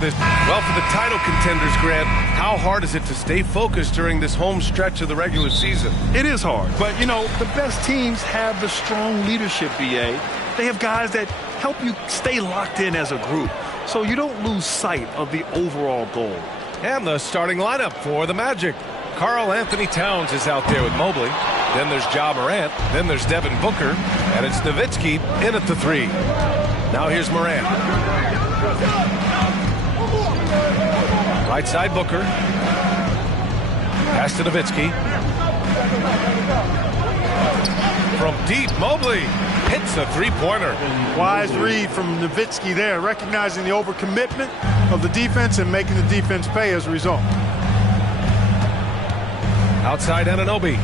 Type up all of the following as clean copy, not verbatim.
Well, for the title contenders, Grant, how hard is it to stay focused during this home stretch of the regular season? It is hard, but, you know, the best teams have the strong leadership, B.A. They have guys that help you stay locked in as a group, so you don't lose sight of the overall goal. And the starting lineup for the Magic. Karl Anthony Towns is out there with Mobley. Then there's Ja Morant. Then there's Devin Booker. And it's Nowitzki in at the 3. Now here's Morant. Right side Booker. Pass to Nowitzki. From deep, Mobley hits a three-pointer. Wise read from Nowitzki there, recognizing the overcommitment of the defense and making the defense pay as a result. Outside Anunoby.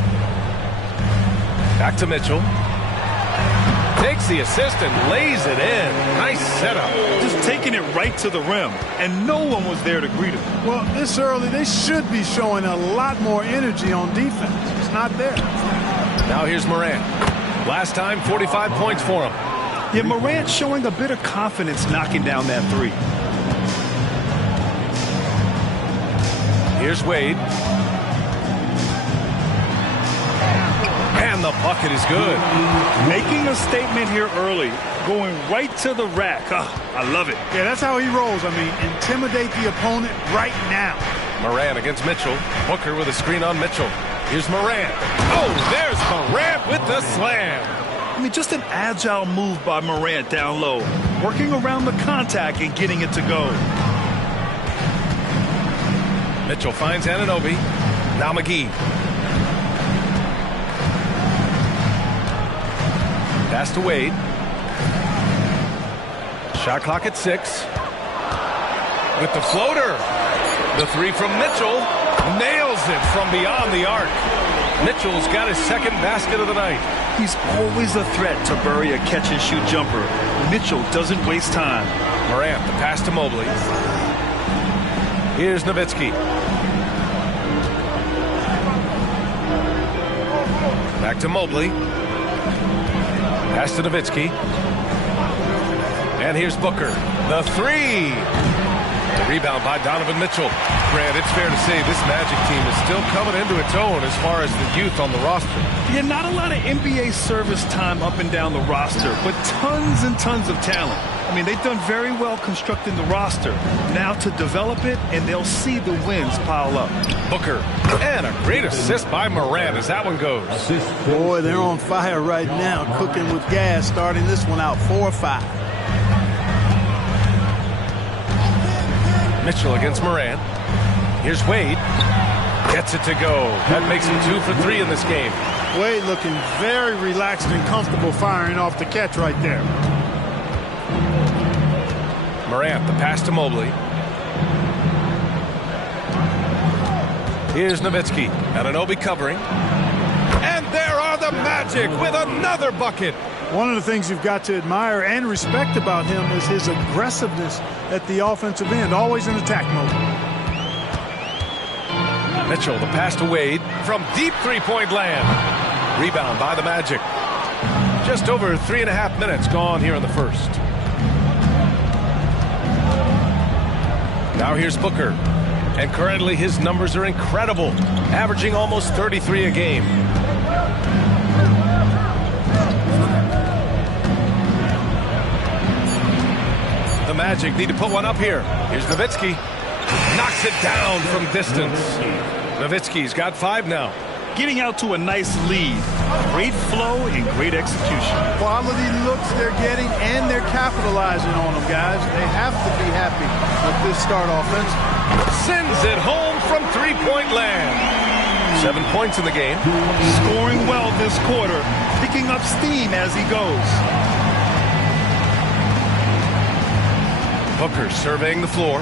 Back to Mitchell. Takes the assist and lays it in. Nice setup. Just taking it right to the rim, and no one was there to greet him. Well, this early, they should be showing a lot more energy on defense. It's not there. Now here's Morant. Last time, 45 points for him. Yeah, Morant showing a bit of confidence knocking down that 3. Here's Wade. And the bucket is good. Making a statement here early, going right to the rack. I love it. Yeah, that's how he rolls. I mean, intimidate the opponent right now. Morant against Mitchell. Booker with a screen on Mitchell. Here's Morant. Oh, there's Morant with the slam. I mean, just an agile move by Morant down low, working around the contact and getting it to go. Mitchell finds Anunoby. Now McGee. Pass to Wade. Shot clock at 6. With the floater. The 3 from Mitchell. Nails it from beyond the arc. Mitchell's got his second basket of the night. He's always a threat to bury a catch-and-shoot jumper. Mitchell doesn't waste time. Morant, the pass to Mobley. Here's Nowitzki. Back to Mobley. Pass to Nowitzki. And here's Booker. The 3. The rebound by Donovan Mitchell. Grant, it's fair to say this Magic team is still coming into its own as far as the youth on the roster. Yeah, not a lot of NBA service time up and down the roster, but tons and tons of talent. I mean, they've done very well constructing the roster. Now to develop it, and they'll see the wins pile up. Booker. And a great assist by Morant as that one goes. Boy, they're on fire right now, cooking with gas, starting this one out 4-5. Mitchell against Morant. Here's Wade. Gets it to go. That makes him 2 for 3 in this game. Wade looking very relaxed and comfortable firing off the catch right there. Morant, the pass to Mobley. Here's Nowitzki. Anunoby covering. And there are the Magic with another bucket. One of the things you've got to admire and respect about him is his aggressiveness at the offensive end, always in attack mode. Mitchell, the pass to Wade from deep three-point land. Rebound by the Magic. Just over 3.5 minutes gone here in the first. Now here's Booker. And currently his numbers are incredible, averaging almost 33 a game. The Magic need to put one up here. Here's Nowitzki. Knocks it down from distance. Nowitzki's got 5 now. Getting out to a nice lead. Great flow and great execution. Quality looks they're getting, and they're capitalizing on them, guys. They have to be happy with this start offense. Sends it home from three-point land. 7 points in the game. Scoring well this quarter. Picking up steam as he goes. Booker surveying the floor.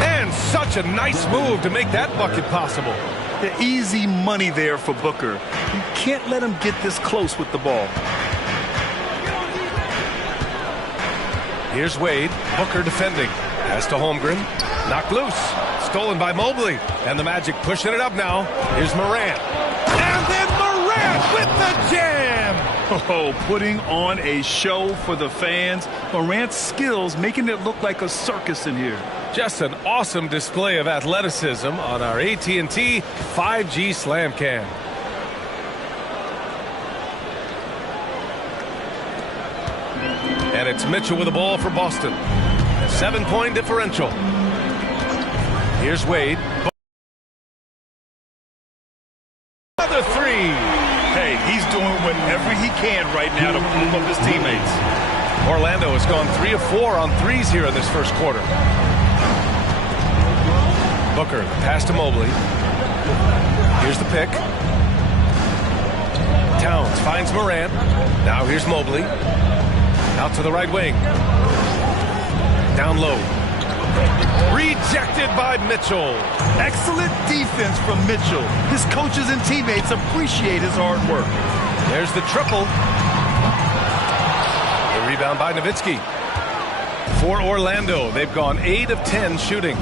And such a nice move to make that bucket possible. The easy money there for Booker. You can't let him get this close with the ball. Here's Wade. Booker defending. Pass to Holmgren. Knocked loose. Stolen by Mobley. And the Magic pushing it up now. Here's Morant. And then Morant with the jam! Oh, putting on a show for the fans. Morant's skills making it look like a circus in here. Just an awesome display of athleticism on our AT&T 5G Slam Cam. And it's Mitchell with the ball for Boston. 7-point differential. Here's Wade. Another three. Hey, he's doing whatever he can right now to pump up his teammates. Orlando has gone 3 of 4 on threes here in this first quarter. Booker, pass to Mobley. Here's the pick. Towns finds Morant. Now here's Mobley. Out to the right wing. Down low. Rejected by Mitchell. Excellent defense from Mitchell. His coaches and teammates appreciate his hard work. There's the triple. The rebound by Nowitzki. For Orlando, they've gone 8 of 10 shooting.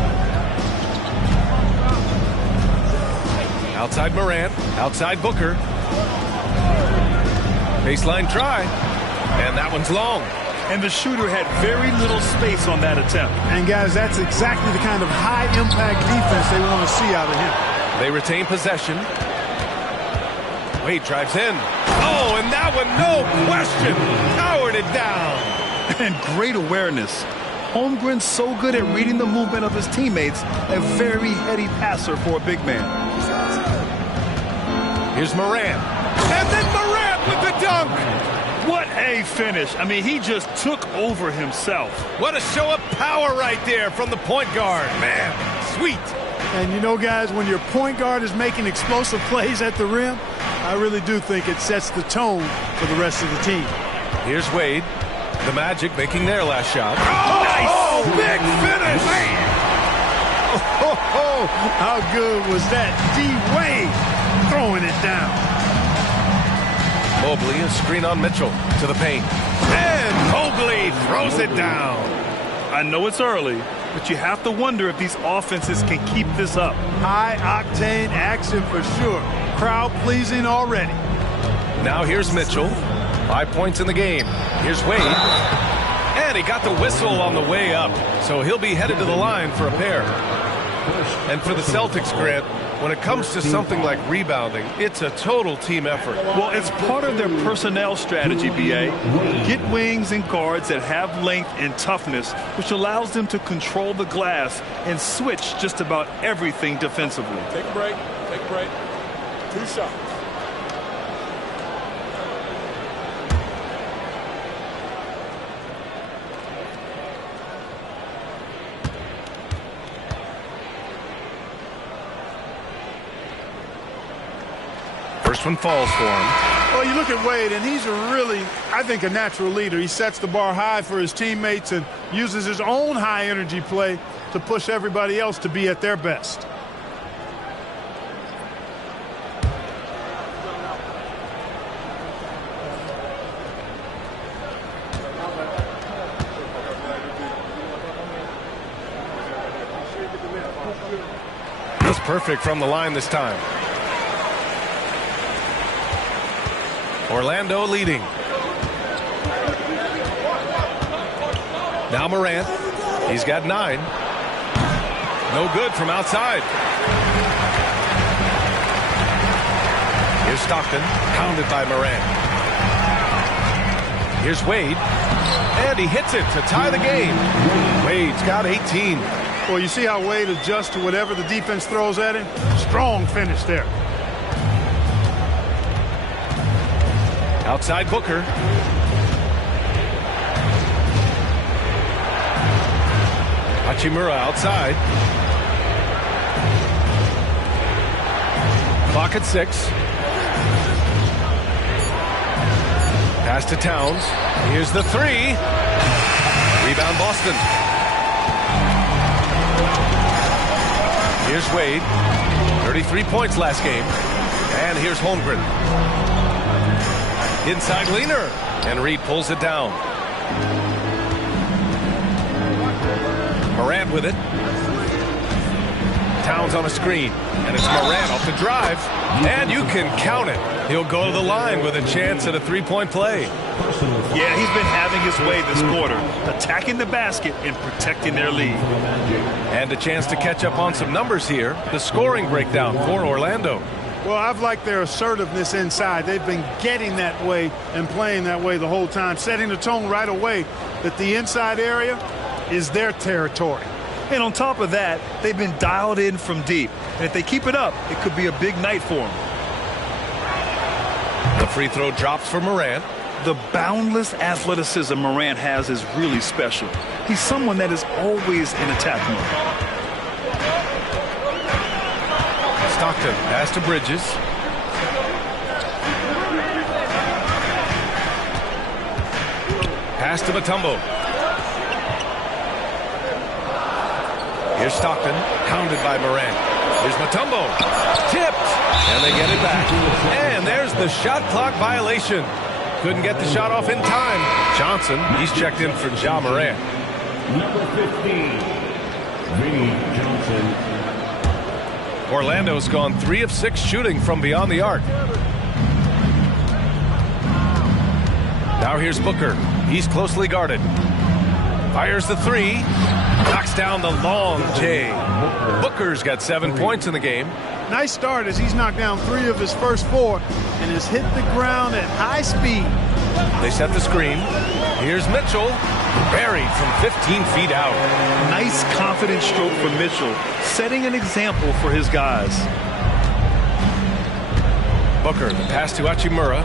Outside Morant. Outside Booker. Baseline try. And that one's long. And the shooter had very little space on that attempt. And, guys, that's exactly the kind of high-impact defense they want to see out of him. They retain possession. Wade drives in. Oh, and that one, no question, powered it down. And great awareness. Holmgren's so good at reading the movement of his teammates. A very heady passer for a big man. Here's Morant. And then Morant with the dunk. What a finish. I mean, he just took over himself. What a show of power right there from the point guard. Man, sweet. And, you know, guys, when your point guard is making explosive plays at the rim, I really do think it sets the tone for the rest of the team. Here's Wade. The Magic making their last shot. Oh, nice! Oh, Big finish! Man. Oh, how good was that? D-Wade throwing it down. Mobley, a screen on Mitchell to the paint. And Mobley throws it down. I know it's early, but you have to wonder if these offenses can keep this up. High-octane action for sure. Crowd-pleasing already. Now here's Mitchell. 5 points in the game. Here's Wade. And he got the whistle on the way up. So he'll be headed to the line for a pair. And for the Celtics, Grant, when it comes to something like rebounding, it's a total team effort. Well, it's part of their personnel strategy, B.A. Get wings and guards that have length and toughness, which allows them to control the glass and switch just about everything defensively. Take a break. Take a break. 2 shots. First one falls for him. Well, you look at Wade, and he's really, I think, a natural leader. He sets the bar high for his teammates and uses his own high-energy play to push everybody else to be at their best. That's perfect from the line this time. Orlando leading. Now Morant. He's got 9. No good from outside. Here's Stockton, pounded by Morant. Here's Wade. And he hits it to tie the game. Wade's got 18. Well, you see how Wade adjusts to whatever the defense throws at him? Strong finish there. Outside Booker. Hachimura outside. Clock at 6. Pass to Towns. Here's the 3. Rebound Boston. Here's Wade. 33 points last game. And here's Holmgren. Inside leaner. And Reed pulls it down. Morant with it. Towns on a screen. And it's Morant off the drive. And you can count it. He'll go to the line with a chance at a three-point play. Yeah, he's been having his way this quarter, attacking the basket and protecting their lead. And a chance to catch up on some numbers here. The scoring breakdown for Orlando. Well, I've liked their assertiveness inside. They've been getting that way and playing that way the whole time, setting the tone right away that the inside area is their territory. And on top of that, they've been dialed in from deep. And if they keep it up, it could be a big night for them. The free throw drops for Morant. The boundless athleticism Morant has is really special. He's someone that is always in attack mode. Stockton pass to Bridges. Pass to Mutombo. Here's Stockton, hounded by Morant. Here's Mutombo. Tipped. And they get it back. And there's the shot clock violation. Couldn't get the shot off in time. Johnson, he's checked in for Ja Morant. Number 15, Vinnie Johnson. Orlando's gone 3 of 6 shooting from beyond the arc. Now here's Booker. He's closely guarded. Fires the 3. Knocks down the long J. Booker's got 7 points in the game. Nice start as he's knocked down 3 of his first 4 and has hit the ground at high speed. They set the screen. Here's Mitchell. Buried from 15 feet out. Nice confident stroke for Mitchell, setting an example for his guys. Booker, the pass to Hachimura.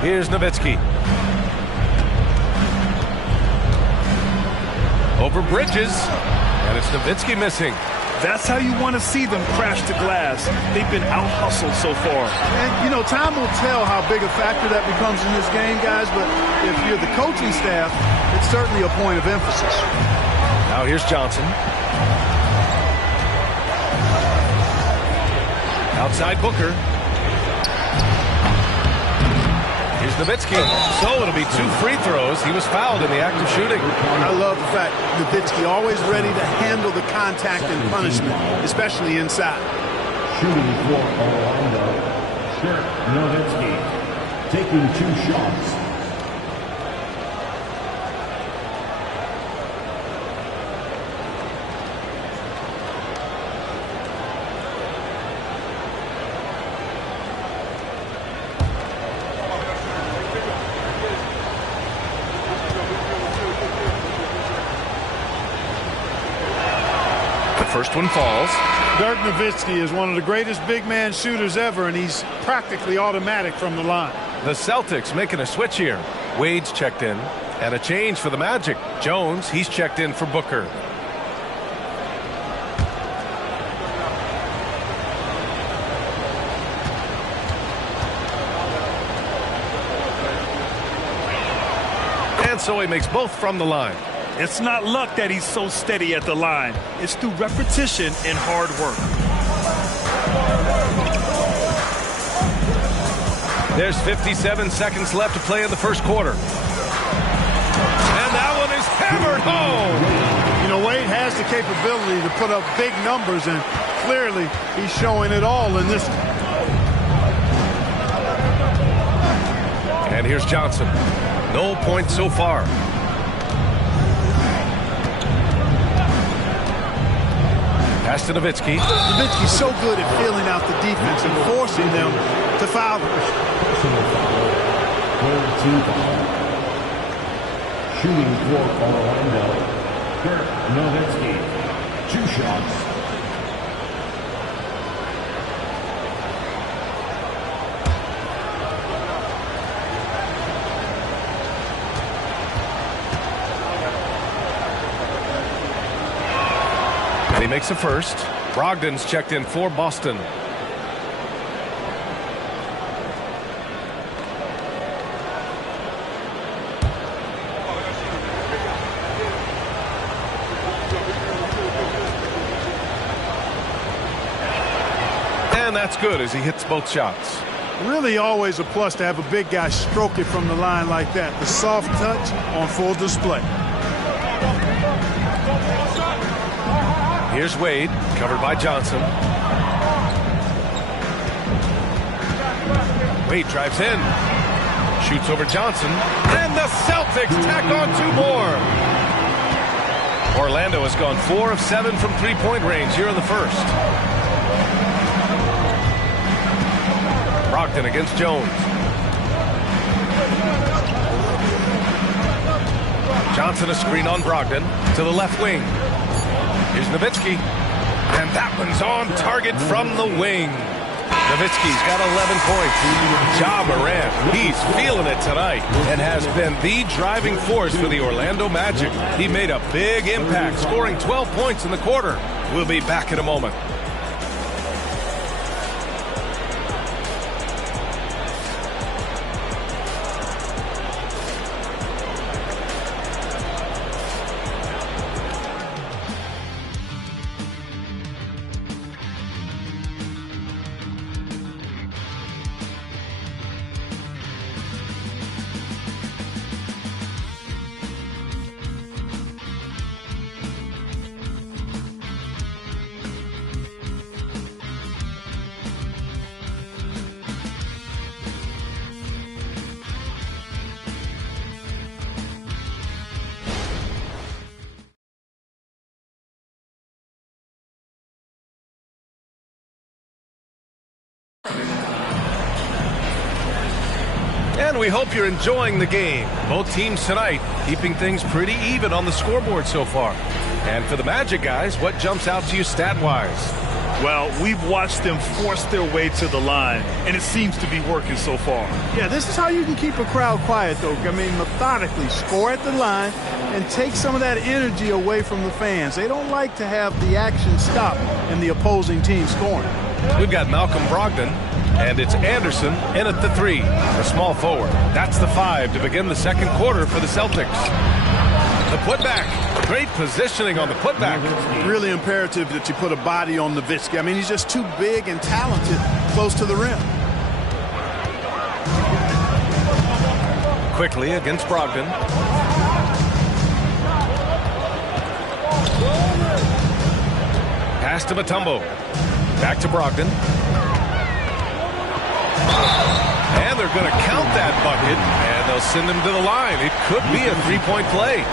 Here's Nowitzki. Over Bridges. And it's Nowitzki missing. That's how you want to see them crash the glass. They've been out-hustled so far. And, you know, time will tell how big a factor that becomes in this game, guys, but if you're the coaching staff, it's certainly a point of emphasis. Now here's Johnson. Outside Booker. Here's Nowitzki. So it'll be 2 free throws. He was fouled in the act of shooting. I love the fact Nowitzki always ready to handle the contact and punishment, especially inside. Shooting for Orlando, Dirk Nowitzki, taking 2 shots. First one falls. Dirk Nowitzki is one of the greatest big man shooters ever, and he's practically automatic from the line. The Celtics making a switch here. Wade's checked in. And a change for the Magic. Jones, he's checked in for Booker. And so he makes both from the line. It's not luck that he's so steady at the line. It's through repetition and hard work. There's 57 seconds left to play in the first quarter. And that one is hammered home. You know, Wade has the capability to put up big numbers, and clearly he's showing it all in this one. And here's Johnson. No points so far. Pass to Nowitzki. Nowitzki's so good at filling out the defense and forcing them to foul. Shooting for Orlando, Dirk Nowitzki, 2 shots. He makes a first. Brogdon's checked in for Boston. And that's good as he hits both shots. Really always a plus to have a big guy stroke it from the line like that. The soft touch on full display. Here's Wade, covered by Johnson. Wade drives in. Shoots over Johnson. And the Celtics tack on 2 more. Orlando has gone 4 of 7 from three-point range here in the first. Brogdon against Jones. Johnson a screen on Brogdon to the left wing. Here's Nowitzki. And that one's on target from the wing. Nowitzki's got 11 points. Ja Morant, he's feeling it tonight and has been the driving force for the Orlando Magic. He made a big impact, scoring 12 points in the quarter. We'll be back in a moment. And we hope you're enjoying the game. Both teams tonight keeping things pretty even on the scoreboard so far. And for the Magic guys, what jumps out to you stat-wise? Well, we've watched them force their way to the line, and it seems to be working so far. Yeah, this is how you can keep a crowd quiet, though. I mean, methodically score at the line and take some of that energy away from the fans. They don't like to have the action stop and the opposing team scoring. We've got Malcolm Brogdon, and it's Anderson in at the 3, the small forward. That's the 5 to begin the second quarter for the Celtics. The putback. Great positioning on the putback. Really imperative that you put a body on Nowitzki. I mean, he's just too big and talented close to the rim. Quickly against Brogdon. Pass to Mutombo. Back to Brogdon. And they're going to count that bucket, and they'll send him to the line. It could be a three-point play.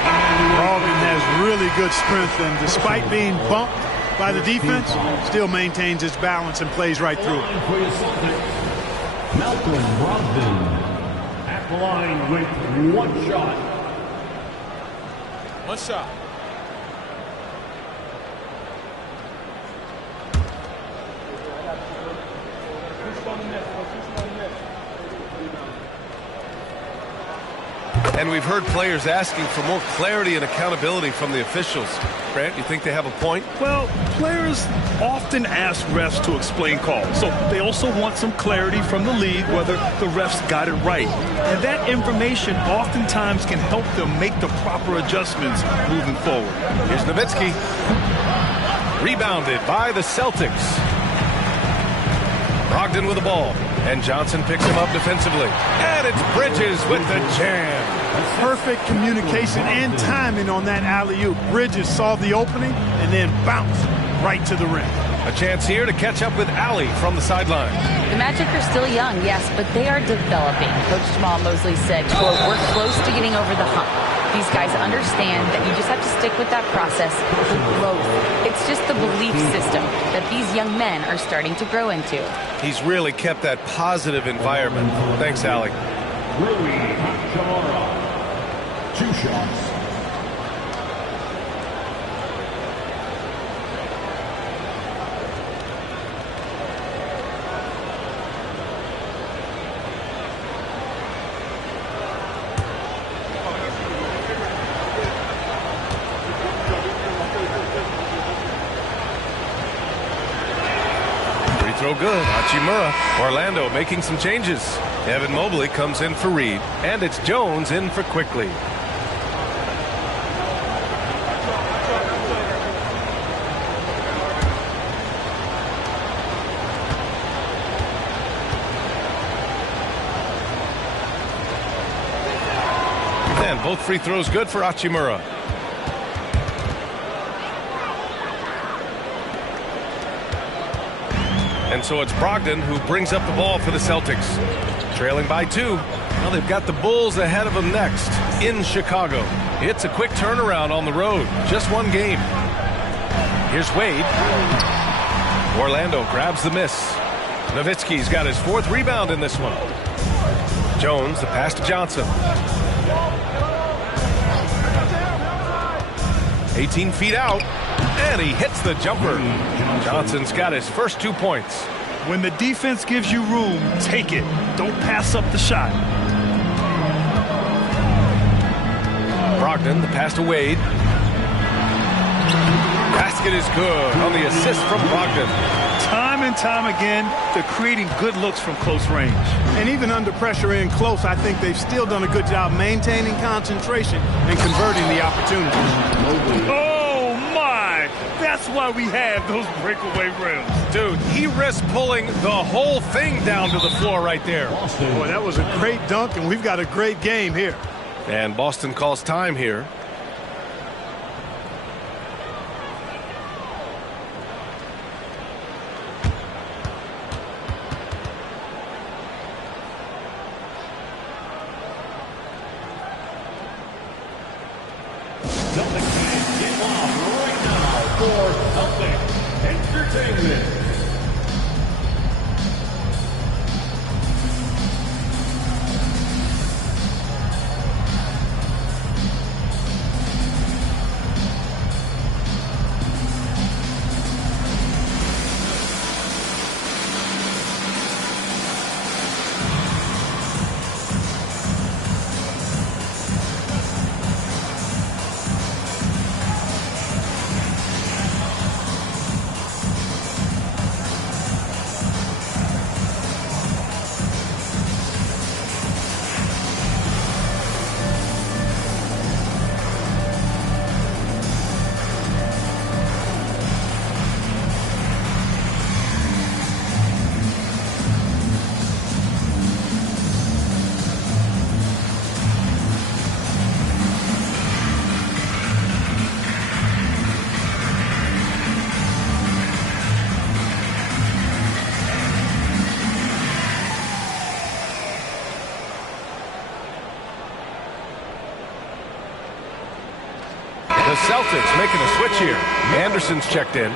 Brogdon has really good strength, and despite being bumped by the defense, still maintains his balance and plays right through it. For the Celtics, Malcolm Brogdon at the line with 1 shot. 1 shot. And we've heard players asking for more clarity and accountability from the officials. Grant, you think they have a point? Well, players often ask refs to explain calls, so they also want some clarity from the league whether the refs got it right. And that information oftentimes can help them make the proper adjustments moving forward. Here's Nowitzki. Rebounded by the Celtics. Brogdon with the ball, and Johnson picks him up defensively. And it's Bridges with the jam. Perfect communication and timing on that alley-oop. Bridges saw the opening and then bounced right to the rim. A chance here to catch up with Allie from the sideline. The Magic are still young, yes, but they are developing. Coach Jamal Mosley said, quote, "We're close to getting over the hump. These guys understand that you just have to stick with that process, the growth. It's just the belief system that these young men are starting to grow into." He's really kept that positive environment. Thanks, Allie. Rui Hachimura, 2 shots. Throw good. Hachimura. Orlando making some changes. Evan Mobley comes in for Reed. And it's Jones in for Quickly. And both free throws good for Hachimura. And so it's Brogdon who brings up the ball for the Celtics. Trailing by 2. Well, they've got the Bulls ahead of them next in Chicago. It's a quick turnaround on the road. Just one game. Here's Wade. Orlando grabs the miss. Nowitzki's got his 4th rebound in this one. Jones, the pass to Johnson. 18 feet out, and he hits the jumper. Johnson's got his first 2 points. When the defense gives you room, take it. Don't pass up the shot. Brogdon, the pass to Wade. Basket is good on the assist from Brogdon. Time and time again, they're creating good looks from close range. And even under pressure in close, I think they've still done a good job maintaining concentration and converting the opportunities. Oh, my! That's why we have those breakaway rims. Dude, he risked pulling the whole thing down to the floor right there. Boy, that was a great dunk, and we've got a great game here. And Boston calls time here. Celtic fans get off right now for Celtic Entertainment. The Celtics making a switch here. Anderson's checked in.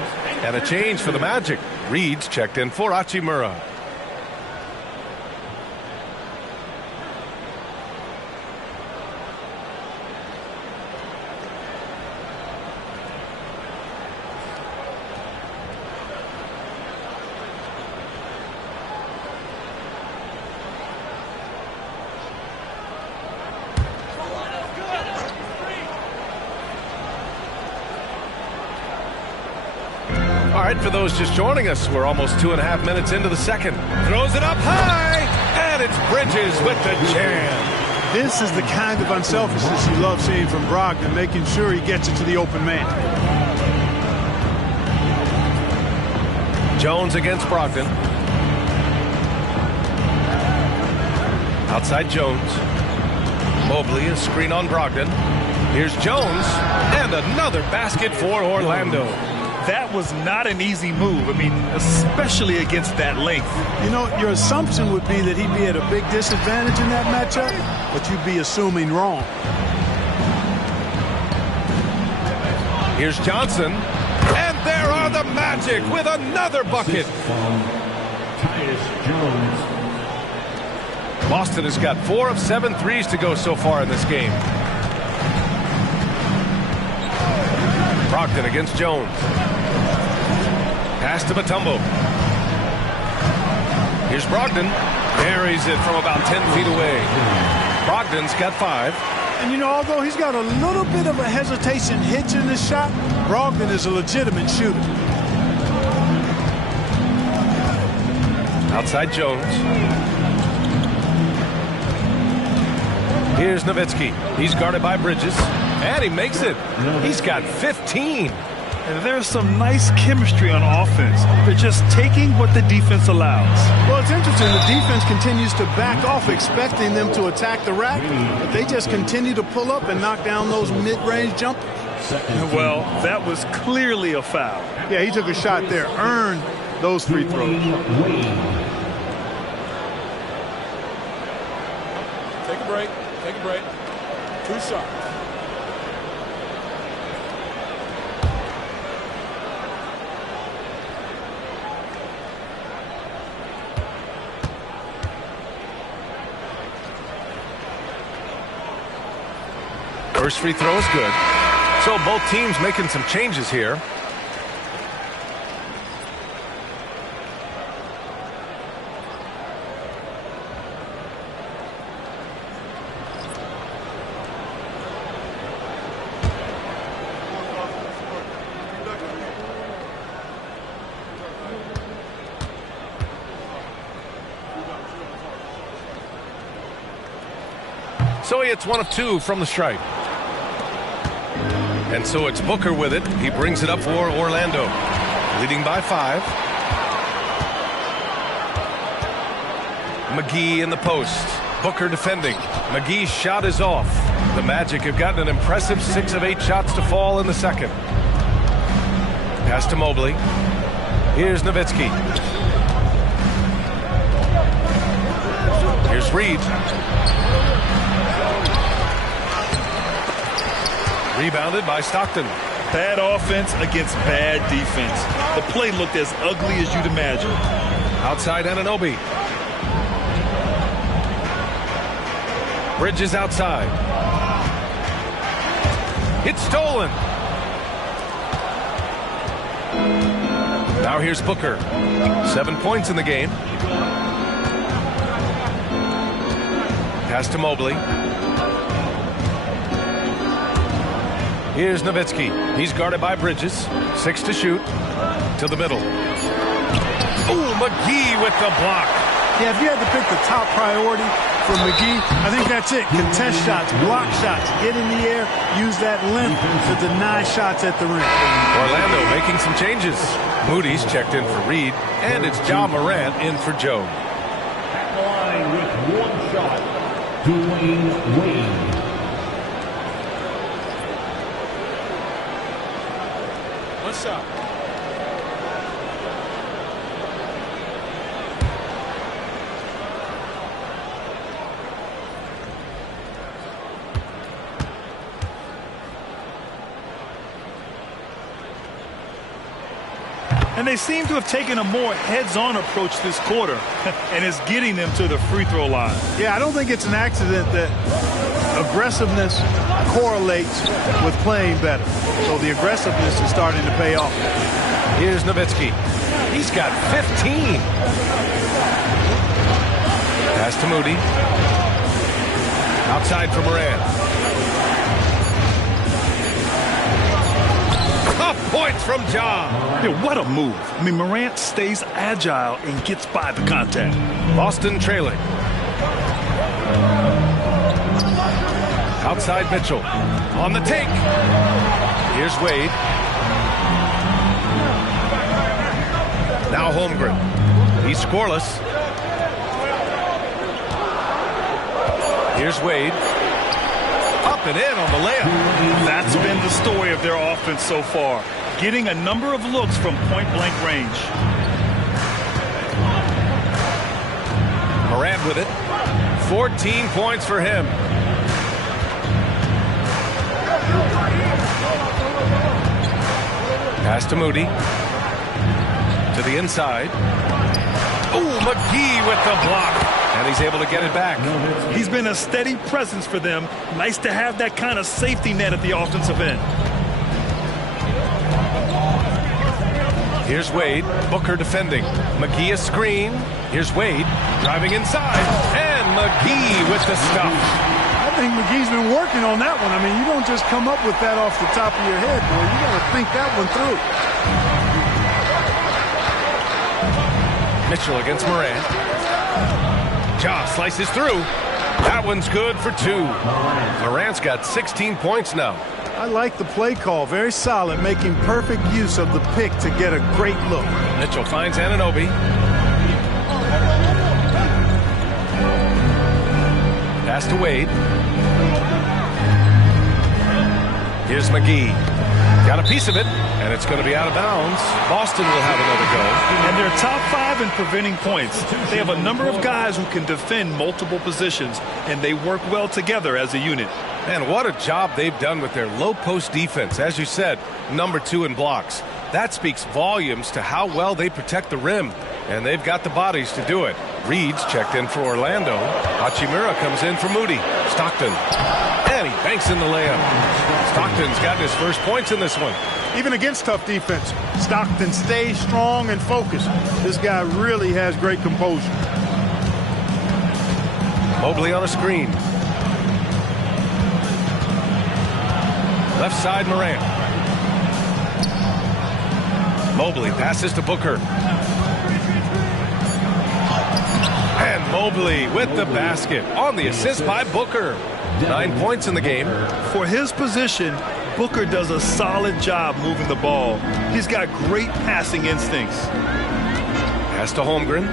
And a change for the Magic. Reed's checked in for Hachimura. All right, for those just joining us, we're almost 2.5 minutes into the second. Throws it up high, and it's Bridges with the jam. This is the kind of unselfishness you love seeing from Brogdon, making sure he gets it to the open man. Jones against Brogdon. Outside Jones. Mobley, a screen on Brogdon. Here's Jones, and another basket for Orlando. That was not an easy move. I mean, especially against that length. You know, your assumption would be that he'd be at a big disadvantage in that matchup, but you'd be assuming wrong. Here's Johnson, and there are the Magic with another bucket. Tyus Jones. Boston has got 4 of 7 threes to go so far in this game. Brogdon against Jones. Pass to Mutombo. Here's Brogdon. Buries it from about 10 feet away. Brogdon's got 5. And, you know, although he's got a little bit of a hesitation hitch in this shot, Brogdon is a legitimate shooter. Outside Jones. Here's Nowitzki. He's guarded by Bridges. And he makes it. He's got 15. And there's some nice chemistry on offense. They're just taking what the defense allows. Well, it's interesting. The defense continues to back off, expecting them to attack the rack, but they just continue to pull up and knock down those mid-range jumpers. Well, that was clearly a foul. Yeah, he took a shot there, earned those free throws. Take a break. Take a break. 2 shots. First free throw is good. So both teams making some changes here. So he hits 1 of 2 from the stripe. And so it's Booker with it. He brings it up for Orlando, leading by 5. McGee in the post. Booker defending. McGee's shot is off. The Magic have gotten an impressive 6 of 8 shots to fall in the second. Pass to Mobley. Here's Nowitzki. Here's Reed. Rebounded by Stockton. Bad offense against bad defense. The play looked as ugly as you'd imagine. Outside Anunoby. Bridges outside. It's stolen. Now here's Booker. 7 points in the game. Pass to Mobley. Here's Nowitzki. He's guarded by Bridges. 6 to shoot. To the middle. Ooh, McGee with the block. Yeah, if you had to pick the top priority for McGee, I think that's it. Contest shots, block shots, get in the air, use that length to deny shots at the rim. Orlando making some changes. Moody's checked in for Reed, and it's Ja Morant in for Joe. At the line with 1 shot, Dwayne Wade. Shot. And they seem to have taken a more heads-on approach this quarter, and it's getting them to the free throw line. Yeah, I don't think it's an accident that aggressiveness correlates with playing better. So the aggressiveness is starting to pay off. Here's Nowitzki. He's got 15. Pass to Moody. Outside for Morant. Tough points from Ja. Yeah, what a move. I mean, Morant stays agile and gets by the contact. Boston trailing. Outside Mitchell. On the take. Here's Wade. Now Holmgren. He's scoreless. Here's Wade. Up and in on the layup. That's been the story of their offense so far. Getting a number of looks from point-blank range. Morant with it. 14 points for him. Pass to Moody. To the inside. Ooh, McGee with the block. And he's able to get it back. He's been a steady presence for them. Nice to have that kind of safety net at the offensive end. Here's Wade. Booker defending. McGee a screen. Here's Wade driving inside. And McGee with the stuff. I think McGee's been working on that one. I mean, you don't just come up with that off the top of your head, boy. You got to think that one through. Mitchell against Morant. Ja slices through. That one's good for 2. Morant's got 16 points now. I like the play call. Very solid, making perfect use of the pick to get a great look. Mitchell finds Anunoby. Pass to Wade. Here's McGee. Got a piece of it, and it's going to be out of bounds. Boston will have another go. And they're top 5 in preventing points. They have a number of guys who can defend multiple positions, and they work well together as a unit. Man, what a job they've done with their low post defense. As you said, number 2 in blocks. That speaks volumes to how well they protect the rim, and they've got the bodies to do it. Reed's checked in for Orlando. Hachimura comes in for Moody. Stockton. And he banks in the layup. Stockton's gotten his first points in this one. Even against tough defense, Stockton stays strong and focused. This guy really has great composure. Mobley on a screen. Left side, Morant. Mobley passes to Booker. And Mobley with the basket on the assist by Booker. 9 points in the game. For his position, Booker does a solid job moving the ball. He's got great passing instincts. Pass to Holmgren.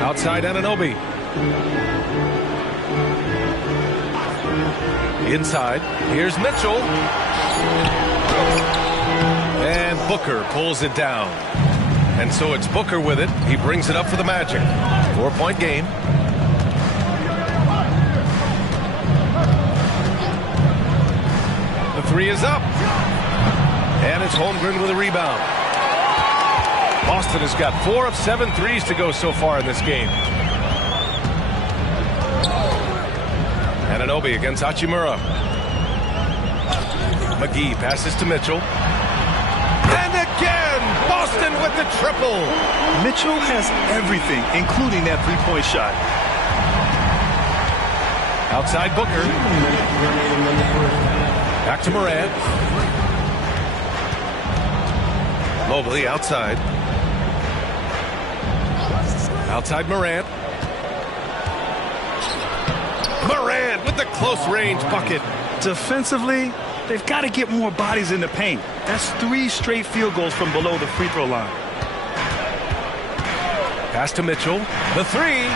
Outside Anunoby. Inside, here's Mitchell. And Booker pulls it down. And so it's Booker with it. He brings it up for the Magic. 4-point game. The three is up. And it's Holmgren with a rebound. Boston has got 4 of 7 threes to go so far in this game. Anunoby against Hachimura. McGee passes to Mitchell. And again, Boston with the triple. Mitchell has everything, including that three-point shot. Outside Booker. Back to Morant. Mobley outside. Outside Morant. Morant with the close range bucket. Defensively, they've got to get more bodies in the paint. That's 3 straight field goals from below the free throw line. Pass to Mitchell. The three.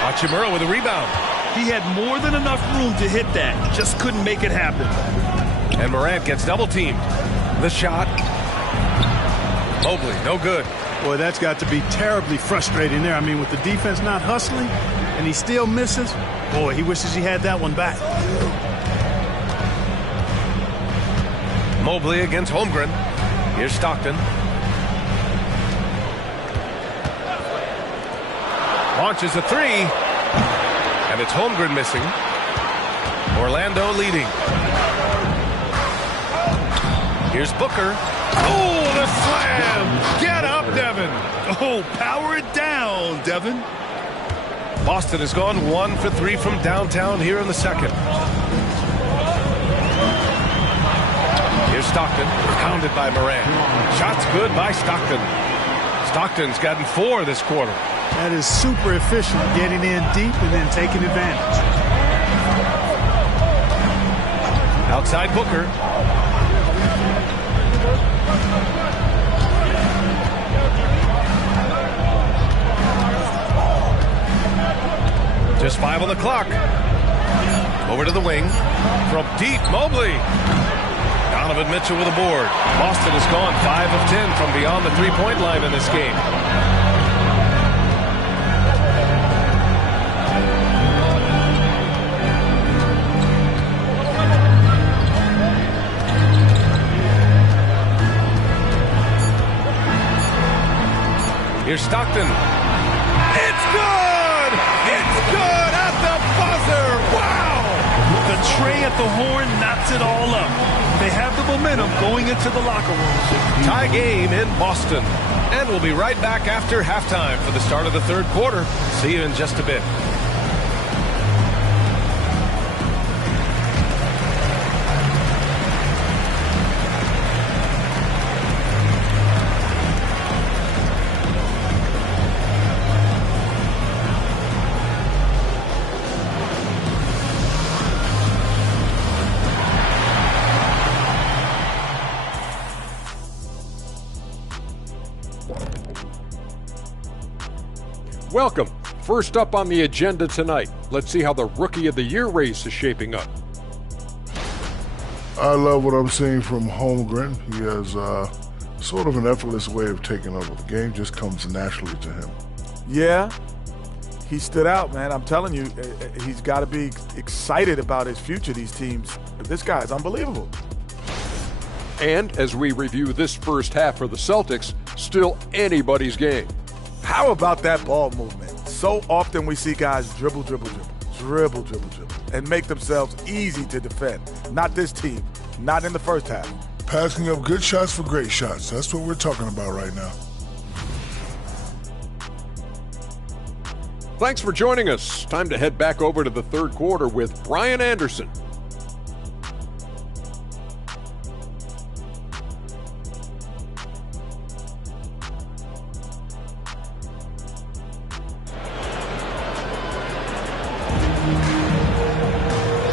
Hachimura with a rebound. He had more than enough room to hit that. Just couldn't make it happen. And Morant gets double teamed. The shot. Mobley, no good. Boy, that's got to be terribly frustrating there. I mean, with the defense not hustling and he still misses, boy, he wishes he had that one back. Mobley against Holmgren. Here's Stockton. Launches a three. And it's Holmgren missing. Orlando leading. Here's Booker. Oh, the slam! Get up, Devin! Oh, power it down, Devin. Boston has gone 1 for 3 from downtown here in the second. Here's Stockton, pounded by Morant. Shots good by Stockton. Stockton's gotten 4 this quarter. That is super efficient, getting in deep and then taking advantage. Outside Booker. Just 5 on the clock. Over to the wing. From deep, Mobley. Donovan Mitchell with a board. Boston has gone 5 of 10 from beyond the three-point line in this game. Here's Stockton. It's good! It's good at the buzzer! Wow! The tray at the horn knocks it all up. They have the momentum going into the locker room. Tie game in Boston. And we'll be right back after halftime for the start of the third quarter. See you in just a bit. Welcome First up on the agenda tonight, let's see how the Rookie of the Year race is shaping up. I love what I'm seeing from Holmgren. He has sort of an effortless way of taking over. The game just comes naturally to him. Yeah, he stood out, man. I'm telling you, he's got to be excited about his future, these teams. This guy is unbelievable. And as we review this first half for the Celtics, still anybody's game. How about that ball movement? So often we see guys dribble, and make themselves easy to defend. Not this team, not in the first half. Passing up good shots for great shots. That's what we're talking about right now. Thanks for joining us. Time to head back over to the third quarter with Brian Anderson.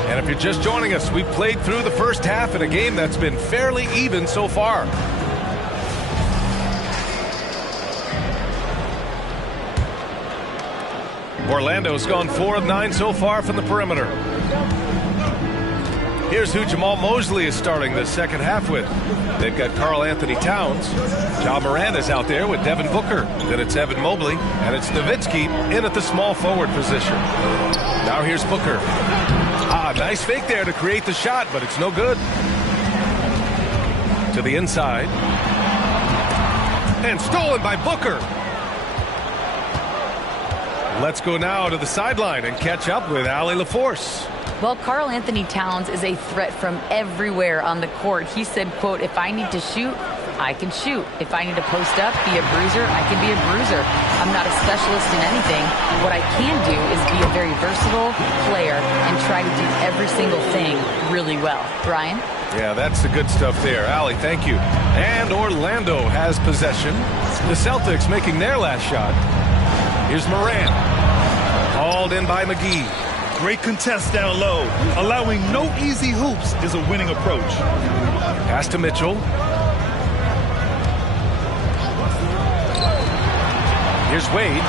And if you're just joining us, we played through the first half in a game that's been fairly even so far. Orlando's gone 4 of 9 so far from the perimeter. Here's who Jamal Mosley is starting the second half with. They've got Karl Anthony Towns. Ja Morant is out there with Devin Booker. Then it's Evan Mobley, and it's Nowitzki in at the small forward position. Now here's Booker. Nice fake there to create the shot, but it's no good. To the inside. And stolen by Booker. Let's go now to the sideline and catch up with Allie LaForce. Well, Karl Anthony Towns is a threat from everywhere on the court. He said, quote, if I need to shoot, I can shoot. If I need to post up, be a bruiser, I can be a bruiser. I'm not a specialist in anything. What I can do is be a very versatile player and try to do every single thing really well. Brian? Yeah, that's the good stuff there. Allie, thank you. And Orlando has possession. The Celtics making their last shot. Here's Morant. Hauled in by McGee. Great contest down low. Allowing no easy hoops is a winning approach. Pass to Mitchell. Here's Wade.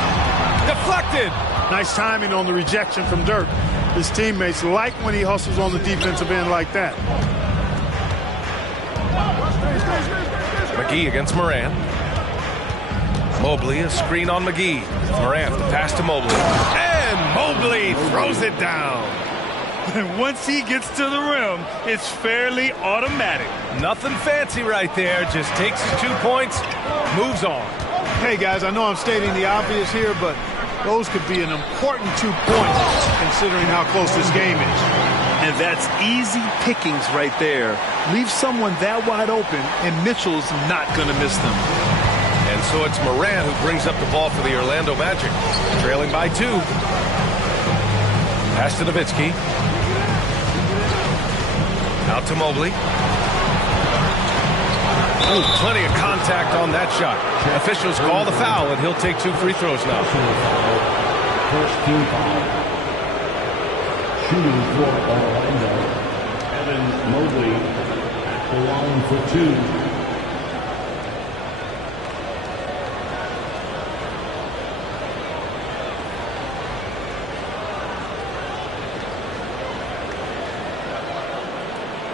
Deflected. Nice timing on the rejection from Dirk. His teammates like when he hustles on the defensive end like that. McGee against Morant. Mobley, a screen on McGee. Morant, the pass to Mobley. And Mobley throws it down. And once he gets to the rim, it's fairly automatic. Nothing fancy right there. Just takes his 2 points, moves on. Hey, guys, I know I'm stating the obvious here, but those could be an important 2 points considering how close this game is. And that's easy pickings right there. Leave someone that wide open, and Mitchell's not going to miss them. And so it's Morant who brings up the ball for the Orlando Magic. Trailing by 2. Pass to Nowitzki. Out to Mobley. Ooh, plenty of contact on that shot. Officials call the foul, and he'll take 2 free throws now. First team foul. Shooting for Orlando. Evan Mobley at the line for 2.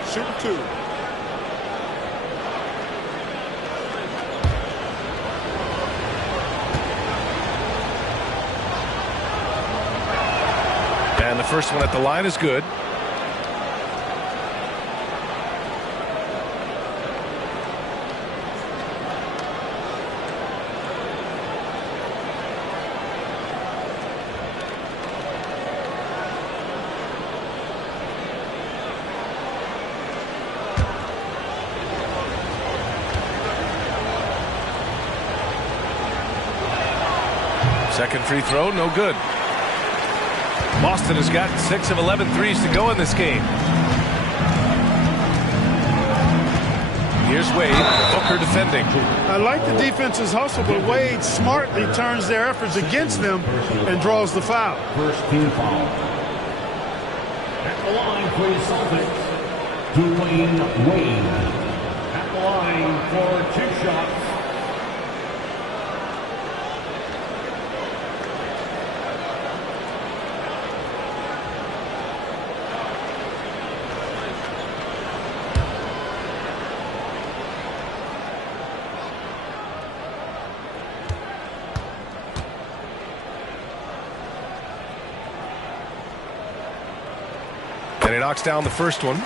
Shooting 2. And the first one at the line is good. Second free throw, no good. Boston has got 6 of 11 threes to go in this game. Here's Wade. Booker defending. I like the defense's hustle, but Wade smartly turns their efforts against them and draws the foul. First team foul. At the line for the Celtics, Dwayne Wade. At the line for 2 shots. he knocks down the first one.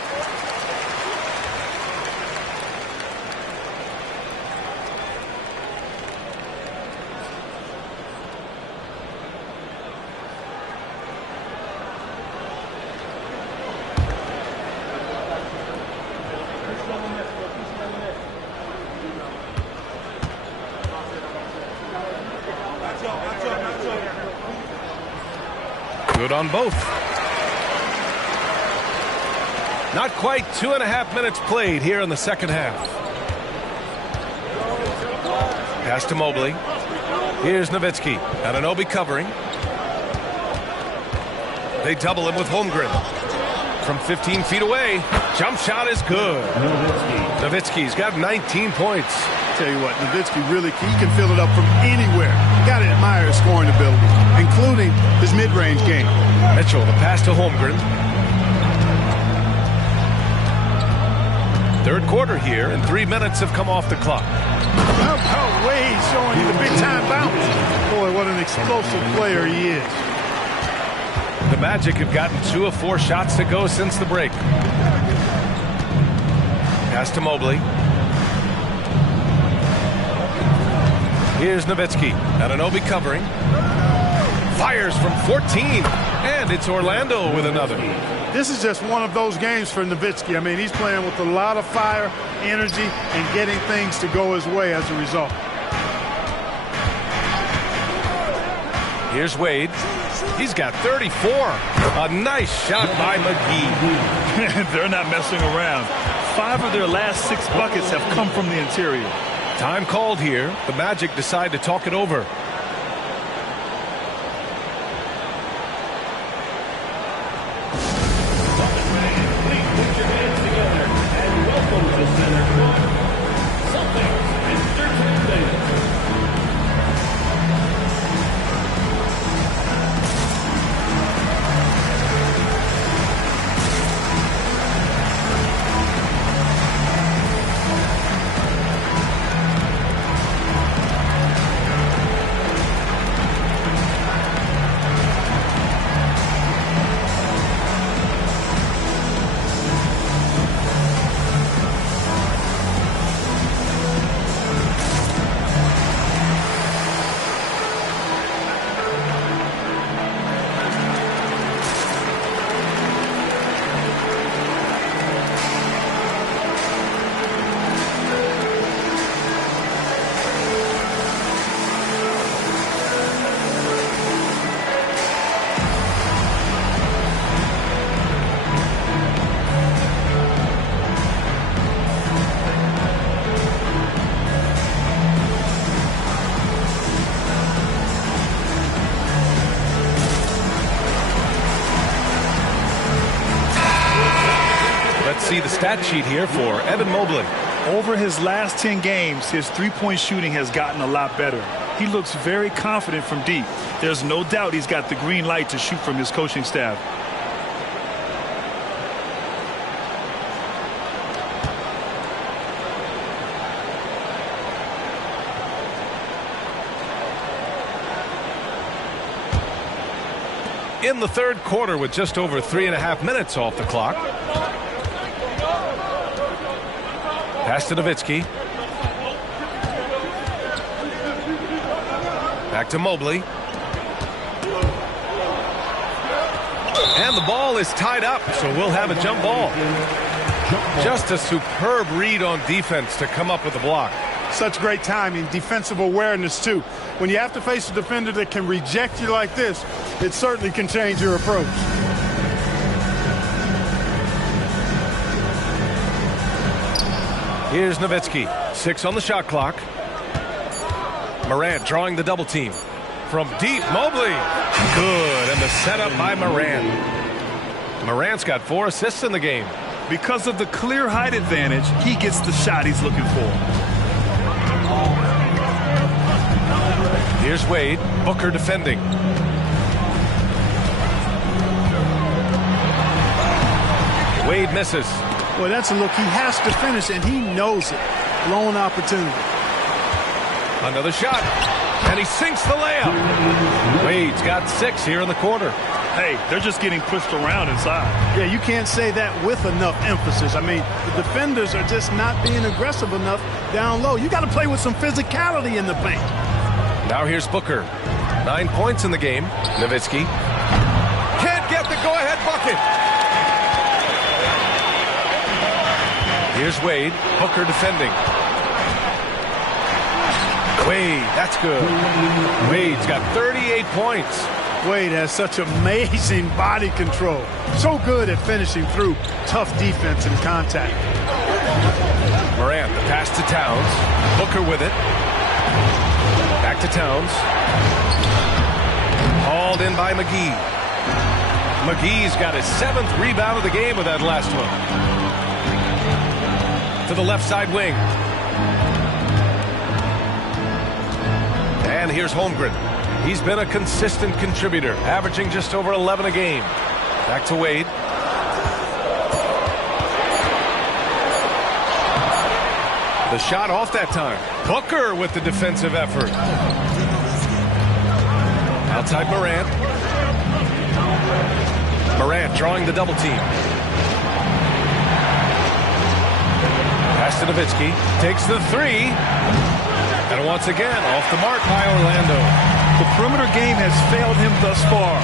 Good on both. Not quite 2.5 minutes played here in the second half. Pass to Mobley. Here's Nowitzki. Anunoby covering. They double him with Holmgren. From 15 feet away. Jump shot is good. Nowitzki's got 19 points. Tell you what, Nowitzki really, he can fill it up from anywhere. You got to admire his scoring ability, including his mid-range game. Mitchell, the pass to Holmgren. Third quarter here, and 3 minutes have come off the clock. How about Wade showing you the big-time bounce? Boy, what an explosive player he is. The Magic have gotten 2 of 4 shots to go since the break. Pass to Mobley. Here's Nowitzki. Anunoby covering. Fires from 14. And it's Orlando with another. This is just one of those games for Nowitzki. I mean, he's playing with a lot of fire, energy, and getting things to go his way as a result. Here's Wade. He's got 34. A nice shot by McGee. They're not messing around. 5 of their last 6 buckets have come from the interior. Time called here. The Magic decide to talk it over. See the stat sheet here for Evan Mobley. Over his last 10 games, his three-point shooting has gotten a lot better. He looks very confident from deep. There's no doubt he's got the green light to shoot from his coaching staff. In the third quarter with just over 3.5 minutes off the clock. Pass to Nowitzki. Back to Mobley. And the ball is tied up, so we'll have a jump ball. Just a superb read on defense to come up with a block. Such great timing, defensive awareness, too. When you have to face a defender that can reject you like this, it certainly can change your approach. Here's Nowitzki. 6 on the shot clock. Morant drawing the double team. From deep, Mobley. Good, and the setup by Morant. Morant's got 4 assists in the game. Because of the clear height advantage, he gets the shot he's looking for. Here's Wade. Booker defending. Wade misses. Boy, that's a look he has to finish, and he knows it. Lone opportunity. Another shot, and he sinks the layup. Wade's got 6 here in the quarter. Hey, they're just getting pushed around inside. Yeah, you can't say that with enough emphasis. I mean, the defenders are just not being aggressive enough down low. You got to play with some physicality in the paint. Now here's Booker. 9 points in the game. Nowitzki can't get the go-ahead bucket. Here's Wade. Booker defending. Wade, that's good. Wade's got 38 points. Wade has such amazing body control. So good at finishing through tough defense and contact. Morant, the pass to Towns. Booker with it. Back to Towns. Hauled in by McGee. McGee's got his 7th rebound of the game with that last one. To the left side wing. And here's Holmgren. He's been a consistent contributor, averaging just over 11 a game. Back to Wade. The shot off that time. Booker with the defensive effort. Outside Morant. Morant drawing the double team. Pass to Nowitzki. Takes the three. And once again, off the mark by Orlando. The perimeter game has failed him thus far.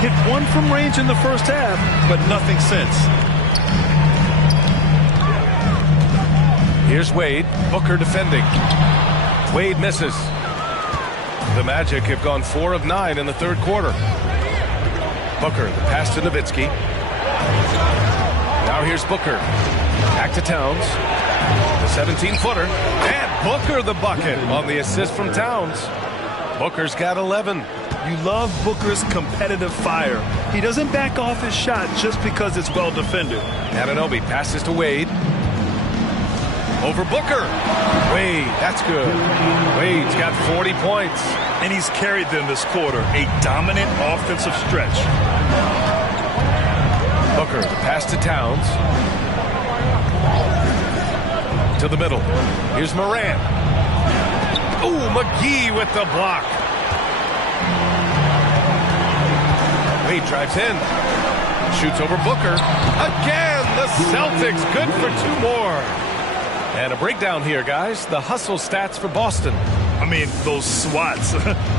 Hit one from range in the first half, but nothing since. Here's Wade. Booker defending. Wade misses. The Magic have gone 4 of 9 in the third quarter. Booker, the pass to Nowitzki. Now here's Booker. Back to Towns. The 17-footer. And Booker the bucket on the assist from Towns. Booker's got 11. You love Booker's competitive fire. He doesn't back off his shot just because it's well defended. Anunoby passes to Wade. Over Booker. Wade, that's good. Wade's got 40 points. And he's carried them this quarter. A dominant offensive stretch. Booker, the pass to Towns. To the middle. Here's Morant. Ooh, McGee with the block. Wade drives in. Shoots over Booker. Again, the Celtics good for 2 more. And a breakdown here, guys. The hustle stats for Boston. I mean, those swats,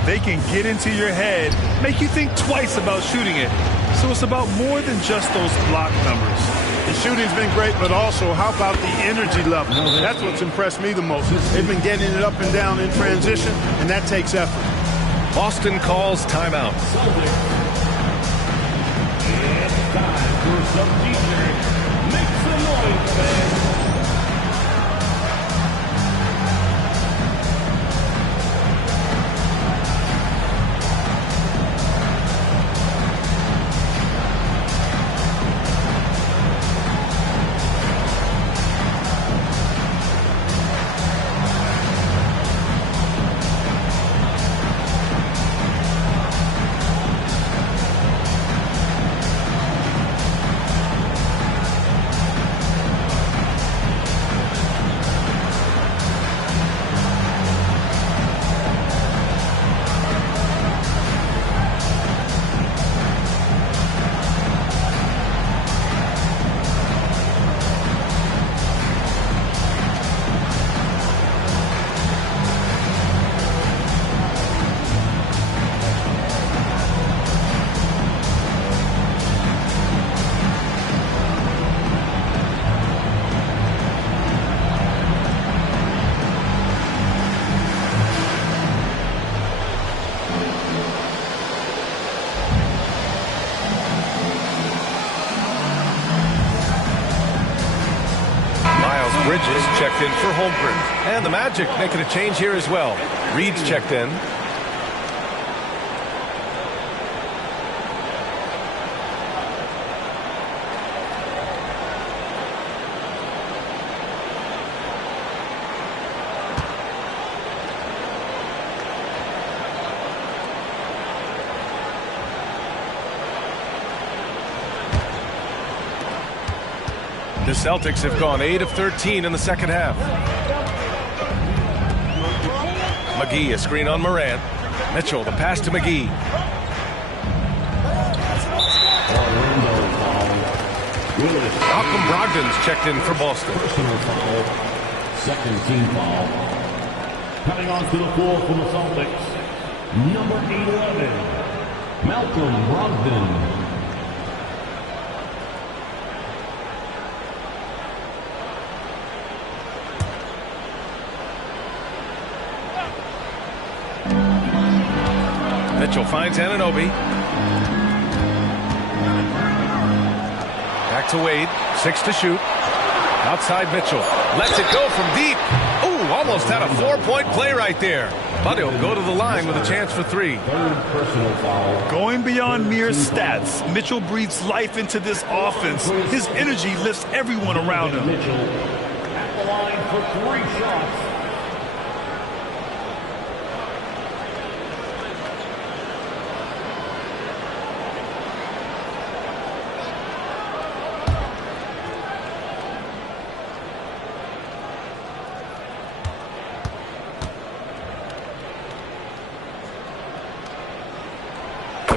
they can get into your head, make you think twice about shooting it. So it's about more than just those block numbers. The shooting's been great, but also how about the energy level? That's what's impressed me the most. They've been getting it up and down in transition, and that takes effort. Boston calls timeout. It's time for some defense. Make some noise, fans. Bridges checked in for Holmgren. And the Magic making a change here as well. Reed's checked in. The Celtics have gone 8 of 13 in the second half. McGee, a screen on Morant. Mitchell, the pass to McGee. Malcolm Brogdon's checked in for Boston. Personal foul. Second team foul. Coming onto the floor for the Celtics, number 11, Malcolm Brogdon. Mitchell finds Anunoby. Back to Wade. 6 to shoot. Outside Mitchell. Lets it go from deep. Ooh, almost had a 4-point play right there. But he'll go to the line with a chance for 3. Going beyond mere stats, Mitchell breathes life into this offense. His energy lifts everyone around him. Mitchell at the line for 3 shots.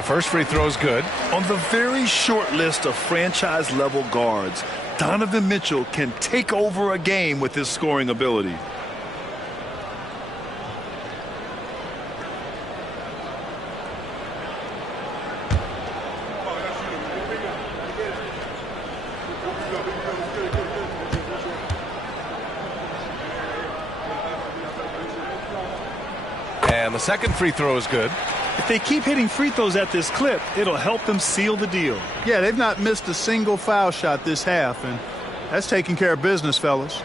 First free throw is good. On the very short list of franchise-level guards, Donovan Mitchell can take over a game with his scoring ability. And the second free throw is good. If they keep hitting free throws at this clip, it'll help them seal the deal. Yeah, they've not missed a single foul shot this half, and that's taking care of business, fellas.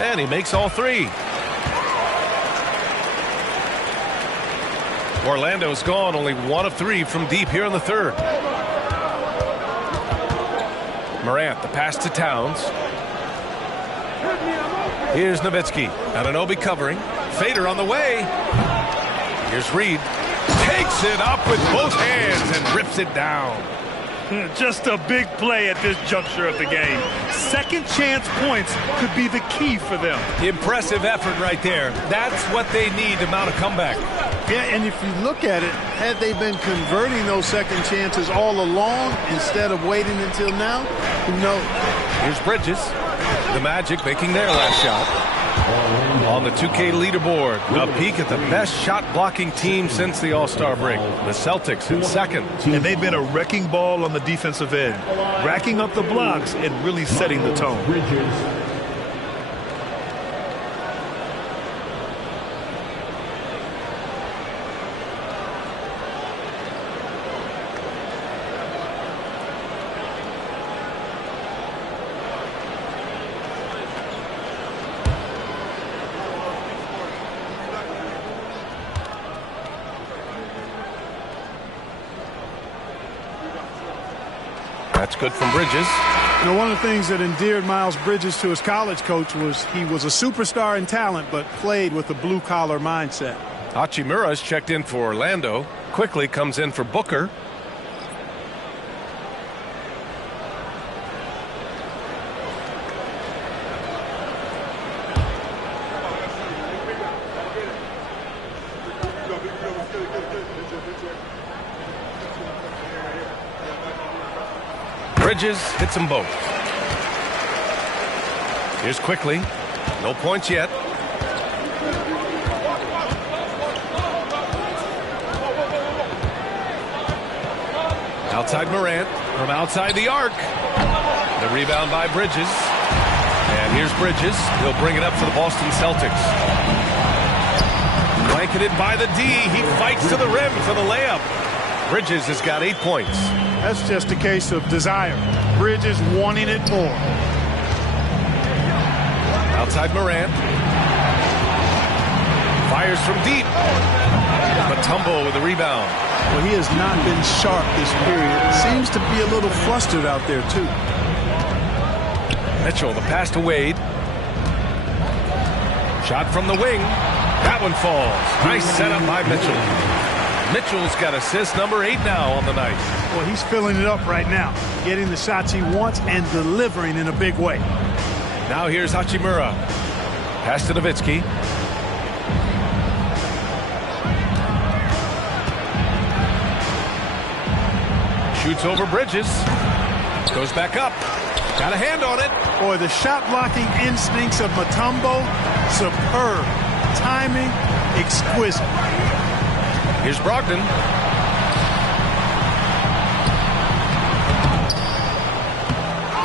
And he makes all 3. Orlando's gone only 1 of 3 from deep here in the third. Morant, the pass to Towns. Here's Nowitzki. Anunoby covering. Fader on the way. Here's Reed. Takes it up with both hands and rips it down. Just a big play at this juncture of the game. Second chance points could be the key for them. Impressive effort right there. That's what they need to mount a comeback. Yeah, and if you look at it, had they been converting those second chances all along instead of waiting until now, who knows? Here's Bridges. The Magic making their last shot. On the 2K leaderboard, a peek at the best shot-blocking team since the All-Star break. The Celtics in second. And they've been a wrecking ball on the defensive end, racking up the blocks and really setting the tone. That's good from Bridges. You know, one of the things that endeared Miles Bridges to his college coach was he was a superstar in talent, but played with a blue-collar mindset. Hachimura's checked in for Orlando. Quickly comes in for Booker. Bridges hits them both. Here's Quickly. No points yet. Outside Morant. From outside the arc. The rebound by Bridges. And here's Bridges. He'll bring it up for the Boston Celtics. Blanketed by the D. He fights to the rim for the layup. Bridges has got 8 points. That's just a case of desire. Bridges wanting it more. Outside Morant. Fires from deep. Mutombo with the rebound. Well, he has not been sharp this period. Seems to be a little flustered out there, too. Mitchell, the pass to Wade. Shot from the wing. That one falls. Nice setup by Mitchell. Mitchell's got assist number 8 now on the night. Well, he's filling it up right now. Getting the shots he wants and delivering in a big way. Now here's Hachimura. Pass to Nowitzki. Shoots over Bridges. Goes back up. Got a hand on it. Boy, the shot blocking instincts of Mutombo, superb. Timing, exquisite. Here's Brogdon.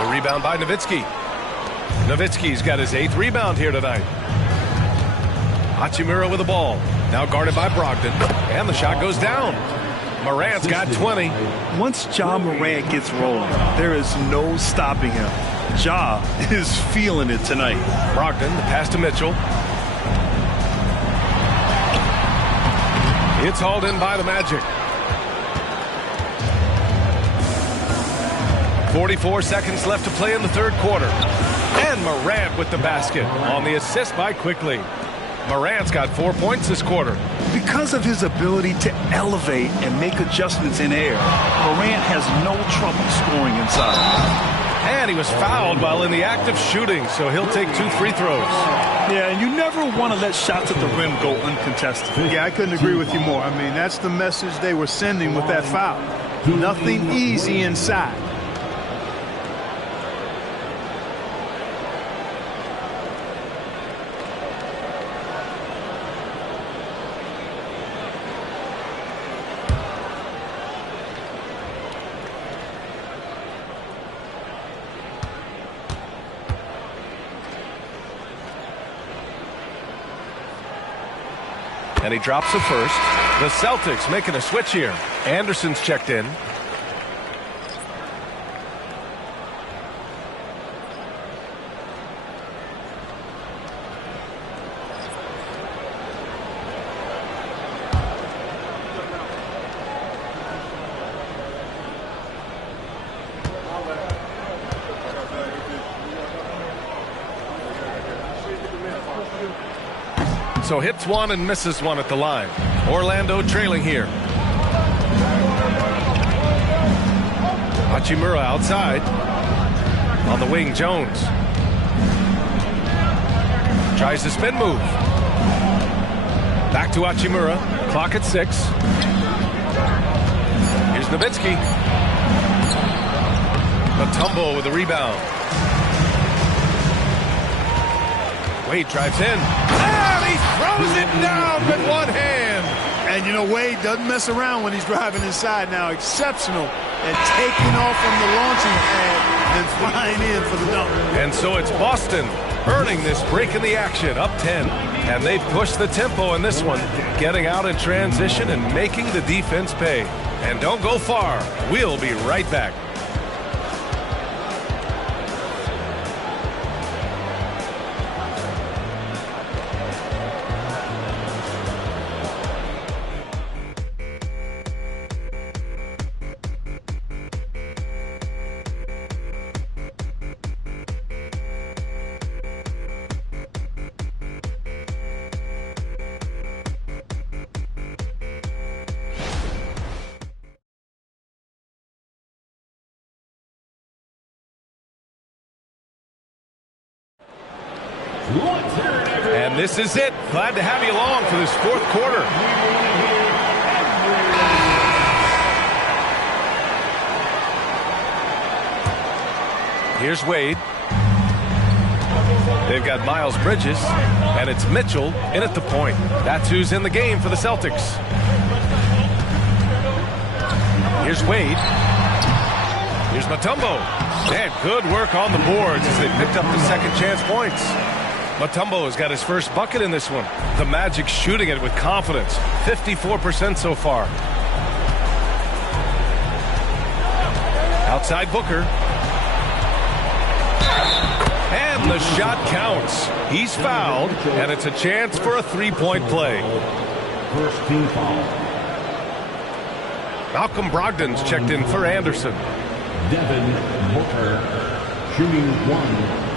The rebound by Nowitzki. Nowitzki's got his 8th rebound here tonight. Hachimura with the ball. Now guarded by Brogdon. And the shot goes down. Morant's got 20. Once Ja Morant gets rolling, there is no stopping him. Ja is feeling it tonight. Brogdon, the pass to Mitchell. It's hauled in by the Magic. 44 seconds left to play in the 3rd quarter. And Morant with the basket on the assist by Quickly. Morant's got 4 points this quarter. Because of his ability to elevate and make adjustments in air, Morant has no trouble scoring inside. And he was fouled while in the act of shooting, so he'll take 2 free throws. Yeah, and you never want to let shots at the rim go uncontested. Yeah, I couldn't agree with you more. I mean, that's the message they were sending with that foul. Nothing easy inside. And he drops the first. The Celtics making a switch here. Anderson's checked in. So hits one and misses one at the line. Orlando trailing here. Hachimura outside. On the wing, Jones. Tries the spin move. Back to Hachimura. Clock at 6. Here's Nowitzki. Mutombo with the rebound. Wade drives in. And he throws it down with one hand. And you know, Wade doesn't mess around when he's driving inside now. Exceptional at taking off from the launching pad and flying in for the dunk. And so it's Boston earning this break in the action, up 10. And they've pushed the tempo in this one, getting out in transition and making the defense pay. And don't go far. We'll be right back. And this is it. Glad to have you along for this 4th quarter. Here's Wade. They've got Miles Bridges, and it's Mitchell in at the point. That's who's in the game for the Celtics. Here's Wade. Here's Mutombo. Man, good work on the boards as they picked up the second chance points. Mutombo has got his first bucket in this one. The Magic shooting it with confidence. 54% so far. Outside Booker. And the shot counts. He's fouled, and it's a chance for a 3-point play. First team foul. Malcolm Brogdon's checked in for Anderson. Devin Booker shooting 1.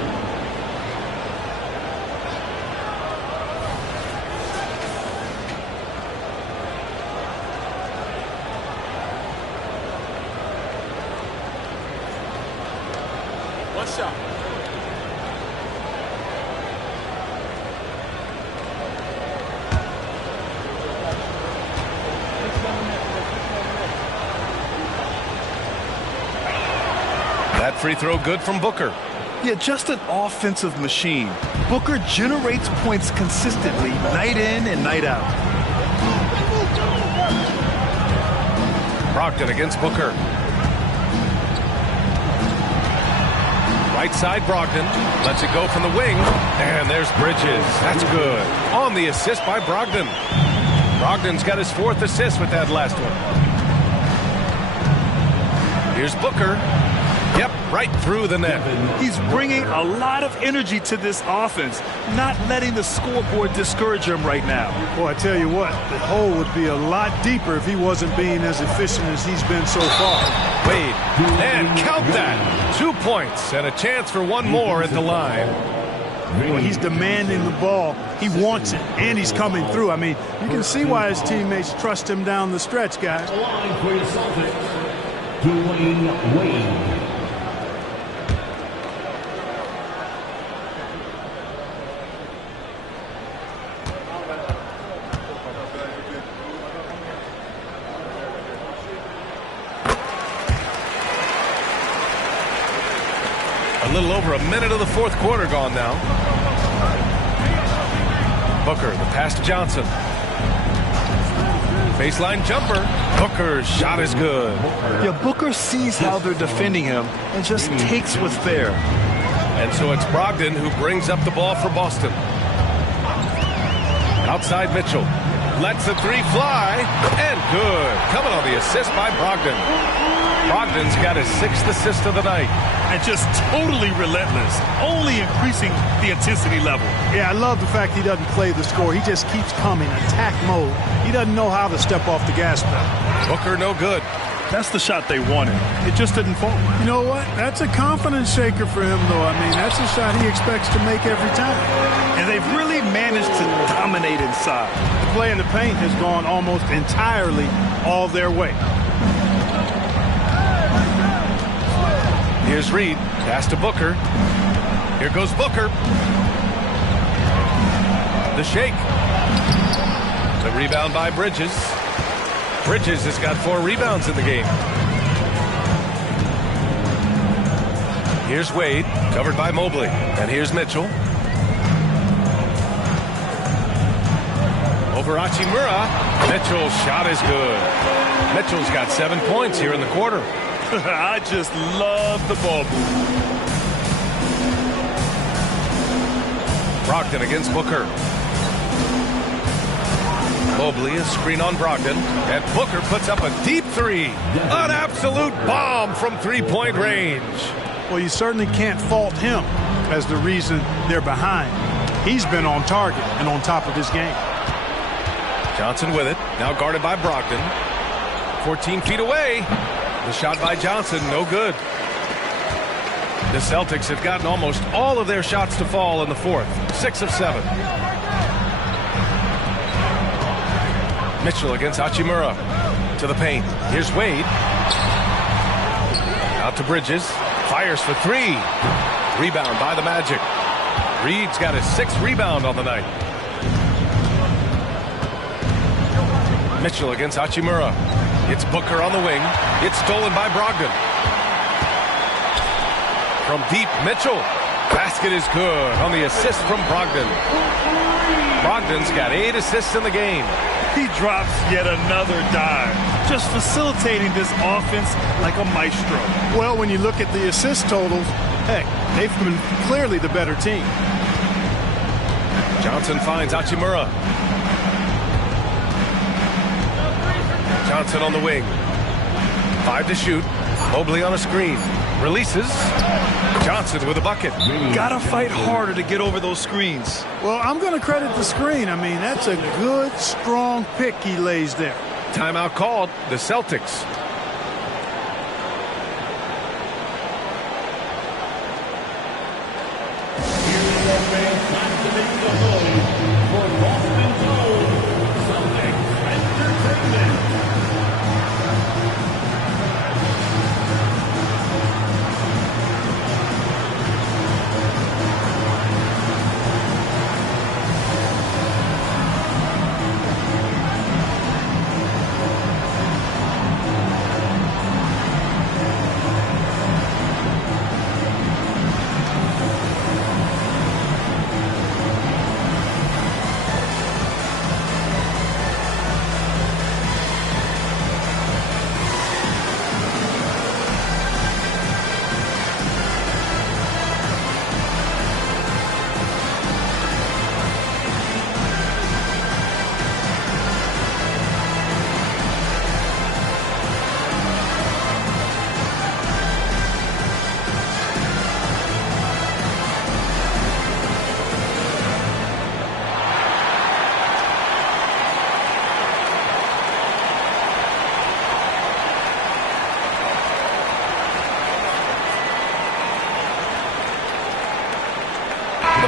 That free throw good from Booker. Yeah, just an offensive machine. Booker generates points consistently, night in and night out. Brogdon against Booker. Right side, Brogdon. Lets it go from the wing. And there's Bridges. That's good. On the assist by Brogdon. Brogdon's got his 4th assist with that last one. Here's Booker. Yep, right through the net. He's bringing a lot of energy to this offense, not letting the scoreboard discourage him right now. Boy, I tell you what, the hole would be a lot deeper if he wasn't being as efficient as he's been so far. Wade, and count that. 2 points and a chance for one more at the line. Well, he's demanding the ball. He wants it, and he's coming through. I mean, you can see why his teammates trust him down the stretch, guys. The line for your Celtics, Dwayne Wade. A little over a minute of the 4th quarter gone now. Booker, the pass to Johnson. Baseline jumper. Booker's shot is good. Yeah, Booker sees how they're defending him and just takes what's there. And so it's Brogdon who brings up the ball for Boston. Outside Mitchell. Lets the 3 fly. And good. Coming on the assist by Brogdon. Brogdon's got his 6th assist of the night. And just totally relentless, only increasing the intensity level. Yeah, I love the fact he doesn't play the score. He just keeps coming, attack mode. He doesn't know how to step off the gas pedal. Booker no good. That's the shot they wanted. It just didn't fall. You know what? That's a confidence shaker for him, though. I mean, that's a shot he expects to make every time. And they've really managed to dominate inside. The play in the paint has gone almost entirely all their way. Here's Reed. Pass to Booker. Here goes Booker. The shake. The rebound by Bridges. Bridges has got 4 rebounds in the game. Here's Wade, covered by Mobley. And here's Mitchell. Over Hachimura. Mitchell's shot is good. Mitchell's got 7 points here in the quarter. I just love the ball move. Brogdon against Booker. Mobley, a screen on Brogdon. And Booker puts up a deep 3. An absolute bomb from 3-point range. Well, you certainly can't fault him as the reason they're behind. He's been on target and on top of his game. Johnson with it. Now guarded by Brogdon. 14 feet away. The shot by Johnson, no good. The Celtics have gotten almost all of their shots to fall in the 4th. 6 of 7. Mitchell against Hachimura. To the paint. Here's Wade. Out to Bridges. Fires for 3. Rebound by the Magic. Reed's got his 6th rebound on the night. Mitchell against Hachimura. It's Booker on the wing. It's stolen by Brogdon. From deep, Mitchell. Basket is good on the assist from Brogdon. Brogdon's got 8 assists in the game. He drops yet another dime, just facilitating this offense like a maestro. Well, when you look at the assist totals, heck, they've been clearly the better team. Johnson finds Hachimura. Johnson on the wing. 5 to shoot. Mobley on a screen. Releases. Johnson with a bucket. Gotta fight harder to get over those screens. Well, I'm going to credit the screen. I mean, that's a good, strong pick he lays there. Timeout called. The Celtics.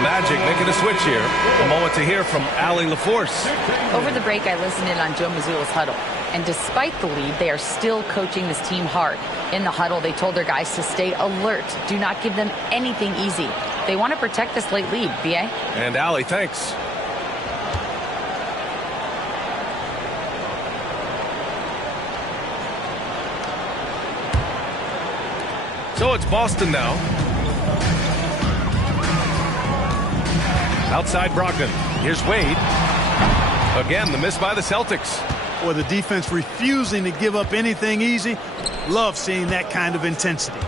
Magic making a switch here. A moment to hear from Allie LaForce. Over the break, I listened in on Joe Mazzulla's huddle. And despite the lead, they are still coaching this team hard. In the huddle, they told their guys to stay alert. Do not give them anything easy. They want to protect this late lead, B.A. And Allie, thanks. So it's Boston now. Outside Brogdon. Here's Wade. Again, the miss by the Celtics. Or the defense refusing to give up anything easy. Love seeing that kind of intensity.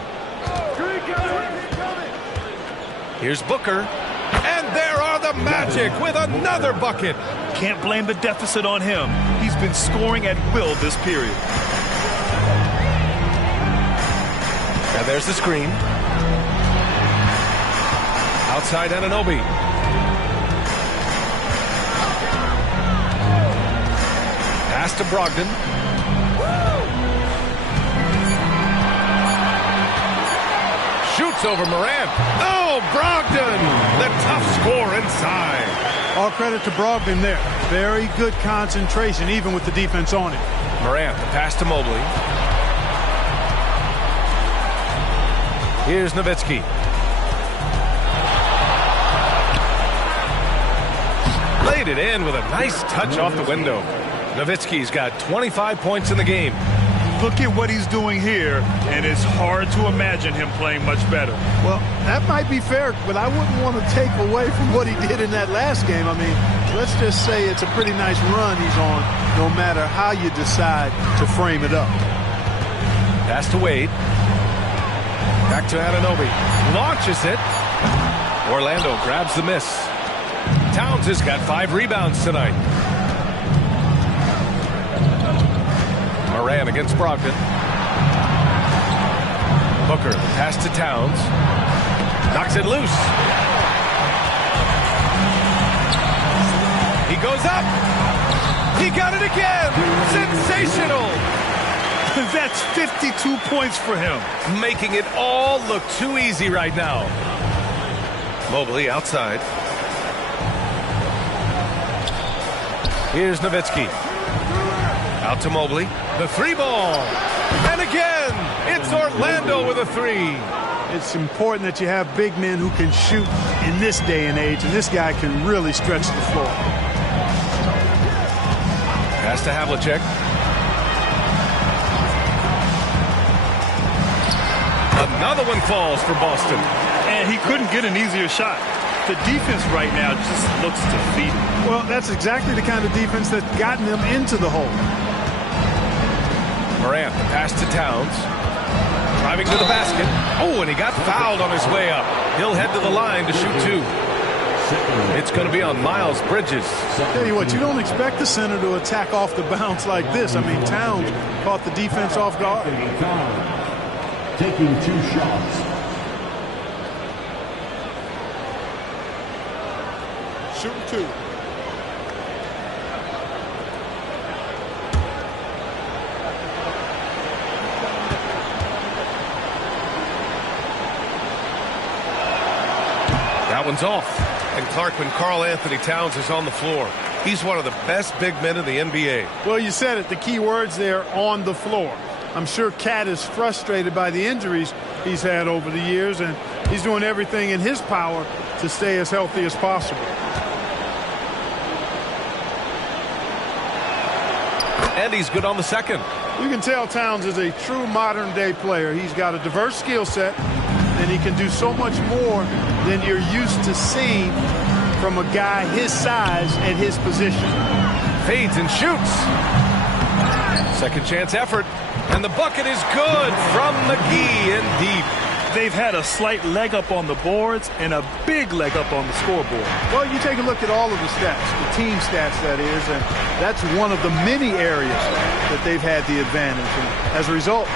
Here's Booker. And there are the Magic with another bucket. Can't blame the deficit on him. He's been scoring at will this period. And there's the screen. Outside Anunoby. Pass to Brogdon. Shoots over Morant. Oh, Brogdon! The tough score inside. All credit to Brogdon there. Very good concentration, even with the defense on it. Morant, the pass to Mobley. Here's Nowitzki. Laid it in with a nice touch off the window. Nowitzki's got 25 points in the game. Look at what he's doing here, and it's hard to imagine him playing much better. Well, that might be fair, but I wouldn't want to take away from what he did in that last game. I mean, let's just say it's a pretty nice run he's on, no matter how you decide to frame it up. Pass to Wade. Back to Anunoby. Launches it. Orlando grabs the miss. Towns has got 5 rebounds tonight. Morant against Brogdon. Booker, the pass to Towns. Knocks it loose. He goes up. He got it again. Sensational. That's 52 points for him. Making it all look too easy right now. Mobley outside. Here's Nowitzki. Out to Mobley. The 3-ball. And again, it's Orlando with a 3. It's important that you have big men who can shoot in this day and age, and this guy can really stretch the floor. Pass to Havlicek. Another one falls for Boston. And he couldn't get an easier shot. The defense right now just looks defeated. Well, that's exactly the kind of defense that's gotten them into the hole. Morant, the pass to Towns. Driving to the basket. Oh, and he got fouled on his way up. He'll head to the line to shoot 2. It's going to be on Miles Bridges. Tell you what, you don't expect the center to attack off the bounce like this. I mean, Towns caught the defense off guard. Taking 2 shots. Shooting 2. That one's off. And Clark, when Karl Anthony Towns is on the floor, he's one of the best big men in the NBA. Well, you said it. The key words there, on the floor. I'm sure Cat is frustrated by the injuries he's had over the years, and he's doing everything in his power to stay as healthy as possible. And he's good on the second. You can tell Towns is a true modern-day player. He's got a diverse skill set, and he can do so much more than you're used to seeing from a guy his size and his position. Fades and shoots. Second chance effort. And the bucket is good from McGee in deep. They've had a slight leg up on the boards and a big leg up on the scoreboard. Well, you take a look at all of the stats, the team stats that is, and that's one of the many areas that they've had the advantage. And as a result,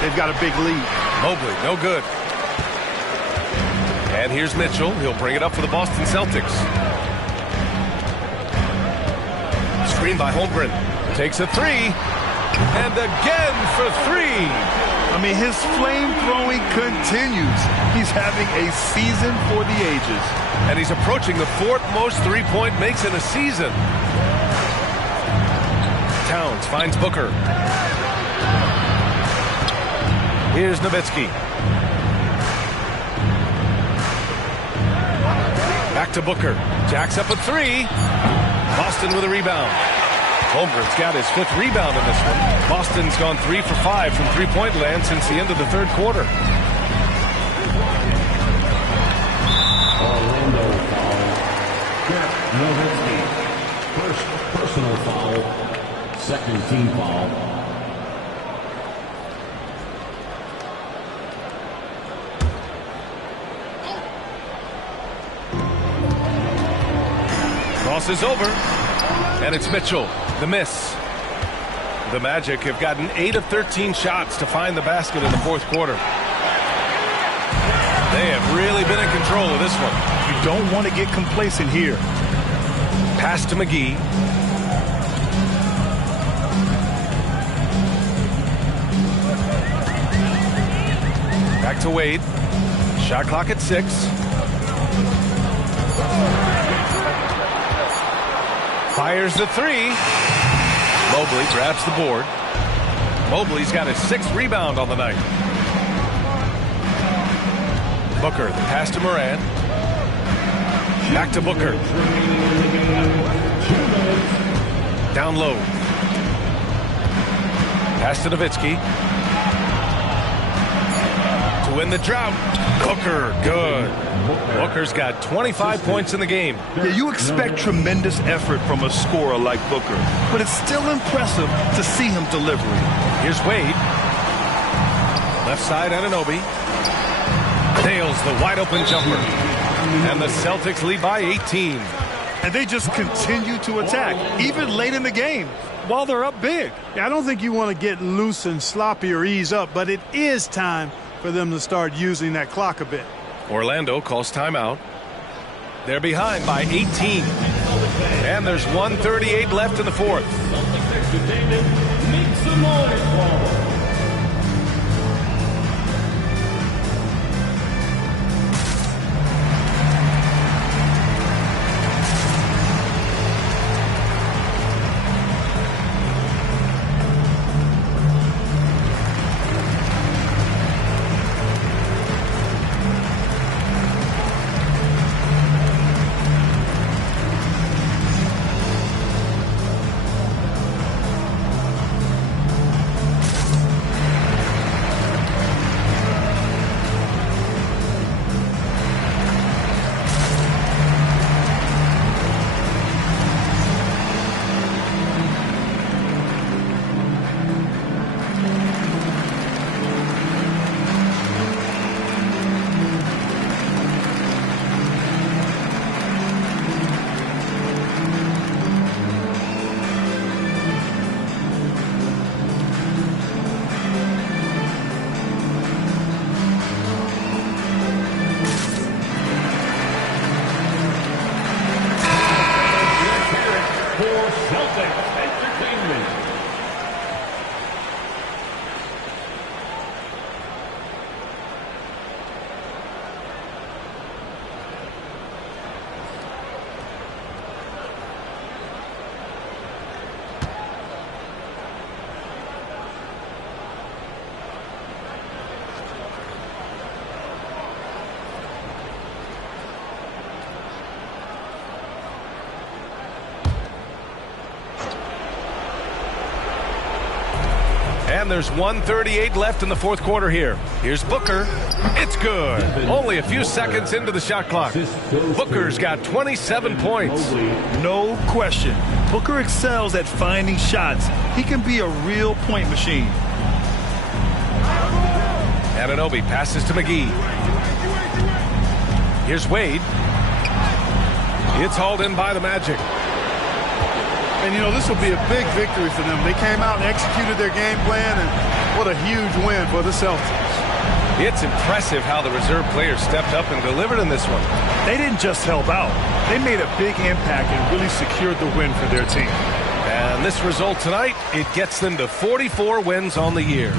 they've got a big lead. Mobley, no good. And here's Mitchell. He'll bring it up for the Boston Celtics. Screen by Holmgren. Takes a 3. And again for 3. I mean, his flame throwing continues. He's having a season for the ages. And he's approaching the 4th most three-point makes in a season. Towns finds Booker. Here's Nowitzki. Back to Booker. Jacks up a 3. Boston with a rebound. Holmgren's got his 5th rebound in this one. Boston's gone 3 for 5 from three-point land since the end of the 3rd quarter. Orlando foul. Dirk Nowitzki. First personal foul. Second team foul. Cross is over. And it's Mitchell. The miss. The Magic have gotten 8 of 13 shots to find the basket in the 4th quarter. They have really been in control of this one. You don't want to get complacent here. Pass to McGee. Back to Wade. Shot clock at 6. Fires the 3. Mobley grabs the board. Mobley's got his 6th rebound on the night. Booker, the pass to Morant. Back to Booker. Down low. Pass to Nowitzki. To win the drought. Booker, good. Booker's got 25 points in the game. Yeah, you expect tremendous effort from a scorer like Booker, but it's still impressive to see him delivering. Here's Wade. Left side, Anunoby. Nails the wide-open jumper. And the Celtics lead by 18. And they just continue to attack, even late in the game, while they're up big. Yeah, I don't think you want to get loose and sloppy or ease up, but it is time for them to start using that clock a bit. Orlando calls timeout. They're behind by 18. And there's 1:38 left in the 4th. Make some noise for him. And there's 1:38 left in the 4th quarter here. Here's Booker. It's good. Only a few seconds into the shot clock. Booker's got 27 points. No question. Booker excels at finding shots. He can be a real point machine. Anunoby passes to McGee. Here's Wade. It's hauled in by the Magic. And, you know, this will be a big victory for them. They came out and executed their game plan, and what a huge win for the Celtics. It's impressive how the reserve players stepped up and delivered in this one. They didn't just help out. They made a big impact and really secured the win for their team. And this result tonight, it gets them to 44 wins on the year.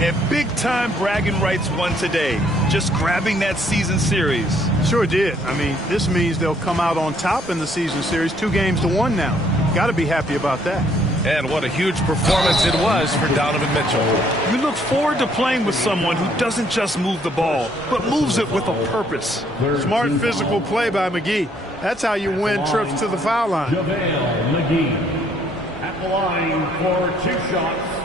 And big-time bragging rights won today. Just grabbing that season series. Sure did. I mean, this means they'll come out on top in the season series, 2-1 now. Got to be happy about that. And what a huge performance it was for Donovan Mitchell. You look forward to playing with someone who doesn't just move the ball, but moves it with a purpose. Smart physical play by McGee. That's how you win trips to the foul line. JaVale McGee at the line for 2 shots.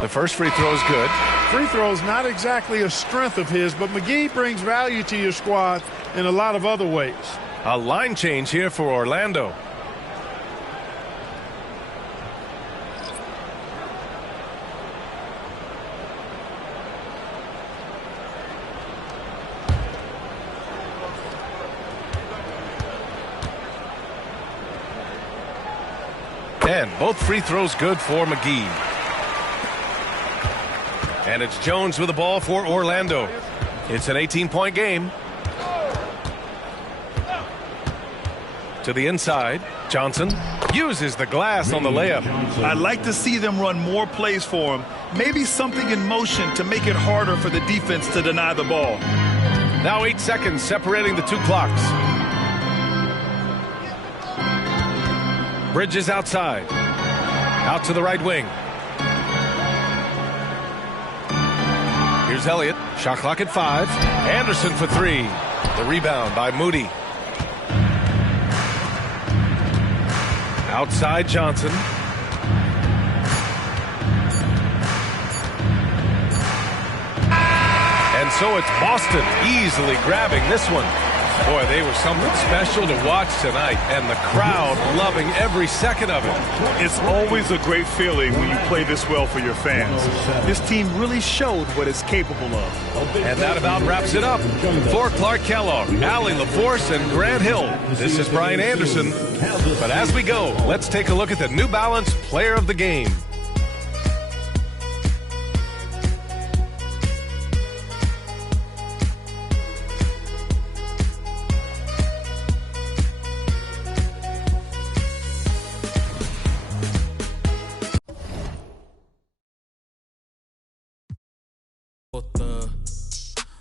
The first free throw is good. Free throws not exactly a strength of his, but McGee brings value to your squad in a lot of other ways. A line change here for Orlando. And both free throws good for McGee. And it's Jones with the ball for Orlando. It's an 18-point game. To the inside, Johnson uses the glass on the layup. I'd like to see them run more plays for him. Maybe something in motion to make it harder for the defense to deny the ball. Now 8 seconds separating the 2 clocks. Bridges outside. Out to the right wing. Here's Elliott. Shot clock at 5. Anderson for 3. The rebound by Moody. Outside Johnson. And so it's Boston easily grabbing this one. Boy, they were something special to watch tonight, and the crowd loving every second of it. It's always a great feeling when you play this well for your fans. This team really showed what it's capable of. And that about wraps it up. For Clark Kellogg, Allie LaForce, and Grant Hill, this is Brian Anderson. But as we go, let's take a look at the New Balance Player of the Game.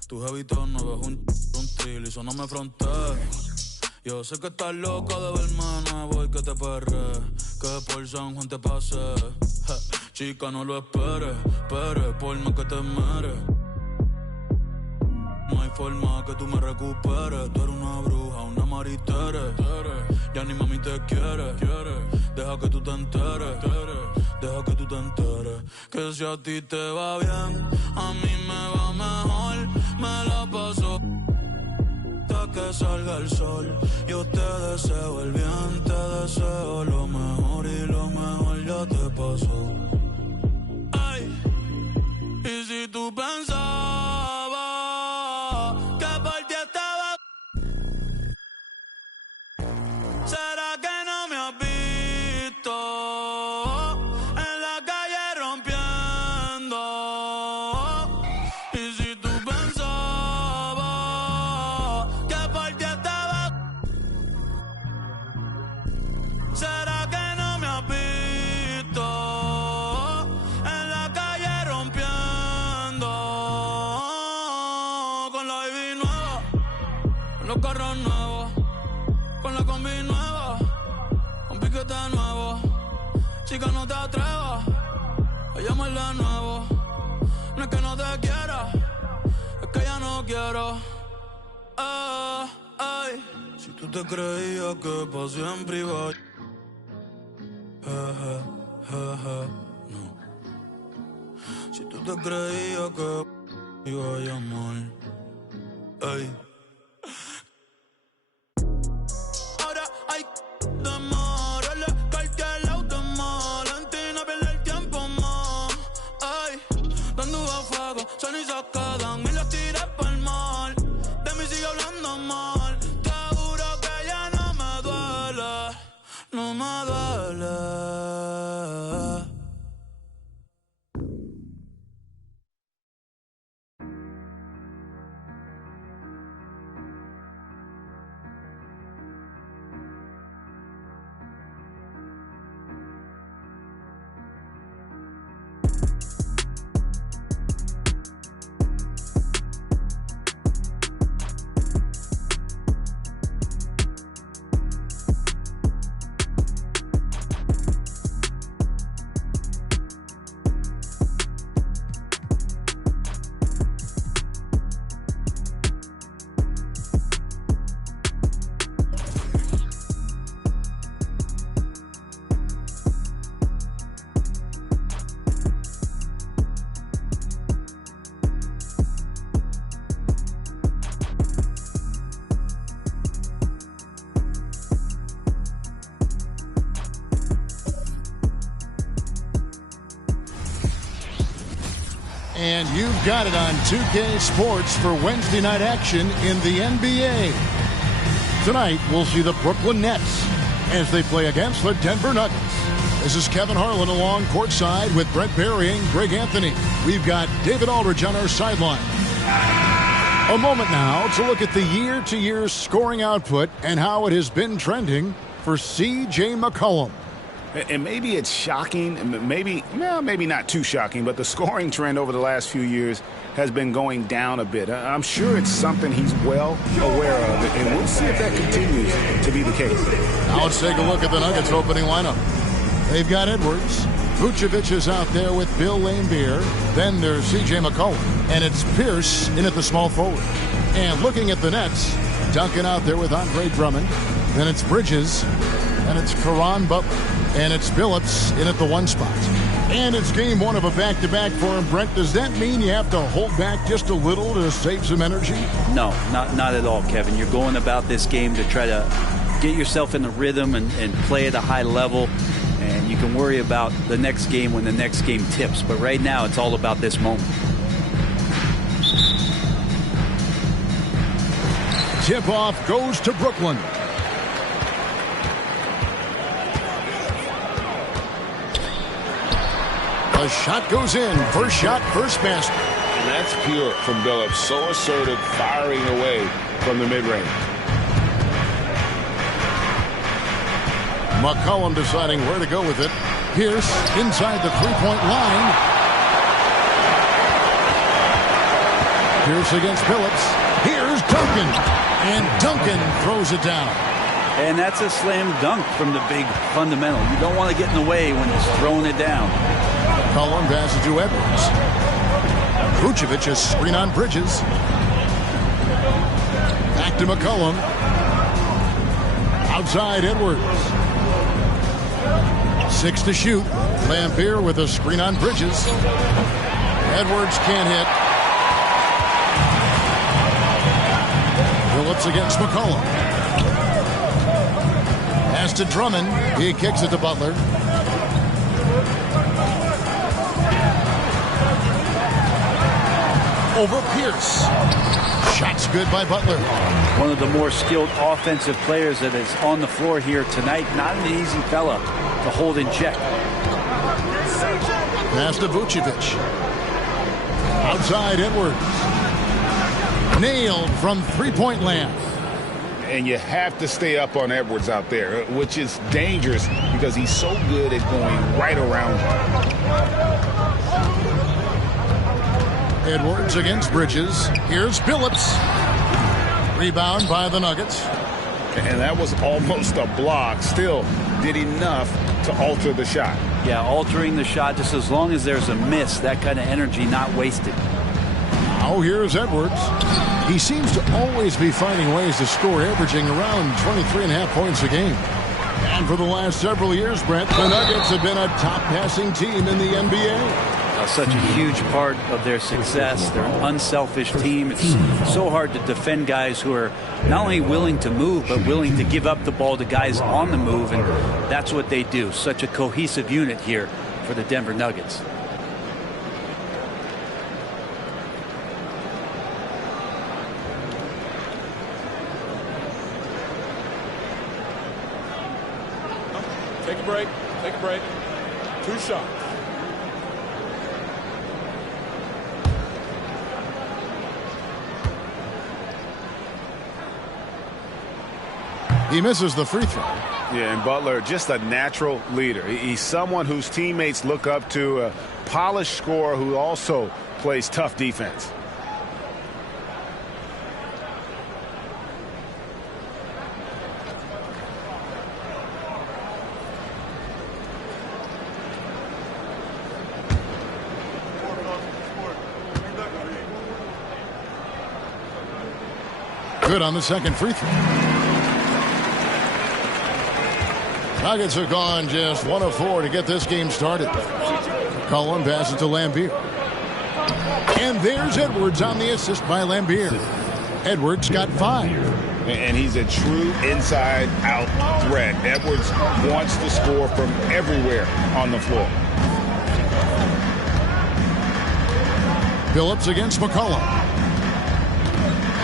Tus hábitos no ves un trill y eso no me fronté. Yo sé que estás loca de verme nuevo y que te perre, que por San Juan te pase. Chica, no lo esperes, por más que te meres. No hay forma que tú me recuperes. Tú eres una bruja, una maritere. Ya ni mami te quiere. Deja que tú te enteres. Deja que tú te enteres. Que si a ti te va bien, a mí me va mejor. Me la paso hasta que salga el sol. Yo te deseo el bien, te deseo lo mejor y lo mejor ya te pasó. Ay, y si tú pensabas que por ti estaba, ¿será que no me has visto en la calle rompiendo? Y si tú pensabas que por ti estaba, ¿será que no me has visto en la calle rompiendo? Con la baby nueva, con los carros nuevos, con la combi nueva, con piquete nuevo. Chica, no te atrevas a llamarle de nuevo. No es que no te quiera, es que ya no quiero. Ay. Si tú te creías que para siempre iba, no. Si tú te creías que iba a llamar, ay. Ahora hay demorarle cualquier auto más. Valentina pierde el tiempo más. Ay, dando a fuego, son y se quedan y las tiré pa'l mar. De mí sigue hablando mal. Te juro que ya no me duele, no me duele. And you've got it on 2K Sports for Wednesday night action in the NBA. Tonight, we'll see the Brooklyn Nets as they play against the Denver Nuggets. This is Kevin Harlan along courtside with Brent Barry and Greg Anthony. We've got David Aldridge on our sideline. A moment now to look at the year-to-year scoring output and how it has been trending for C.J. McCollum. And maybe it's shocking, maybe not too shocking, but the scoring trend over the last few years has been going down a bit. I'm sure it's something he's well aware of, and we'll see if that continues to be the case. Now let's take a look at the Nuggets opening lineup. They've got Edwards. Vucevic is out there with Bill Laimbeer. Then there's C.J. McCollum. And it's Pierce in at the small forward. And looking at the Nets, Duncan out there with Andre Drummond. Then it's Bridges. And it's Caron Butler. And it's Billups in at the 1 spot. And it's game 1 of a back-to-back for him. Brent, does that mean you have to hold back just a little to save some energy? No, not at all, Kevin. You're going about this game to try to get yourself in the rhythm and play at a high level. And you can worry about the next game when the next game tips. But right now, it's all about this moment. Tip-off goes to Brooklyn. The shot goes in. First shot, first basket. And that's pure from Billups. So assertive, firing away from the mid-range. McCollum deciding where to go with it. Pierce inside the three-point line. Pierce against Billups. Here's Duncan. And Duncan throws it down. And that's a slam dunk from the big fundamental. You don't want to get in the way when he's throwing it down. McCollum passes to Edwards. Vucevic is screen on Bridges. Back to McCollum. Outside Edwards. 6 to shoot. Laimbeer with a screen on Bridges. Edwards can't hit. Billups against McCollum. Pass to Drummond. He kicks it to Butler. Over Pierce. Shots good by Butler. One of the more skilled offensive players that is on the floor here tonight. Not an easy fella to hold in check. Pass to Vucevic. Outside Edwards. Nailed from three-point land. And you have to stay up on Edwards out there, which is dangerous because he's so good at going right around you. Edwards against Bridges. Here's Billups. Rebound by the Nuggets. And that was almost a block. Still did enough to alter the shot. Yeah, altering the shot just as long as there's a miss. That kind of energy not wasted. Now here's Edwards. He seems to always be finding ways to score, averaging around 23.5 points a game. And for the last several years, Brent, the Nuggets have been a top passing team in the NBA. Such a huge part of their success. They're an unselfish team. It's so hard to defend guys who are not only willing to move, but willing to give up the ball to guys on the move, and that's what they do. Such a cohesive unit here for the Denver Nuggets. Take a break. Take a break. 2 shots. He misses the free throw. Yeah, and Butler, just a natural leader. He's someone whose teammates look up to, a polished scorer who also plays tough defense. Good on the second free throw. Nuggets have gone just 1 of 4 to get this game started. McCollum passes to Laimbeer. And there's Edwards on the assist by Laimbeer. Edwards got 5. And he's a true inside-out threat. Edwards wants to score from everywhere on the floor. Billups against McCollum.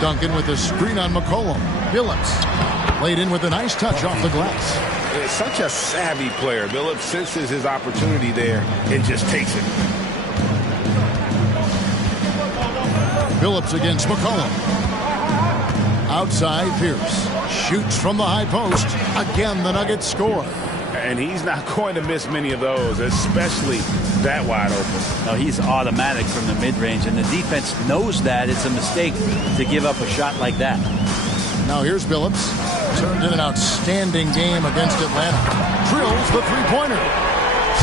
Duncan with the screen on McCollum. Billups laid in with a nice touch off the glass. It's such a savvy player. Billups senses his opportunity there and just takes it. Billups against McCollum. Outside Pierce. Shoots from the high post. Again, the Nuggets score. And he's not going to miss many of those, especially that wide open. No, he's automatic from the mid-range, and the defense knows that it's a mistake to give up a shot like that. Now here's Billups. Turned in an outstanding game against Atlanta. Drills the three-pointer.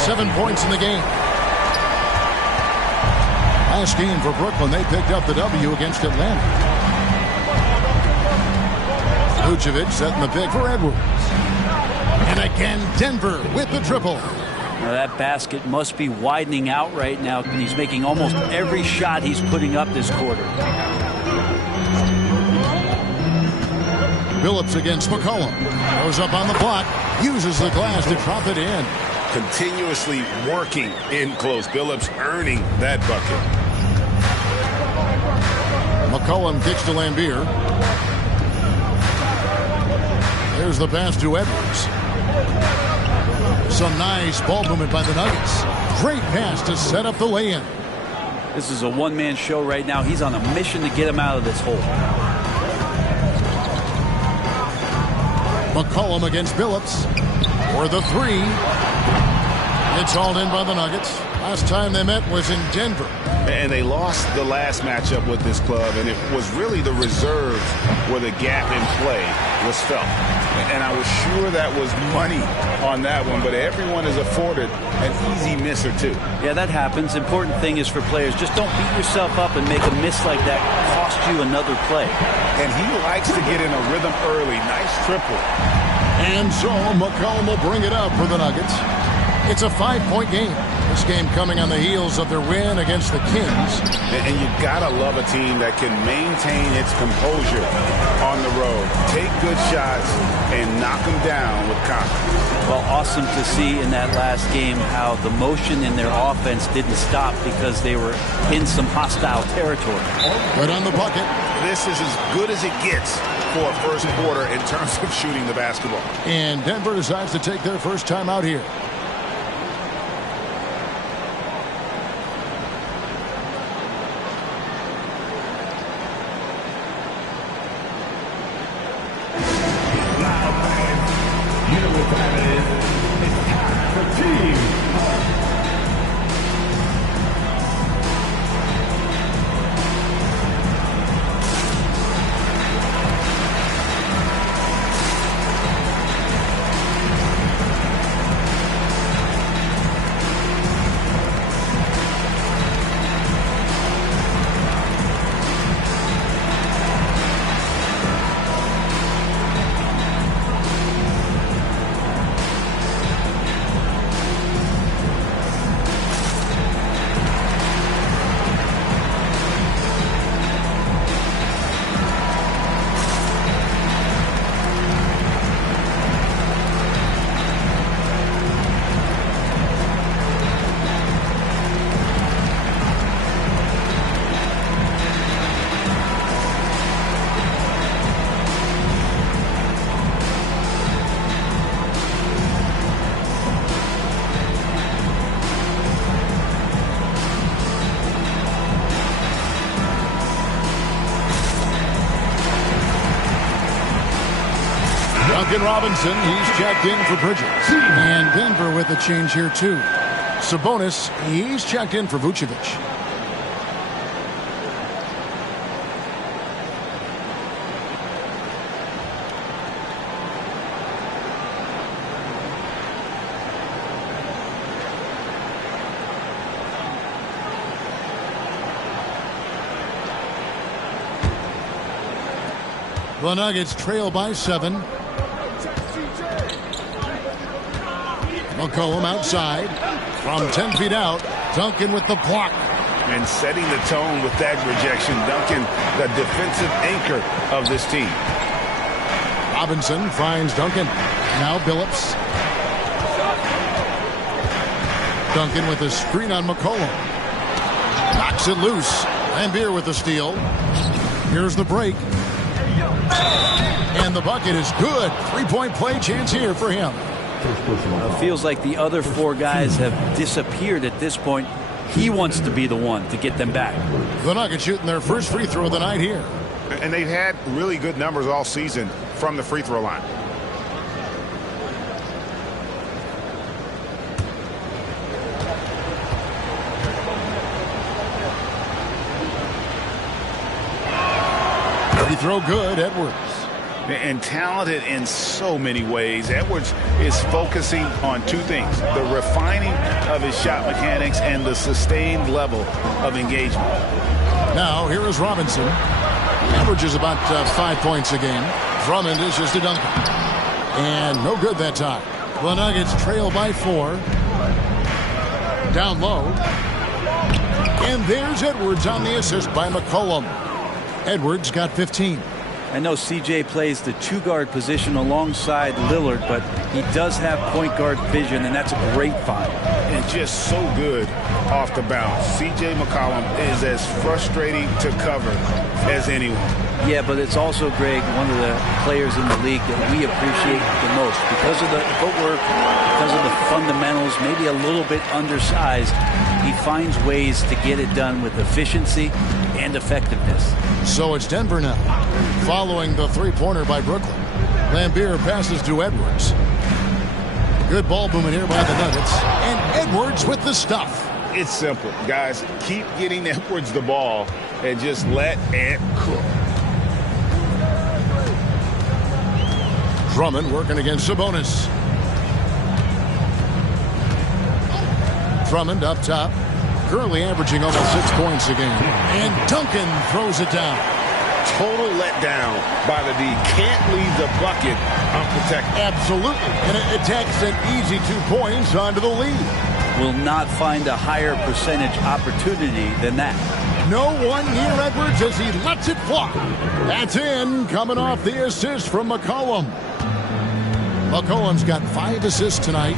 7 points in the game. Last game for Brooklyn, they picked up the W against Atlanta. Vucevic setting the pick for Edwards. And again, Denver with the triple. Now that basket must be widening out right now, and he's making almost every shot he's putting up this quarter. Billups against McCollum. Goes up on the block. Uses the glass to drop it in. Continuously working in close. Billups earning that bucket. McCollum kicks to Lambier. There's the pass to Edwards. Some nice ball movement by the Nuggets. Great pass to set up the lay-in. This is a one-man show right now. He's on a mission to get him out of this hole. McCollum against Billups for the three. It's hauled in by the Nuggets. Last time they met was in Denver. And they lost the last matchup with this club, and it was really the reserves where the gap in play was felt. And I was sure that was money on that one, but everyone is afforded an easy miss or two. Yeah, that happens. Important thing is for players, just don't beat yourself up and make a miss like that cost you another play. And he likes to get in a rhythm early. Nice triple. And so McCollum will bring it up for the Nuggets. It's a 5-point game. This game coming on the heels of their win against the Kings. And you gotta love a team that can maintain its composure on the road, take good shots, and knock them down with confidence. Well, awesome to see in that last game how the motion in their offense didn't stop because they were in some hostile territory. Right on the bucket. This is as good as it gets for a first quarter in terms of shooting the basketball. And Denver decides to take their first time out here. Duncan Robinson, he's checked in for Bridges. And Denver with a change here, too. Sabonis, he's checked in for Vucevic. The Nuggets trail by 7. McCollum outside from 10 feet out. Duncan with the block. And setting the tone with that rejection. Duncan, the defensive anchor of this team. Robinson finds Duncan. Now Billups. Duncan with a screen on McCollum. Knocks it loose. Lambier with the steal. Here's the break. And the bucket is good. 3-point play chance here for him. It feels like the other 4 guys have disappeared at this point. He wants to be the one to get them back. The Nuggets shooting their first free throw of the night here. And they've had really good numbers all season from the free throw line. Free throw good, Edwards. And talented in so many ways. Edwards is focusing on 2 things: the refining of his shot mechanics and the sustained level of engagement. Now here is Robinson. Averages about 5 points a game. Drummond is just a dunker. And no good that time. The Nuggets trail by 4. Down low. And there's Edwards on the assist by McCollum. Edwards got 15. I know CJ plays the 2-guard position alongside Lillard, but he does have point guard vision, and that's a great find. And just so good off the bounce. CJ McCollum is as frustrating to cover as anyone. Yeah, but it's also, Greg, one of the players in the league that we appreciate the most. Because of the footwork, because of the fundamentals, maybe a little bit undersized, he finds ways to get it done with efficiency and effectiveness. So it's Denver now, following the 3-pointer by Brooklyn. Lambier passes to Edwards. Good ball movement here by the Nuggets. And Edwards with the stuff. It's simple, guys. Keep getting Edwards the ball and just let Ant cook. Drummond working against Sabonis. Drummond up top. Currently averaging almost 6 points a game. And Duncan throws it down. Total letdown by the D. Can't leave the bucket unprotected. Absolutely. And it attacks an easy 2 points onto the lead. Will not find a higher percentage opportunity than that. No one near Edwards as he lets it fly. That's in, coming off the assist from McCollum. McCollum's got 5 assists tonight.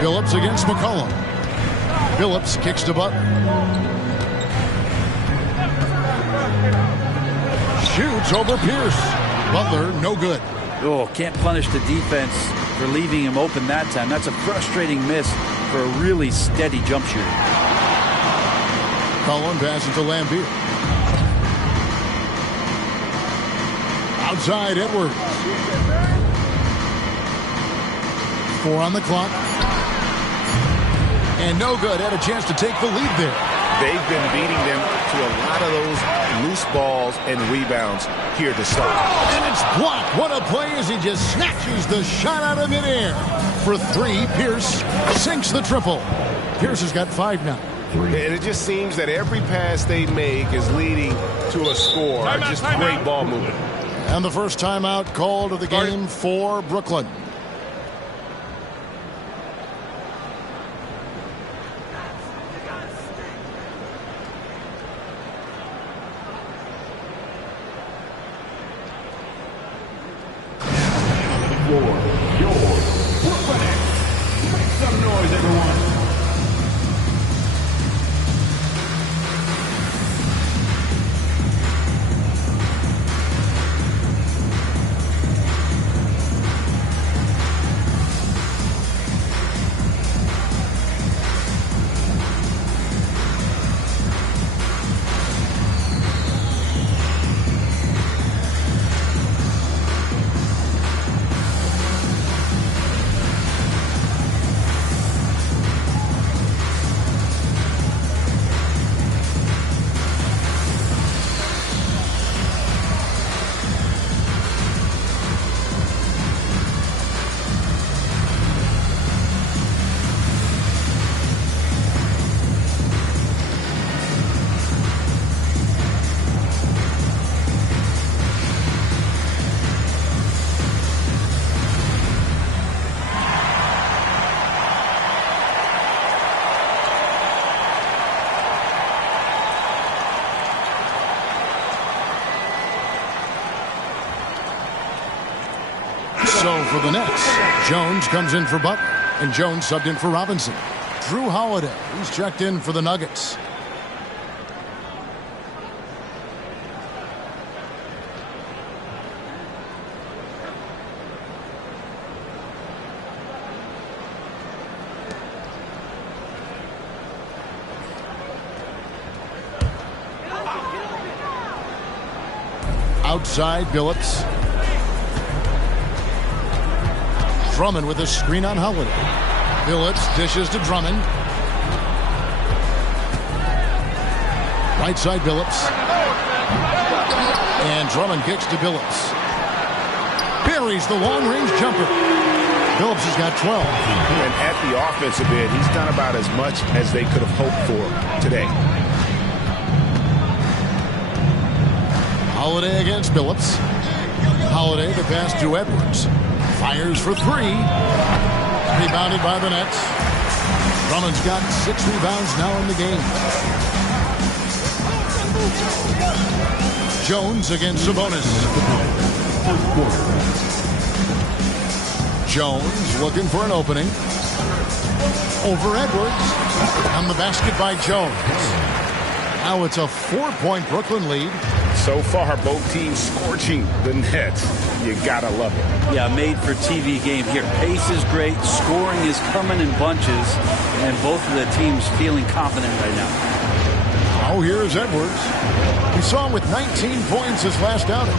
Phillips against McCollum. Phillips kicks to Butler. Shoots over Pierce. Butler, no good. Oh, can't punish the defense for leaving him open that time. That's a frustrating miss for a really steady jump shooter. Collin passes to Lambier. Outside Edwards. 4 on the clock. And no good. Had a chance to take the lead there. They've been beating them to a lot of those loose balls and rebounds here to start. And it's blocked. What a play as he just snatches the shot out of midair. For 3, Pierce sinks the triple. Pierce has got 5 now. And it just seems that every pass they make is leading to a score. Just great ball movement. And the first timeout called of the game for Brooklyn. So for the Nets, Jones comes in for Butler, and Jones subbed in for Robinson. Jrue Holiday. He's checked in for the Nuggets. Outside, Billups. Drummond with a screen on Holiday. Billups dishes to Drummond. Right side, Billups. And Drummond kicks to Billups. Buries the long-range jumper. Billups has got 12. And at the offensive end, he's done about as much as they could have hoped for today. Holiday against Billups. Holiday the pass to Edwards. Fires for three. Rebounded by the Nets. Drummond's got 6 rebounds now in the game. Jones against Sabonis. Jones looking for an opening. Over Edwards. And the basket by Jones. Now it's a 4-point Brooklyn lead. So far, both teams scorching the Nets. You gotta love it. Yeah, made for TV game here. Pace is great. Scoring is coming in bunches. And both of the teams feeling confident right now. Oh, here's Edwards. We saw him with 19 points his last outing.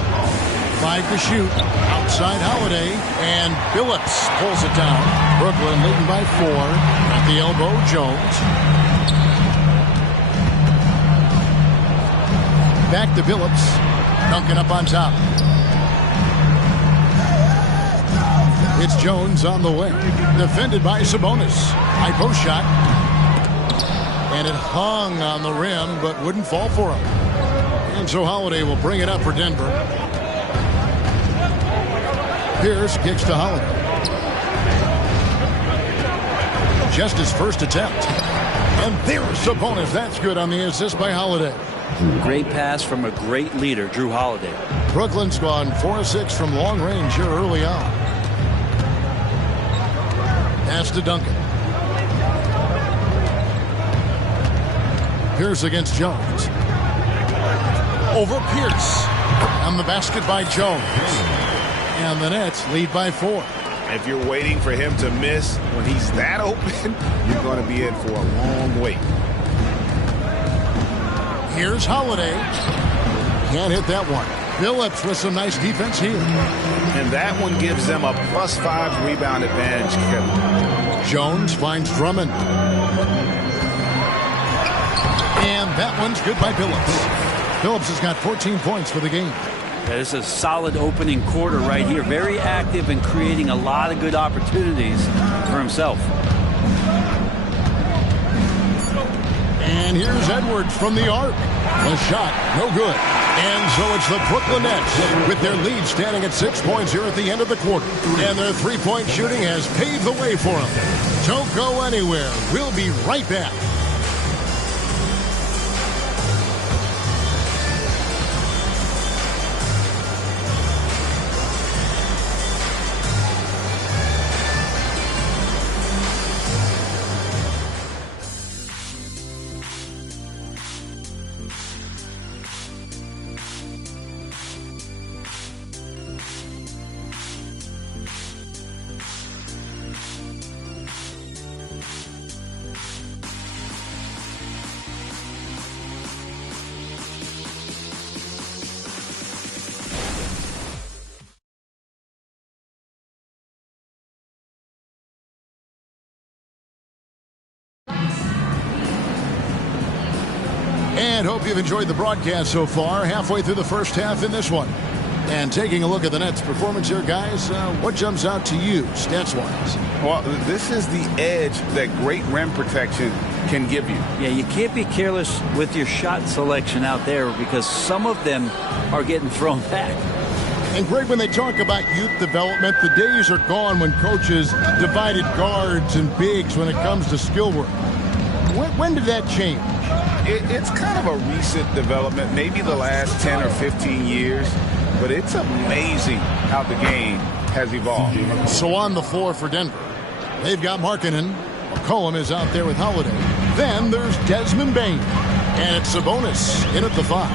5 to shoot. Outside Holiday. And Billups pulls it down. Brooklyn leading by 4. At the elbow, Jones. Back to Billups. Duncan up on top. It's Jones on the wing. Defended by Sabonis. High post shot. And it hung on the rim, but wouldn't fall for him. And so Holiday will bring it up for Denver. Pierce kicks to Holiday. Just his first attempt. And there's Sabonis. That's good on the assist by Holiday. Great pass from a great leader, Jrue Holiday. Brooklyn's gone 4-6 from long range here early on. Pass to Duncan. Pierce against Jones. Over Pierce. And the basket by Jones. And the Nets lead by 4. If you're waiting for him to miss when he's that open, you're going to be in for a long wait. Here's Holiday. Can't hit that one. Billups with some nice defense here. And that one gives them a +5 rebound advantage, Kevin. Jones finds Drummond. And that one's good by Billups. Billups has got 14 points for the game. This is a solid opening quarter right here. Very active and creating a lot of good opportunities for himself. And here's Edwards from the arc. The shot, no good. And so it's the Brooklyn Nets with their lead standing at 6 points here at the end of the quarter. And their three-point shooting has paved the way for them. Don't go anywhere. We'll be right back. And hope you've enjoyed the broadcast so far. Halfway through the first half in this one. And taking a look at the Nets' performance here, guys, what jumps out to you, stats-wise? Well, this is the edge that great rim protection can give you. Yeah, you can't be careless with your shot selection out there because some of them are getting thrown back. And Greg, when they talk about youth development, the days are gone when coaches divided guards and bigs when it comes to skill work. When did that change? It's kind of a recent development, maybe the last 10 or 15 years, but it's amazing how the game has evolved. So on the floor for Denver, they've got Markkanen, McCollum is out there with Holiday. Then there's Desmond Bain. And it's Sabonis in at the 5.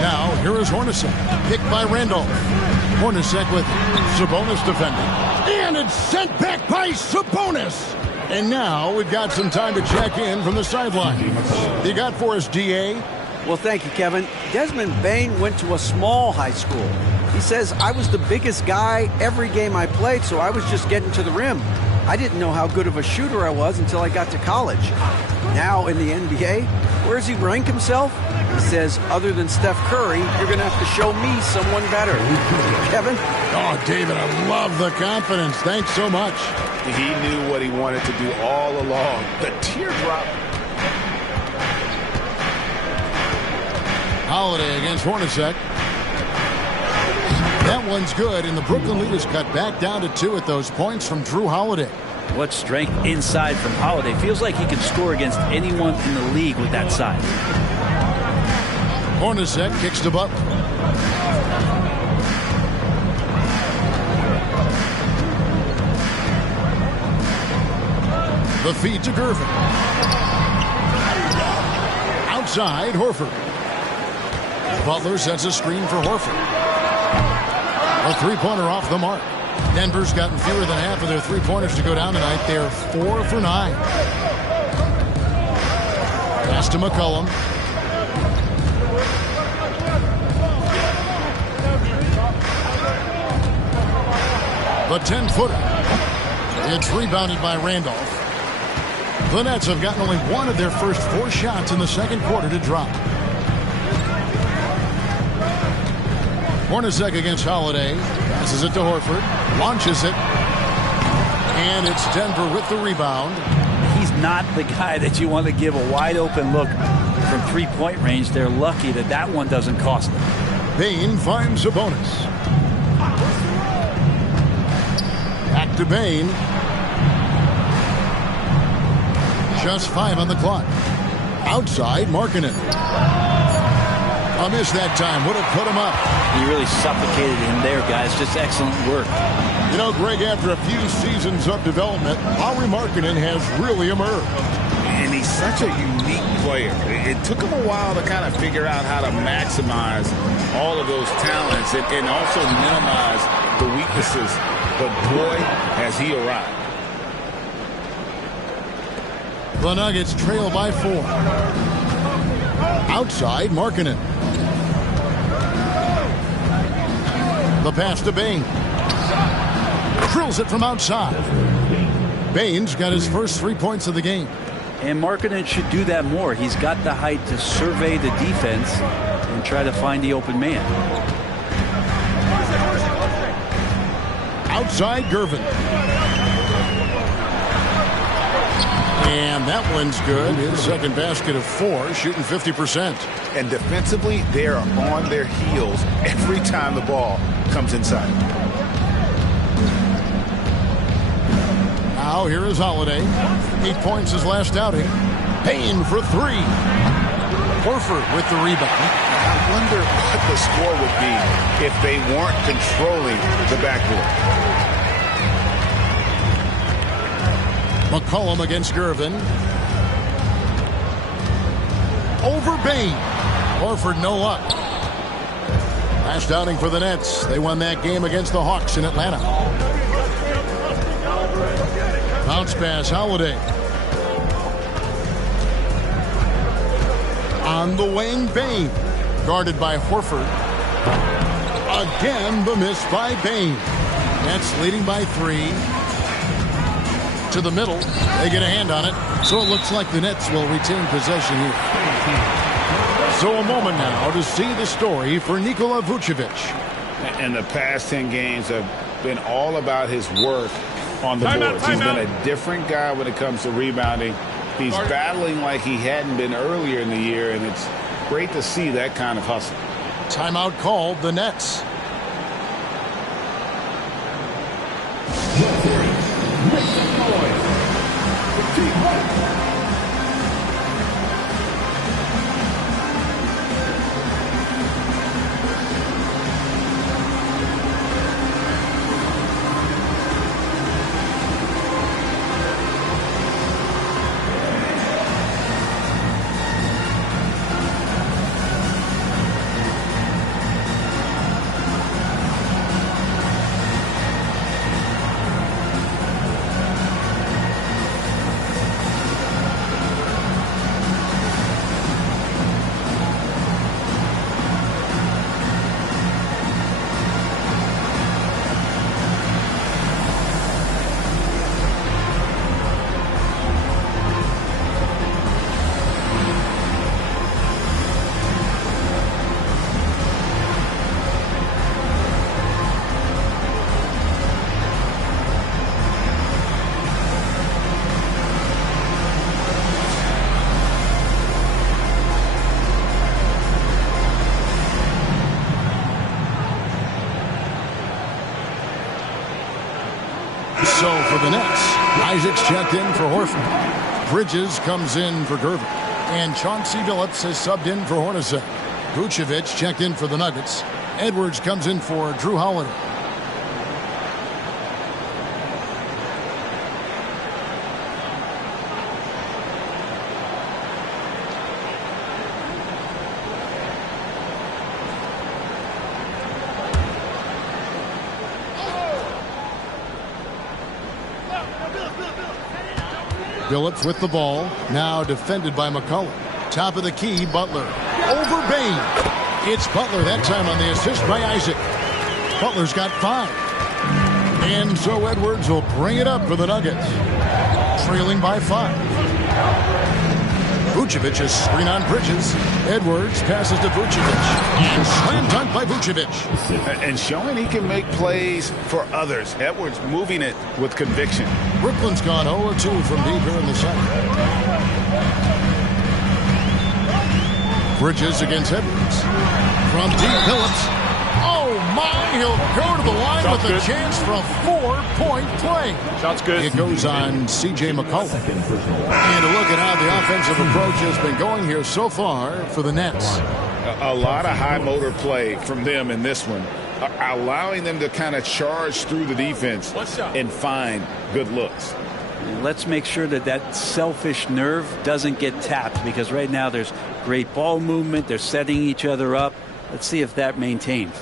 Now, here is Hornacek, picked by Randolph. Hornacek with Sabonis defending. And it's sent back by Sabonis. And now we've got some time to check in from the sideline. You got for us, D.A.? Well, thank you, Kevin. Desmond Bain went to a small high school. He says, I was the biggest guy every game I played, so I was just getting to the rim. I didn't know how good of a shooter I was until I got to college. Now in the NBA, where does he rank himself? He says, other than Steph Curry, you're going to have to show me someone better. Kevin? Oh, David, I love the confidence. Thanks so much. He knew what he wanted to do all along. The teardrop. Holiday against Hornacek. That one's good, and the Brooklyn lead is cut back down to 2 at those points from Drew Holiday. What strength inside from Holiday. Feels like he can score against anyone in the league with that size. Hornacek kicks to Butler. The feed to Gervin. Outside, Horford. Butler sets a screen for Horford. A three-pointer off the mark. Denver's gotten fewer than half of their three-pointers to go down tonight. They're 4 for 9. Pass to McCollum. The 10-footer. It's rebounded by Randolph. The Nets have gotten only one of their first 4 shots in the second quarter to drop. Hornacek against Holiday. Passes it to Horford. Launches it. And it's Denver with the rebound. He's not the guy that you want to give a wide open look from three-point range. They're lucky that that one doesn't cost them. Bain finds Sabonis. Back to Bain. Just 5 on the clock. Outside, Markkanen. A miss that time. Would have put him up. He really suffocated him there, guys. Just excellent work. You know, Greg, after a few seasons of development, Lauri Markkanen has really emerged. And he's such a unique player. It took him a while to kind of figure out how to maximize all of those talents and also minimize the weaknesses. But boy, has he arrived. The Nuggets trail by 4. Outside, Markkanen. The pass to Bain. Drills it from outside. Bain's got his first 3 points of the game. And Markkanen should do that more. He's got the height to survey the defense and try to find the open man. Outside, Gervin. And that one's good. His second basket of 4, shooting 50%. And defensively, they are on their heels every time the ball comes inside. Now here is Holiday. 8 points his last outing. Bain for 3. Horford with the rebound. I wonder what the score would be if they weren't controlling the backboard. McCollum against Gervin. Over Bain. Horford no luck. Last outing for the Nets. They won that game against the Hawks in Atlanta. Bounce pass, Holiday. On the wing, Bain. Guarded by Horford. Again, the miss by Bain. Nets leading by 3. To the middle. They get a hand on it. So it looks like the Nets will retain possession here. So a moment now to see the story for Nikola Vucevic. And the past 10 games have been all about his work on the boards. He's been a different guy when it comes to rebounding. He's battling like he hadn't been earlier in the year, and it's great to see that kind of hustle. Timeout called, the Nets. So for the Nets, Isaac's checked in for Horford. Bridges comes in for Gervin. And Chauncey Billups has subbed in for Hornacek. Vucevic checked in for the Nuggets. Edwards comes in for Drew Holiday. Billups with the ball, now defended by McCollum. Top of the key, Butler. Over Bane. It's Butler that time on the assist by Isaac. Butler's got 5. And so Edwards will bring it up for the Nuggets. Trailing by 5. Vucevic is screen on Bridges. Edwards passes to Vucevic. And slam dunk by Vucevic. And showing he can make plays for others. Edwards moving it with conviction. Brooklyn's gone 0-2 from deep here in the second. Bridges against Edwards. From deep, Billups. Oh, my. He'll go to the line Shot's with a good. chance for a 4-point play. Shot's good. It goes on C.J. McCollum. And a look at how the offensive approach has been going here so far for the Nets. A lot of high motor play from them in this one, allowing them to kind of charge through the defense and find good looks. Let's make sure that that selfish nerve doesn't get tapped, because right now there's great ball movement. They're setting each other up. Let's see if that maintains.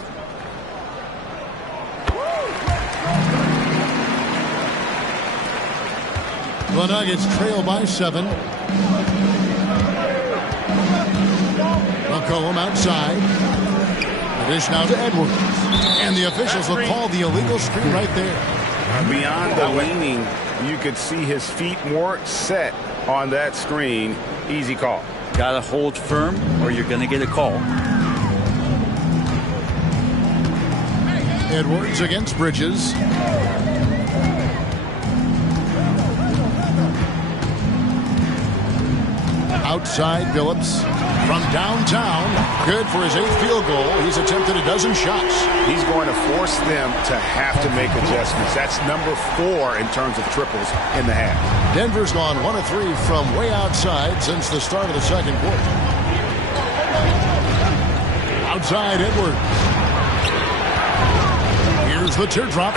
The Nuggets trail by 7. McCollum outside. The dish now to Edwards. And the officials will call the illegal screen right there. Beyond the leaning, you could see his feet more set on that screen. Easy call. Got to hold firm or you're going to get a call. Edwards against Bridges. Outside Billups from downtown. Good for his 8th field goal. He's attempted a dozen shots. He's going to force them to have to make adjustments. That's number 4 in terms of triples in the half. Denver's gone 1 of 3 from way outside since the start of the second quarter. Outside Edwards. Here's the teardrop.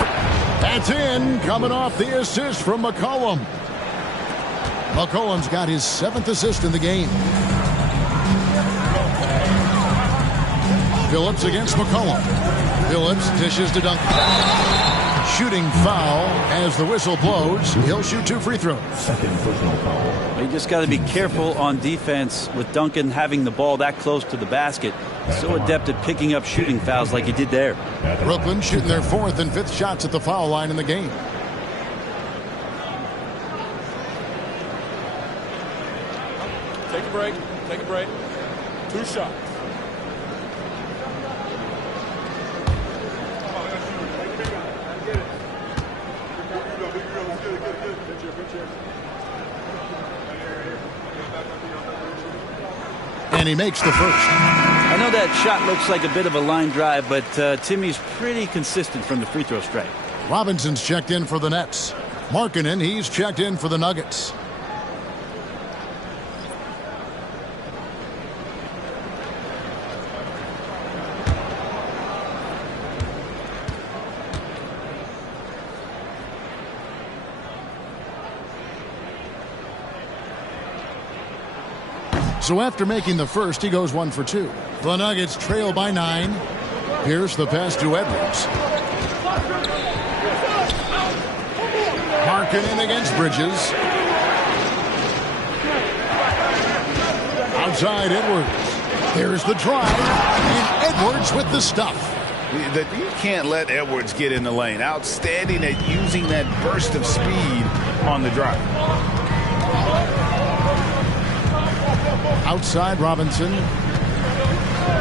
That's in. Coming off the assist from McCollum. McCollum's got his 7th assist in the game. Billups against McCollum. Billups dishes to Duncan. Shooting foul as the whistle blows. He'll shoot 2 free throws. Well, you just got to be careful on defense with Duncan having the ball that close to the basket. So adept at picking up shooting fouls like he did there. Brooklyn shooting their 4th and 5th shots at the foul line in the game. Take a break. Take a break. 2 shots. And he makes the first. I know that shot looks like a bit of a line drive, but Timmy's pretty consistent from the free throw stripe. Robinson's checked in for the Nets. Markkanen, he's checked in for the Nuggets. So after making the first, he goes 1 for 2. The Nuggets trail by 9. Here's the pass to Edwards. Markkanen against Bridges. Outside Edwards. There's the drive. And Edwards with the stuff. You can't let Edwards get in the lane. Outstanding at using that burst of speed on the drive. Outside Robinson.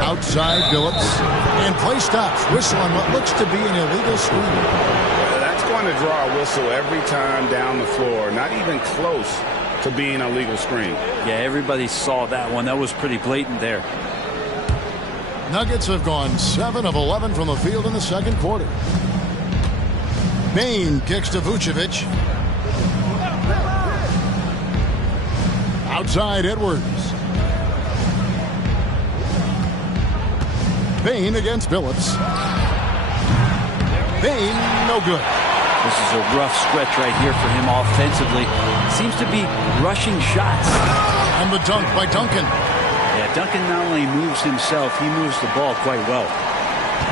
Outside Billups. And play stops. Whistle on what looks to be an illegal screen. That's going to draw a whistle every time down the floor. Not even close to being a legal screen. Yeah, everybody saw that one. That was pretty blatant there. Nuggets have gone 7 of 11 from the field in the second quarter. Bane kicks to Vucevic. Outside Edwards. Bane against Billups. Bane, no good. This is a rough stretch right here for him offensively. Seems to be rushing shots. And the dunk by Duncan. Yeah, Duncan not only moves himself, he moves the ball quite well.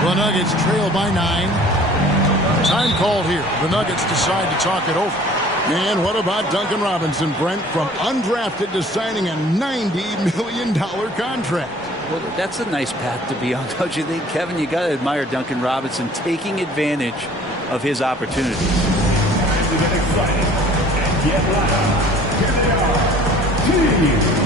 The Nuggets trail by 9. Time called here. The Nuggets decide to talk it over. And what about Duncan Robinson, Brent, from undrafted to signing a $90 million contract? Well, that's a nice path to be on, don't you think, Kevin? You got to admire Duncan Robinson taking advantage of his opportunities. Get excited and get loud. Here they are. Team.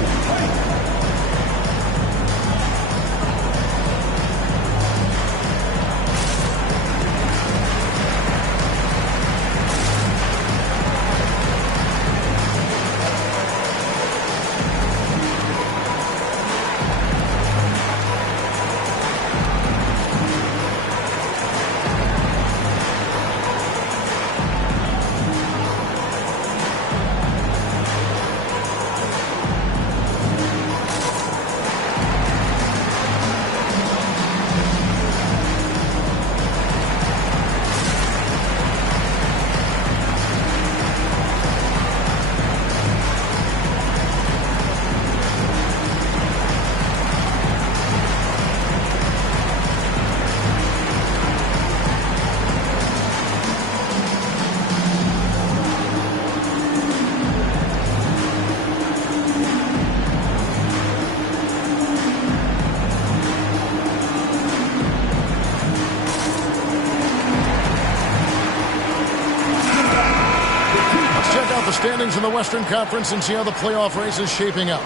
Standings in the Western Conference and see how the playoff race is shaping up.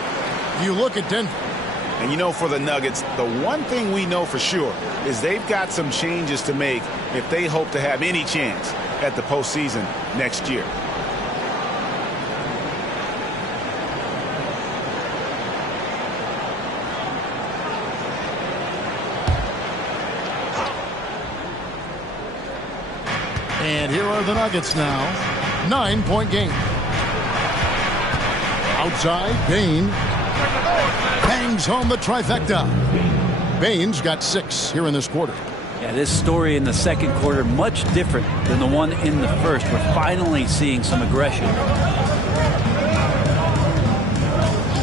You look at Denver. And you know, for the Nuggets, the one thing we know for sure is they've got some changes to make if they hope to have any chance at the postseason next year. And here are the Nuggets now. 9-point game. Outside, Bane bangs home the trifecta. Bane's got 6 here in this quarter. Yeah, this story in the second quarter much different than the one in the first. We're finally seeing some aggression.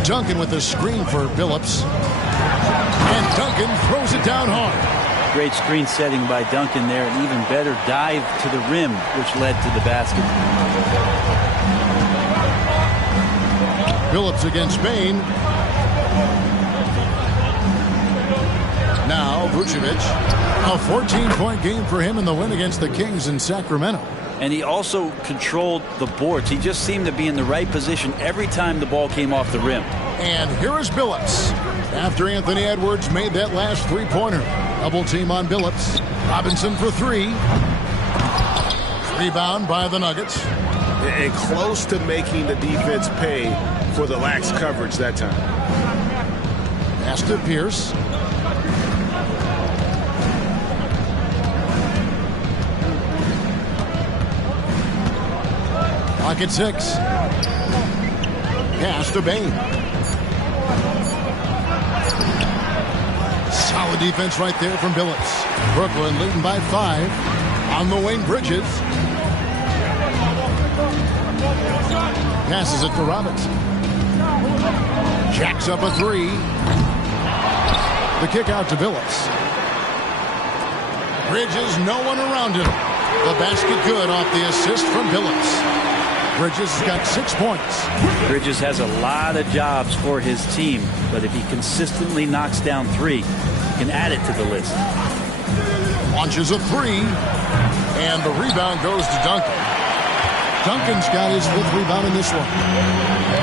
Duncan with the screen for Billups. And Duncan throws it down hard. Great screen setting by Duncan there. An even better dive to the rim, which led to the basket. Billups against Bane. Now Vucevic. A 14-point game for him in the win against the Kings in Sacramento. And he also controlled the boards. He just seemed to be in the right position every time the ball came off the rim. And here is Billups. After Anthony Edwards made that last three-pointer. Double team on Billups. Robinson for 3. Rebound by the Nuggets. And close to making the defense pay for the lax coverage that time. Pass to Pierce. Clock at 6. Pass to Bane. Solid defense right there from Billups. Brooklyn leading by 5 on the wing. Bridges passes it to Robinson. Jacks up a 3. The kick out to Billups. Bridges, no one around him. The basket good off the assist from Billups. Bridges has got 6 points. Bridges has a lot of jobs for his team, but if he consistently knocks down 3, he can add it to the list. Launches a 3, and the rebound goes to Duncan. Duncan's got his 5th rebound in this one.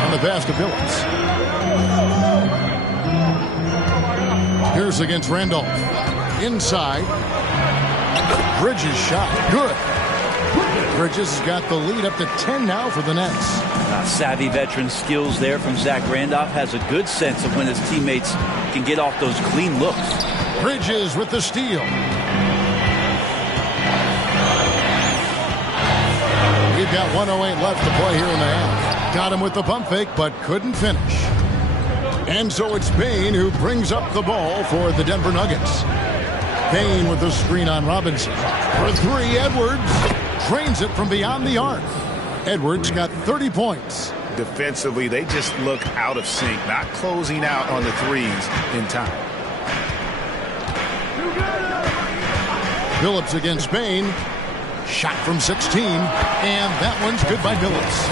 On the pass to Billups. Here's against Randolph. Inside. Bridges shot. Good. Bridges has got the lead up to 10 now for the Nets. Savvy veteran skills there from Zach Randolph. Has a good sense of when his teammates can get off those clean looks. Bridges with the steal. They've got 1:08 left to play here in the half. Got him with the pump fake, but couldn't finish. And so it's Bane who brings up the ball for the Denver Nuggets. Bane with the screen on Robinson. For three, Edwards drains it from beyond the arc. Edwards got 30 points. Defensively, they just look out of sync, not closing out on the threes in time. Billups against Bane. Shot from 16, and that one's good by Billups.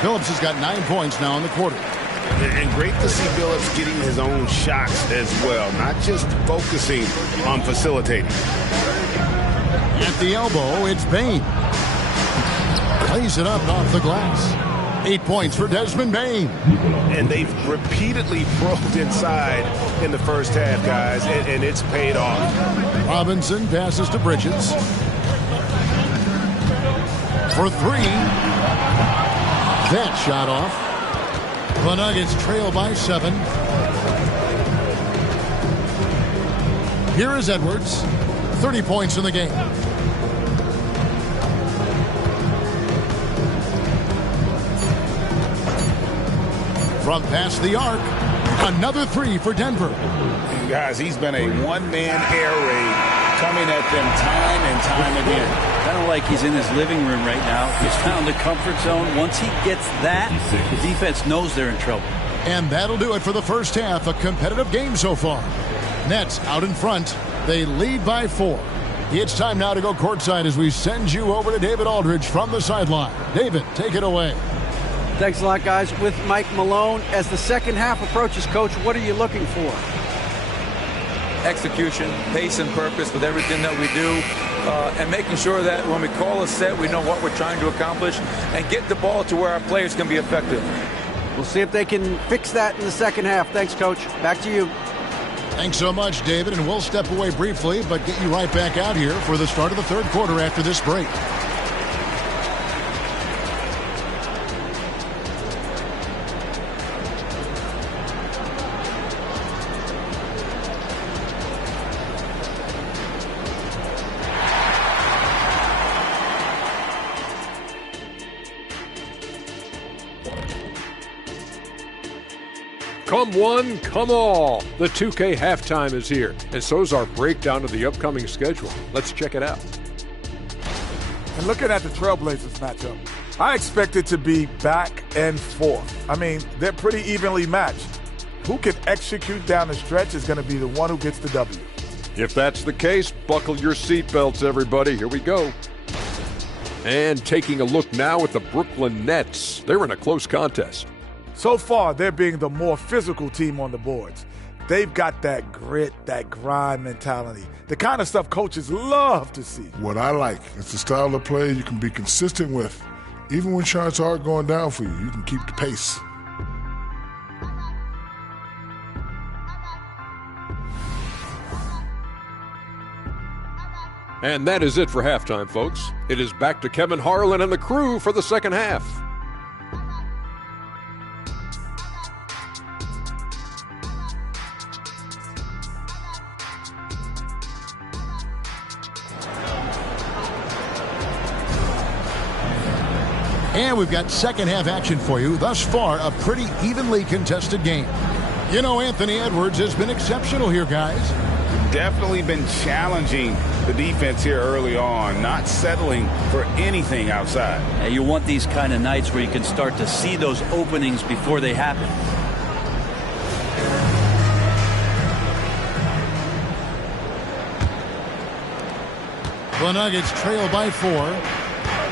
Billups has got 9 points now in the quarter. And great to see Billups getting his own shots as well, not just focusing on facilitating. At the elbow, it's Bane. Plays it up off the glass. 8 points for Desmond Bane. And they've repeatedly probed inside in the first half, guys, and it's paid off. Robinson passes to Bridges. For three. That shot off. The Nuggets trail by 7. Here is Edwards. 30 points in the game. From past the arc, another three for Denver. Guys, he's been a one-man air raid coming at them time and time again. Kind of like he's in his living room right now. He's found a comfort zone. Once he gets that, the defense knows they're in trouble. And that'll do it for the first half. A competitive game so far. Nets out in front. They lead by 4. It's time now to go courtside as we send you over to David Aldridge from the sideline. David, take it away. Thanks a lot, guys. With Mike Malone, as the second half approaches, Coach, what are you looking for? Execution, pace and purpose with everything that we do, and making sure that when we call a set, we know what we're trying to accomplish and get the ball to where our players can be effective. We'll see if they can fix that in the second half. Thanks, Coach. Back to you. Thanks so much, David, and we'll step away briefly, but get you right back out here for the start of the third quarter after this break. Come one, come all. The 2K halftime is here, and so's our breakdown of the upcoming schedule. Let's check it out. And looking at the Trailblazers matchup, I expect it to be back and forth. I mean, they're pretty evenly matched. Who can execute down the stretch is going to be the one who gets the W. If that's the case, buckle your seatbelts, everybody. Here we go. And taking a look now at the Brooklyn Nets. They're in a close contest. So far, they're being the more physical team on the boards. They've got that grit, that grind mentality, the kind of stuff coaches love to see. What I like is the style of play you can be consistent with. Even when shots are going down for you, you can keep the pace. And that is it for halftime, folks. It is back to Kevin Harlan and the crew for the second half. And we've got second half action for you. Thus far, a pretty evenly contested game. You know, Anthony Edwards has been exceptional here, guys. Definitely been challenging the defense here early on, not settling for anything outside. Yeah, you want these kind of nights where you can start to see those openings before they happen. The Nuggets trail by 4.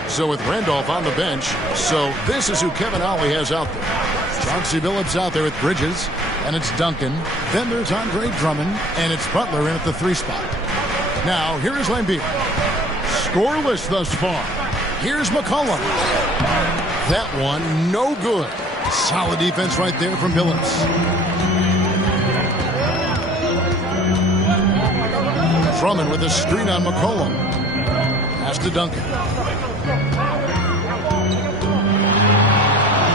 So with Randolph on the bench, so this is who Kevin Ollie has out there. Chauncey Billups out there with Bridges, and it's Duncan. Then there's Andre Drummond, and it's Butler in at the 3 spot. Now, here is Laimbeer. Scoreless thus far. Here's McCollum. That one, no good. Solid defense right there from Billups. Drummond with a screen on McCollum. Pass to Duncan.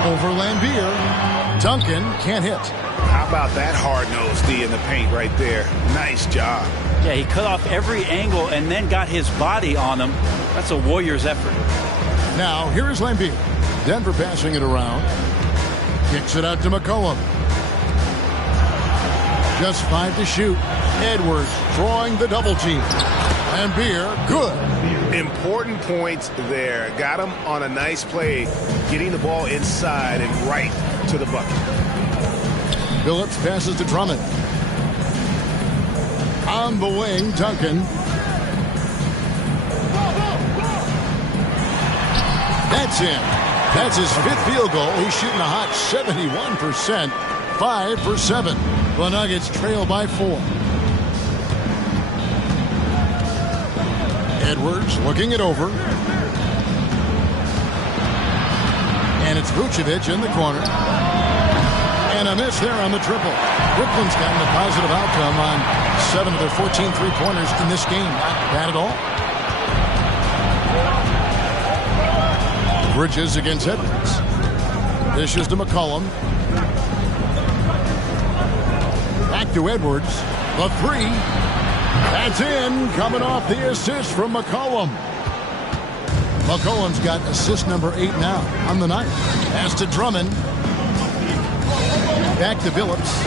Over Laimbeer. Duncan can't hit. How about that hard-nosed D in the paint right there? Nice job. Yeah, he cut off every angle and then got his body on him. That's a Warriors effort. Now, here is Laimbeer. Denver passing it around. Kicks it out to McCollum. Just 5 to shoot. Edwards drawing the double team. Laimbeer, good. Important points there. Got him on a nice play, getting the ball inside and right to the bucket. Phillips passes to Drummond. On the wing, Duncan. That's in. That's his 5th field goal. He's shooting a hot 71%. 5 for 7. The Nuggets trail by 4. Edwards looking it over. And it's Vucevic in the corner. And a miss there on the triple. Brooklyn's gotten a positive outcome on 7 of their 14 three-pointers in this game. Not bad at all. Bridges against Edwards. Dishes to McCollum. Back to Edwards. The 3. That's in. Coming off the assist from McCollum. McCollum's got assist number 8 now on the night. Pass to Drummond. Back to Phillips.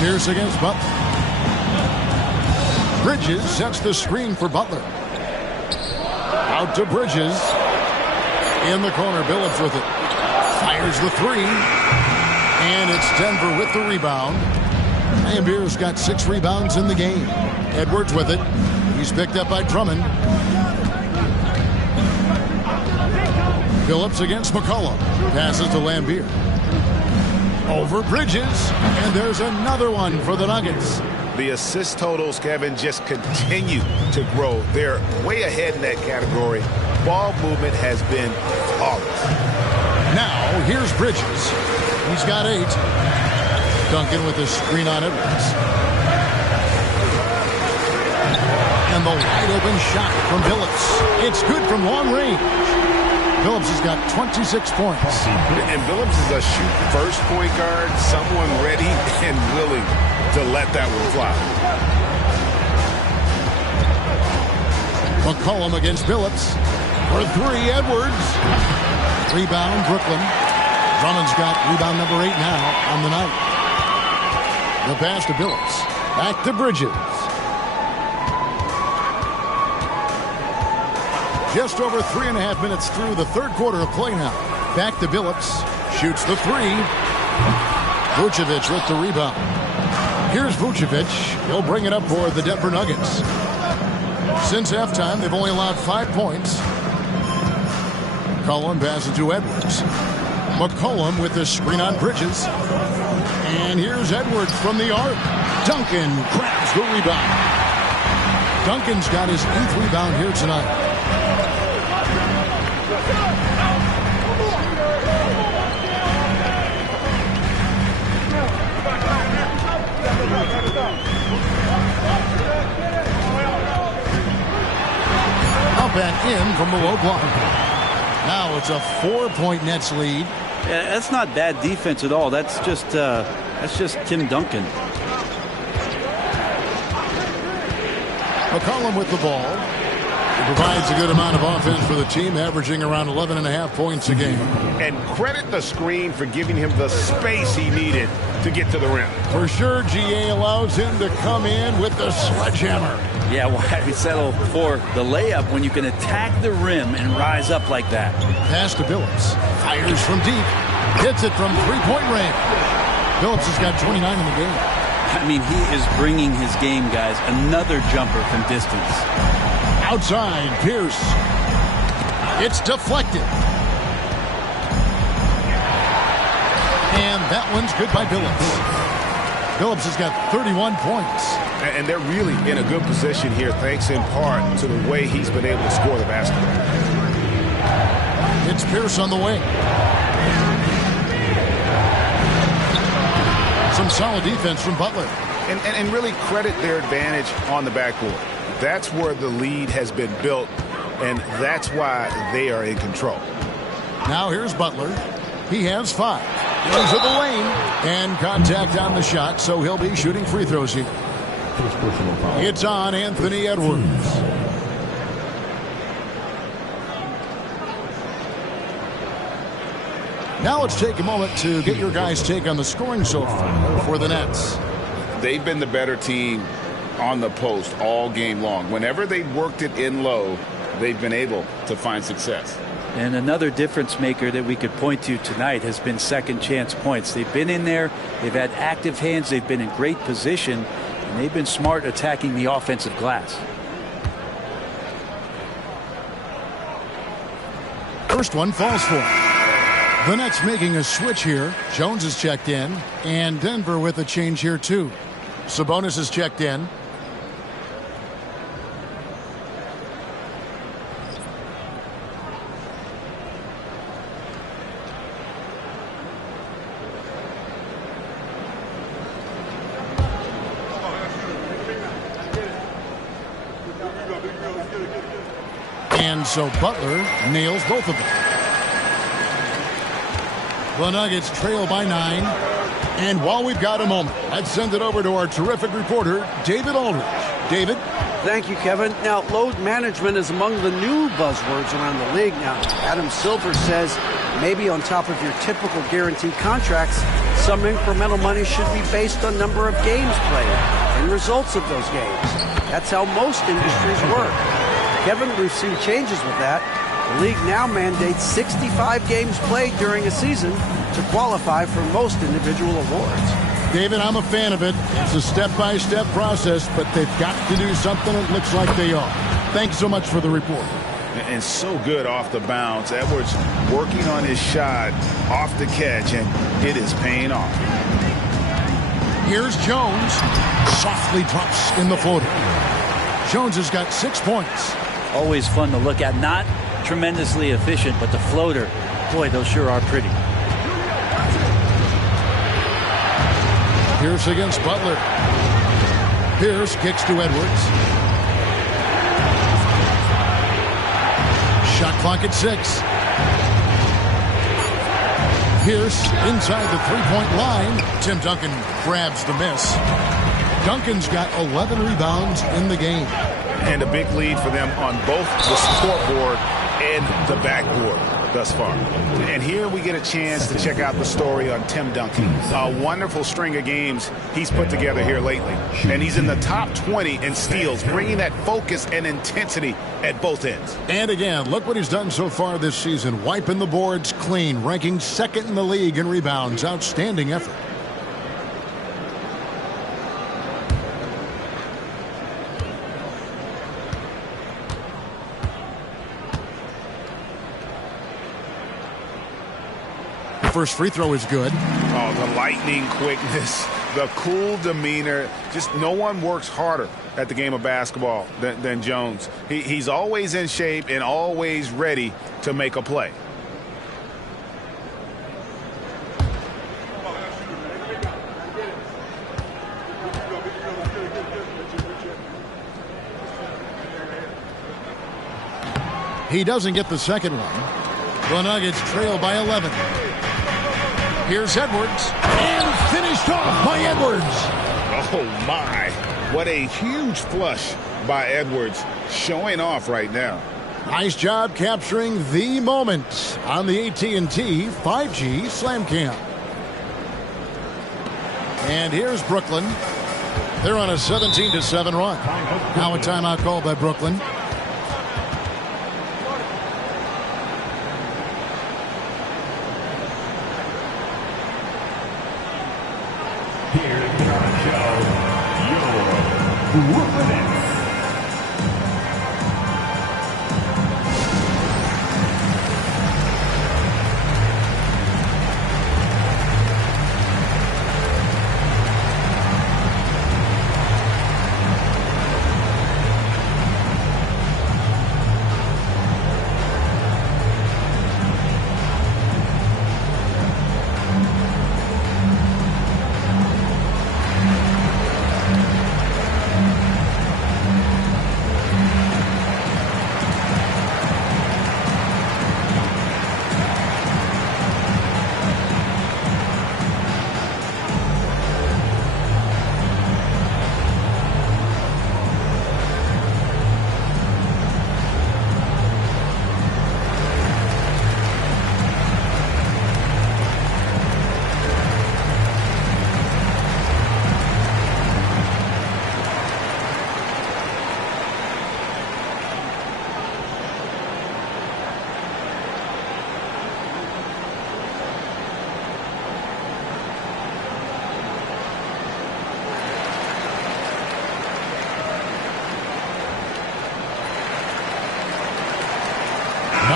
Pierce against Butler. Bridges sets the screen for Butler. Out to Bridges. In the corner, Phillips with it. Fires the 3. And it's Denver with the rebound. Laimbeer's got 6 rebounds in the game. Edwards with it. He's picked up by Drummond. Phillips against McCollum. Passes to Laimbeer. Over Bridges. And there's another one for the Nuggets. The assist totals, Kevin, just continue to grow. They're way ahead in that category. Ball movement has been flawless. Now, here's Bridges. He's got 8. Duncan with the screen on Edwards. And the wide open shot from Phillips. It's good from long range. Phillips has got 26 points. And Phillips is a shoot-first point guard, someone ready and willing to let that one fly. McCollum against Phillips. For 3, Edwards. Rebound, Brooklyn. Drummond's got rebound number 8 now on the night. The pass to Phillips. Back to Bridges. Just over 3.5 minutes through the third quarter of play now. Back to Phillips. Shoots the 3. Vucevic with the rebound. Here's Vucevic. He'll bring it up for the Denver Nuggets. Since halftime, they've only allowed 5 points. McCollum passes to Edwards. McCollum with the screen on Bridges. And here's Edwards from the arc. Duncan grabs the rebound. Duncan's got his 8th rebound here tonight. Up and in from the low block. Now it's a 4-point Nets lead. Yeah, that's not bad defense at all. That's just Tim Duncan. McCollum with the ball. He provides a good amount of offense for the team, averaging around 11.5 points a game. And credit the screen for giving him the space he needed to get to the rim. For sure, GA allows him to come in with the sledgehammer. Yeah, why we settle for the layup when you can attack the rim and rise up like that? Pass to Phillips. Fires from deep. Hits it from 3-point range. Phillips has got 29 in the game. I mean, he is bringing his game, guys. Another jumper from distance. Outside, Pierce. It's deflected. And that one's good by Phillips. Phillips has got 31 points. And they're really in a good position here, thanks in part to the way he's been able to score the basketball. It's Pierce on the wing. Some solid defense from Butler. And really credit their advantage on the backboard. That's where the lead has been built, and that's why they are in control. Now here's Butler. He has 5. Into the lane. And contact on the shot, so he'll be shooting free throws here. It's on Anthony Edwards. Now let's take a moment to get your guys' take on the scoring so far for the Nets. They've been the better team on the post all game long. Whenever they worked it in low, they've been able to find success. And another difference maker that we could point to tonight has been second chance points. They've been in there, they've had active hands, they've been in great position, and they've been smart attacking the offensive glass. First one falls for him. The Nets making a switch here. Jones is checked in, and Denver with a change here too. Sabonis is checked in. And so Butler nails both of them. The Nuggets trail by 9. And while we've got a moment, let's send it over to our terrific reporter, David Aldridge. David? Thank you, Kevin. Now, load management is among the new buzzwords around the league. Now, Adam Silver says maybe on top of your typical guaranteed contracts, some incremental money should be based on number of games played and results of those games. That's how most industries work. Kevin, we've seen changes with that. The league now mandates 65 games played during a season to qualify for most individual awards. David, I'm a fan of it. It's a step-by-step process, but they've got to do something. It looks like they are. Thanks so much for the report. And so good off the bounce. Edwards working on his shot off the catch, and it is paying off. Here's Jones. Softly drops in the floater. Jones has got 6 points. Always fun to look at. Not tremendously efficient, but the floater, boy, those sure are pretty. Pierce against Butler. Pierce kicks to Edwards. Shot clock at 6. Pierce inside the three-point line. Tim Duncan grabs the miss. Duncan's got 11 rebounds in the game. And a big lead for them on both the scoreboard and the backboard thus far. And here we get a chance to check out the story on Tim Duncan. A wonderful string of games he's put together here lately. And he's in the top 20 in steals, bringing that focus and intensity at both ends. And again, look what he's done so far this season. Wiping the boards clean, ranking second in the league in rebounds. Outstanding effort. First free throw is good. Oh, the lightning quickness, the cool demeanor. Just no one works harder at the game of basketball than Jones. He's always in shape and always ready to make a play. He doesn't get the second one. The Nuggets trail by 11. Here's Edwards, and finished off by Edwards. Oh, my. What a huge flush by Edwards, showing off right now. Nice job capturing the moment on the AT&T 5G Slam Cam. And here's Brooklyn. They're on a 17-7 run. Now a timeout called by Brooklyn. Brooklyn Nets.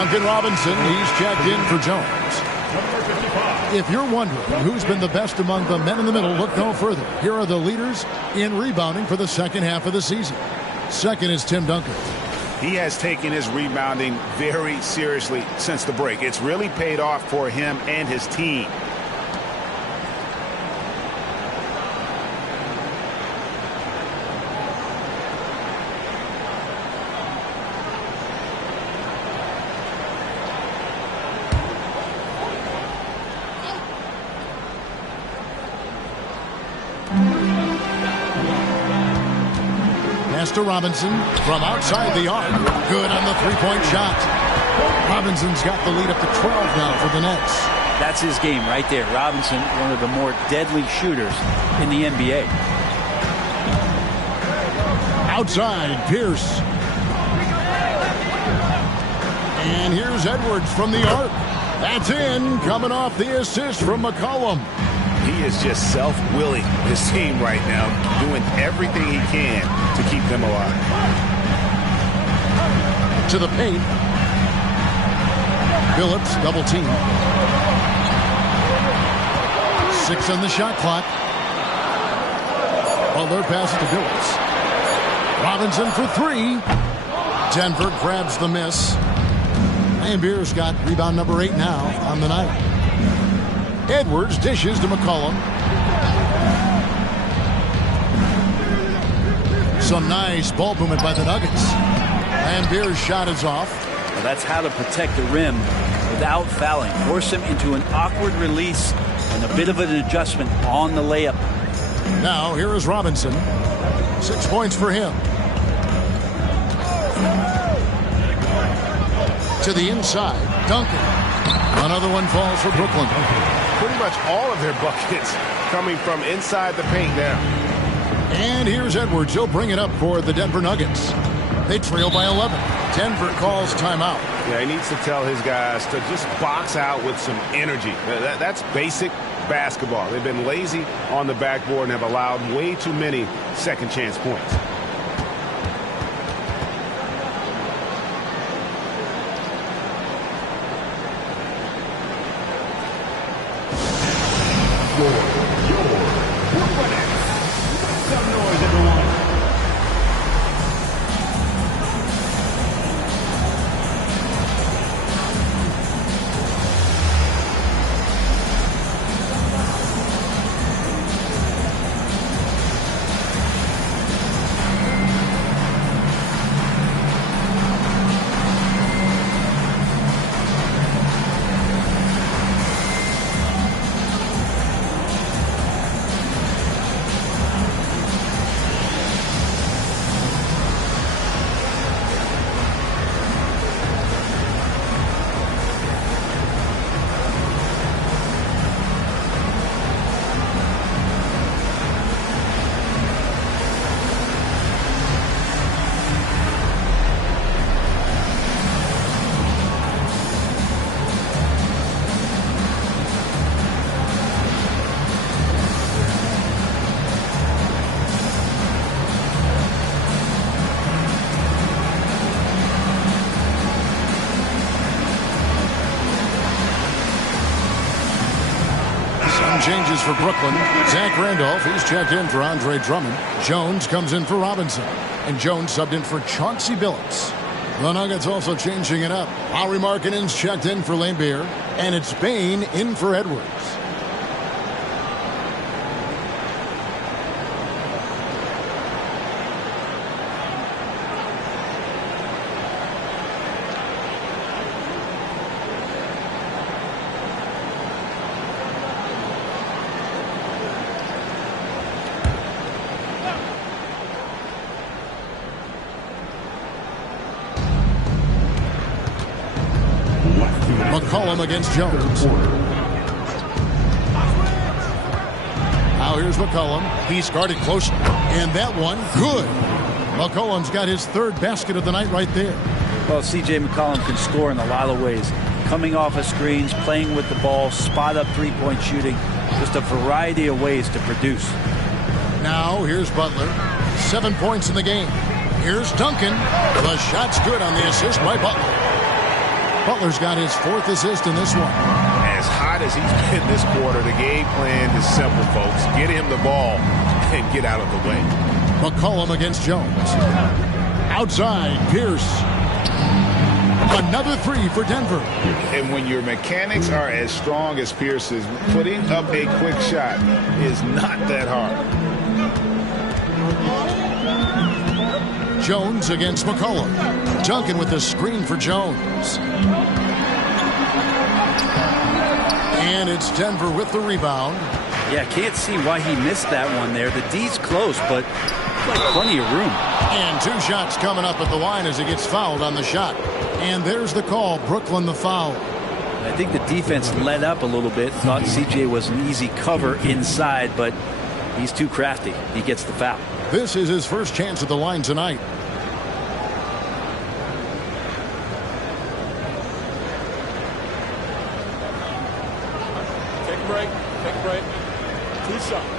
Duncan Robinson, he's checked in for Jones. If you're wondering who's been the best among the men in the middle, look no further. Here are the leaders in rebounding for the second half of the season. Second is Tim Duncan. He has taken his rebounding very seriously since the break. It's really paid off for him and his team. To Robinson from outside the arc. Good on the three-point shot. Robinson's got the lead up to 12 now for the Nets. That's his game right there. Robinson, one of the more deadly shooters in the NBA. Outside, Pierce. And here's Edwards from the arc. That's in, coming off the assist from McCollum. He is just self-willing his team right now, doing everything he can to keep them alive. To the paint. Phillips, double team. 6 on the shot clock. Butler passes to Phillips. Robinson for 3. Denver grabs the miss. Laimbeer's got rebound number 8 now on the night. Edwards dishes to McCollum. Some nice ball movement by the Nuggets. Laimbeer's shot is off. Well, that's how to protect the rim without fouling. Force him into an awkward release and a bit of an adjustment on the layup. Now here is Robinson. 6 points for him. To the inside, Duncan. Another one falls for Brooklyn. Pretty much all of their buckets coming from inside the paint now. And here's Edwards. He'll bring it up for the Denver Nuggets. They trail by 11. Denver calls timeout. Yeah, he needs to tell his guys to just box out with some energy. That's basic basketball. They've been lazy on the backboard and have allowed way too many second chance points. Changes for Brooklyn. Zach Randolph, he's checked in for Andre Drummond. Jones comes in for Robinson. And Jones subbed in for Chauncey Billups. The Nuggets also changing it up. Lauri Markkanen's checked in for Laimbeer. And it's Bane in for Edwards. McCollum against Jones. Now here's McCollum. He's guarded close. And that one, good. McCollum's got his 3rd basket of the night right there. Well, C.J. McCollum can score in a lot of ways. Coming off of screens, playing with the ball, spot-up three-point shooting. Just a variety of ways to produce. Now here's Butler. 7 points in the game. Here's Duncan. The shot's good on the assist by Butler. Butler's got his 4th assist in this one. As hot as he's been this quarter, the game plan is simple, folks. Get him the ball and get out of the way. McCollum against Jones. Outside, Pierce. Another 3 for Denver. And when your mechanics are as strong as Pierce's, putting up a quick shot is not that hard. Jones against McCollum. Duncan with the screen for Jones. And it's Denver with the rebound. Yeah, can't see why he missed that one there. The D's close, but like plenty of room. And 2 shots coming up at the line as he gets fouled on the shot. And there's the call. Brooklyn the foul. I think the defense let up a little bit. Thought CJ was an easy cover inside, but he's too crafty. He gets the foul. This is his first chance at the line tonight. Take a break. Take a break. 2 shots.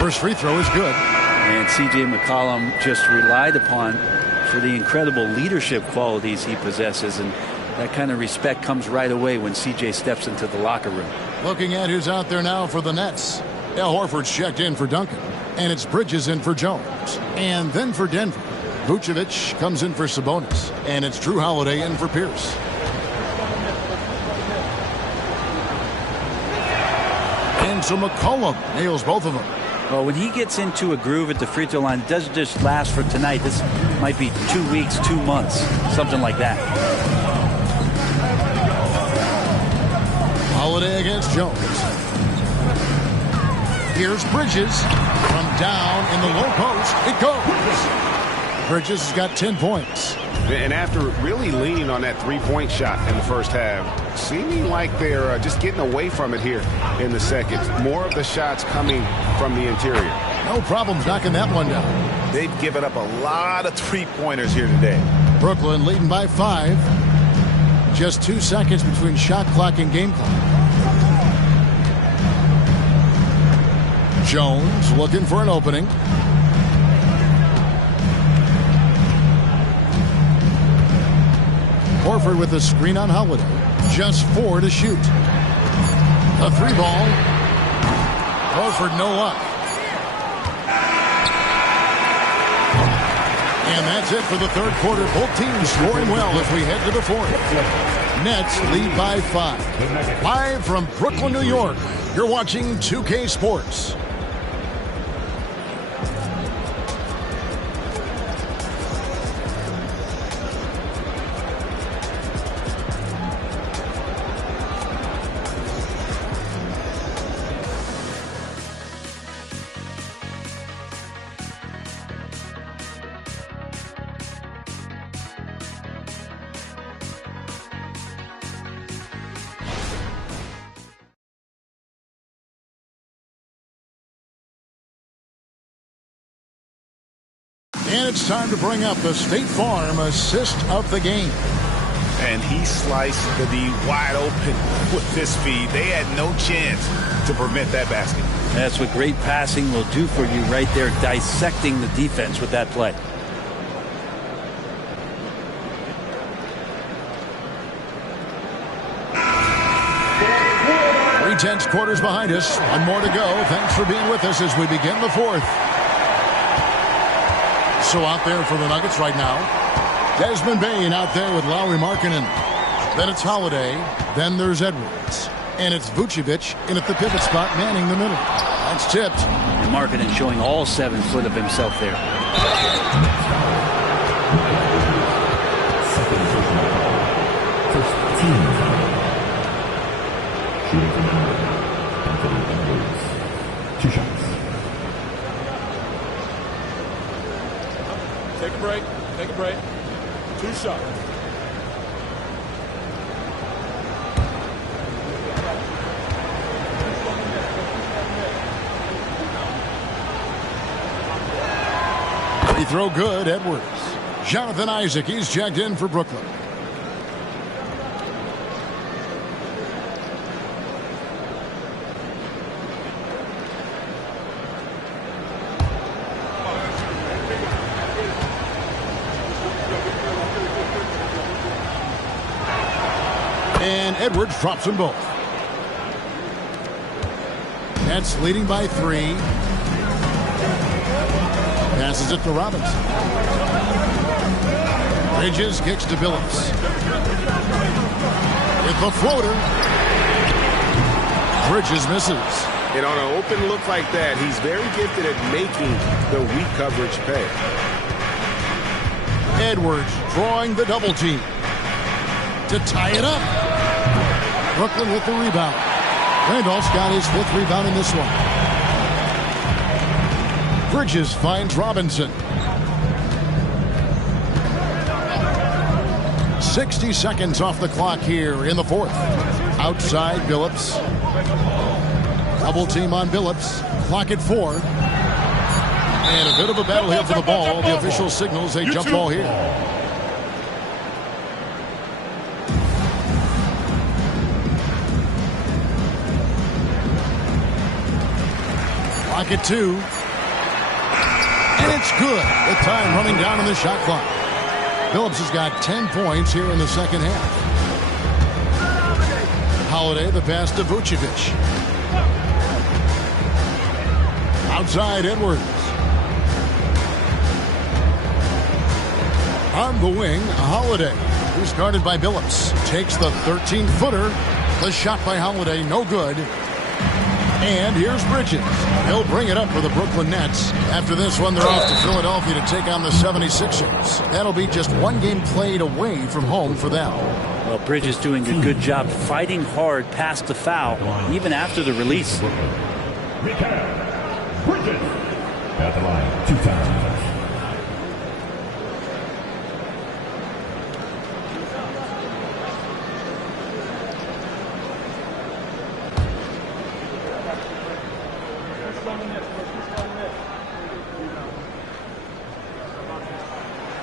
First free throw is good. And C.J. McCollum just relied upon for the incredible leadership qualities he possesses. And that kind of respect comes right away when C.J. steps into the locker room. Looking at who's out there now for the Nets. Al Horford's checked in for Duncan. And it's Bridges in for Jones. And then for Denver, Vucevic comes in for Sabonis. And it's Drew Holiday in for Pierce. And so McCollum nails both of them. Well, when he gets into a groove at the free throw line, it doesn't just last for tonight. This might be 2 weeks, 2 months, something like that. Holiday against Jones. Here's Bridges from down in the low post. It goes. Bridges has got 10 points. And after really leaning on that 3-point shot in the first half, seeming like they're just getting away from it here in the second. More of the shots coming from the interior. No problems knocking that one down. They've given up a lot of 3-pointers here today. Brooklyn leading by 5. Just 2 seconds between shot clock and game clock. Jones looking for an opening. Horford with the screen on Holiday. Just 4 to shoot. A 3-ball. Horford no luck. And that's it for the third quarter. Both teams scoring well as we head to the fourth. Nets lead by 5. Live from Brooklyn, New York, you're watching 2K Sports. 'And it's time to bring up the State Farm assist of the game. And he sliced the D wide open with this feed. They had no chance to prevent that basket. That's what great passing will do for you right there, dissecting the defense with that play. Tense quarters behind us. One more to go. Thanks for being with us as we begin the fourth. So out there for the Nuggets right now, Desmond Bane out there with Lauri Markkanen. Then it's Holiday. Then there's Edwards. And it's Vucevic in at the pivot spot, manning the middle. That's tipped. And Markkanen showing all 7 foot of himself there. First team. Anthony Edwards. 2 shots. Take a break. Take a break. 2 shots. Free throw good, Edwards. Jonathan Isaac, he's checked in for Brooklyn. And Edwards drops them both. Nets leading by 3. Passes it to Robinson. Bridges kicks to Billups. With the floater. Bridges misses. And on an open look like that, he's very gifted at making the weak coverage pay. Edwards drawing the double team to tie it up. Brooklyn with the rebound. Randolph's got his 5th rebound in this one. Bridges finds Robinson. 60 seconds off the clock here in the 4th. Outside Billups. Double team on Billups. Clock at 4. And a bit of a battle here for the ball. The official signals a jump ball here. Clock at 2. And it's good. With time running down on the shot clock. Billups has got 10 points here in the second half. Holiday, the pass to Vucevic. Outside Edwards. On the wing, Holiday, who's guarded by Billups, takes the 13-footer. The shot by Holiday, no good. And here's Bridges. He'll bring it up for the Brooklyn Nets. After this one, they're off to Philadelphia to take on the 76ers. That'll be just one game played away from home for them. Well, Bridges doing a good job fighting hard past the foul, even after the release. Bridges at the line, 2 times.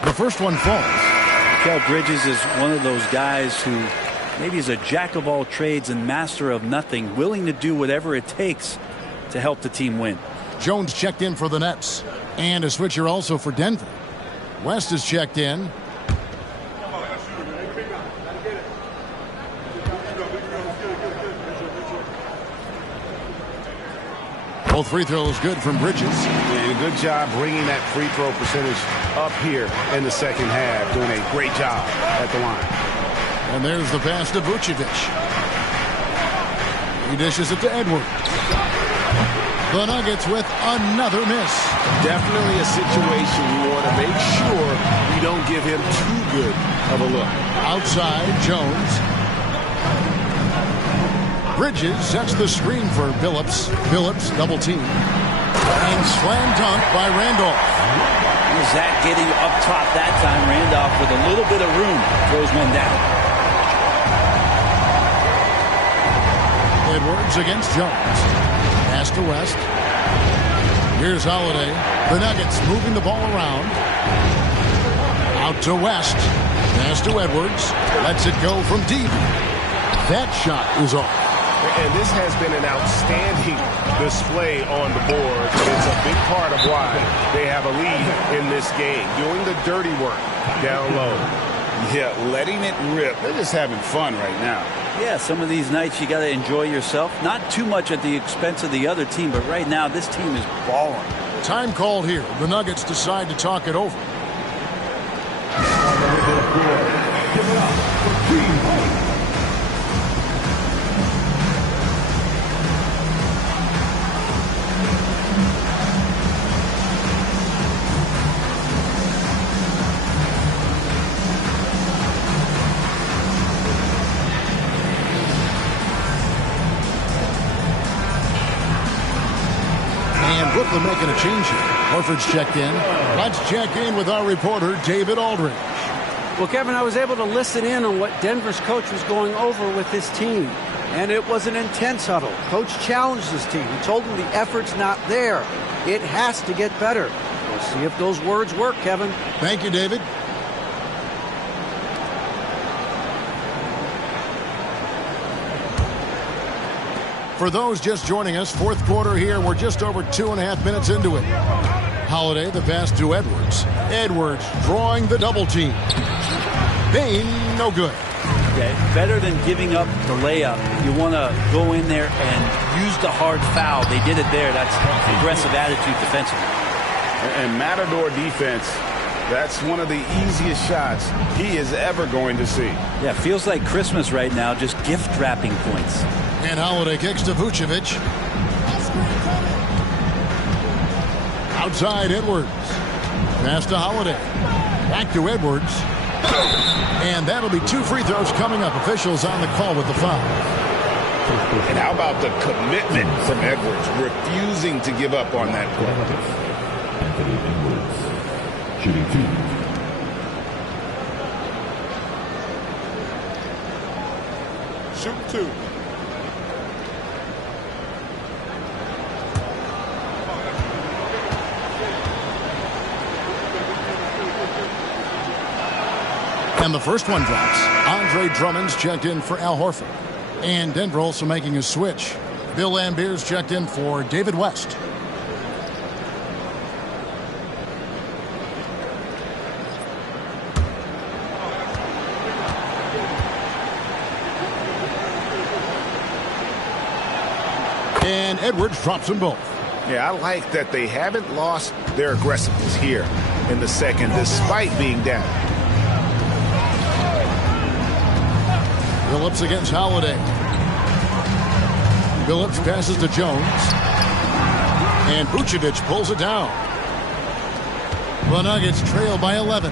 The first one falls. Mikal Bridges is one of those guys who maybe is a jack of all trades and master of nothing, willing to do whatever it takes to help the team win. Jones checked in for the Nets. And a switcher also for Denver. West is checked in. Both free throws good from Bridges. And a good job bringing that free throw percentage up here in the second half. Doing a great job at the line. And there's the pass to Vucevic. He dishes it to Edwards. The Nuggets with another miss. Definitely a situation you want to make sure you don't give him too good of a look. Outside, Jones. Bridges sets the screen for Billups. Billups double team. And slam dunk by Randolph. Zach getting up top that time. Randolph with a little bit of room throws one down. Edwards against Jones. Pass to West. Here's Holiday. The Nuggets moving the ball around. Out to West. Pass to Edwards. Lets it go from deep. That shot is off. And this has been an outstanding display on the board. It's a big part of why they have a lead in this game. Doing the dirty work down low. Yeah, letting it rip. They're just having fun right now. Yeah, some of these nights you got to enjoy yourself. Not too much at the expense of the other team, but right now this team is balling. Time called here. The Nuggets decide to talk it over. Give it up for Green Bay. Brooklyn making a change here. Horford's checked in. Let's check in with our reporter, David Aldridge. Well, Kevin, I was able to listen in on what Denver's coach was going over with his team. And it was an intense huddle. Coach challenged his team. He told them the effort's not there. It has to get better. We'll see if those words work, Kevin. Thank you, David. For those just joining us, fourth quarter here. We're just over 2.5 minutes into it. Holiday, the pass to Edwards. Edwards drawing the double team. Bane, no good. Yeah, better than giving up the layup. You want to go in there and use the hard foul. They did it there. That's aggressive attitude defensively. And Matador defense, that's one of the easiest shots he is ever going to see. Yeah, feels like Christmas right now, just gift wrapping points. And Holiday kicks to Vucevic. Outside Edwards. Pass to Holiday. Back to Edwards. And that'll be 2 free throws coming up. Officials on the call with the foul. And how about the commitment from Edwards, refusing to give up on that play. Anthony Edwards, shooting 2. Shoot 2. And the first one drops. Andre Drummond's checked in for Al Horford. And Denver also making a switch. Bill Laimbeer's checked in for David West. And Edwards drops them both. Yeah, I like that they haven't lost their aggressiveness here in the second, despite being down. Phillips against Holiday. Phillips passes to Jones. And Vucevic pulls it down. The Nuggets trail by 11.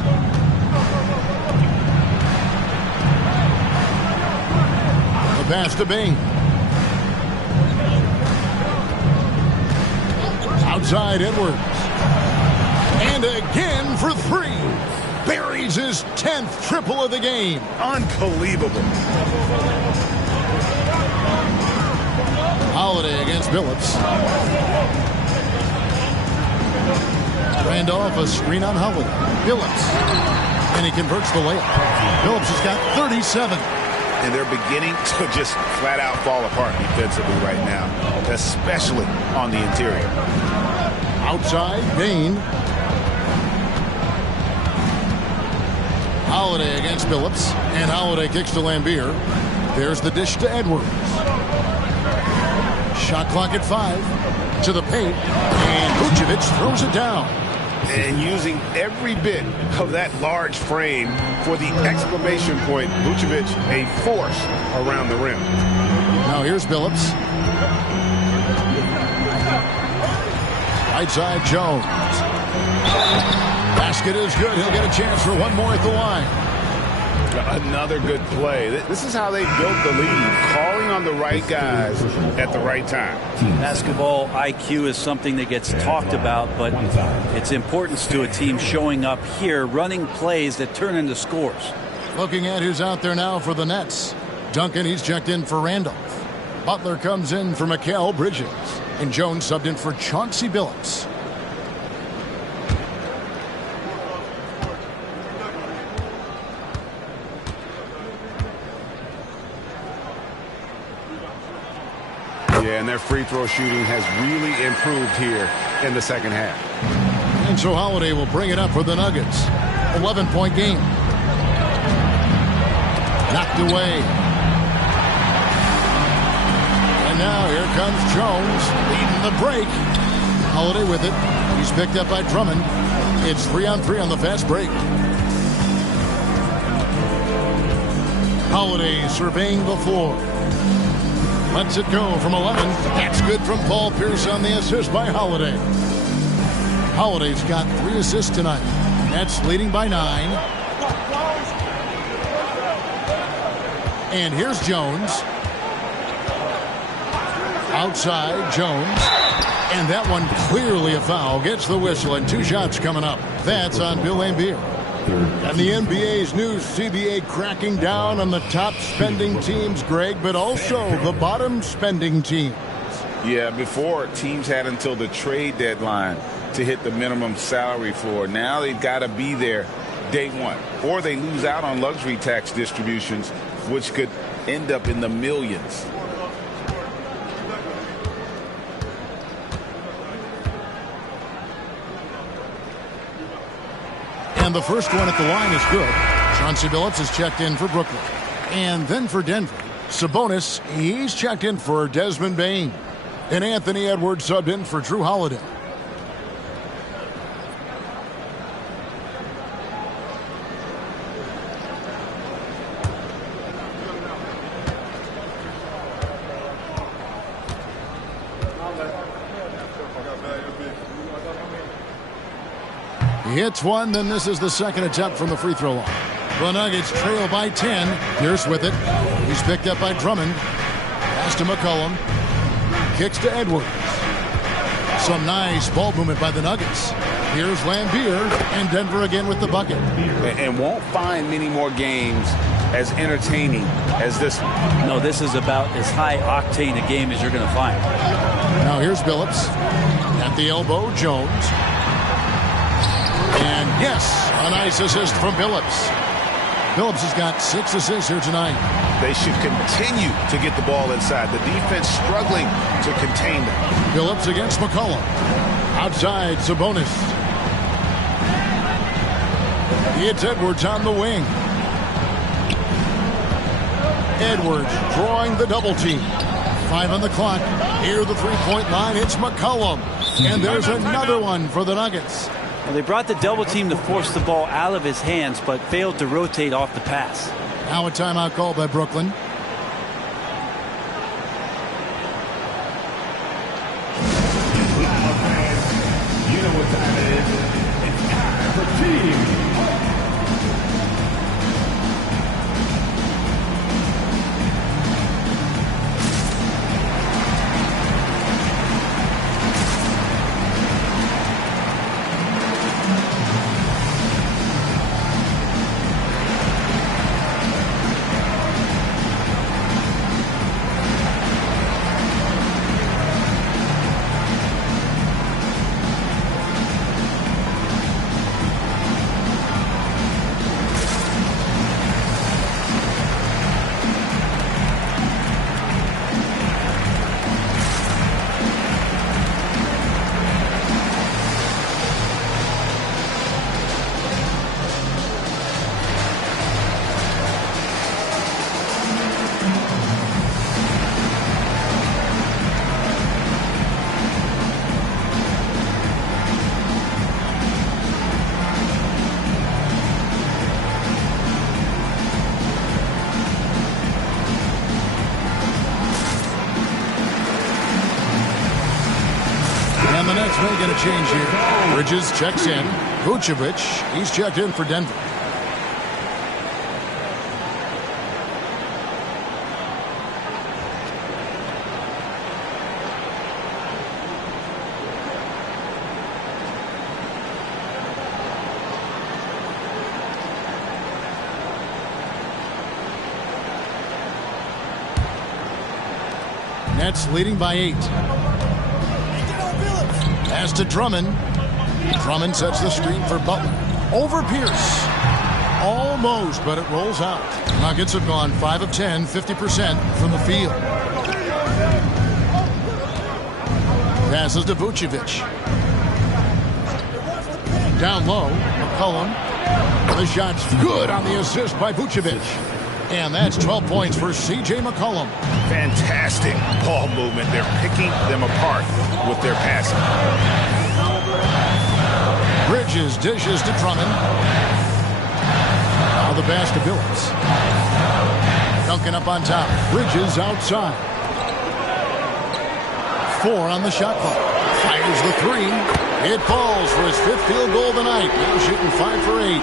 The pass to Bing. Outside Edwards. And again for 3. Buries his 10th triple of the game. Unbelievable. Holiday against Phillips. Randolph, a screen on Holiday. Phillips. And he converts the layup. Phillips has got 37. And they're beginning to just flat out fall apart defensively right now, especially on the interior. Outside, Bain. Holiday against Phillips. And Holiday kicks to Laimbeer. There's the dish to Edwards. Shot clock at 5. To the paint. And Vucevic throws it down. And using every bit of that large frame for the exclamation point, Vucevic a force around the rim. Now here's Phillips. Right side Jones. Basket is good. He'll get a chance for one more at the line. Another good play. This is how they built the lead, calling on the right guys at the right time. Basketball IQ is something that gets talked about, but its importance to a team showing up here, running plays that turn into scores. Looking at who's out there now for the Nets. Duncan, he's checked in for Randolph. Butler comes in for Mikal Bridges. And Jones subbed in for Chauncey Billups. Yeah, and their free throw shooting has really improved here in the second half. And so Holiday will bring it up for the Nuggets. 11-point game. Knocked away. And now here comes Jones leading the break. Holiday with it. He's picked up by Drummond. It's 3-on-3 on the fast break. Holiday surveying the floor. Lets it go from 11. That's good from Paul Pierce on the assist by Holiday. Holiday's got 3 assists tonight. Nets leading by 9. And here's Jones. Outside, Jones. And that one clearly a foul. Gets the whistle and 2 shots coming up. That's on Bill Laimbeer. And the NBA's new CBA cracking down on the top spending teams, Greg, but also the bottom spending teams. Yeah, before teams had until the trade deadline to hit the minimum salary floor. Now they've got to be there day one, or they lose out on luxury tax distributions, which could end up in the millions. And the first one at the line is good. Chauncey Billups is checked in for Brooklyn. And then for Denver, Sabonis, he's checked in for Desmond Bane. And Anthony Edwards subbed in for Drew Holiday. He hits one, then this is the second attempt from the free throw line. The Nuggets trail by 10. Pierce with it. He's picked up by Drummond. Pass to McCollum. Kicks to Edwards. Some nice ball movement by the Nuggets. Here's Lambier, and Denver again with the bucket. And won't find many more games as entertaining as this one. No, this is about as high octane a game as you're going to find. Now here's Billups. At the elbow, Jones. And yes, a nice assist from Billups. Billups has got 6 assists here tonight. They should continue to get the ball inside. The defense struggling to contain them. Billups against McCollum. Outside, Sabonis. It's Edwards on the wing. Edwards drawing the double team. 5 on the clock. Near the three-point line, it's McCollum. And there's another one for the Nuggets. Well, they brought the double team to force the ball out of his hands, but failed to rotate off the pass. Now a timeout called by Brooklyn. You know what time it is. It's time for Team. Making a change here. Bridges checks in. Vucevic, he's checked in for Denver. Nets leading by 8. Pass to Drummond. Drummond sets the screen for Butler. Over Pierce. Almost, but it rolls out. Nuggets have gone 5 of 10, 50% from the field. Passes to Vucevic. Down low, McCollum. The shot's good on the assist by Vucevic. And that's 12 points for C.J. McCollum. Fantastic ball movement. They're picking them apart with their passing. Bridges dishes to Drummond. Now the pass to Billups. Duncan up on top. Bridges outside. 4 on the shot clock. Fires the 3. It falls for his 5th field goal of the night. Now shooting 5 for 8.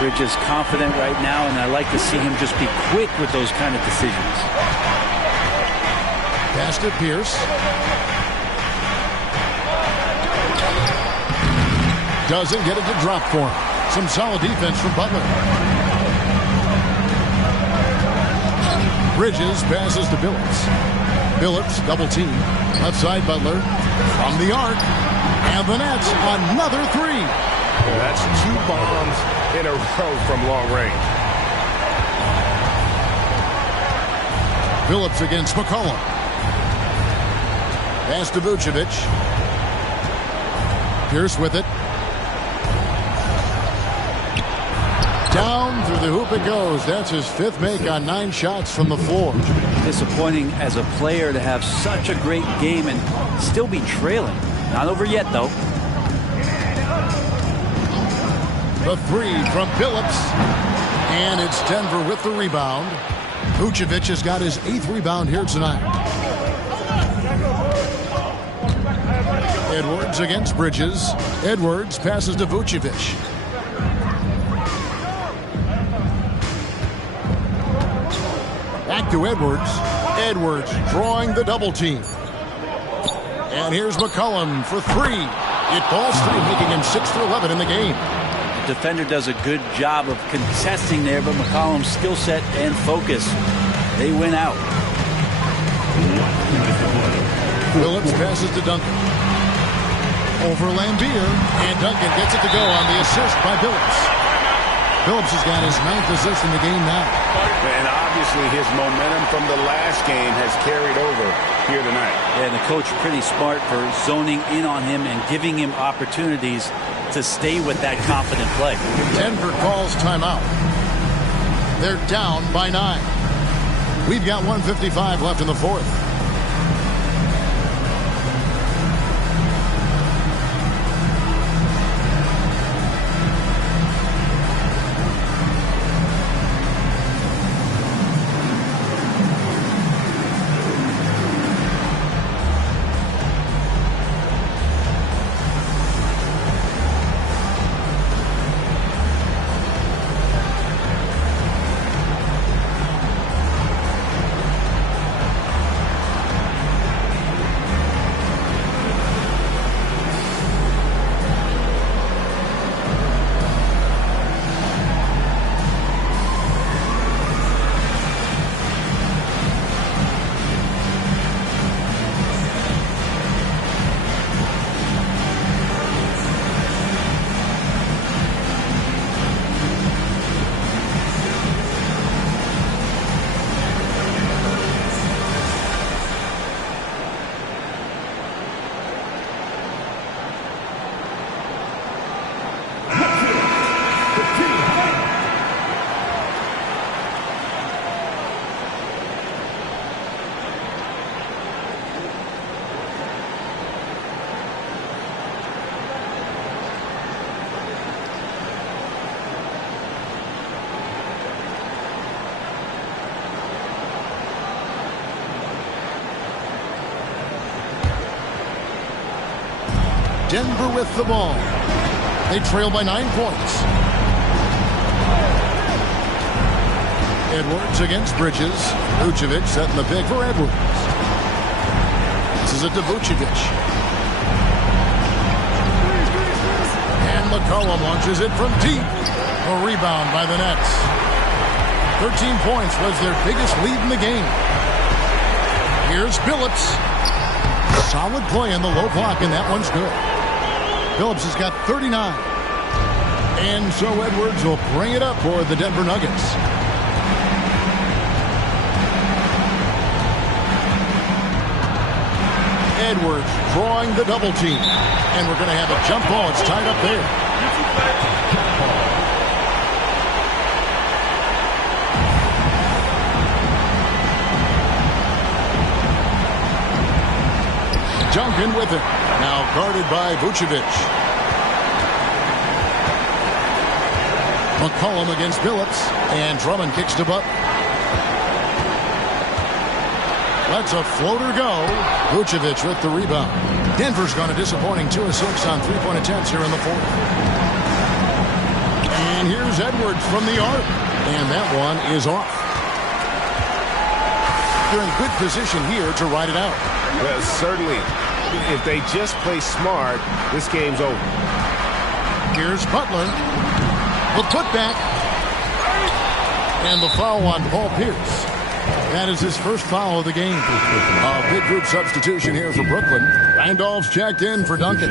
Bridges confident right now, and I like to see him just be quick with those kind of decisions. Pass to Pierce. Doesn't get it to drop for him. Some solid defense from Butler. Bridges passes to Billups. Billups double team. Left side Butler. From the arc. And the Nets another 3. That's 2 bombs in a row from long range. Billups against McCollum. Pass to Vucevic. Pierce with it. Down through the hoop it goes. That's his 5th make on 9 shots from the floor. Disappointing as a player to have such a great game and still be trailing. Not over yet, though. The 3 from Billups. And it's Denver with the rebound. Vucevic has got his 8th rebound here tonight. Edwards against Bridges. Edwards passes to Vucevic. Back to Edwards. Edwards drawing the double team. And here's McCollum for 3. It falls through, making him 6 for 11 in the game. The defender does a good job of contesting there, but McCollum's skill set and focus, they win out. Phillips passes to Duncan. Over Lambier, and Duncan gets it to go on the assist by Billups. Phillips has got his 9th assist in the game now. And obviously his momentum from the last game has carried over here tonight. And the coach pretty smart for zoning in on him and giving him opportunities to stay with that confident play. Denver calls timeout. They're down by 9. We've got 1:55 left in the 4th. Denver with the ball. They trail by 9 points. Edwards against Bridges. Vucevic setting the pick for Edwards. This is it to Vucevic. And McCollum launches it from deep. A rebound by the Nets. 13 points was their biggest lead in the game. Here's Billups. Solid play in the low block, and that one's good. Phillips has got 39. And so Edwards will bring it up for the Denver Nuggets. Edwards drawing the double team. And we're going to have a jump ball. It's tied up there. Duncan with it. Now guarded by Vucevic. McCollum against Billups. And Drummond kicks to Butler. Lets a floater go. Vucevic with the rebound. Denver's gone a disappointing 2 of 6 on three-point attempts here in the 4th. And here's Edwards from the arc. And that one is off. They're in good position here to ride it out. Well, certainly. If they just play smart, this game's over. Here's Butler. The putback. And the foul on Paul Pierce. That is his first foul of the game. A big group substitution here for Brooklyn. Randolph's checked in for Duncan.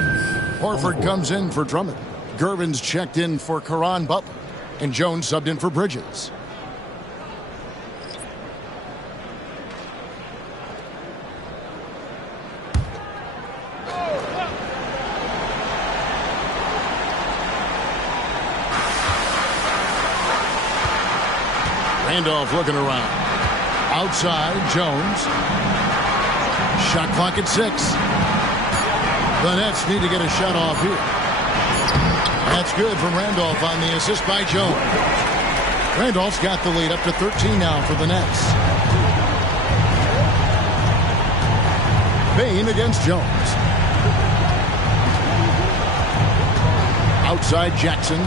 Horford comes in for Drummond. Gervin's checked in for Caron Butler. And Jones subbed in for Bridges. Randolph looking around. Outside, Jones. Shot clock at 6. The Nets need to get a shot off here. That's good from Randolph on the assist by Jones. Randolph's got the lead up to 13 now for the Nets. Bane against Jones. Outside Jackson.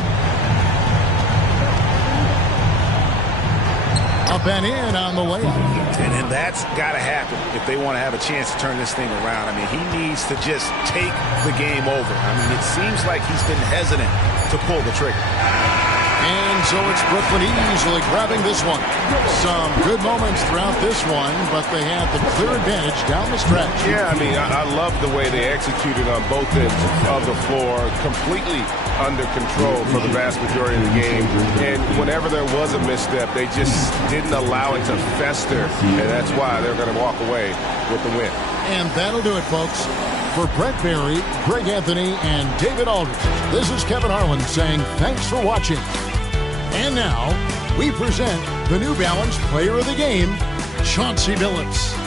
Up and in on the layup. And that's got to happen if they want to have a chance to turn this thing around. I mean, he needs to just take the game over. I mean, it seems like he's been hesitant to pull the trigger. And so it's Brooklyn easily grabbing this one. Some good moments throughout this one, but they had the clear advantage down the stretch. Yeah, I mean, I love the way they executed on both ends of the floor, completely under control for the vast majority of the game. And whenever there was a misstep, they just didn't allow it to fester, and that's why they're going to walk away with the win. And that'll do it, folks. For Brent Barry, Greg Anthony, and David Aldridge, this is Kevin Harlan saying thanks for watching. And now, we present the New Balance Player of the Game, Chauncey Billups.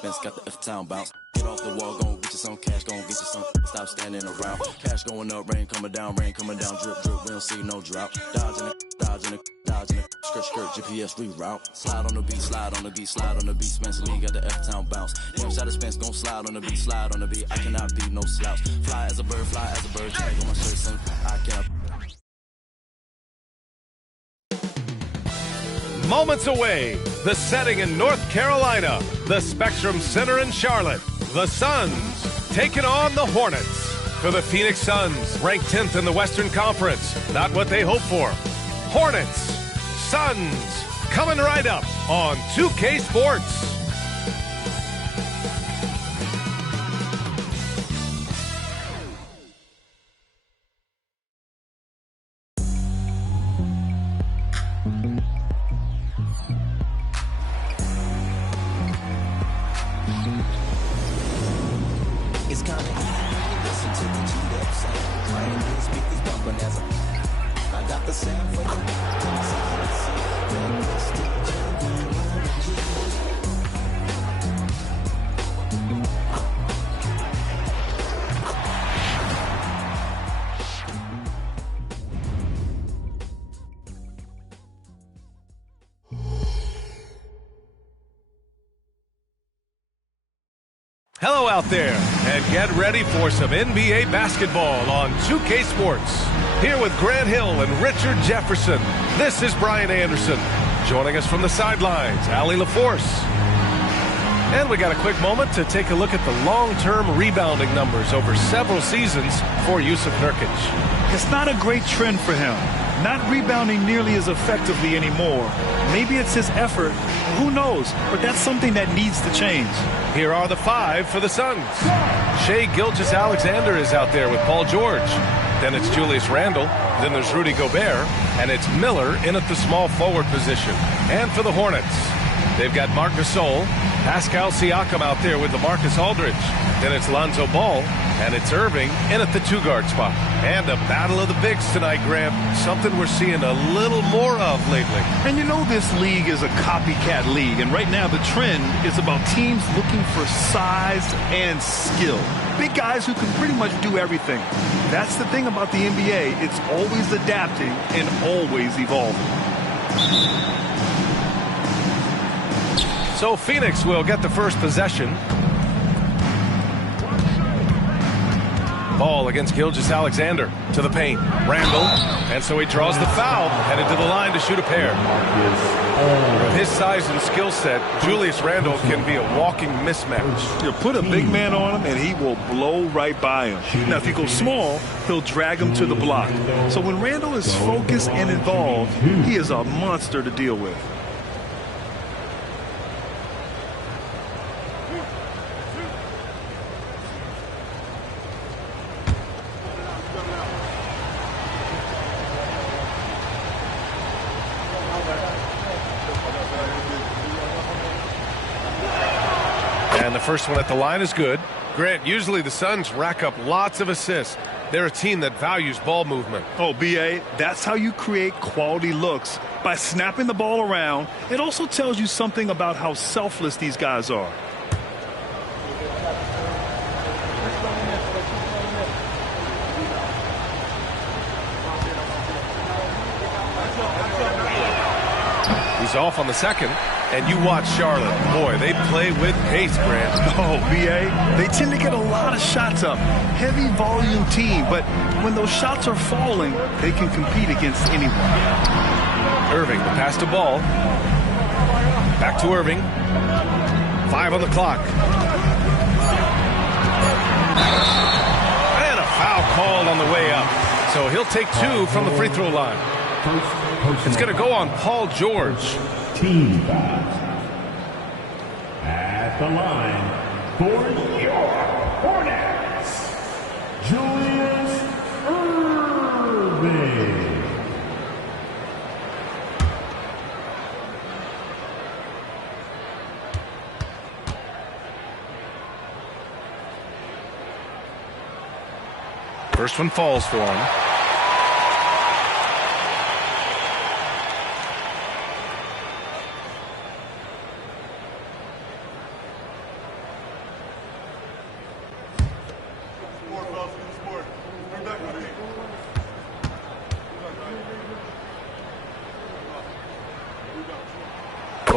Spence got the F-Town bounce. Get off the wall, gon' get you some cash, gon' get you some. Stop standing around. Cash going up, rain coming down, drip, drip. We don't see no drought. Dodging it. Skirt, GPS reroute. Slide on the beat, slide on the beat. Spence Lee got the F-Town bounce. Damn shot of Spence gon' slide on the beat. I cannot be no slouch. Fly as a bird. Tag on my shirt, son. I cannot. Moments away, the setting in North Carolina, the Spectrum Center in Charlotte. The Suns taking on the Hornets. For the Phoenix Suns, ranked 10th in the Western Conference. Not what they hoped for. Hornets, Suns, coming right up on 2K Sports. It's kinda easy to listen to the G-Up sound. Playing good speakers bumping as I got the sound for the Hello out there, and get ready for some NBA basketball on 2K Sports. Here with Grant Hill and Richard Jefferson, this is Brian Anderson. Joining us from the sidelines, Allie LaForce. And we got a quick moment to take a look at the long-term rebounding numbers over several seasons for Jusuf Nurkic. It's not a great trend for him. Not rebounding nearly as effectively anymore. Maybe it's his effort. Who knows? But that's something that needs to change. Here are the 5 for the Suns. Shai Gilgeous-Alexander is out there with Paul George. Then it's Julius Randle. Then there's Rudy Gobert. And it's Miller in at the small forward position. And for the Hornets, they've got Marc Gasol, Pascal Siakam out there with LaMarcus Aldridge. Then it's Lonzo Ball. And it's Irving in at the 2-guard spot. And a battle of the bigs tonight, Graham. Something we're seeing a little more of lately. And you know this league is a copycat league. And right now the trend is about teams looking for size and skill. Big guys who can pretty much do everything. That's the thing about the NBA. It's always adapting and always evolving. So Phoenix will get the first possession. Ball against Gilgeous-Alexander to the paint. Randle, and so he draws the foul, headed to the line to shoot a pair. With his size and skill set, Julius Randle can be a walking mismatch. You put a big man on him, and he will blow right by him. Now, if he goes small, he'll drag him to the block. So when Randle is focused and involved, he is a monster to deal with. And the first one at the line is good. Grant, usually the Suns rack up lots of assists. They're a team that values ball movement. Oh, B.A., that's how you create quality looks, by snapping the ball around. It also tells you something about how selfless these guys are. He's off on the second. And you watch Charlotte. Boy, they play with pace, Grant. Oh, B.A., they tend to get a lot of shots up. Heavy volume team, but when those shots are falling, they can compete against anyone. Irving, the pass to Ball. Back to Irving. 5 on the clock. And a foul called on the way up. So he'll take 2 from the free throw line. It's going to go on Paul George. Team foul. At the line for your Hornets, Julius Irving. First one falls for him.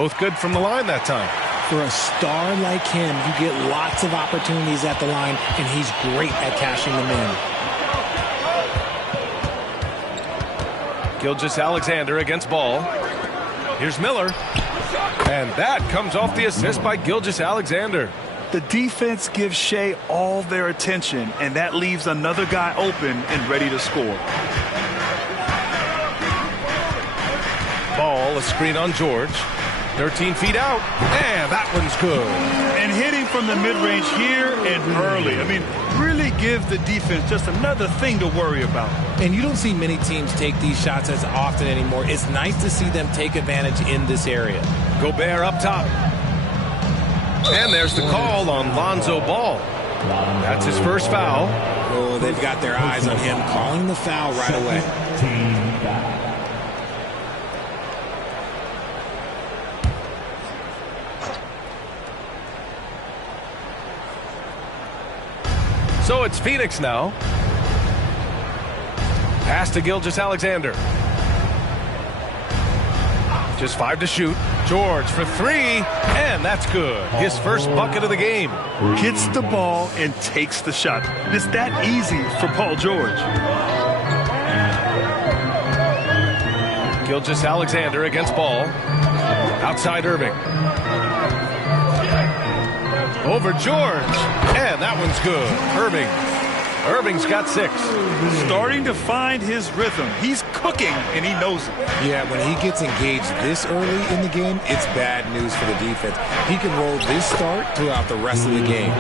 Both good from the line that time. For a star like him, you get lots of opportunities at the line, and he's great at cashing them in. Gilgeous-Alexander against Ball. Here's Miller. And that comes off the assist by Gilgeous-Alexander. The defense gives Shea all their attention, and that leaves another guy open and ready to score. Ball, a screen on George. 13 feet out, and that one's good. And hitting from the mid-range here and early. I mean, really give the defense just another thing to worry about. And you don't see many teams take these shots as often anymore. It's nice to see them take advantage in this area. Gobert up top. And there's the call on Lonzo Ball. That's his first foul. Oh, they've got their eyes on him, calling the foul right away. So it's Phoenix now. Pass to Gilgeous-Alexander. Just 5 to shoot. George for 3, and that's good. His first bucket of the game. Gets the ball and takes the shot. It's that easy for Paul George. Gilgeous-Alexander against Ball. Outside Irving. Over George, and that one's good. Irving's got 6. Starting to find his rhythm. He's cooking, and he knows it. Yeah, when he gets engaged this early in the game, it's bad news for the defense. He can roll this start throughout the rest of the game.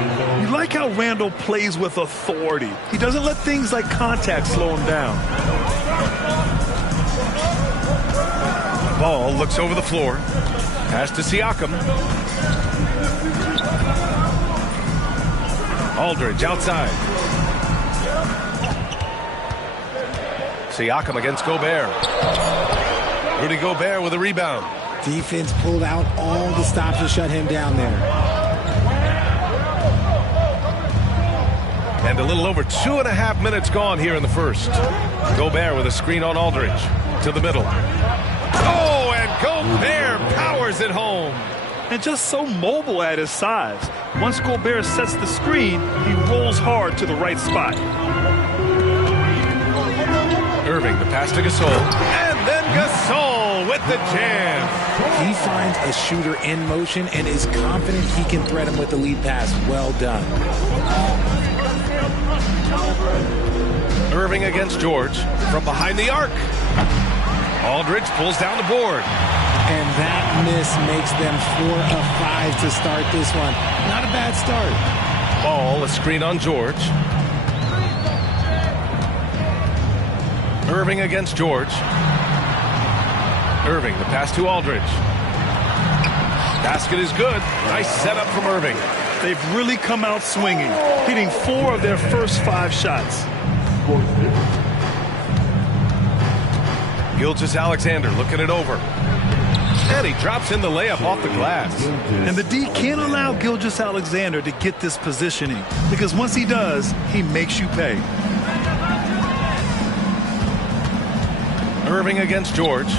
You like how Randall plays with authority. He doesn't let things like contact slow him down. Ball looks over the floor. Pass to Siakam. Aldridge outside. Siakam against Gobert. Rudy Gobert with a rebound. Defense pulled out all the stops to shut him down there. And a little over 2.5 minutes gone here in the first. Gobert with a screen on Aldridge. To the middle. Oh, and Gobert powers it home. And just so mobile at his size. Once Gobert sets the screen, he rolls hard to the right spot. Irving, the pass to Gasol. And then Gasol with the jam. He finds a shooter in motion and is confident he can thread him with the lead pass. Well done. Irving against George from behind the arc. Aldridge pulls down the board. And that miss makes them 4 of 5 to start this one. Not a bad start. Ball, a screen on George. Irving against George. Irving, the pass to Aldridge. Basket is good. Nice setup from Irving. They've really come out swinging, hitting 4 of their first 5 shots. Gilgeous-Alexander looking it over. And he drops in the layup off the glass. And the D can't allow Gilgeous-Alexander to get this positioning, because once he does, he makes you pay. Irving against George.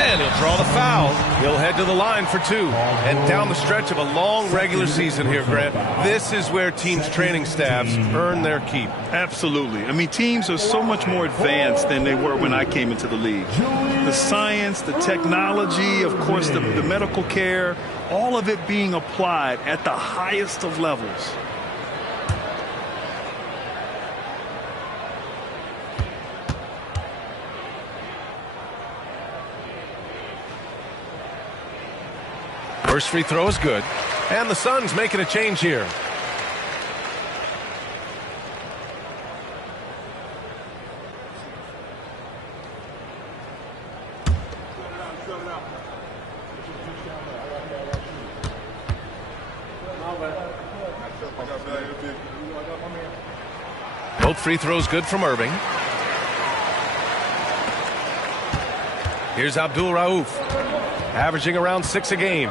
And he'll draw the foul. He'll head to the line for 2. And down the stretch of a long regular season here, Grant, this is where teams' training staffs earn their keep. Absolutely. I mean, teams are so much more advanced than they were when I came into the league. The science, the technology, of course, the medical care, all of it being applied at the highest of levels. First free throw is good. And the Suns making a change here. Both free throws good from Irving. Here's Abdul Rauf, averaging around 6 a game.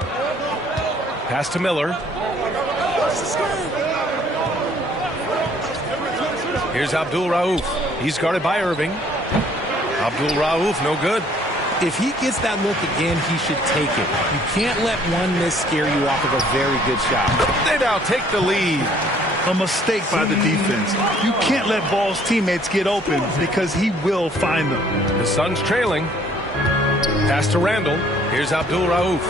Pass to Miller. Here's Abdul Rauf. He's guarded by Irving. Abdul Rauf, no good. If he gets that look again, he should take it. You can't let one miss scare you off of a very good shot. They now take the lead. A mistake by the defense. You can't let Ball's teammates get open because he will find them. The Suns trailing. Pass to Randall. Here's Abdul Rauf.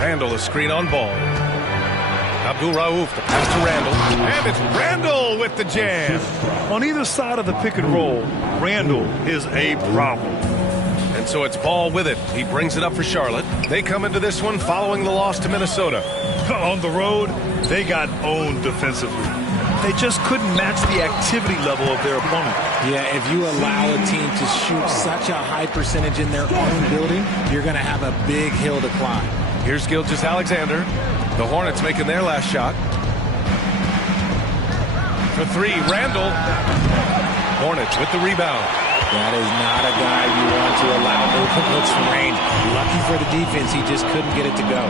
Randall, a screen on Ball. Abdul Rauf, the pass to Randall. And it's Randall with the jam. On either side of the pick and roll, Randall is a problem. And so it's Ball with it. He brings it up for Charlotte. They come into this one following the loss to Minnesota. On the road, they got owned defensively. They just couldn't match the activity level of their opponent. Yeah, if you allow a team to shoot such a high percentage in their own building, you're going to have a big hill to climb. Here's Gilgeous-Alexander. The Hornets making their last shot. For three, Randall. Hornets with the rebound. That is not a guy you want to allow open looks from range. Lucky for the defense, he just couldn't get it to go.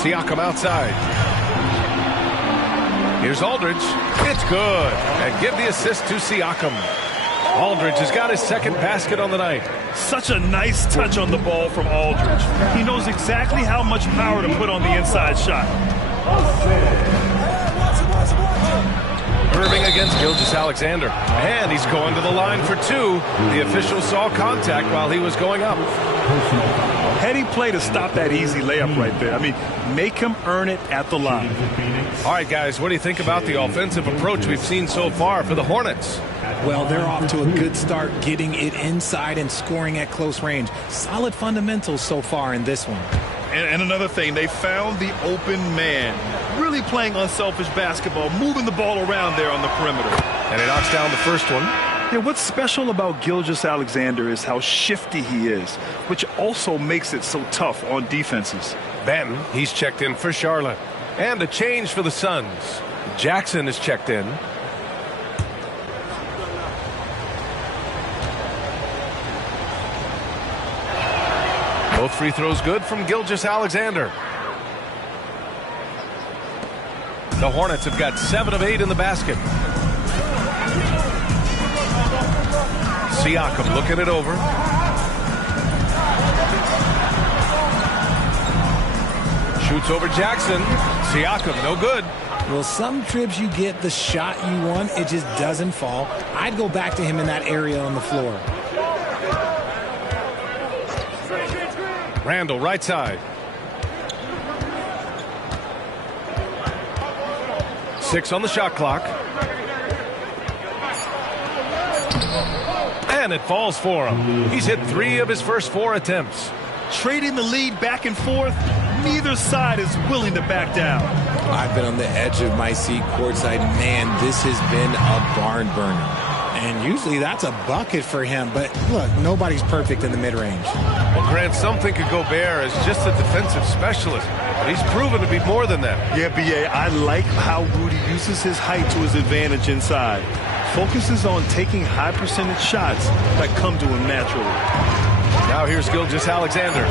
Siakam outside. Here's Aldridge. It's good. And give the assist to Siakam. Aldridge has got his second basket on the night. Such a nice touch on the ball from Aldridge. He knows exactly how much power to put on the inside shot. Irving against Gilgeous-Alexander. And he's going to the line for two. The official saw contact while he was going up. Heady play to stop that easy layup right there. I mean, make him earn it at the line. All right, guys, what do you think about the offensive approach we've seen so far for the Hornets? Well, they're off to a good start getting it inside and scoring at close range. Solid fundamentals so far in this one. And another thing, they found the open man. Really playing unselfish basketball, moving the ball around there on the perimeter. And he knocks down the first one. Yeah, what's special about Gilgeous-Alexander is how shifty he is, which also makes it so tough on defenses. Benton, he's checked in for Charlotte. And a change for the Suns. Jackson is checked in. Both free throws good from Gilgeous-Alexander. The Hornets have got 7 of 8 in the basket. Siakam looking it over. Shoots over Jackson. Siakam, no good. Well, some trips you get the shot you want, it just doesn't fall. I'd go back to him in that area on the floor. Randall, right side. 6 on the shot clock. And it falls for him. He's hit 3 of his first 4 attempts. Trading the lead back and forth, neither side is willing to back down. I've been on the edge of my seat courtside. Man, this has been a barn burner. And usually that's a bucket for him. But look, nobody's perfect in the mid-range. Well, Grant, some think of Gobert as just a defensive specialist. But he's proven to be more than that. Yeah, B.A., I like how Rudy uses his height to his advantage inside. Focuses on taking high percentage shots that come to him naturally. Now here's Gilgeous-Alexander.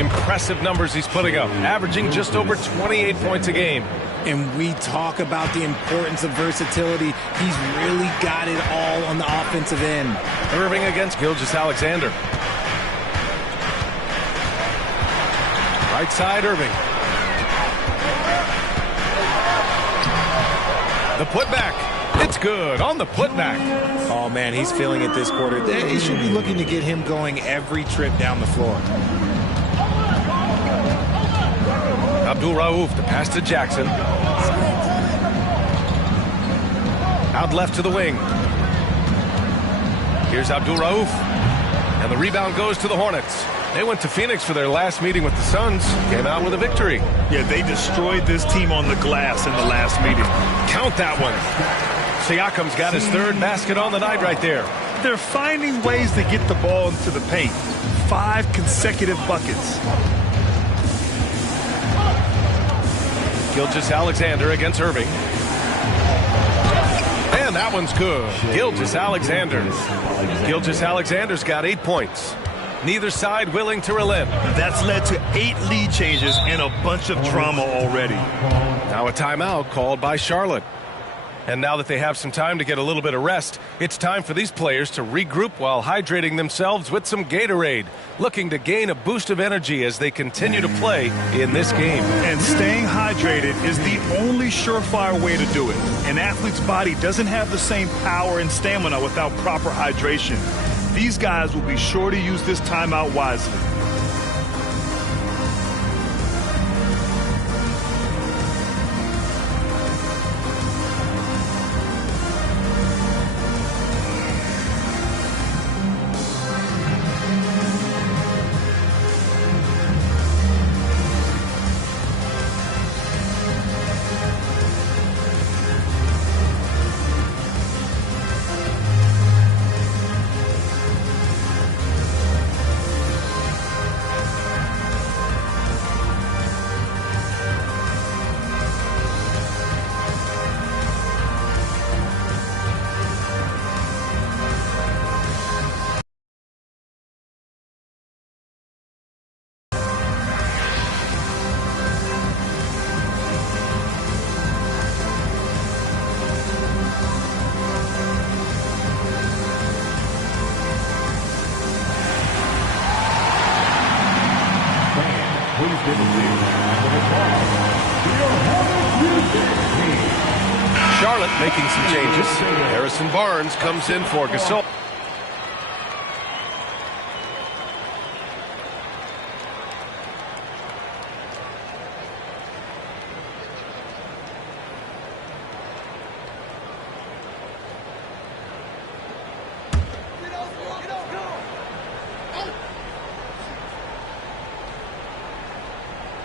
Impressive numbers he's putting up, averaging just over 28 points a game. And we talk about the importance of versatility. He's really got it all on the offensive end. Irving against Gilgeous-Alexander. Right side, Irving. The putback. It's good on the putback. Oh, man, he's feeling it this quarter. They should be looking to get him going every trip down the floor. Abdul Rauf, the pass to Jackson. Out left to the wing. Here's Abdul Rauf. And the rebound goes to the Hornets. They went to Phoenix for their last meeting with the Suns. Came out with a victory. Yeah, they destroyed this team on the glass in the last meeting. Count that one. Siakam's got his 3rd basket on the night right there. They're finding ways to get the ball into the paint. 5 consecutive buckets. Gilgeous-Alexander against Irving. And that one's good. Gilgeous-Alexander. Gilgeous-Alexander's got 8 points. Neither side willing to relent. That's led to 8 lead changes and a bunch of drama already. Now a timeout called by Charlotte. And now that they have some time to get a little bit of rest, it's time for these players to regroup while hydrating themselves with some Gatorade, looking to gain a boost of energy as they continue to play in this game. And staying hydrated is the only surefire way to do it. An athlete's body doesn't have the same power and stamina without proper hydration. These guys will be sure to use this timeout wisely. Charlotte making some changes. Harrison Barnes comes in for Gasol.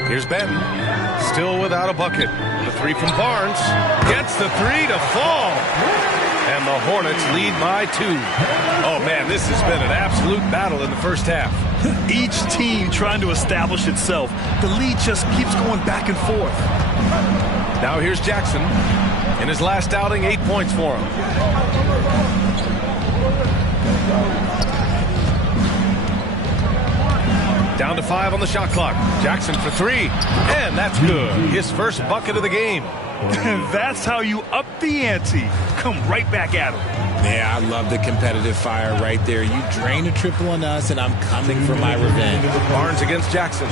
Here's Benton, still without a bucket. The three from Barnes, gets the three to fall. And the Hornets lead by 2. Oh man, this has been an absolute battle in the first half. Each team trying to establish itself. The lead just keeps going back and forth. Now here's Jackson. In his last outing, 8 points for him. Down to 5 on the shot clock. Jackson for 3. And that's good. His first bucket of the game. And that's how you up the ante. Come right back at him. Yeah, I love the competitive fire right there. You drain a triple on us, and I'm coming for my revenge. Barnes against Jackson.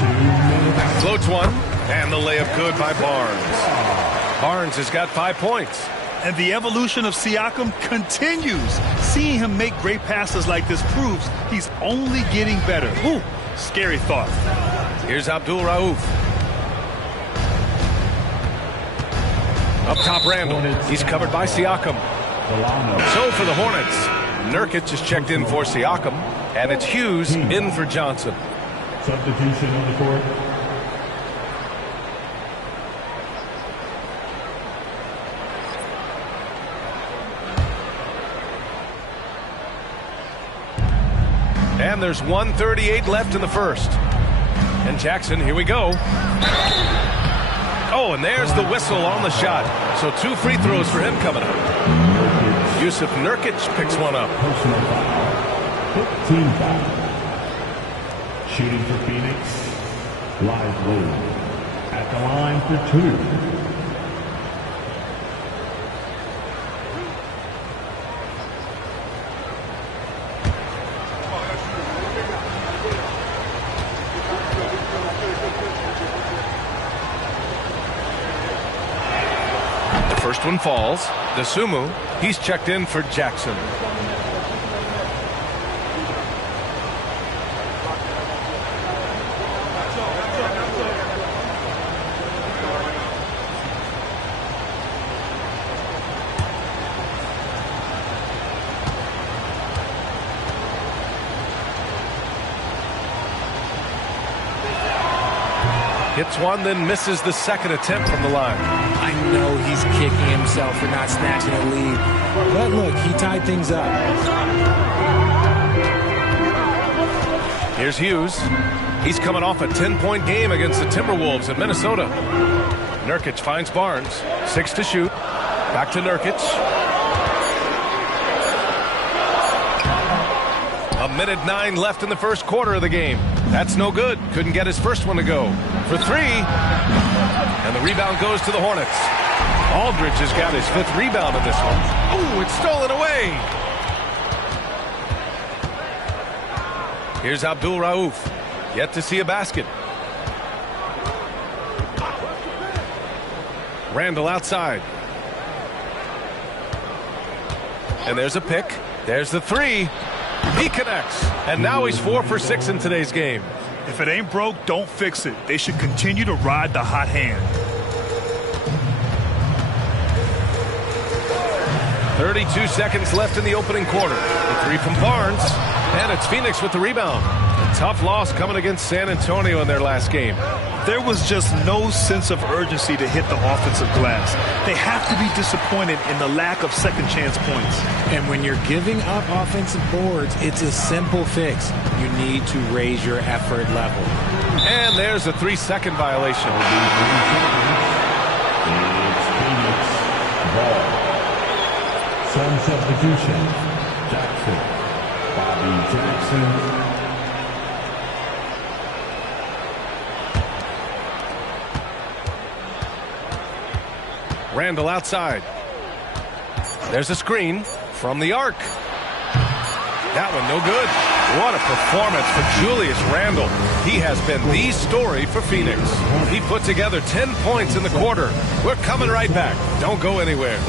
Floats one. And the layup good by Barnes. Barnes has got 5 points. And the evolution of Siakam continues. Seeing him make great passes like this proves he's only getting better. Ooh. Scary thought. Here's Abdul Rauf. Up top, Randall. He's covered by Siakam. So for the Hornets, Nurkic is checked in for Siakam, and it's Hughes in for Johnson. Substitution on the court. And there's 1:38 left in the first. And Jackson, here we go. Oh, and there's the whistle on the shot. So 2 free throws for him coming up. Yusuf Nurkic picks one up. Personal foul. 15 foul. Shooting for Phoenix. Lively. At the line for 2. First one falls. Dosunmu, he's checked in for Jackson. Hits one, then misses the second attempt from the line. I know he's kicking himself for not snatching a lead. But look, he tied things up. Here's Hughes. He's coming off a 10-point game against the Timberwolves in Minnesota. Nurkic finds Barnes. 6 to shoot. Back to Nurkic. minute 9 left in the first quarter of the game. That's no good. Couldn't get his first one to go. For 3. And the rebound goes to the Hornets. Aldridge has got his 5th rebound in this one. Ooh, it's stolen away. Here's Abdul Rauf. Yet to see a basket. Randall outside. And there's a pick. There's the 3. He connects. And now he's 4 for 6 in today's game. If it ain't broke, don't fix it. They should continue to ride the hot hand. 32 seconds left in the opening quarter. The 3 from Barnes. And it's Phoenix with the rebound. A tough loss coming against San Antonio in their last game. There was just no sense of urgency to hit the offensive glass. They have to be disappointed in the lack of second chance points. And when you're giving up offensive boards, it's a simple fix. You need to raise your effort level. And there's a 3-second violation. Some substitution. Jackson. Bobby Jackson. Randall outside. There's a screen from the arc. That one no good. What a performance for Julius Randle. He has been the story for Phoenix. He put together 10 points in the quarter. We're coming right back. Don't go anywhere.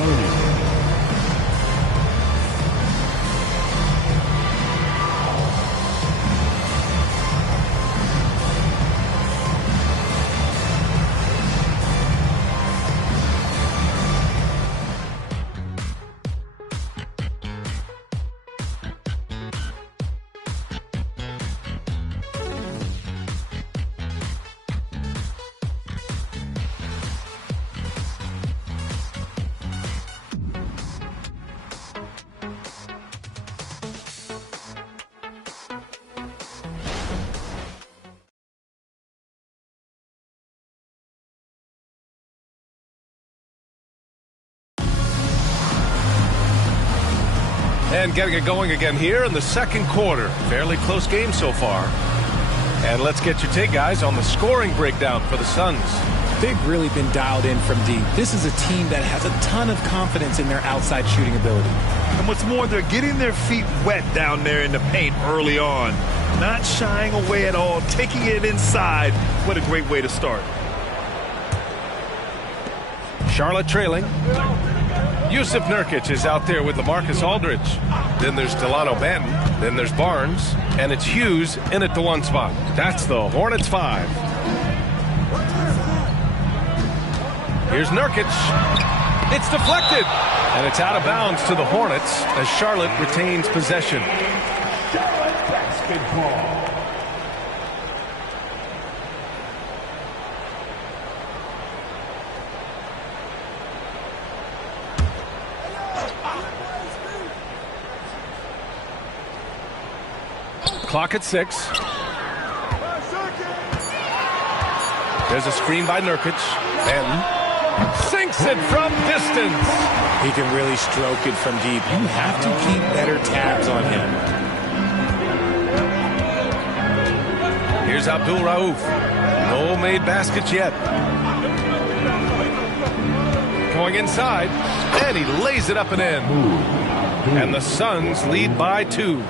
And getting it going again here in the second quarter. Fairly close game so far. And let's get your take, guys, on the scoring breakdown for the Suns. They've really been dialed in from deep. This is a team that has a ton of confidence in their outside shooting ability. And what's more, they're getting their feet wet down there in the paint early on. Not shying away at all, taking it inside. What a great way to start. Charlotte trailing. Yusuf Nurkic is out there with LaMarcus Aldridge. Then there's Delano Banton. Then there's Barnes. And it's Hughes in at the 1 spot. That's the Hornets 5. Here's Nurkic. It's deflected. And it's out of bounds to the Hornets as Charlotte retains possession. Basketball. Clock at 6. There's a screen by Nurkic. And sinks it from distance. He can really stroke it from deep. You have to keep better tabs on him. Here's Abdul Rauf. No made baskets yet. Going inside. And he lays it up and in. And the Suns lead by 2.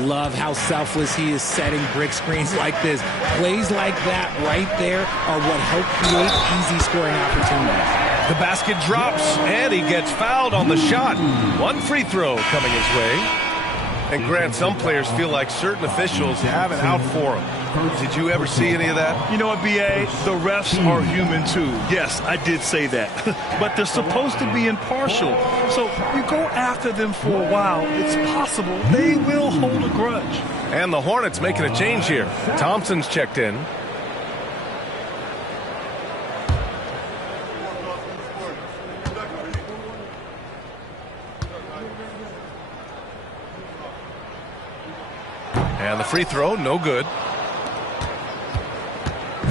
Love how selfless he is setting brick screens like this. Plays like that right there are what help create easy scoring opportunities. The basket drops, and he gets fouled on the shot. 1 free throw coming his way. And Grant, some players feel like certain officials have it out for them. Did you ever see any of that? You know what, B.A.? The refs are human, too. Yes, I did say that. But they're supposed to be impartial. So you go after them for a while, it's possible they will hold a grudge. And the Hornets making a change here. Thompson's checked in. And the free throw, no good.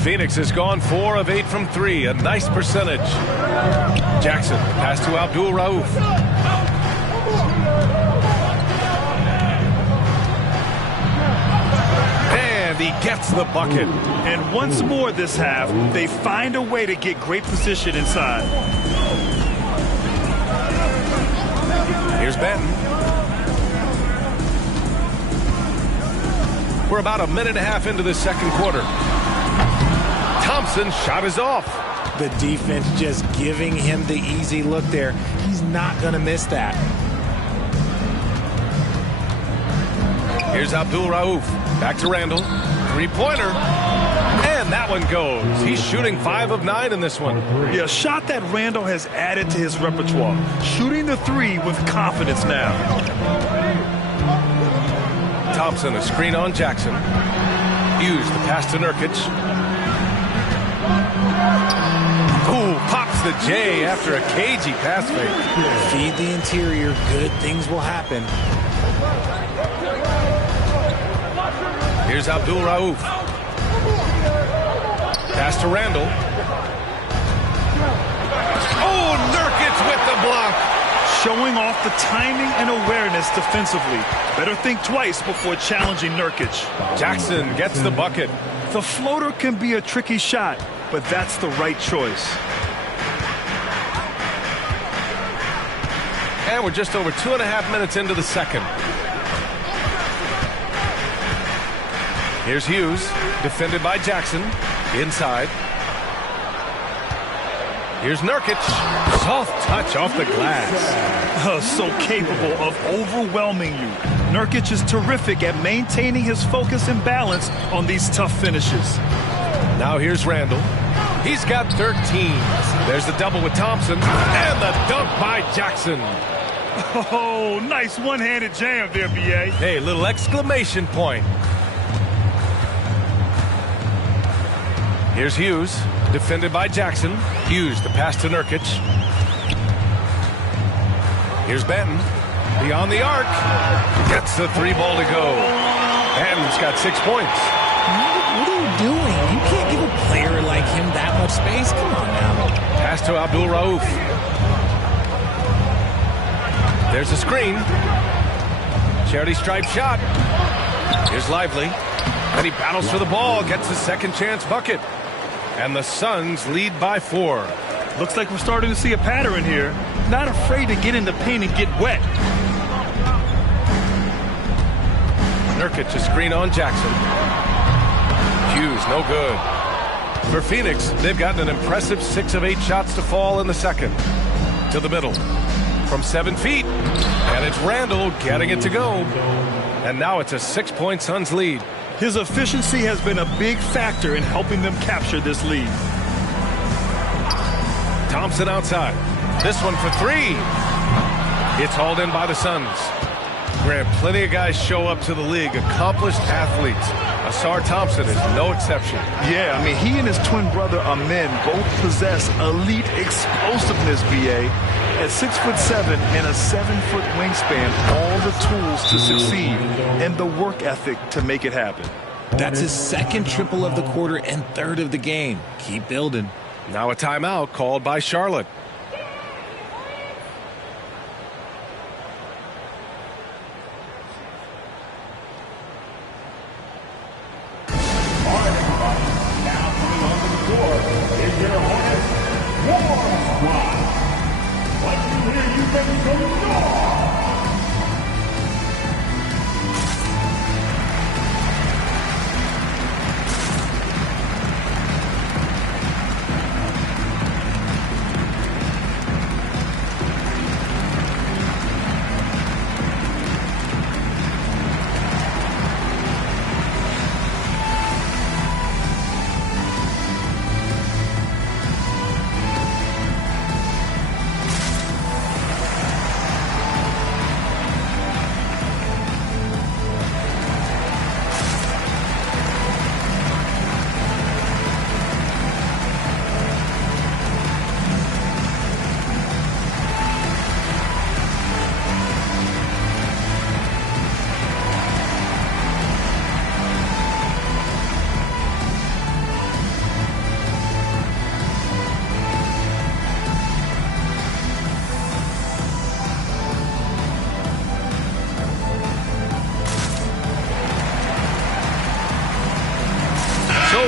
Phoenix has gone 4 of 8 from 3, a nice percentage. Jackson, pass to Abdul Rauf. And he gets the bucket. And once more this half, they find a way to get great position inside. Here's Benton. We're about a minute and a half into the second quarter. Thompson's shot is off. The defense just giving him the easy look there. He's not going to miss that. Here's Abdul Rauf. Back to Randall. Three-pointer. And that one goes. He's shooting 5 of 9 in this one. Yeah, a shot that Randall has added to his repertoire. Shooting the three with confidence now. Thompson, a screen on Jackson. Hughes, the pass to Nurkic. Ooh, pops the J after a cagey pass fake. Feed the interior. Good things will happen. Here's Abdul Rauf. Pass to Randall. Oh, Nurkic with the block. Showing off the timing and awareness defensively. Better think twice before challenging Nurkic. Jackson gets the bucket. The floater can be a tricky shot, but that's the right choice. And we're just over 2.5 minutes into the second. Here's Hughes, defended by Jackson, inside. Here's Nurkic, soft touch off the glass. So capable of overwhelming you. Nurkic is terrific at maintaining his focus and balance on these tough finishes. Now here's Randall. He's got 13. There's the double with Thompson, and the dunk by Jackson. Oh, nice one-handed jam there, B.A. Hey, little exclamation point. Here's Hughes, defended by Jackson. Hughes, the pass to Nurkic. Here's Benton, beyond the arc. Gets the three ball to go. And he's got 6 points. What are you doing? You can't give a player like him that much space. Come on now. Pass to Abdul Rauf. There's a screen. Charity stripe shot. Here's Lively. And he battles for the ball, gets his second chance bucket. And the Suns lead by 4. Looks like we're starting to see a pattern here. Not afraid to get in the paint and get wet. Nurkic, a screen on Jackson. Hughes, no good. For Phoenix, they've gotten an impressive 6 of 8 shots to fall in the second. To the middle. From 7 feet. And it's Randall getting it to go. And now it's a 6-point Suns lead. His efficiency has been a big factor in helping them capture this lead. Thompson outside. This one for 3. It's hauled in by the Suns. Grant, plenty of guys show up to the league, accomplished athletes. Asar Thompson is no exception. Yeah, I mean, he and his twin brother Amen both possess elite explosiveness, B.A. At 6'7" and a 7-foot wingspan, all the tools to succeed and the work ethic to make it happen. That's his second triple of the quarter and third of the game. Keep building. Now a timeout called by Charlotte.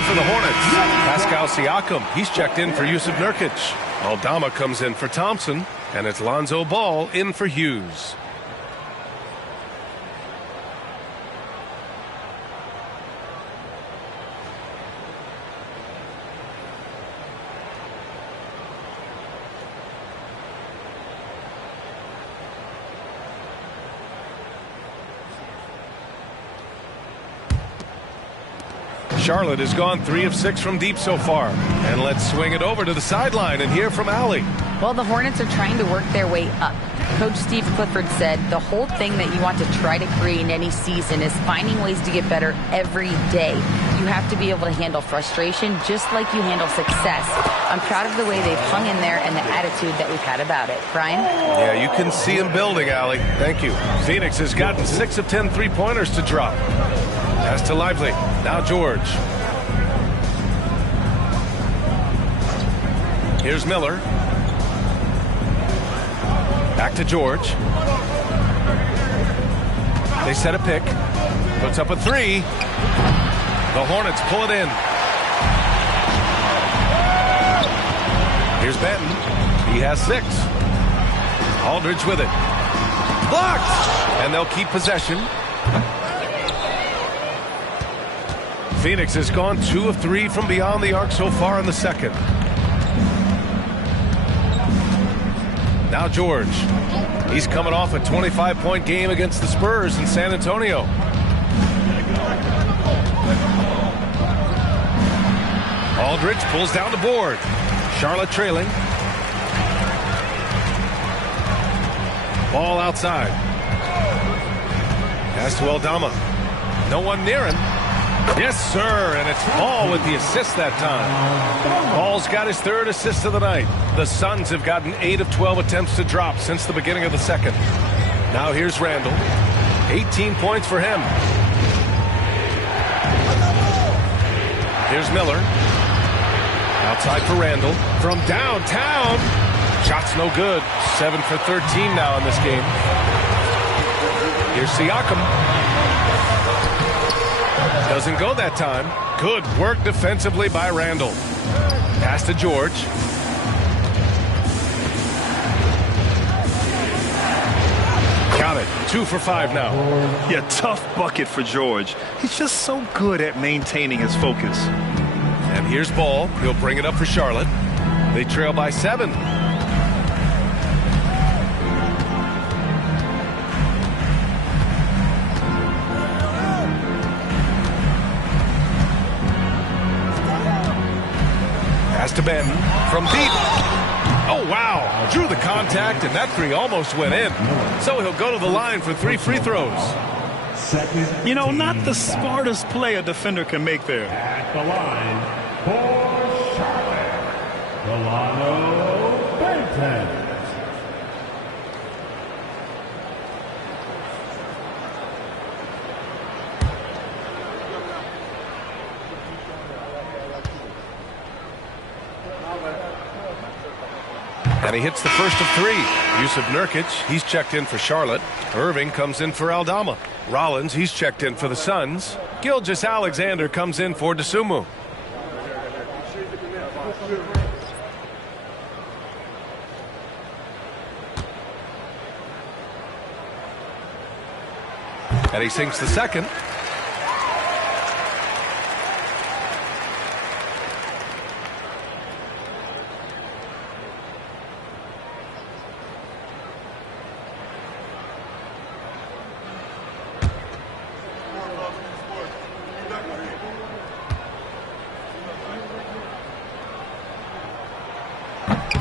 for the Hornets. Pascal Siakam, he's checked in for Jusuf Nurkic. Aldama comes in for Thompson, and it's Lonzo Ball in for Hughes. Charlotte has gone 3 of 6 from deep so far. And let's swing it over to the sideline and hear from Allie. Well, the Hornets are trying to work their way up. Coach Steve Clifford said the whole thing that you want to try to create in any season is finding ways to get better every day. You have to be able to handle frustration just like you handle success. I'm proud of the way they've hung in there and the attitude that we've had about it. Brian? Yeah, you can see him building, Allie. Thank you. Phoenix has gotten 6 of 10 three-pointers to drop. Pass to Lively. Now George. Here's Miller. Back to George. They set a pick. Puts up a 3. The Hornets pull it in. Here's Benton. He has 6. Aldridge with it. Blocked! And they'll keep possession. Phoenix has gone 2 of 3 from beyond the arc so far in the second. Now George. He's coming off a 25-point game against the Spurs in San Antonio. Aldridge pulls down the board. Charlotte trailing. Ball outside. Pass to Aldama. No one near him. Yes, sir, and it's Ball with the assist that time. Ball's got his 3rd assist of the night. The Suns have gotten 8 of 12 attempts to drop since the beginning of the second. Now here's Randall. 18 points for him. Here's Miller. Outside for Randall. From downtown. Shot's no good. 7 for 13 now in this game. Here's Siakam. Doesn't go that time. Good work defensively by Randall. Pass to George. Count it. 2 for 5 now. Yeah, tough bucket for George. He's just so good at maintaining his focus. And here's Ball. He'll bring it up for Charlotte. They trail by 7. Pass to Benton from deep. Oh, wow. Drew the contact, and that 3 almost went in. So he'll go to the line for 3 free throws. You know, not the smartest play a defender can make there. At the line for Charlotte, Delano Benton. And he hits the first of 3. Jusuf Nurkic, he's checked in for Charlotte. Irving comes in for Aldama. Rollins, he's checked in for the Suns. Gilgeous-Alexander comes in for Dosunmu. And he sinks the second.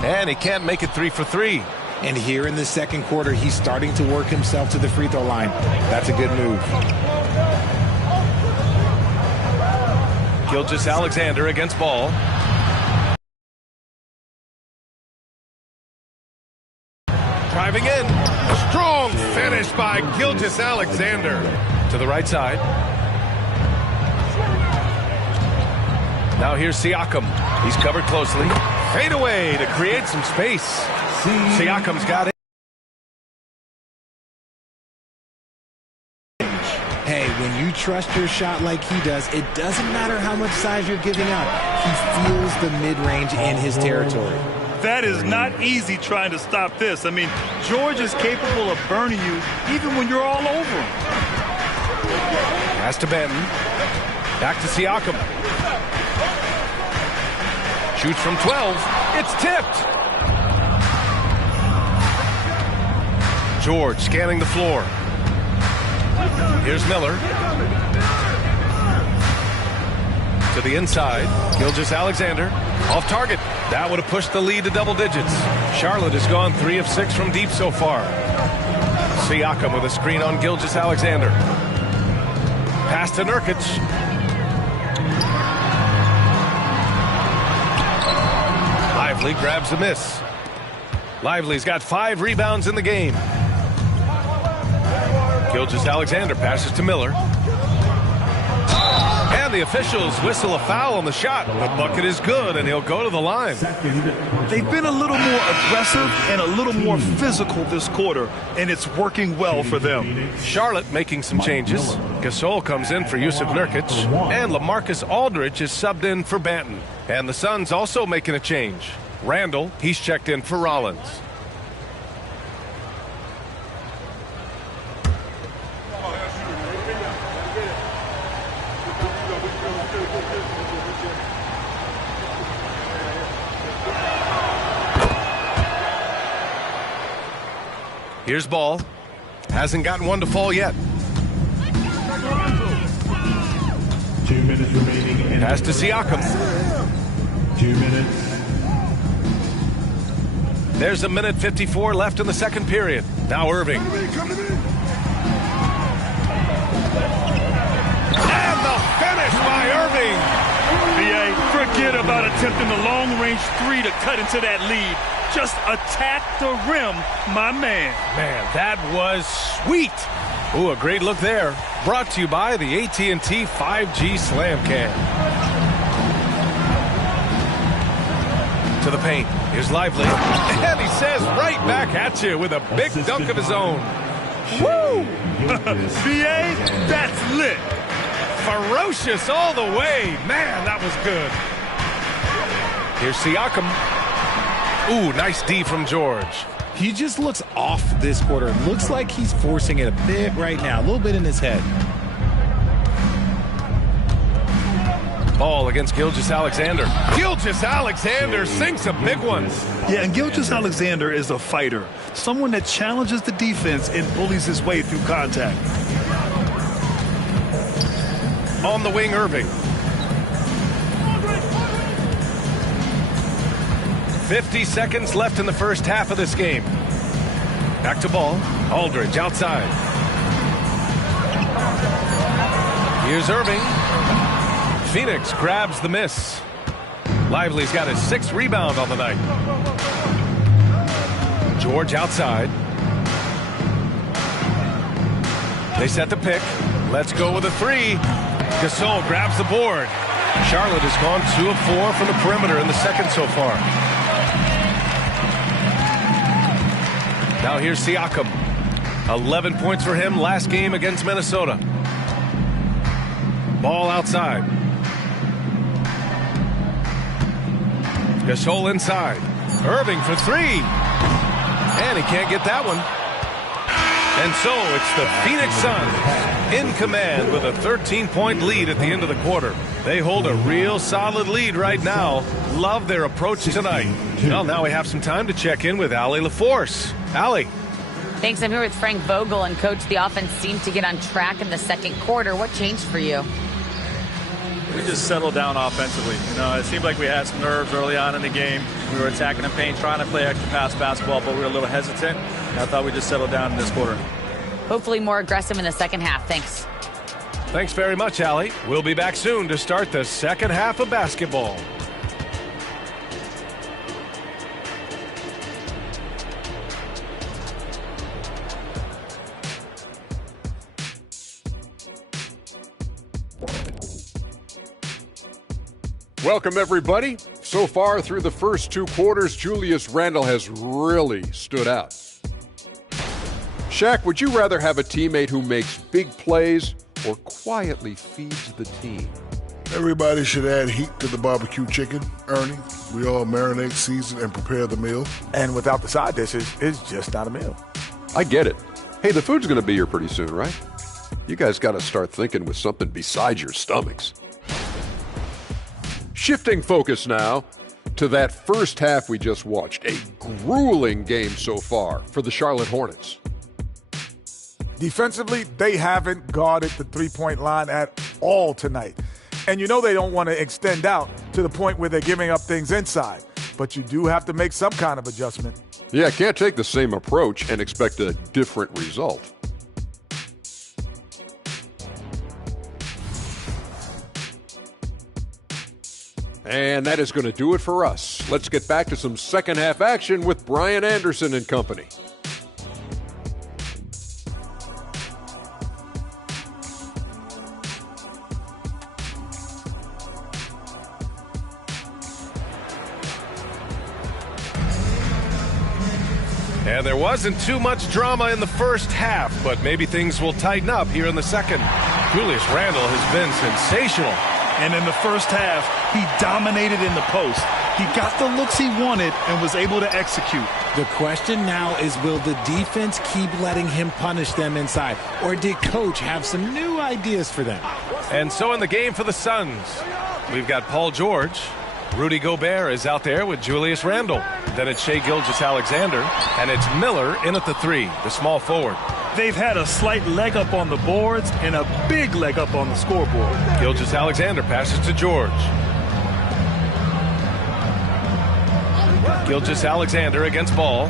And he can't make it 3 for 3. And here in the second quarter, he's starting to work himself to the free throw line. That's a good move. Gilgeous-Alexander against Ball. Driving in. A strong finish by Gilgeous-Alexander. To the right side. Now here's Siakam. He's covered closely. Fade away to create some space. Siakam's got it. Hey, when you trust your shot like he does, it doesn't matter how much size you're giving up. He feels the mid-range in his territory. That is not easy trying to stop this. I mean, George is capable of burning you even when you're all over him. Pass to Benton. Back to Siakam. Shoots from 12. It's tipped. George scanning the floor. Here's Miller. To the inside. Gilgeous-Alexander. Off target. That would have pushed the lead to double digits. Charlotte has gone 3 of 6 from deep so far. Siakam with a screen on Gilgeous-Alexander. Pass to Nurkic. Lively grabs the miss. Lively's got 5 rebounds in the game. Gilgeous-Alexander passes to Miller. And the officials whistle a foul on the shot. The bucket is good, and he'll go to the line. They've been a little more aggressive and a little more physical this quarter, and it's working well for them. Charlotte making some changes. Gasol comes in for Yusuf Nurkic, and LaMarcus Aldridge is subbed in for Banton. And the Suns also making a change. Randall, he's checked in for Rollins. Here's Ball. Hasn't gotten one to fall yet. 2 minutes remaining. Pass to Siakam. 2 minutes. There's a minute 54 left in the second period. Now Irving. And the finish by Irving. B.A., forget about attempting the long-range 3 to cut into that lead. Just attack the rim, my man. Man, that was sweet. Ooh, a great look there. Brought to you by the AT&T 5G Slam Cam. To the paint. Here's Lively. And he says right back at you with a big dunk of his own. Woo! B.A., that's lit. Ferocious all the way. Man, that was good. Here's Siakam. Ooh, nice D from George. He just looks off this quarter. Looks like he's forcing it a bit right now. A little bit in his head. Ball against Gilgeous-Alexander. Gilgeous-Alexander sinks a big one. Yeah, and Gilgeous-Alexander is a fighter. Someone that challenges the defense and bullies his way through contact. On the wing, Irving. 50 seconds left in the first half of this game. Back to Ball. Aldridge outside. Here's Irving. Phoenix grabs the miss. Lively's got his 6th rebound on the night. George outside. They set the pick. Let's go with a 3. Gasol grabs the board. Charlotte has gone 2 of 4 from the perimeter in the second so far. Now here's Siakam. 11 points for him last game against Minnesota. Ball outside. Gasol inside. Irving for 3. And he can't get that one. And so it's the Phoenix Suns in command with a 13-point lead at the end of the quarter. They hold a real solid lead right now. Love their approach tonight. Well, now we have some time to check in with Allie LaForce. Allie. Thanks. I'm here with Frank Vogel. And, Coach, the offense seemed to get on track in the second quarter. What changed for you? We just settled down offensively. You know, it seemed like we had some nerves early on in the game. We were attacking the paint, trying to play extra pass basketball, but we were a little hesitant. And I thought we just settled down in this quarter. Hopefully more aggressive in the second half. Thanks. Thanks very much, Allie. We'll be back soon to start the second half of basketball. Welcome, everybody. So far through the first 2 quarters, Julius Randle has really stood out. Shaq, would you rather have a teammate who makes big plays or quietly feeds the team? Everybody should add heat to the barbecue chicken, Ernie. We all marinate, season, and prepare the meal. And without the side dishes, it's just not a meal. I get it. Hey, the food's going to be here pretty soon, right? You guys got to start thinking with something besides your stomachs. Shifting focus now to that first half we just watched. A grueling game so far for the Charlotte Hornets. Defensively, they haven't guarded the three-point line at all tonight. And you know they don't want to extend out to the point where they're giving up things inside. But you do have to make some kind of adjustment. Yeah, can't take the same approach and expect a different result. And that is going to do it for us. Let's get back to some second half action with Brian Anderson and company. And there wasn't too much drama in the first half, but maybe things will tighten up here in the second. Julius Randle has been sensational. And in the first half, he dominated in the post. He got the looks he wanted and was able to execute. The question now is, will the defense keep letting him punish them inside? Or did Coach have some new ideas for them? And so in the game for the Suns, we've got Paul George. Rudy Gobert is out there with Julius Randle. Then it's Shai Gilgeous-Alexander, and it's Miller in at the three, the small forward. They've had a slight leg up on the boards and a big leg up on the scoreboard. Gilgeous-Alexander passes to George. Gilgeous-Alexander against Ball.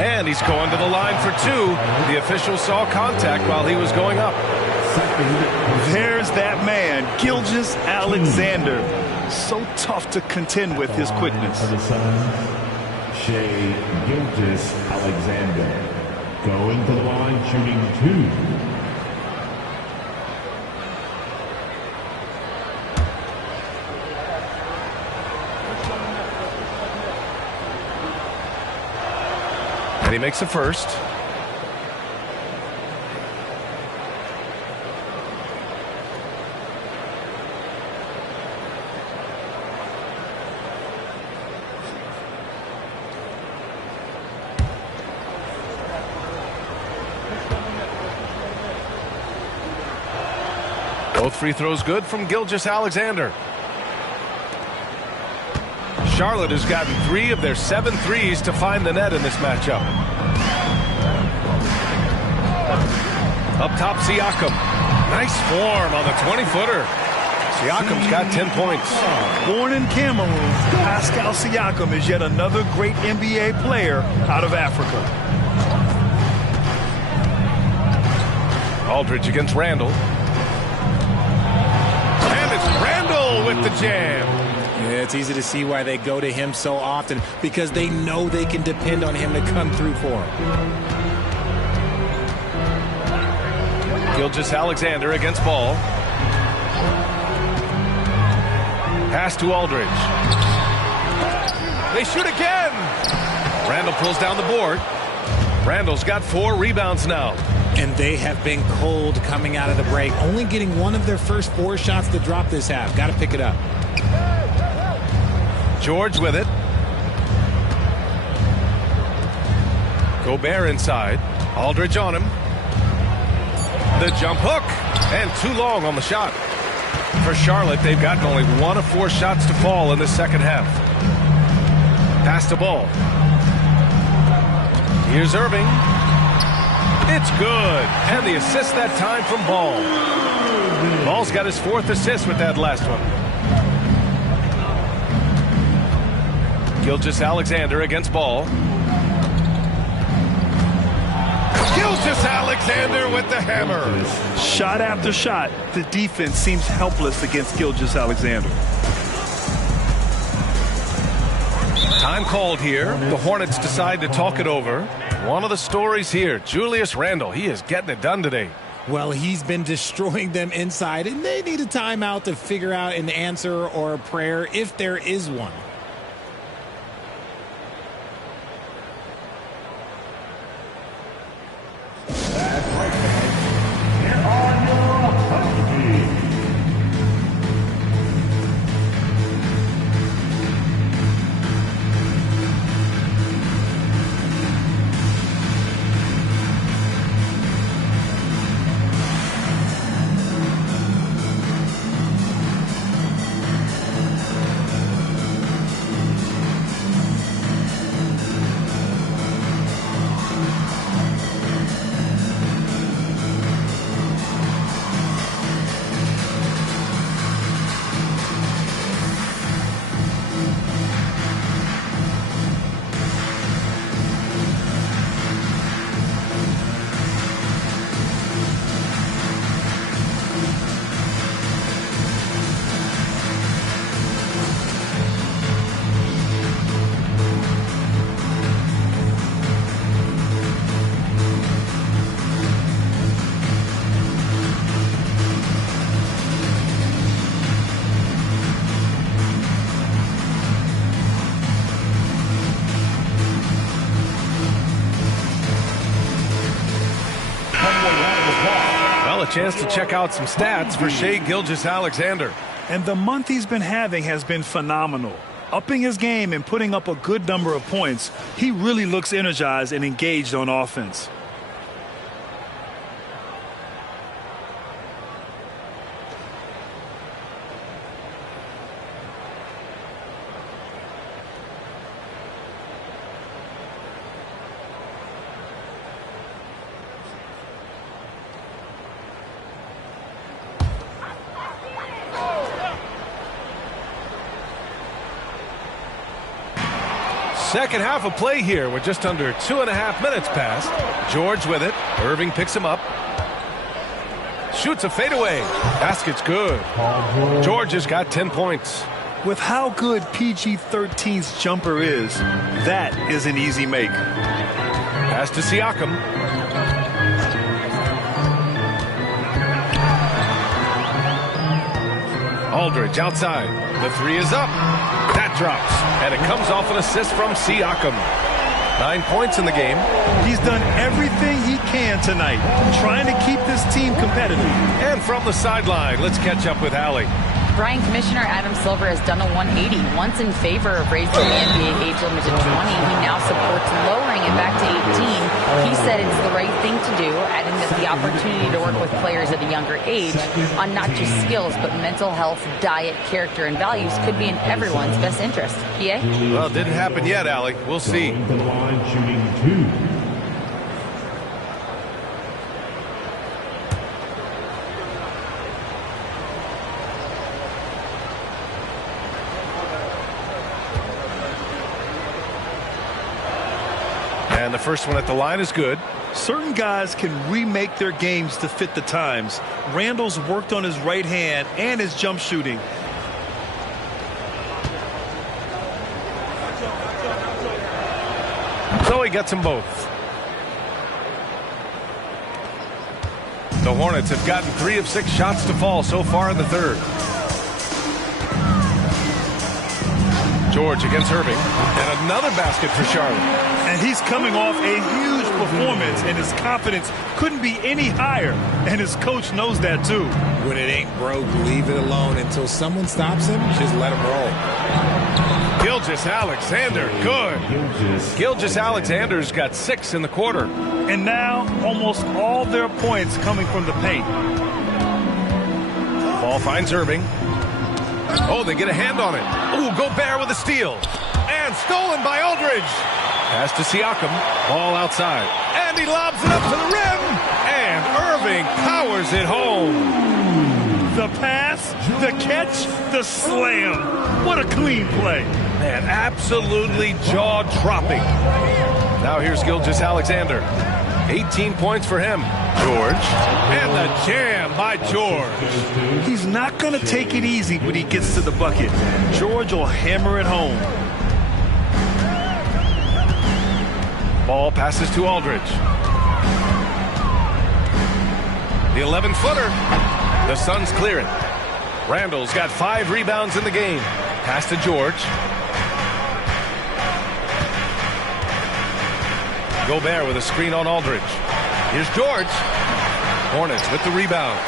And he's going to the line for two. The official saw contact while he was going up. There's that man, Gilgeous-Alexander. So tough to contend with his quickness. Shai Gilgeous-Alexander going to the line, shooting two. And he makes the first. Both free throws good from Gilgeous-Alexander. Charlotte has gotten 3 of their 7 threes to find the net in this matchup. Up top, Siakam. Nice form on the 20-footer. Siakam's got 10 points. Born in Cameroon, Pascal Siakam is yet another great NBA player out of Africa. Aldridge against Randle. And it's Randle with the jam. Yeah, it's easy to see why they go to him so often, because they know they can depend on him to come through for them. Gilgeous-Alexander against Ball. Pass to Aldridge. They shoot again. Randle pulls down the board. Randle's got 4 rebounds now. And they have been cold coming out of the break, only getting one of their first 4 shots to drop this half. Got to pick it up. George with it. Gobert inside. Aldridge on him. The jump hook. And too long on the shot. For Charlotte, they've gotten only 1 of 4 shots to fall in the second half. Pass to Ball. Here's Irving. It's good. And the assist that time from Ball. Ball's got his 4th assist with that last one. Gilgeous-Alexander against Ball. Gilgeous-Alexander with the hammer. Shot after shot, the defense seems helpless against Gilgeous-Alexander. Time called here. The Hornets decide to talk it over. One of the stories here, Julius Randle, he is getting it done today. Well, he's been destroying them inside, and they need a timeout to figure out an answer or a prayer if there is one. chance to check out some stats for Shai Gilgeous-Alexander. And the month he's been having has been phenomenal. Upping his game and putting up a good number of points, he really looks energized and engaged on offense. Second half of play here with just under 2.5 minutes passed. George with it. Irving picks him up. Shoots a fadeaway. Basket's good. George has got 10 points. With how good PG-13's jumper is, that is an easy make. Pass to Siakam. Aldridge outside. The three is up. That drops. And it comes off an assist from Siakam. 9 points in the game. He's done everything he can tonight, trying to keep this team competitive. And from the sideline, let's catch up with Allie. Brian, Commissioner Adam Silver has done a 180, once in favor of raising the NBA age limit to 20. He now supports lowering it back to 18. He said it's the right thing to do, adding that the opportunity to work with players at a younger age on not just skills, but mental health, diet, character, and values could be in everyone's best interest. PA? Well, it didn't happen yet, Allie. We'll see. The line shooting 2. And the first one at the line is good. Certain guys can remake their games to fit the times. Randall's worked on his right hand and his jump shooting. So he gets them both. The Hornets have gotten 3 of 6 shots to fall so far in the third. George against Irving. And another basket for Charlotte. And he's coming off a huge performance, and his confidence couldn't be any higher. And his coach knows that, too. When it ain't broke, leave it alone until someone stops him. Just let him roll. Gilgeous-Alexander, good. Gilgeous-Alexander's got 6 in the quarter. And now, almost all their points coming from the paint. Ball finds Irving. Oh, they get a hand on it. Ooh, Gobert with a steal. And stolen by Aldridge. Pass to Siakam. Ball outside. And he lobs it up to the rim. And Irving powers it home. The pass, the catch, the slam. What a clean play. Man, absolutely jaw-dropping. Now here's Gilgeous-Alexander. 18 points for him. George. And the jam by George. He's not going to take it easy when he gets to the bucket. George will hammer it home. Ball passes to Aldridge. The 11-footer. The Suns clear it. Randall's got 5 rebounds in the game. Pass to George. Gobert with a screen on Aldridge. Here's George. Hornets with the rebound.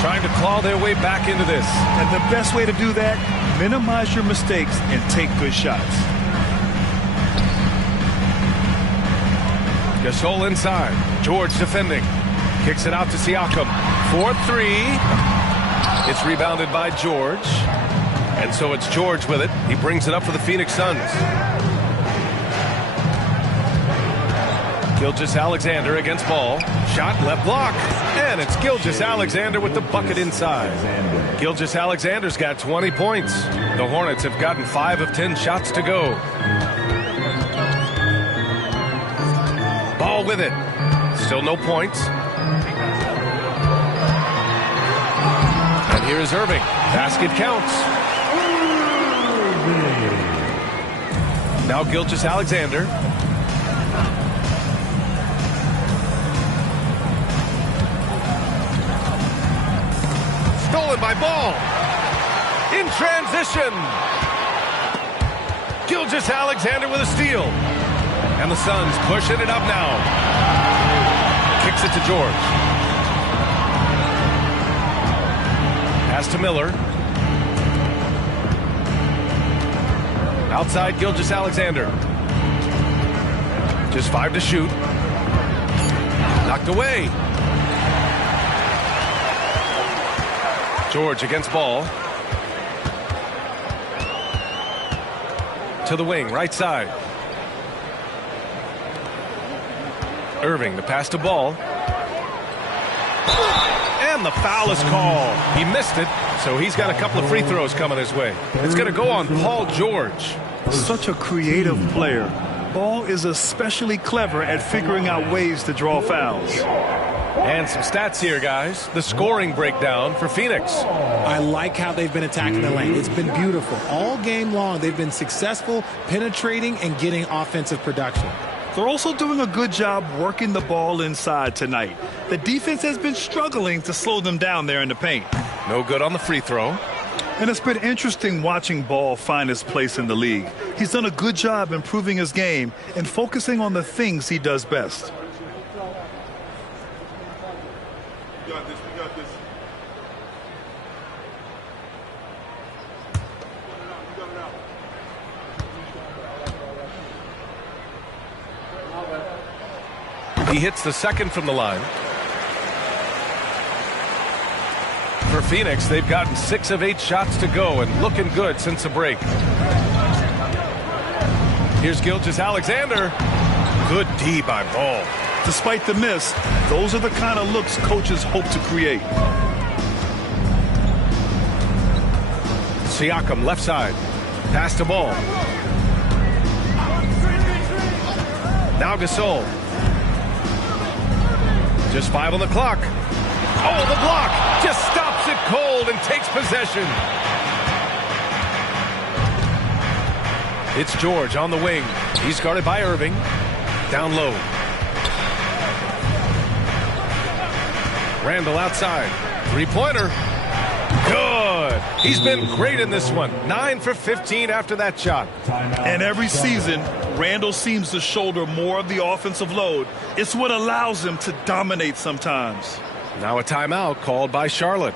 Trying to claw their way back into this. And the best way to do that, minimize your mistakes and take good shots. Gasol inside. George defending. Kicks it out to Siakam. 4-3. It's rebounded by George. And so it's George with it. He brings it up for the Phoenix Suns. Gilgeous-Alexander against Ball. Shot left block. And it's Gilgeous-Alexander with the bucket inside. Gilgeous-Alexander's got 20 points. The Hornets have gotten 5 of 10 shots to go. Ball with it. Still no points. And here is Irving. Basket counts. Now Gilgeous-Alexander. Stolen by Ball. In transition. Gilgeous-Alexander with a steal. And the Suns pushing it up now. Kicks it to George. Pass to Miller. Outside Gilgeous-Alexander. Just 5 to shoot. Knocked away. George against ball. To the wing, right side. Irving, the pass to Ball. And the foul is called. He missed it, so he's got a couple of free throws coming his way. It's going to go on Paul George. Such a creative player. Ball is especially clever at figuring out ways to draw fouls. And some stats here, guys. The scoring breakdown for Phoenix. I like how they've been attacking the lane. It's been beautiful. All game long, they've been successful penetrating and getting offensive production. They're also doing a good job working the ball inside tonight. The defense has been struggling to slow them down there in the paint. No good on the free throw. And it's been interesting watching Ball find his place in the league. He's done a good job improving his game and focusing on the things he does best. We got this. He hits the second from the line. For Phoenix, they've gotten 6 of 8 shots to go and looking good since the break. Here's Gilgeous-Alexander. Good D by Ball. Despite the miss, those are the kind of looks coaches hope to create. Siakam, left side. Pass to Ball. Now Gasol. Just 5 on the clock. Oh, the block just stops it cold and takes possession. It's George on the wing. He's guarded by Irving. Down low. Randall outside. Three-pointer. Good. He's been great in this one. 9 for 15 after that shot. And every season, Randall seems to shoulder more of the offensive load. It's what allows him to dominate sometimes. Now a timeout called by Charlotte.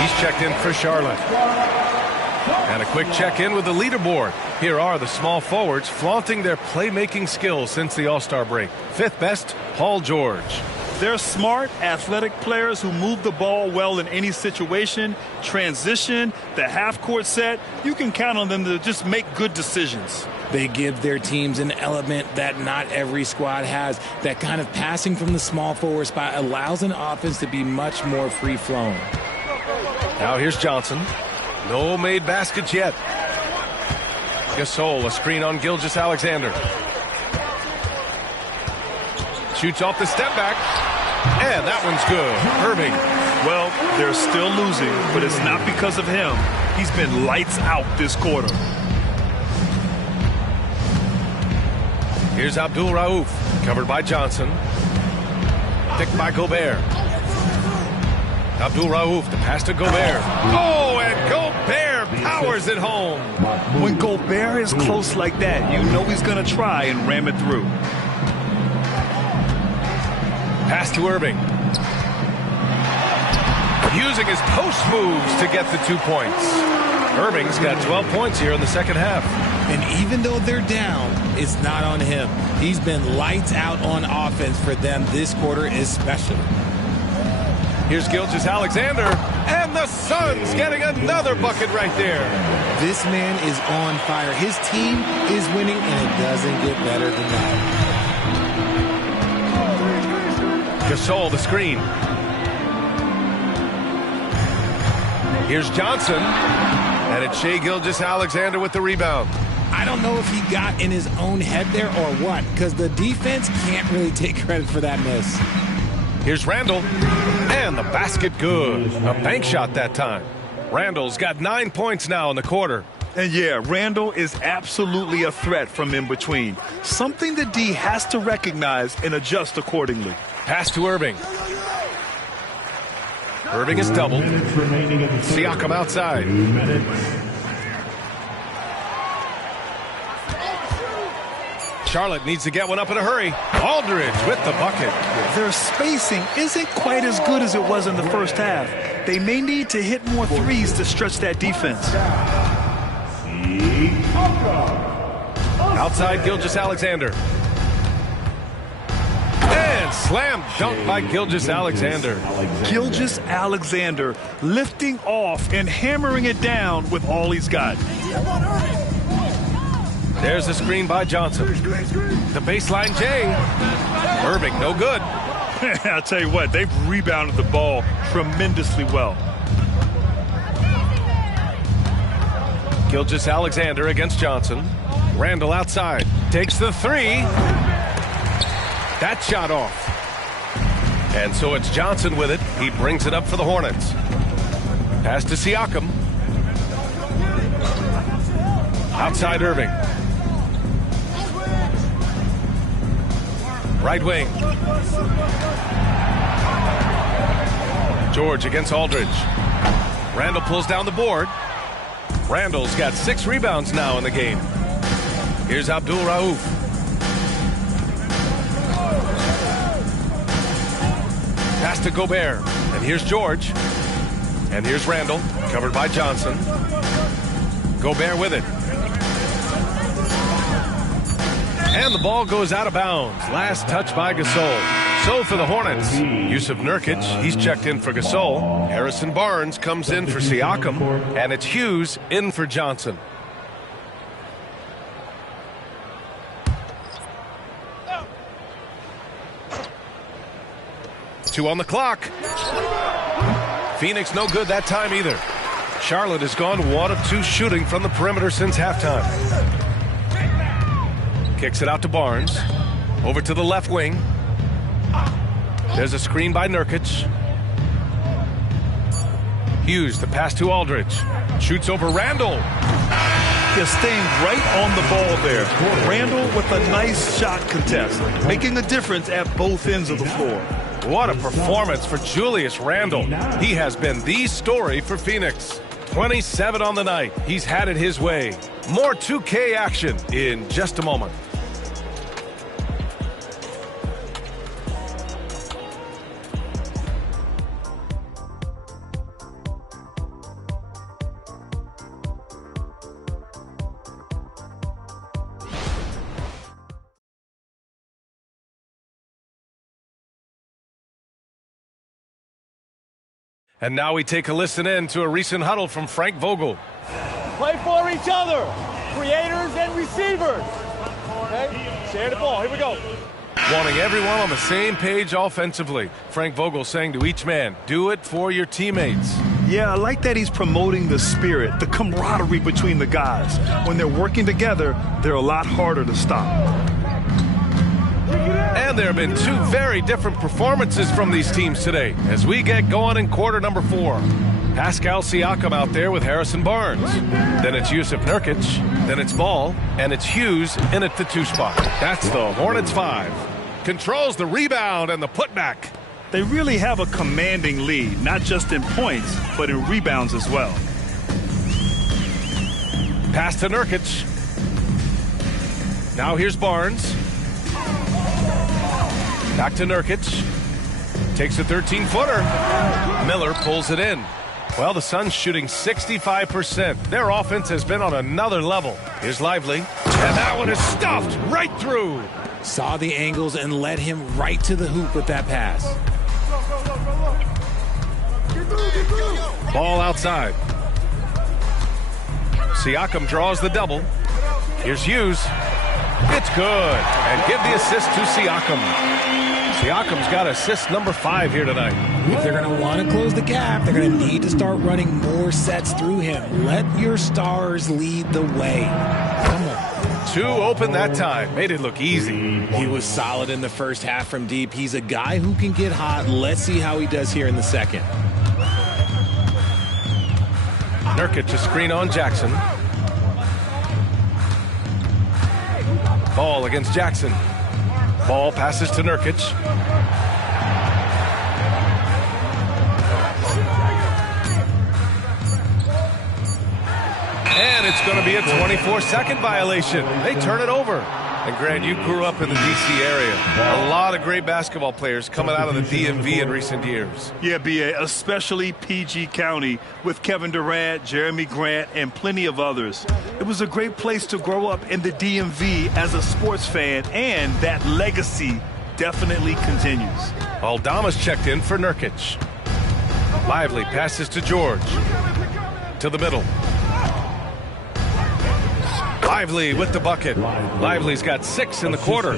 He's checked in for Charlotte. And a quick check-in with the leaderboard. Here are the small forwards flaunting their playmaking skills since the All-Star break. 5th best, Paul George. They're smart, athletic players who move the ball well in any situation, transition, the half-court set. You can count on them to just make good decisions. They give their teams an element that not every squad has. That kind of passing from the small forward spot allows an offense to be much more free-flowing. Now here's Johnson. No made baskets yet. Gasol, a screen on Gilgeous-Alexander. Shoots off the step back. And that one's good. Irving. Well, they're still losing, but it's not because of him. He's been lights out this quarter. Here's Abdul Rauf, covered by Johnson. Picked by Gobert. Abdul Rauf, the pass to Gobert. Oh, and Gobert powers it home. When Gobert is close like that, you know he's going to try and ram it through. Pass to Irving. using his post moves to get the 2 points. Irving's got 12 points here in the second half. And even though they're down, it's not on him. He's been lights out on offense for them this quarter especially. Here's Gilgeous-Alexander, and the Suns getting another bucket right there. This man is on fire. His team is winning, and it doesn't get better than that. Gasol, the screen. Here's Johnson, and it's Shai Gilgeous-Alexander with the rebound. I don't know if he got in his own head there or what, because the defense can't really take credit for that miss. Here's Randall, and the basket good. A bank shot that time. Randall's got 9 points now in the quarter. And yeah, Randall is absolutely a threat from in between. Something the D has to recognize and adjust accordingly. Pass to Irving. Irving is doubled. Siakam outside. Charlotte needs to get one up in a hurry. Aldridge with the bucket. Their spacing isn't quite as good as it was in the first half. They may need to hit more threes to stretch that defense. Outside Gilgeous-Alexander. And slam dunk by Gilgeous-Alexander. Gilgeous-Alexander lifting off and hammering it down with all he's got. There's the screen by Johnson. The baseline J. Irving, no good. I'll tell you what, they've rebounded the ball tremendously well. Gilgeous-Alexander against Johnson. Randall outside. Takes the three. That shot off. And so it's Johnson with it. He brings it up for the Hornets. Pass to Siakam. Outside Irving. Right wing. George against Aldridge. Randall pulls down the board. Randall's got 6 rebounds now in the game. Here's Abdul Rauf. Pass to Gobert. And here's George. And here's Randall, covered by Johnson. Gobert with it. And the ball goes out of bounds. Last touch by Gasol. So for the Hornets, Yusuf Nurkic, he's checked in for Gasol. Harrison Barnes comes in for Siakam. And it's Hughes in for Johnson. Two on the clock. Phoenix no good that time either. Charlotte has gone 1 of 2 shooting from the perimeter since halftime. Kicks it out to Barnes. Over to the left wing. There's a screen by Nurkic. Hughes, the pass to Aldridge. Shoots over Randall. They're staying right on the ball there. Randall with a nice shot contest, making a difference at both ends of the floor. What a performance for Julius Randle. He has been the story for Phoenix. 27 on the night. He's had it his way. More 2K action in just a moment. And now we take a listen in to a recent huddle from Frank Vogel. Play for each other, creators and receivers. Okay, share the ball. Here we go. Wanting everyone on the same page offensively. Frank Vogel saying to each man, do it for your teammates. Yeah, I like that he's promoting the spirit, the camaraderie between the guys. When they're working together, they're a lot harder to stop. And there have been 2 very different performances from these teams today as we get going in quarter number 4. Pascal Siakam out there with Harrison Barnes. Then it's Yusuf Nurkic. Then it's Ball. And it's Hughes in at the 2 spot. That's the Hornets 5. Controls the rebound and the putback. They really have a commanding lead, not just in points, but in rebounds as well. Pass to Nurkic. Now here's Barnes. Back to Nurkic. Takes a 13-footer. Miller pulls it in. Well, the Suns shooting 65%. Their offense has been on another level. Here's Lively. And that one is stuffed right through. Saw the angles and led him right to the hoop with that pass. Ball outside. Siakam draws the double. Here's Hughes. It's good. And give the assist to Siakam. Siakam's got assist number 5 here tonight. If they're going to want to close the gap, they're going to need to start running more sets through him. Let your stars lead the way. Come on. 2 open that time. Made it look easy. He was solid in the first half from deep. He's a guy who can get hot. Let's see how he does here in the second. Nurkic to screen on Jackson. Ball against Jackson. Ball passes to Nurkic. And it's going to be a 24-second violation. They turn it over. And Grant, you grew up in the D.C. area. A lot of great basketball players coming out of the DMV in recent years. Yeah, B.A., especially PG County with Kevin Durant, Jeremy Grant, and plenty of others. It was a great place to grow up in the DMV as a sports fan, and that legacy definitely continues. Aldama's checked in for Nurkic. Lively passes to George. To the middle. Lively with the bucket. Lively's got 6 in the quarter.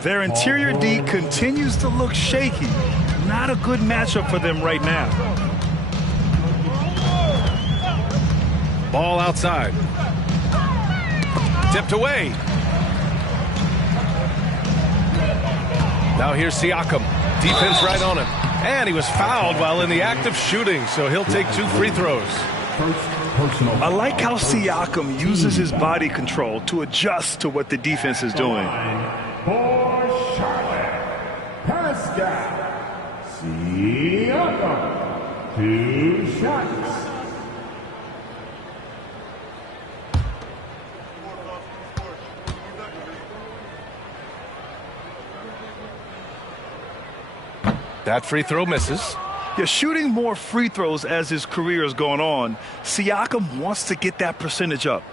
Their interior D continues to look shaky. Not a good matchup for them right now. Ball outside. Tipped away. Now here's Siakam. Defense right on him. And he was fouled while in the act of shooting, so he'll take 2 free throws. I like how Siakam uses his body control to adjust to what the defense is doing. For Charlotte, Pascal Siakam. 2 shots. That free throw misses. Yeah, shooting more free throws as his career is going on, Siakam wants to get that percentage up.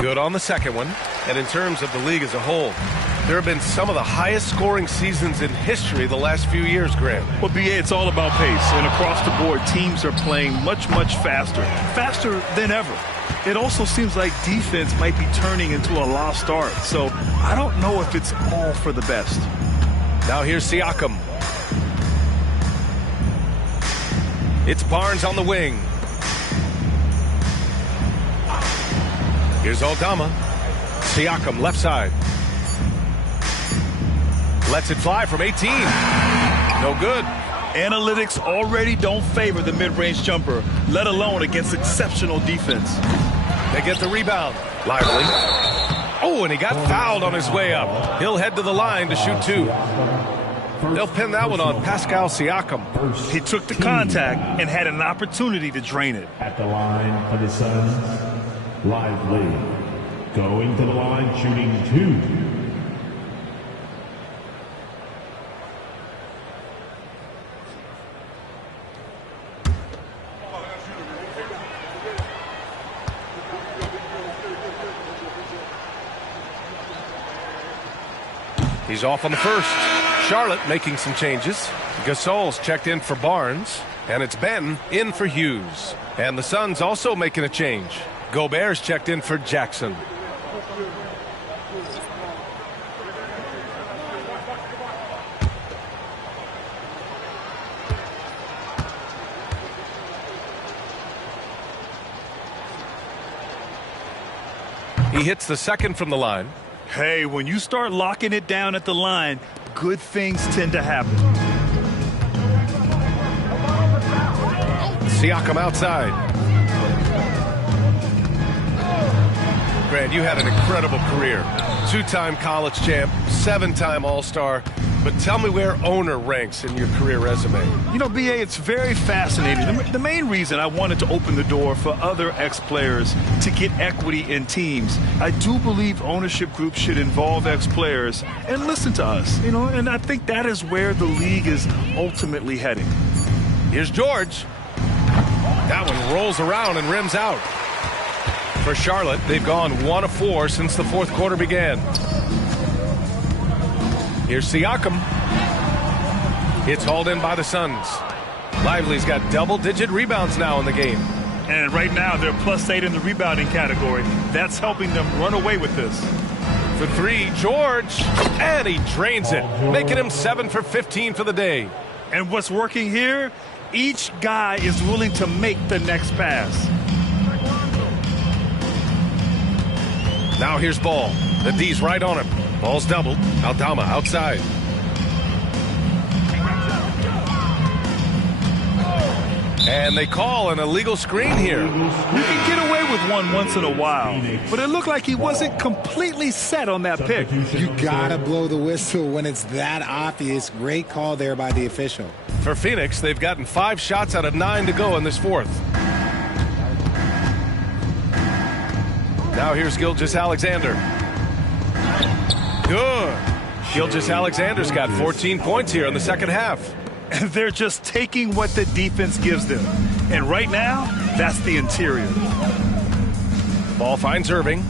Good on the second one. And in terms of the league as a whole, there have been some of the highest scoring seasons in history the last few years, Grant. Well, B.A., it's all about pace. And across the board, teams are playing much, much faster. Faster than ever. It also seems like defense might be turning into a lost art. So I don't know if it's all for the best. Now here's Siakam. It's Barnes on the wing. Here's Aldama. Siakam left side. Lets it fly from 18. No good. Analytics already don't favor the mid-range jumper, let alone against exceptional defense. They get the rebound. Lively. Oh, and he got fouled on his way up. He'll head to the line to shoot 2. They'll pin that one on Pascal Siakam. He took the contact and had an opportunity to drain it. At the line for the Suns, Lively. Going to the line, shooting 2. He's off on the first. Charlotte making some changes. Gasol's checked in for Barnes. And it's Ben in for Hughes. And the Suns also making a change. Gobert's checked in for Jackson. He hits the second from the line. Hey, when you start locking it down at the line, good things tend to happen. Siakam outside. Grant, you had an incredible career. 2-time college champ, 7-time All-Star. But tell me where owner ranks in your career resume. You know, B.A., it's very fascinating. The main reason I wanted to open the door for other ex-players to get equity in teams, I do believe ownership groups should involve ex-players and listen to us, you know, and I think that is where the league is ultimately heading. Here's George. That one rolls around and rims out. For Charlotte, they've gone 1 of 4 since the fourth quarter began. Here's Siakam. It's hauled in by the Suns. Lively's got double-digit rebounds now in the game. And right now, they're +8 in the rebounding category. That's helping them run away with this. For 3, George. And he drains it, making him 7 for 15 for the day. And what's working here? Each guy is willing to make the next pass. Now here's Ball. The D's right on him. Ball's doubled. Aldama outside. And they call an illegal screen here. You can get away with one once in a while, but it looked like he wasn't completely set on that pick. You gotta blow the whistle when it's that obvious. Great call there by the official. For Phoenix, they've gotten 5 shots out of 9 to go in this fourth. Now here's Gilgeous-Alexander. Good. Gilgeous-Alexander's got 14 points here in the second half. And they're just taking what the defense gives them. And right now, that's the interior. Ball finds Irving.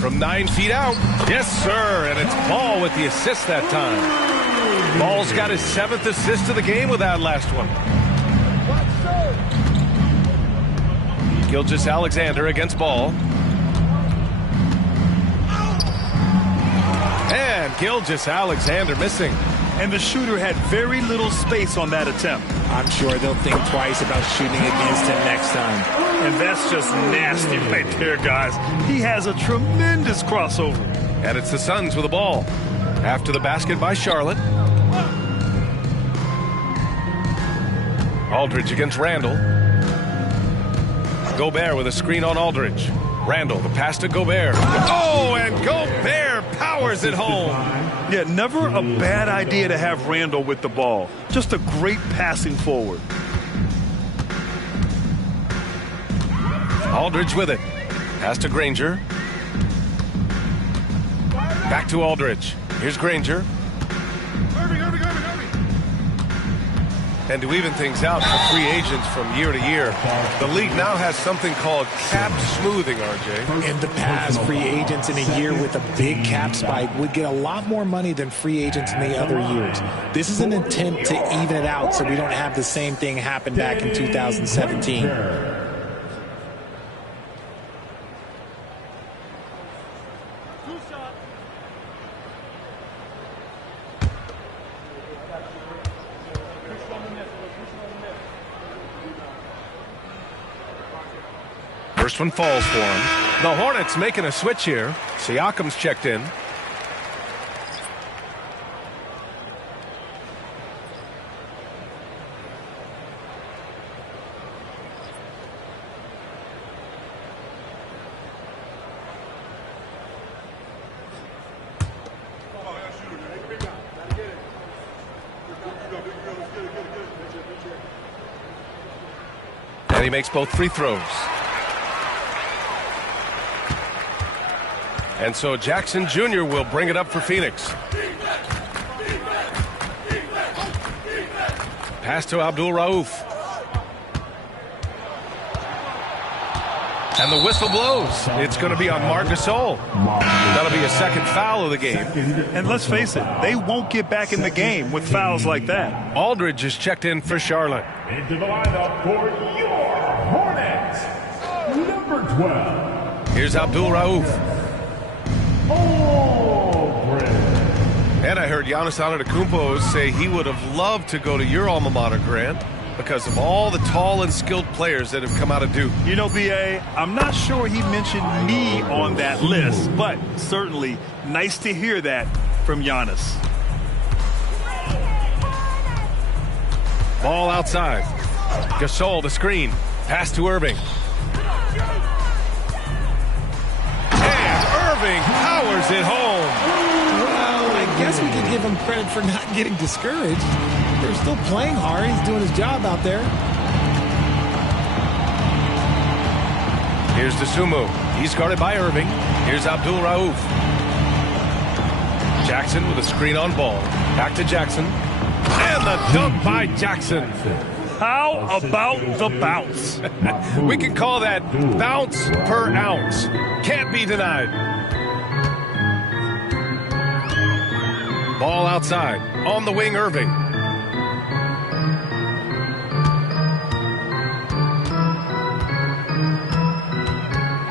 From 9 feet out. Yes, sir. And it's Ball with the assist that time. Ball's got his 7th assist of the game with that last one. Gilgeous-Alexander against Ball. And Gilgeous-Alexander missing. And the shooter had very little space on that attempt. I'm sure they'll think twice about shooting against him next time. And that's just nasty right there, guys. He has a tremendous crossover. And it's the Suns with the ball. After the basket by Charlotte. Aldridge against Randall. Gobert with a screen on Aldridge. Randall, the pass to Gobert. Oh, and Gobert powers it home. Yeah, never a bad idea to have Randall with the ball. Just a great passing forward. Aldridge with it. Pass to Granger. Back to Aldridge. Here's Granger. And to even things out for free agents from year to year, the league now has something called cap smoothing, RJ. In the past, free agents in a year with a big cap spike would get a lot more money than free agents in the other years. This is an attempt to even it out so we don't have the same thing happen back in 2017. First one falls for him. The Hornets making a switch here. Siakam's checked in. And he makes both free throws. And so Jackson Jr. will bring it up for Phoenix. Pass to Abdul Rauf. And the whistle blows. It's going to be on Marc Gasol. That'll be a second foul of the game. And let's face it, they won't get back in the game with fouls like that. Aldridge is checked in for Charlotte. Into the lineup for your Hornets, number 12. Here's Abdul Rauf. And I heard Giannis Antetokounmpo say he would have loved to go to your alma mater, Grant, because of all the tall and skilled players that have come out of Duke. You know, B.A., I'm not sure he mentioned me on that list, but certainly nice to hear that from Giannis. Ball outside. Gasol the screen. Pass to Irving. And Irving powers it home. Well, I guess him credit for not getting discouraged. They're still playing hard. He's doing his job out there. Here's Dosunmu. He's guarded by Irving. Here's Abdul Rauf. Jackson with a screen on ball. Back to Jackson. And the dunk by Jackson. How about the bounce? We can call that bounce per ounce. Can't be denied. Ball outside. On the wing, Irving.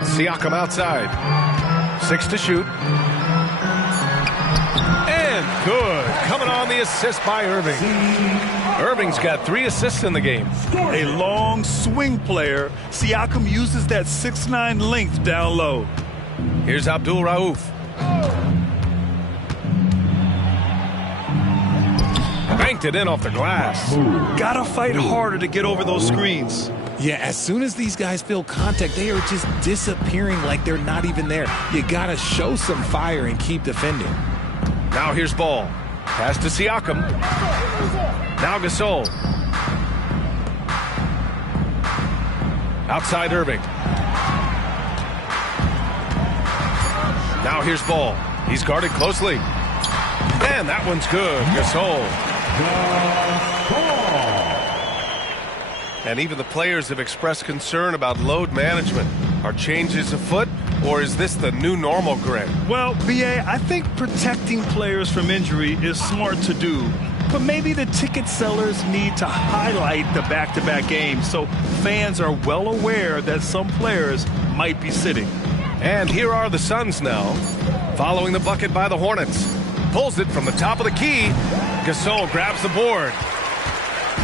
Siakam outside. 6 to shoot. And good. Coming on the assist by Irving. Irving's got 3 assists in the game. A long swing player. Siakam uses that 6'9" length down low. Here's Abdul Rauf. Banked it in off the glass. Gotta fight harder to get over those screens. Yeah, as soon as these guys feel contact, they are just disappearing like they're not even there. You gotta show some fire and keep defending. Now here's Ball. Pass to Siakam. Now Gasol. Outside Irving. Now here's Ball. He's guarded closely. And that one's good. Gasol. And even the players have expressed concern about load management. Are changes afoot, or is this the new normal, Greg? Well, B.A., I think protecting players from injury is smart to do. But maybe the ticket sellers need to highlight the back-to-back games so fans are well aware that some players might be sitting. And here are the Suns now, following the bucket by the Hornets. Pulls it from the top of the key. Gasol grabs the board.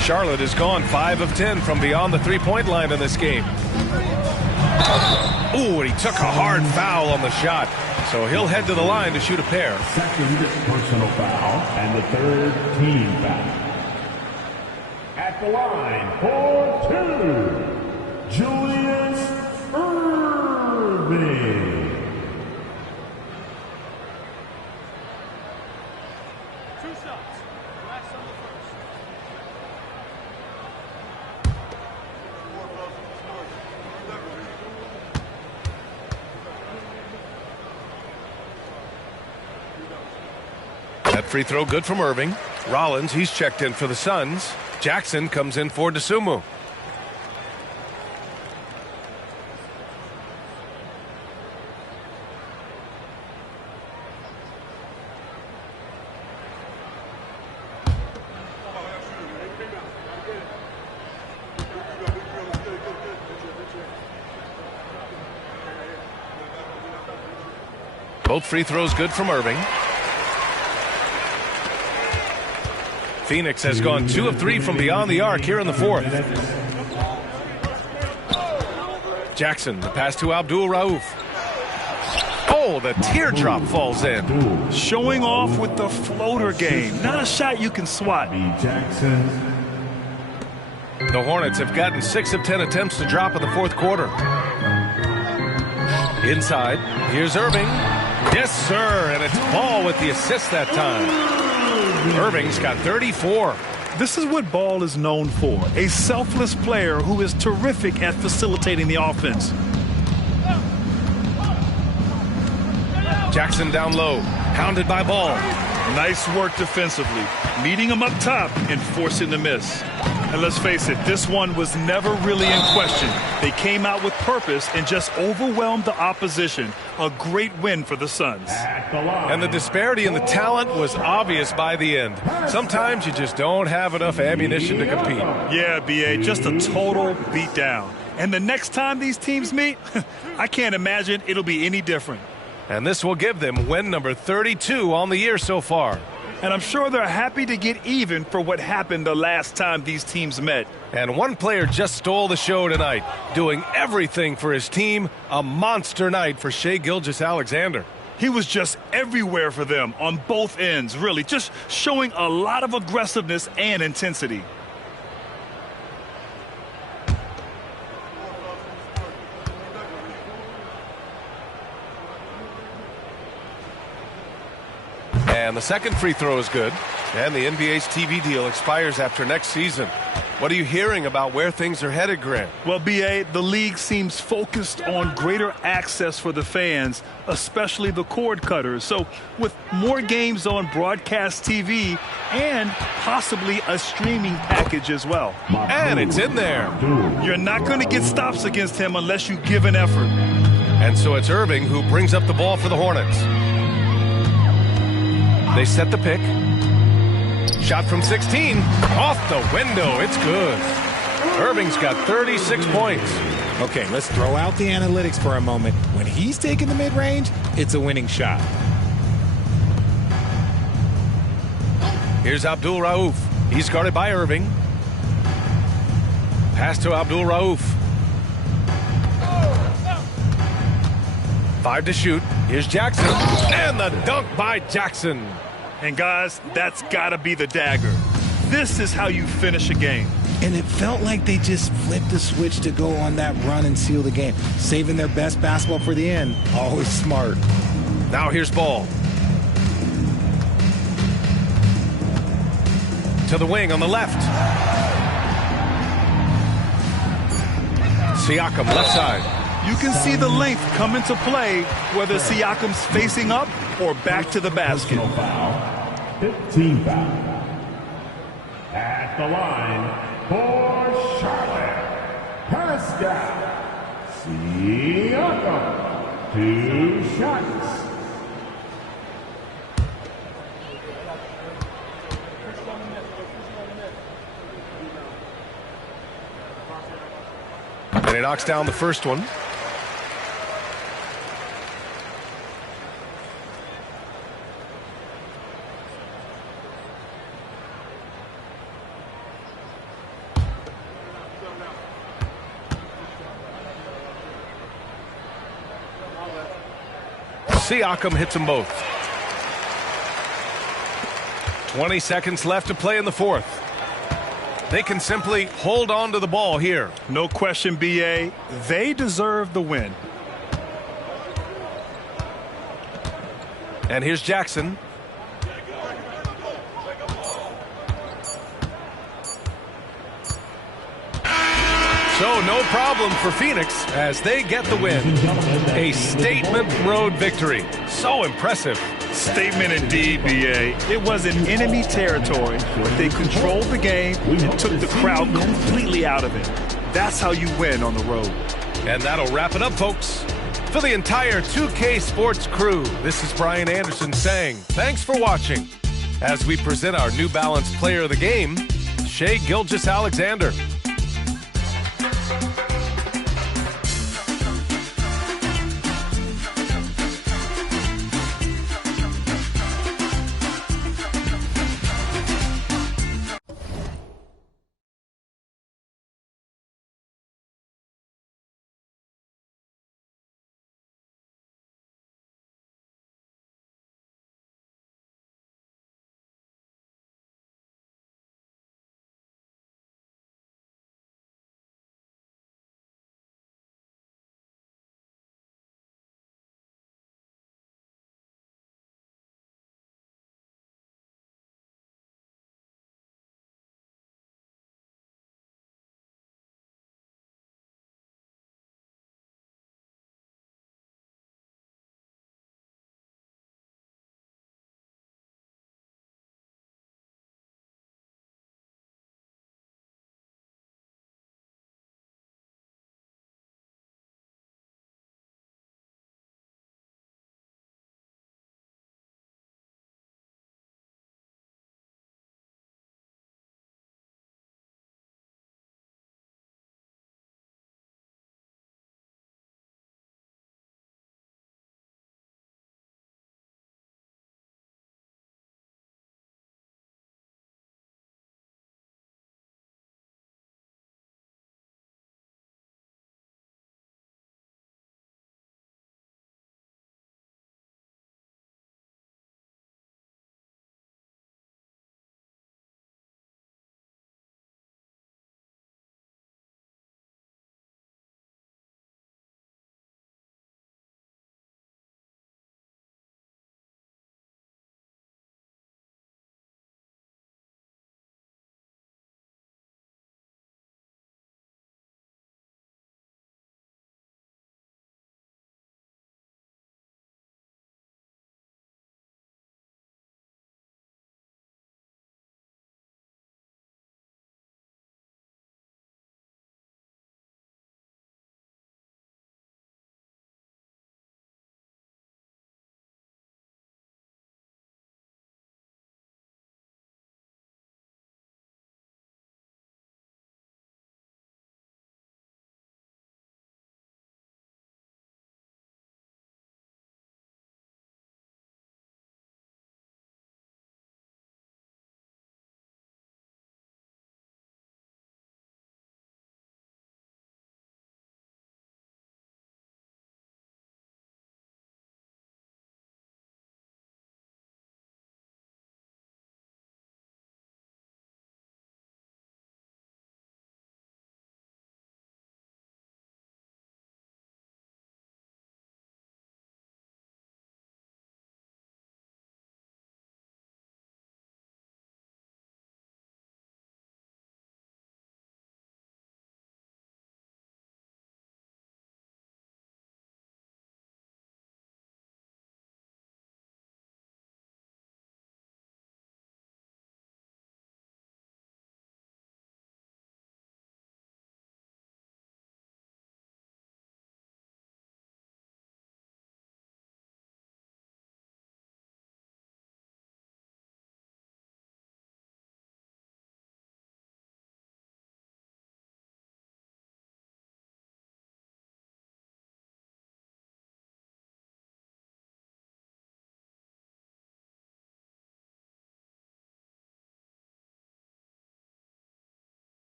Charlotte has gone 5 of 10 from beyond the three-point line in this game. Ooh, and he took a hard foul on the shot. So he'll head to the line to shoot a pair. Second personal foul and the third team foul. At the line for 2, Julius Irving. That free throw good from Irving. Rollins, he's checked in for the Suns. Jackson comes in for Dosunmu. Both free throws good from Irving. Phoenix has gone 2 of 3 from beyond the arc here in the fourth. Jackson, the pass to Abdul Rauf. Oh, the teardrop falls in. Showing off with the floater game. Not a shot you can swat. Jackson. The Hornets have gotten 6 of 10 attempts to drop in the fourth quarter. Inside, here's Irving. Yes, sir, and it's Ball with the assist that time. Irving's got 34. This is what Ball is known for, a selfless player who is terrific at facilitating the offense. Jackson down low, hounded by Ball. Nice work defensively, meeting him up top and forcing the miss. And let's face it, this one was never really in question. They came out with purpose and just overwhelmed the opposition. A great win for the Suns. And the disparity in the talent was obvious by the end. Sometimes you just don't have enough ammunition to compete. Yeah, B.A., just a total beatdown. And the next time these teams meet, I can't imagine it'll be any different. And this will give them win number 32 on the year so far. And I'm sure they're happy to get even for what happened the last time these teams met. And one player just stole the show tonight, doing everything for his team. A monster night for Shai Gilgeous-Alexander. He was just everywhere for them on both ends, really, just showing a lot of aggressiveness and intensity. And And the second free throw is good. And the NBA's TV deal expires after next season. What are you hearing about where things are headed, Grant? Well, B.A., the league seems focused on greater access for the fans, especially the cord cutters. So with more games on broadcast TV and possibly a streaming package as well. And it's in there. You're not going to get stops against him unless you give an effort. And so it's Irving who brings up the ball for the Hornets. They set the pick. Shot from 16. Off the window. It's good. Irving's got 36 points. Okay, let's throw out the analytics for a moment. When he's taking the mid-range, it's a winning shot. Here's Abdul Rauf. He's guarded by Irving. Pass to Abdul Rauf. 5 to shoot. Here's Jackson. And the dunk by Jackson. And guys, that's got to be the dagger. This is how you finish a game. And it felt like they just flipped the switch to go on that run and seal the game. Saving their best basketball for the end. Always smart. Now here's Ball. To the wing on the left. Siakam left side. You can see the length come into play, whether Siakam's facing up or back to the basket. 15 foul. At the line for Charlotte, Pascal Siakam. 2 shots. And he knocks down the first one. Siakam hits them both. 20 seconds left to play in the fourth. They can simply hold on to the ball here. No question, B.A. They deserve the win. And here's Jackson. So no problem for Phoenix as they get the win. A statement road victory. So impressive. Statement indeed, B.A. It was in enemy territory, but they controlled the game and took the crowd completely out of it. That's how you win on the road. And that'll wrap it up, folks. For the entire 2K Sports crew, this is Brian Anderson saying thanks for watching as we present our New Balance Player of the Game, Shai Gilgeous-Alexander.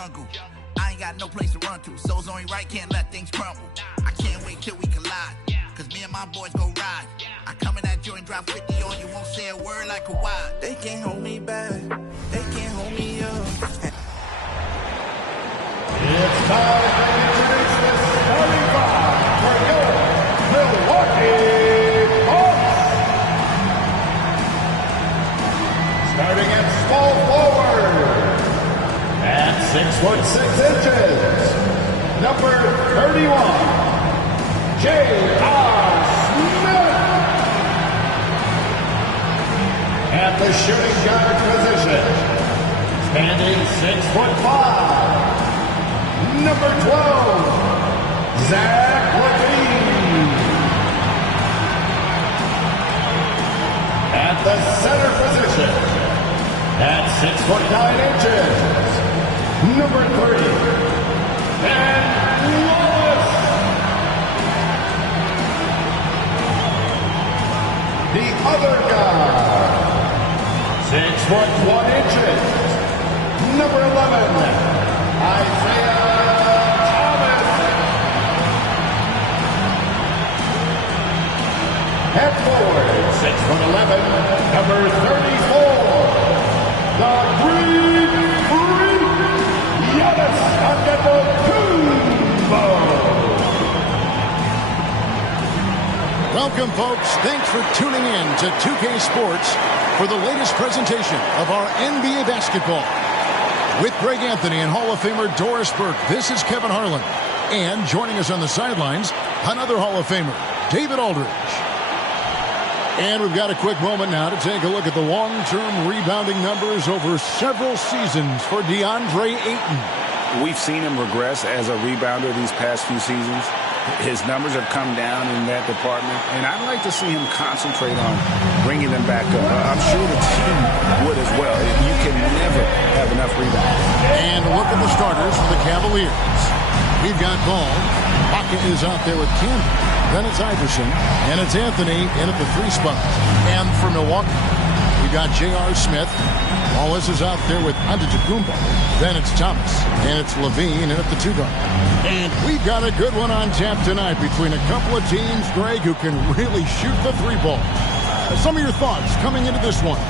jungle. I ain't got no place to run to, so it's only right, can't let things crumble. I can't wait till we collide, cause me and my boys go ride. I come in that joint, drop 50 on you, won't say a word like Kawhi. They can't hold me back, they can't hold me up. It's time to introduce the starting five for your Milwaukee Bucks. Starting at small forward at 6'6", number 31, J.R. Smith. At the shooting guard position, standing 6'5", number 12, Zach LaVine. At the center position, at 6'9", number 3, Ben Wallace. The other guy, 6'1", number 11, Isaiah Thomas. At forward, 6'11", number 34, the Greek Freak, Giannis Antetokounmpo. Welcome, folks. Thanks for tuning in to 2K Sports for the latest presentation of our NBA basketball. With Greg Anthony and Hall of Famer Doris Burke, this is Kevin Harlan. And joining us on the sidelines, another Hall of Famer, David Aldridge. And we've got a quick moment now to take a look at the long-term rebounding numbers over several seasons for DeAndre Ayton. We've seen him regress as a rebounder these past few seasons. His numbers have come down in that department, and I'd like to see him concentrate on bringing them back up. I'm sure the team would as well. You can never have enough rebounds. And look at the starters for the Cavaliers. We've got Ball. Pocket is out there with Campbell. Then it's Iverson, and it's Anthony in at the 3 spot. And for Milwaukee, we've got J.R. Smith. Wallace is out there with Antetokounmpo. Then it's Thomas, and it's LaVine in at the 2 guard. And we've got a good one on tap tonight between a couple of teams, Greg, who can really shoot the 3 ball. Some of your thoughts coming into this one.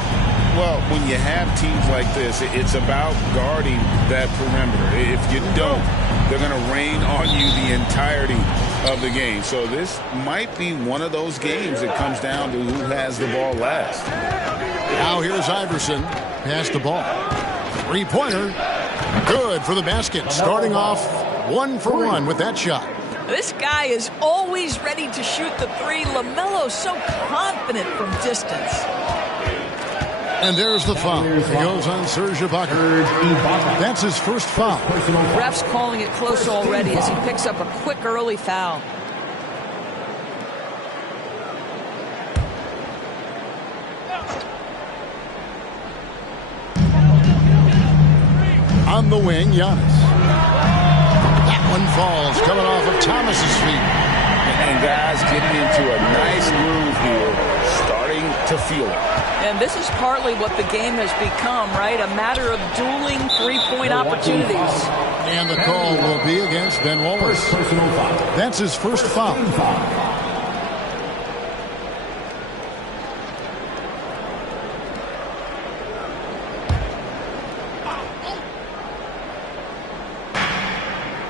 Well, when you have teams like this, it's about guarding that perimeter. If you don't, they're going to rain on you the entirety of the game. So this might be one of those games that comes down to who has the ball last. Now here's Iverson. Pass the ball. 3-pointer. Good for the basket. Starting off 1 for 1 with that shot. This guy is always ready to shoot the 3. LaMelo's so confident from distance. And there's the foul. It goes on Serge Ibaka. That's his first foul. Ref's calling it close already as he picks up a quick early foul. On the wing, Giannis. That one falls, coming off of Thomas's feet. And guys getting into a nice groove here, starting to feel it. And this is partly what the game has become, right? A matter of dueling 3-point opportunities. And the call will be against Ben Wallace. That's his first foul.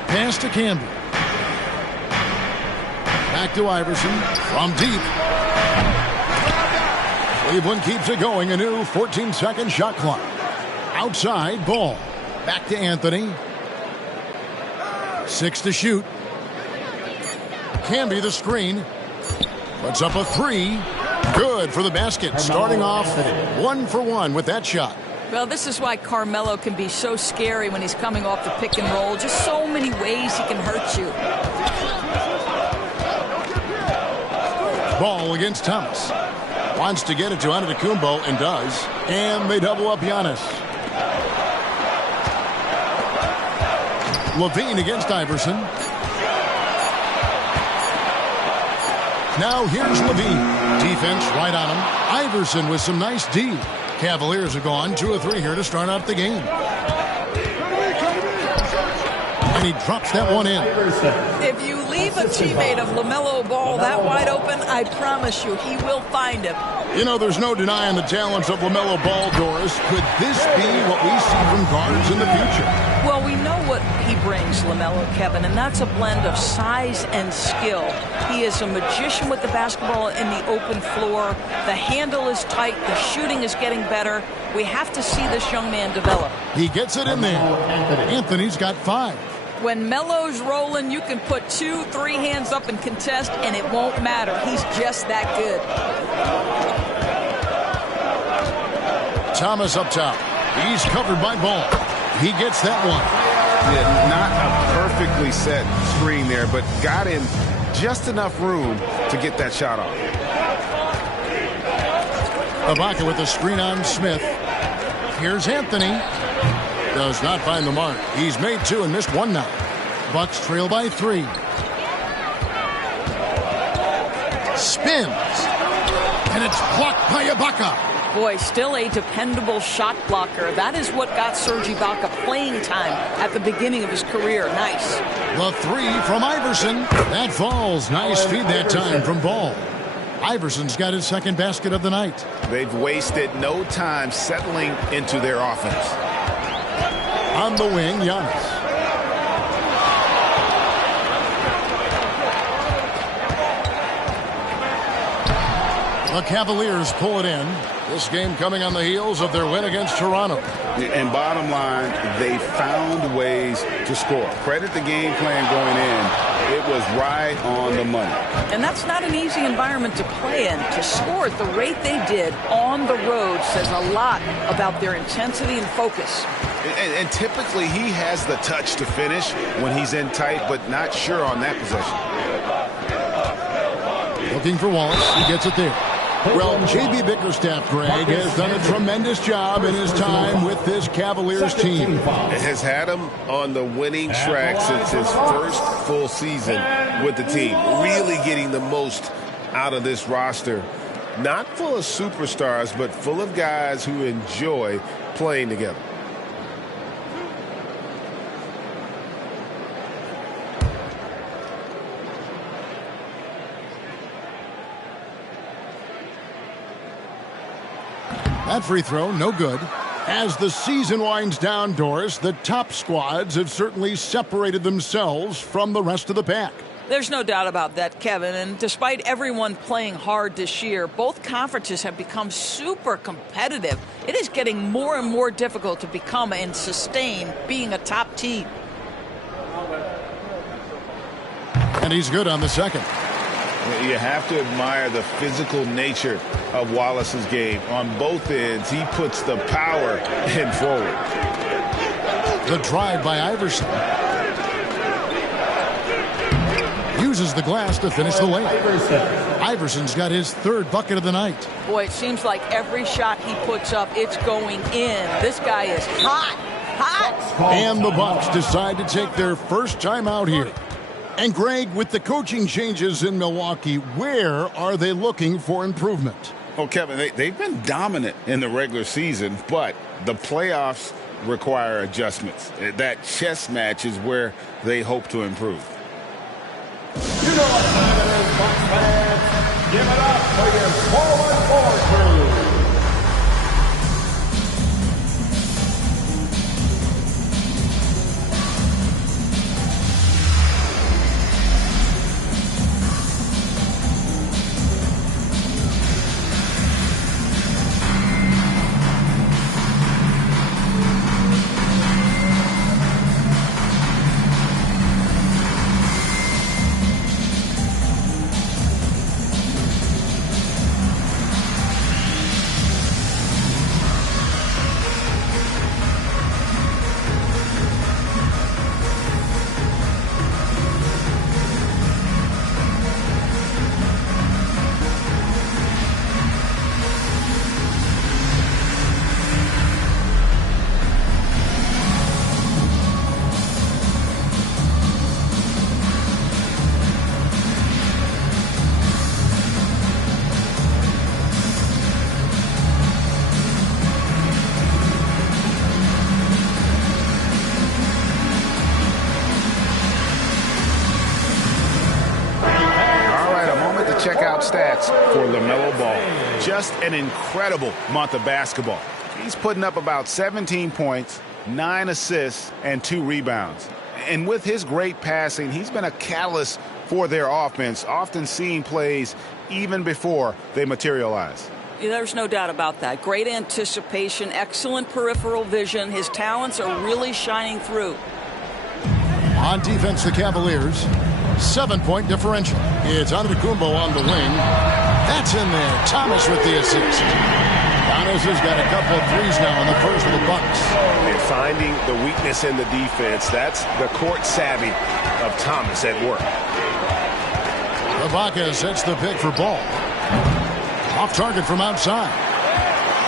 Pass to Campbell. Back to Iverson from deep. Cleveland keeps it going. A new 14-second shot clock. Outside, Ball. Back to Anthony. 6 to shoot. Camby the screen. Puts up a 3. Good for the basket. Starting off 1 for 1 with that shot. Well, this is why Carmelo can be so scary when he's coming off the pick and roll. Just so many ways he can hurt you. Ball against Thomas. Wants to get it to Antetokounmpo and does. And they double up Giannis. LaVine against Iverson. Now here's LaVine. Defense right on him. Iverson with some nice D. Cavaliers have gone 2 of 3 here to start out the game. And he drops that one in. If you leave a teammate of LaMelo Ball that wide open, I promise you he will find him. You know, there's no denying the talents of LaMelo Ball, Doris. Could this be what we see from guards in the future? Well, we know what he brings, LaMelo, Kevin, and that's a blend of size and skill. He is a magician with the basketball in the open floor. The handle is tight. The shooting is getting better. We have to see this young man develop. He gets it in there. Anthony's got 5. When Melo's rolling, you can put 2, 3 hands up and contest, and it won't matter. He's just that good. Thomas up top. He's covered by Ball. He gets that one. Yeah, not a perfectly set screen there, but got in just enough room to get that shot off. Ibaka with the screen on Smith. Here's Anthony. Does not find the mark. He's made 2 and missed 1 now. Bucks trail by 3. Spins. And it's blocked by Ibaka. Boy, still a dependable shot blocker. That is what got Serge Ibaka playing time at the beginning of his career. Nice. The 3 from Iverson. That falls. Nice feed that time from Ball. Iverson's got his 2nd basket of the night. They've wasted no time settling into their offense. On the wing, Giannis. The Cavaliers pull it in. This game coming on the heels of their win against Toronto. And bottom line, they found ways to score. Credit the game plan going in. It was right on the money. And that's not an easy environment to play in. To score at the rate they did on the road says a lot about their intensity and focus. And typically he has the touch to finish when he's in tight, but not sure on that possession. Looking for Wallace. He gets it there. Well, J.B. Bickerstaff, Greg, has done a tremendous job in his time with this Cavaliers team. It has had him on the winning track since his first full season with the team. Really getting the most out of this roster. Not full of superstars, but full of guys who enjoy playing together. That free throw, no good. As the season winds down, Doris, the top squads have certainly separated themselves from the rest of the pack. There's no doubt about that, Kevin. And despite everyone playing hard this year, both conferences have become super competitive. It is getting more and more difficult to become and sustain being a top team. And he's good on the 2nd. You have to admire the physical nature of Wallace's game. On both ends, he puts the power in forward. The drive by Iverson. Uses the glass to finish the lane. Iverson's got his 3rd bucket of the night. Boy, it seems like every shot he puts up, it's going in. This guy is hot, hot. And the Bucks decide to take their first time out here. And Greg, with the coaching changes in Milwaukee, where are they looking for improvement? Well, Kevin, they've been dominant in the regular season, but the playoffs require adjustments. That chess match is where they hope to improve. You know what time it is, Bucks fans. Give it up for your forward crew. breakout stats for LaMelo Ball. Just an incredible month of basketball. He's putting up about 17 points, 9 assists, and 2 rebounds. And with his great passing, he's been a catalyst for their offense, often seeing plays even before they materialize. There's no doubt about that. Great anticipation, excellent peripheral vision. His talents are really shining through. On defense, the Cavaliers, 7-point differential. It's Antetokounmpo on the wing. That's in there. Thomas with the assist. Giannis has got a couple of threes now in the first of the Bucks. And finding the weakness in the defense, that's the court savvy of Thomas at work. Ibaka sets the pick for Ball. Off target from outside.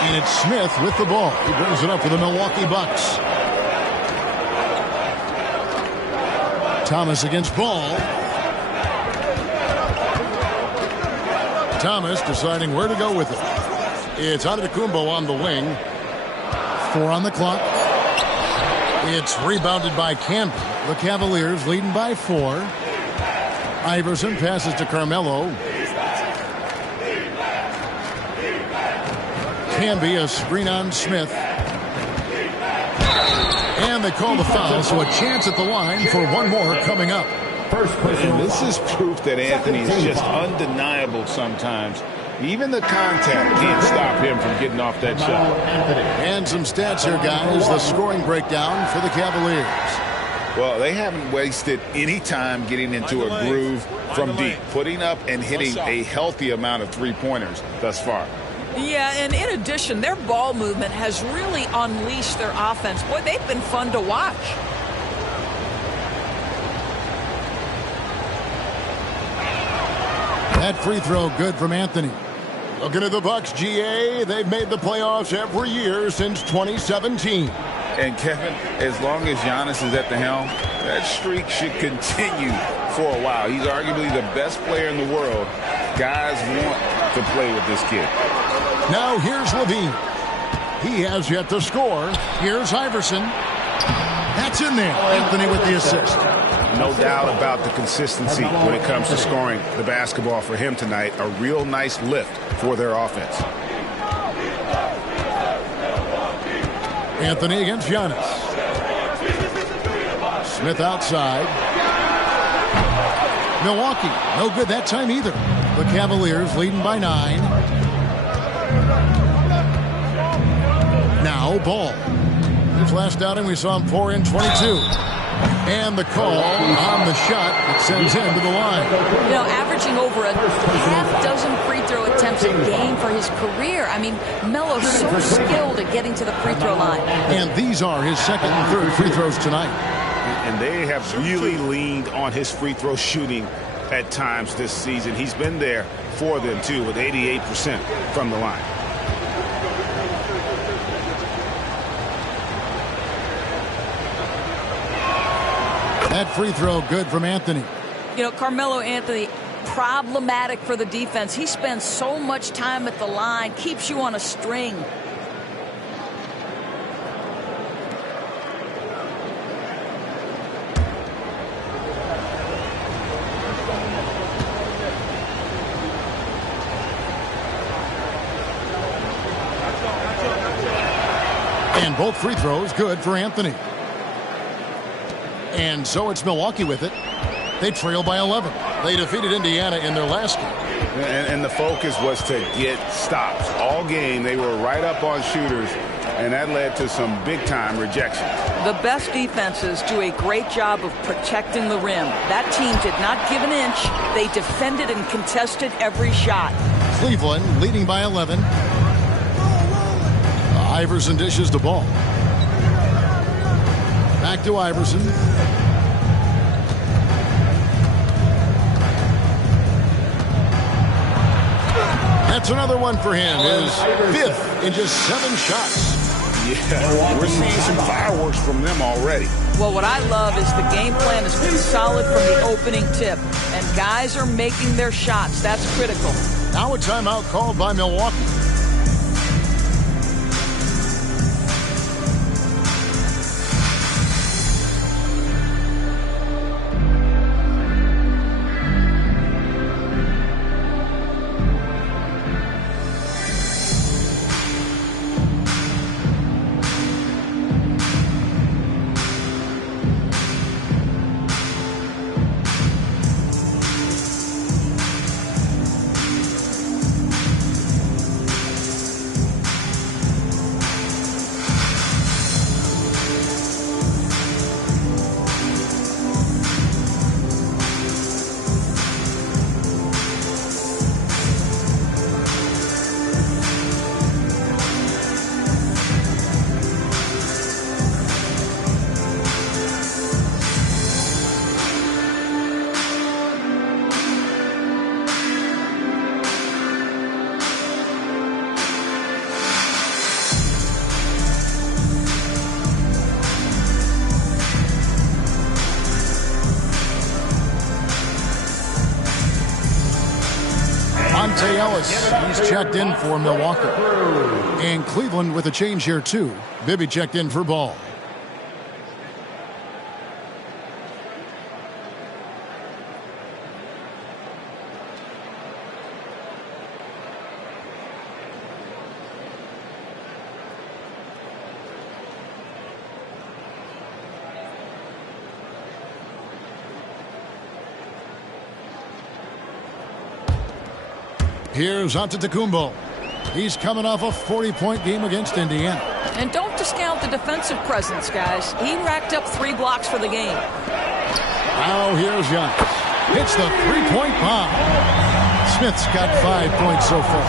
And it's Smith with the ball. He brings it up for the Milwaukee Bucks. Thomas against Ball. Thomas deciding where to go with it. It's Antetokounmpo on the wing. 4 on the clock. It's rebounded by Campbell. The Cavaliers leading by 4. Iverson passes to Carmelo. Camby, a screen on Smith. And they call the foul, so a chance at the line for one more coming up. And this is proof that Anthony is just undeniable sometimes. Even the contact can't stop him from getting off that shot. And some stats here, guys. The scoring breakdown for the Cavaliers. Well, they haven't wasted any time getting into a groove from deep, putting up and hitting a healthy amount of three-pointers thus far. Yeah, and in addition, their ball movement has really unleashed their offense. Boy, they've been fun to watch. That free throw good from Anthony. Looking at the Bucks, GA, they've made the playoffs every year since 2017. And Kevin, as long as Giannis is at the helm, that streak should continue for a while. He's arguably the best player in the world. Guys want to play with this kid. Now here's Levine. He has yet to score. Here's Iverson. That's in there. Anthony with the assist. No doubt about the consistency when it comes to scoring the basketball for him tonight. A real nice lift for their offense. Anthony against Giannis. Smith outside. Milwaukee, no good that time either. The Cavaliers leading by 9. Now Ball. His last outing we saw him pour in 22. And the call on the shot that sends him to the line. You know, averaging over a half dozen free throw attempts a game for his career. I mean, Melo's so skilled at getting to the free throw line. And these are his second and third free throws tonight. And they have really leaned on his free throw shooting at times this season. He's been there for them, too, with 88% from the line. That free throw good from Anthony. You know, Carmelo Anthony, problematic for the defense. He spends so much time at the line, keeps you on a string. And both free throws good for Anthony. And so it's Milwaukee with it. They trail by 11. They defeated Indiana in their last game. And the focus was to get stops. All game, they were right up on shooters, and that led to some big-time rejections. The best defenses do a great job of protecting the rim. That team did not give an inch. They defended and contested every shot. Cleveland leading by 11. Iverson dishes the ball. Back to Iverson. That's another one for him. His 5th in just 7 shots. Yeah, we're seeing some fireworks from them already. Well, what I love is the game plan has been solid from the opening tip. And guys are making their shots. That's critical. Now a timeout called by Milwaukee. Ellis. He's checked in for Milwaukee. And Cleveland with a change here, too. Bibby checked in for Ball. Here's Antetokounmpo. He's coming off a 40-point game against Indiana. And don't discount the defensive presence, guys. He racked up 3 blocks for the game. Now here's Giannis. Hits the three-point bomb. Smith's got 5 points so far.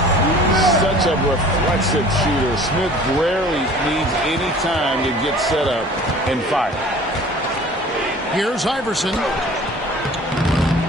Such a reflexive shooter. Smith rarely needs any time to get set up and fire. Here's Iverson.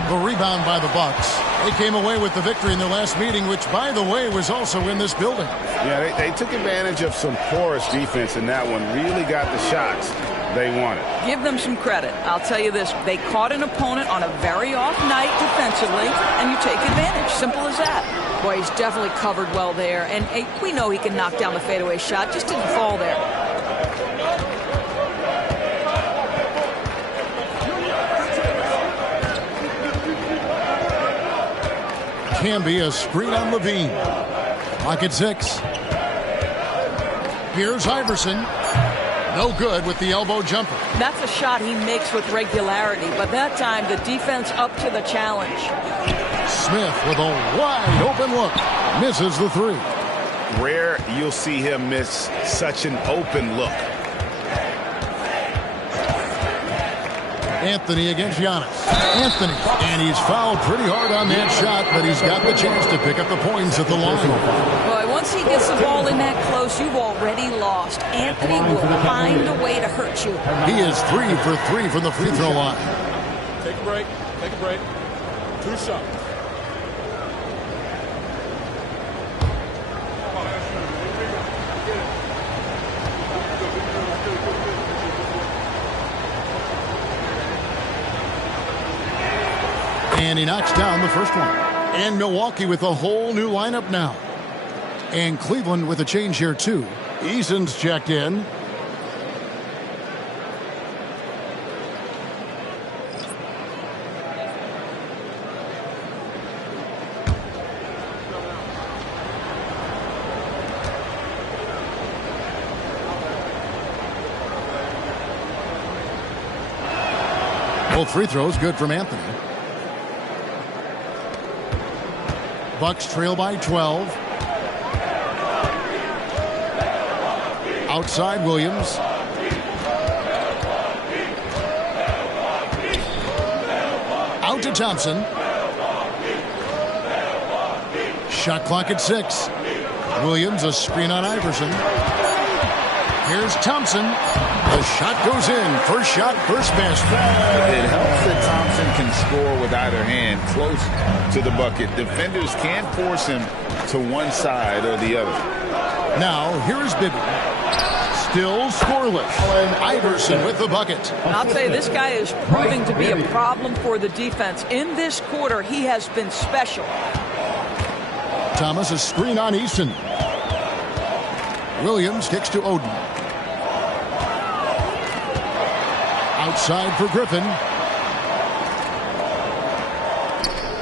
The rebound by the Bucks. They came away with the victory in their last meeting, which, by the way, was also in this building. Yeah, they took advantage of some porous defense in that one. Really got the shots they wanted. Give them some credit. I'll tell you this. They caught an opponent on a very off night defensively, and you take advantage. Simple as that. Boy, he's definitely covered well there. And we know he can knock down the fadeaway shot. Just didn't fall there. Can be a screen on Levine. Lock at 6. Here's Iverson. No good with the elbow jumper. That's a shot he makes with regularity, but that time the defense up to the challenge. Smith with a wide open look. Misses the 3. Rare you'll see him miss such an open look. Anthony against Giannis. Anthony. And he's fouled pretty hard on that shot, but he's got the chance to pick up the points at the line. Boy, once he gets the ball in that close, you've already lost. Anthony will find a way to hurt you. He is 3 for 3 from the free throw line. Take a break. Take a break. 2 shots. And he knocks down the first one. And Milwaukee with a whole new lineup now. And Cleveland with a change here, too. Eason's checked in. Both free throws good from Anthony. Bucks trail by 12. Outside Williams. Out to Thompson. Shot clock at 6. Williams a screen on Iverson. Here's Thompson. The shot goes in. First shot, first basket. It helps that Thompson can score with either hand close to the bucket. Defenders can't force him to one side or the other. Now, here's Bibby. Still scoreless. And Iverson with the bucket. I'll tell you, this guy is proving to be a problem for the defense. In this quarter, he has been special. Thomas a screen on Easton. Williams kicks to Oden. Outside for Griffin.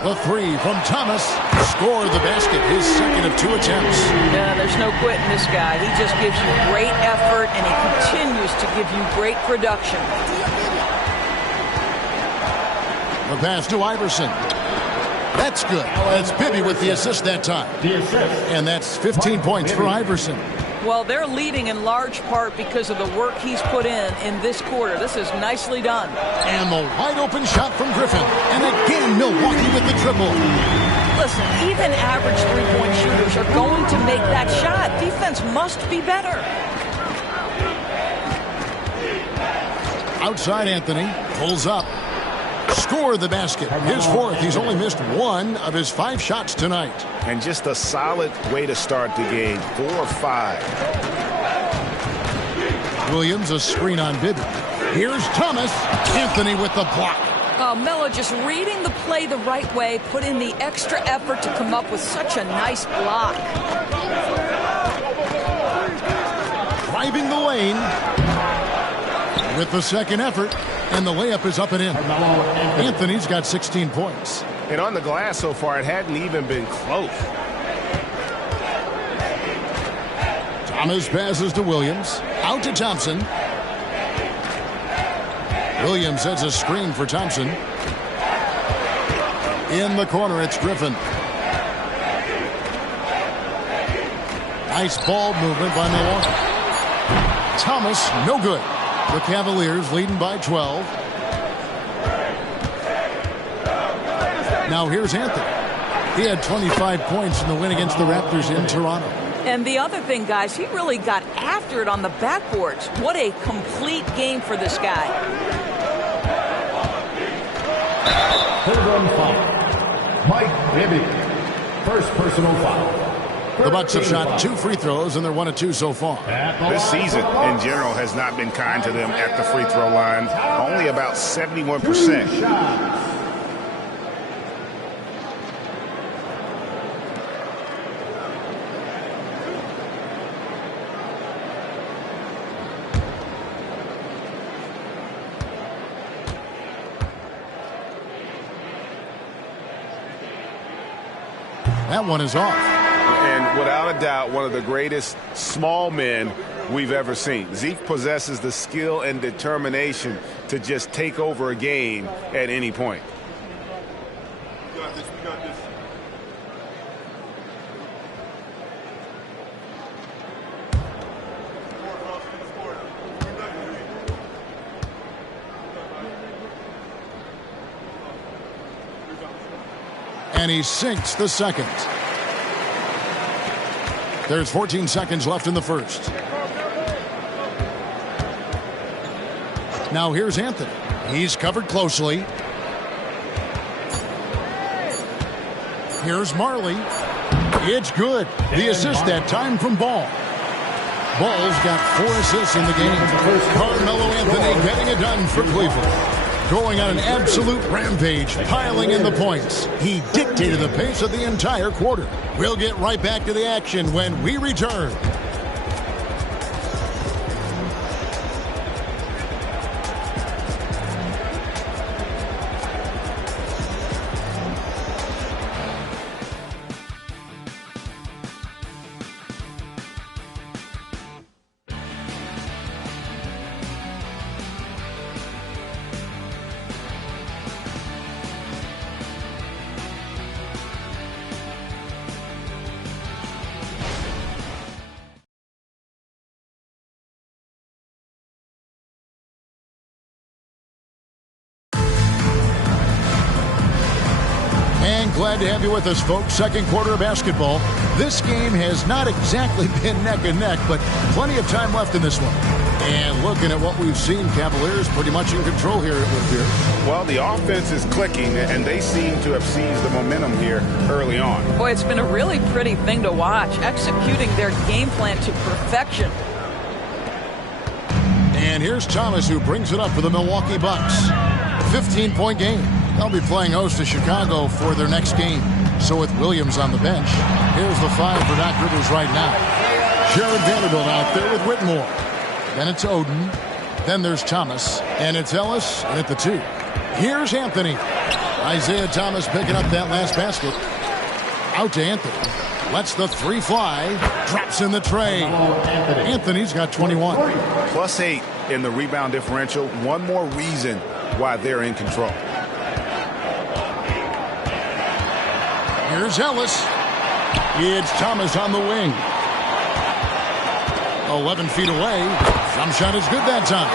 The 3 from Thomas. Score the basket. His second of 2 attempts. Yeah, there's no quitting this guy. He just gives you great effort, and he continues to give you great production. The pass to Iverson. That's good. That's Bibby with the assist that time. And that's 15 points for Iverson. Well, they're leading in large part because of the work he's put in this quarter. This is nicely done. And the wide open shot from Griffin. And again, Milwaukee with the triple. Listen, even average three-point shooters are going to make that shot. Defense must be better. Outside Anthony. Pulls up. Score the basket. His 4th. He's only missed 1 of his 5 shots tonight. And just a solid way to start the game. 4 or 5. Williams a screen on Bibby. Here's Thomas. Anthony with the block. Melo just reading the play the right way, put in the extra effort to come up with such a nice block. Driving the lane with the second effort, and the layup is up and in. Anthony's got 16 points. And on the glass so far, it hadn't even been close. Thomas passes to Williams. Out to Thompson. Williams sets a screen for Thompson. In the corner, it's Griffin. Nice ball movement by Milwaukee. Thomas, no good. The Cavaliers leading by 12. Now here's Anthony. He had 25 points in the win against the Raptors in Toronto. And the other thing, guys, he really got after it on the backboards. What a complete game for this guy. Third on foul. Mike Bibby. First personal foul. The Bucks have shot 2 free throws, and they're 1 of 2 so far. This season, in general, has not been kind to them at the free throw line. Only about 71%. That one is off. And without a doubt, one of the greatest small men we've ever seen. Zeke possesses the skill and determination to just take over a game at any point. We got this. And he sinks the second. There's 14 seconds left in the first. Now here's Anthony. He's covered closely. Here's Marley. It's good. The assist that time from Ball. Ball's got 4 assists in the game. Carmelo Anthony getting it done for Cleveland. Going on an absolute rampage, piling in the points. He dictated the pace of the entire quarter. We'll get right back to the action when we return. Glad to have you with us, folks. Second quarter of basketball. This game has not exactly been neck and neck, but plenty of time left in this one. And looking at what we've seen, Cavaliers pretty much in control here at Whitfield. Well, the offense is clicking, and they seem to have seized the momentum here early on. Boy, it's been a really pretty thing to watch, executing their game plan to perfection. And here's Thomas, who brings it up for the Milwaukee Bucks. 15-point game. They'll be playing host to Chicago for their next game. So with Williams on the bench, here's the 5 for Doc Rivers right now. Jared Vanderbilt out there with Whitmore. Then it's Oden. Then there's Thomas. And it's Ellis. And at the 2. Here's Anthony. Isaiah Thomas picking up that last basket. Out to Anthony. Lets the 3 fly. Drops in the tray. Anthony's got 21. +8 in the rebound differential. One more reason why they're in control. Here's Ellis. It's Thomas on the wing. 11 feet away. Jump shot is good that time.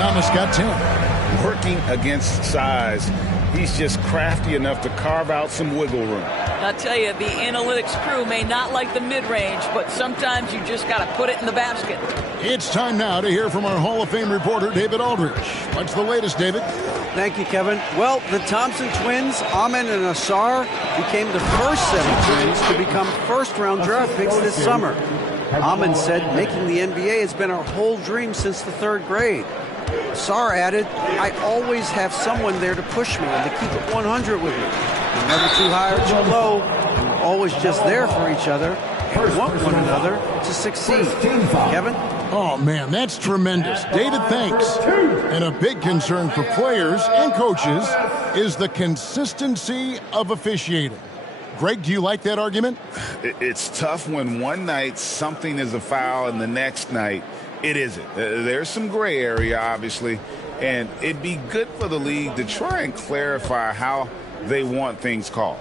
Thomas got 10. Working against size, he's just crafty enough to carve out some wiggle room. I'll tell you, the analytics crew may not like the mid-range, but sometimes you just got to put it in the basket. It's time now to hear from our Hall of Fame reporter, David Aldridge. What's the latest, David? Thank you, Kevin. Well, the Thompson twins, Amen and Asar, became the first 7 twins to become first-round draft picks this summer. Amen said making the NBA has been our whole dream since the 3rd grade. Sarr added, I always have someone there to push me and to keep it 100 with me. We're never too high or too low. We're always just there for each other and want one another to succeed. Kevin? Oh, man, that's tremendous. David, thanks. And a big concern for players and coaches is the consistency of officiating. Greg, do you like that argument? It's tough when one night something is a foul and the next night it isn't. There's some gray area, obviously, and it'd be good for the league to try and clarify how they want things called.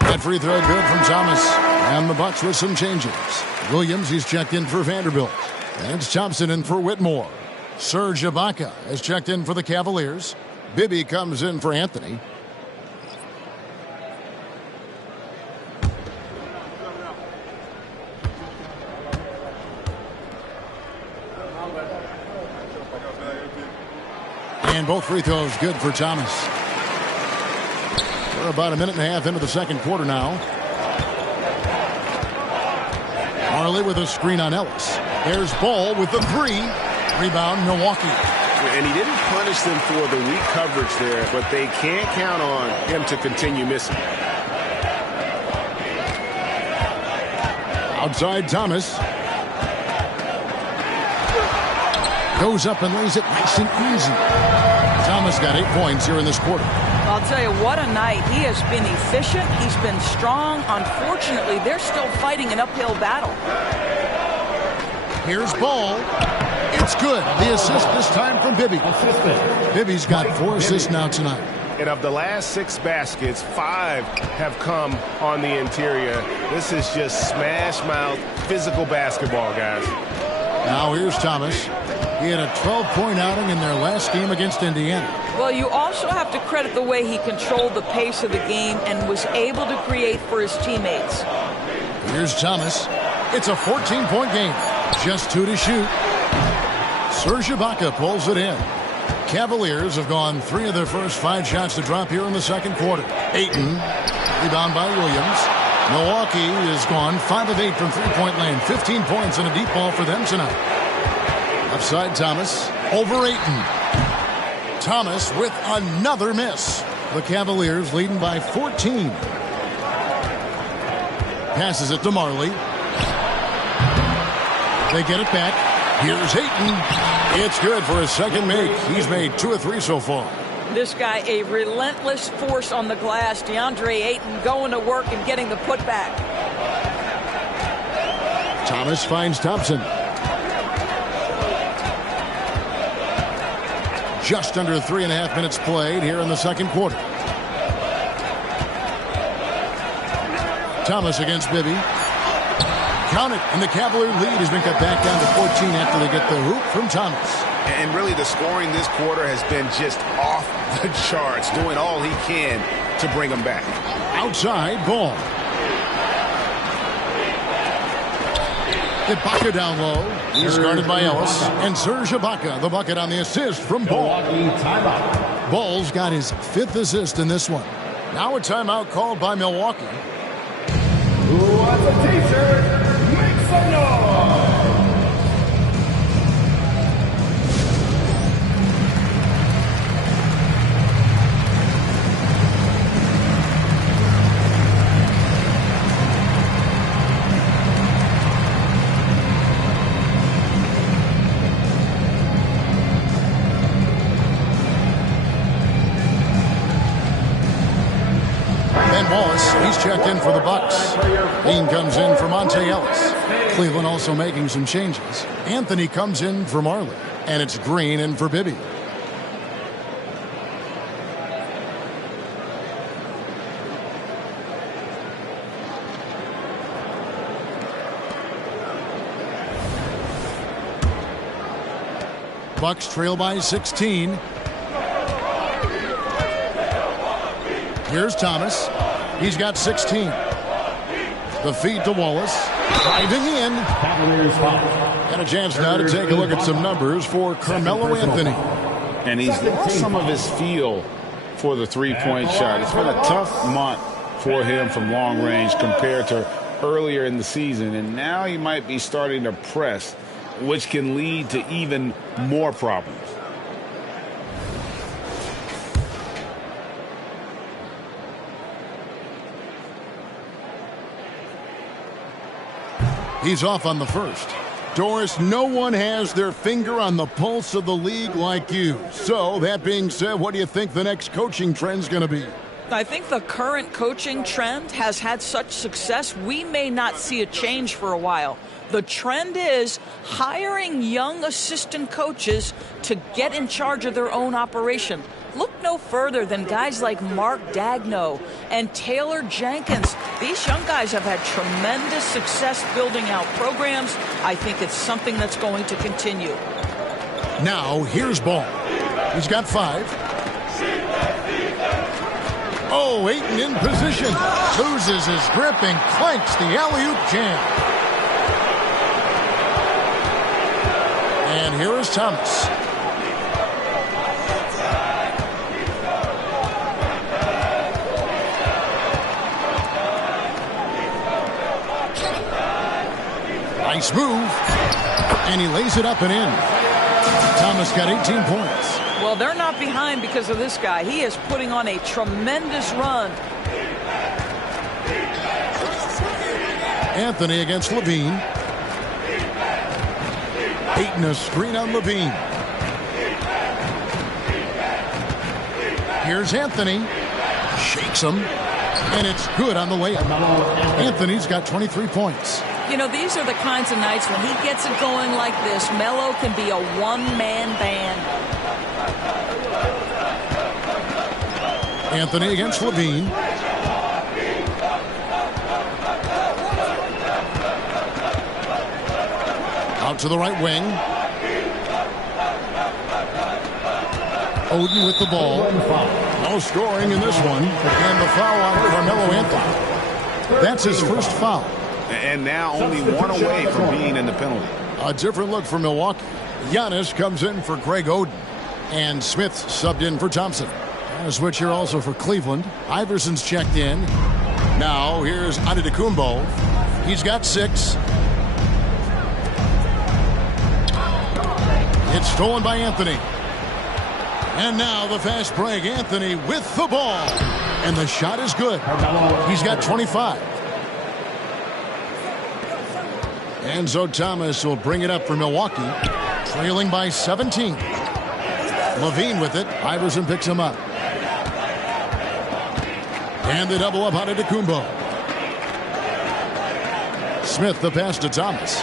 That free throw good from Thomas. And the Bucks with some changes. Williams, he's checked in for Vanderbilt. And it's Thompson in for Whitmore. Serge Ibaka has checked in for the Cavaliers. Bibby comes in for Anthony. And both free throws good for Thomas. We're about a minute and a half into the second quarter now. Marley with a screen on Ellis. There's Ball with the three. Rebound, Milwaukee. And he didn't punish them for the weak coverage there, but they can't count on him to continue missing. Outside Thomas. Goes up and lays it nice and easy. Thomas got 8 points here in this quarter. I'll tell you, what a night. He has been efficient. He's been strong. Unfortunately, they're still fighting an uphill battle. Here's Ball. It's good. The assist this time from Bibby. Bibby's got 4 assists now tonight. And of the last 6 baskets, 5 have come on the interior. This is just smash mouth physical basketball, guys. Now here's Thomas. He had a 12-point outing in their last game against Indiana. Well, you also have to credit the way he controlled the pace of the game and was able to create for his teammates. Here's Thomas. It's a 14-point game. Just 2 to shoot. Serge Ibaka pulls it in. Cavaliers have gone 3 of their first 5 shots to drop here in the second quarter. Ayton, rebound by Williams. Milwaukee has gone 5 of 8 from three-point lane. 15 points and a deep ball for them tonight. Upside Thomas, over Ayton. Thomas with another miss. The Cavaliers leading by 14. Passes it to Marley. They get it back. Here's Ayton. It's good for his second make. He's made 2 of 3 so far. This guy, a relentless force on the glass. DeAndre Ayton going to work and getting the putback. Thomas finds Thompson. Just under 3.5 minutes played here in the second quarter. Thomas against Bibby. Count it, and the Cavalier lead has been cut back down to 14 after they get the hoop from Thomas. And really the scoring this quarter has been just off the charts, doing all he can to bring them back. Outside Ball. Ibaka down low. He's guarded by Ellis. And Serge Ibaka, the bucket on the assist from Ball. Ball's got his 5th assist in this one. Now a timeout called by Milwaukee. Who wants a t-shirt? Make some noise! He's checked in for the Bucks. Dean comes in for Monte Ellis. Cleveland also making some changes. Anthony comes in for Marley. And it's Green in for Bibby. Bucks trail by 16. Here's Thomas. He's got 16. The feed to Wallace. Driving in. And a chance now to take a look at some numbers for Carmelo Anthony. And he's lost some of his feel for the three-point shot. It's been a tough month for him from long range compared to earlier in the season. And now he might be starting to press which can lead to even more problems. He's off on the first. Doris, no one has their finger on the pulse of the league like you. So, that being said, what do you think the next coaching trend's going to be? I think the current coaching trend has had such success, we may not see a change for a while. The trend is hiring young assistant coaches to get in charge of their own operation. Look no further than guys like Mark Dagno and Taylor Jenkins. These young guys have had tremendous success building out programs. I think it's something that's going to continue. Now, here's Ball. He's got 5. Oh, Ayton in position. Loses his grip and clanks the alley-oop jam. And here is Thomas. Nice move. And he lays it up and in. Thomas got 18 points. Well, they're not behind because of this guy. He is putting on a tremendous run. Anthony against Levine. Ayton a screen on Levine. Here's Anthony. Shakes him. And it's good on the layup. Anthony's got 23 points. You know, these are the kinds of nights when he gets it going like this, Melo can be a one-man band. Anthony against Levine. Out to the right wing. Oden with the ball. No scoring in this one. And the foul on Carmelo Anthony. That's his first foul. And now only one away from being in the penalty. A different look for Milwaukee. Giannis comes in for Greg Oden. And Smith subbed in for Thompson. A switch here also for Cleveland. Iverson's checked in. Now here's Antetokounmpo. He's got 6. It's stolen by Anthony. And now the fast break. Anthony with the ball. And the shot is good. He's got 25. Enzo Thomas will bring it up for Milwaukee. Trailing by 17. Levine with it. Iverson picks him up. And the double up on Antetokounmpo. Smith the pass to Thomas.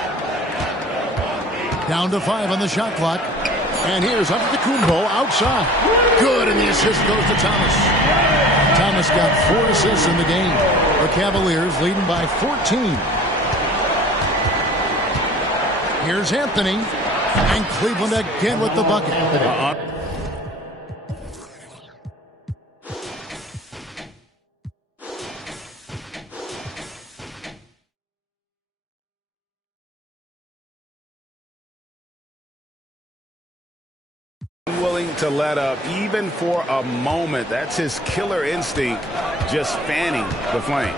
Down to 5 on the shot clock. And here's Antetokounmpo outside. Good, and the assist goes to Thomas. Thomas got 4 assists in the game. The Cavaliers leading by 14. Here's Anthony. And Cleveland again with the bucket. Willing to let up even for a moment. That's his killer instinct, just fanning the flame.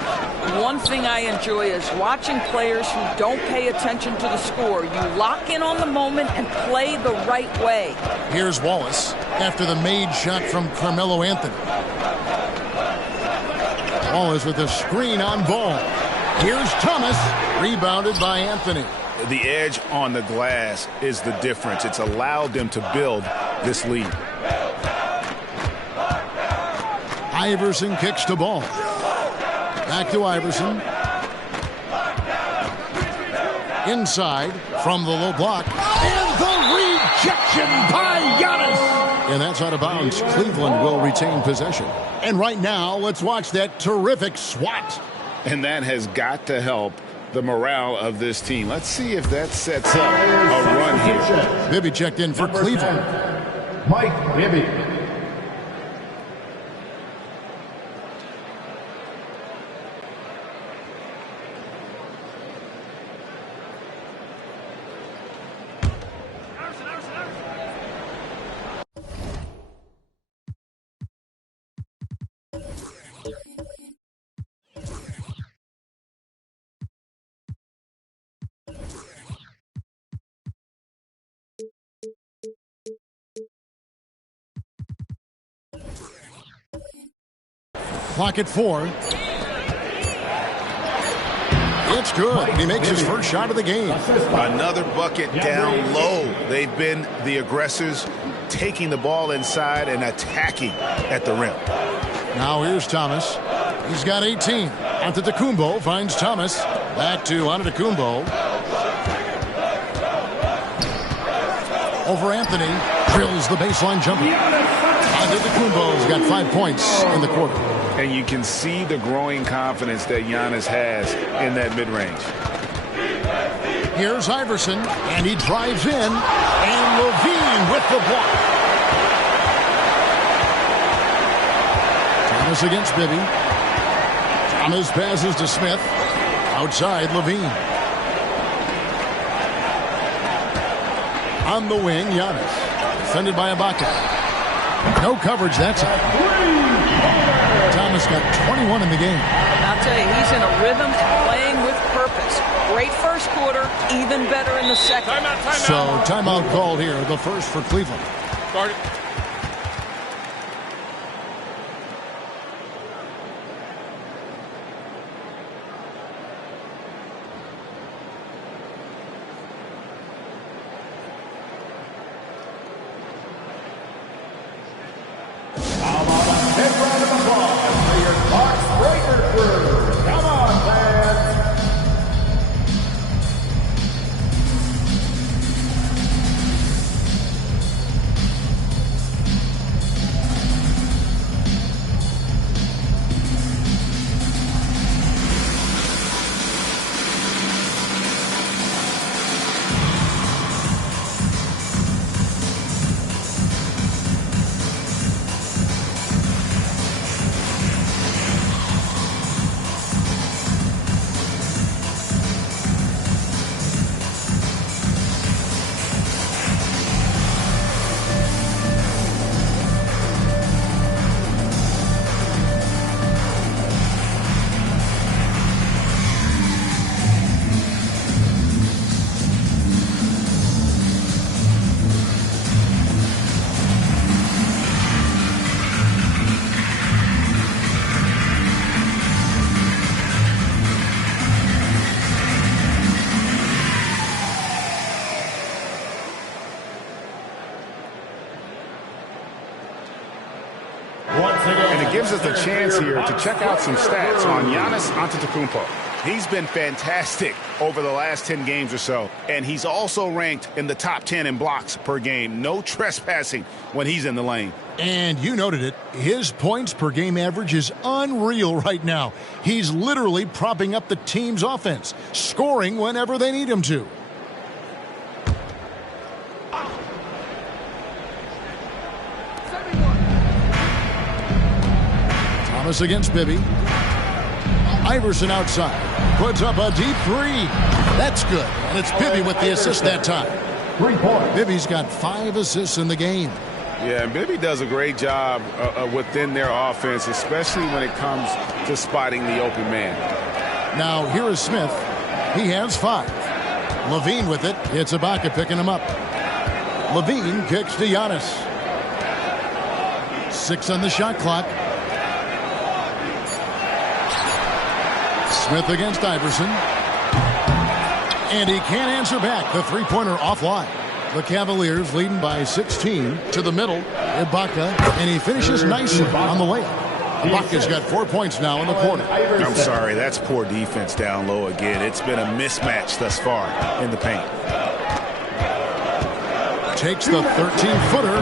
One thing I enjoy is watching players who don't pay attention to the score. You lock in on the moment and play the right way. Here's Wallace after the made shot from Carmelo Anthony. Wallace with a screen on Ball. Here's Thomas, rebounded by Anthony. The edge on the glass is the difference. It's allowed them to build this lead. Iverson kicks to Ball. Back to Iverson. Inside from the low block. And the rejection by Giannis. And that's out of bounds. Cleveland will retain possession. And right now, let's watch that terrific swat. And that has got to help the morale of this team. Let's see if that sets up a run here. Bibby checked in for Cleveland. Mike Bibby. clock at 4. It's good. He makes his first shot of the game. Another bucket down low. They've been the aggressors, taking the ball inside and attacking at the rim. Now here's Thomas. He's got 18. Antetokounmpo finds Thomas. Back to Antetokounmpo. Over Anthony. Drills the baseline jumper. Antetokounmpo's got 5 points in the quarter. And you can see the growing confidence that Giannis has in that mid-range. Here's Iverson, and he drives in, and LaVine with the block. Thomas against Bibby. Thomas passes to Smith. Outside, LaVine. On the wing, Giannis. Defended by Ibaka. No coverage that time. Thomas got 21 in the game. I'll tell you, he's in a rhythm, playing with purpose. Great first quarter, even better in the second. So timeout called here, the first for Cleveland. Start it. And it gives us the chance here to check out some stats on Giannis Antetokounmpo. He's been fantastic over the last 10 games or so, and he's also ranked in the top 10 in blocks per game. No trespassing when he's in the lane. And you noted it, his points per game average is unreal right now. He's literally propping up the team's offense, scoring whenever they need him to. Thomas against Bibby. Iverson outside. Puts up a deep three. That's good. And it's Bibby with the assist that time. 3 points. Bibby's got 5 assists in the game. Yeah, and Bibby does a great job within their offense, especially when it comes to spotting the open man. Now, here is Smith. He has 5. LaVine with it. It's Ibaka picking him up. LaVine kicks to Giannis. 6 on the shot clock. Smith against Iverson. And he can't answer back. The three-pointer offline. The Cavaliers leading by 16 to the middle. Ibaka, and he finishes nicely on the layup. Ibaka's got 4 points now in the quarter. I'm sorry, that's poor defense down low again. It's been a mismatch thus far in the paint. Takes the 13-footer.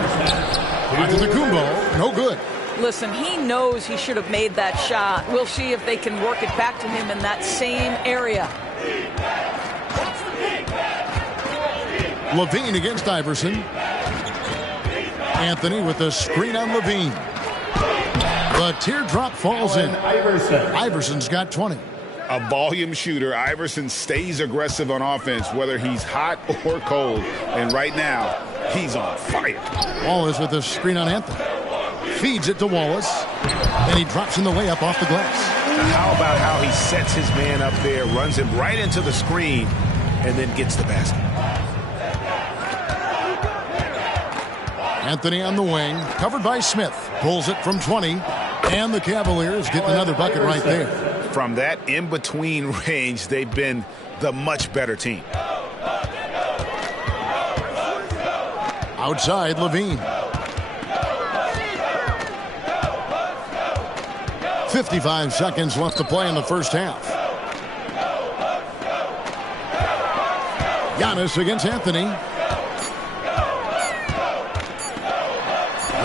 Antetokounmpo, no good. Listen, he knows he should have made that shot. We'll see if they can work it back to him in that same area. LaVine against Iverson. Anthony with a screen on LaVine. The teardrop falls in. Iverson's got 20. A volume shooter. Iverson stays aggressive on offense, whether he's hot or cold. And right now, he's on fire. Wallace with a screen on Anthony. Feeds it to Wallace. And he drops in the layup off the glass. Now how about how he sets his man up there, runs him right into the screen, and then gets the basket. Anthony on the wing, covered by Smith. Pulls it from 20. And the Cavaliers getting another bucket right there. From that in-between range, they've been the much better team. Outside, Levine. 55 seconds left to play in the first half. Giannis against Anthony.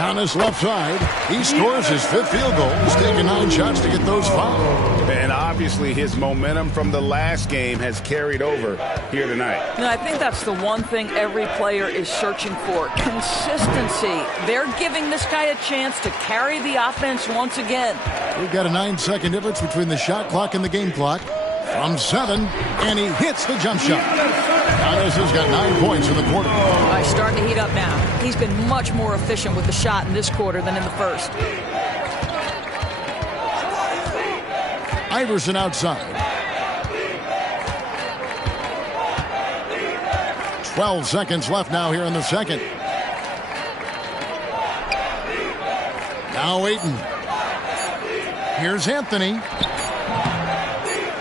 Giannis left side. He scores his 5th field goal. He's taken 9 shots to get those 5. And obviously his momentum from the last game has carried over here tonight. I think that's the one thing every player is searching for. Consistency. They're giving this guy a chance to carry the offense once again. We've got a 9-second difference between the shot clock and the game clock. From 7, and he hits the jump shot. Giannis has got 9 points in the quarter. He's starting to heat up now. He's been much more efficient with the shot in this quarter than in the first. Iverson outside. 12 seconds left now here in the second. Now Ayton. Here's Anthony.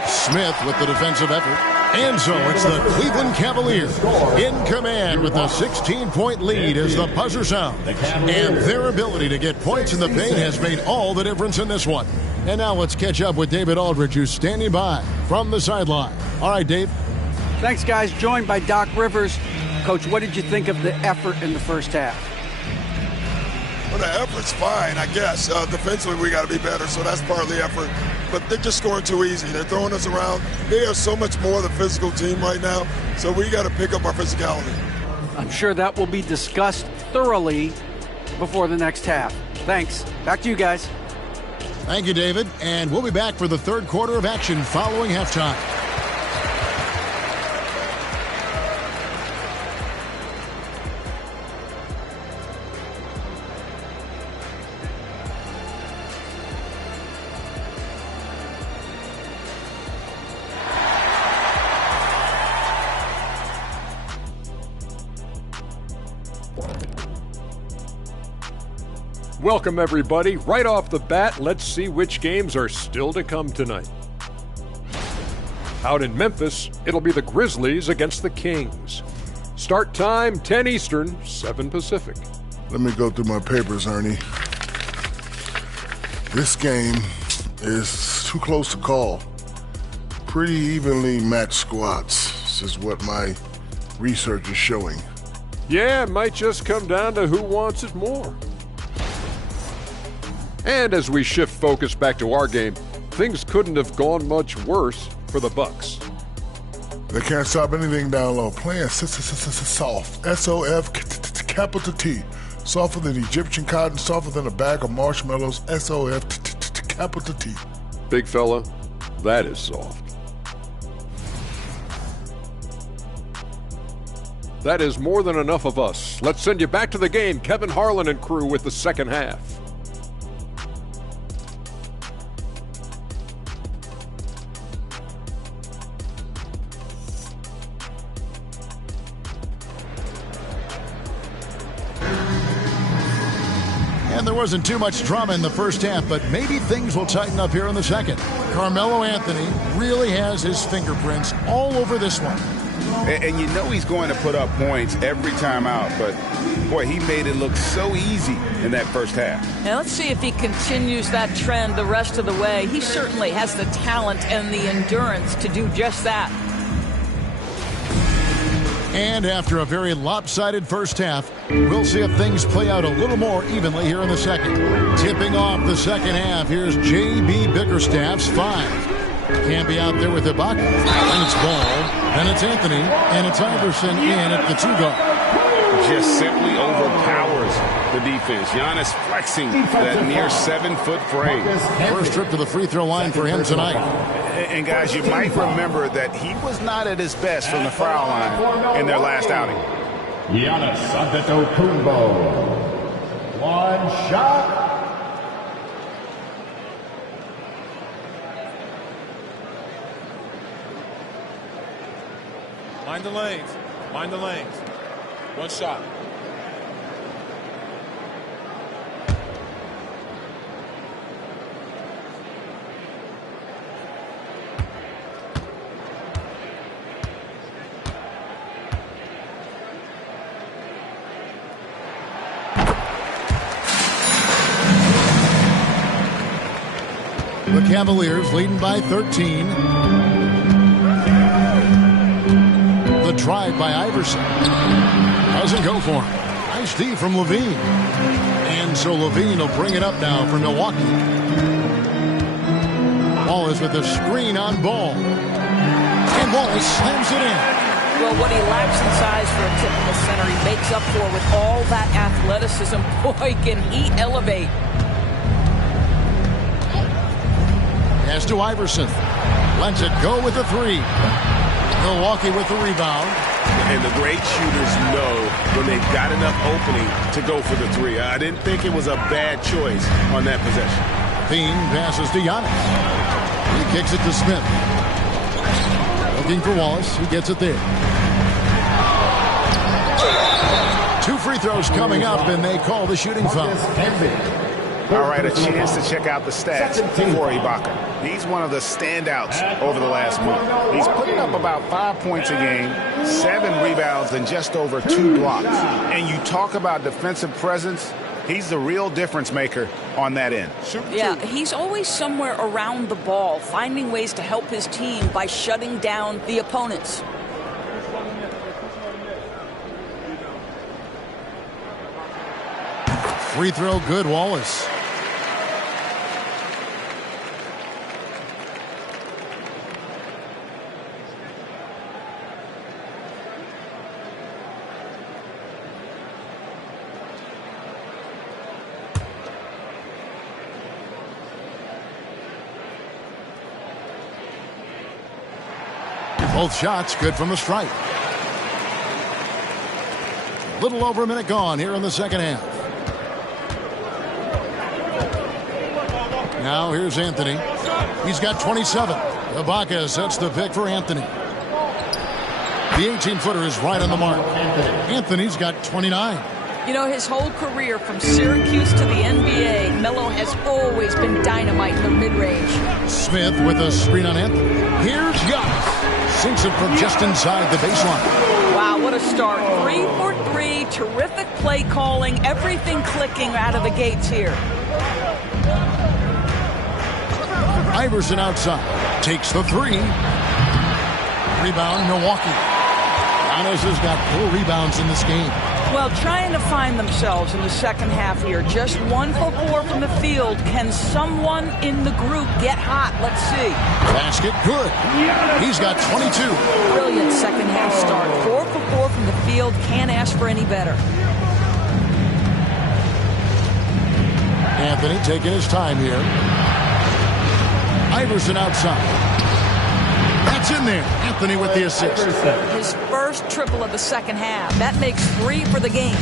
Smith with the defensive effort. And so it's the Cleveland Cavaliers in command with a 16-point lead as the buzzer sounds. And their ability to get points in the paint has made all the difference in this one. And now let's catch up with David Aldridge, who's standing by from the sideline. All right, Dave. Thanks, guys. Joined by Doc Rivers. Coach, what did you think of the effort in the first half? Well, the effort's fine, I guess. Defensively, we got to be better, so that's part of the effort. But they're just scoring too easy. They're throwing us around. They are so much more the physical team right now, so we got to pick up our physicality. I'm sure that will be discussed thoroughly before the next half. Thanks. Back to you guys. Thank you, David. And we'll be back for the third quarter of action following halftime. Welcome, everybody. Right off the bat, let's see which games are still to come tonight. Out in Memphis, it'll be the Grizzlies against the Kings. Start time, 10 Eastern, 7 Pacific. Let me go through my papers, Ernie. This game is too close to call. Pretty evenly matched squads. This is what my research is showing. Yeah, it might just come down to who wants it more. And as we shift focus back to our game, things couldn't have gone much worse for the Bucks. They can't stop anything down low. Playing soft. S-O-F capital T. Softer than Egyptian cotton, softer than a bag of marshmallows. S-O-F capital T. Big fella, that is soft. That is more than enough of us. Let's send you back to the game. Kevin Harlan and crew with the second half. And there wasn't too much drama in the first half, but maybe things will tighten up here in the second. Carmelo Anthony really has his fingerprints all over this one. And you know he's going to put up points every time out, but boy, he made it look so easy in that first half. Now let's see if he continues that trend the rest of the way. He certainly has the talent and the endurance to do just that. And after a very lopsided first half, we'll see if things play out a little more evenly here in the second. Tipping off the second half, here's J.B. Bickerstaff's 5. Can't be out there with Ibaka. And it's Ball, then it's Anthony, and it's Iverson in at the 2-guard. Just simply overpowers the defense. Giannis flexing that near 7-foot frame. First trip to the free throw line for him tonight. And guys, you might remember that he was not at his best from the foul line in their last outing. Giannis Antetokounmpo. One shot. Mind the lanes. Mind the lanes. One shot. The Cavaliers leading by 13. The drive by Iverson. Doesn't go for him. Nice D from Levine. And so Levine will bring it up now for Milwaukee. Wallace with the screen on Ball. And Wallace slams it in. Well, what he lacks in size for a typical center, he makes up for with all that athleticism. Boy, can he elevate. Pass to Iverson. Lets it go with the three. Milwaukee with the rebound. And the great shooters know when they've got enough opening to go for the three. I didn't think it was a bad choice on that possession. Bean passes to Giannis. He kicks it to Smith. Looking for Wallace. He gets it there. 2 free throws coming up, and they call the shooting foul. All right, a chance to check out the stats for Ibaka. He's one of the standouts over the last month. He's putting up about 5 points a game, 7 rebounds, and just over 2 blocks. And you talk about defensive presence, he's the real difference maker on that end. Yeah, he's always somewhere around the ball, finding ways to help his team by shutting down the opponents. Free throw good, Wallace. Both shots good from the stripe. A little over a minute gone here in the second half. Now here's Anthony. He's got 27. Ibaka sets the pick for Anthony. The 18-footer is right on the mark. Anthony's got 29. You know, his whole career from Syracuse to the NBA, Melo has always been dynamite in the mid-range. Smith with a screen on Anthony. Here's Giannis. Sinks it from just inside the baseline. Wow, what a start. 3 for 3. Terrific play calling. Everything clicking out of the gates here. Iverson outside. Takes the 3. Rebound, Milwaukee. Giannis has got 4 rebounds in this game. Well, trying to find themselves in the second half here. Just 1 for 4 from the field. Can someone in the group get hot? Let's see. Basket good. He's got 22. Brilliant second half start. 4 for 4 from the field. Can't ask for any better. Anthony taking his time here. Iverson outside. That's in there. Anthony with the assist. His first triple of the second half. That makes 3 for the game.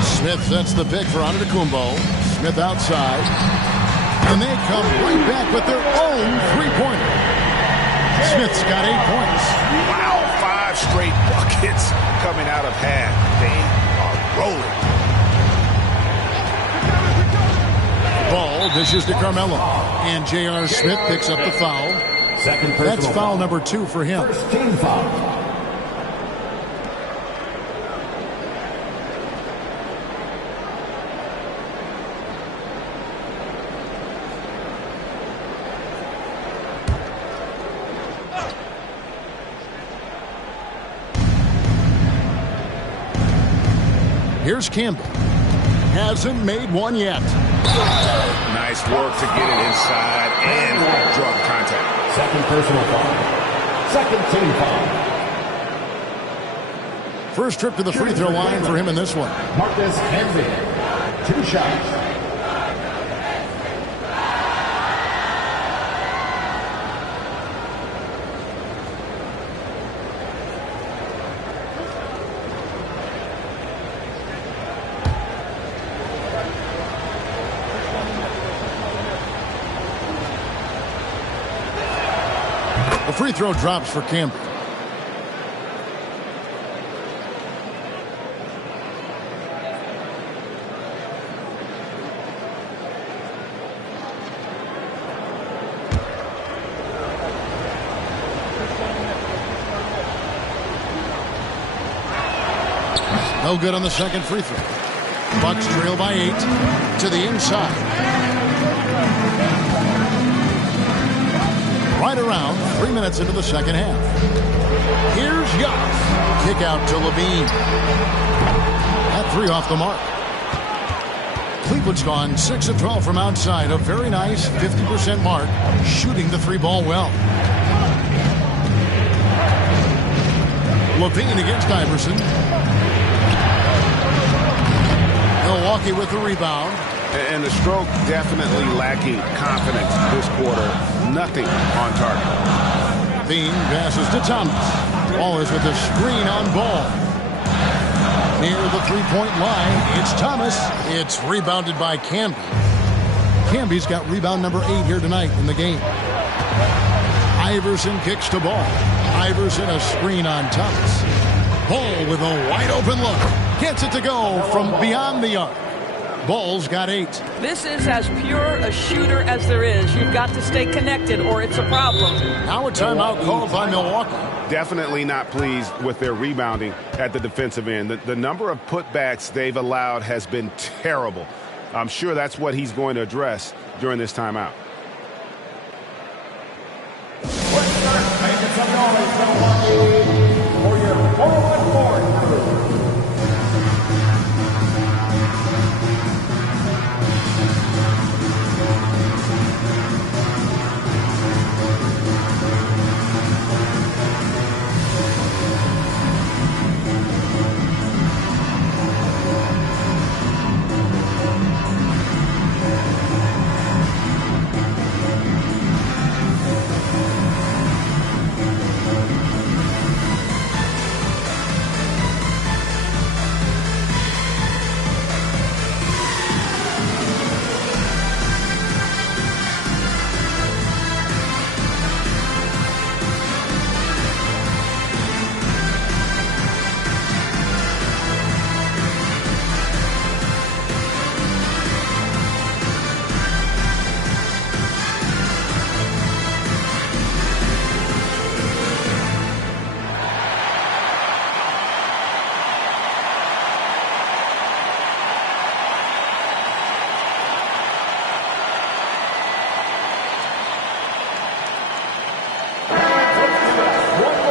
Smith sets the pick for Antetokounmpo. Smith outside. And they come right back with their own three-pointer. Smith's got 8 points. Wow, 5 straight buckets coming out of half. They are rolling. Ball dishes to Carmelo. And J.R. Smith picks up the foul. That's foul number 2 for him. First team foul. Here's Campbell. Hasn't made one yet. Nice work to get it inside and draw the contact. Second personal foul. Second team foul. First trip to the free throw line for him in this one. Marcus Henry. 2 shots. The free throw drops for Campbell. No good on the second free throw. Bucks trail by 8 to the inside. Right around 3 minutes into the second half. Here's Giannis. Kick out to Levine. That 3 off the mark. Cleveland's gone 6 of 12 from outside. A very nice 50% mark, shooting the 3-ball well. Levine against Iverson. Milwaukee with the rebound. And the Stroke definitely lacking confidence this quarter. Nothing on target. Levine passes to Thomas. Wallace with a screen on Ball. Near the three-point line, it's Thomas. It's rebounded by Camby. Camby's got rebound number 8 here tonight in the game. Iverson kicks to Ball. Iverson a screen on Thomas. Ball with a wide open look. Gets it to go from beyond the arc. Ball's got 8. This is as pure a shooter as there is. You've got to stay connected or it's a problem. Now a timeout called by Milwaukee. Definitely not pleased with their rebounding at the defensive end. The number of putbacks they've allowed has been terrible. I'm sure that's what he's going to address during this timeout.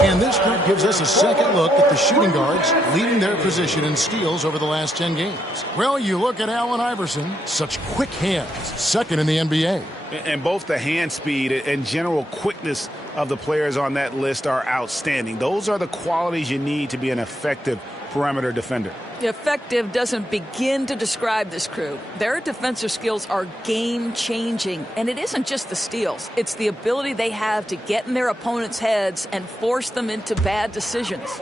And this group gives us a second look at the shooting guards leading their position in steals over the last 10 games. Well, you look at Allen Iverson, such quick hands, second in the NBA. And both the hand speed and general quickness of the players on that list are outstanding. Those are the qualities you need to be an effective perimeter defender. Effective doesn't begin to describe this crew. Their defensive skills are game-changing, and it isn't just the steals. It's the ability they have to get in their opponents' heads and force them into bad decisions.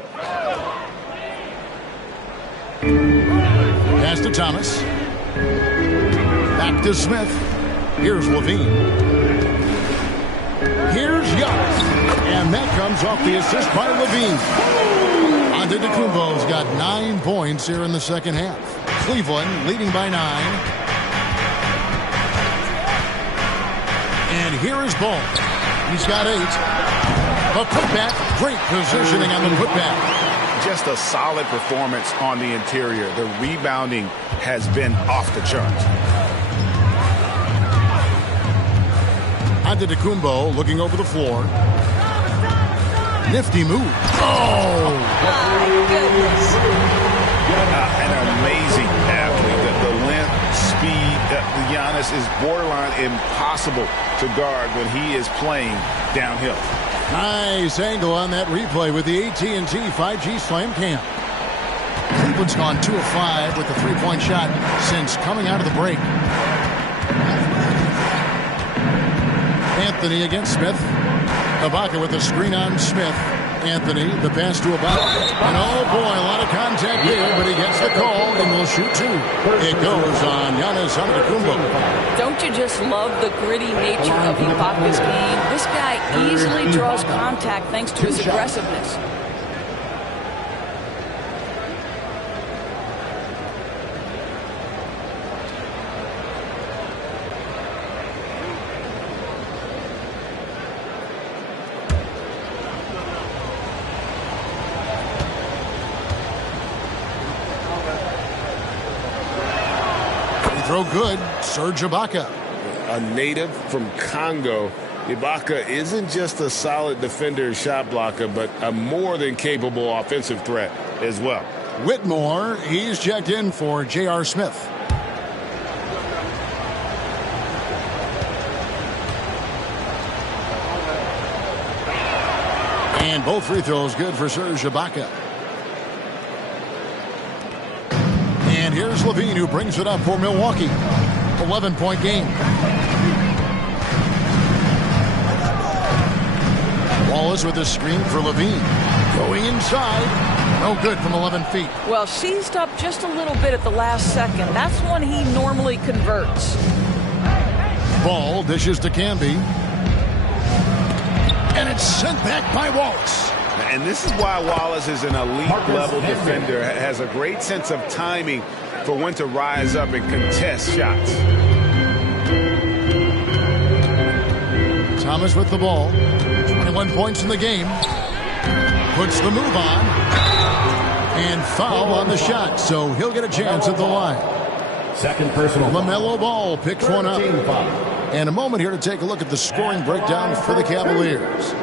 Pass to Thomas. Back to Smith. Here's Levine. Here's Giannis. And that comes off the assist by Levine. Antetokounmpo's got 9 points here in the second half. Cleveland leading by 9. And here is Ball. He's got 8. A putback. Great positioning on the putback. Just a solid performance on the interior. The rebounding has been off the charts. Antetokounmpo looking over the floor. Nifty move. Oh! An amazing athlete. The length, speed, Giannis is borderline impossible to guard when he is playing downhill. Nice angle on that replay with the AT&T 5G Slam Cam. Cleveland's gone 2 of 5 with the three-point shot since coming out of the break. Anthony against Smith. Ibaka with the screen on Smith. Anthony, the pass to Ibaka. And oh boy, a lot of contact there, but he gets the call and will shoot 2. It goes on Giannis Antetokounmpo. Don't you just love the gritty nature of Ibaka's game? This guy easily draws contact thanks to his aggressiveness. throw good. Serge Ibaka. A native from Congo, Ibaka isn't just a solid defender and shot blocker, but a more than capable offensive threat as well. Whitmore, he's checked in for J.R. Smith. And both free throws good for Serge Ibaka. And here's Levine, who brings it up for Milwaukee. 11-point game. Wallace with a screen for Levine. Going inside. No good from 11 feet. Well, seized up just a little bit at the last second. That's when he normally converts. Ball dishes to Camby. And it's sent back by Wallace. And this is why Wallace is an elite-level defender, has a great sense of timing for when to rise up and contest shots. Thomas with the ball. 21 points in the game. Puts the move on. And foul on the shot, so he'll get a chance at the line. Second personal. LaMelo Ball picks one up. And a moment here to take a look at the scoring breakdown for the Cavaliers.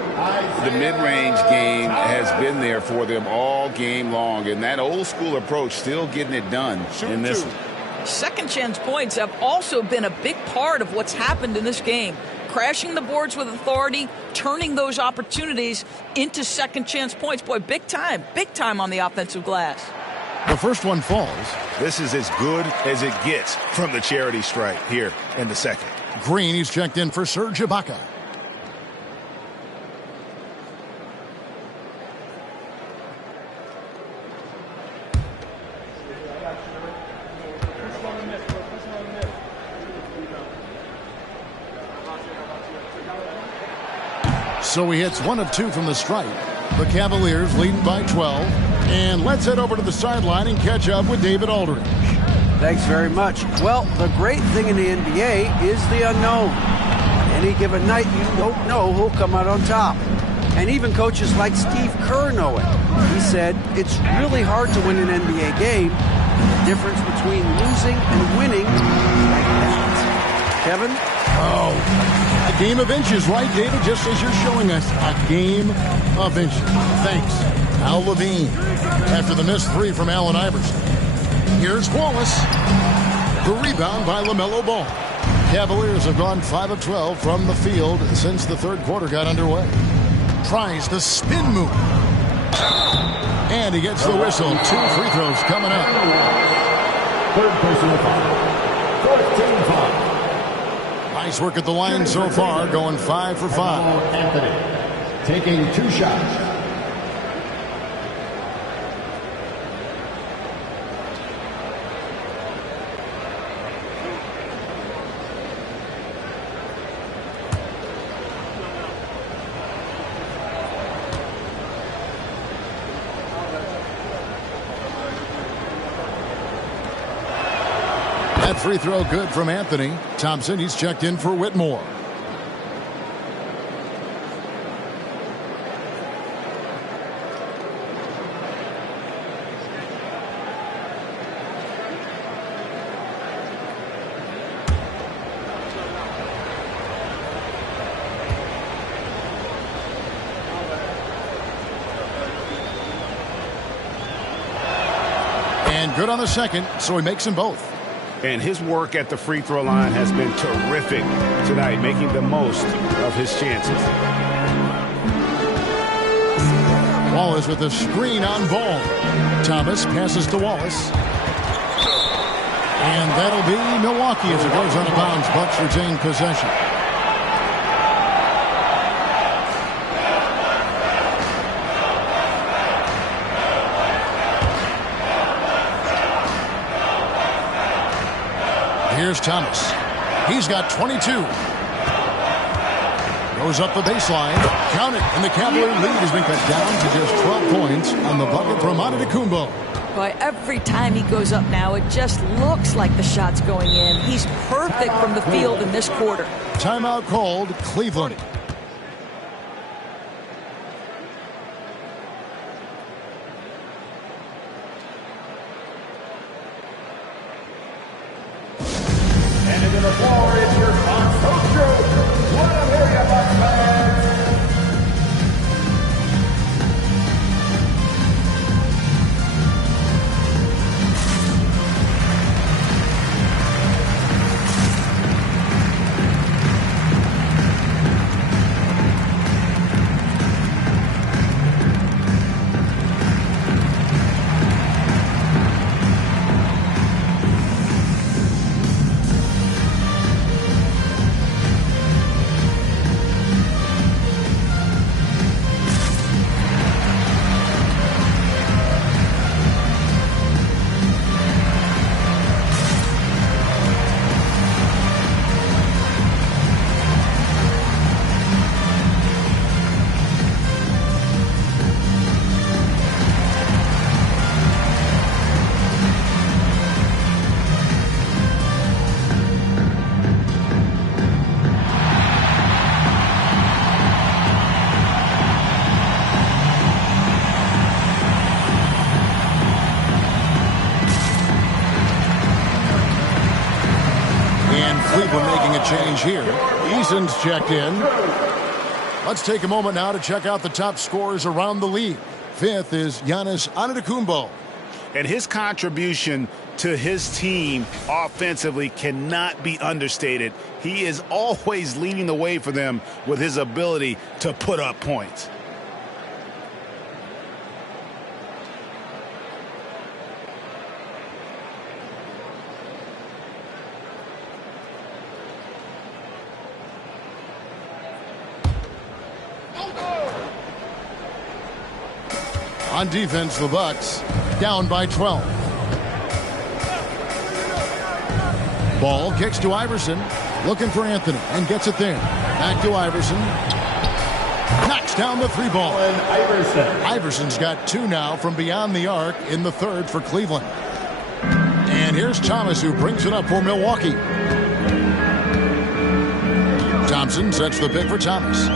The mid-range game has been there for them all game long, and that old-school approach still getting it done in this one. Second chance points have also been a big part of what's happened in this game. Crashing the boards with authority, turning those opportunities into second chance points. Boy, big time on the offensive glass. The first one falls. This is as good as it gets from the charity stripe here in the second. Green, he's checked in for Serge Ibaka. So he hits 1 of 2 from the stripe. The Cavaliers leading by 12. And let's head over to the sideline and catch up with David Aldridge. Thanks very much. Well, the great thing in the NBA is the unknown. On any given night, you don't know who'll come out on top. And even coaches like Steve Kerr know it. He said, it's really hard to win an NBA game. The difference between losing and winning is like that. Kevin? Oh, a game of inches, right, David? Just as you're showing us, a game of inches. Thanks. Al Levine after the missed 3 from Allen Iverson. Here's Wallace. The rebound by LaMelo Ball. Cavaliers have gone 5 of 12 from the field since the third quarter got underway. Tries the spin move. And he gets the whistle. 2 free throws coming up. Third personal foul. 14 foul. Nice work at the line so far, going 5 for 5. Anthony taking 2 shots. That free throw good from Anthony. Thompson, he's checked in for Whitmore. And good on the second, so he makes them both. And his work at the free throw line has been terrific tonight, making the most of his chances. Wallace with a screen on Ball. Thomas passes to Wallace. And that'll be Milwaukee as it goes out of bounds. Bucks retain possession. Here's Thomas. He's got 22. Goes up the baseline. Count it. And the Cavalier lead has been cut down to just 12 points on the bucket from Antetokounmpo. Boy, every time he goes up now, it just looks like the shot's going in. He's perfect from the field in this quarter. Timeout called, Cleveland. change here. Eason's checked in. Let's take a moment now to check out the top scorers around the league. 5th is Giannis Antetokounmpo. And his contribution to his team offensively cannot be understated. He is always leading the way for them with his ability to put up points. On defense, the Bucks down by 12. Ball kicks to Iverson, looking for Anthony, and gets it there. Back to Iverson. Knocks down the 3 ball. Iverson's got 2 now from beyond the arc in the 3rd for Cleveland. And here's Thomas, who brings it up for Milwaukee. Thompson sets the pick for Thomas.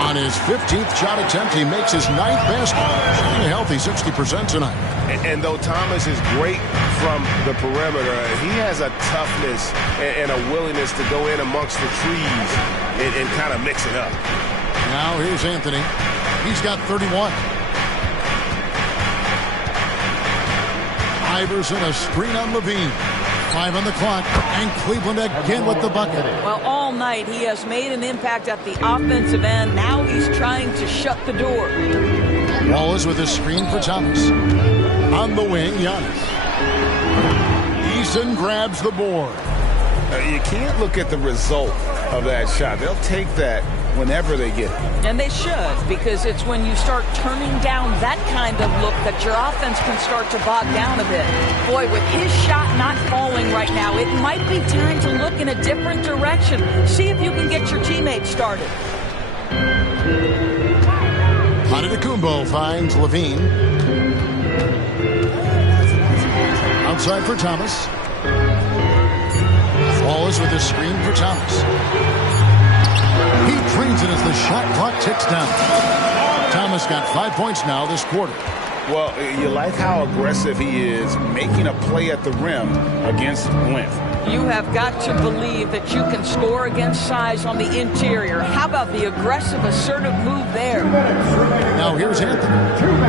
On his 15th shot attempt, he makes his 9th basket. Shooting a healthy 60% tonight. And though Thomas is great from the perimeter, he has a toughness and a willingness to go in amongst the trees and kind of mix it up. Now here's Anthony. He's got 31. Iverson, a screen on Levine. 5 on the clock, and Cleveland again with the bucket. Well, all night he has made an impact at the offensive end. Now he's trying to shut the door. Wallace with a screen for Thomas. On the wing, Giannis. Eason grabs the board. You can't look at the result of that shot. They'll take that whenever they get it. And they should, because it's when you start turning down that kind of look that your offense can start to bog down a bit. Boy, with his shot not falling right now, it might be time to look in a different direction. See if you can get your teammates started. Antetokounmpo finds Levine. Outside for Thomas. Wallace with a screen for Thomas. He drains it as the shot clock ticks down. Thomas got 5 points now this quarter. Well, you like how aggressive he is making a play at the rim against length. You have got to believe that you can score against size on the interior. How about the aggressive, assertive move there? Now here's Anthony.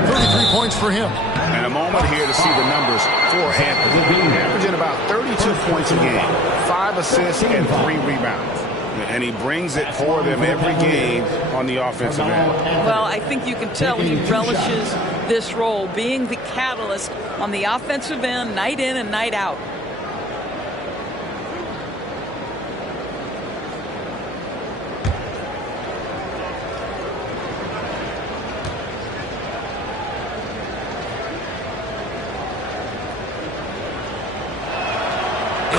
33 points for him. And a moment here to see the numbers for Anthony. Averaging about 32 points a game, 5 assists and 3 rebounds. And he brings it for them every game on the offensive end. Well, I think you can tell he relishes this role, being the catalyst on the offensive end, night in and night out.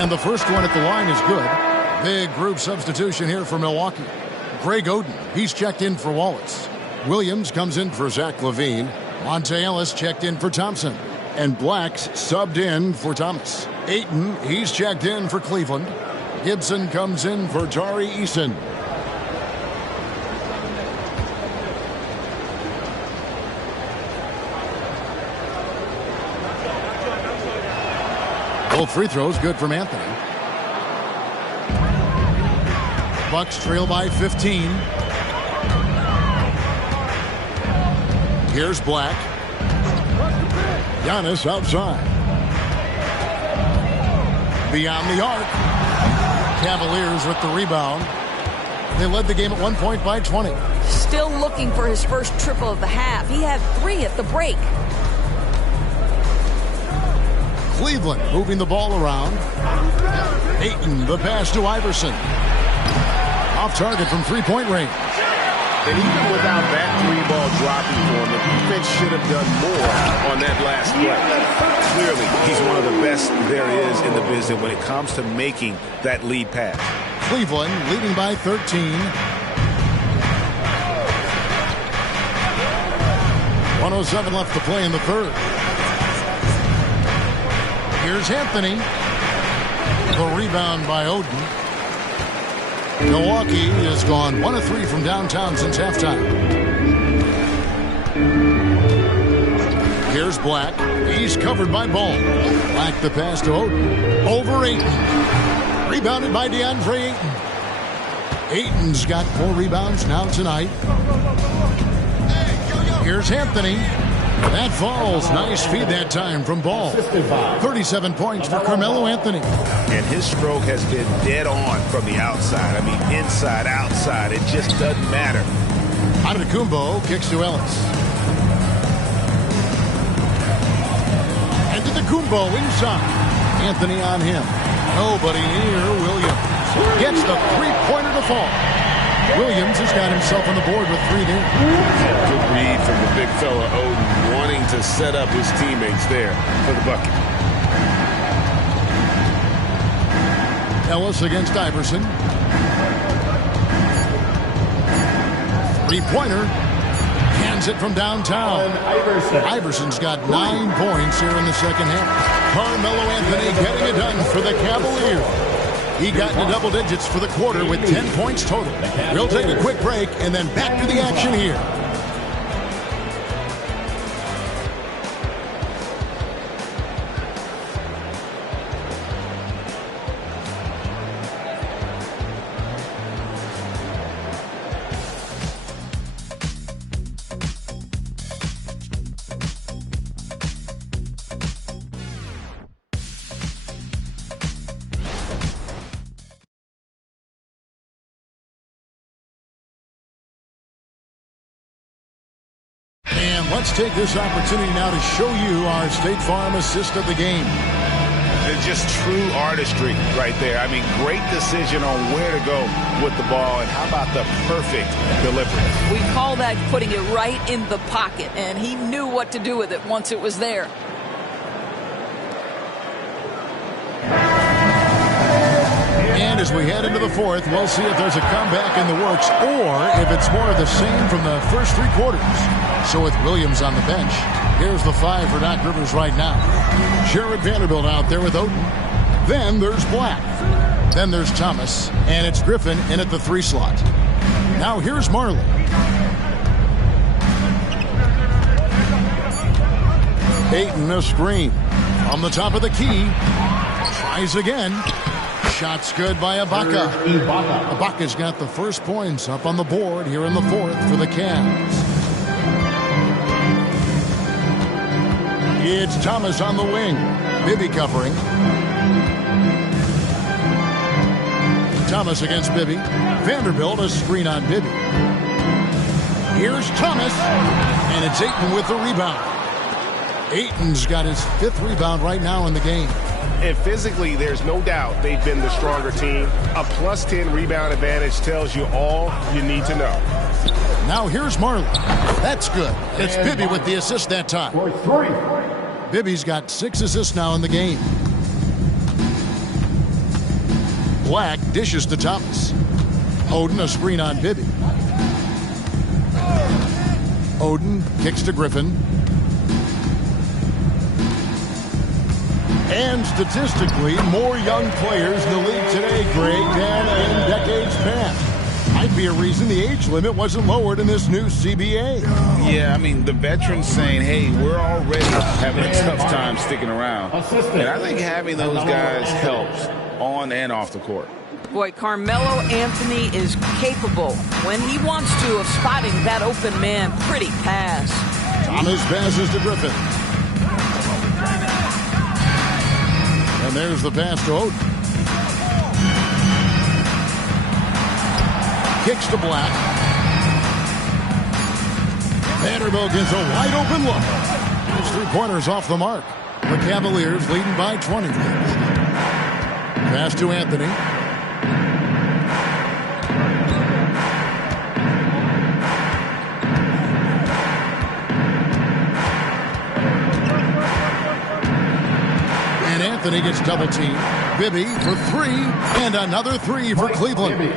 And the first one at the line is good. Big group substitution here for Milwaukee. Greg Oden, he's checked in for Wallace. Williams comes in for Zach LaVine. Monte Ellis checked in for Thompson. And Black's subbed in for Thomas. Ayton, he's checked in for Cleveland. Gibson comes in for Tari Eason. Both free throws good from Anthony. Bucks trail by 15. Here's Black. Giannis outside. Beyond the arc. Cavaliers with the rebound. They led the game at 1 point by 20. Still looking for his first triple of the half. He had 3 at the break. Cleveland moving the ball around. Ayton, the pass to Iverson. Off target from three-point range. And even without that 3-ball dropping for him, the defense should have done more on that last play. Clearly, he's one of the best there is in the business when it comes to making that lead pass. Cleveland leading by 13. 1:07 left to play in the third. Here's Anthony. The rebound by Oden. Milwaukee has gone 1 of 3 from downtown since halftime. Here's Black. He's covered by Ball. Black the pass to Oden. Over Ayton. Rebounded by DeAndre Ayton. Ayton's got 4 rebounds now tonight. Here's Anthony. That falls. Nice feed that time from Ball. 37 points for Carmelo Anthony. And his stroke has been dead on from the outside. I mean, inside, outside. It just doesn't matter. Antetokounmpo kicks to Ellis. Antetokounmpo inside. Anthony on him. Nobody near Williams. Gets the three-pointer to fall. Williams has got himself on the board with 3 there. Good read from the big fella Oden, wanting to set up his teammates there for the bucket. Ellis against Iverson. 3-pointer. Hands it from downtown. Iverson's got 9 points here in the second half. Carmelo Anthony getting it done for the Cavaliers. He got into double digits for the quarter with 10 points total. We'll take a quick break and then back to the action here. Let's take this opportunity now to show you our State Farm assist of the game. It's just true artistry right there. I mean, great decision on where to go with the ball, and how about the perfect delivery? We call that putting it right in the pocket, and he knew what to do with it once it was there. And as we head into the fourth, we'll see if there's a comeback in the works or if it's more of the same from the first 3 quarters. So with Williams on the bench, here's the 5 for Doc Rivers right now. Jared Vanderbilt out there with Oden. Then there's Black. Then there's Thomas. And it's Griffin in at the 3 slot. Now here's Marley. Ayton a screen. On the top of the key. Tries again. Shot's good by Ibaka. Ibaka's got the first points up on the board here in the fourth for the Cavs. It's Thomas on the wing. Bibby covering. Thomas against Bibby. Vanderbilt a screen on Bibby. Here's Thomas. And it's Ayton with the rebound. Ayton's got his 5th rebound right now in the game. And physically, there's no doubt they've been the stronger team. A plus 10 rebound advantage tells you all you need to know. Now here's Marley. That's good. It's Bibby with the assist that time. Bibby's got 6 assists now in the game. Black dishes to Thomas. Oden a screen on Bibby. Oden kicks to Griffin. And statistically, more young players in the league today, Greg, than in decades past. Might be a reason the age limit wasn't lowered in this new CBA. Yeah, I mean, the veterans saying, hey, we're already having a tough time sticking around. And I think having those guys helps on and off the court. Boy, Carmelo Anthony is capable, when he wants to, of spotting that open man pretty fast. Thomas passes to Griffin. And there's the pass to Oden. Kicks to Black. Vanderbilt gets a wide open look. His 3-pointers off the mark. The Cavaliers leading by 20. Pass to Anthony. Anthony gets double teamed. Bibby for 3, and another 3 for Cleveland.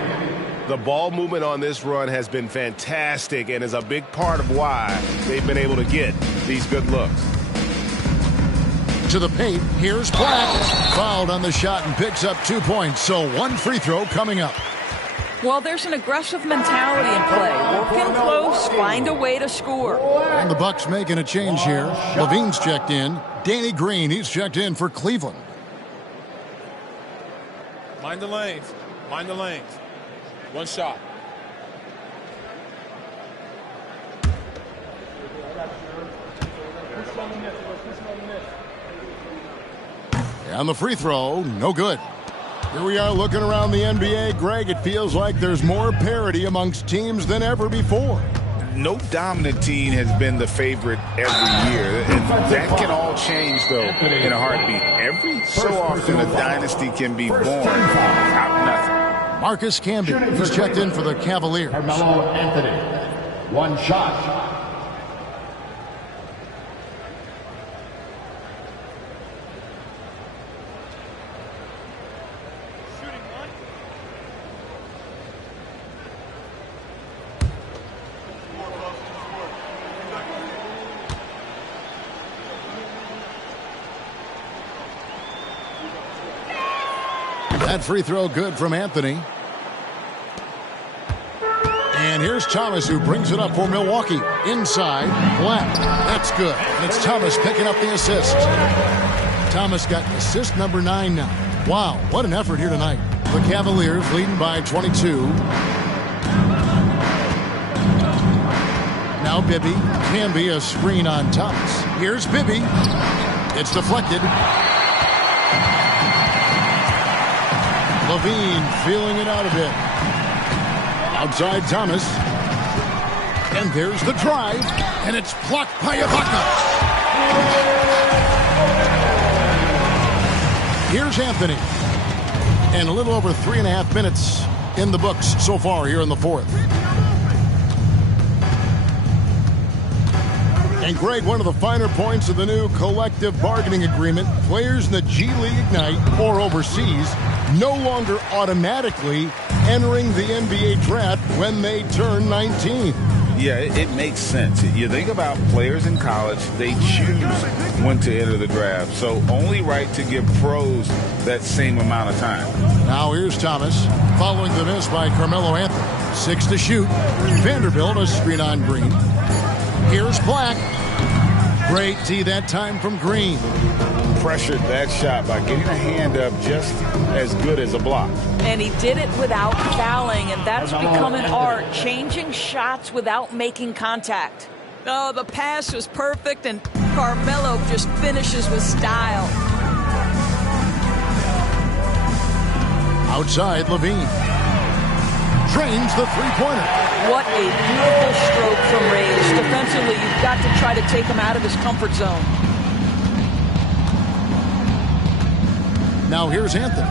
The ball movement on this run has been fantastic and is a big part of why they've been able to get these good looks. To the paint, here's Black. Fouled on the shot and picks up 2 points, so 1 free throw coming up. Well, there's an aggressive mentality in play. Work in close, find a way to score. And the Bucks making a change here. Levine's checked in. Danny Green, he's checked in for Cleveland. Mind the lanes. Mind the lanes. One shot. And the free throw, no good. Here we are looking around the NBA. Greg, it feels like there's more parity amongst teams than ever before. No dominant team has been the favorite every year. And that can all change, though, in a heartbeat. Every so often a dynasty can be born out of nothing. Marcus Camby, he's checked in for the Cavaliers. Carmelo Anthony, one shot. That free throw good from Anthony. And here's Thomas, who brings it up for Milwaukee. Inside, Black. That's good. And it's Thomas picking up the assist. Thomas got assist number 9 now. Wow, what an effort here tonight. The Cavaliers leading by 22. Now Bibby. Can be a screen on Thomas. Here's Bibby. It's deflected. Levine feeling it out a bit. Outside Thomas. And there's the drive. And it's blocked by Ibaka. Here's Anthony. And a little over 3.5 minutes in the books so far here in the fourth. And Greg, one of the finer points of the new collective bargaining agreement, players in the G League Ignite or overseas no longer automatically entering the NBA draft when they turn 19. Yeah, it makes sense. You think about players in college, they choose when to enter the draft. So only right to give pros that same amount of time. Now here's Thomas following the miss by Carmelo Anthony. 6 to shoot. Vanderbilt a screen on Green. Here's Black. Great tee that time from Green. Pressured that shot by getting a hand up just as good as a block. And he did it without fouling, and that's become an art, changing shots without making contact. Oh, the pass was perfect, and Carmelo just finishes with style. Outside, Levine. Drains the three-pointer. What a beautiful stroke from Reyes. Defensively, you've got to try to take him out of his comfort zone. Now here's Anthony.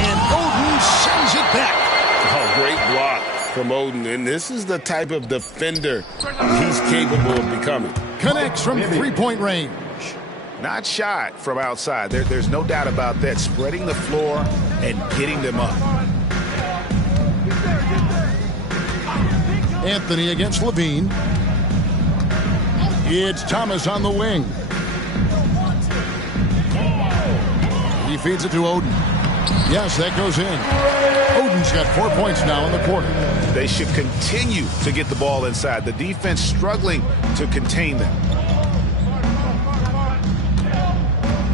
And Oden sends it back. Oh, great block from Oden. And this is the type of defender he's capable of becoming. Connects from three-point range. Not shot from outside. There's no doubt about that. Spreading the floor and hitting them up. Anthony against Levine. It's Thomas on the wing. He feeds it to Oden. Yes, that goes in. Oden's got 4 points now in the quarter. They should continue to get the ball inside. The defense struggling to contain them.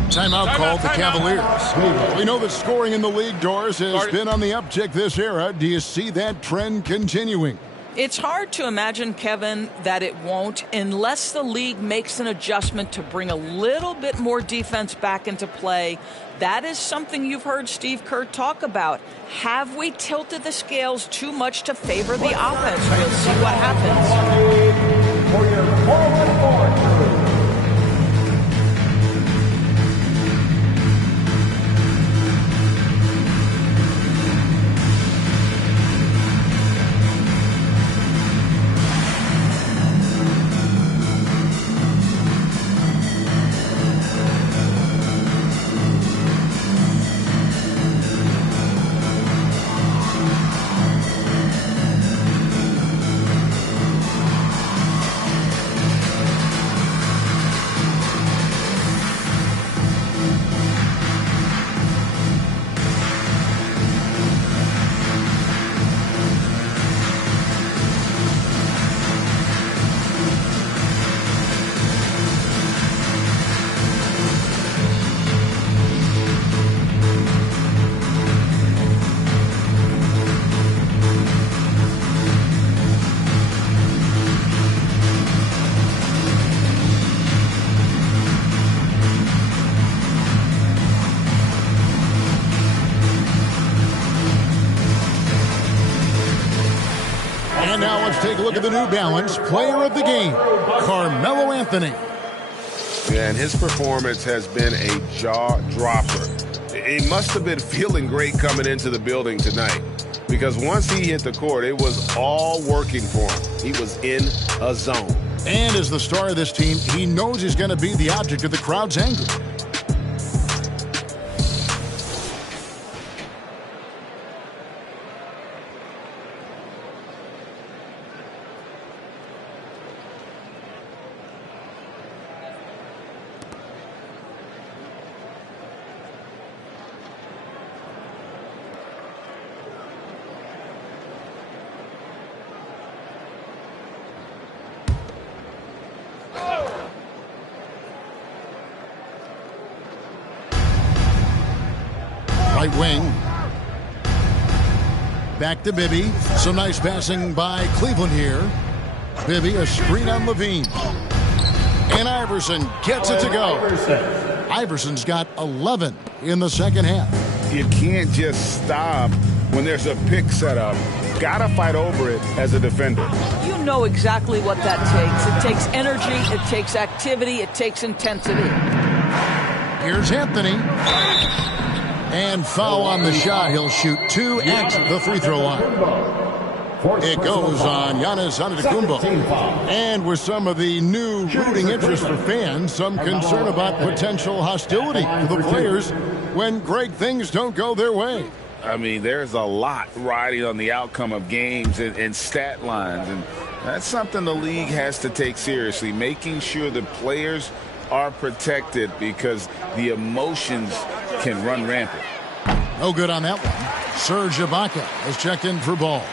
Timeout called the Cavaliers. We know that scoring in the league, Doris, has been on the uptick this era. Do you see that trend continuing? It's hard to imagine, Kevin, that it won't unless the league makes an adjustment to bring a little bit more defense back into play. That is something you've heard Steve Kerr talk about. Have we tilted the scales too much to favor the offense? We'll see what happens. For your forward. let's take a look at the New Balance Player of the Game, Carmelo Anthony. Yeah, and his performance has been a jaw-dropper. He must have been feeling great coming into the building tonight, because once he hit the court, it was all working for him. He was in a zone. And as the star of this team, he knows he's going to be the object of the crowd's anger. Right wing. Back to Bibby. Some nice passing by Cleveland here. Bibby, a screen on Levine. And Iverson gets it to go. Iverson's got 11 in the second half. You can't just stop when there's a pick set up. Gotta fight over it as a defender. You know exactly what that takes. It takes energy, it takes activity, it takes intensity. Here's Anthony. And foul on the shot. He'll shoot 2 at the free throw line. It goes on Giannis Antetokounmpo. And with some of the new rooting interest for fans, some concern about potential hostility to the players when great things don't go their way. I mean, there's a lot riding on the outcome of games and stat lines, and that's something the league has to take seriously, making sure the players are protected because the emotions can run rampant. No good on that one. Serge Ibaka has checked in for ball.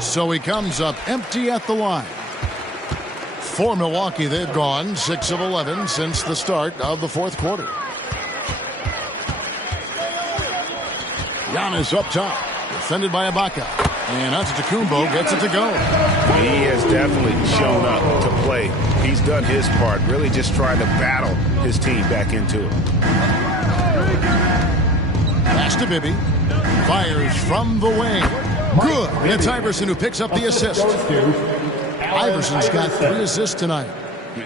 So he comes up empty at the line. For Milwaukee, they've gone 6 of 11 since the start of the fourth quarter. Giannis up top, defended by Ibaka. And Antetokounmpo gets it to go. He has definitely shown up to play. He's done his part, really just trying to battle his team back into it. Pass to Bibby. Fires from the wing. Good. It's Iverson who picks up the assist. Iverson's got 3 assists tonight.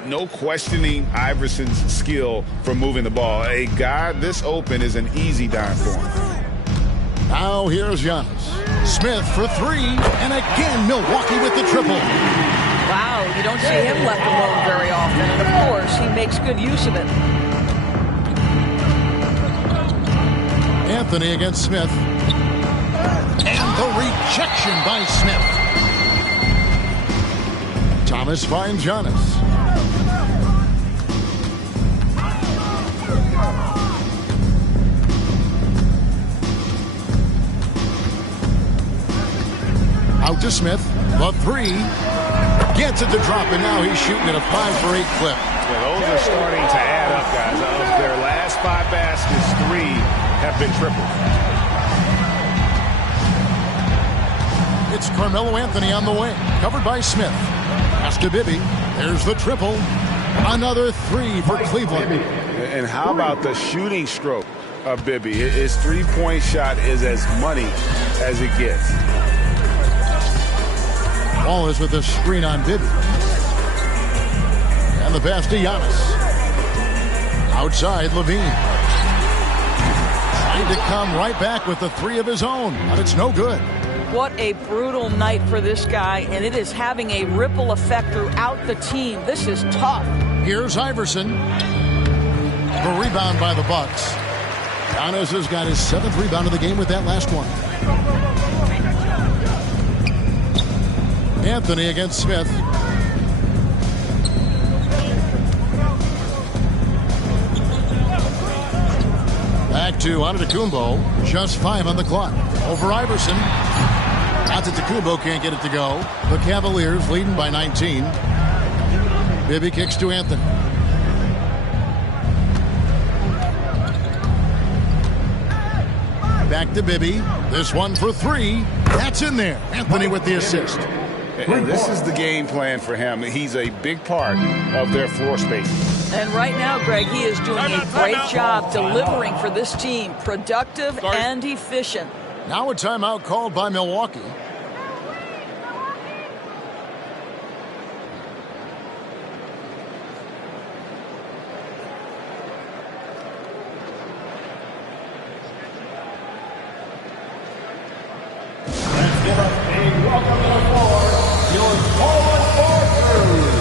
No questioning Iverson's skill for moving the ball. A guy this open is an easy dime for him. Now here's Giannis. Smith for 3. And again, Milwaukee with the triple. Wow, you don't see him left alone very often. And of course, he makes good use of it. Anthony against Smith. And the rejection by Smith. Thomas finds Giannis. Out to Smith. The 3. Gets it to drop, and now he's shooting at a 5 for 8 clip. Yeah, those are starting to add up, guys. Of their last 5 baskets, 3 have been triples. It's Carmelo Anthony on the wing, covered by Smith. Pass to Bibby. There's the triple. Another 3 for Cleveland. And how about the shooting stroke of Bibby? His 3-point shot is as money as it gets. Ball is with a screen on Bibby. And the pass to Giannis. Outside, Levine. Trying to come right back with the 3 of his own, but it's no good. What a brutal night for this guy, and it is having a ripple effect throughout the team. This is tough. Here's Iverson. The rebound by the Bucks. Giannis has got his 7th rebound of the game with that last one. Anthony against Smith. Back to Antetokounmpo. Just 5 on the clock. Over Iverson. Antetokounmpo can't get it to go. The Cavaliers leading by 19. Bibby kicks to Anthony. Back to Bibby. This one for 3. That's in there. Anthony with the assist. And this is the game plan for him. He's a big part of their floor space. And right now, Greg, he is doing a great job delivering for this team. Productive and efficient. Now a timeout called by Milwaukee. Welcome to the floor, your forward crew.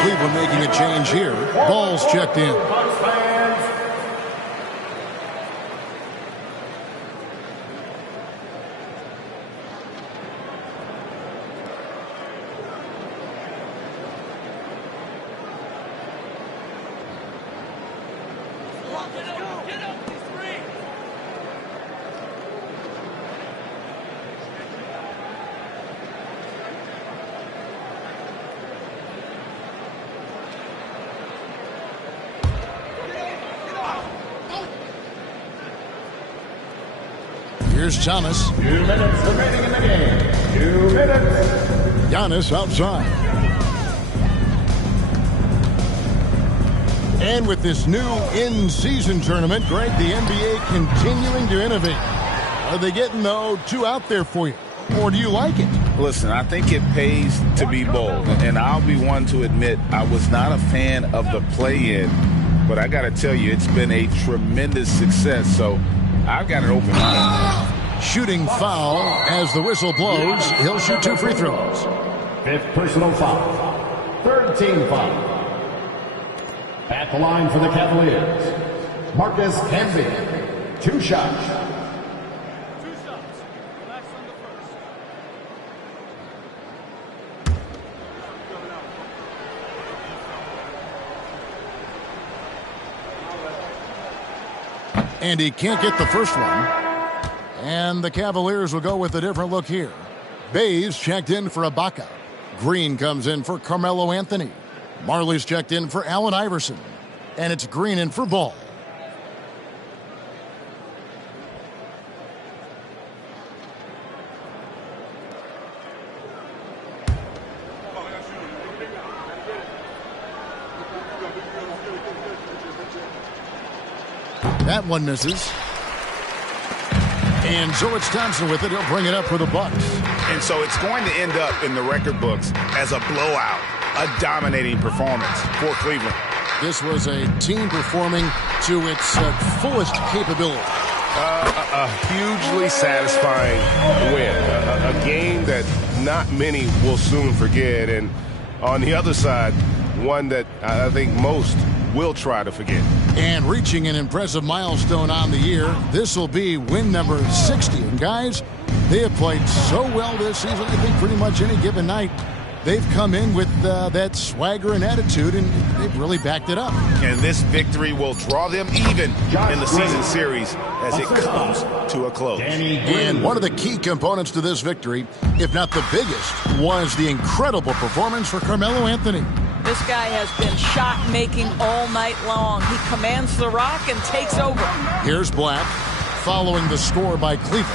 Cleveland making a change here. Ball's checked in. Here's Thomas. 2 minutes remaining in the game. 2 minutes. Giannis outside. And with this new in-season tournament, Greg, the NBA continuing to innovate. Are they getting, though, too out there for you? Or do you like it? Listen, I think it pays to be bold. And I'll be one to admit I was not a fan of the play-in. But I got to tell you, it's been a tremendous success. So I've got an open mind. Shooting foul as the whistle blows. He'll shoot 2 free throws. 5th personal foul. 3rd team foul. At the line for the Cavaliers, Marcus Camby. 2 shots. And he can't get the first one. And the Cavaliers will go with a different look here. Bays checked in for Ibaka. Green comes in for Carmelo Anthony. Marley's checked in for Allen Iverson. And it's Green in for Ball. That one misses. And so it's Thompson with it. He'll bring it up for the Bucks. And so it's going to end up in the record books as a blowout, a dominating performance for Cleveland. This was a team performing to its fullest capability. A hugely satisfying win. A game that not many will soon forget. And on the other side, one that I think most will try to forget. And reaching an impressive milestone on the year, this will be win number 60. And guys, they have played so well this season. I think pretty much any given night, they've come in with that swagger and attitude, and they've really backed it up. And this victory will draw them even in the season series as it comes to a close. And one of the key components to this victory, if not the biggest, was the incredible performance for Carmelo Anthony. This guy has been shot-making all night long. He commands the rock and takes over. Here's Black, following the score by Cleveland.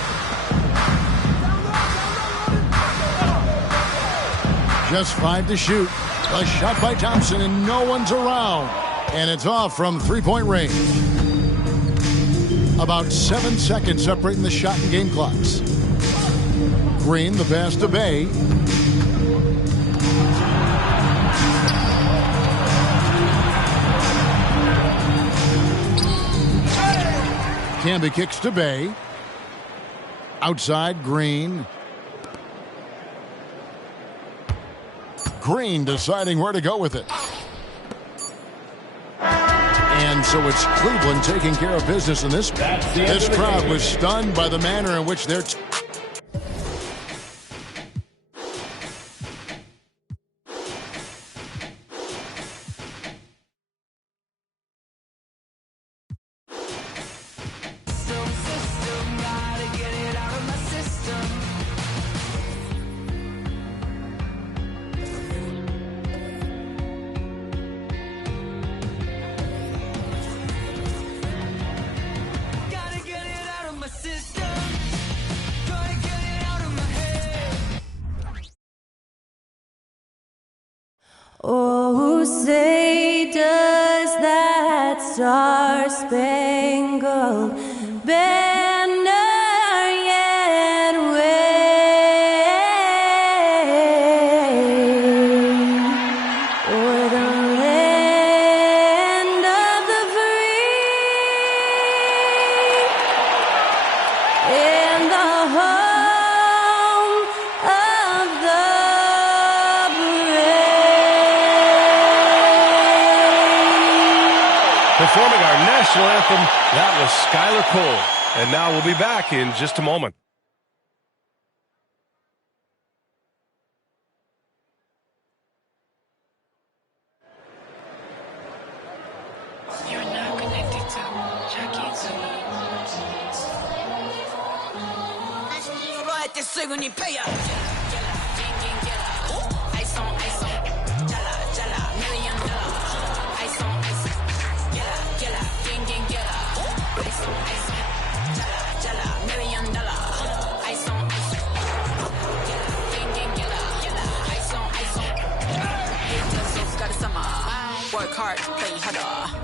Just 5 to shoot. A shot by Thompson, and no one's around. And it's off from three-point range. About 7 seconds separating the shot and game clocks. Green, the pass to Bay. Camby kicks to Bay. Outside, Green. Green deciding where to go with it. And so it's Cleveland taking care of business in this. This crowd was stunned by the manner in which they're... Oh, say does that star-spangled banner yet wave o'er the land of the free and the home of the Performing our national anthem, that was Skylar Cole. And now we'll be back in just a moment. You're now connected to Jackie Work hard, play harder.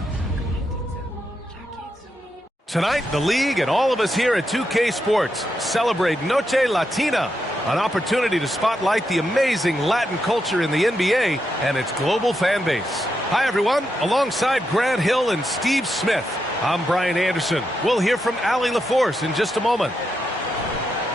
Tonight, the league and all of us here at 2K Sports celebrate Noche Latina, an opportunity to spotlight the amazing Latin culture in the NBA and its global fan base. Hi, everyone. Alongside Grant Hill and Steve Smith, I'm Brian Anderson. We'll hear from Allie LaForce in just a moment.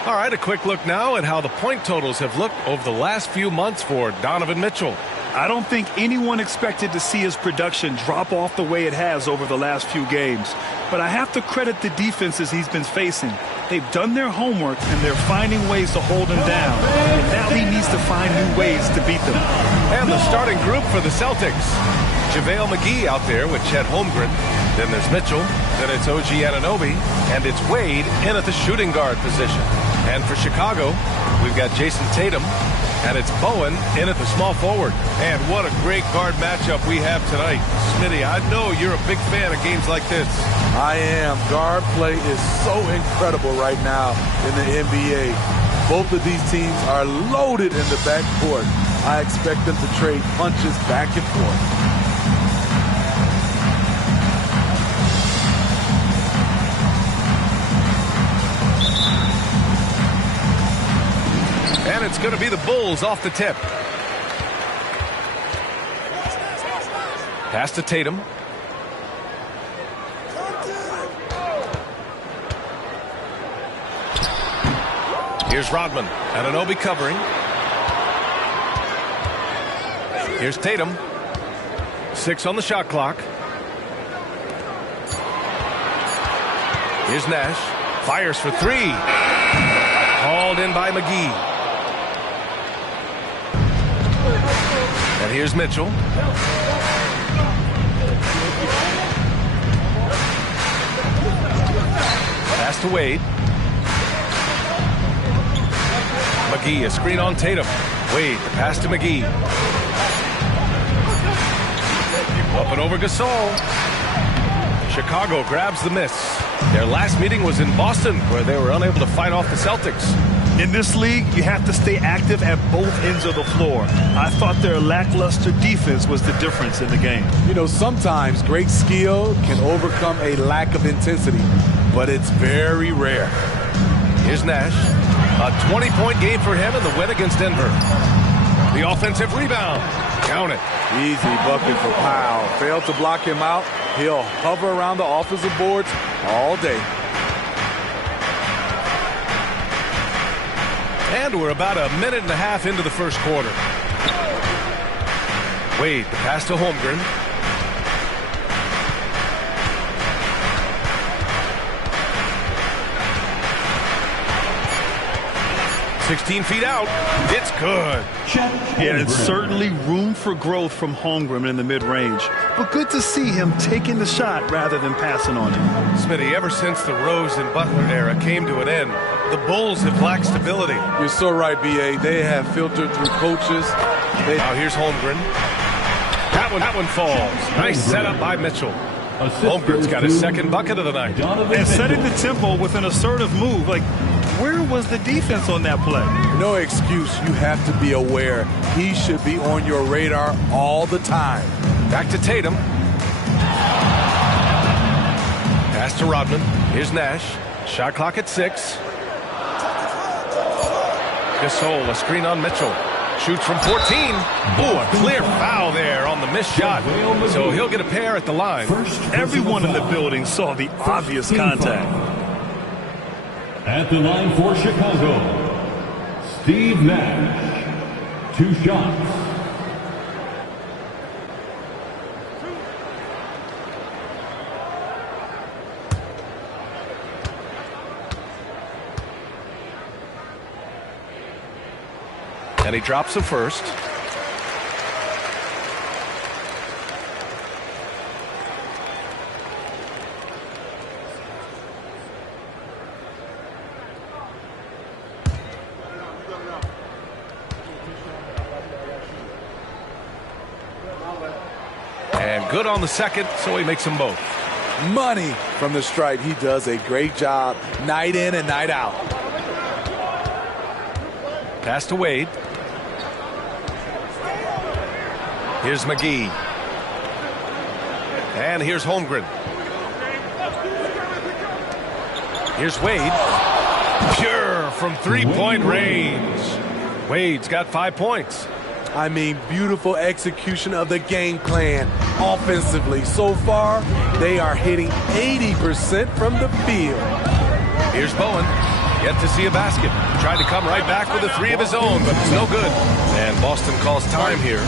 All right, a quick look now at how the point totals have looked over the last few months for Donovan Mitchell. I don't think anyone expected to see his production drop off the way it has over the last few games. But I have to credit the defenses he's been facing. They've done their homework, and they're finding ways to hold him down. And now he needs to find new ways to beat them. And the starting group for the Celtics. JaVale McGee out there with Chet Holmgren. Then there's Mitchell. Then it's OG Anunoby. And it's Wade in at the shooting guard position. And for Chicago, we've got Jason Tatum. And it's Bowen in at the small forward. And what a great guard matchup we have tonight. Smitty, I know you're a big fan of games like this. I am. Guard play is so incredible right now in the NBA. Both of these teams are loaded in the backcourt. I expect them to trade punches back and forth. And it's going to be the Bulls off the tip. Pass to Tatum. Here's Rodman. Anunoby covering. Here's Tatum. 6 on the shot clock. Here's Nash. Fires for 3. Called in by McGee. And here's Mitchell. Pass to Wade. McGee, a screen on Tatum. Wade, pass to McGee. Up and over Gasol. Chicago grabs the miss. Their last meeting was in Boston, where they were unable to fight off the Celtics. In this league, you have to stay active at both ends of the floor. I thought their lackluster defense was the difference in the game. You know, sometimes great skill can overcome a lack of intensity, but it's very rare. Here's Nash. A 20-point game for him in the win against Denver. The offensive rebound. Count it. Easy bucket for Powell. Failed to block him out. He'll hover around the offensive boards all day. And we're about a minute and a half into the first quarter. Wade, the pass to Holmgren. $16 feet out. It's good. Yeah, it's certainly room for growth from Holmgren in the mid-range. But good to see him taking the shot rather than passing on it. Smitty, ever since the Rose and Butler era came to an end, the Bulls have lacked stability. You're so right, B.A. They have filtered through coaches. Now here's Holmgren. That one falls. Nice setup by Mitchell. Holmgren's got his second bucket of the night. And setting the tempo with an assertive move. Like, where was the defense on that play? No excuse. You have to be aware. He should be on your radar all the time. Back to Tatum. Pass to Rodman. Here's Nash. Shot clock at 6. Gasol, a screen on Mitchell. Shoots from 14. Ooh, a clear foul there on the missed shot. So he'll get a pair at the line. Everyone in the building saw the obvious contact. At the line for Chicago, Steve Nash. 2 shots. And he drops the first. And good on the second, so he makes them both. Money from the stripe. He does a great job night in and night out. Pass to Wade. Here's McGee. And here's Holmgren. Here's Wade. Pure from three-point range. Wade's got 5 points. I mean, beautiful execution of the game plan offensively. So far, they are hitting 80% from the field. Here's Bowen. Yet to see a basket. Tried to come right back with a 3 of his own, but it's no good. And Boston calls time here.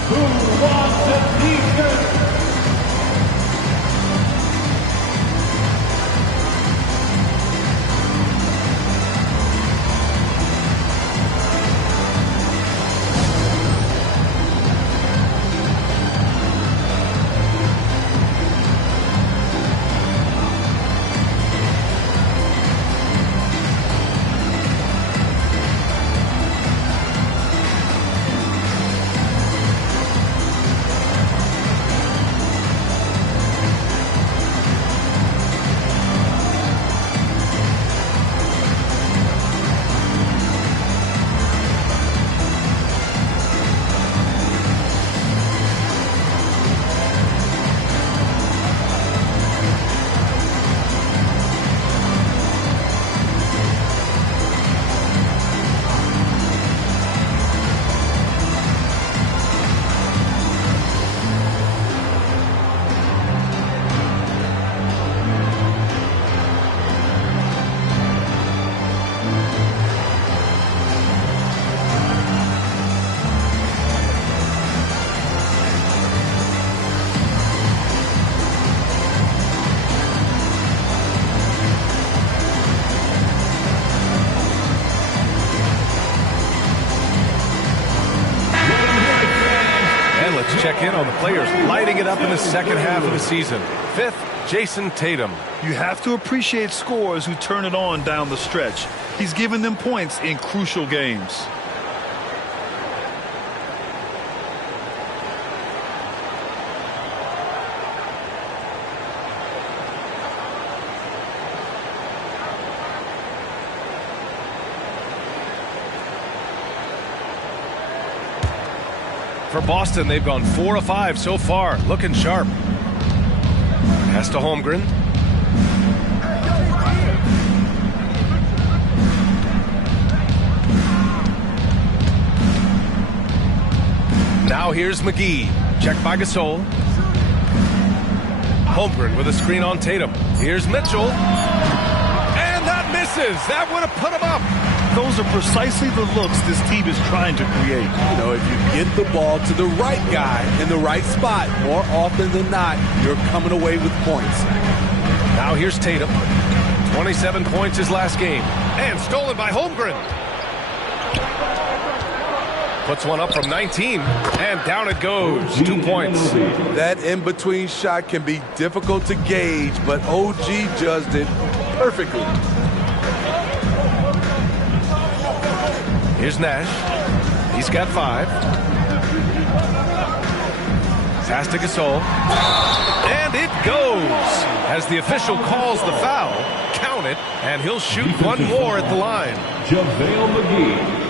Check in on the players lighting it up in the second half of the season. 5th, Jason Tatum. You have to appreciate scorers who turn it on down the stretch. He's given them points in crucial games. For Boston, they've gone 4 of 5 so far. Looking sharp. Pass to Holmgren. Now here's McGee. Check by Gasol. Holmgren with a screen on Tatum. Here's Mitchell. And that misses. That would have put him up. Those are precisely the looks this team is trying to create. You know, if you get the ball to the right guy in the right spot, more often than not, you're coming away with points. Now here's Tatum. 27 points his last game. And stolen by Holmgren. Puts one up from 19, and down it goes. 2 points. That in-between shot can be difficult to gauge, but OG judged it perfectly. Here's Nash. He's got 5. Pass to Gasol. And it goes. As the official calls the foul, count it, and he'll shoot one more at the line. JaVale McGee.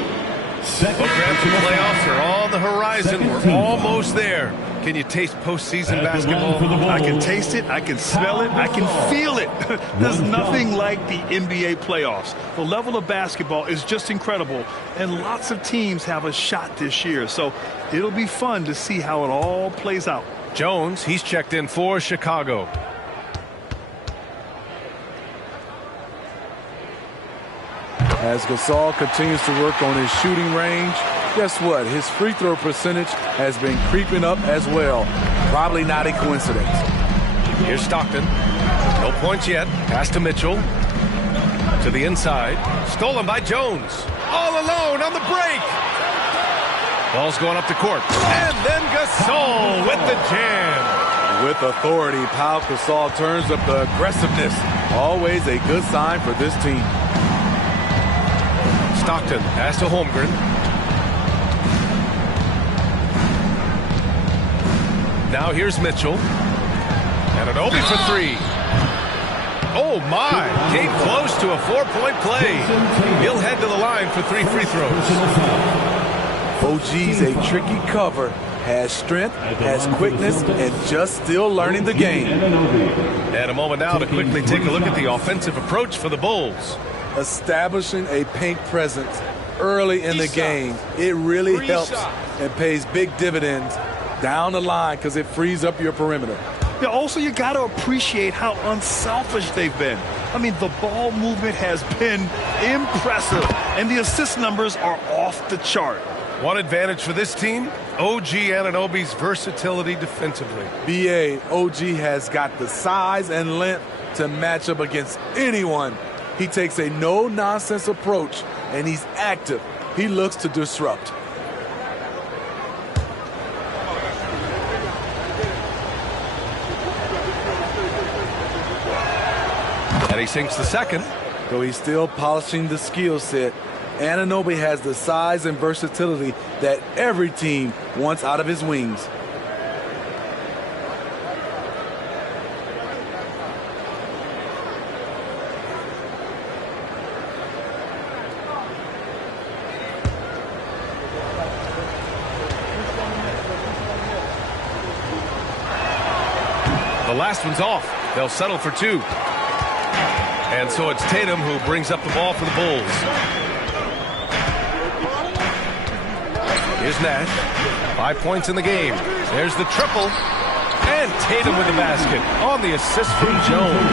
Well, Grant, the playoffs are on the horizon. We're almost there. Can you taste postseason basketball? I can taste it. I can smell it. I can feel it. There's nothing like the NBA playoffs. The level of basketball is just incredible, and lots of teams have a shot this year. So it'll be fun to see how it all plays out. Jones, he's checked in for Chicago. As Gasol continues to work on his shooting range, guess what? His free throw percentage has been creeping up as well. Probably not a coincidence. Here's Stockton. No points yet. Pass to Mitchell. To the inside. Stolen by Jones. All alone on the break. Ball's going up the court. And then Gasol with the jam. With authority, Pau Gasol turns up the aggressiveness. Always a good sign for this team. Stockton, pass to Holmgren. Now here's Mitchell. And an Obi for 3. Oh my, came close to a 4-point play. He'll head to the line for 3 free throws. OG's a tricky cover. Has strength, has quickness, and just still learning the game. And a moment now to quickly take a look at the offensive approach for the Bulls. Establishing a paint presence early in the game, it really helps and pays big dividends down the line because it frees up your perimeter. Yeah, also, you got to appreciate how unselfish they've been. I mean, the ball movement has been impressive, and the assist numbers are off the chart. One advantage for this team, OG Anunoby's versatility defensively. BA, OG has got the size and length to match up against anyone. He takes a no-nonsense approach, and he's active. He looks to disrupt. And he sinks the second. Though he's still polishing the skill set, Anunoby has the size and versatility that every team wants out of his wings. The last one's off. They'll settle for 2. And so it's Tatum who brings up the ball for the Bulls. Here's Nash. 5 points in the game. There's the triple. And Tatum with the basket on the assist from Jones.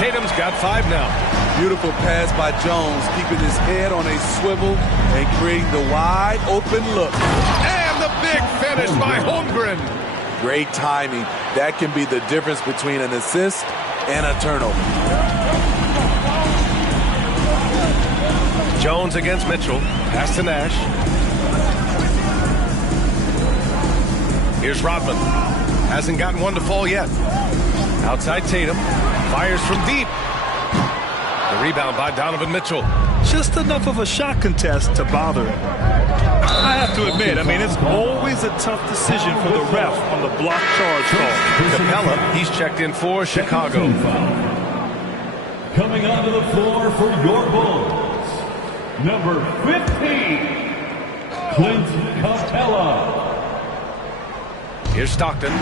Tatum's got 5 now. Beautiful pass by Jones, keeping his head on a swivel and creating the wide open look. And the big finish by Holmgren. Great timing. That can be the difference between an assist and a turnover. Jones against Mitchell. Pass to Nash. Here's Rodman. Hasn't gotten one to fall yet. Outside Tatum. Fires from deep. The rebound by Donovan Mitchell. Just enough of a shot contest to bother him. I have to admit, I mean, it's always a tough decision for the ref on the block charge call. Capella, he's checked in for Chicago. Coming onto the floor for your Bulls, number 15, Clint Capella. Here's Stockton.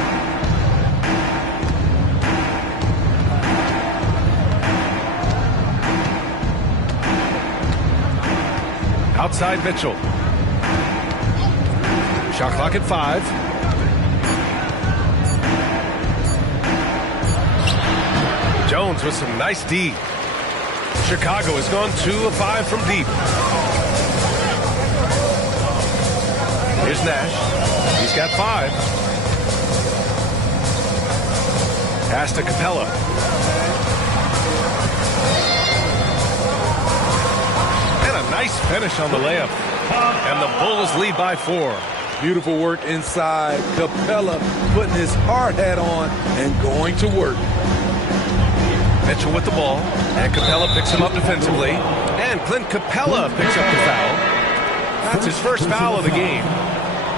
Outside Mitchell. Shot clock at 5. Jones with some nice D. Chicago has gone 2 of 5 from deep. Here's Nash. He's got 5. Pass to Capella. And a nice finish on the layup. And the Bulls lead by 4. Beautiful work inside. Capella putting his hard hat on and going to work. Mitchell with the ball, and Capella picks him up defensively. And Clint Capella picks up the foul. That's his first foul of the game.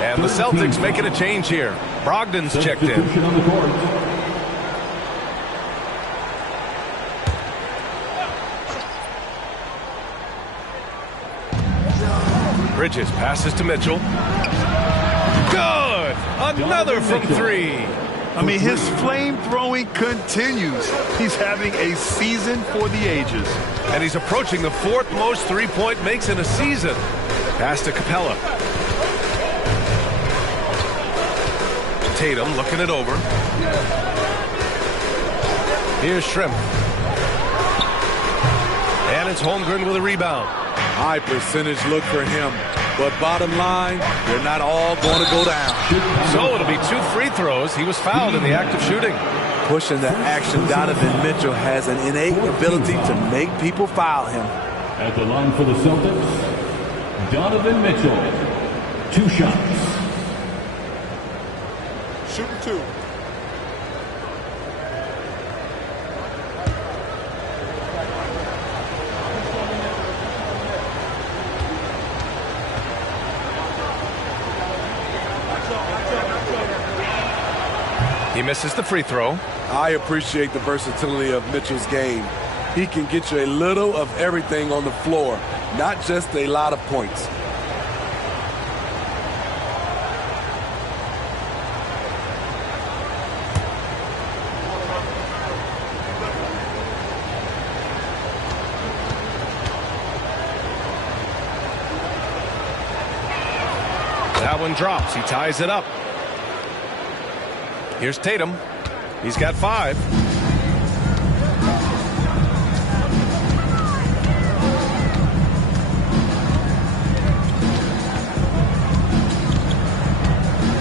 And the Celtics making a change here. Brogdon's checked in. Bridges passes to Mitchell. Good! Another from 3. I mean, his flame throwing continues. He's having a season for the ages. And he's approaching the 4th most three-point makes in a season. Pass to Capella. Tatum looking it over. Here's Shrimp. And it's Holmgren with a rebound. High percentage look for him. But bottom line, they're not all going to go down. So it'll be 2 free throws. He was fouled in the act of shooting. Pushing the action, Donovan Mitchell has an innate ability to make people foul him. At the line for the Celtics, Donovan Mitchell. 2 shots. Shooting 2. He misses the free throw. I appreciate the versatility of Mitchell's game. He can get you a little of everything on the floor, not just a lot of points. That one drops. He ties it up. Here's Tatum. He's got 5.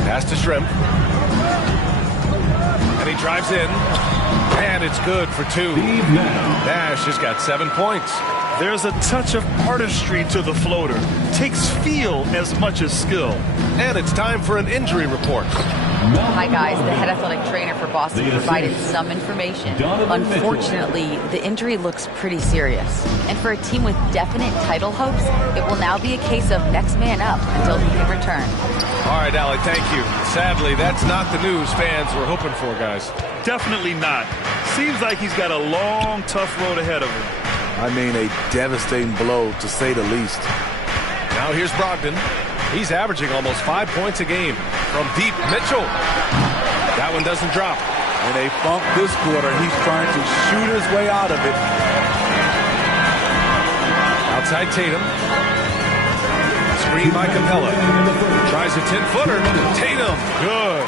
Pass to Shrimp. And he drives in. And it's good for 2. Nash has got 7 points. There's a touch of artistry to the floater. Takes feel as much as skill. And it's time for an injury report. Hi, guys. The head athletic trainer for Boston provided some information. Unfortunately, the injury looks pretty serious. And for a team with definite title hopes, it will now be a case of next man up until he can return. All right, Allie, thank you. Sadly, that's not the news fans were hoping for, guys. Definitely not. Seems like he's got a long, tough road ahead of him. I mean, a devastating blow, to say the least. Now here's Brogdon. He's averaging almost 5 points a game. From deep, Mitchell. That one doesn't drop. In a funk this quarter, he's trying to shoot his way out of it. Outside Tatum. Screen by Capella. Tries a 10-footer. Tatum. Good.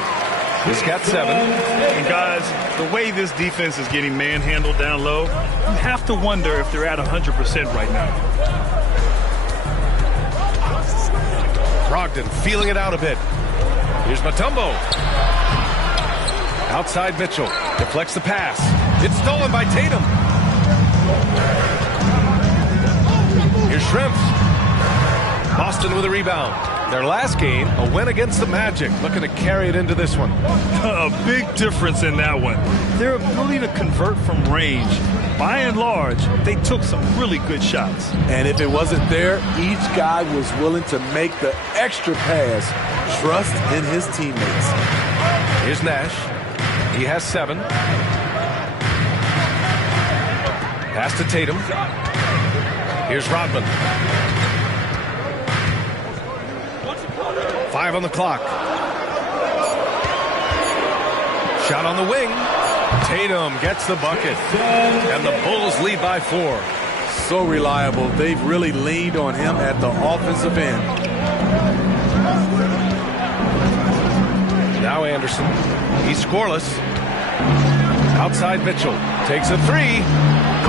He's got 7. And guys, the way this defense is getting manhandled down low, you have to wonder if they're at 100% right now. Brogdon feeling it out a bit. Here's Mutombo. Outside Mitchell. Deflects the pass. It's stolen by Tatum. Here's Shrimp. Boston with a rebound. Their last game, a win against the Magic. Looking to carry it into this one. A big difference in that one. Their ability to convert from range. By and large, they took some really good shots. And if it wasn't there, each guy was willing to make the extra pass. Trust in his teammates. Here's Nash. He has 7. Pass to Tatum. Here's Rodman. 5 on the clock. Shot on the wing. Tatum gets the bucket. And the Bulls lead by 4. So reliable. They've really leaned on him at the offensive end. Now Anderson. He's scoreless. Outside Mitchell. Takes a 3.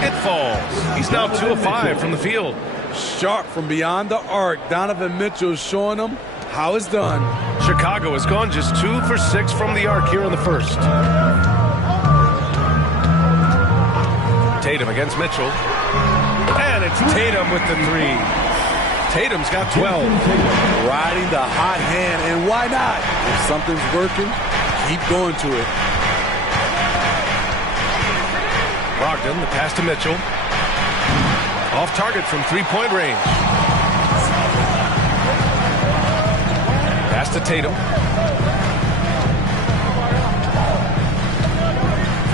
It falls. He's now 2 of 5 from the field. Sharp from beyond the arc. Donovan Mitchell showing them how it's done. Chicago has gone just 2 for 6 from the arc here in the first. Tatum against Mitchell. And it's Tatum with the 3. Tatum's got 12. Riding the hot hand, and why not? If something's working, keep going to it. Brogdon, the pass to Mitchell. Off target from 3-point range. Pass to Tatum.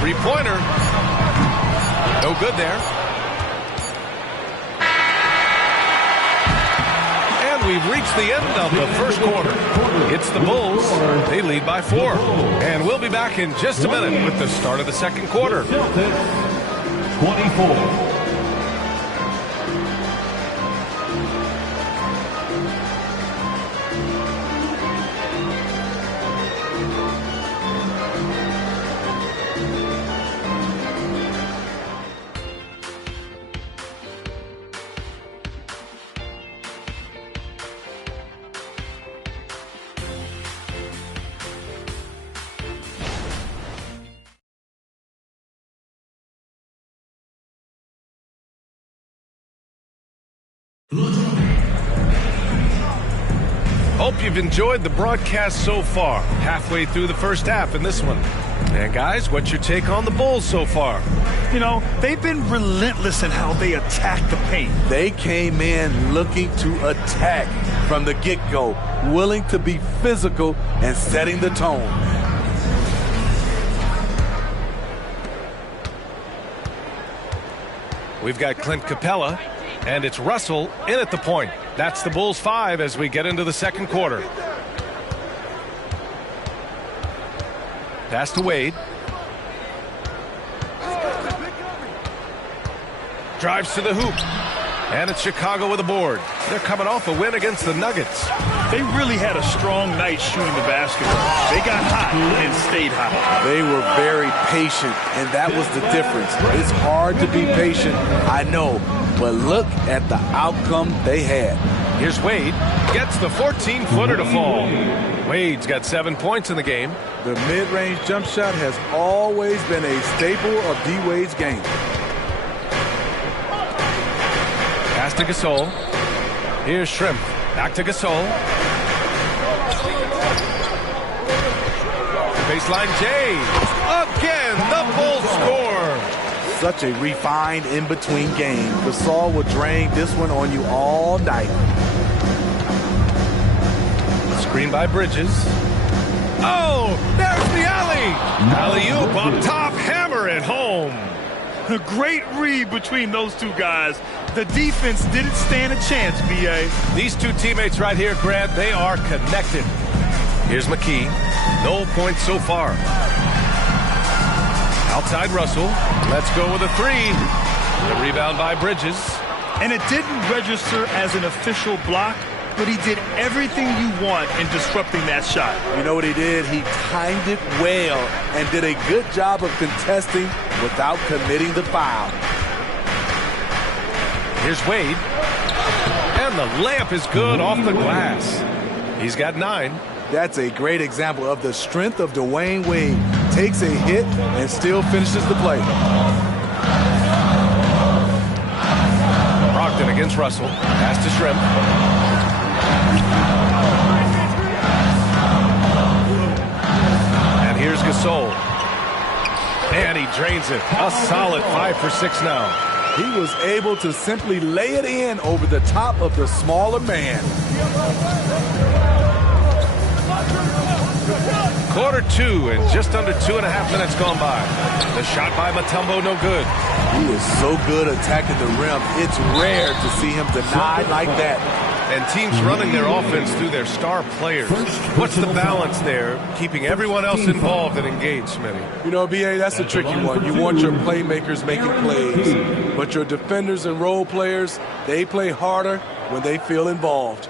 3-pointer. No good there. And we've reached the end of the first quarter. It's the Bulls. They lead by 4. And we'll be back in just a minute with the start of the second quarter. 24. Hope you've enjoyed the broadcast so far. Halfway through the first half in this one. And guys, what's your take on the Bulls so far? You know, they've been relentless in how they attack the paint. They came in looking to attack from the get-go, willing to be physical and setting the tone. We've got Clint Capella, and it's Russell in at the point. That's the Bulls 5 as we get into the second quarter. Pass to Wade. Drives to the hoop. And it's Chicago with a board. They're coming off a win against the Nuggets. They really had a strong night shooting the basketball. They got hot and stayed hot. They were very patient, and that was the difference. It's hard to be patient, I know, but look at the outcome they had. Here's Wade. Gets the 14-footer to fall. Wade's got 7 points in the game. The mid-range jump shot has always been a staple of D-Wade's game. Pass to Gasol. Here's Shrimp. Back to Gasol. Baseline J. Again, the Bulls score. Such a refined in-between game. Gasol will drain this one on you all night. Screen by Bridges. Oh, there's the alley. Alley-oop up top, hammer it home. A great read between those two guys. The defense didn't stand a chance, B.A. These two teammates right here, Grant, they are connected. Here's McKee. No points so far. Outside Russell. Let's go with a 3. The rebound by Bridges. And it didn't register as an official block, but he did everything you want in disrupting that shot. You know what he did? He timed it well and did a good job of contesting without committing the foul. Here's Wade. And the layup is good off the glass. He's got 9. That's a great example of the strength of Dwayne Wade. Takes a hit and still finishes the play. Brogdon against Russell. Pass to Shrimp. And here's Gasol. And he drains it. A solid 5 for 6 now. He was able to simply lay it in over the top of the smaller man. Quarter 2 and just under 2.5 minutes gone by. The shot by Mutombo no good. He is so good attacking the rim. It's rare to see him denied like that. and teams running their offense through their star players. What's the balance there, keeping everyone else involved and engaged, Smitty? You know, B.A., that's a tricky one. You want your playmakers making plays, but your defenders and role players, they play harder when they feel involved.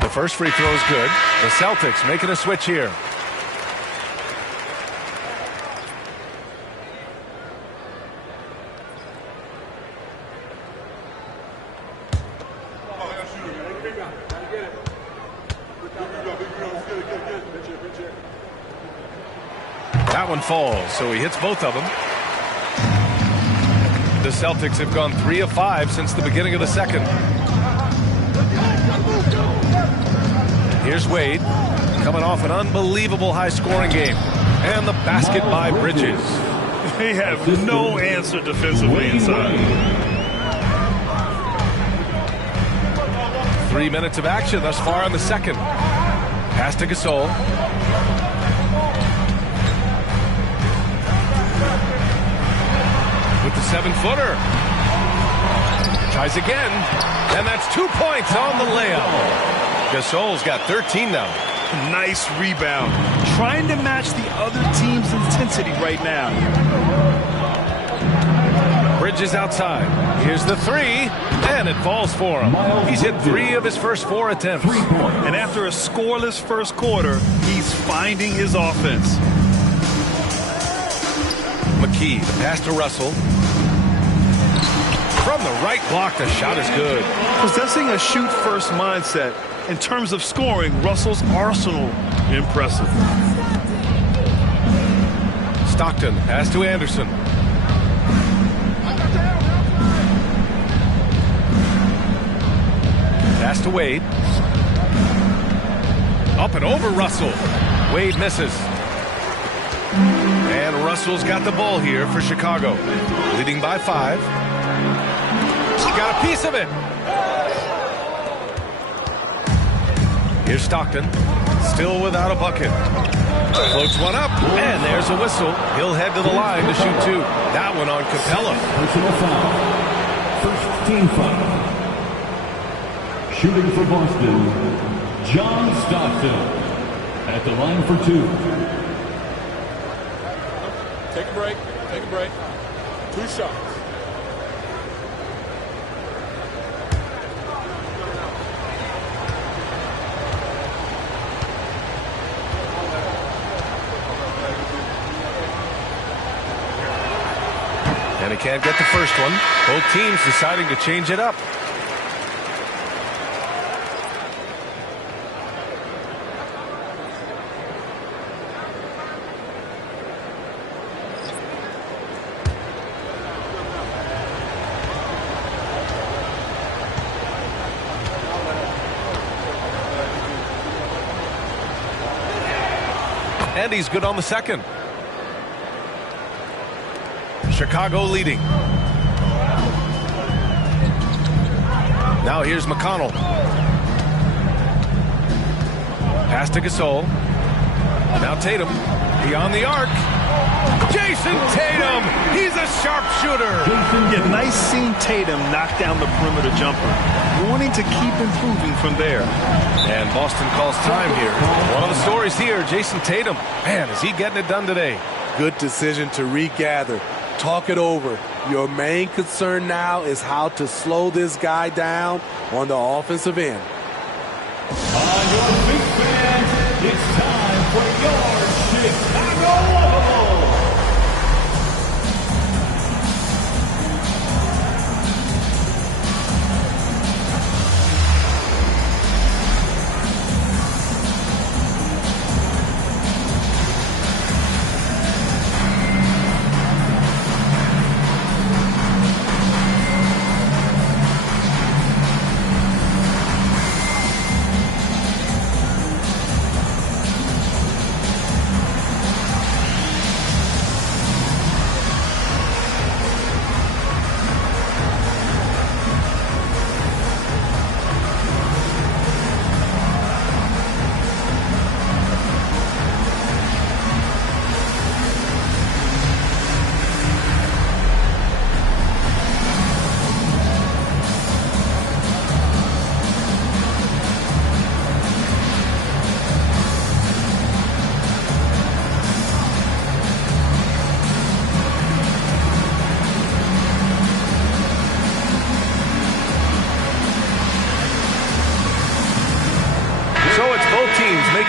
The first free throw is good. The Celtics making a switch here. That one falls, so he hits both of them. The Celtics have gone 3 of 5 since the beginning of the second. Here's Wade, coming off an unbelievable high-scoring game. And the basket by Bridges. They have no answer defensively inside. 3 minutes of action thus far in the second. Pass to Gasol. With the 7-footer. Tries again. And that's 2 points on the layup. Gasol's got 13 now. Nice rebound. Trying to match the other team's intensity right now. Bridges outside. Here's the 3, and it falls for him. He's hit 3 of his first 4 attempts. And after a scoreless first quarter, he's finding his offense. McKee, the pass to Russell. From the right block, the shot is good. Possessing a shoot-first mindset. In terms of scoring, Russell's arsenal impressive. Stockton, pass to Anderson. Pass to Wade. Up and over Russell. Wade misses. And Russell's got the ball here for Chicago. Leading by 5. He got a piece of it. Here's Stockton, still without a bucket. Floats one up, and there's a whistle. He'll head to the line to shoot 2. That one on Capella. Personal foul. First team foul. Shooting for Boston, John Stockton. At the line for 2. Take a break. Take a break. 2 shots. And he can't get the first one. Both teams deciding to change it up. And he's good on the second. Chicago leading. Now here's McConnell. Pass to Gasol. Now Tatum. Beyond the arc. Jason Tatum. He's a sharpshooter. Yeah, nice seeing Tatum knock down the perimeter jumper. Wanting to keep improving from there. And Boston calls time here. One of the stories here, Jason Tatum. Man, is he getting it done today? Good decision to regather. Talk it over. Your main concern now is how to slow this guy down on the offensive end. On your big fans, it's time for your Chicago Lovable.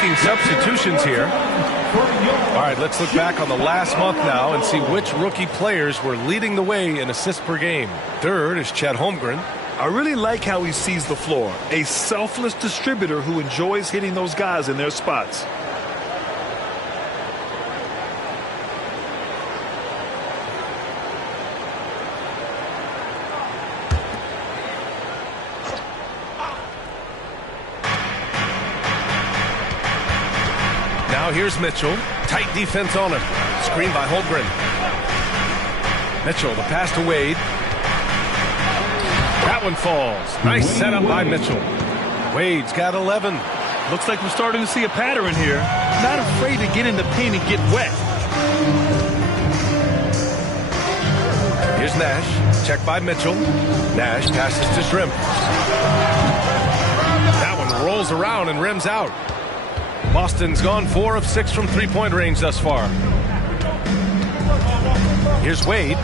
making substitutions here. All right, let's look back on the last month now and see which rookie players were leading the way in assists per game. Third is Chet Holmgren. I really like how he sees the floor. A selfless distributor who enjoys hitting those guys in their spots. Now here's Mitchell. Tight defense on him. Screen by Holmgren. Mitchell, the pass to Wade. That one falls. Nice setup by Mitchell. Wade's got 11. Looks like we're starting to see a pattern here. Not afraid to get in the paint and get wet. Here's Nash. Check by Mitchell. Nash passes to Shrimp. That one rolls around and rims out. Boston's gone 4 of 6 from three-point range thus far. Here's Wade.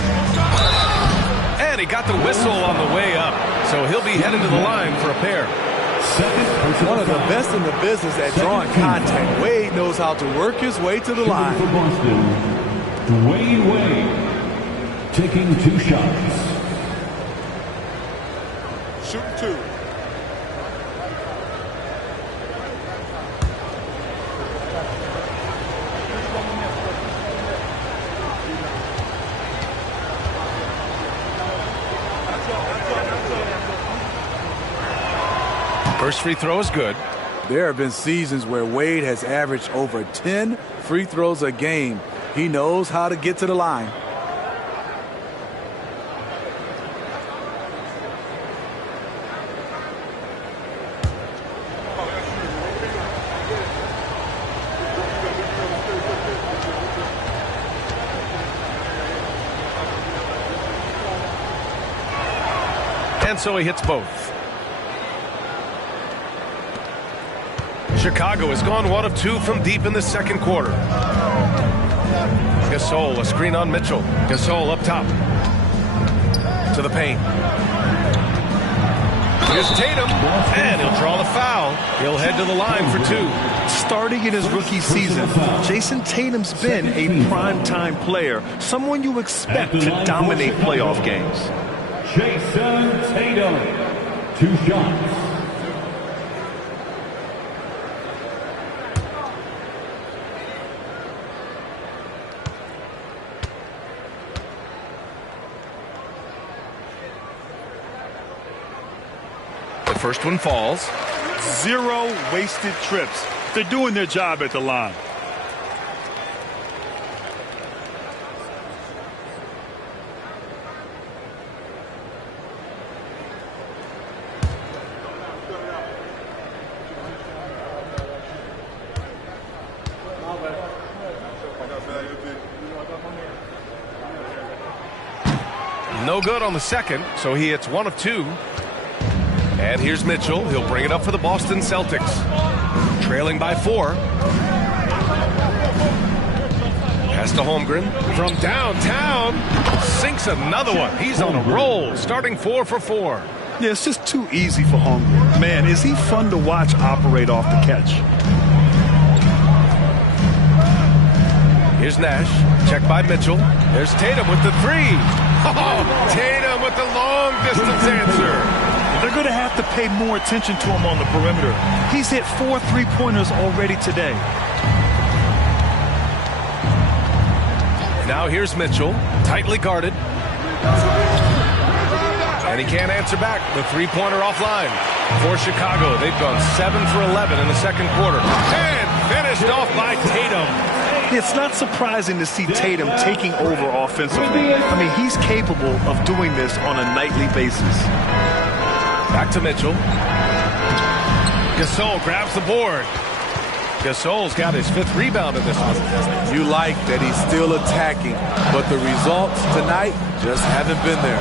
And he got the whistle on the way up. So he'll be headed to the line for a pair. One of the best in the business at drawing contact. Wade knows how to work his way to the line. For Boston, Dwayne Wade, taking 2 shots. Shooting 2. First free throw is good. There have been seasons where Wade has averaged over 10 free throws a game. He knows how to get to the line. And so he hits both. Chicago has gone 1 of 2 from deep in the second quarter. Gasol, a screen on Mitchell. Gasol up top. To the paint. Here's Tatum, and he'll draw the foul. He'll head to the line for 2. Starting in his rookie season, Jason Tatum's been a primetime player, someone you expect to dominate playoff games. Jason Tatum, 2 shots. The first one falls. 0 wasted trips. They're doing their job at the line. No good on the second, so he hits 1 of 2. And here's Mitchell. He'll bring it up for the Boston Celtics. Trailing by 4. Pass to Holmgren from downtown. Sinks another one. He's on a roll, starting 4 for 4. Yeah, it's just too easy for Holmgren. Man, is he fun to watch operate off the catch. Here's Nash. Check by Mitchell. There's Tatum with the 3. Oh, Tatum with the long distance answer. They're going to have to pay more attention to him on the perimeter. He's hit 4 3-pointers already today. Now here's Mitchell, tightly guarded. And he can't answer back. The 3-pointer offline. For Chicago, they've gone 7 for 11 in the second quarter. And finished off by Tatum. It's not surprising to see Tatum taking over offensively. I mean, he's capable of doing this on a nightly basis. Back to Mitchell. Gasol grabs the board. Gasol's got his 5th rebound in this one. You like that he's still attacking, but the results tonight just haven't been there.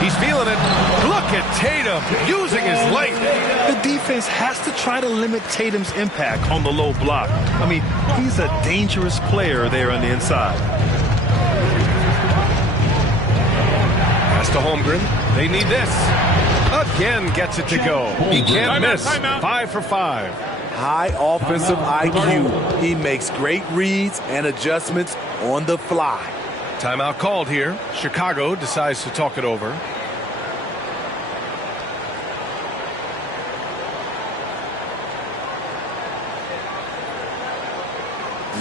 He's feeling it. Look at Tatum using his length. The defense has to try to limit Tatum's impact on the low block. I mean, he's a dangerous player there on the inside. Pass to Holmgren. They need this. Again gets it to go. He can't miss. 5 for 5. high offensive IQ. He makes great reads and adjustments on the fly. Timeout called here. Chicago decides to talk it over.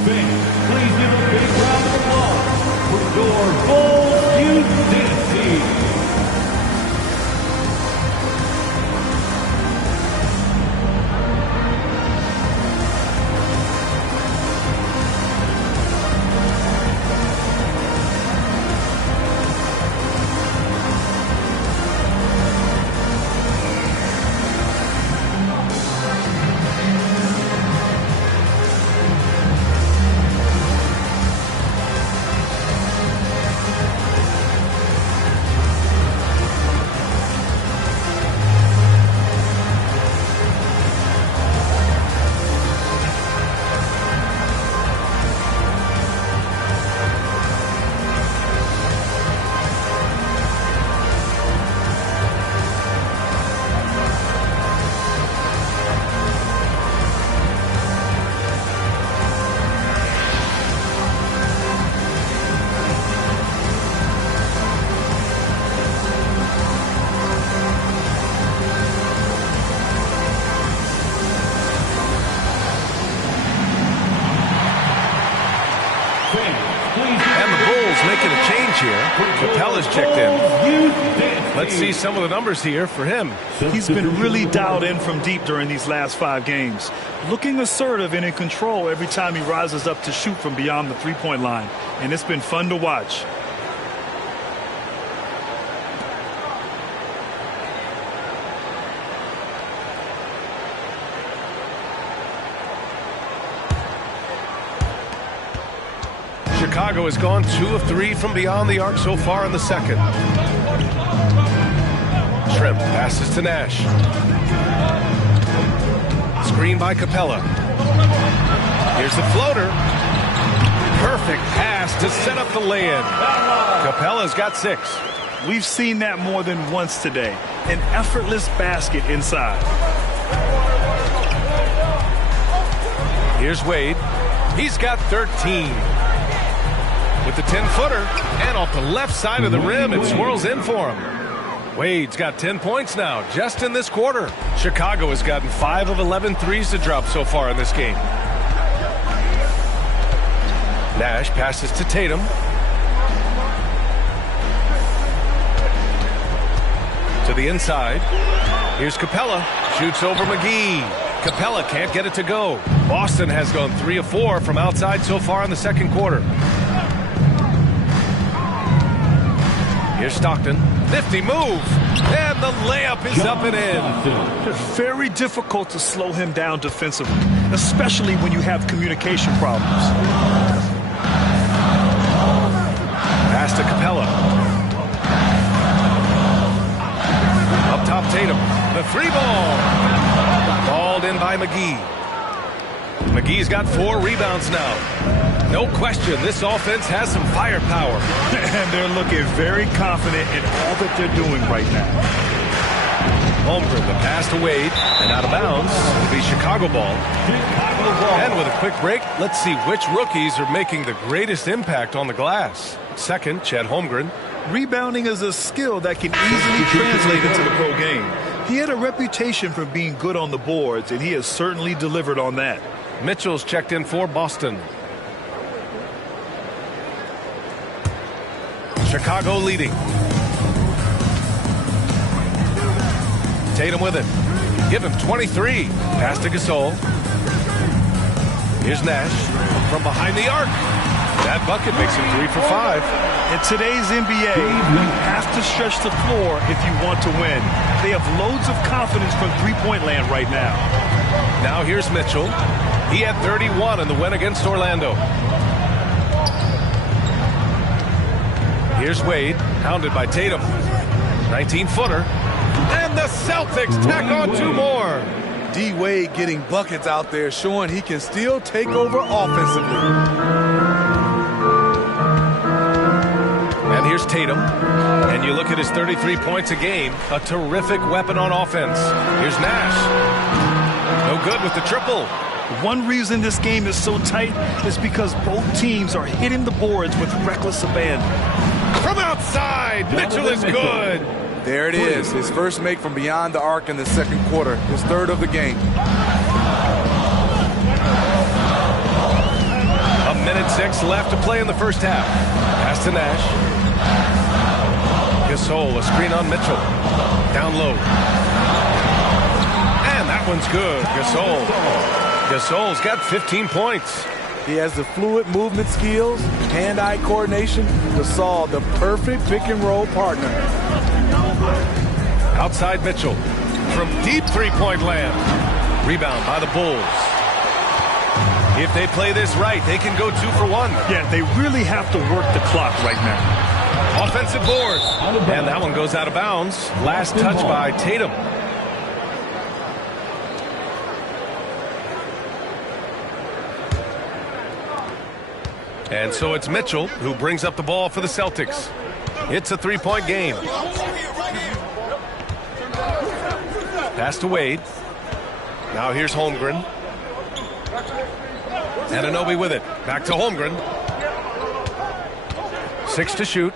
Fans, please give a big round of applause for your Bulls Youth Dance Team. Making a change here. Capella's checked in. Let's see some of the numbers here for him. He's been really dialed in from deep during these last 5 games. Looking assertive and in control every time he rises up to shoot from beyond the three-point line. And it's been fun to watch. Chicago has gone 2 of 3 from beyond the arc so far in the second. Shrimp passes to Nash. Screen by Capella. Here's the floater. Perfect pass to set up the lay-in. Capella's got 6. We've seen that more than once today. An effortless basket inside. Here's Wade. He's got 13. With the 10-footer, and off the left side of the rim, it swirls in for him. Wade's got 10 points now, just in this quarter. Chicago has gotten 5 of 11 threes to drop so far in this game. Nash passes to Tatum. To the inside. Here's Capella. Shoots over McGee. Capella can't get it to go. Boston has gone 3 of 4 from outside so far in the second quarter. Here's Stockton. Nifty move. And the layup is up and in. It's very difficult to slow him down defensively, especially when you have communication problems. Pass to Capella. Up top, Tatum. The 3-ball. Balled in by McGee. McGee's got 4 rebounds now. No question, this offense has some firepower. And they're looking very confident in all that they're doing right now. Holmgren, the pass to Wade, and out of bounds. It'll be Chicago ball. And with a quick break, let's see which rookies are making the greatest impact on the glass. Second, Chet Holmgren. Rebounding is a skill that can easily translate into the pro game. He had a reputation for being good on the boards, and he has certainly delivered on that. Mitchell's checked in for Boston. Chicago leading. Tatum with it. Give him 23. Pass to Gasol. Here's Nash from behind the arc. That bucket makes him 3 for 5. In today's NBA, you have to stretch the floor if you want to win. They have loads of confidence from three-point land right now. Now here's Mitchell. He had 31 in the win against Orlando. Here's Wade, hounded by Tatum. 19-footer. And the Celtics tack on 2 more. D. Wade getting buckets out there, showing he can still take over offensively. And here's Tatum. And you look at his 33 points a game, a terrific weapon on offense. Here's Nash. No good with the triple. One reason this game is so tight is because both teams are hitting the boards with reckless abandon. From outside, Mitchell is good. There it is. His first make from beyond the arc in the second quarter. His third of the game. A minute 6 left to play in the first half. Pass to Nash. Gasol, a screen on Mitchell. Down low. And that one's good. Gasol's got 15 points. He has the fluid movement skills, hand-eye coordination. Gasol, the perfect pick-and-roll partner. Outside Mitchell. From deep three-point land. Rebound by the Bulls. If they play this right, they can go 2 for 1. Yeah, they really have to work the clock right now. Offensive board. And that one goes out of bounds. Last touch by Tatum. And so it's Mitchell who brings up the ball for the Celtics. It's a 3-point game. Pass to Wade. Now here's Holmgren. Anunoby with it. Back to Holmgren. 6 to shoot.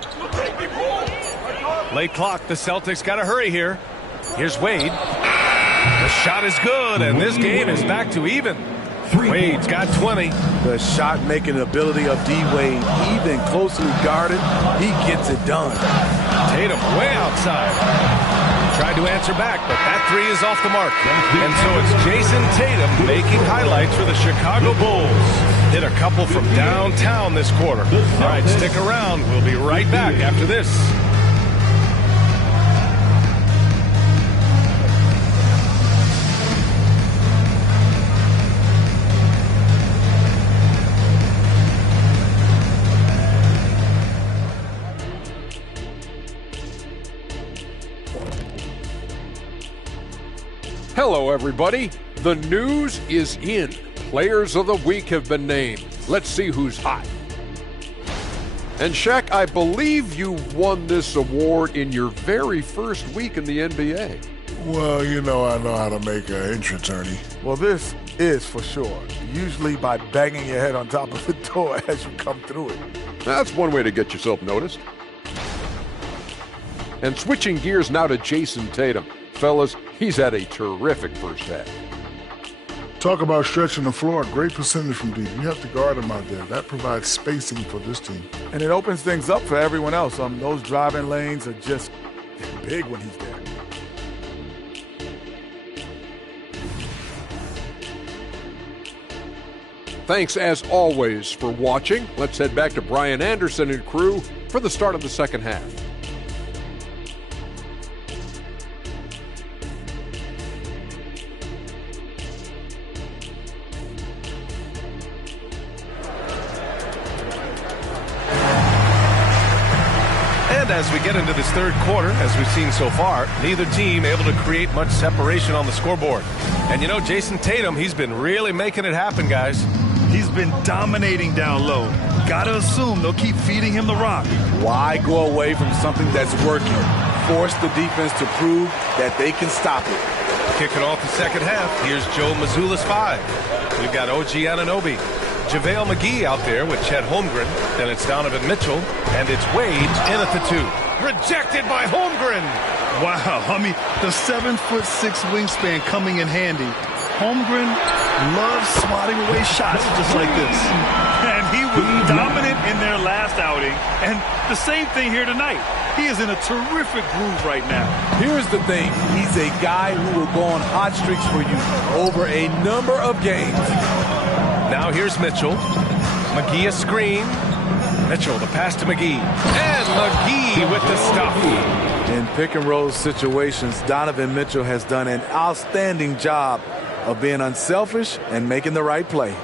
Late clock. The Celtics got to hurry here. Here's Wade. The shot is good, and this game is back to even. Wade's got 20. The shot-making ability of D-Wade, even closely guarded, he gets it done. Tatum way outside. Tried to answer back, but that 3 is off the mark. And so it's Jason Tatum making highlights for the Chicago Bulls. Hit a couple from downtown this quarter. All right, stick around. We'll be right back after this. Hello, everybody. The news is in. Players of the week have been named. Let's see who's hot. And Shaq, I believe you won this award in your very first week in the NBA. Well, you know I know how to make an entrance, Ernie. Well, this is for sure. Usually by banging your head on top of the door as you come through it. That's one way to get yourself noticed. And switching gears now to Jason Tatum. Fellas, he's had a terrific first half. Talk about stretching the floor. Great percentage from deep. You have to guard him out there. That provides spacing for this team. And it opens things up for everyone else. Those driving lanes are just big when he's there. Thanks, as always, for watching. Let's head back to Brian Anderson and crew for the start of the second half. And as we get into this third quarter, as we've seen so far, neither team able to create much separation on the scoreboard. And you know, Jason Tatum, he's been really making it happen, guys. He's been dominating down low. Gotta assume they'll keep feeding him the rock. Why go away from something that's working? Force the defense to prove that they can stop it. Kicking off the second half, here's Joe Mazzulla's 5. We've got OG Anunoby. JaVale McGee out there with Chet Holmgren. Then it's Donovan Mitchell, and it's Wade in at the 2. Rejected by Holmgren. Wow, I mean, the 7'6" wingspan coming in handy. Holmgren loves swatting away shots just like this. And he was dominant in their last outing. And the same thing here tonight. He is in a terrific groove right now. Here's the thing. He's a guy who will go on hot streaks for you over a number of games. Now here's Mitchell. McGee a screen. Mitchell, the pass to McGee. And McGee with the stuff. In pick-and-roll situations, Donovan Mitchell has done an outstanding job of being unselfish and making the right play.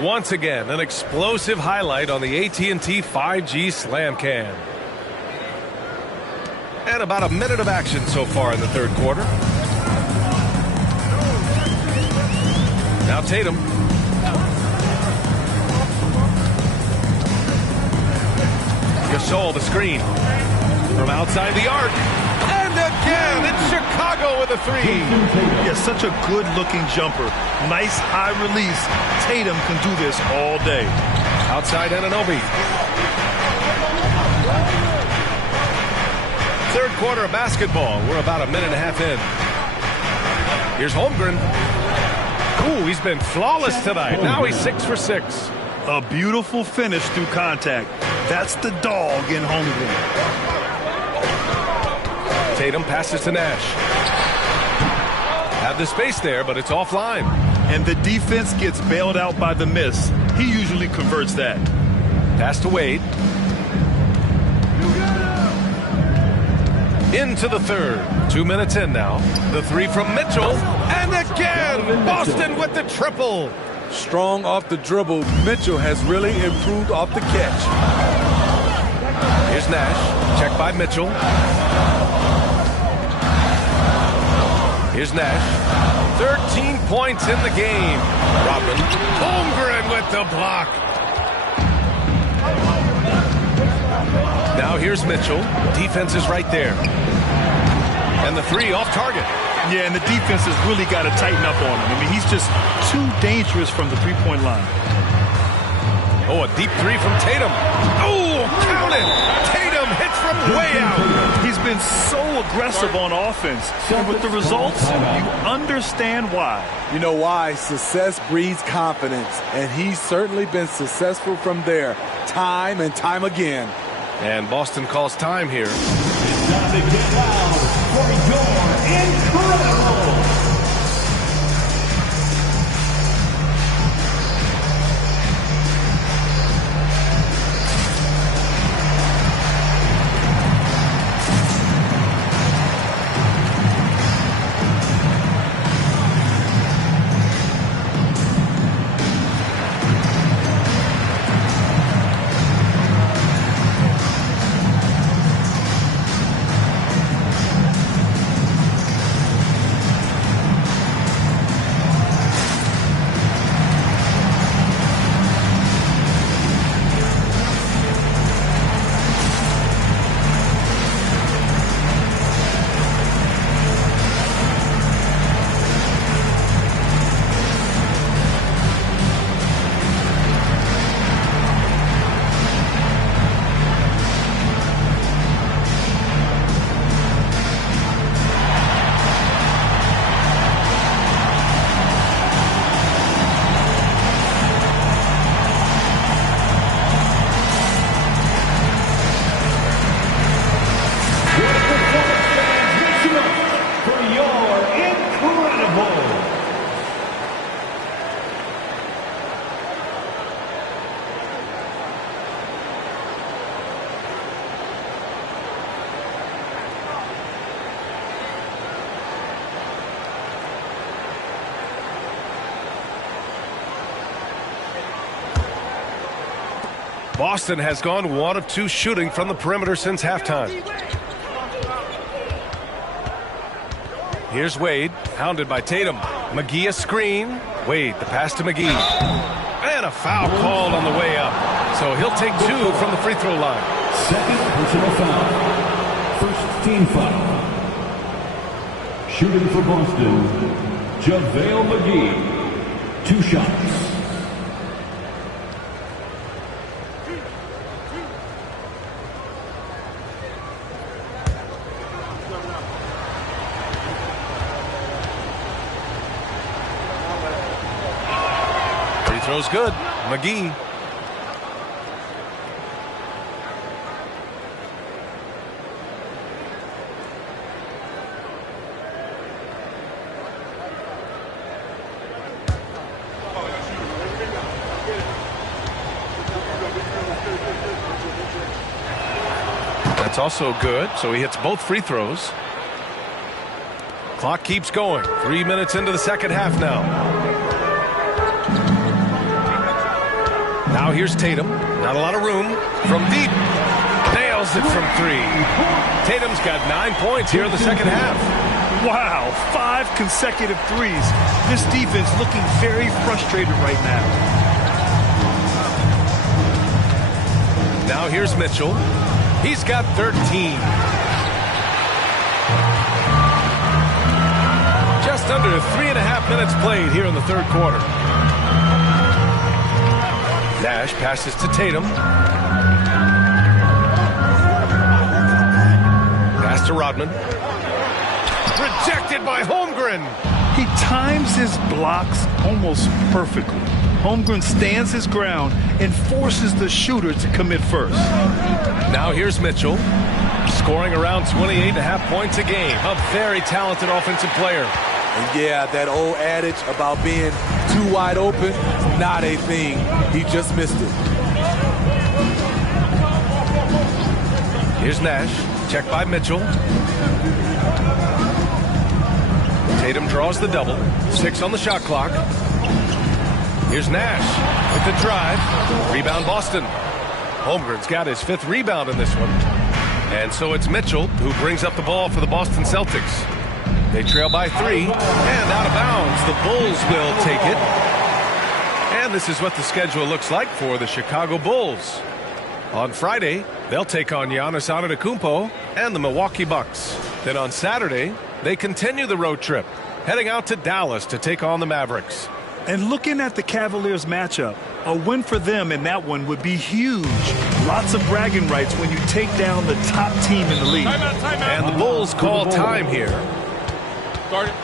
Once again, an explosive highlight on the AT&T 5G Slam Cam. And about a minute of action so far in the third quarter. Now Tatum. Gasol, the screen. From outside the arc. And again, it's Chicago with a three. Yeah, such a good-looking jumper. Nice high release. Tatum can do this all day. Outside Anunoby. Third quarter of basketball. We're about a minute and a half in. Here's Holmgren. Ooh, he's been flawless tonight. Now he's 6 for 6. A beautiful finish through contact. That's the dog in Holmgren. Tatum passes to Nash. Have the space there, but it's offline. And the defense gets bailed out by the miss. He usually converts that. Pass to Wade. Into the third. 2 minutes in now. The three from Mitchell. And again, Boston with the triple. Strong off the dribble. Mitchell has really improved off the catch. Here's Nash. Check by Mitchell. Here's Nash. 13 points in the game. Rodman. Holmgren with the block. Now here's Mitchell. Defense is right there. And the three off target. Yeah, and the defense has really got to tighten up on him. I mean, he's just too dangerous from the three-point line. Oh, a deep three from Tatum. Oh, count it! Tatum hits from way out. He's been so aggressive on offense. And with the results, you understand why. You know why? Success breeds confidence. And he's certainly been successful from there, time and time again. And Boston calls time here. It's time to get loud for your incredible. Boston has gone 1 of 2 shooting from the perimeter since halftime. Here's Wade, hounded by Tatum. McGee a screen. Wade, the pass to McGee. And a foul called on the way up. So he'll take 2 from the free throw line. Second personal foul. First team foul. Shooting for Boston, JaVale McGee. 2 shots. Throw's good. McGee. That's also good. So he hits both free throws. Clock keeps going. 3 minutes into the second half now. Now here's Tatum. Not a lot of room. From deep. Nails it from 3. Tatum's got 9 points here in the second half. Wow, 5 consecutive threes. This defense looking very frustrated right now. Now here's Mitchell. He's got 13. Just under 3.5 minutes played here in the third quarter. Nash passes to Tatum. Pass to Rodman. Rejected by Holmgren. He times his blocks almost perfectly. Holmgren stands his ground and forces the shooter to commit first. Now here's Mitchell, scoring around 28.5 points a game. A very talented offensive player. And yeah, that old adage about being too wide open, not a thing. He just missed it. Here's Nash, checked by Mitchell. Tatum draws the double, 6 on the shot clock. Here's Nash with the drive. Rebound Boston. Holmgren's got his 5th rebound in this one. And so it's Mitchell who brings up the ball for the Boston Celtics. They trail by 3 and out of bounds. The Bulls will take it. And this is what the schedule looks like for the Chicago Bulls. On Friday, they'll take on Giannis Antetokounmpo and the Milwaukee Bucks. Then on Saturday, they continue the road trip, heading out to Dallas to take on the Mavericks. And looking at the Cavaliers matchup, a win for them in that one would be huge. Lots of bragging rights when you take down the top team in the league. Timeout. And the Bulls call time here. Start it.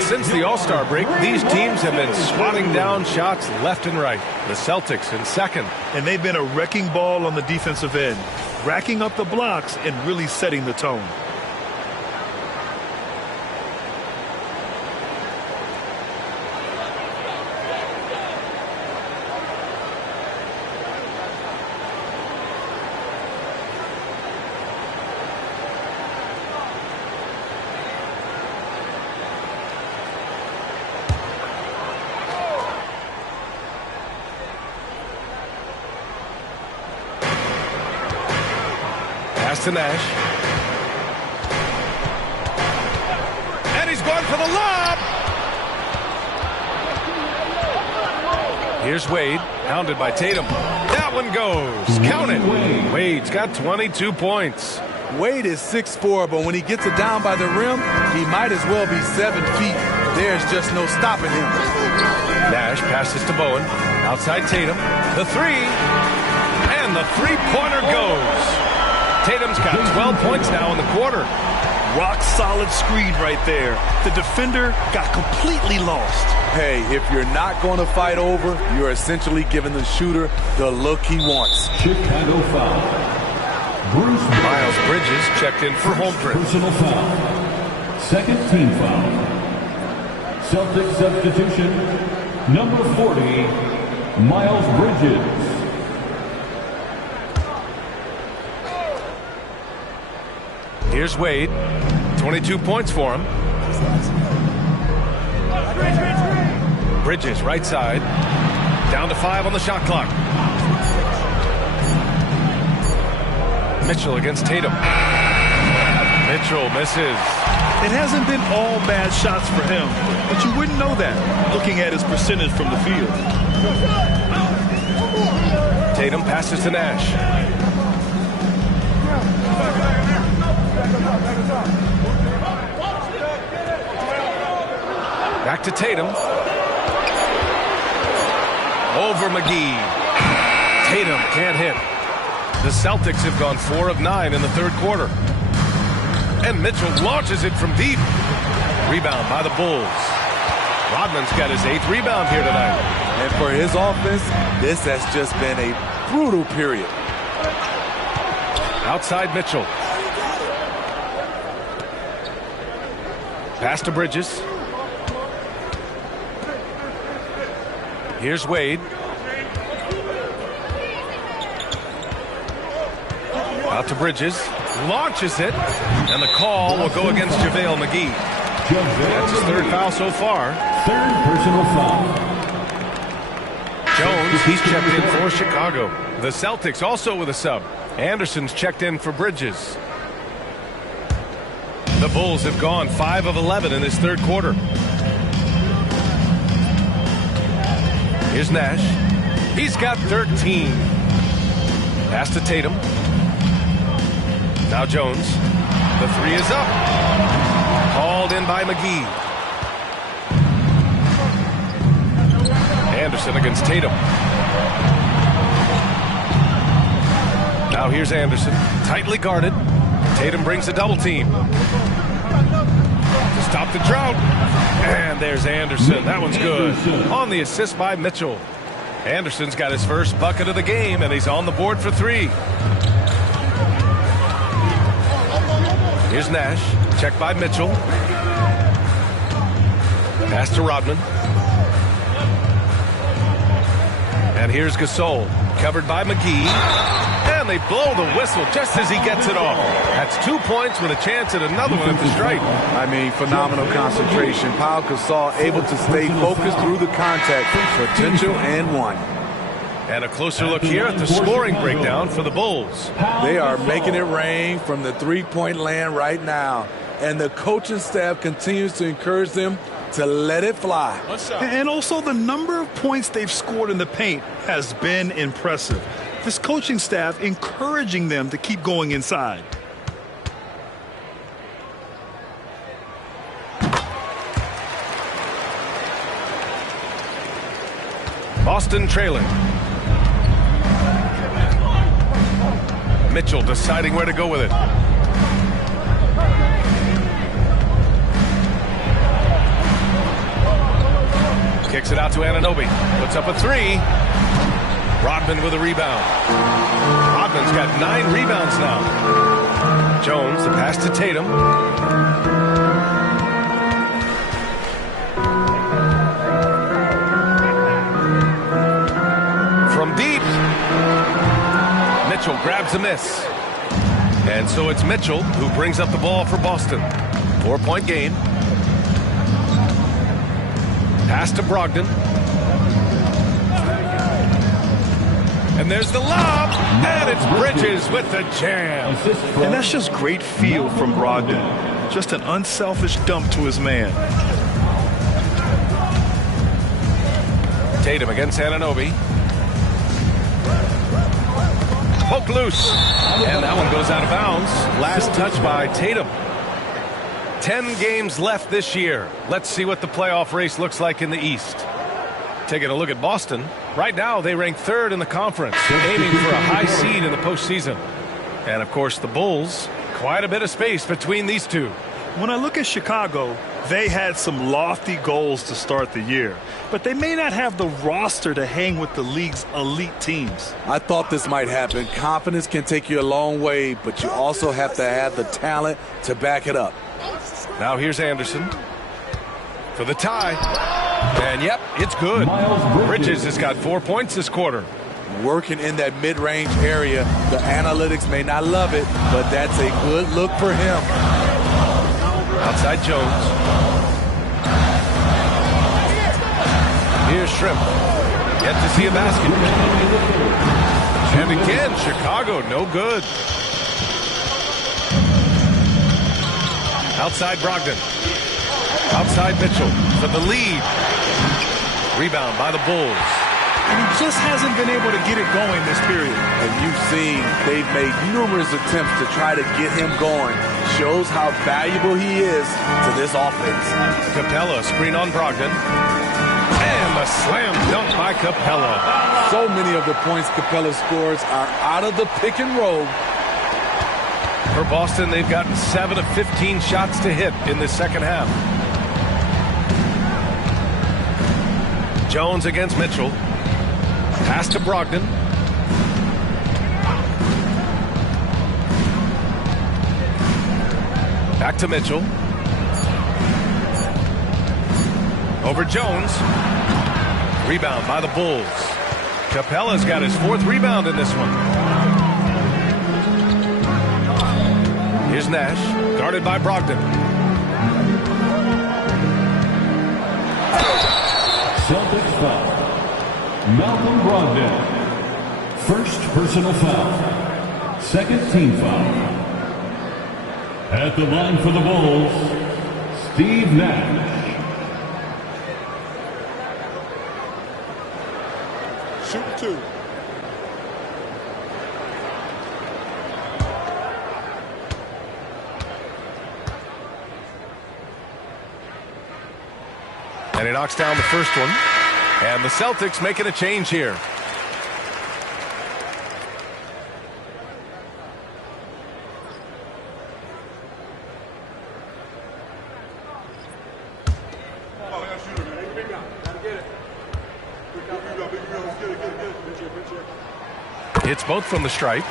Since the All-Star break, these teams have been swatting down shots left and right. The Celtics in second. And they've been a wrecking ball on the defensive end, racking up the blocks and really setting the tone. To Nash. And he's going for the lob. Here's Wade, hounded by Tatum. That one goes. Count it. Wade's got 22 points. Wade is 6'4", but when he gets it down by the rim, he might as well be 7 feet. There's just no stopping him. Nash passes to Bowen. Outside Tatum. The 3. And the three-pointer goes. Tatum's got 12 points now in the quarter. Rock solid screen right there. The defender got completely lost. Hey, if you're not going to fight over, you're essentially giving the shooter the look he wants. Chicago foul. Miles Bridges checked in for Holmgren. Personal foul. Second team foul. Celtic substitution. Number 40, Miles Bridges. Here's Wade. 22 points for him. Bridges, right side. Down to 5 on the shot clock. Mitchell against Tatum. Mitchell misses. It hasn't been all bad shots for him, but you wouldn't know that looking at his percentage from the field. Tatum passes to Nash. Back to Tatum. Over McGee. Tatum can't hit. The Celtics have gone 4 of 9 in the third quarter. And Mitchell launches it from deep. Rebound by the Bulls. Rodman's got his 8th rebound here tonight. And for his offense, this has just been a brutal period. Outside Mitchell. Pass to Bridges. Here's Wade. Out to Bridges. Launches it. And the call will go against JaVale McGee. That's his 3rd foul so far. 3rd personal foul. Jones, he's checked in for Chicago. The Celtics also with a sub. Anderson's checked in for Bridges. The Bulls have gone 5 of 11 in this third quarter. Here's Nash. He's got 13. Pass to Tatum. Now Jones. The 3 is up. Called in by McGee. Anderson against Tatum. Now here's Anderson. Tightly guarded. Tatum brings a double team. To stop the drought. And there's Anderson. That one's good. On the assist by Mitchell. Anderson's got his first bucket of the game, and he's on the board for 3. Here's Nash. Checked by Mitchell. Pass to Rodman. And here's Gasol. Covered by McGee. And they blow the whistle just as he gets it off. That's 2 points with a chance at another one at the stripe. I mean, phenomenal concentration. Pau Gasol able to stay focused through the contact. Potential and 1. And a closer look here at the scoring breakdown for the Bulls. They are making it rain from the three-point land right now. And the coaching staff continues to encourage them to let it fly. And also the number of points they've scored in the paint has been impressive. This coaching staff encouraging them to keep going inside. Boston trailing. Mitchell deciding where to go with it. Kicks it out to Anunoby. Puts up a 3. Rodman with a rebound. Rodman's got 9 rebounds now. Jones, the pass to Tatum. From deep. Mitchell grabs a miss. And so it's Mitchell who brings up the ball for Boston. 4-point game. Pass to Brogdon. And there's the lob. And it's Bridges with the jam. And that's just great feel from Brogdon. Just an unselfish dump to his man. Tatum against Anunoby. Poke loose. And that one goes out of bounds. Last touch by Tatum. 10 games left this year. Let's see what the playoff race looks like in the East. Taking a look at Boston. Right now, they rank 3rd in the conference, aiming for a high seed in the postseason. And, of course, the Bulls, quite a bit of space between these two. When I look at Chicago, they had some lofty goals to start the year, but they may not have the roster to hang with the league's elite teams. I thought this might happen. Confidence can take you a long way, but you also have to have the talent to back it up. Now here's Anderson for the tie. And, yep, it's good. Bridges has got 4 points this quarter. Working in that mid-range area. The analytics may not love it, but that's a good look for him. Outside Jones. Here's Shrimp. Yet to see a basket. And again, Chicago, no good. Outside Brogdon. Outside Mitchell for the lead. Rebound by the Bulls. And he just hasn't been able to get it going this period. And you've seen they've made numerous attempts to try to get him going. Shows how valuable he is to this offense. Capella, screen on Brogdon. And the slam dunk by Capella. So many of the points Capella scores are out of the pick and roll. For Boston, they've gotten 7 of 15 shots to hit in the second half. Jones against Mitchell. Pass to Brogdon. Back to Mitchell. Over Jones. Rebound by the Bulls. Capella's got his 4th rebound in this one. Here's Nash, guarded by Brogdon. Celtics foul. Malcolm Brogdon. First personal foul. Second team foul. At the line for the Bulls, Steve Nash. Shoot 2. And he knocks down the first one. And the Celtics making a change here. It's both from the stripe.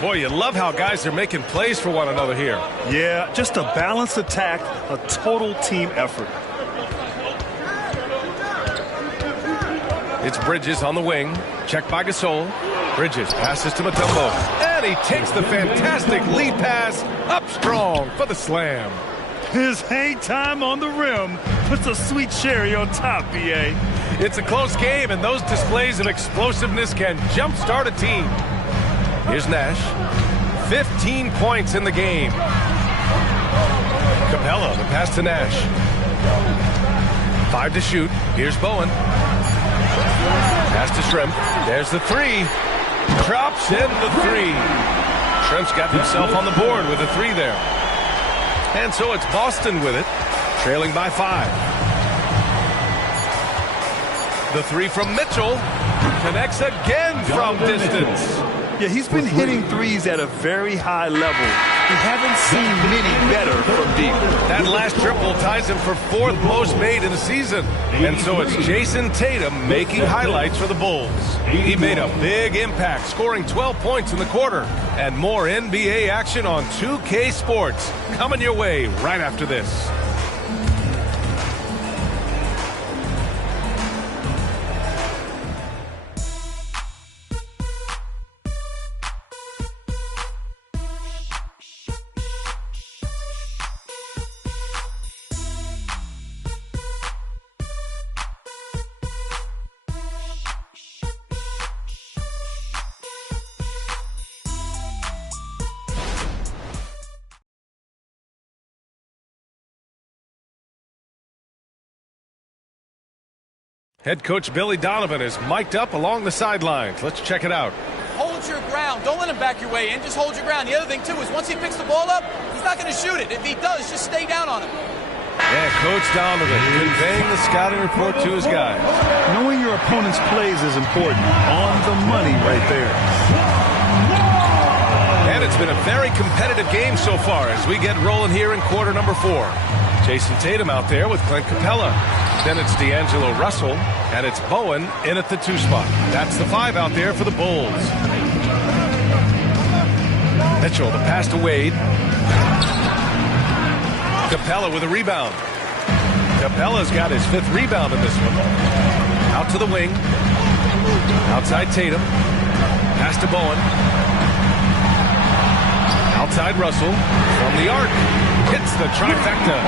Boy, you love how guys are making plays for one another here. Yeah, just a balanced attack, a total team effort. It's Bridges on the wing. Checked by Gasol. Bridges passes to Mutombo. And he takes the fantastic lead pass up strong for the slam. His hang time on the rim puts a sweet cherry on top, B.A. It's a close game, and those displays of explosiveness can jumpstart a team. Here's Nash. 15 points in the game. Capella, the pass to Nash. 5 to shoot. Here's Bowen. Pass to Shrimp. There's the 3. Drops in the 3. Shrimp's got himself on the board with a 3 there. And so it's Boston with it, trailing by 5. The 3 from Mitchell connects again from distance. Yeah, he's been hitting threes at a very high level. We haven't seen many better from deep. That last triple ties him for 4th most made in the season. And so it's Jason Tatum making highlights for the Bulls. He made a big impact, scoring 12 points in the quarter. And more NBA action on 2K Sports coming your way right after this. Head coach Billy Donovan is mic'd up along the sidelines. Let's check it out. Hold your ground. Don't let him back your way in. Just hold your ground. The other thing, too, is once he picks the ball up, he's not going to shoot it. If he does, just stay down on him. Yeah, Coach Donovan conveying the scouting report to his guys. Knowing your opponent's plays is important. On the money right there. And it's been a very competitive game so far as we get rolling here in quarter number 4. Jason Tatum out there with Clint Capella. Then it's D'Angelo Russell, and it's Bowen in at the 2 spot. That's the 5 out there for the Bulls. Mitchell, the pass to Wade. Capella with a rebound. Capella's got his 5th rebound in this one. Out to the wing. Outside Tatum. Pass to Bowen. Outside Russell. From the arc. Hits the trifecta.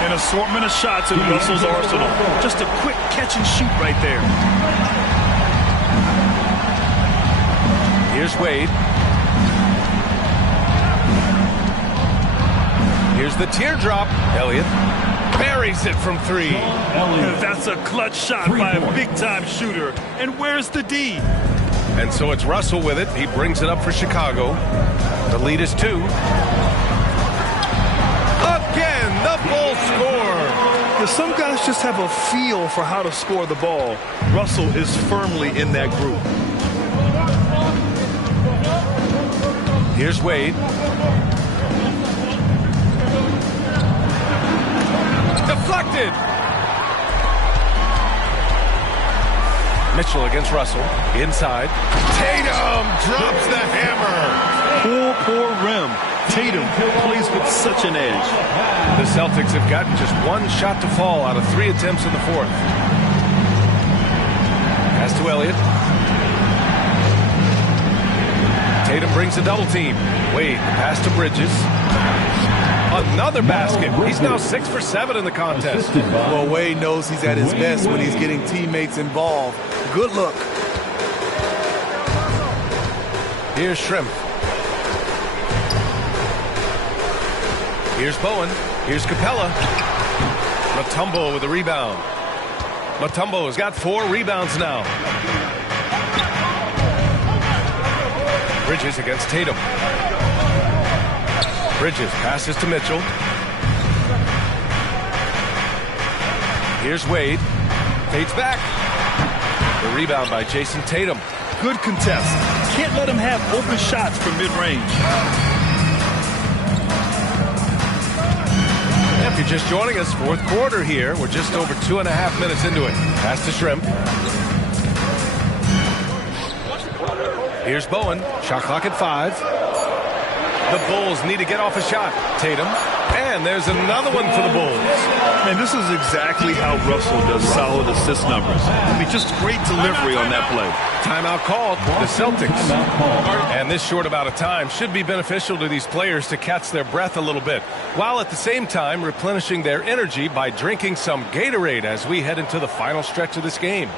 An assortment of shots in Russell's arsenal. Just a quick catch and shoot right there. Here's Wade. Here's the teardrop. Elliott buries it from 3. That's a clutch shot by a big-time shooter. And where's the D? And so it's Russell with it. He brings it up for Chicago. The lead is 2. Again, the Bulls score. Some guys just have a feel for how to score the ball. Russell is firmly in that group. Here's Wade. Deflected. Mitchell against Russell. Inside. Tatum drops the hammer. Poor rim. Tatum plays with such an edge. The Celtics have gotten just 1 shot to fall out of 3 attempts in the 4th. Pass to Elliott. Tatum brings a double team. Wade, pass to Bridges. Another basket. He's now 6 for 7 in the contest. Well, Wade knows he's at his best when he's getting teammates involved. Good look. Here's Shrimp. Here's Bowen. Here's Capella. Mutombo with a rebound. Mutombo has got 4 rebounds now. Bridges against Tatum. Bridges passes to Mitchell. Here's Wade. Fades back. The rebound by Jason Tatum. Good contest. Can't let him have open shots from mid-range. If you're just joining us, 4th quarter here. We're just over 2.5 minutes into it. Pass to Shrimp. Here's Bowen. Shot clock at 5. The Bulls need to get off a shot. Tatum. And there's another one for the Bulls. Man, this is exactly how Russell does solid assist numbers. I mean, just great delivery on that play. Timeout called. The Celtics. And this short amount of time should be beneficial to these players to catch their breath a little bit, while at the same time replenishing their energy by drinking some Gatorade as we head into the final stretch of this game.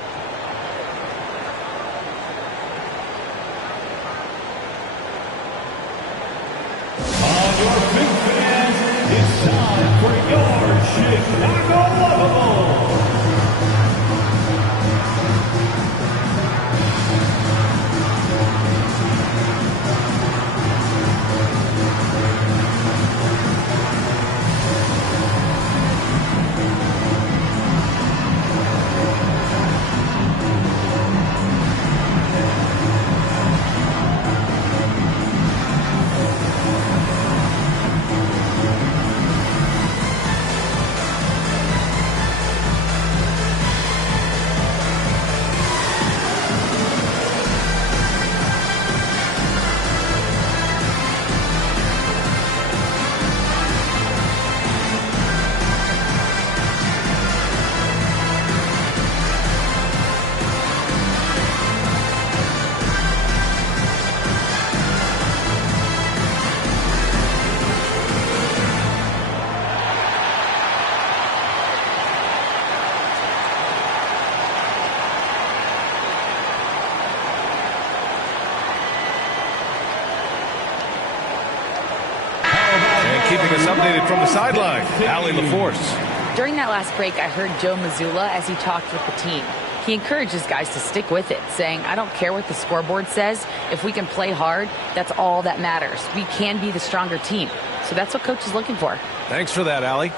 Keeping us updated from the sideline, Allie LaForce. During that last break, I heard Joe Mazzulla as he talked with the team. He encourages guys to stick with it, saying, I don't care what the scoreboard says. If we can play hard, that's all that matters. We can be the stronger team. So that's what Coach is looking for. Thanks for that, Allie.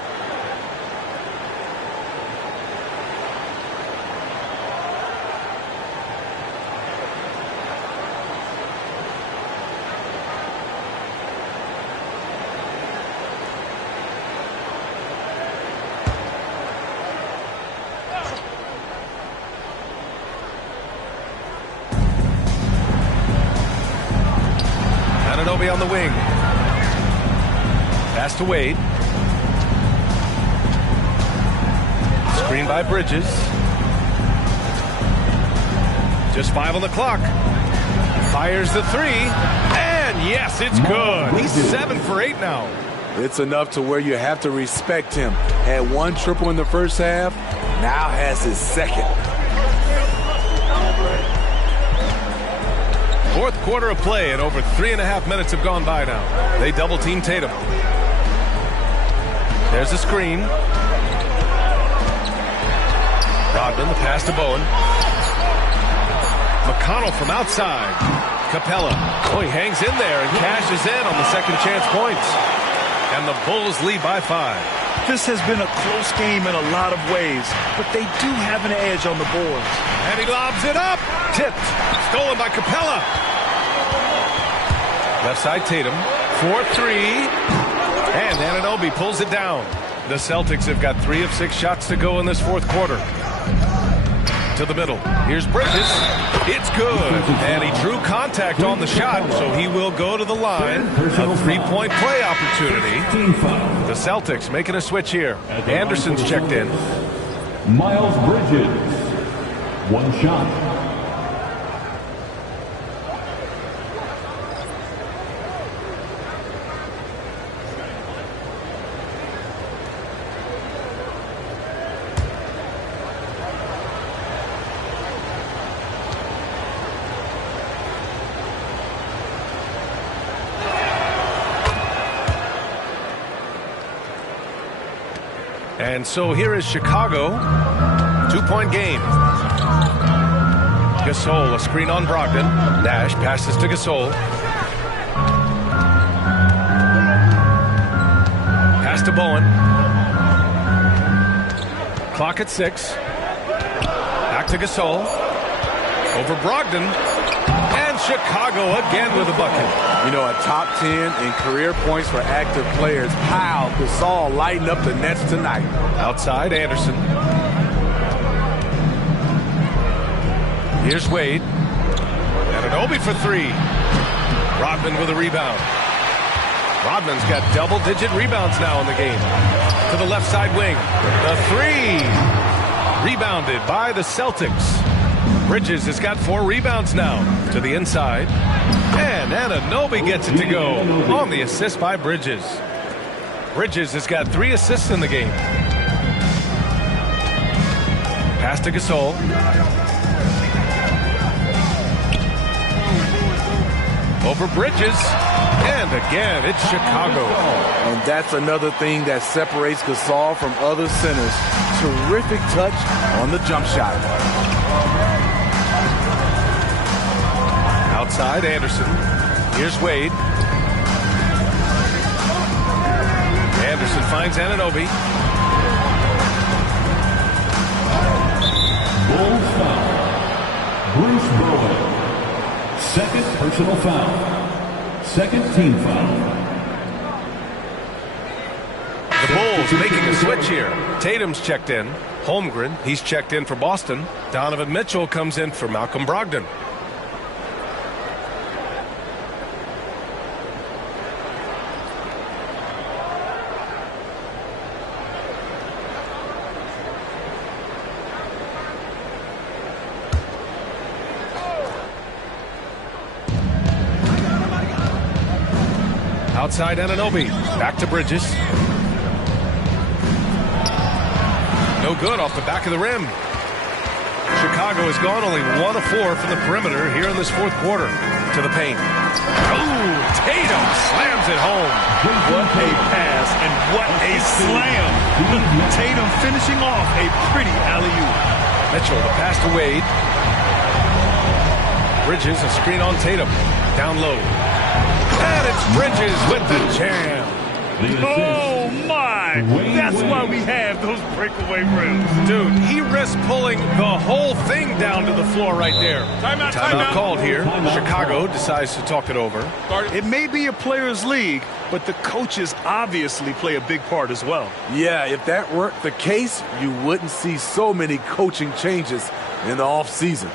Anunoby on the wing. Pass to Wade. Screen by Bridges. Just 5 on the clock. Fires the 3. And yes, it's good. He's 7 for 8 now. It's enough to where you have to respect him. Had 1 triple in the first half. Now has his 2nd. 4th quarter of play, and over 3.5 minutes have gone by now. They double team Tatum. There's a screen. Rodman, the pass to Bowen. McConnell from outside. Capella. Oh, he hangs in there and cashes in on the second chance points. And the Bulls lead by 5. This has been a close game in a lot of ways, but they do have an edge on the boards. And he lobs it up. Tipped. Stolen by Capella. Left side Tatum. 4-3. And Anunoby pulls it down. The Celtics have got 3 of 6 shots to go in this fourth quarter. To the middle. Here's Bridges. It's good. And he drew contact on the shot, so he will go to the line. A 3-point play opportunity. The Celtics making a switch here. Anderson's checked in. Miles Bridges, 1 shot. And so here is Chicago. 2-point game. Gasol, a screen on Brogdon. Nash passes to Gasol. Pass to Bowen. Clock at 6. Back to Gasol. Over Brogdon. And Chicago again with a bucket. You know, a top 10 in career points for active players. How Gasol lighting up the Nets tonight. Outside, Anderson. Here's Wade. Anunoby for 3. Rodman with a rebound. Rodman's got double-digit rebounds now in the game. To the left side wing. The 3. Rebounded by the Celtics. Bridges has got 4 rebounds now. To the inside. And Anunoby gets it to go on the assist by Bridges. Bridges has got 3 assists in the game. Pass to Gasol. Over Bridges. And again, it's Chicago. And that's another thing that separates Gasol from other centers. Terrific touch on the jump shot. Outside, Anderson. Here's Wade. Anderson finds Anunoby. Bulls foul. Bruce Bowen. Second personal foul. Second team foul. The Bulls making a switch here. Tatum's checked in. Holmgren, he's checked in for Boston. Donovan Mitchell comes in for Malcolm Brogdon. Outside Anunoby. Back to Bridges. No good off the back of the rim. Chicago has gone only 1 of 4 from the perimeter here in this fourth quarter. To the paint. Oh, Tatum slams it home. What a pass and what a slam. Tatum finishing off a pretty alley-oop. Mitchell, the pass to Wade. Bridges, a screen on Tatum. Down low. And it's Bridges with the jam. Oh, my. That's why we have those breakaway rims. Dude, he risks pulling the whole thing down to the floor right there. Timeout called here. Chicago decides to talk it over. It may be a players' league, but the coaches obviously play a big part as well. Yeah, if that weren't the case, you wouldn't see so many coaching changes in the offseason.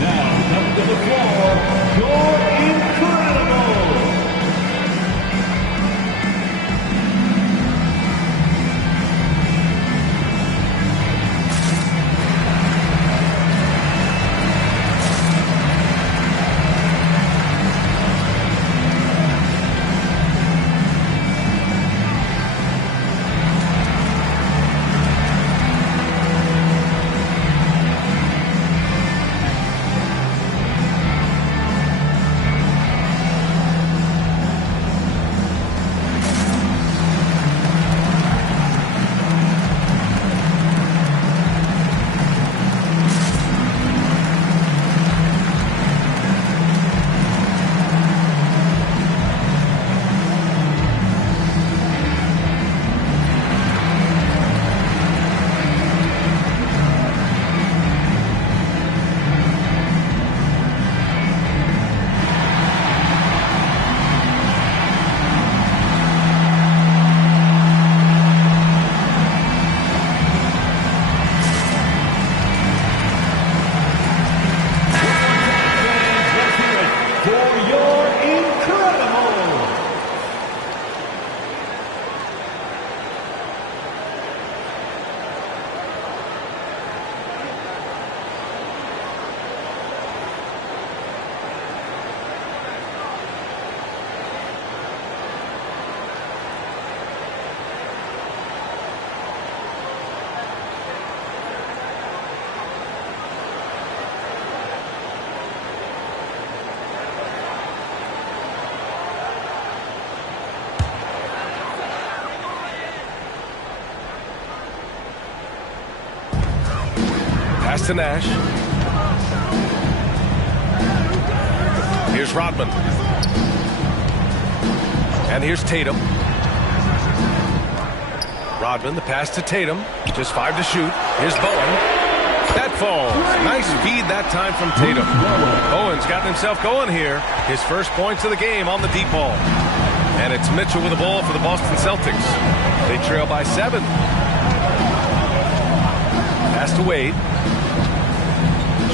Now, up to the floor, you're incredible. to Nash. Here's Rodman. And here's Tatum. Rodman, the pass to Tatum. Just 5 to shoot. Here's Bowen. That falls. Nice feed that time from Tatum. Bowen's gotten himself going here. His first points of the game on the deep ball. And it's Mitchell with the ball for the Boston Celtics. They trail by 7. Pass to Wade.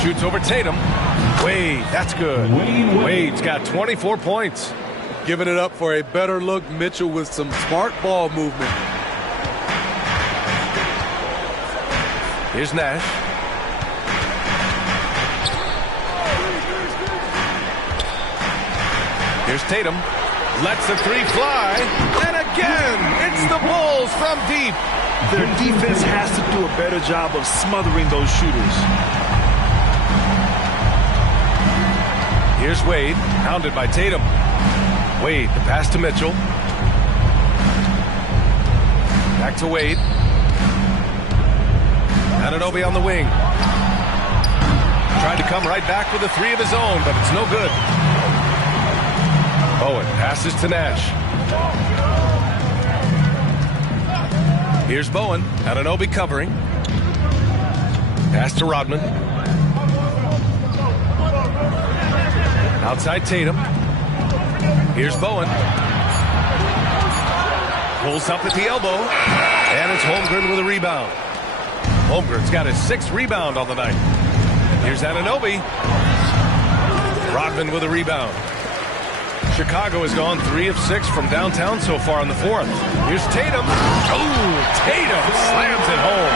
Shoots over Tatum. Wade, that's good. Wade's got 24 points. Giving it up for a better look. Mitchell with some smart ball movement. Here's Nash. Here's Tatum. Lets the 3 fly. And again, it's the Bulls from deep. Their defense has to do a better job of smothering those shooters. Here's Wade, hounded by Tatum. Wade, the pass to Mitchell. Back to Wade. Anunoby on the wing. Tried to come right back with a 3 of his own, but it's no good. Bowen passes to Nash. Here's Bowen. Anunoby covering. Pass to Rodman. Outside Tatum. Here's Bowen. Pulls up at the elbow. And it's Holmgren with a rebound. Holmgren's got his 6th rebound on the night. Here's Anunoby. Rodman with a rebound. Chicago has gone 3 of 6 from downtown so far in the 4th. Here's Tatum. Oh, Tatum slams it home.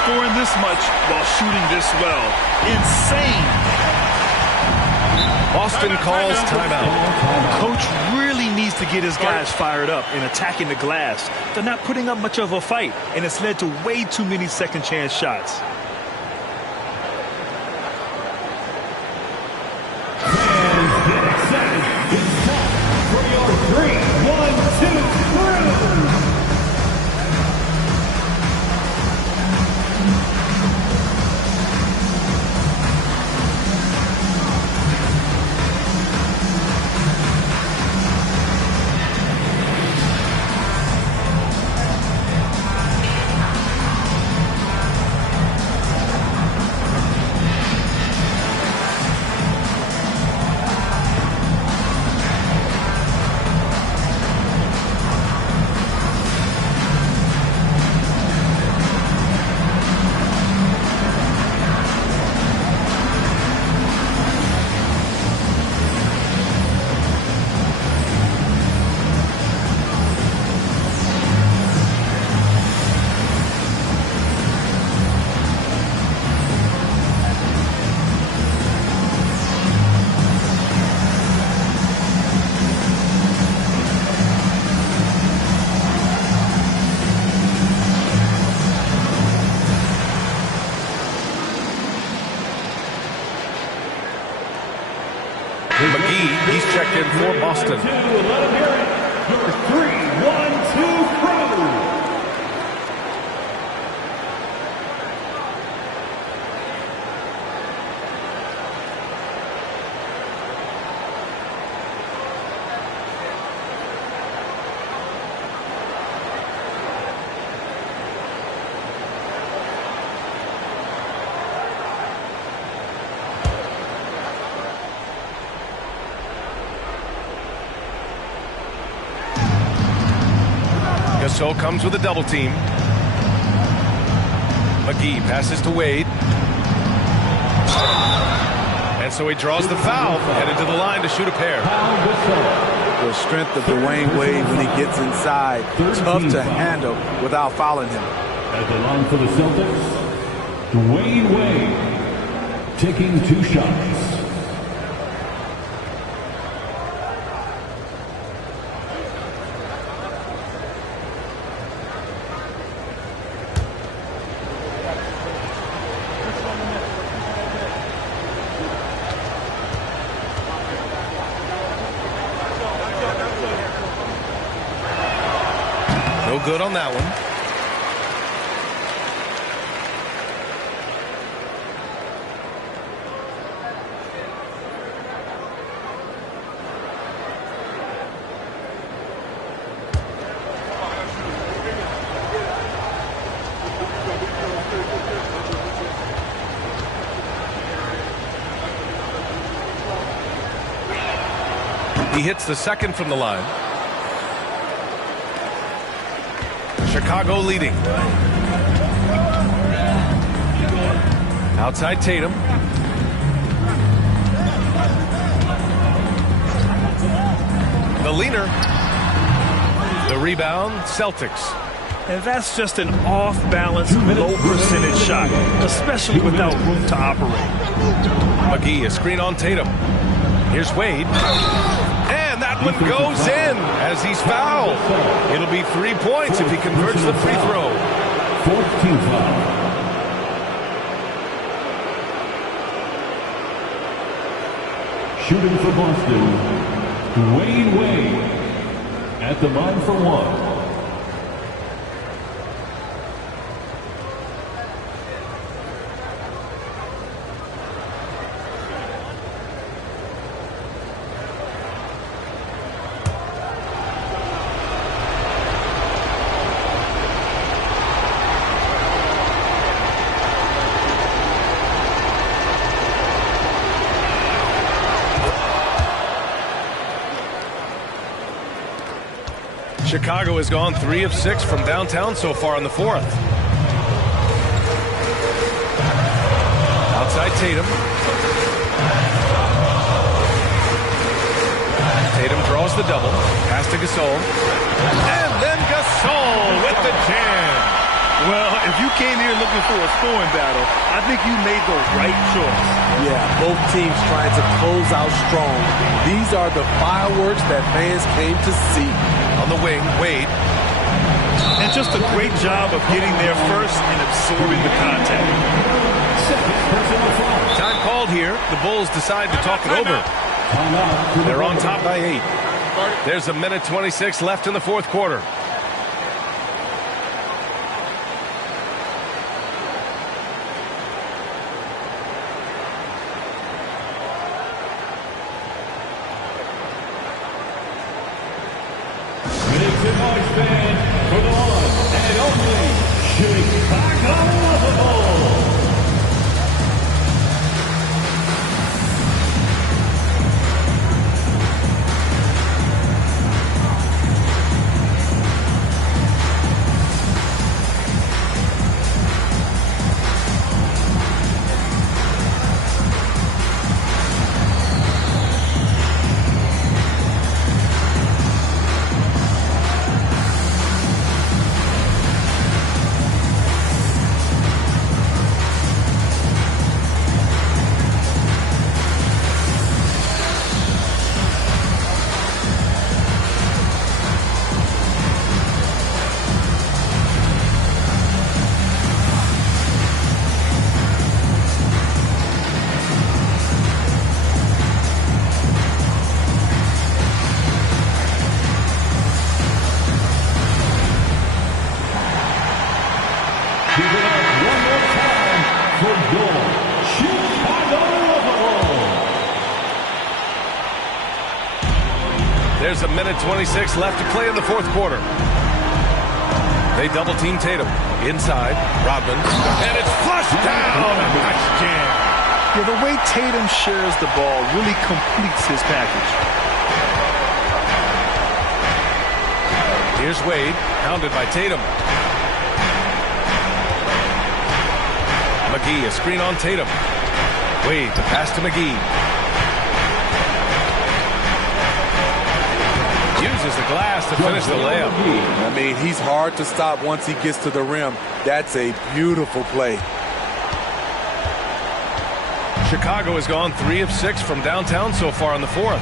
Scoring this much while shooting this well. Insane. Boston calls timeout. Coach really needs to get his guys fired up in attacking the glass. They're not putting up much of a fight, and it's led to way too many second chance shots. McGee, he's checked in for Boston. Number 3-1-2 crew. Gasol comes with a double team. McGee passes to Wade. And so he draws the foul, headed to the line to shoot a pair. The strength of Dwayne Wade when he gets inside, tough to handle without fouling him. At the line for the Celtics, Dwayne Wade taking 2 shots. Good on that one. He hits the second from the line. Chicago leading. Outside Tatum. The leaner. The rebound, Celtics. And that's just an off-balance, low-percentage shot, especially without room to operate. McGee, a screen on Tatum. Here's Wade. And that one goes in as he's fouled. It'll be 3 points if he converts the free throw. Fourth team foul. Shooting for Boston, Dwayne Wade at the line for one. Chicago has gone 3 of 6 from downtown so far in the fourth. Outside Tatum. Tatum draws the double. Pass to Gasol. And then Gasol with the jam. Well, if you came here looking for a scoring battle, I think you made the right choice. Yeah, both teams trying to close out strong. These are the fireworks that fans came to see. On the wing, Wade. And just a great job of getting there first and absorbing the contact. Time called here. The Bulls decide to talk it over. They're on top by 8. There's a minute 26 left in the fourth quarter. There's a minute 26 left to play in the fourth quarter. They double team Tatum. Inside, Rodman. And it's flushed down. Nice jam. Yeah, the way Tatum shares the ball really completes his package. Here's Wade, pounded by Tatum. McGee, a screen on Tatum. Wade, the pass to McGee. Uses the glass to finish the layup. I mean, he's hard to stop once he gets to the rim. That's a beautiful play. Chicago has gone 3 of 6 from downtown so far in the fourth.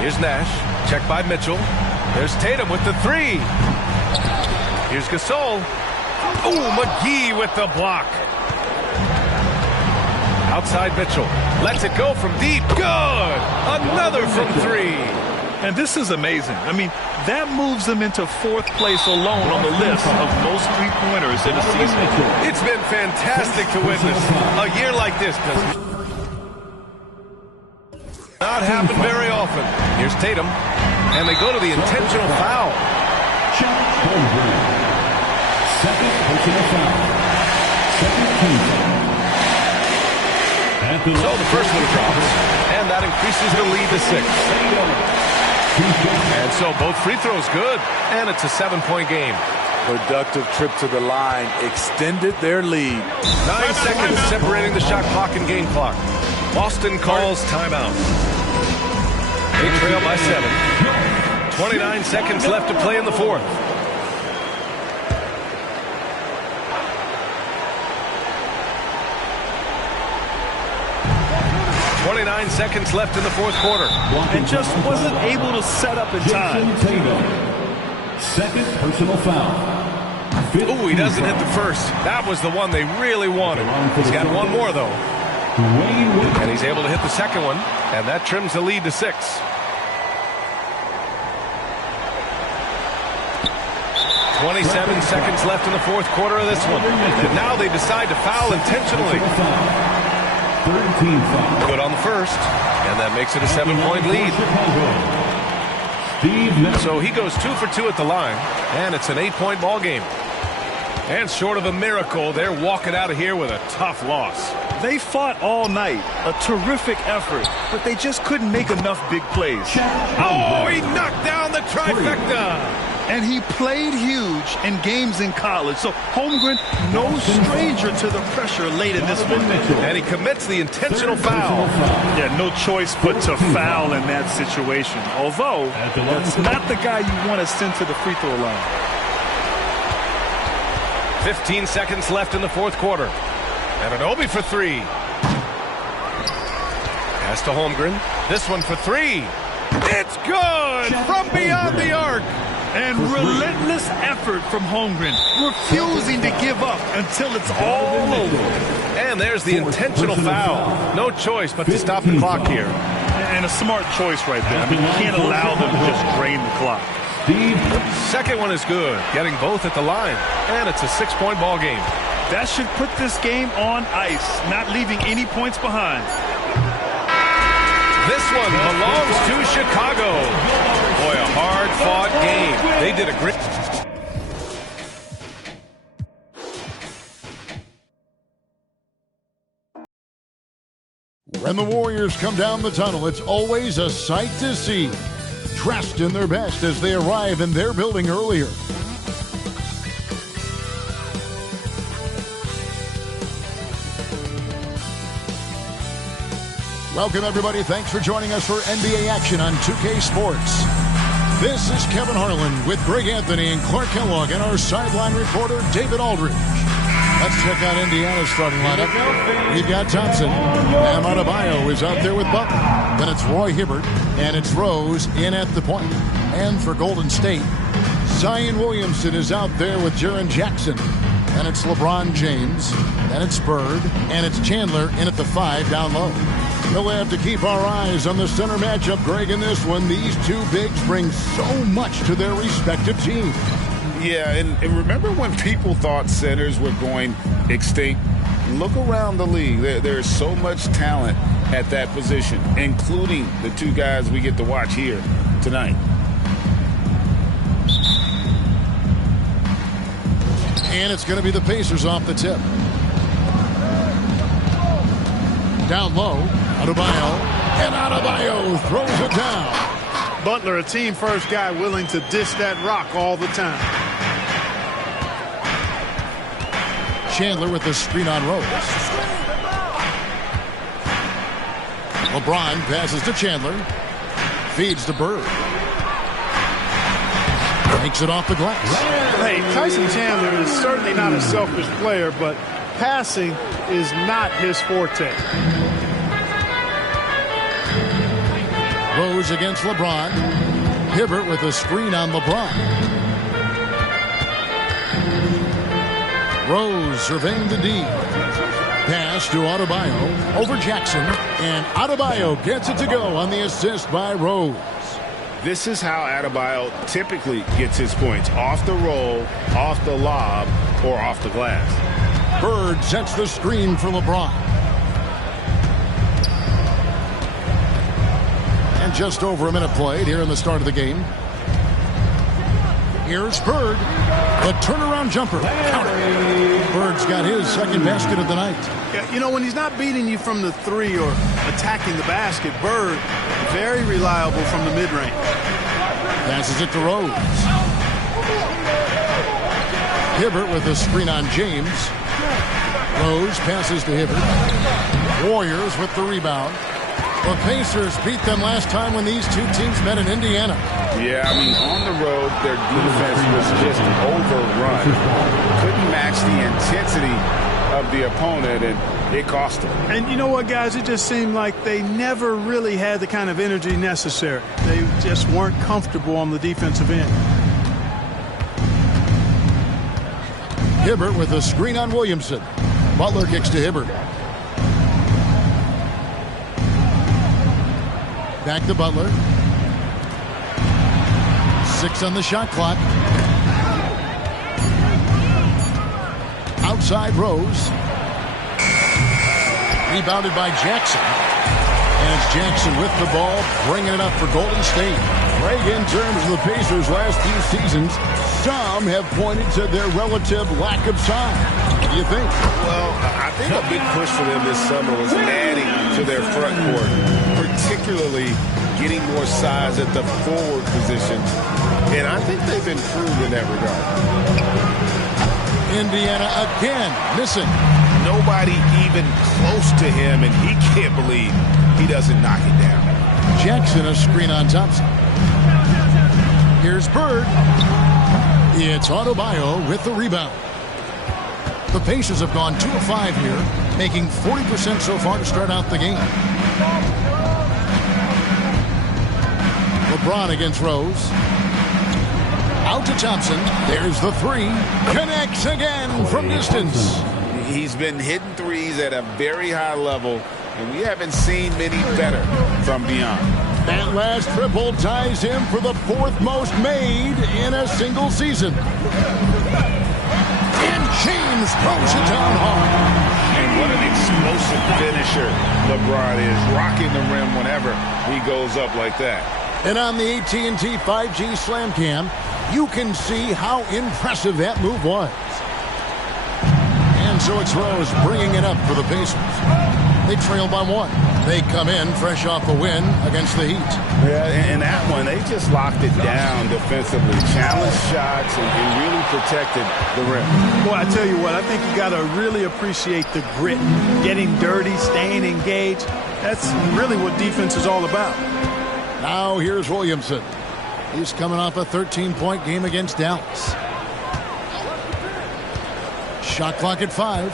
Here's Nash, checked by Mitchell. There's Tatum with the 3. Here's Gasol. Ooh, McGee with the block. Outside Mitchell. Lets it go from deep. Good! Another from 3. And this is amazing. I mean, that moves them into 4th place alone on the list of most three-pointers in a season. It's been fantastic to witness. A year like this does not happen very often. Here's Tatum. And they go to the intentional foul. Second personal foul. Second team foul. At So the first one drops, and that increases the lead to 6. And so both free throws good, and it's a 7-point game. Productive trip to the line extended their lead. 9 seconds separating the shot clock and game clock. Boston calls timeout. They trail by 7. 29 seconds left to play in the fourth. Seconds left in the fourth quarter. And just wasn't able to set up in time. Second personal foul. Ooh, he doesn't hit the first. That was the one they really wanted. He's got one more, though. And he's able to hit the second one, and that trims the lead to 6. 27 seconds left in the fourth quarter of this one. And now they decide to foul intentionally. Good on the first, and that makes it a 7-point lead. So he goes 2 for 2 at the line, and it's an 8-point ball game. And short of a miracle, they're walking out of here with a tough loss. They fought all night, a terrific effort, but they just couldn't make enough big plays. Oh, he knocked down the trifecta. And he played huge in games in college. So Holmgren, no stranger to the pressure late in this one. And he commits the intentional foul. Yeah, no choice but to foul in that situation. Although, that's not the guy you want to send to the free throw line. 15 seconds left in the fourth quarter. And Anunoby for 3. Pass to Holmgren. This one for 3. It's good from beyond the arc. And relentless effort from Holmgren, refusing to give up until it's all over. And there's the intentional foul. No choice but to stop the clock here. And a smart choice right there. I mean, you can't allow them to just drain the clock. Second one is good, getting both at the line. And it's a 6-point ball game. That should put this game on ice, not leaving any points behind. This one belongs to Chicago. Boy, a hard-fought game. They did a great... When the Warriors come down the tunnel, it's always a sight to see. Dressed in their best as they arrive in their building earlier. Welcome, everybody. Thanks for joining us for NBA action on 2K Sports. This is Kevin Harlan with Greg Anthony and Clark Kellogg and our sideline reporter, David Aldridge. Let's check out Indiana's starting lineup. We've got Thompson. Bam Adebayo is out there with Butler. Then it's Roy Hibbert, and it's Rose in at the point. And for Golden State, Zion Williamson is out there with Jaren Jackson. And it's LeBron James. Then it's Bird, and it's Chandler in at the 5 down low. We'll have to keep our eyes on the center matchup, Greg, in this one. These two bigs bring so much to their respective teams. Yeah, and remember when people thought centers were going extinct? Look around the league. There's so much talent at that position, including the two guys we get to watch here tonight. And it's going to be the Pacers off the tip. Down low, Adebayo, and Adebayo throws it down. Butler, a team-first guy willing to dish that rock all the time. Chandler with the screen on Rose. LeBron passes to Chandler. Feeds to Bird. Takes it off the glass. Hey, Tyson Chandler is certainly not a selfish player, but passing is not his forte. Rose against LeBron. Hibbert with a screen on LeBron. Rose surveying the D. Pass to Adebayo over Jackson. And Adebayo gets it to go on the assist by Rose. This is how Adebayo typically gets his points. Off the roll, off the lob, or off the glass. Bird sets the screen for LeBron. And just over a minute played here in the start of the game. Here's Bird. The turnaround jumper. Counter. Bird's got his second basket of the night. Yeah, you know, when he's not beating you from the three or attacking the basket, Bird, very reliable from the mid-range. Passes it to Rose. Hibbert with a screen on James. Rose passes to Hibbert. Warriors with the rebound. The Pacers beat them last time when these two teams met in Indiana. Yeah, I mean, on the road, their defense was just overrun. Couldn't match the intensity of the opponent, and it cost them. And you know what, guys? It just seemed like they never really had the kind of energy necessary. They just weren't comfortable on the defensive end. Hibbert with a screen on Williamson. Butler kicks to Hibbert. Back to Butler. 6 on the shot clock. Outside Rose. Rebounded by Jackson. And it's Jackson with the ball, bringing it up for Golden State. Greg, in terms of the Pacers' last few seasons, some have pointed to their relative lack of size. What do you think? Well, I think a big push for them this summer was adding to their front court, particularly getting more size at the forward position. And I think they've improved in that regard. Indiana again missing. Nobody even close to him, and he can't believe he doesn't knock it down. Jackson a screen on Thompson. Here's Bird. It's Adebayo with the rebound. The Pacers have gone 2 of 5 here, making 40% so far to start out the game. LeBron against Rose. Out to Thompson. There's the 3. Connects again from distance. He's been hitting threes at a very high level, and we haven't seen many better from beyond. That last triple ties him for the 4th most made in a single season. And James throws it down hard. And what an explosive finisher LeBron is, rocking the rim whenever he goes up like that. And on the AT&T 5G Slam Cam, you can see how impressive that move was. And so it's Rose bringing it up for the Pacers. They trail by 1. They come in fresh off a win against the Heat. Yeah, and that one, they just locked it down defensively. Challenged shots and really protected the rim. Boy, I tell you what, I think you got to really appreciate the grit. Getting dirty, staying engaged. That's really what defense is all about. Now here's Williamson. He's coming off a 13-point game against Dallas. Shot clock at 5.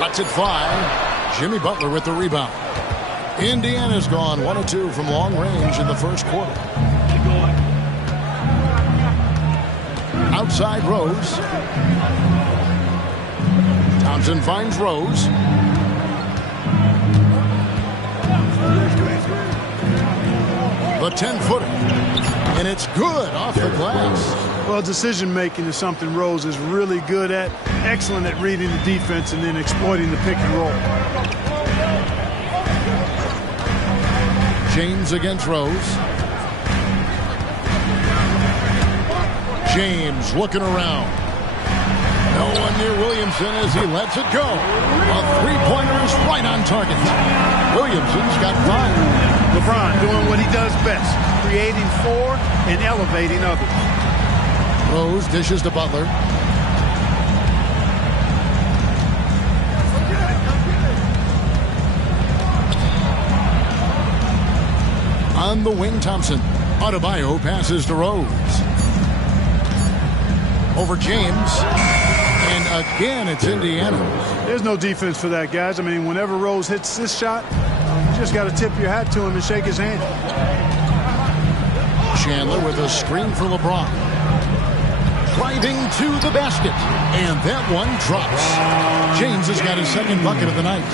Lets it fly. Jimmy Butler with the rebound. Indiana's gone 1 of 2 from long range in the first quarter. Outside Rose. Thompson finds Rose. The 10-footer. And it's good off the glass. Well, decision-making is something Rose is really good at. Excellent at reading the defense and then exploiting the pick and roll. James against Rose. James looking around. No one near Williamson as he lets it go. A three-pointer is right on target. Williamson's got 5. LeBron doing what he does best, creating for and elevating others. Rose dishes to Butler. On the wing, Thompson. Adebayo passes to Rose. Over James. And again, it's Indiana. There's no defense for that, guys. I mean, whenever Rose hits this shot, you just got to tip your hat to him and shake his hand. Chandler with a screen for LeBron. Driving to the basket. And that one drops. James has got his second bucket of the night.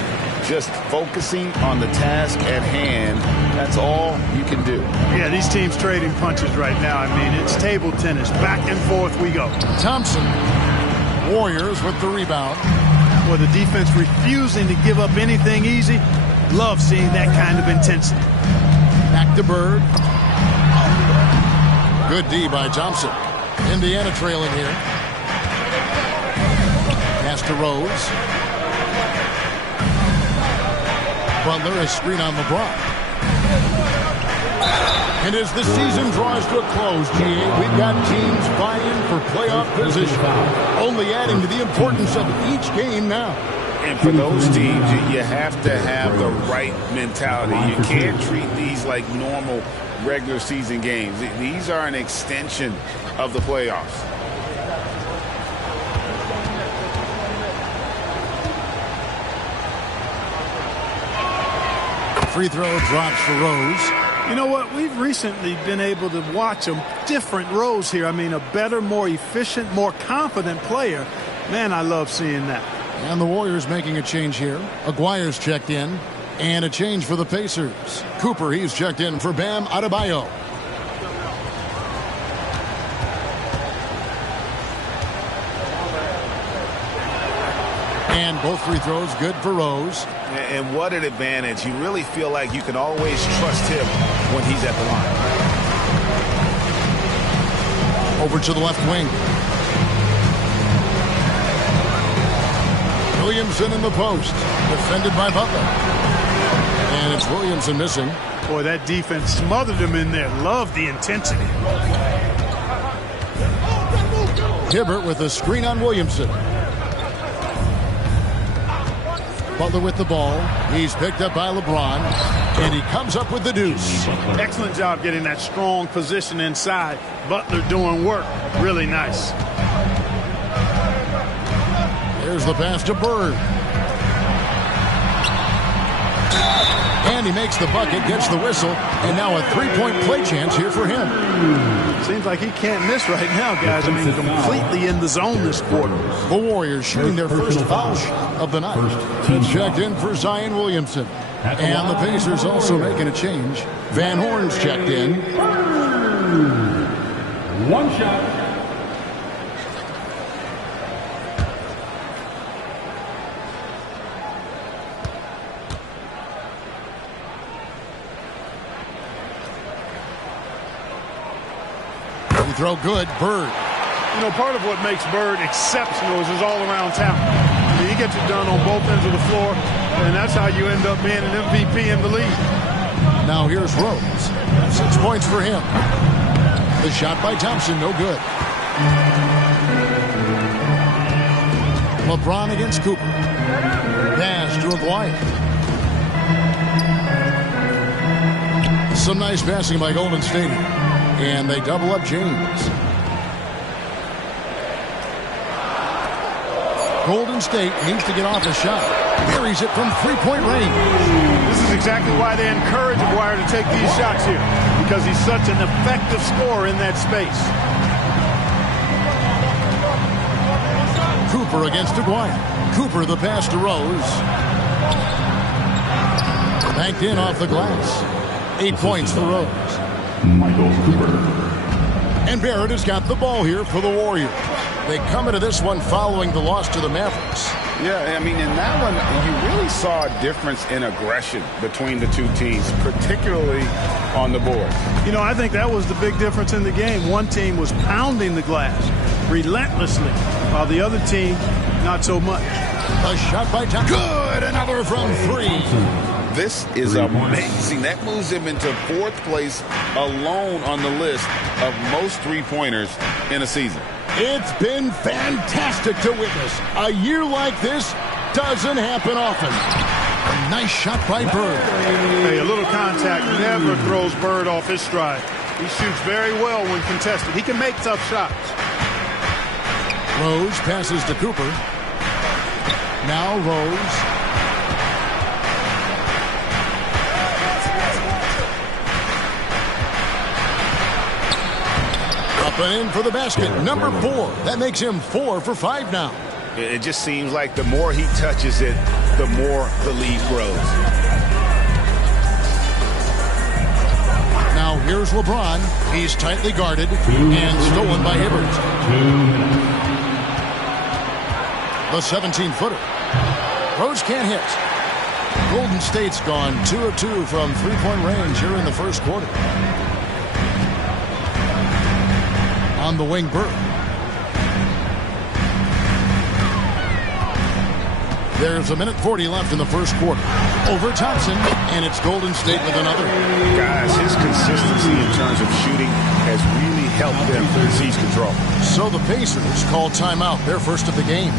Just focusing on the task at hand. That's all you can do. Yeah, these teams trading punches right now. I mean, it's table tennis. Back and forth we go. Thompson. Warriors with the rebound. Well, the defense refusing to give up anything easy. Love seeing that kind of intensity. Back to Bird. Good D by Thompson. Indiana trailing here. Pass to Rose. Butler is screen on LeBron. And as the season draws to a close, GA, we've got teams vying for playoff position, only adding to the importance of each game now. And for those teams, you have to have the right mentality. You can't treat these like normal regular season games. These are an extension of the playoffs. Free throw drops for Rose. You know what? We've recently been able to watch a different Rose here. I mean, a better, more efficient, more confident player. Man, I love seeing that. And the Warriors making a change here. Aguirre's checked in. And a change for the Pacers. Cooper, he's checked in for Bam Adebayo. And both free throws good for Rose. And what an advantage. You really feel like you can always trust him when he's at the line. Over to the left wing. Williamson in the post. Defended by Butler. And it's Williamson missing. Boy, that defense smothered him in there. Love the intensity. Hibbert with a screen on Williamson. Butler with the ball. He's picked up by LeBron. And he comes up with the deuce. Excellent job getting that strong position inside. Butler doing work. Really nice. There's the pass to Bird. And he makes the bucket, gets the whistle, and now a three-point play chance here for him. Seems like he can't miss right now, guys. I mean, completely in the zone this quarter. The Warriors shooting their first foul shot of the night. Checked in for Zion Williamson. And the Pacers also making a change. Van Horn's checked in. One shot. Throw good. Bird. You know, part of what makes Bird exceptional is his all-around talent. I mean, he gets it done on both ends of the floor, and that's how you end up being an MVP in the league. Now here's Rose. 6 points for him. The shot by Thompson, no good. LeBron against Cooper. Pass to Aguirre. Some nice passing by Golden State. And they double up James. Golden State needs to get off a shot. Buries it from three-point range. This is exactly why they encourage Aguirre to take these shots here, because he's such an effective scorer in that space. Cooper against Aguirre. Cooper the pass to Rose. Banked in off the glass. 8 points for Rose. Michael Cooper. And Barrett has got the ball here for the Warriors. They come into this one following the loss to the Mavericks. Yeah, I mean, in that one, you really saw a difference in aggression between the two teams, particularly on the board. You know, I think that was the big difference in the game. One team was pounding the glass relentlessly, while the other team, not so much. A shot by Thompson. Good! Another from three. This is amazing. That moves him into fourth place alone on the list of most three-pointers in a season. It's been fantastic to witness. A year like this doesn't happen often. A nice shot by Bird. Hey, a little contact never throws Bird off his stride. He shoots very well when contested. He can make tough shots. Rose passes to Cooper. Now Rose. Up and in for the basket. Number 4. That makes him 4 for 5 now. It just seems like the more he touches it, the more the lead grows. Now here's LeBron. He's tightly guarded and stolen by Hibbert. The 17-footer. Rose can't hit. Golden State's gone 2 of 2 from three-point range here in the first quarter. On the wing, Bird. There's 1:40 left in the first quarter. Over Thompson, and it's Golden State with another. Guys, his consistency in terms of shooting has really helped them seize control. So the Pacers call timeout, their first of the game.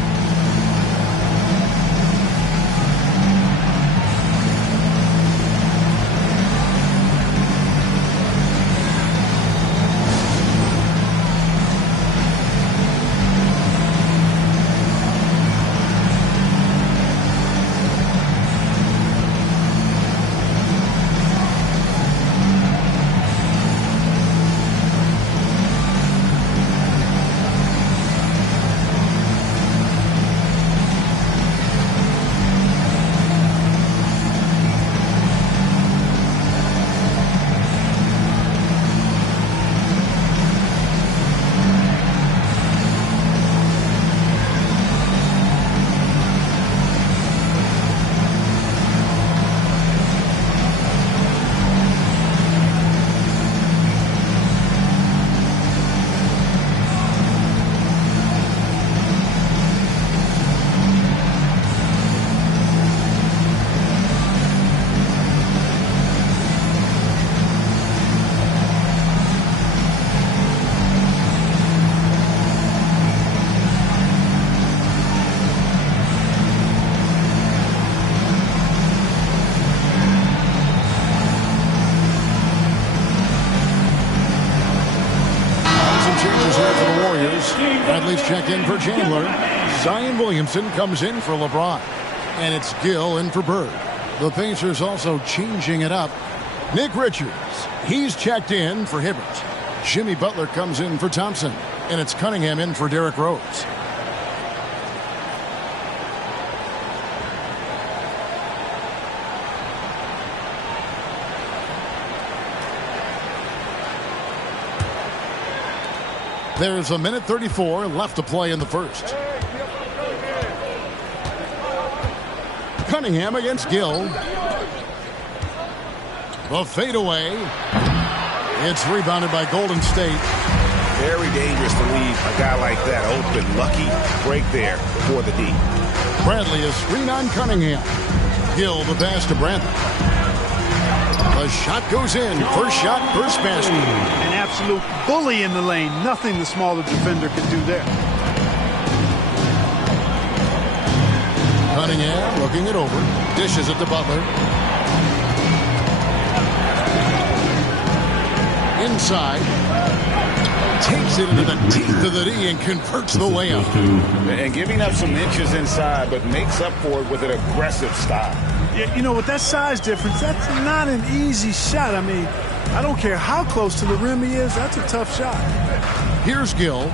Bradley's checked in for Chandler. Zion Williamson comes in for LeBron. And it's Gill in for Bird. The Pacers also changing it up. Nick Richards, he's checked in for Hibbert. Jimmy Butler comes in for Thompson. And it's Cunningham in for Derrick Rose. There's 1:34 left to play in the first. Cunningham against Gill. The fadeaway. It's rebounded by Golden State. Very dangerous to leave a guy like that open. Lucky break there for the D. Bradley is screen on Cunningham. Gill the pass to Bradley. The shot goes in. First shot, first basket. An absolute bully in the lane. Nothing the smaller defender can do there. Cunningham looking it over. Dishes it to Butler. Inside. Takes it into the teeth of the D and converts the layup. And giving up some inches inside, but makes up for it with an aggressive style. Yeah, you know, with that size difference, that's not an easy shot. I mean, I don't care how close to the rim he is. That's a tough shot. Here's Gill.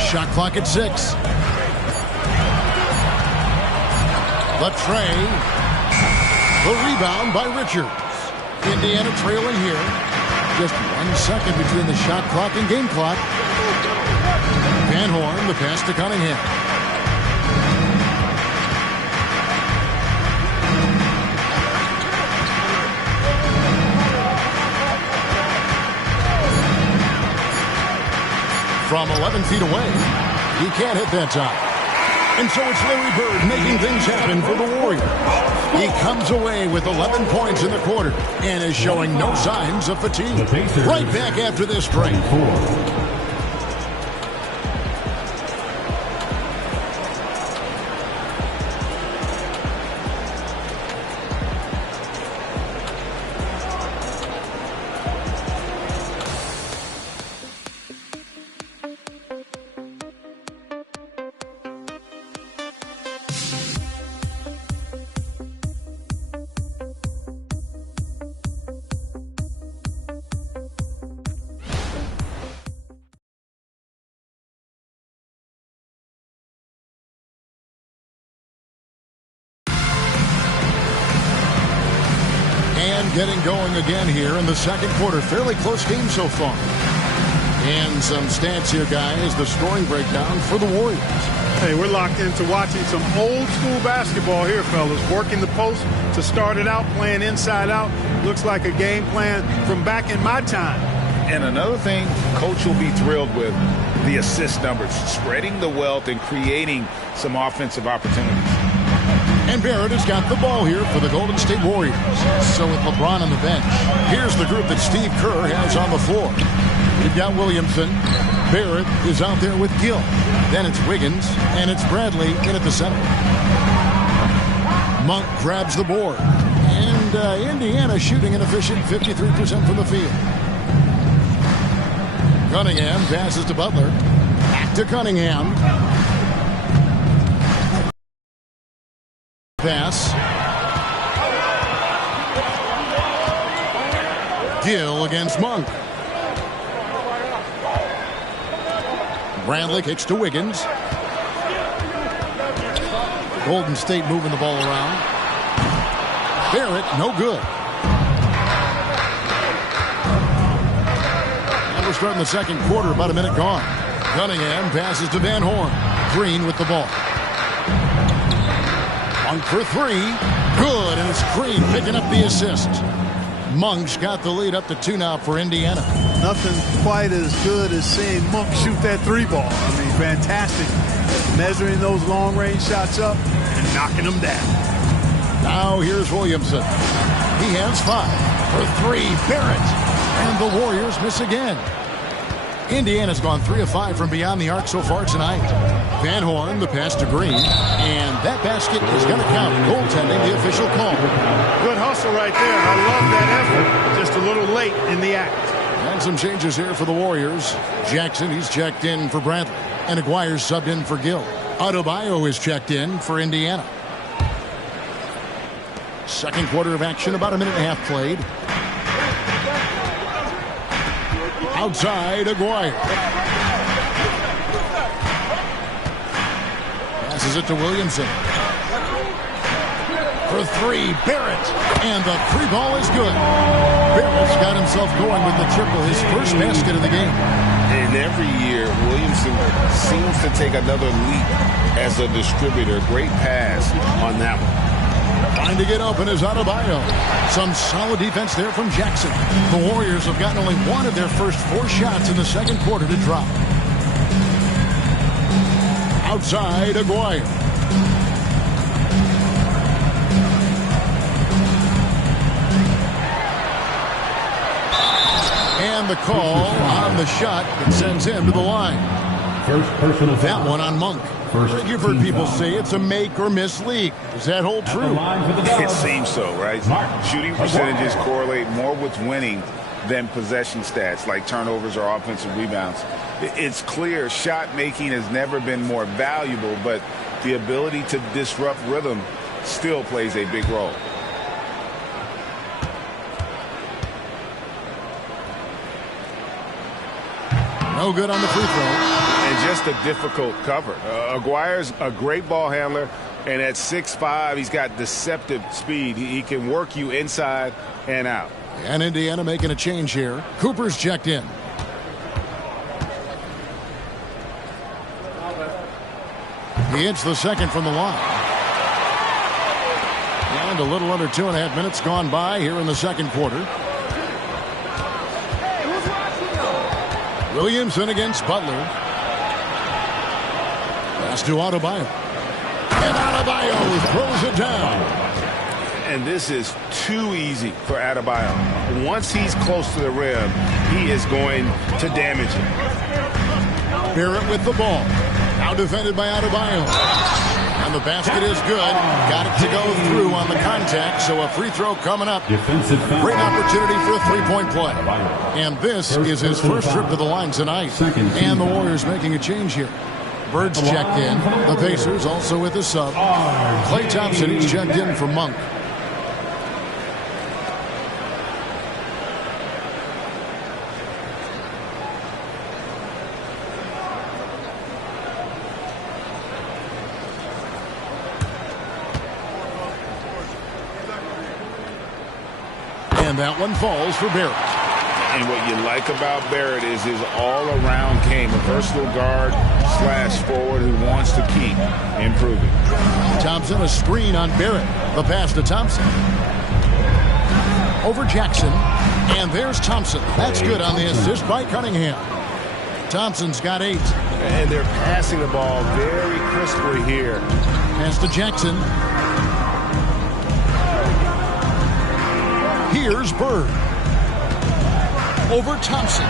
Shot clock at 6. The tray. The rebound by Richards. Indiana trailing here. Just 1 second between the shot clock and game clock. Van Horn, the pass to Cunningham. From 11 feet away, he can't hit that time. And so it's Larry Bird making things happen for the Warriors. He comes away with 11 points in the quarter and is showing no signs of fatigue. Right back after this break. Getting going again here in the second quarter. Fairly close game so far. And some stats here, guys. The scoring breakdown for the Warriors. Hey, we're locked into watching some old school basketball here, fellas. Working the post to start it out, playing inside out. Looks like a game plan from back in my time. And another thing Coach will be thrilled with, the assist numbers, spreading the wealth and creating some offensive opportunities. And Barrett has got the ball here for the Golden State Warriors. So with LeBron on the bench, here's the group that Steve Kerr has on the floor. We've got Williamson. Barrett is out there with Gill. Then it's Wiggins, and it's Bradley in at the center. Monk grabs the board. And Indiana shooting an efficient 53% from the field. Cunningham passes to Butler. Back to Cunningham. Pass. Gill against Monk. Bradley kicks to Wiggins. Golden State moving the ball around. Barrett, no good. And we're starting the second quarter, about a minute gone. Cunningham passes to Van Horn. Green with the ball. Monk for three. Good, and it's Green picking up the assist. Monk's got the lead up to 2 now for Indiana. Nothing quite as good as seeing Monk shoot that 3-ball. I mean, fantastic. Measuring those long-range shots up and knocking them down. Now here's Williamson. He has 5 for 3. Barrett. And the Warriors miss again. Indiana's gone 3 of 5 from beyond the arc so far tonight. Van Horn, the pass to Green. And that basket is going to count. Goaltending, the official call. Good hustle right there. I love that effort. Just a little late in the act. And some changes here for the Warriors. Jackson, he's checked in for Bradley. And Aguirre's subbed in for Gill. Adebayo is checked in for Indiana. Second quarter of action, about a minute and a half played. Outside, Aguirre. Passes it to Williamson. For 3, Barrett. And the 3-ball is good. Barrett's got himself going with the triple, his first basket of the game. And every year, Williamson seems to take another leap as a distributor. Great pass on that one. Trying to get open is Adebayo. Some solid defense there from Jackson. The Warriors have gotten only 1 of their first 4 shots in the second quarter to drop. Outside, Aguirre. And the call on the shot that sends him to the line. First personal that one on Monk. You've heard people say it's a make or miss league. Does that hold true? It seems so, right? Shooting percentages correlate more with winning than possession stats like turnovers or offensive rebounds. It's clear shot making has never been more valuable, but the ability to disrupt rhythm still plays a big role. No good on the free throw. And just a difficult cover. Aguirre's a great ball handler, and at 6'5", he's got deceptive speed. He can work you inside and out. And Indiana making a change here. Cooper's checked in. He hits the second from the line. And a little under 2.5 minutes gone by here in the second quarter. Williamson against Butler. Pass to Adebayo. And Adebayo throws it down. And this is too easy for Adebayo. Once he's close to the rim, he is going to damage it. Barrett with the ball. Now defended by Adebayo. And the basket is good. Got it to go through on the contact, so a free throw coming up. Great opportunity for a three-point play. And this is his first trip to the line tonight. And the Warriors making a change here. Bird's checked in. The Pacers also with a sub. Klay Thompson, he's checked in for Monk. And that one falls for Barrett. And what you like about Barrett is his all-around game, a versatile guard / forward who wants to keep improving. Thompson, a screen on Barrett. The pass to Thompson. Over Jackson. And there's Thompson. That's good on the assist by Cunningham. Thompson's got 8. And they're passing the ball very crisply here. Pass to Jackson. Here's Bird. Over Thompson.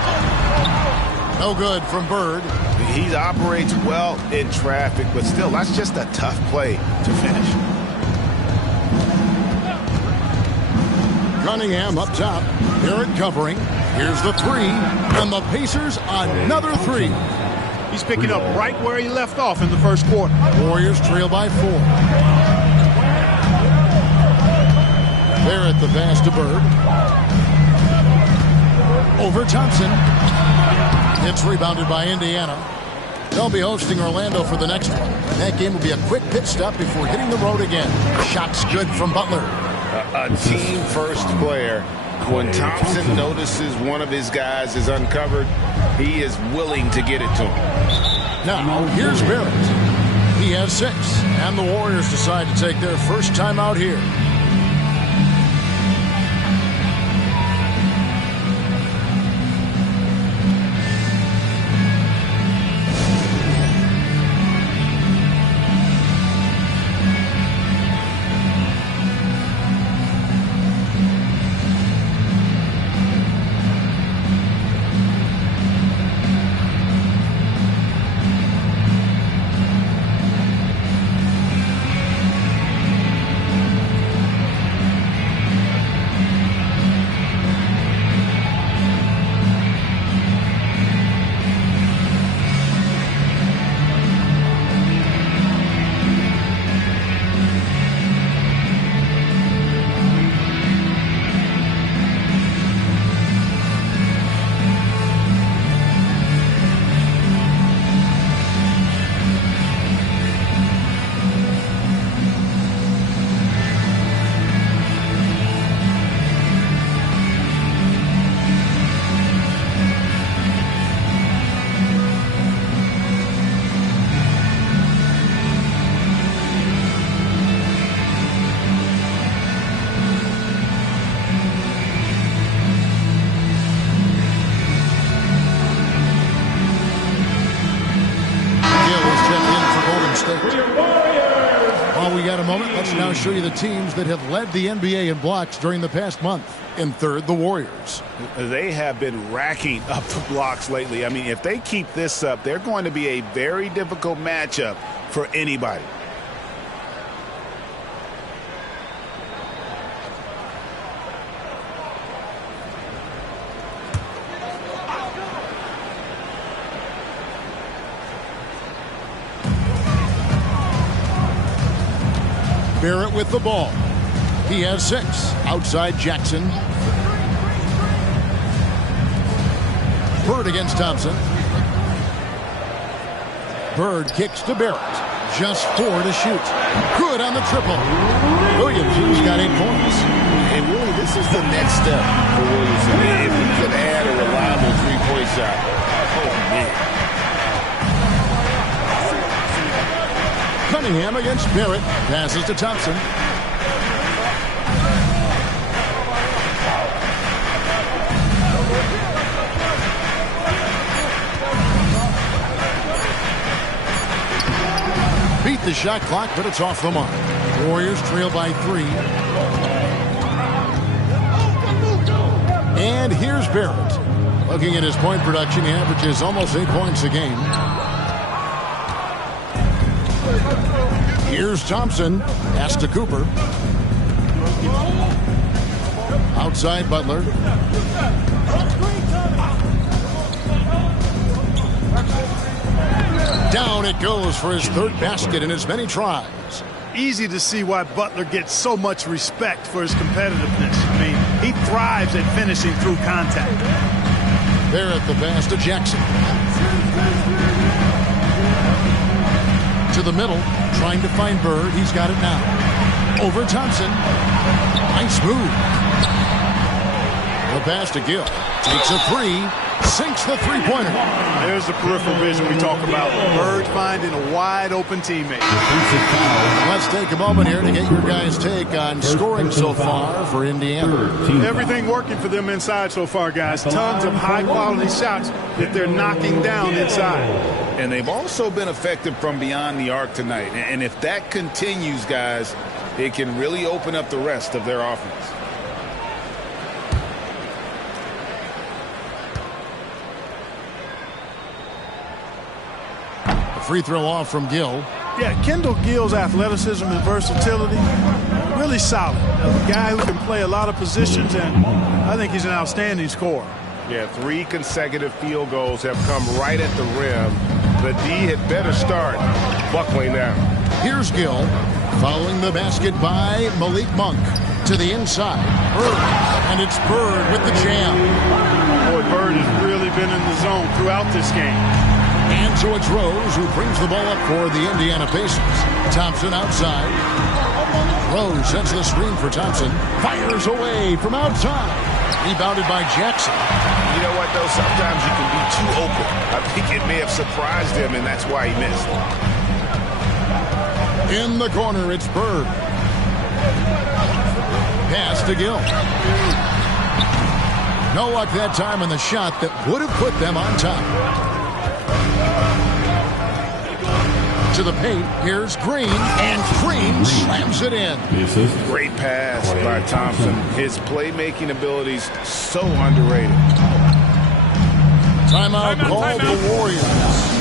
No good from Bird. He operates well in traffic, but still, that's just a tough play to finish. Cunningham up top. Barrett covering. Here's the 3. And the Pacers another 3. He's picking up right where he left off in the first quarter. Warriors trail by 4. Barrett the pass to Bird. Over Thompson. It's rebounded by Indiana. They'll be hosting Orlando for the next one. That game will be a quick pit stop before hitting the road again. Shot's good from Butler. A team-first player. When Thompson notices one of his guys is uncovered, he is willing to get it to him. Now, here's Barrett. He has 6, and the Warriors decide to take their first time out here. While we got a moment, let's now show you the teams that have led the NBA in blocks during the past month. In third, the Warriors. They have been racking up the blocks lately. I mean, if they keep this up, they're going to be a very difficult matchup for anybody. Barrett with the ball. He has 6. Outside Jackson. Bird against Thompson. Bird kicks to Barrett. Just 4 to shoot. Good on the triple. Williams, who's got 8 points. And really, this is the next step for Williamson. If he can add a reliable three-point shot, oh, man. Cunningham against Barrett. Passes to Thompson. Beat the shot clock, but it's off the mark. Warriors trail by 3. And here's Barrett. Looking at his point production, he averages almost 8 points a game. Here's Thompson. Pass to Cooper. Outside Butler. Down it goes for his 3rd basket in as many tries. Easy to see why Butler gets so much respect for his competitiveness. I mean, he thrives at finishing through contact. Barrett the pass to Jackson. To the middle, trying to find Bird. He's got it now. Over Thompson. Nice move. The pass to Gill. Takes a three. Sinks the three-pointer. There's the peripheral vision we talk about. Bird finding a wide-open teammate. Let's take a moment here to get your guys' take on scoring so far for Indiana. Everything working for them inside so far, guys. Tons of high-quality shots that they're knocking down inside. And they've also been effective from beyond the arc tonight. And if that continues, guys, it can really open up the rest of their offense. Free throw off from Gill. Yeah, Kendall Gill's athleticism and versatility, really solid. A guy who can play a lot of positions, and I think he's an outstanding scorer. Yeah, 3 consecutive field goals have come right at the rim. The D had better start buckling now. Here's Gill, following the basket by Malik Monk. To the inside, Bird, and it's Bird with the jam. Boy, Bird has really been in the zone throughout this game. And so it's Rose who brings the ball up for the Indiana Pacers. Thompson outside. Rose sets the screen for Thompson. Fires away from outside. Rebounded by Jackson. You know what, though? Sometimes you can be too open. I think it may have surprised him, and that's why he missed. In the corner, it's Bird. Pass to Gill. No luck that time on the shot that would have put them on top. To the paint, here's Green, and Green slams it in. Great pass by Thompson. His playmaking abilities so underrated. Timeout called the Warriors.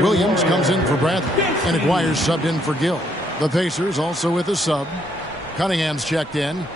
Williams comes in for Bradley, and Aguirre's subbed in for Gill. The Pacers also with a sub. Cunningham's checked in.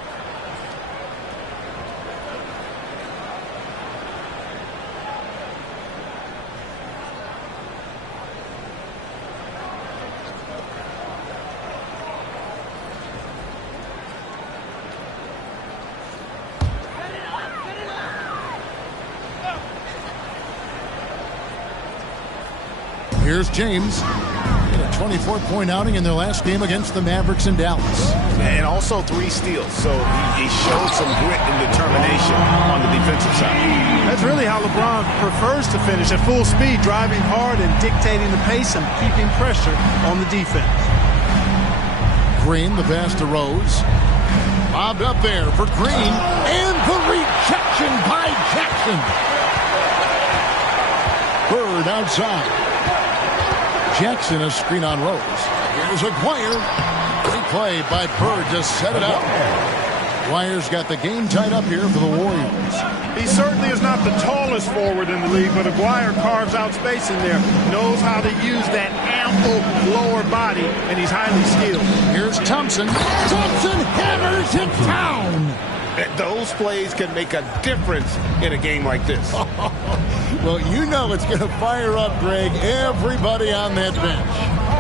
Here's James. A 24-point outing in their last game against the Mavericks in Dallas. And also 3 steals. So he showed some grit and determination on the defensive side. That's really how LeBron prefers to finish, at full speed, driving hard and dictating the pace and keeping pressure on the defense. Green, the pass to Rose. Bobbed up there for Green. And the rejection by Jackson. Bird outside. Jackson a screen on Rose. Here's Aguirre. Great play by Bird to set it up. Aguirre's got the game tied up here for the Warriors. He certainly is not the tallest forward in the league, but Aguirre carves out space in there. Knows how to use that ample lower body, and he's highly skilled. Here's Thompson. Thompson hammers it down. Those plays can make a difference in a game like this. Well, you know it's going to fire up, Greg, everybody on that bench.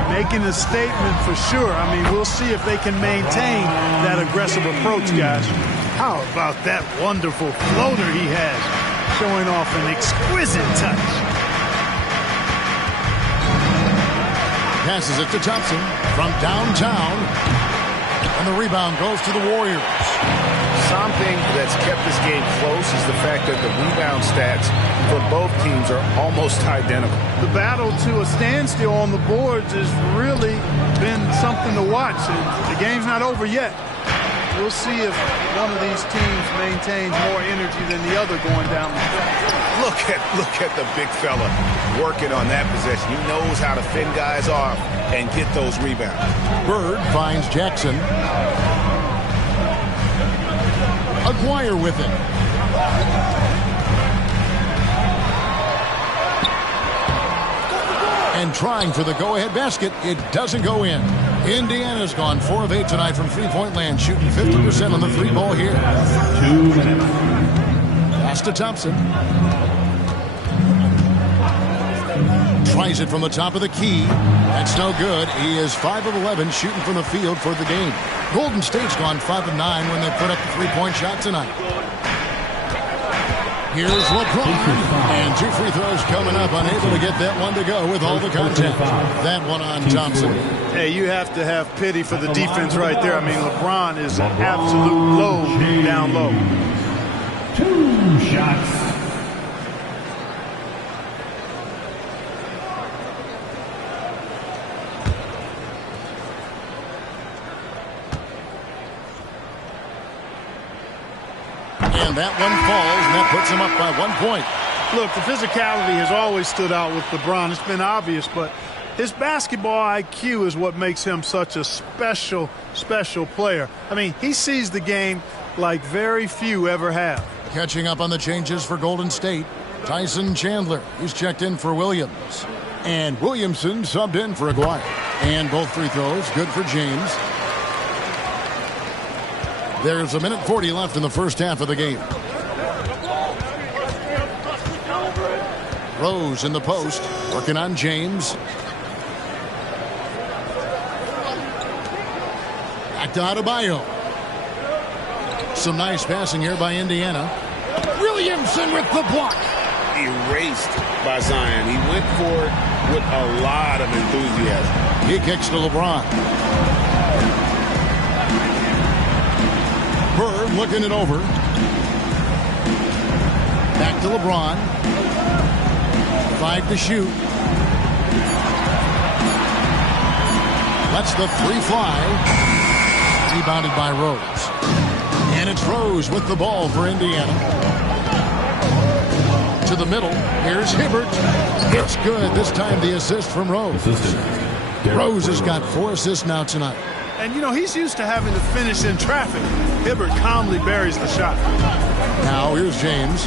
Making a statement for sure. I mean, we'll see if they can maintain that aggressive approach, guys. How about that wonderful floater he has, showing off an exquisite touch. Passes it to Thompson from downtown. And the rebound goes to the Warriors. Something that's kept this game close is the fact that the rebound stats for both teams are almost identical. The battle to a standstill on the boards has really been something to watch. The game's not over yet. We'll see if one of these teams maintains more energy than the other going down the stretch. Look at the big fella working on that possession. He knows how to fend guys off and get those rebounds. Bird finds Jackson. Aguirre with it. And trying for the go-ahead basket. It doesn't go in. Indiana's gone 4 of 8 tonight from three-point land, shooting 50% on the three ball here. 2 minutes. Pass to Thompson. Tries it from the top of the key. That's no good. He is 5 of 11 shooting from the field for the game. Golden State's gone 5 of 9 when they put up the three-point shot tonight. Here's LeBron, and 2 free throws coming up, unable to get that one to go with all the contact. That one on Thompson. Hey, you have to have pity for the defense right there. I mean, LeBron is an absolute load down low. 2 shots. And that one falls, and that puts him up by 1 point. Look, the physicality has always stood out with LeBron. It's been obvious, but his basketball IQ is what makes him such a special player. I mean, he sees the game like very few ever have. Catching up on the changes for Golden State, Tyson Chandler. He's checked in for Williams. And Williamson subbed in for Aguirre. And both free throws, good for James. There's 1:40 left in the first half of the game. Rose in the post, working on James. Back to Adebayo. Some nice passing here by Indiana. Williamson with the block. Erased by Zion. He went for it with a lot of enthusiasm. He kicks to LeBron. Bird looking it over. Back to LeBron. 5 to shoot. Lets the 3 fly. Rebounded by Rose. And it's Rose with the ball for Indiana. To the middle. Here's Hibbert. It's good. This time the assist from Rose. Rose has got 4 assists now tonight. And, you know, he's used to having to finish in traffic. Hibbert calmly buries the shot. Now here's James.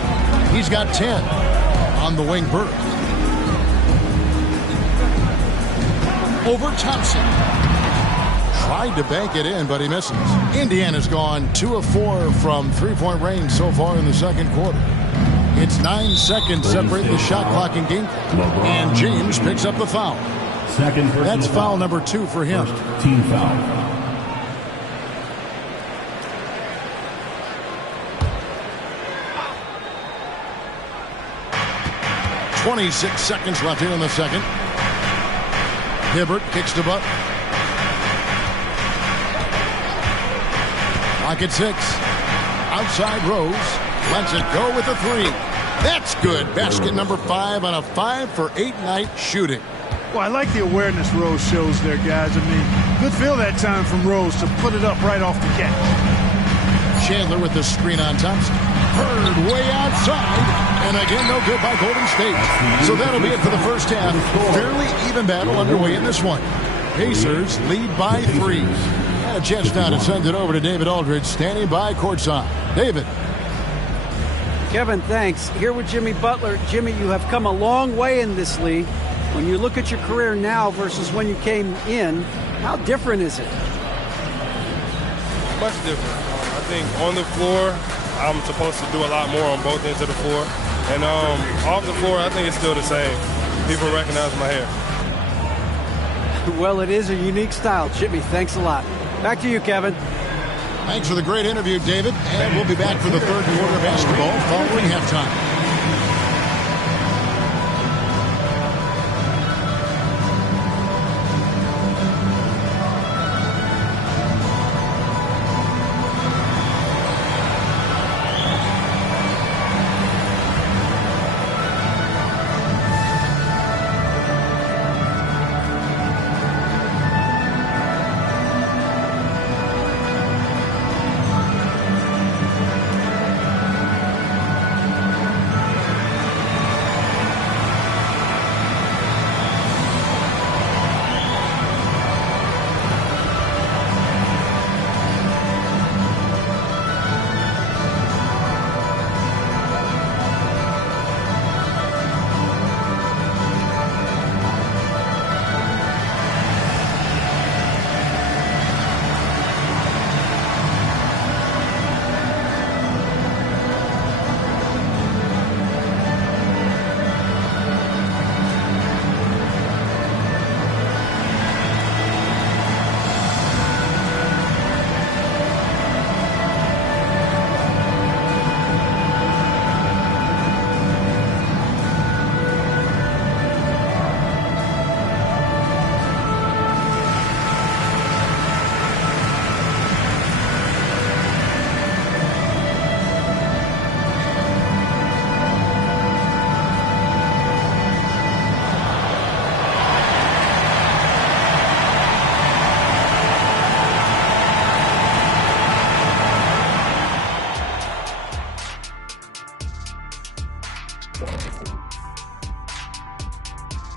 He's got 10 on the wing. Bird. Over Thompson. Tried to bank it in, but he misses. Indiana's gone 2 of 4 from three-point range so far in the second quarter. It's 9 seconds separating the shot clock and game. And James picks up the foul. That's foul number 2 for him. Team foul. 26 seconds left here in the second. Hibbert kicks to Butler. Clock at 6. Outside Rose. Lets it go with a 3. That's good. Basket number 5 on a 5 for 8 night shooting. Well, I like the awareness Rose shows there, guys. I mean, good feel that time from Rose to put it up right off the catch. Chandler with the screen on Thompson. Bird way outside. And again, no good by Golden State. So that'll be it for the first half. Fairly even battle underway in this one. Pacers lead by 3. And a chance now to send it over to David Aldridge, standing by courtside. David. Kevin, thanks. Here with Jimmy Butler. Jimmy, you have come a long way in this league. When you look at your career now versus when you came in, how different is it? Much different. I think on the floor, I'm supposed to do a lot more on both ends of the floor. And off the floor, I think it's still the same. People recognize my hair. Well, it is a unique style. Jimmy, thanks a lot. Back to you, Kevin. Thanks for the great interview, David. And we'll be back for the third quarter of basketball following halftime.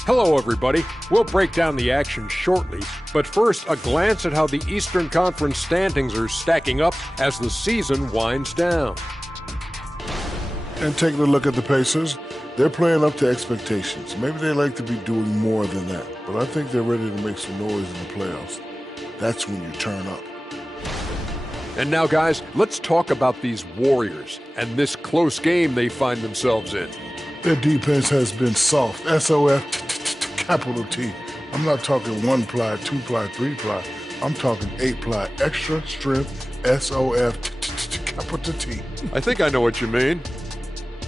Hello, everybody. We'll break down the action shortly, but first, a glance at how the Eastern Conference standings are stacking up as the season winds down. And taking a look at the Pacers, they're playing up to expectations. Maybe they like to be doing more than that, but I think they're ready to make some noise in the playoffs. That's when you turn up. And now, guys, let's talk about these Warriors and this close game they find themselves in. Their defense has been soft. S-O-F, capital T. I'm not talking 1-ply, 2-ply, 3-ply. I'm talking 8-ply, extra strength, S-O-F, capital T. I think I know what you mean,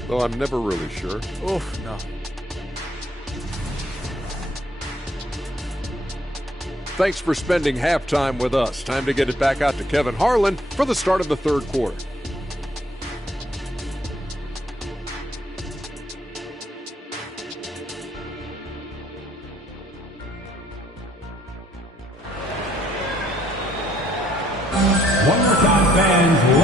though I'm never really sure. Oof, no. Thanks for spending halftime with us. Time to get it back out to Kevin Harlan for the start of the third quarter.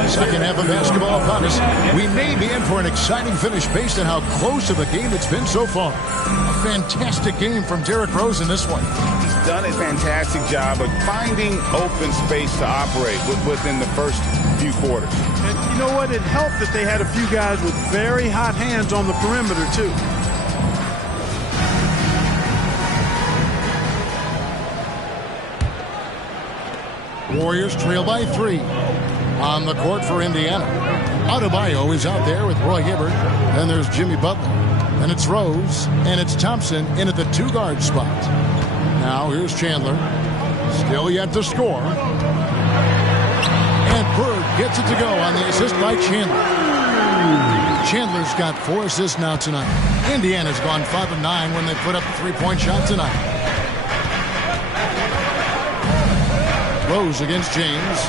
Second half of basketball upon us. We may be in for an exciting finish based on how close of a game it's been so far. A fantastic game from Derrick Rose in this one. He's done a fantastic job of finding open space to operate within the first few quarters. And you know what? It helped that they had a few guys with very hot hands on the perimeter, too. Warriors trail by 3. On the court for Indiana, Adebayo is out there with Roy Hibbert. Then there's Jimmy Butler. Then it's Rose, and it's Thompson in at the 2-guard spot. Now here's Chandler. Still yet to score. And Bird gets it to go on the assist by Chandler. Chandler's got 4 assists now tonight. Indiana's gone 5 of 9 when they put up a 3-point shot tonight. Rose against James.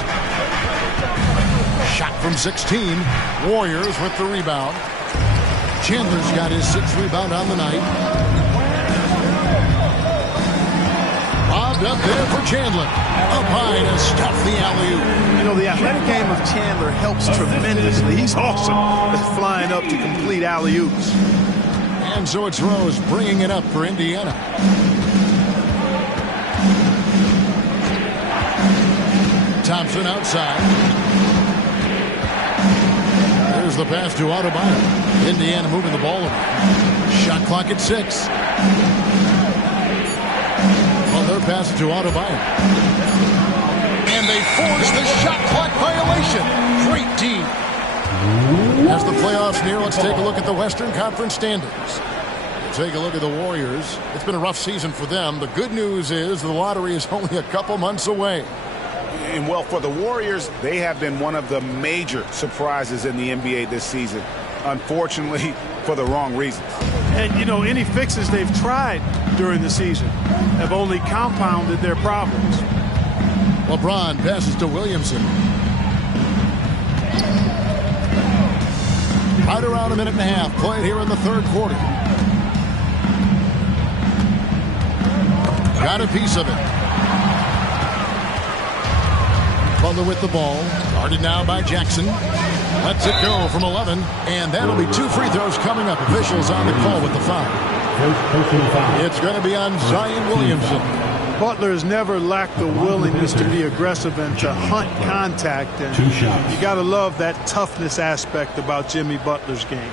Shot from 16. Warriors with the rebound. Chandler's got his 6th rebound on the night. Bobbed up there for Chandler. Up high to stuff the alley-oop. You know, the athletic game of Chandler helps tremendously. He's awesome at flying up to complete alley-oops. And so it's Rose bringing it up for Indiana. Thompson outside. There's the pass to Adebayo. Indiana moving the ball around. Shot clock at 6. Well, their pass to Adebayo. And they force the shot clock violation. Great team. As the playoffs near, let's take a look at the Western Conference standings. take a look at the Warriors. It's been a rough season for them. The good news is the lottery is only a couple months away. And, well, for the Warriors, they have been one of the major surprises in the NBA this season. Unfortunately, for the wrong reasons. And, you know, any fixes they've tried during the season have only compounded their problems. LeBron passes to Williamson. Right around a minute and a half played here in the third quarter. Got a piece of it. Butler with the ball. Guarded now by Jackson. Lets it go from 11. And that'll be 2 free throws coming up. Officials on the call with the foul. It's going to be on Zion Williamson. Butler has never lacked the willingness to be aggressive and to hunt contact. And you got to love that toughness aspect about Jimmy Butler's game.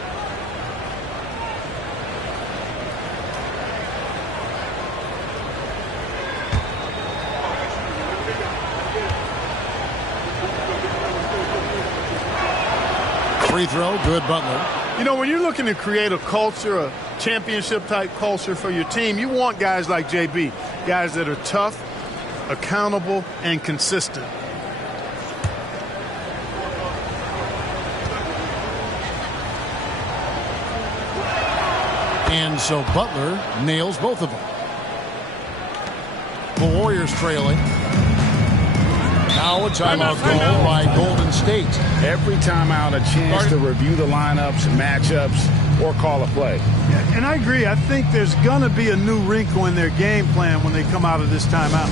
Free throw, good Butler. You know, when you're looking to create a culture, a championship-type culture for your team, you want guys like JB, guys that are tough, accountable, and consistent. And so Butler nails both of them. The Warriors trailing. Now a timeout call by Golden State. Every timeout, a chance to review the lineups, matchups, or call a play. Yeah, and I agree. I think there's going to be a new wrinkle in their game plan when they come out of this timeout.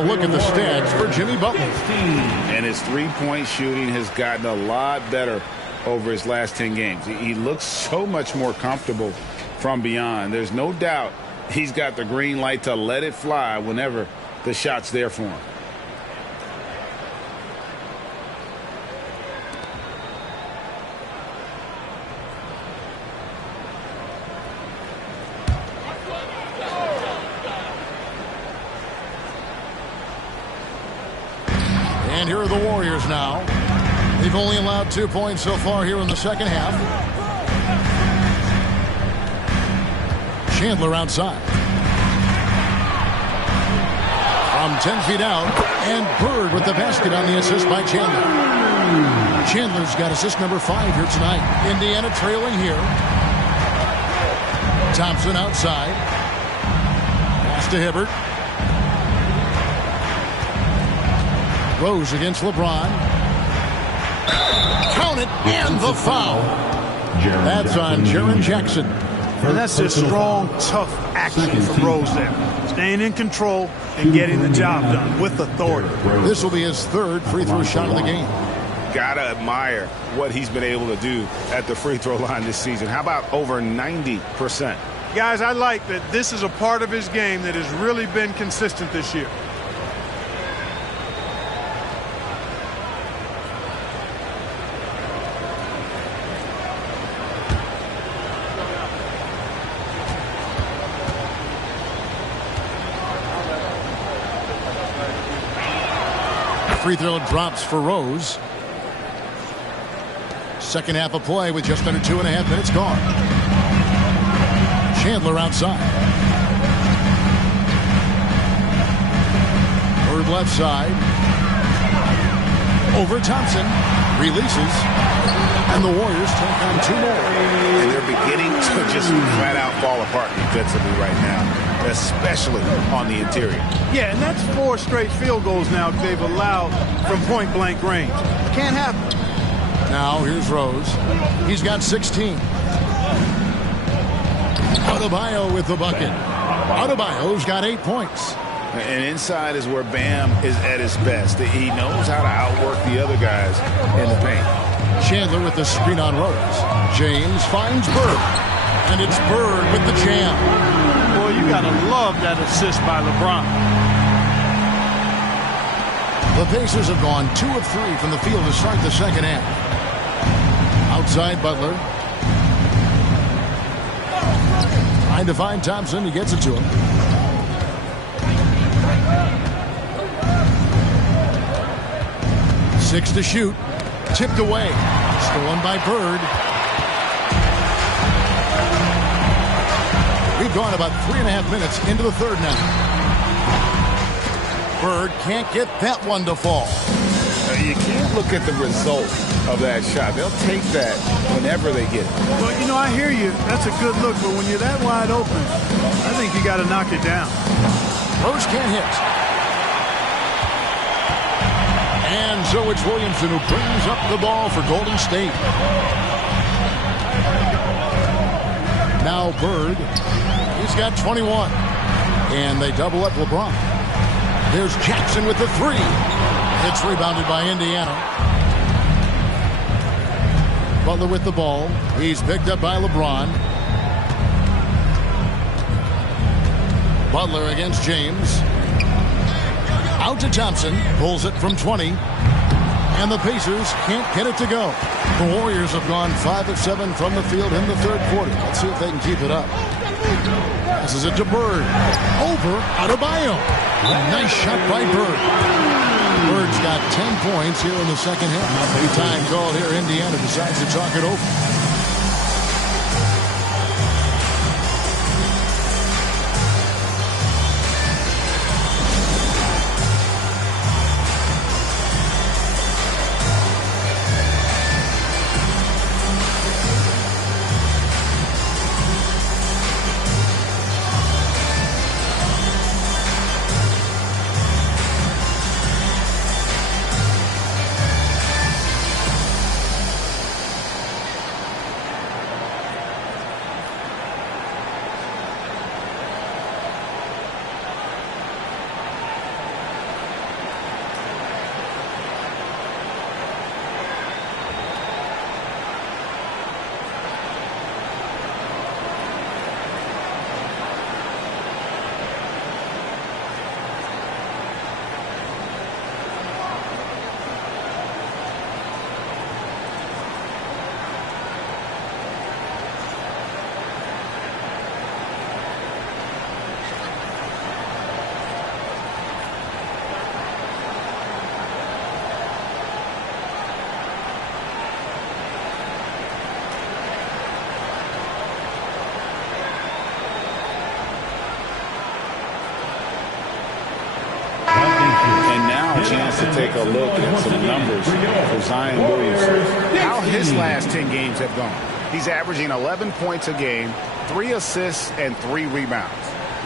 Look at the stats for Jimmy Butler. And his three-point shooting has gotten a lot better over his last 10 games. He looks so much more comfortable from beyond. There's no doubt he's got the green light to let it fly whenever the shot's there for him. And here are the Warriors now. They've only allowed 2 points so far here in the second half. Chandler outside. From 10 feet out. And Bird with the basket on the assist by Chandler. Chandler's got assist number 5 here tonight. Indiana trailing here. Thompson outside. Pass to Hibbert. Rose against LeBron. Count it, and the foul. That's on Jaren Jackson. And that's just strong, tough action from Rose there. Staying in control and getting the job done with authority. This will be his third free throw shot of the game. Gotta admire what he's been able to do at the free throw line this season. How about over 90%? Guys, I like that this is a part of his game that has really been consistent this year. Free throw drops for Rose. Second half of play with just under 2.5 minutes gone. Chandler outside. Bird left side. Over Thompson. Releases. And the Warriors take on 2 more. And they're beginning to just flat out fall apart defensively right now, especially on the interior. Yeah, and that's 4 straight field goals now they've allowed from point-blank range. Can't happen. Now here's Rose. He's got 16. Adebayo with the bucket. Adebayo's got 8 points. And inside is where Bam is at his best. He knows how to outwork the other guys in the paint. Chandler with the screen on Rose. James finds Bird. And it's Bird with the jam. Boy, you got to love that assist by LeBron. The Pacers have gone 2 of 3 from the field to start the second half. Outside Butler. Trying to find Thompson. He gets it to him. Six to shoot. Tipped away. Stolen by Bird. We've gone about 3.5 minutes into the third now. Bird can't get that one to fall. You can't look at the result of that shot. They'll take that whenever they get it. Well, you know, I hear you. That's a good look, but when you're that wide open, I think you got to knock it down. Rose can't hit. And so it's Williamson who brings up the ball for Golden State. Now Bird. He's got 21. And they double up LeBron. There's Jackson with the 3. It's rebounded by Indiana. Butler with the ball. He's picked up by LeBron. Butler against James. Out to Thompson. Pulls it from 20. And the Pacers can't get it to go. The Warriors have gone 5 of 7 from the field in the third quarter. Let's see if they can keep it up. Passes it to Bird. Over Adebayo. Nice shot by Bird. Bird's got 10 points here in the second half. Time call here. Indiana decides to talk it over. Chance to take a look at some numbers for Zion Williamson. How his last 10 games have gone. He's averaging 11 points a game, 3 assists, and 3 rebounds.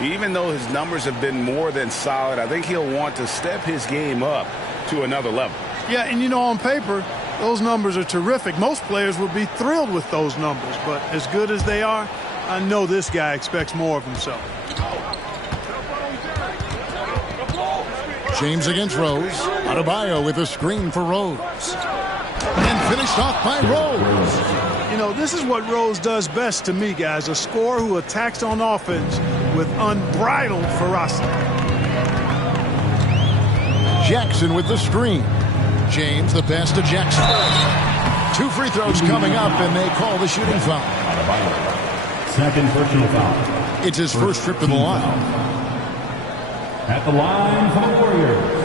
Even though his numbers have been more than solid, I think he'll want to step his game up to another level. Yeah, and you know, on paper, those numbers are terrific. Most players would be thrilled with those numbers, but as good as they are, I know this guy expects more of himself. James against Rose. Adebayo with a screen for Rose. And finished off by Rose. You know, this is what Rose does best to me, guys. A scorer who attacks on offense with unbridled ferocity. Jackson with the screen. James the pass to Jackson. 2 free throws coming up, and they call the shooting foul. Second personal foul. It's his first trip to the line. At the line for the Warriors,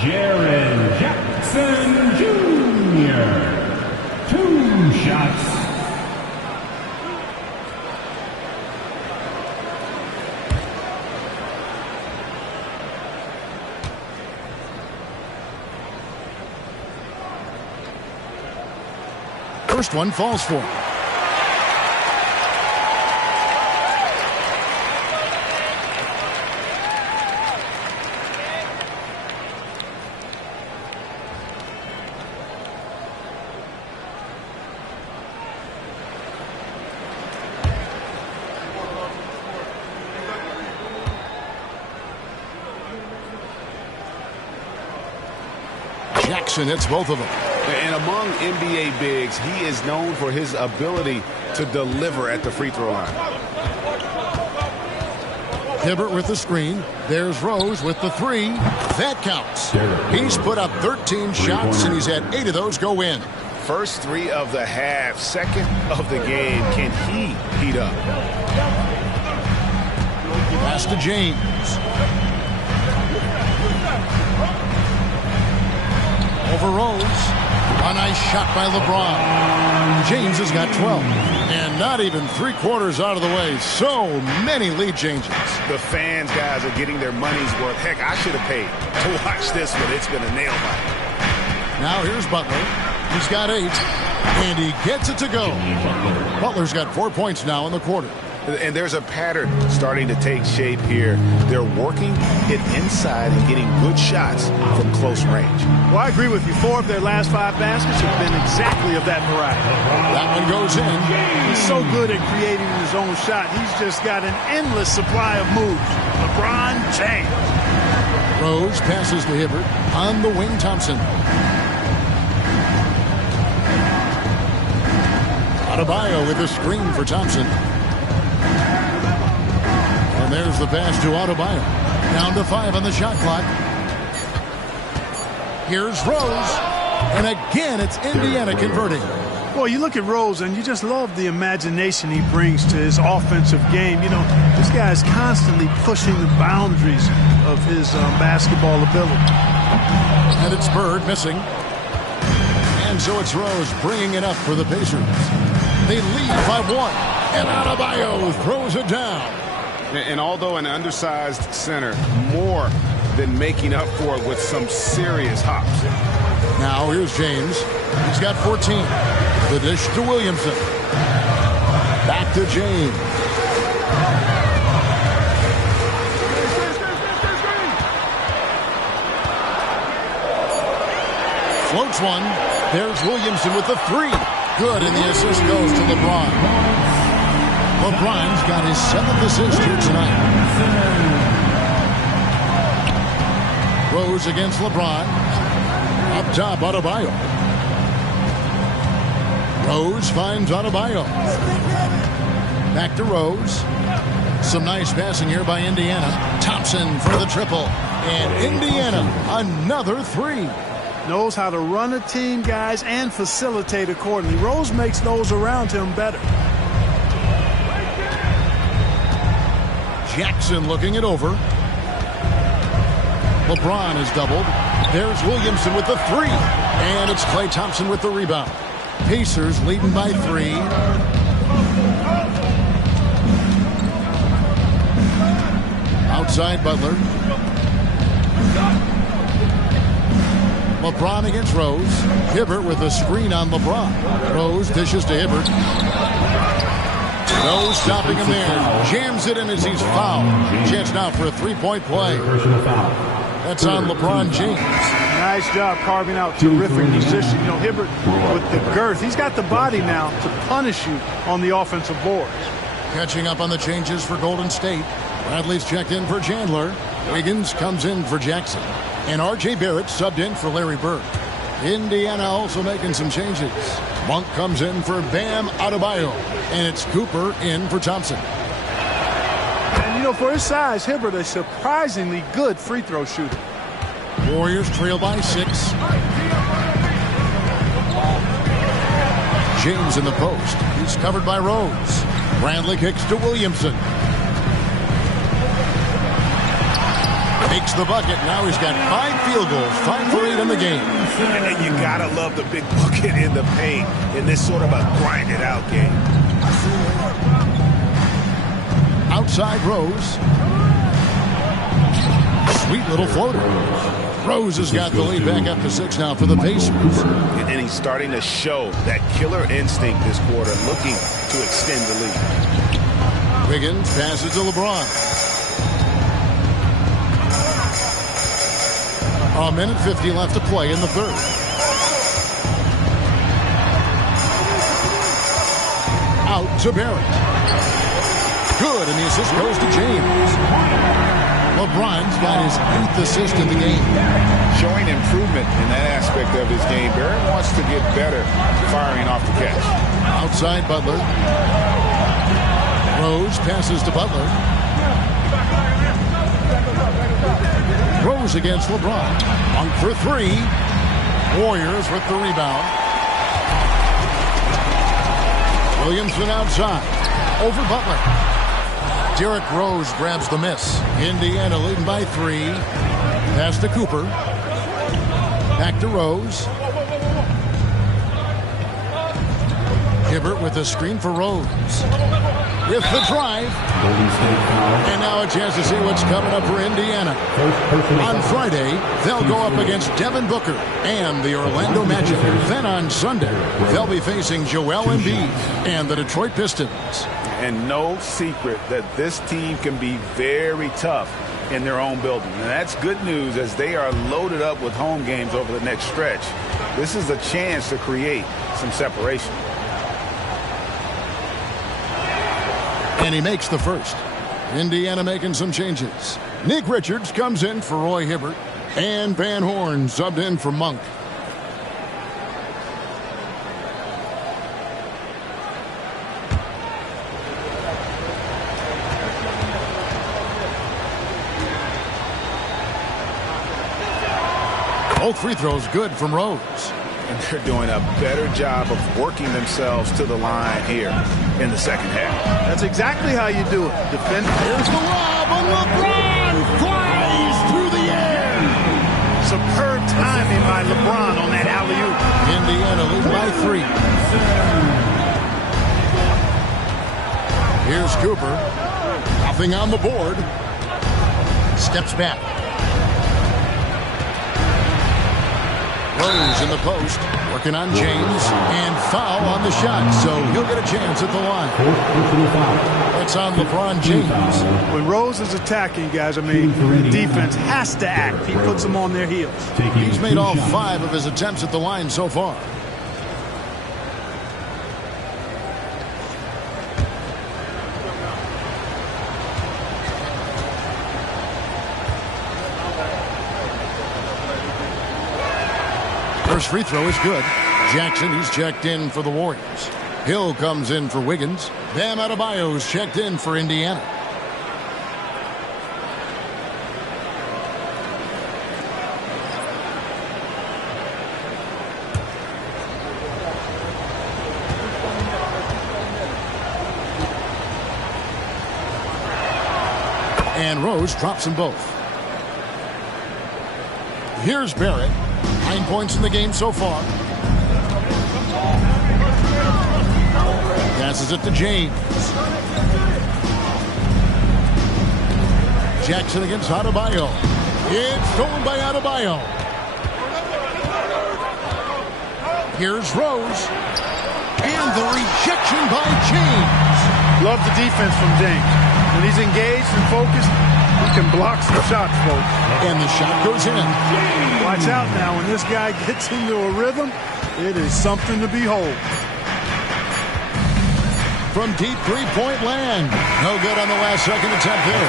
Jaren Jackson Jr. 2 shots. first one falls for him. Jackson hits both of them. And among NBA bigs, he is known for his ability to deliver at the free throw line. Hibbert with the screen. There's Rose with the three. That counts. He's put up 13 shots, and he's had 8 of those go in. First 3 of the half, second of the game. Can he heat up? Pass to James. Over Rose. A nice shot by LeBron. James has got 12. And not even 3/4 out of the way. So many lead changes. The fans, guys, are getting their money's worth. Heck, I should have paid to watch this one. It's been a nail biter. Now here's Butler. He's got 8. And he gets it to go. Butler's got 4 points now in the quarter. And there's a pattern starting to take shape here. They're working it inside and getting good shots from close range. Well, I agree with you. 4 of their last 5 baskets have been exactly of that variety. That one goes in. He's so good at creating his own shot. He's just got an endless supply of moves. LeBron James. Rose passes to Hibbert. On the wing, Thompson. Adebayo with a screen for Thompson. And there's the pass to Adebayo. Down to 5 on the shot clock. Here's Rose. And again, it's Indiana converting. Boy, you look at Rose, and you just love the imagination he brings to his offensive game. You know, this guy is constantly pushing the boundaries of his basketball ability. And it's Bird missing. And so it's Rose bringing it up for the Pacers. They lead by 1. And Adebayo throws it down. And although an undersized center, more than making up for it with some serious hops. Now here's James. He's got 14. The dish to Williamson. Back to James. Floats one. There's Williamson with the 3. Good, and the assist goes to LeBron. LeBron's got his 7th assist here tonight. Rose against LeBron. Up top, Adebayo. Rose finds Adebayo. Back to Rose. Some nice passing here by Indiana. Thompson for the triple. And Indiana, another 3. Knows how to run a team, guys, and facilitate accordingly. Rose makes those around him better. Jackson looking it over. LeBron is doubled. There's Williamson with the 3. And it's Klay Thompson with the rebound. Pacers leading by 3. Outside Butler. LeBron against Rose. Hibbert with a screen on LeBron. Rose dishes to Hibbert. No stopping him there. Jams it in as he's fouled. Chance now for a 3-point play. That's on LeBron James. Nice job carving out terrific position. You know, Hibbert with the girth. He's got the body now to punish you on the offensive boards. Catching up on the changes for Golden State. Bradley's checked in for Chandler. Wiggins comes in for Jackson. And R.J. Barrett subbed in for Larry Bird. Indiana also making some changes. Monk comes in for Bam Adebayo. And it's Cooper in for Thompson. And, you know, for his size, Hibbert a surprisingly good free throw shooter. Warriors trail by 6. James in the post. He's covered by Rose. Bradley kicks to Williamson. Makes the bucket. Now he's got 5 field goals, 5 for 8 in the game. And you gotta love the big bucket in the paint in this sort of a grinded out game. Outside Rose. Sweet little floater. Rose has got the lead back up to 6 now for the Pacers. And he's starting to show that killer instinct this quarter, looking to extend the lead. Wiggins passes to LeBron. A minute 50 left to play in the third. Out to Barrett. Good, and the assist goes to James. LeBron's got his 8th assist in the game. Showing improvement in that aspect of his game. Barrett wants to get better firing off the catch. Outside Butler. Rose passes to Butler. Rose against LeBron. On for 3. Warriors with the rebound. Williamson outside. Over Butler. Derrick Rose grabs the miss. Indiana leading by 3. Pass to Cooper. Back to Rose. Hibbert with a screen for Rose. With the drive. And now a chance to see what's coming up for Indiana. On Friday, they'll go up against Devin Booker and the Orlando Magic. Then on Sunday, they'll be facing Joel Embiid and the Detroit Pistons. And no secret that this team can be very tough in their own building. And that's good news as they are loaded up with home games over the next stretch. This is a chance to create some separation. And he makes the first. Indiana making some changes. Nick Richards comes in for Roy Hibbert. And Van Horn subbed in for Monk. Both free throws good from Rose. And they're doing a better job of working themselves to the line here in the second half. That's exactly how you do it. Defend. Here's the lob, and LeBron flies through the air. Superb timing by LeBron on that alley-oop. Indiana lead by 3. Here's Cooper. Nothing on the board. Steps back. Rose in the post, working on James, and foul on the shot, so he'll get a chance at the line. It's on LeBron James. When Rose is attacking, guys, I mean, the defense has to act. He puts them on their heels. He's made all 5 of his attempts at the line so far. First free throw is good. Jackson, he's checked in for the Warriors. Hill comes in for Wiggins. Bam Adebayo's checked in for Indiana. And Rose drops them both. Here's Barrett. 9 points in the game so far. Passes it to James. Jackson against Adebayo. It's stolen by Adebayo. Here's Rose. And the rejection by James. Love the defense from James. When he's engaged and focused, he can block some shots, folks. And the shot goes in. Watch out now. When this guy gets into a rhythm, it is something to behold. From deep three-point land. No good on the last second attempt there.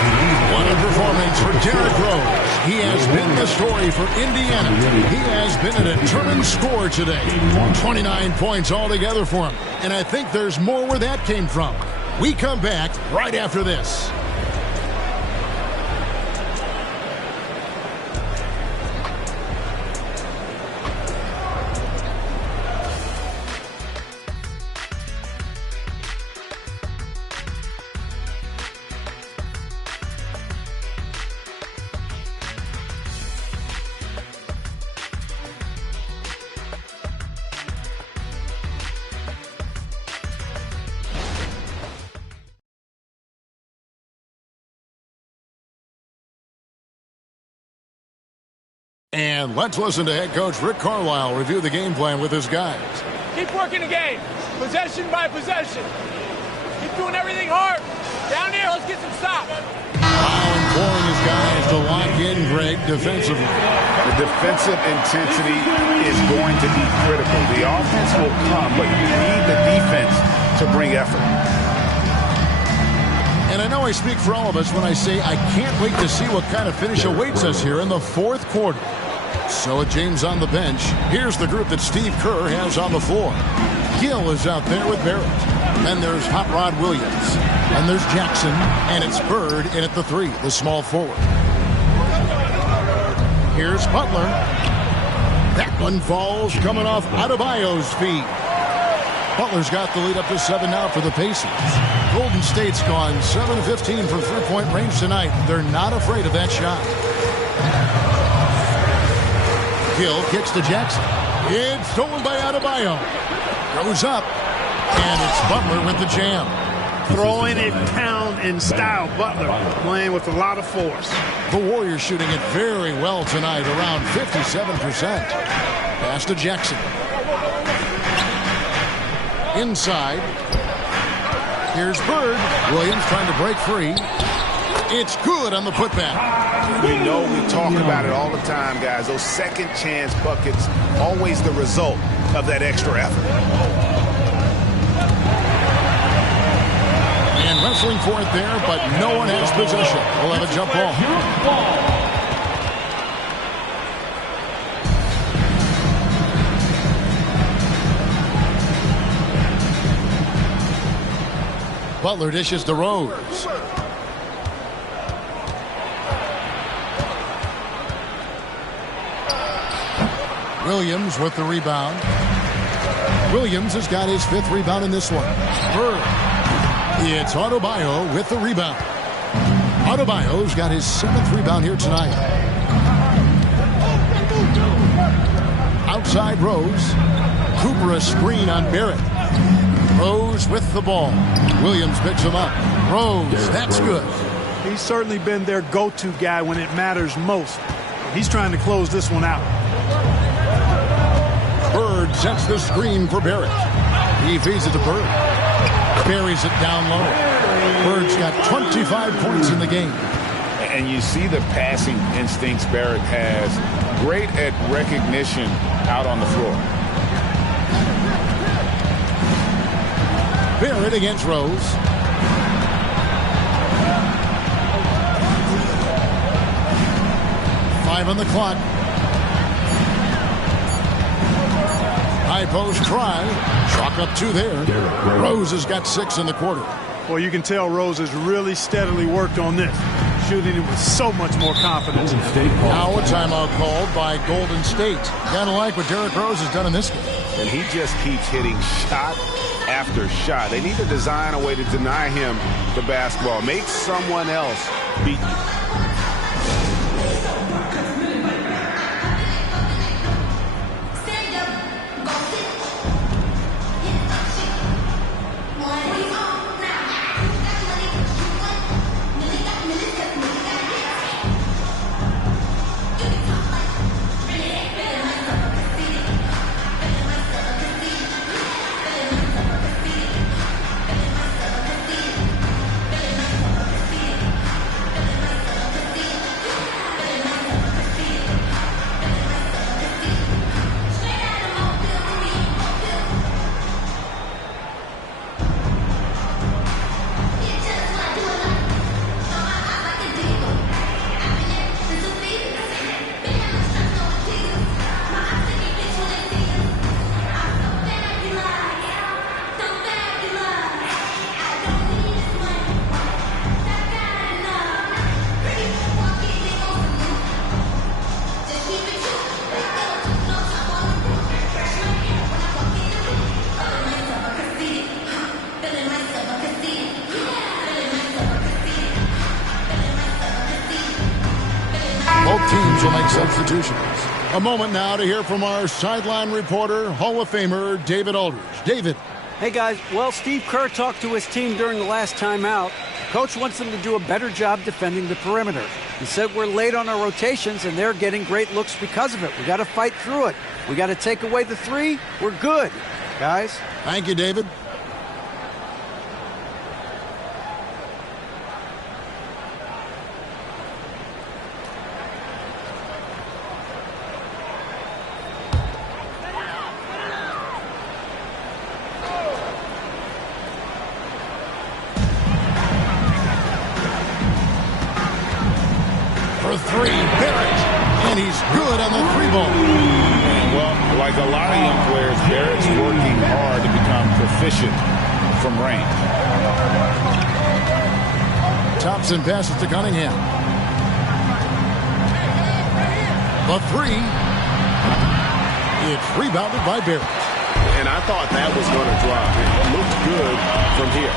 What a performance for Derrick Rose. He has been the story for Indiana. He has been a determined scorer today. 29 points altogether for him. And I think there's more where that came from. We come back right after this. And let's listen to head coach Rick Carlisle review the game plan with his guys. Keep working the game. Possession by possession. Keep doing everything hard. Down here, let's get some stops. Wow, imploring his guys to lock in, Greg, defensively. The defensive intensity is going to be critical. The offense will come, but you need the defense to bring effort. And I know I speak for all of us when I say I can't wait to see what kind of finish awaits us here in the fourth quarter. So with James on the bench, here's the group that Steve Kerr has on the floor. Gill is out there with Barrett. Then there's Hot Rod Williams. And there's Jackson. And it's Bird in at the 3, the small forward. Here's Butler. That one falls coming off Adebayo's feet. Butler's got the lead up to 7 now for the Pacers. Golden State's gone 7-15 from three-point range tonight. They're not afraid of that shot. Gill kicks to Jackson. It's stolen by Adebayo. Goes up. And it's Butler with the jam. Throwing it down in style. Butler playing with a lot of force. The Warriors shooting it very well tonight, around 57%. Pass to Jackson. Inside. Here's Bird. Williams trying to break free. It's good on the putback. You know, we talk about it all the time, guys. Those second chance buckets, always the result of that extra effort. And wrestling for it there, but no one has possession. We'll have a jump ball. Butler dishes to Rose. Williams with the rebound. Williams has got his 5th rebound in this one. Bird. It's Adebayo with the rebound. Adebayo's got his 7th rebound here tonight. Outside Rose. Cooper a screen on Barrett. Rose with the ball. Williams picks him up. Rose, that's good. He's certainly been their go-to guy when it matters most. He's trying to close this one out. Bird sets the screen for Barrett. He feeds it to Bird. Buries it down low. Bird's got 25 points in the game. And you see the passing instincts Barrett has. Great at recognition out on the floor. Barrett against Rose. Five on the clock. High post try. Chalk up 2 there. Rose has got 6 in the quarter. Well, you can tell Rose has really steadily worked on this. Shooting it with so much more confidence. Now a timeout called by Golden State. Kind of like what Derrick Rose has done in this game. And he just keeps hitting shot after shot. They need to design a way to deny him the basketball. Make someone else beat you. Both teams will make substitutions. A moment now to hear from our sideline reporter, Hall of Famer David Aldridge. David. Hey, guys. Well, Steve Kerr talked to his team during the last timeout. Coach wants them to do a better job defending the perimeter. He said we're late on our rotations, and they're getting great looks because of it. We got to fight through it. We got to take away the three. We're good, guys. Thank you, David. For three, Barrett. And he's good on the three ball. Well, like a lot of young players, Barrett's working hard to become proficient from range. Thompson passes to Cunningham. The three. It's rebounded by Barrett. And I thought that was going to drop. It looked good from here.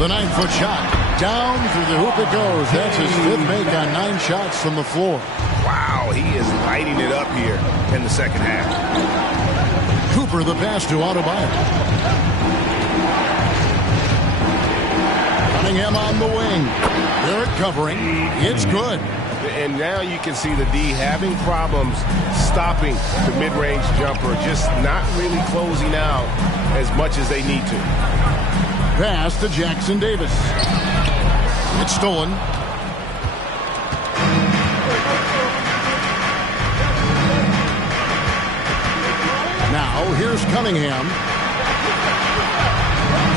The 9-foot shot. Down through the hoop it goes. That's his fifth make on 9 shots from the floor. Wow, he is lighting it up here in the second half. Cooper the pass to Adebayo. Cunningham on the wing. Barrett covering. It's good. And now you can see the D having problems stopping the mid-range jumper, just not really closing out as much as they need to. Pass to Jackson Davis. It's stolen. Now here's Cunningham.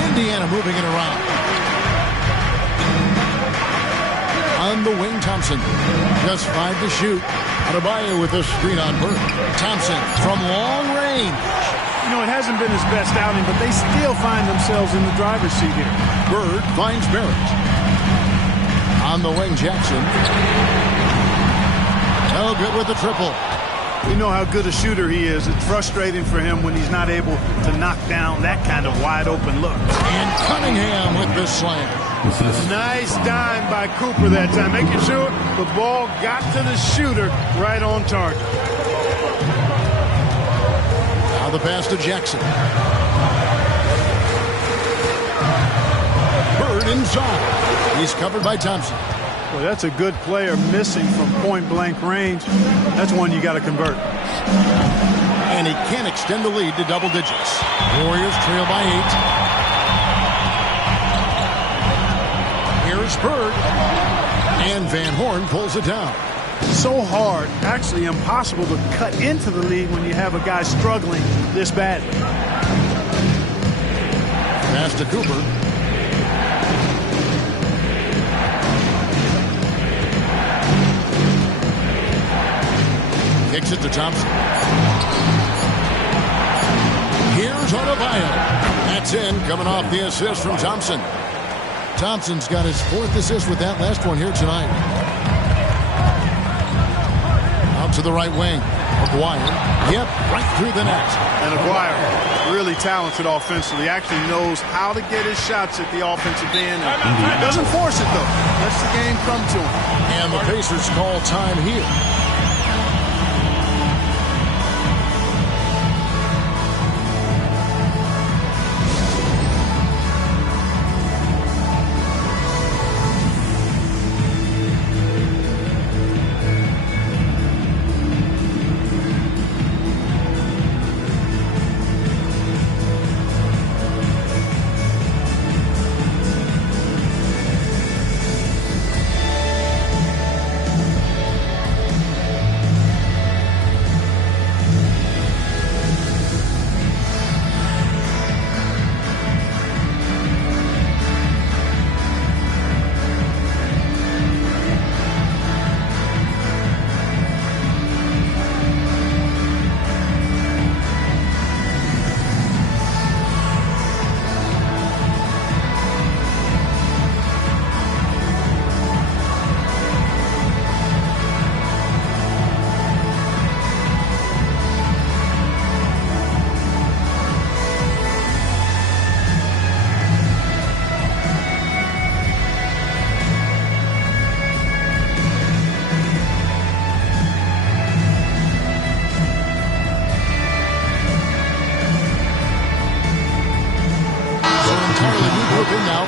Indiana moving it around. On the wing, Thompson. Just 5 to shoot. Adebayo with a screen on Bird. Thompson from long range. You know, it hasn't been his best outing, but they still find themselves in the driver's seat here. Bird finds Barrett. On the wing, Jackson. No good with the triple. We know how good a shooter he is. It's frustrating for him when he's not able to knock down that kind of wide open look. And Cunningham with the slam. Nice dime by Cooper that time, making sure the ball got to the shooter right on target. Now the pass to Jackson. Bird inside. He's covered by Thompson. Well, that's a good player missing from point-blank range. That's one you got to convert. And he can extend the lead to double digits. Warriors trail by 8. Here's Bird. And Van Horn pulls it down. So hard, actually impossible to cut into the lead when you have a guy struggling this badly. Pass to Cooper. Kicks it to Thompson. Here's Adebayo. That's in, coming off the assist from Thompson. Thompson's got his 4th assist with that last one here tonight. Out to the right wing. Aguirre. Yep, right through the net. And Aguirre, really talented offensively. Actually knows how to get his shots at the offensive end. And doesn't force it, though. Lets the game come to him. And the Pacers call time here.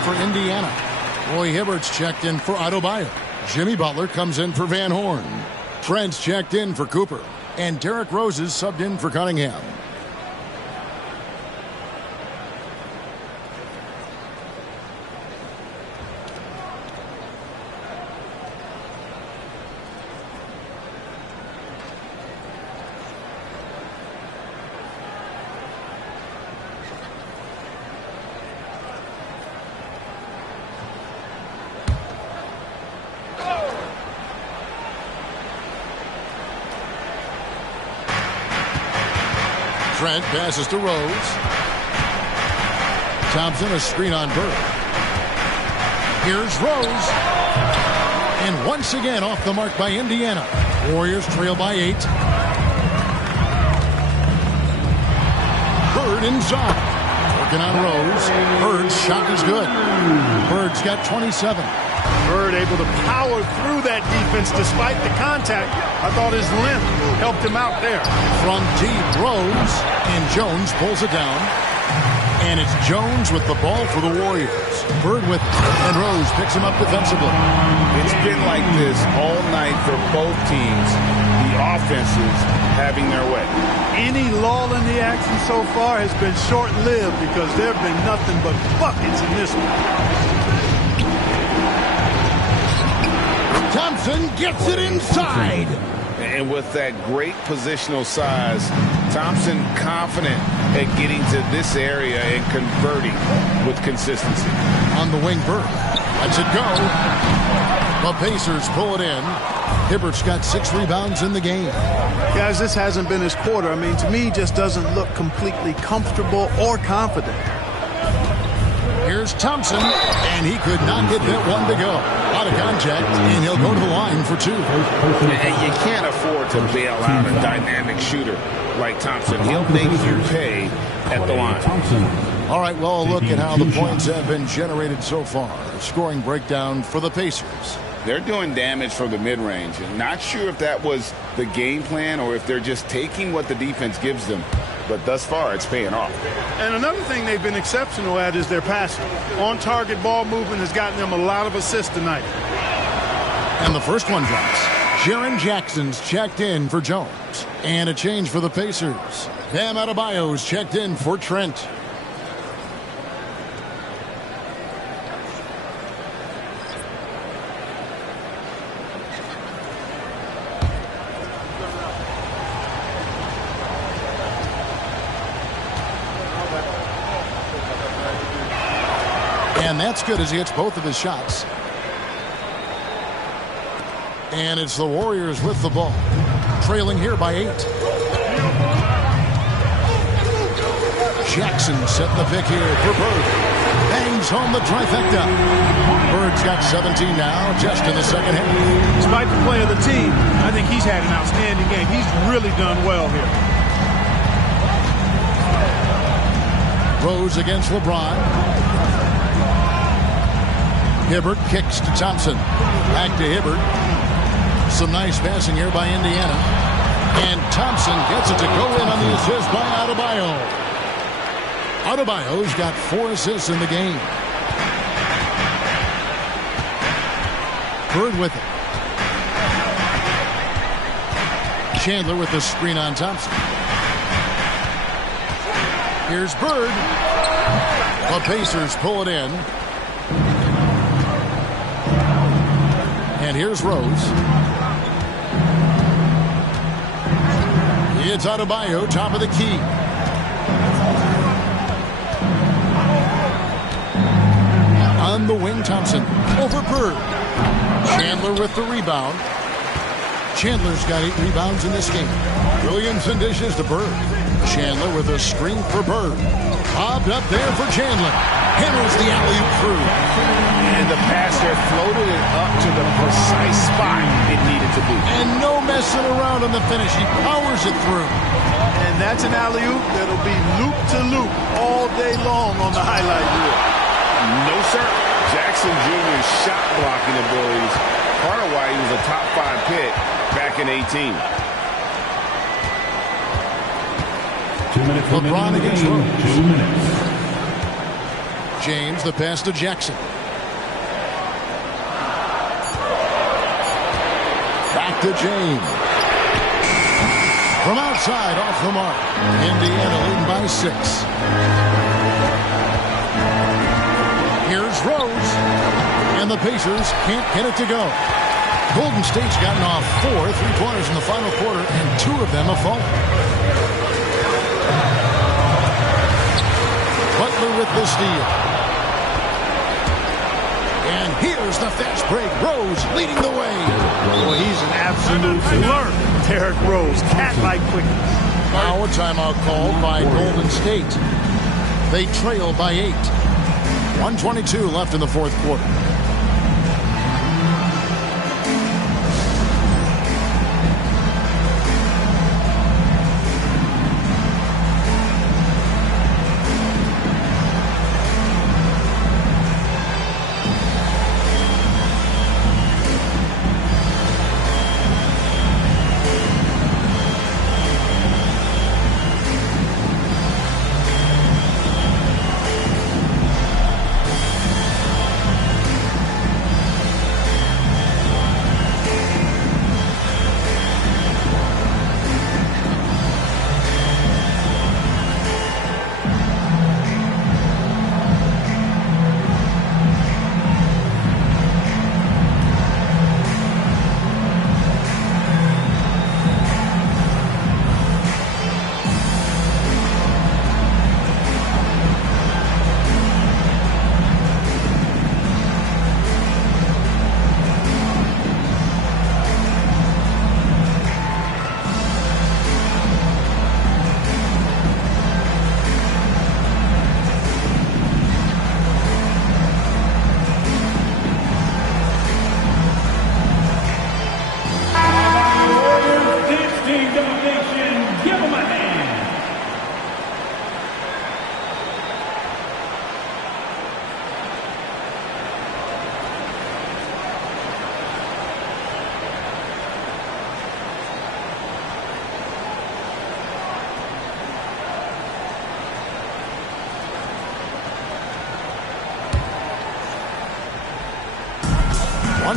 for Indiana. Roy Hibbert's checked in for Adebayo. Jimmy Butler comes in for Van Horn. Trent's checked in for Cooper. And Derrick Rose is subbed in for Cunningham. Trent passes to Rose. Thompson, a screen on Bird. Here's Rose. And once again off the mark by Indiana. Warriors trail by 8. Bird inside. Working on Rose. Bird's shot is good. Bird's got 27. Bird able to power through that defense despite the contact. I thought his limp helped him out there. From deep, Rose, and Jones pulls it down. And it's Jones with the ball for the Warriors. Bird with it, and Rose picks him up defensively. It's been like this all night for both teams. The offenses having their way. Any lull in the action so far has been short-lived because there have been nothing but buckets in this one. Thompson gets it inside. And with that great positional size, Thompson confident at getting to this area and converting with consistency. On the wing, Bird lets it go. The Pacers pull it in. Hibbert's got 6 rebounds in the game. Guys, this hasn't been his quarter. I mean, to me, he just doesn't look completely comfortable or confident. Here's Thompson, and he could not get that one to go. Out of contact, and he'll go to the line for 2. And you can't afford to bail out a dynamic shooter like Thompson. He'll make you pay at the line. All right, well, a look at how the points have been generated so far. A scoring breakdown for the Pacers. They're doing damage from the mid-range. And not sure if that was the game plan or if they're just taking what the defense gives them. But thus far, it's paying off. And another thing they've been exceptional at is their passing. On-target ball movement has gotten them a lot of assists tonight. And the first one drops. Jaren Jackson's checked in for Jones. And a change for the Pacers. Bam Adebayo's checked in for Trent. And that's good as he hits both of his shots. And it's the Warriors with the ball. Trailing here by 8. Jackson set the pick here for Bird. Bangs home the trifecta. Bird's got 17 now, just in the second half. Despite the play of the team, I think he's had an outstanding game. He's really done well here. Rose against LeBron. Hibbert kicks to Thompson. Back to Hibbert. Some nice passing here by Indiana. And Thompson gets it to go in on the assist by Adebayo. Adebayo's got 4 assists in the game. Bird with it. Chandler with the screen on Thompson. Here's Bird. The Pacers pull it in. And here's Rose. It's Adebayo, top of the key. On the wing, Thompson. Over Bird. Chandler with the rebound. Chandler's got 8 rebounds in this game. Williamson dishes to Bird. Chandler with a screen for Bird. Bobbed up there for Chandler. Hammers the alley-oop through. And the pass there floated it up to the precise spot it needed to be. And no messing around on the finish. He powers it through. And that's an alley-oop that'll be loop-to-loop all day long on the highlight reel. No, sir. Jackson Jr.'s shot blocking abilities, part of why he was a top 5 pick back in 18. 2 minutes LeBron against Rose. 2 minutes. James. The pass to Jackson. Back to James. From outside, off the mark. Indiana leading by 6. Here's Rose. And the Pacers can't get it to go. Golden State's gotten off 4 3-pointers in the final quarter, and 2 of them have fallen. Butler with the steal. And here's the fast break. Rose leading the way. Boy, he's an absolute flirt. Derrick Rose, cat-like quickness. Now a timeout called by Golden State. They trail by 8. 1:22 left in the fourth quarter.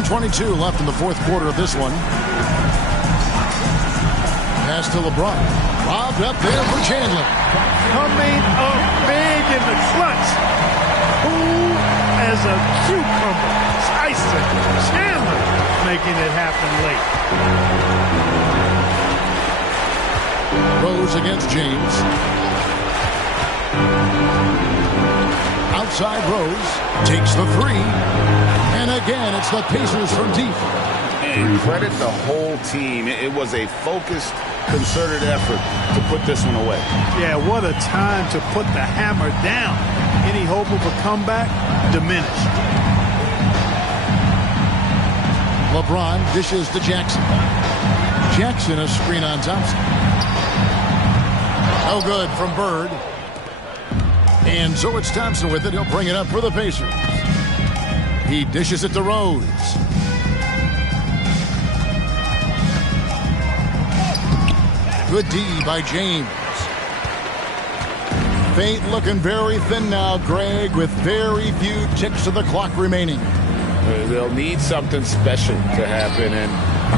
.22 left in the fourth quarter of this one. Pass to LeBron. Lobbed up there for Chandler. Coming up big in the clutch. Cool as a cucumber. Tyson Chandler making it happen late. Rose against James. Outside Rose. Takes the 3. And again, it's the Pacers from deep. And credit the whole team. It was a focused, concerted effort to put this one away. Yeah, what a time to put the hammer down. Any hope of a comeback diminished. LeBron dishes to Jackson. Jackson a screen on Thompson. No good from Bird. And so it's Thompson with it. He'll bring it up for the Pacers. He dishes it to Rose. Good D by James. Fate looking very thin now, Greg, with very few ticks of the clock remaining. They'll need something special to happen, and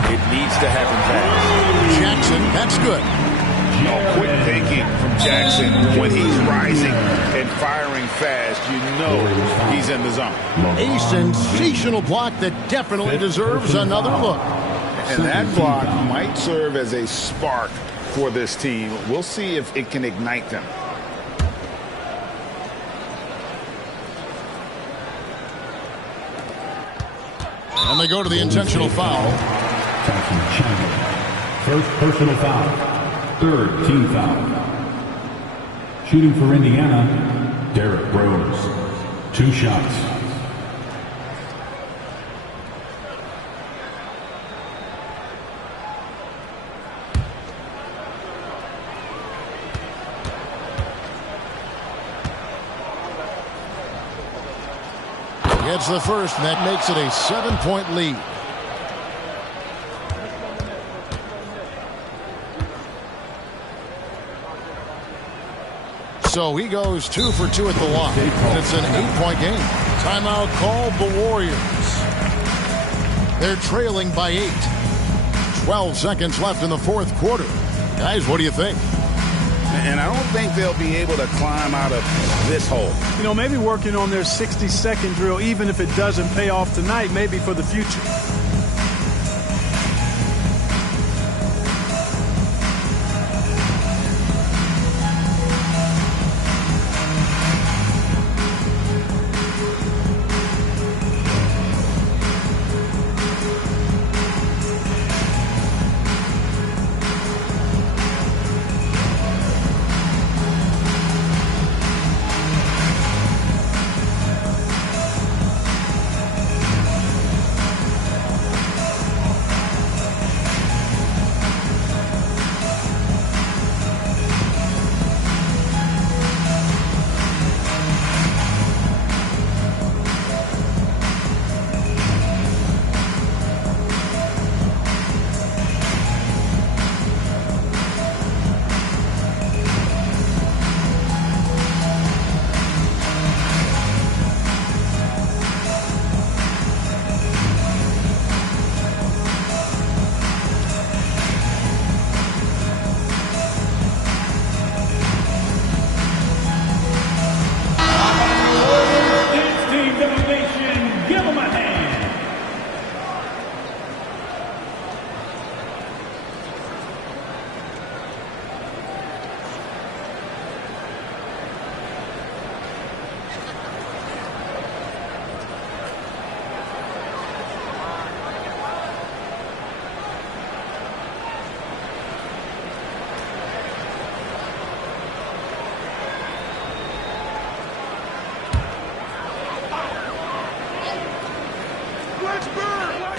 it needs to happen fast. Jackson, that's good. Quick thinking from Jackson when he's rising and firing fast. You know he's in the zone. A sensational block that definitely deserves another look. And that block might serve as a spark for this team. We'll see if it can ignite them. And they go to the intentional foul. First personal foul. Third team foul. Shooting for Indiana, Derrick Rose. 2 shots. Gets the first, and that makes it a 7-point lead. So he goes 2 for 2 at the line. And it's an 8-point game. Timeout called the Warriors. They're trailing by 8. 12 seconds left in the fourth quarter. Guys, what do you think? And I don't think they'll be able to climb out of this hole. You know, maybe working on their 60-second drill, even if it doesn't pay off tonight, maybe for the future.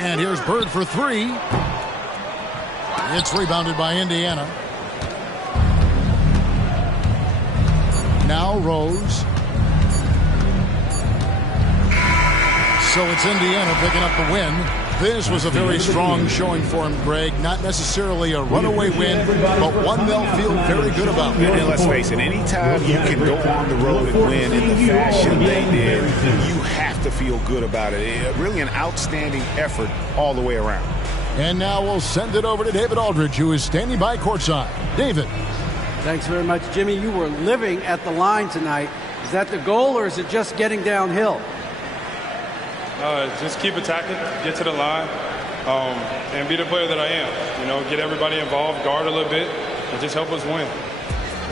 And here's Bird for 3. It's rebounded by Indiana. Now Rose. So it's Indiana picking up the win. This was a very strong showing for him, Greg. Not necessarily a runaway win, but one they'll feel very good about. And let's face it, anytime you can go on the road and win in the fashion they did, you have to feel good about it. Really an outstanding effort all the way around. And now we'll send it over to David Aldridge, who is standing by courtside. David. Thanks very much, Jimmy. You were living at the line tonight. Is that the goal, or is it just getting downhill? Just keep attacking, get to the line, and be the player that I am. You know, get everybody involved, guard a little bit, and just help us win.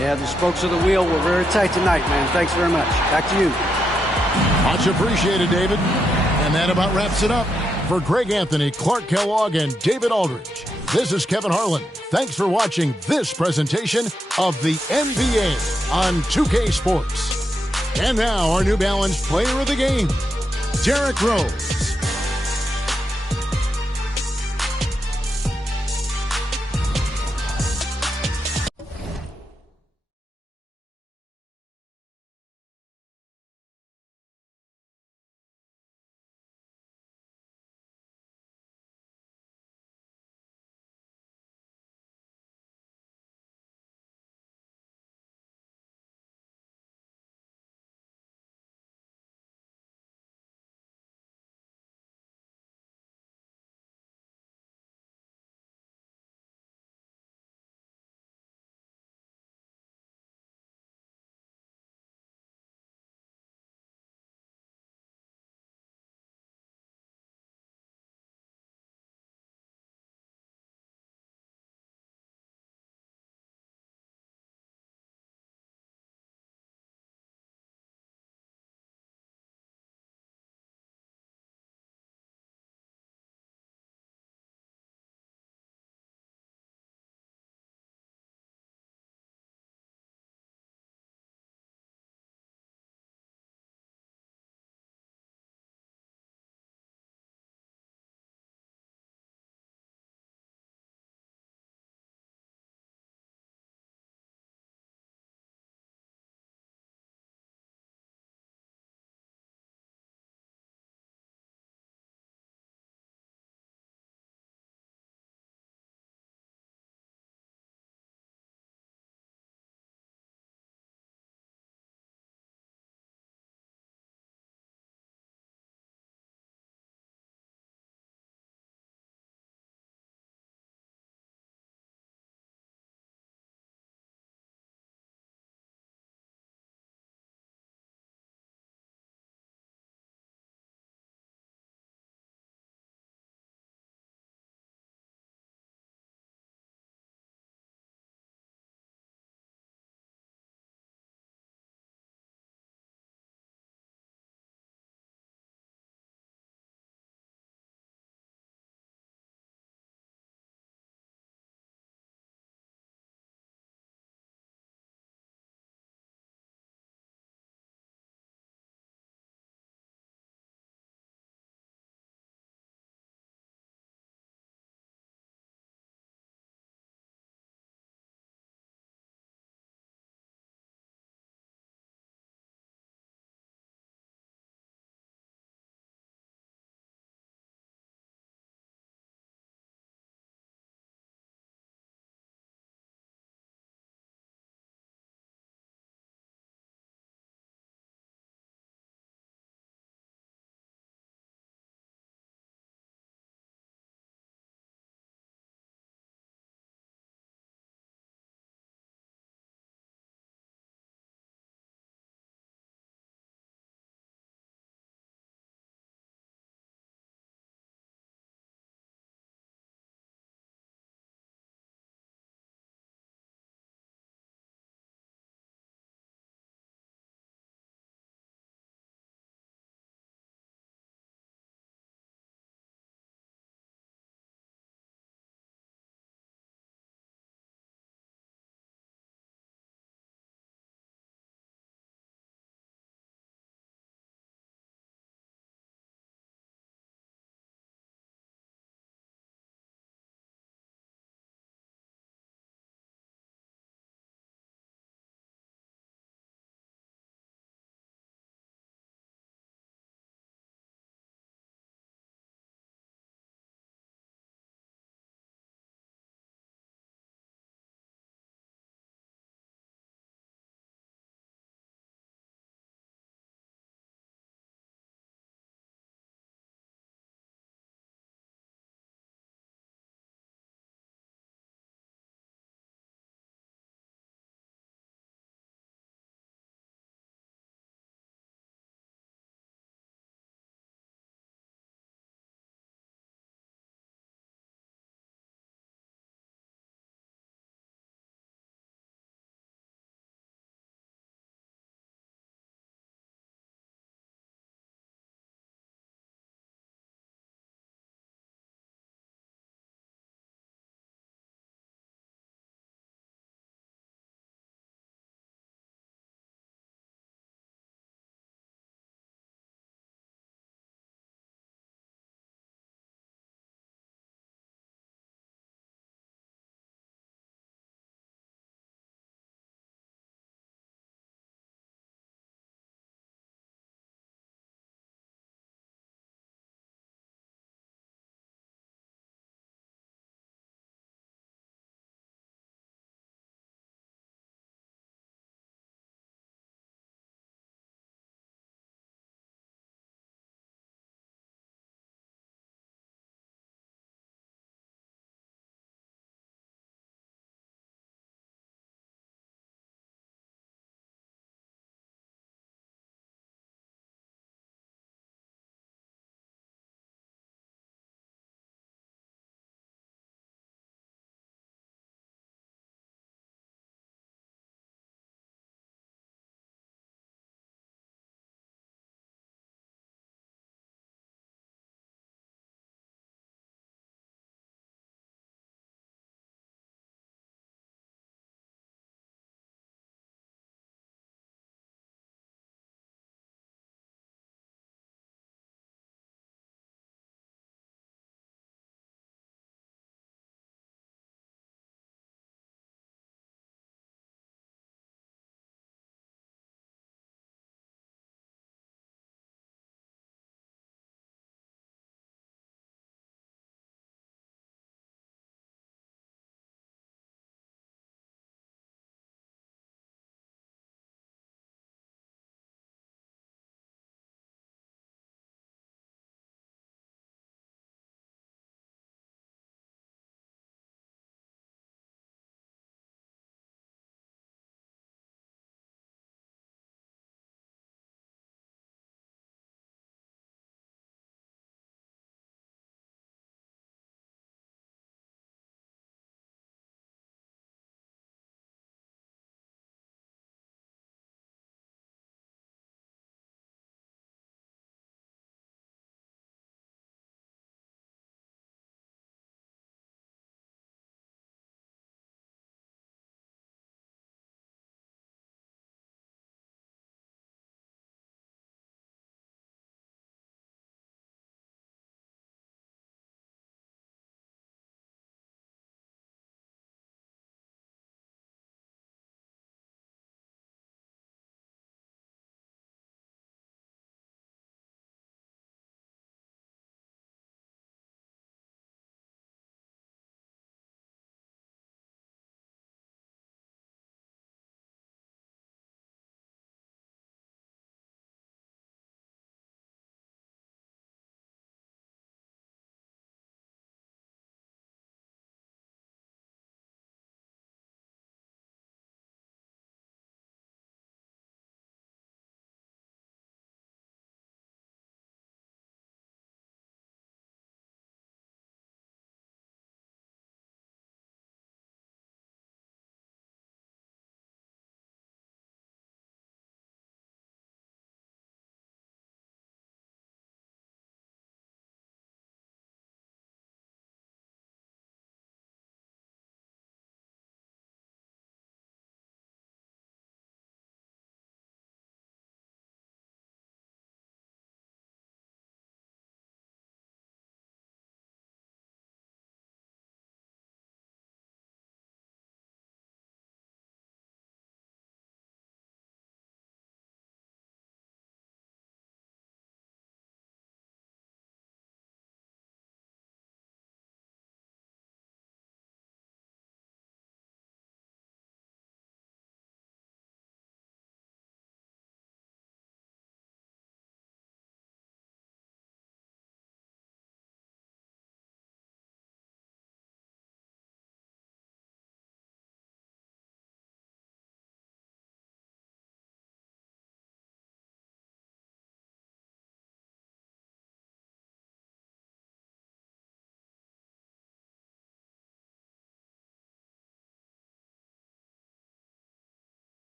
Yeah, the spokes of the wheel were very tight tonight, man. Thanks very much. Back to you. Much appreciated, David. And that about wraps it up. For Greg Anthony, Clark Kellogg, and David Aldridge, this is Kevin Harlan. Thanks for watching this presentation of the NBA on 2K Sports. And now our New Balance Player of the Game, Derrick Rose.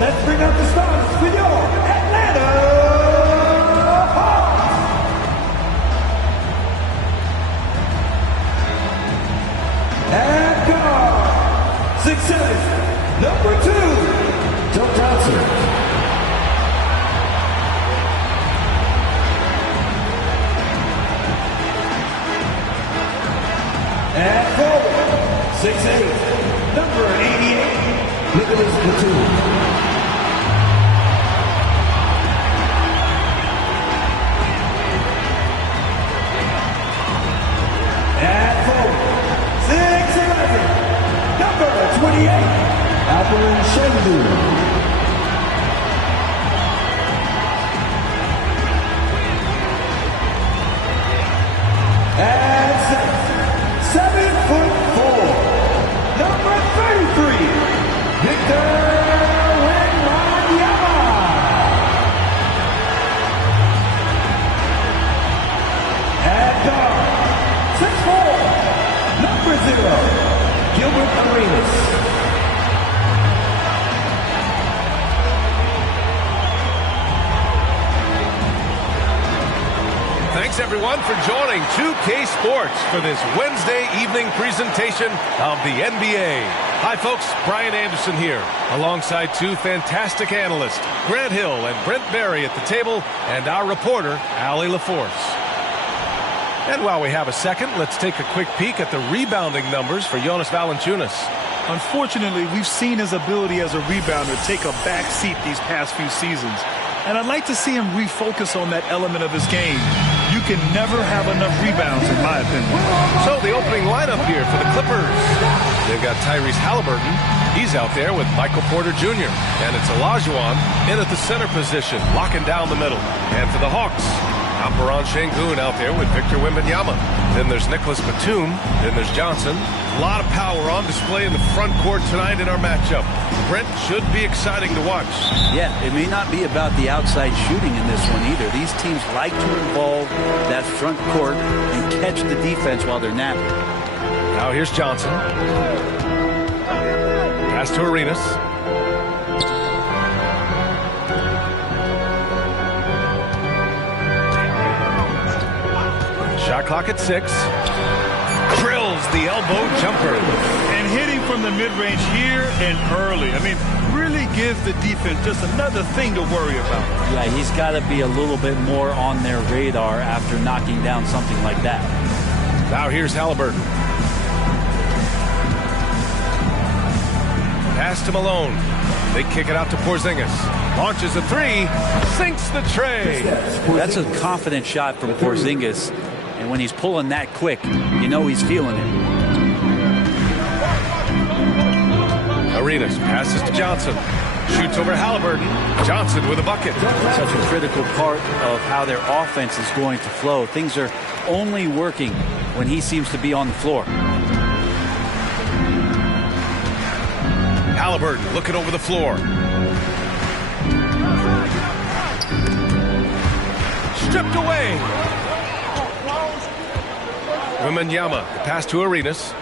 let's bring out the stars for your Atlanta Hawks. At guard, 6'7", number 2, Joe Johnson. At forward, 6'8", number 88, Nicholas Batum. At forward, 6'11", number 28, Alperen Sengun. At center, 7'4", number 33, Victor Wembanyama. At guard, 6'4", number 0, Gilbert Arenas. Thanks, everyone, for joining 2K Sports for this Wednesday evening presentation of the NBA. Hi, folks. Brian Anderson here, alongside two fantastic analysts, Grant Hill and Brent Barry at the table, and our reporter, Allie LaForce. And while we have a second, let's take a quick peek at the rebounding numbers for Jonas Valanciunas. Unfortunately, we've seen his ability as a rebounder take a back seat these past few seasons. And I'd like to see him refocus on that element of his game. You can never have enough rebounds, in my opinion. So the opening lineup here for the Clippers. They've got Tyrese Halliburton. He's out there with Michael Porter Jr. And it's Olajuwon in at the center position, locking down the middle. And for the Hawks, Alperen Sengun out there with Victor Wembanyama. Then there's Nicholas Batum. Then there's Johnson. A lot of power on display in the front court tonight in our matchup. Brent, should be exciting to watch. Yeah, it may not be about the outside shooting in this one either. These teams like to involve that front court and catch the defense while they're napping. Now here's Johnson. Pass to Arenas. Shot clock at 6. Drills the elbow jumper. And hitting from the mid-range here and early. I mean, really gives the defense just another thing to worry about. Yeah, he's got to be a little bit more on their radar after knocking down something like that. Now here's Halliburton. Pass to Malone. They kick it out to Porzingis. Launches a 3. Sinks the tray. That's a confident shot from Porzingis. And when he's pulling that quick, you know he's feeling it. Arenas passes to Johnson. Shoots over Halliburton. Johnson with a bucket. Such a critical part of how their offense is going to flow. Things are only working when he seems to be on the floor. Halliburton looking over the floor. Stripped away. Wembanyama, pass to Arenas.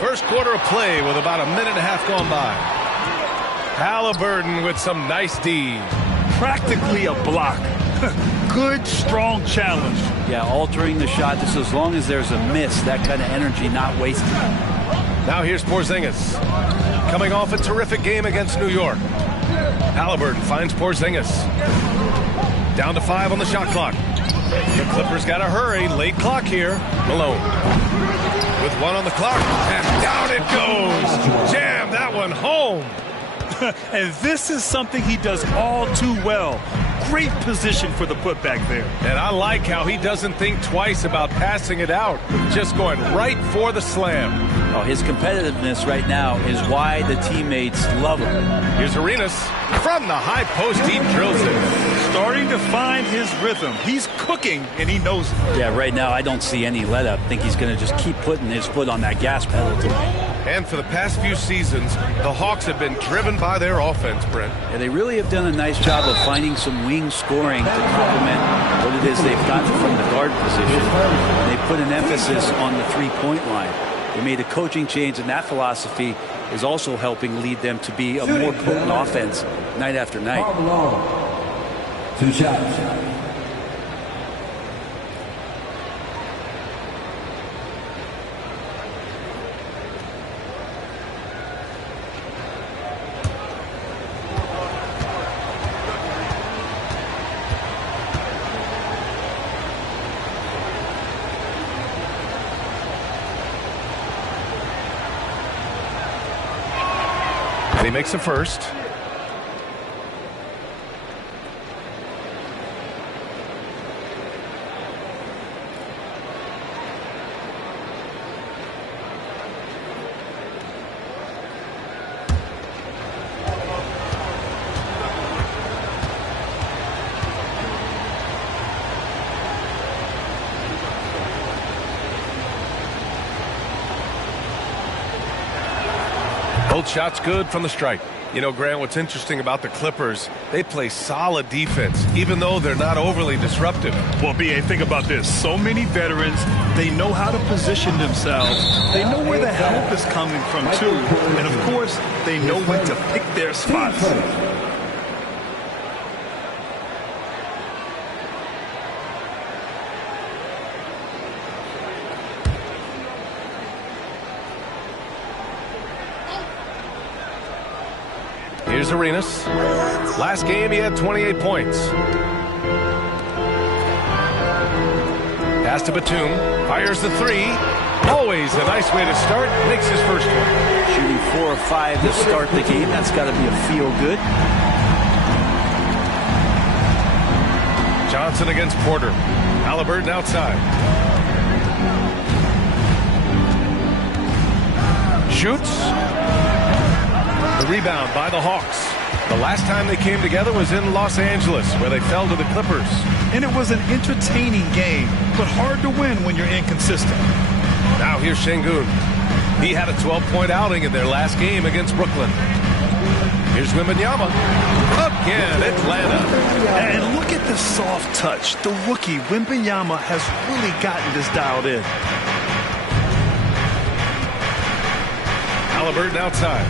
First quarter of play with about a minute and a half gone by. Halliburton with some nice D. Practically a block. Good, strong challenge. Yeah, altering the shot just as long as there's a miss, that kind of energy not wasted. Now here's Porzingis. Coming off a terrific game against New York. Halliburton finds Porzingis. Down to 5 on the shot clock. The Clippers got to hurry. Late clock here. Malone with 1 on the clock. And down it goes. Jam that one home. And this is something he does all too well. Great position for the putback there. And I like how he doesn't think twice about passing it out. Just going right for the slam. Oh, his competitiveness right now is why the teammates love him. Here's Arenas. From the high post, he drills it. Starting to find his rhythm. He's cooking, and he knows it. Yeah, right now I don't see any let-up. I think he's going to just keep putting his foot on that gas pedal tonight. And for the past few seasons, the Hawks have been driven by their offense, Brent. Yeah, they really have done a nice job of finding some wing scoring to complement what it is they've gotten from the guard position. And they put an emphasis on the three-point line. They made a coaching change, and that philosophy is also helping lead them to be a more potent offense night after night. 2 shots. He makes a first. Both shots good from the stripe. You know, Grant, what's interesting about the Clippers, they play solid defense, even though they're not overly disruptive. Well, B.A., think about this. So many veterans, they know how to position themselves. They know where the help is coming from, too. And, of course, they know when to pick their spots. Here's Arenas. Last game, he had 28 points. Pass to Batum. Fires the three. Always a nice way to start. Makes his first one. Shooting 4 or 5 to start the game. That's got to be a feel-good. Johnson against Porter. Halliburton outside. Shoots. The rebound by the Hawks. The last time they came together was in Los Angeles, where they fell to the Clippers. And it was an entertaining game, but hard to win when you're inconsistent. Now here's Şengün. He had a 12-point outing in their last game against Brooklyn. Here's Wembanyama. Again, Atlanta. And look at the soft touch. The rookie, Wembanyama, has really gotten this dialed in. Halliburton outside.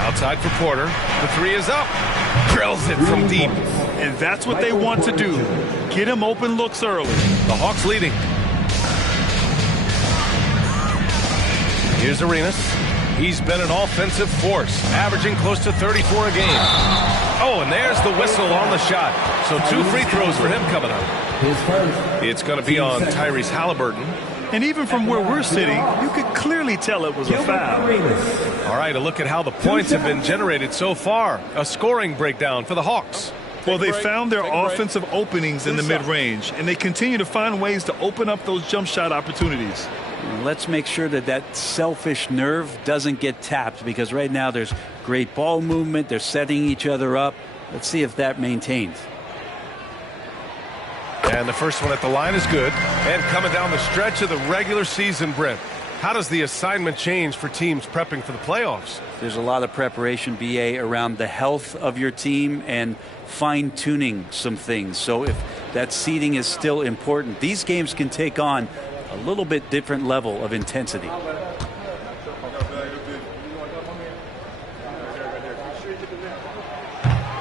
Outside for Porter. The three is up. Drills it from deep. And that's what they want to do. Get him open looks early. The Hawks leading. Here's Arenas. He's been an offensive force, averaging close to 34 a game. Oh, and there's the whistle on the shot. So 2 free throws for him coming up. It's going to be on Tyrese Halliburton. And even from where we're sitting, you could clearly tell it was a foul. All right, a look at how the points have been generated so far. A scoring breakdown for the Hawks. Well, they found their offensive openings in the mid-range, and they continue to find ways to open up those jump shot opportunities. Let's make sure that that selfish nerve doesn't get tapped, because right now there's great ball movement. They're setting each other up. Let's see if that maintains. And the first one at the line is good. And coming down the stretch of the regular season, Brent, how does the assignment change for teams prepping for the playoffs? There's a lot of preparation, BA, around the health of your team and fine-tuning some things. So if that seeding is still important, these games can take on a little bit different level of intensity.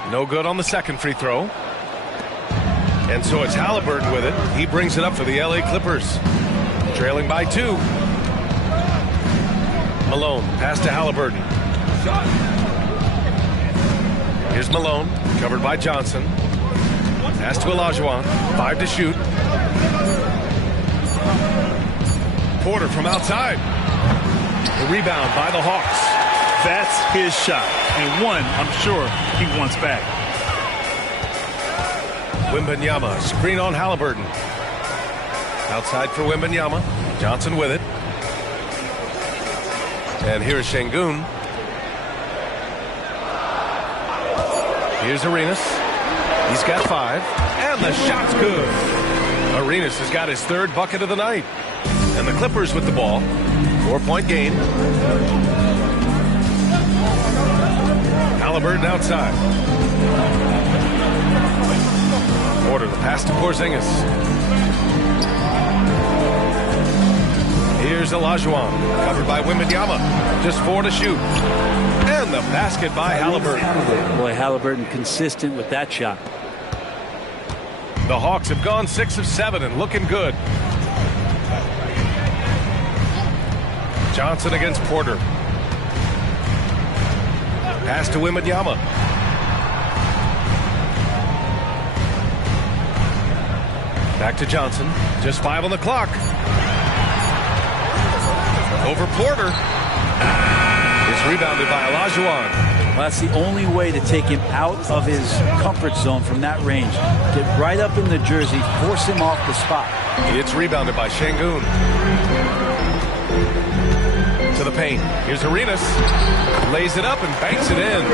No good on the second free throw. And so it's Halliburton with it. He brings it up for the LA Clippers. Trailing by 2. Malone, pass to Halliburton. Here's Malone, covered by Johnson. Pass to Olajuwon, 5 to shoot. Porter from outside. The rebound by the Hawks. That's his shot, and one I'm sure he wants back. Wembanyama, screen on Halliburton. Outside for Wembanyama. Johnson with it. And here's Şengün. Here's Arenas. He's got 5. And the shot's good. Arenas has got his 3rd bucket of the night. And the Clippers with the ball. 4-point game. Halliburton outside. Porter, the pass to Porzingis. Here's Olajuwon, covered by Wembanyama. Just 4 to shoot. And the basket by Halliburton. Boy, Halliburton consistent with that shot. The Hawks have gone 6 of 7 and looking good. Johnson against Porter. Pass to Wembanyama. Back to Johnson. Just 5 on the clock. Over Porter. It's rebounded by Olajuwon. Well, that's the only way to take him out of his comfort zone from that range. Get right up in the jersey, force him off the spot. It's rebounded by Şengün. To the paint. Here's Arenas. Lays it up and banks it in.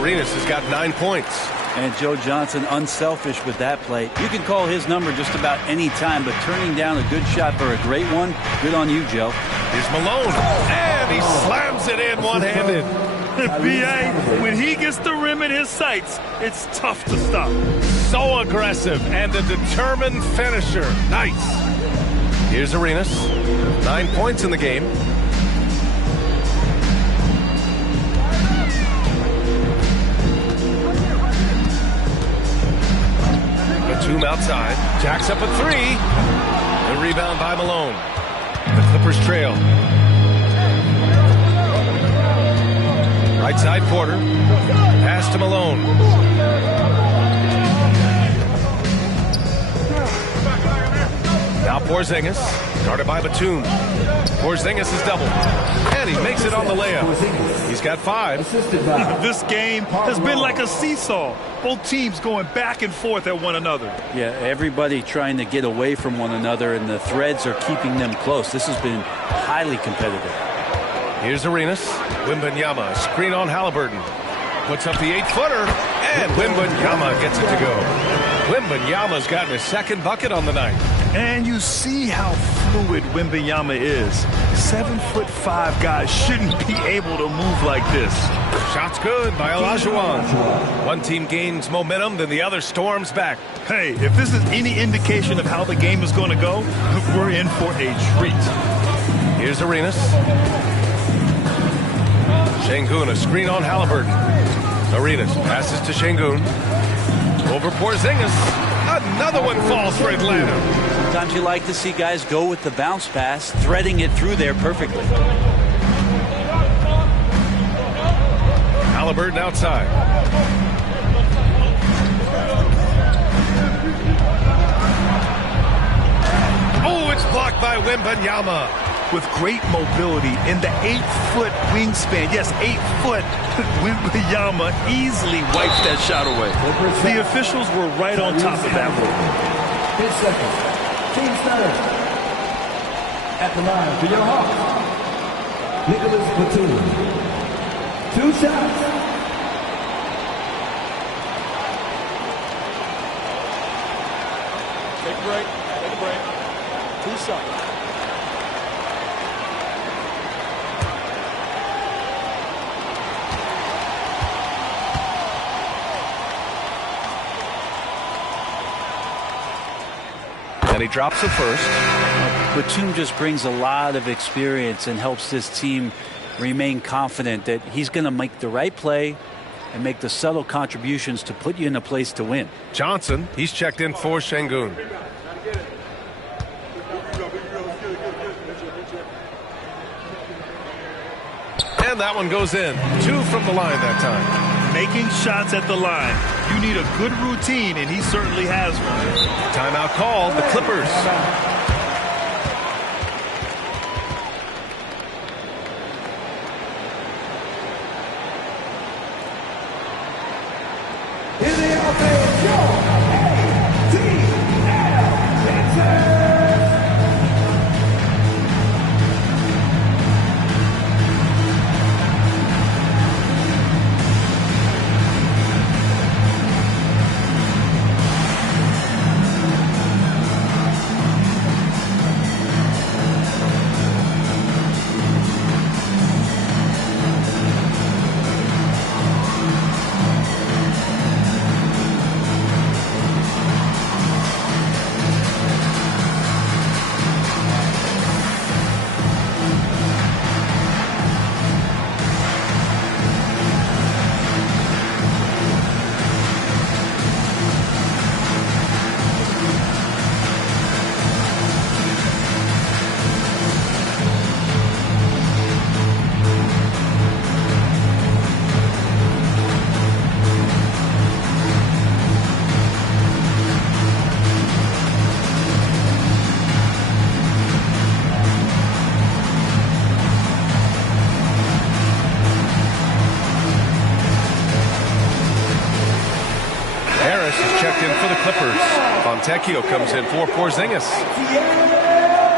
Arenas has got 9 points. And Joe Johnson unselfish with that play. You can call his number just about any time, but turning down a good shot for a great one, good on you, Joe. Here's Malone. And he slams it in one-handed. B.A., when he gets the rim in his sights, it's tough to stop. So aggressive and a determined finisher. Nice. Here's Arenas. 9 points in the game. Batum outside. Jacks up a 3. The rebound by Malone. The Clippers trail. Right side Porter. Pass to Malone. Now Porzingis. Guarded by Batum. Porzingis is doubled. And he makes it on the layup. He's got 5. This game has been like a seesaw. Both teams going back and forth at one another. Yeah, everybody trying to get away from one another, and the threads are keeping them close. This has been highly competitive. Here's Arenas. Wembanyama, screen on Halliburton. Puts up the 8-footer, and Wembanyama gets it to go. Wembanyama's gotten his 2nd bucket on the night. And you see how fluid Wembanyama is. 7'5" guys shouldn't be able to move like this. Shot's good by Olajuwon. One team gains momentum, then the other storms back. Hey, if this is any indication of how the game is going to go, we're in for a treat. Here's Arenas. Şengün, a screen on Halliburton. Arenas passes to Şengün. Over Porzingis. Another one falls for Atlanta. Sometimes you like to see guys go with the bounce pass, threading it through there perfectly. Halliburton outside. Oh, it's blocked by Wembanyama. With great mobility in the 8-foot wingspan. Yes, 8 foot. Wembanyama easily wipes that shot away. The officials were right on top of that one. 10 seconds. Team starter. At the line for your Hawks, Nicholas Batum. 2 shots. Take a break. Take a break. 2 shots. And he drops it first. Batum just brings a lot of experience and helps this team remain confident that he's going to make the right play and make the subtle contributions to put you in a place to win. Johnson, he's checked in for Şengün. And that one goes in. 2 from the line that time. Making shots at the line. You need a good routine, and he certainly has one. Timeout called. The Clippers. In the offense, your ATL Clippers. Fontecchio comes in for Porzingis.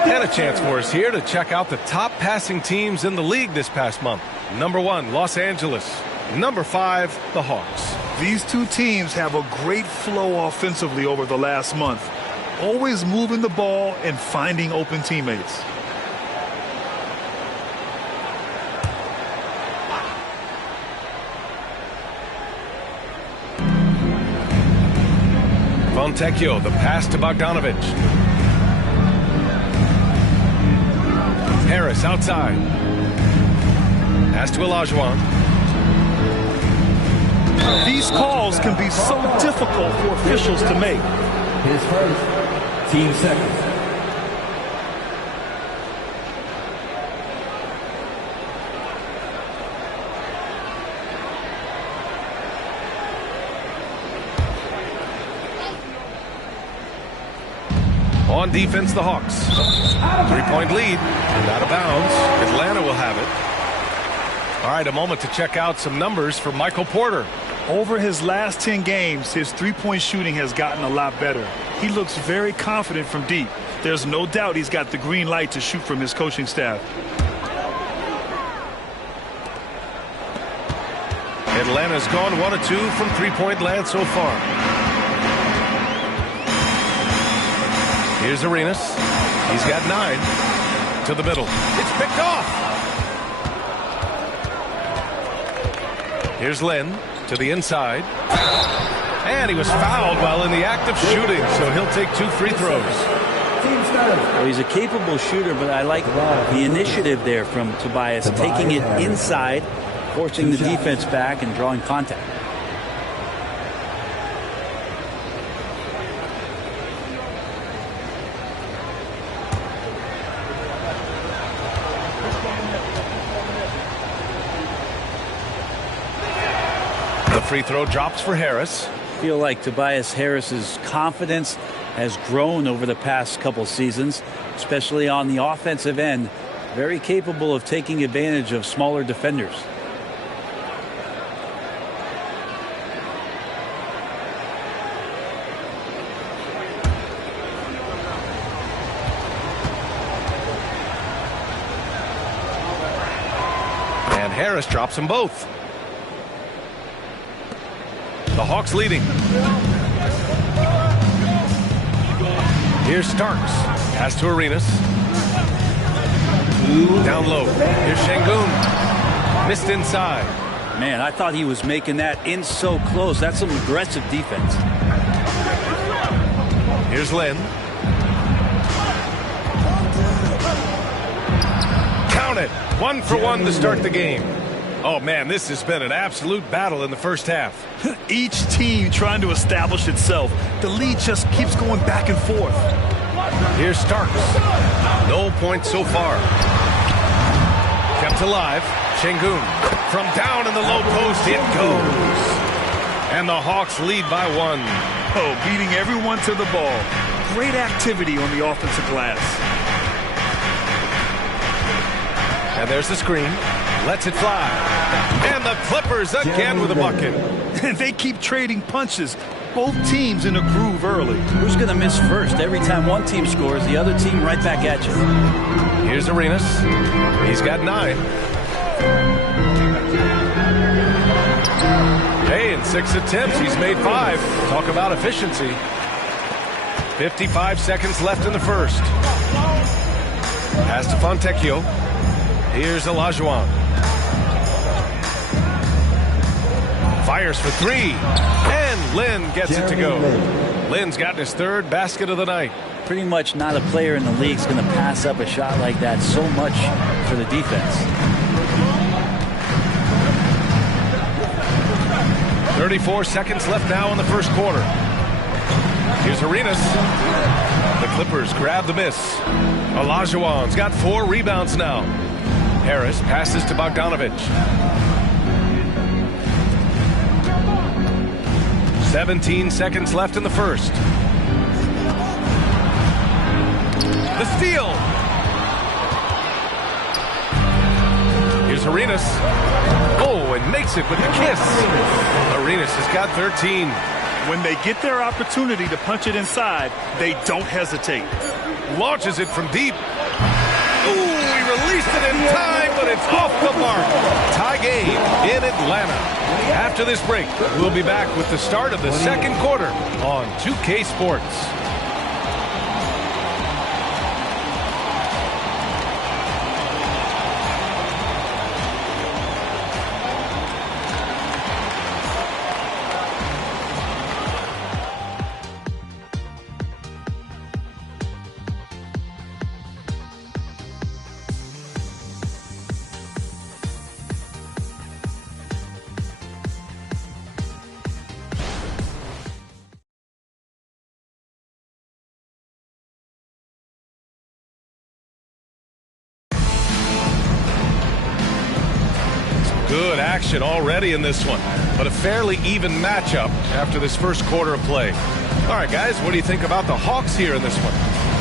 And a chance for us here to check out the top passing teams in the league this past month. Number 1, Los Angeles. Number 5, the Hawks. These two teams have a great flow offensively over the last month. Always moving the ball and finding open teammates. Fontecchio, the pass to Bogdanovic. Harris outside. Pass to Olajuwon. These calls can be so difficult for officials to make. His first, team second. On defense, the Hawks. 3-point lead and out of bounds. Atlanta will have it. All right, a moment to check out some numbers for Michael Porter. Over his last 10 games, his three-point shooting has gotten a lot better. He looks very confident from deep. There's no doubt he's got the green light to shoot from his coaching staff. Atlanta's gone 1 of 2 from three-point land so far. Here's Arenas. He's got 9 to the middle. It's picked off. Here's Len to the inside. And he was fouled while in the act of shooting, so he'll take 2 free throws. Well, he's a capable shooter, but I like the initiative there from Tobias, taking it inside, forcing the defense back, and drawing contact. The free throw drops for Harris. I feel like Tobias Harris's confidence has grown over the past couple seasons, especially on the offensive end. Very capable of taking advantage of smaller defenders. And Harris drops them both. The Hawks leading. Here's Starks. Pass to Arenas. Down low. Here's Şengün. Missed inside. Man, I thought he was making that in so close. That's some aggressive defense. Here's Len. Count it. 1 for 1 to start the game. Oh, man, this has been an absolute battle in the first half. Each team trying to establish itself. The lead just keeps going back and forth. Here's Starks. No points so far. Kept alive. Şengün. From down in the low post, it goes. And the Hawks lead by 1. Oh, beating everyone to the ball. Great activity on the offensive glass. And there's the screen. Lets it fly. And the Clippers again with a bucket. They keep trading punches. Both teams in a groove early. Who's going to miss first? Every time one team scores, the other team right back at you. Here's Arenas. He's got 9. Hey, in 6 attempts, he's made 5. Talk about efficiency. 55 seconds left in the first. Pass to Fontecchio. Here's Olajuwon. Fires for 3. And Len gets it to go. Len's gotten his 3rd basket of the night. Pretty much not a player in the league is going to pass up a shot like that so much for the defense. 34 seconds left now in the first quarter. Here's Arenas. The Clippers grab the miss. Olajuwon's got 4 rebounds now. Harris passes to Bogdanovic. 17 seconds left in the first. The steal. Here's Arenas. Oh, and makes it with the kiss. Arenas has got 13. When they get their opportunity to punch it inside, they don't hesitate. Launches it from deep. Ooh, he released it in time, but it's off the mark. Tie game in Atlanta. After this break, we'll be back with the start of the second quarter on 2K Sports. Good action already in this one, but a fairly even matchup after this first quarter of play. All right, guys, what do you think about the Hawks here in this one?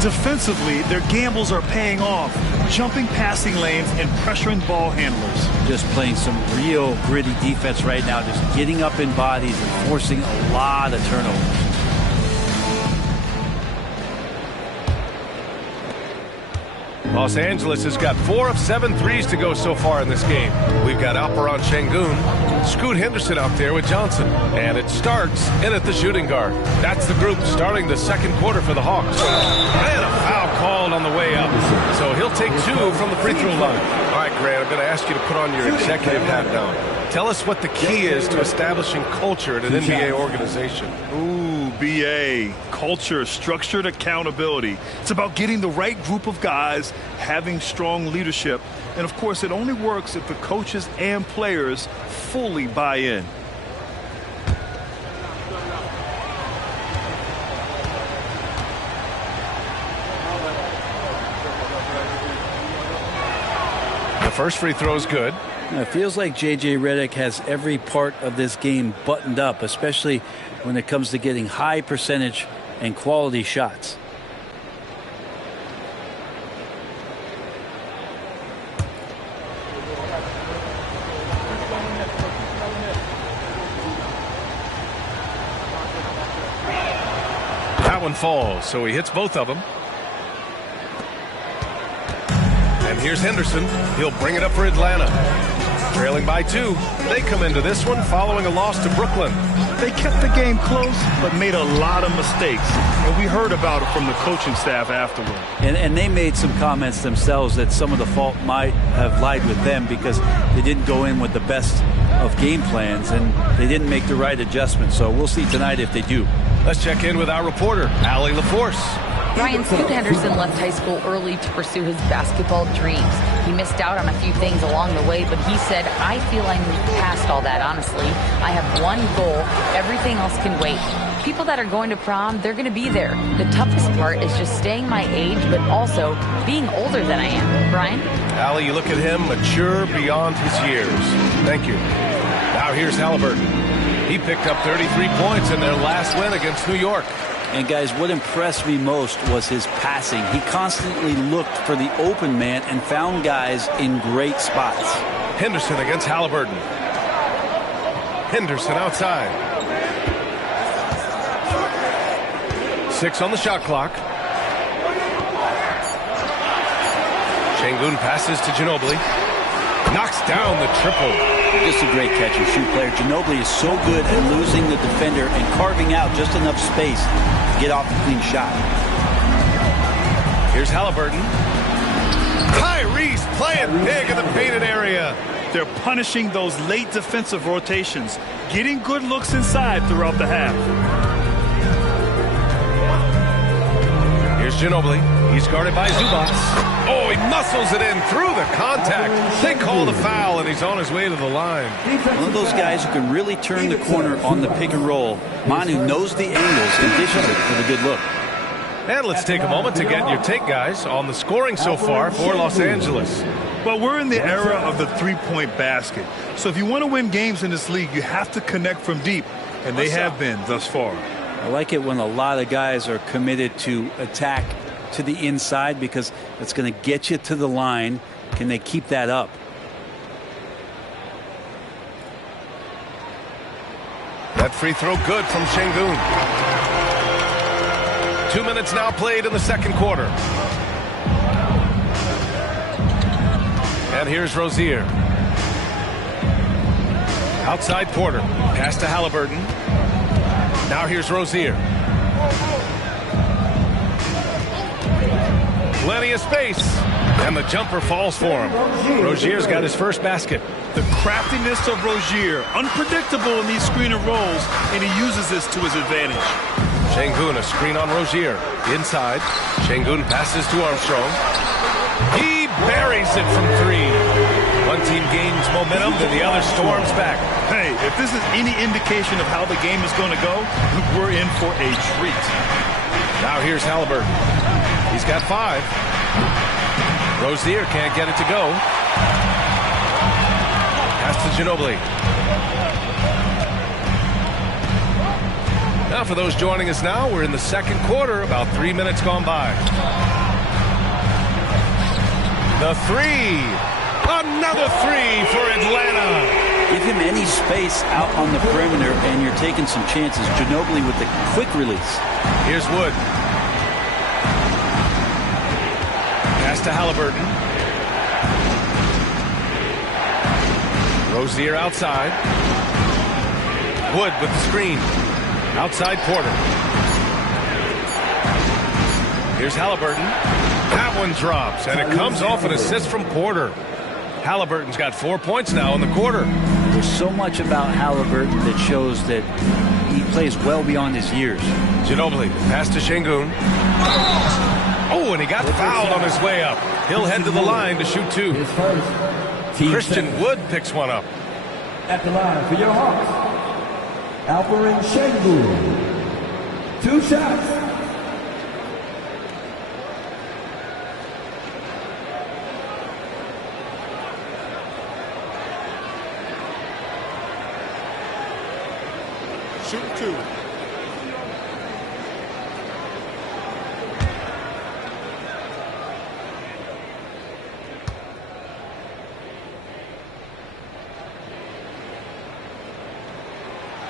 Defensively, their gambles are paying off, jumping passing lanes and pressuring ball handlers. Just playing some real gritty defense right now, just getting up in bodies and forcing a lot of turnovers. Los Angeles has got 4 of 7 threes to go so far in this game. We've got Alperon Şengün, Scoot Henderson out there with Johnson. And it starts in at the shooting guard. That's the group starting the second quarter for the Hawks. And a foul called on the way up. So he'll take 2 from the free throw line. All right, Grant, I'm going to ask you to put on your executive hat now. Tell us what the key is to establishing culture at an NBA organization. Ooh, BA. Culture, structured accountability. It's about getting the right group of guys, having strong leadership. And, of course, it only works if the coaches and players fully buy in. The first free throw is good. It feels like J.J. Redick has every part of this game buttoned up, especially when it comes to getting high percentage and quality shots. That one falls, so he hits both of them. And here's Henderson. He'll bring it up for Atlanta. Trailing by 2. They come into this one following a loss to Brooklyn. They kept the game close, but made a lot of mistakes. And we heard about it from the coaching staff afterward. And they made some comments themselves that some of the fault might have lied with them because they didn't go in with the best of game plans and they didn't make the right adjustments. So we'll see tonight if they do. Let's check in with our reporter, Allie LaForce. Ryan, Scoot Henderson left high school early to pursue his basketball dreams. He missed out on a few things along the way, but he said, I feel I moved past all that, honestly. I have one goal. Everything else can wait. People that are going to prom, they're going to be there. The toughest part is just staying my age, but also being older than I am. Brian? Allie, you look at him, mature beyond his years. Thank you. Now here's Halliburton. He picked up 33 points in their last win against New York. And guys, what impressed me most was his passing. He constantly looked for the open man and found guys in great spots. Henderson against Halliburton. Henderson outside. 6 on the shot clock. Şengün passes to Ginobili. Knocks down the triple. Just a great catch and shoot player. Ginobili is so good at losing the defender and carving out just enough space to get off the clean shot. Here's Halliburton. Tyrese playing big in the painted area. They're punishing those late defensive rotations, getting good looks inside throughout the half. Here's Ginobili. He's guarded by Zubac. Oh, he muscles it in through the contact. They call the foul, and he's on his way to the line. One of those guys who can really turn the corner on the pick and roll. Manu knows the angles and dishes it for the good look. And let's take a moment to get your take, guys, on the scoring so far for Los Angeles. Well, we're in the era of the three-point basket. So if you want to win games in this league, you have to connect from deep, and they have been thus far. I like it when a lot of guys are committed to attack to the inside because it's going to get you to the line. Can they keep that up? That free throw good from Şengün. 2 minutes now played in the second quarter. And here's Rozier. Outside Porter. Pass to Halliburton. Now here's Rozier. Plenty of space. And the jumper falls for him. Rozier's got his first basket. The craftiness of Rozier, unpredictable in these screen and rolls, and he uses this to his advantage. Şengün, a screen on Rozier. Inside. Şengün passes to Armstrong. He buries it from three. One team gains momentum, then the other storms back. Hey, if this is any indication of how the game is going to go, we're in for a treat. Now here's Halliburton. He's got 5. Rozier can't get it to go. Pass to Ginobili. Now for those joining us now, we're in the second quarter, about 3 minutes gone by. The three. Another three for Atlanta. Give him any space out on the perimeter, and you're taking some chances. Ginobili with the quick release. Here's Wood. Pass to Halliburton. Rozier outside. Wood with the screen. Outside Porter. Here's Halliburton. That one drops, and it comes off an assist from Porter. Halliburton's got 4 points now in the quarter. There's so much about Halliburton that shows that he plays well beyond his years. Ginobili, pass to Şengün. Oh, and he got fouled on his way up. He'll head to the line to shoot 2. Christian Wood picks one up. At the line for your Hawks, Alperen Şengün. 2 shots. Shoot 2.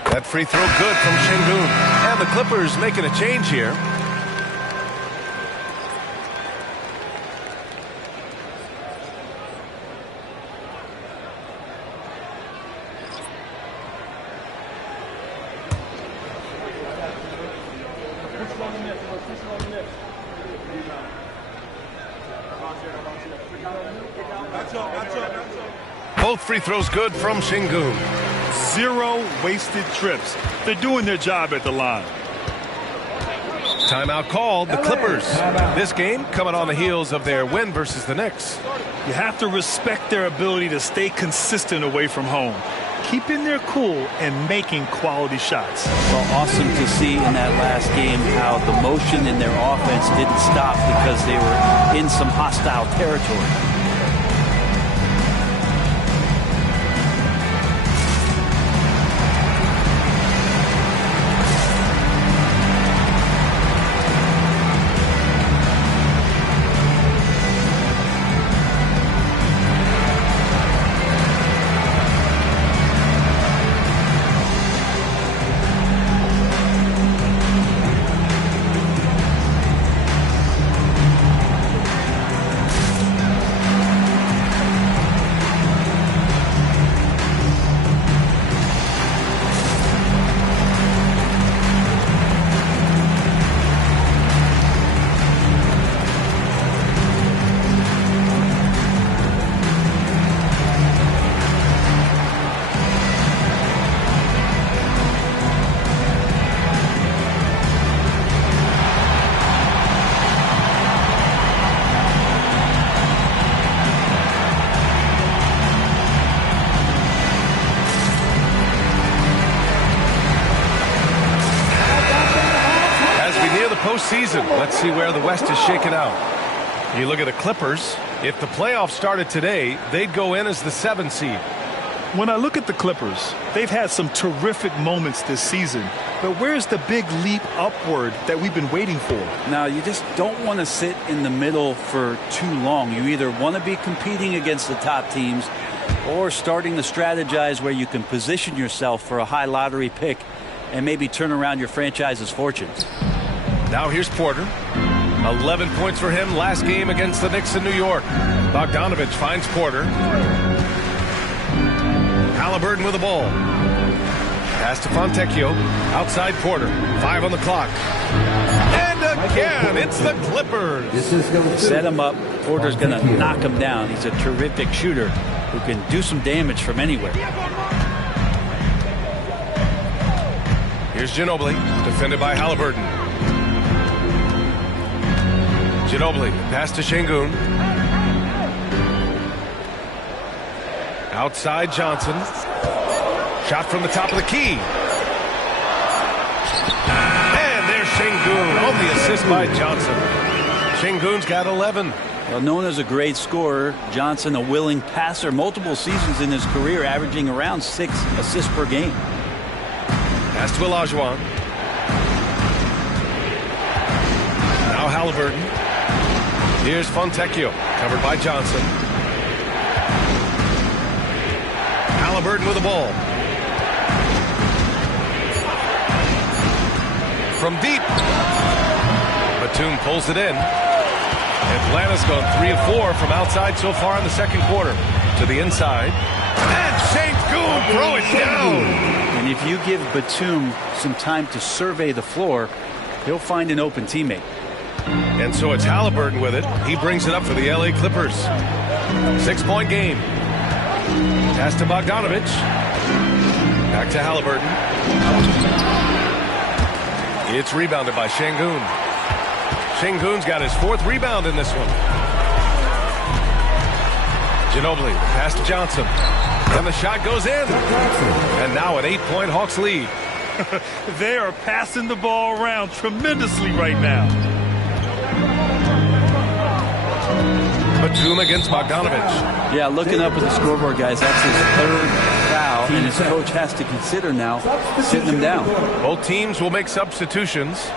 That free throw good from Şengün. And the Clippers making a change here. Both free throws good from Şengün. 0 wasted trips. They're doing their job at the line. Timeout called. The Clippers. This game coming on the heels of their win versus the Knicks. You have to respect their ability to stay consistent away from home, keeping their cool and making quality shots. Well, awesome to see in that last game how the motion in their offense didn't stop because they were in some hostile territory. Postseason. Let's see where the West is shaken out. You look at the Clippers. If the playoffs started today, they'd go in as the 7th seed. When I look at the Clippers, they've had some terrific moments this season. But where's the big leap upward that we've been waiting for? Now, you just don't want to sit in the middle for too long. You either want to be competing against the top teams or starting to strategize where you can position yourself for a high lottery pick and maybe turn around your franchise's fortunes. Now here's Porter. 11 points for him last game against the Knicks in New York. Bogdanovich finds Porter. Halliburton with the ball. Pass to Fontecchio. Outside Porter. 5 on the clock. And again, it's the Clippers. Set him up. Porter's going to knock him down. He's a terrific shooter who can do some damage from anywhere. Here's Ginobili, defended by Halliburton. Ginobili, pass to Şengün. Outside Johnson. Shot from the top of the key. And there's Şengün on the assist by Johnson. Şengün's got 11. Well, known as a great scorer, Johnson a willing passer. Multiple seasons in his career, averaging around 6 assists per game. Pass to Olajuwon. Now Halliburton. Here's Fontecchio, covered by Johnson. Halliburton with the ball. From deep. Batum pulls it in. Atlanta's gone 3 of 4 from outside so far in the second quarter. To the inside. And Şengün throw it down. And if you give Batum some time to survey the floor, he'll find an open teammate. And so it's Halliburton with it. He brings it up for the LA Clippers. 6-point game. Pass to Bogdanovich. Back to Halliburton. It's rebounded by Şengün. Şengün's got his 4th rebound in this one. Ginobili, pass to Johnson. And the shot goes in. And now an 8-point Hawks lead. They are passing the ball around tremendously right now. Batum against Bogdanovich. Yeah, looking up at the scoreboard, guys, that's his 3rd foul, and his coach has to consider now sitting him down. Both teams will make substitutions.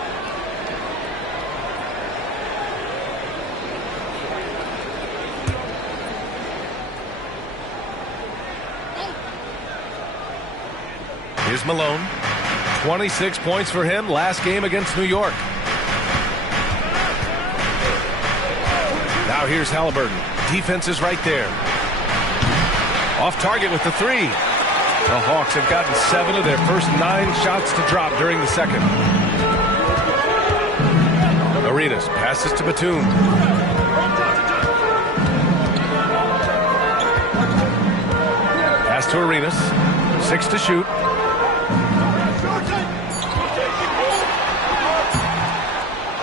Here's Malone. 26 points for him last game against New York. Now here's Halliburton. Defense is right there. Off target with the 3. The Hawks have gotten 7 of their first 9 shots to drop during the second. Arenas passes to Batum. Pass to Arenas. 6 to shoot.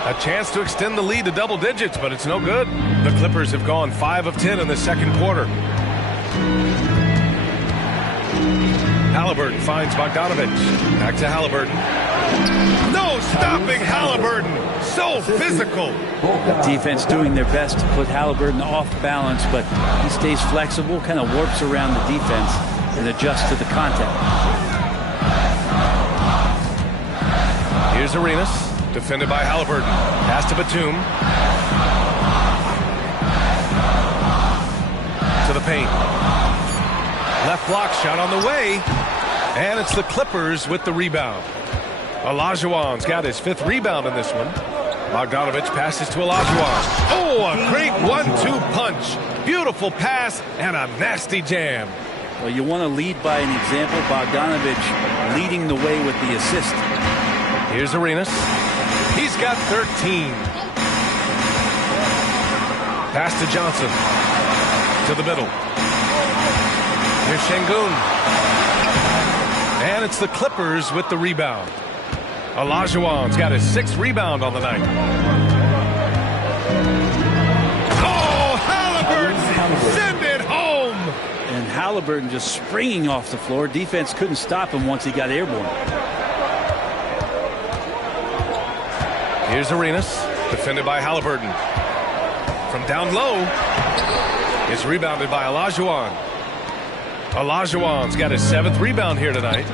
A chance to extend the lead to double digits, but it's no good. The Clippers have gone 5 of 10 in the second quarter. Halliburton finds Bogdanovich. Back to Halliburton. No stopping Halliburton. So physical. Defense doing their best to put Halliburton off balance, but he stays flexible, kind of warps around the defense and adjusts to the contact. Here's Arenas. Defended by Halliburton. Pass to Batum. To the paint. Left block shot on the way. And it's the Clippers with the rebound. Olajuwon's got his 5th rebound in this one. Bogdanovich passes to Olajuwon. Oh, a great 1-2 punch. Beautiful pass and a nasty jam. Well, you want to lead by an example. Bogdanovich leading the way with the assist. Here's Arenas. He's got 13. Pass to Johnson. To the middle. Here's Şengün. And it's the Clippers with the rebound. Olajuwon's got his 6th rebound on the night. Oh, Halliburton! Send it home! And Halliburton just springing off the floor. Defense couldn't stop him once he got airborne. Here's Arenas, defended by Halliburton. From down low, it's rebounded by Olajuwon. Olajuwon's got his 7th rebound here tonight.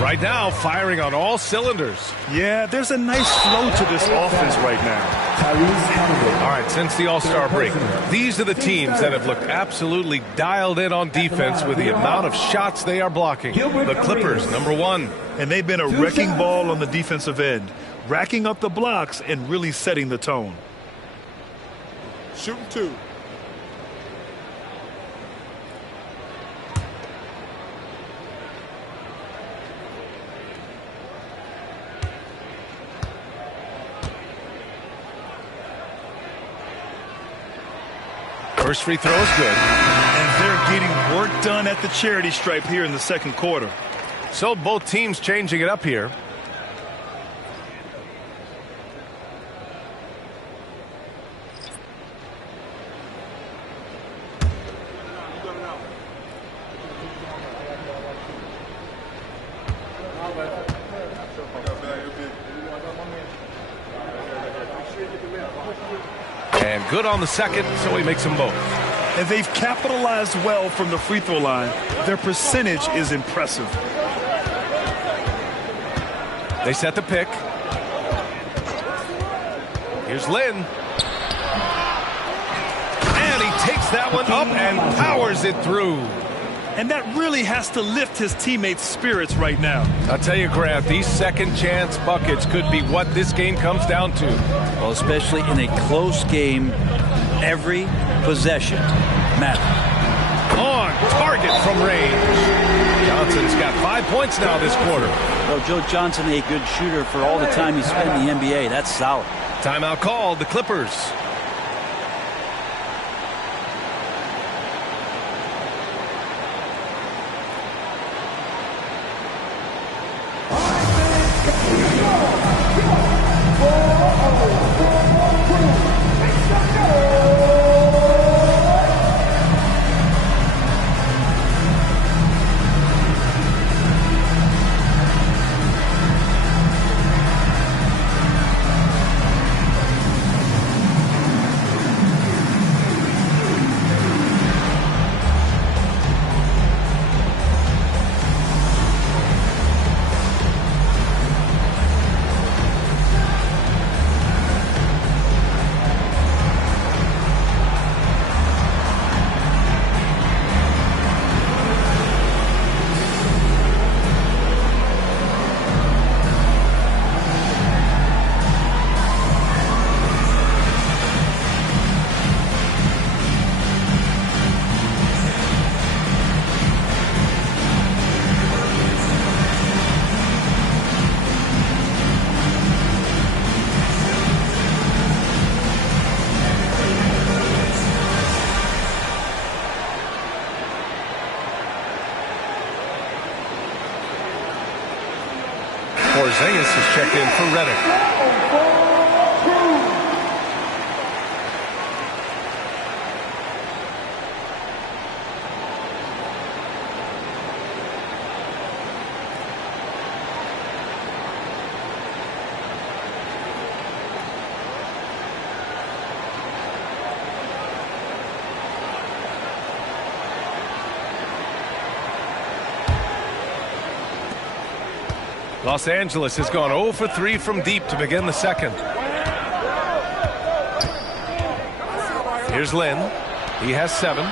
Right now, firing on all cylinders. Yeah, there's a nice flow to this offense right now. All right, since the All-Star break, these are the teams that have looked absolutely dialed in on defense with the amount of shots they are blocking. The Clippers, #1. And they've been a wrecking ball on the defensive end, racking up the blocks and really setting the tone. Shooting 2. First free throw is good. And they're getting work done at the charity stripe here in the second quarter. So both teams changing it up here. And good on the second, so he makes them both. And they've capitalized well from the free throw line. Their percentage is impressive. They set the pick. Here's Lin. And he takes that one up and powers it through. And that really has to lift his teammates' spirits right now. I'll tell you, Grant, these second chance buckets could be what this game comes down to. Well, especially in a close game, every possession matters. On target from range. Johnson's got 5 points now this quarter. Well, Joe Johnson, a good shooter for all the time he spent in the NBA. That's solid. Timeout called, the Clippers. Porzingis has checked in for Redick. Los Angeles has gone 0 for 3 from deep to begin the second. Here's Lin. He has 7.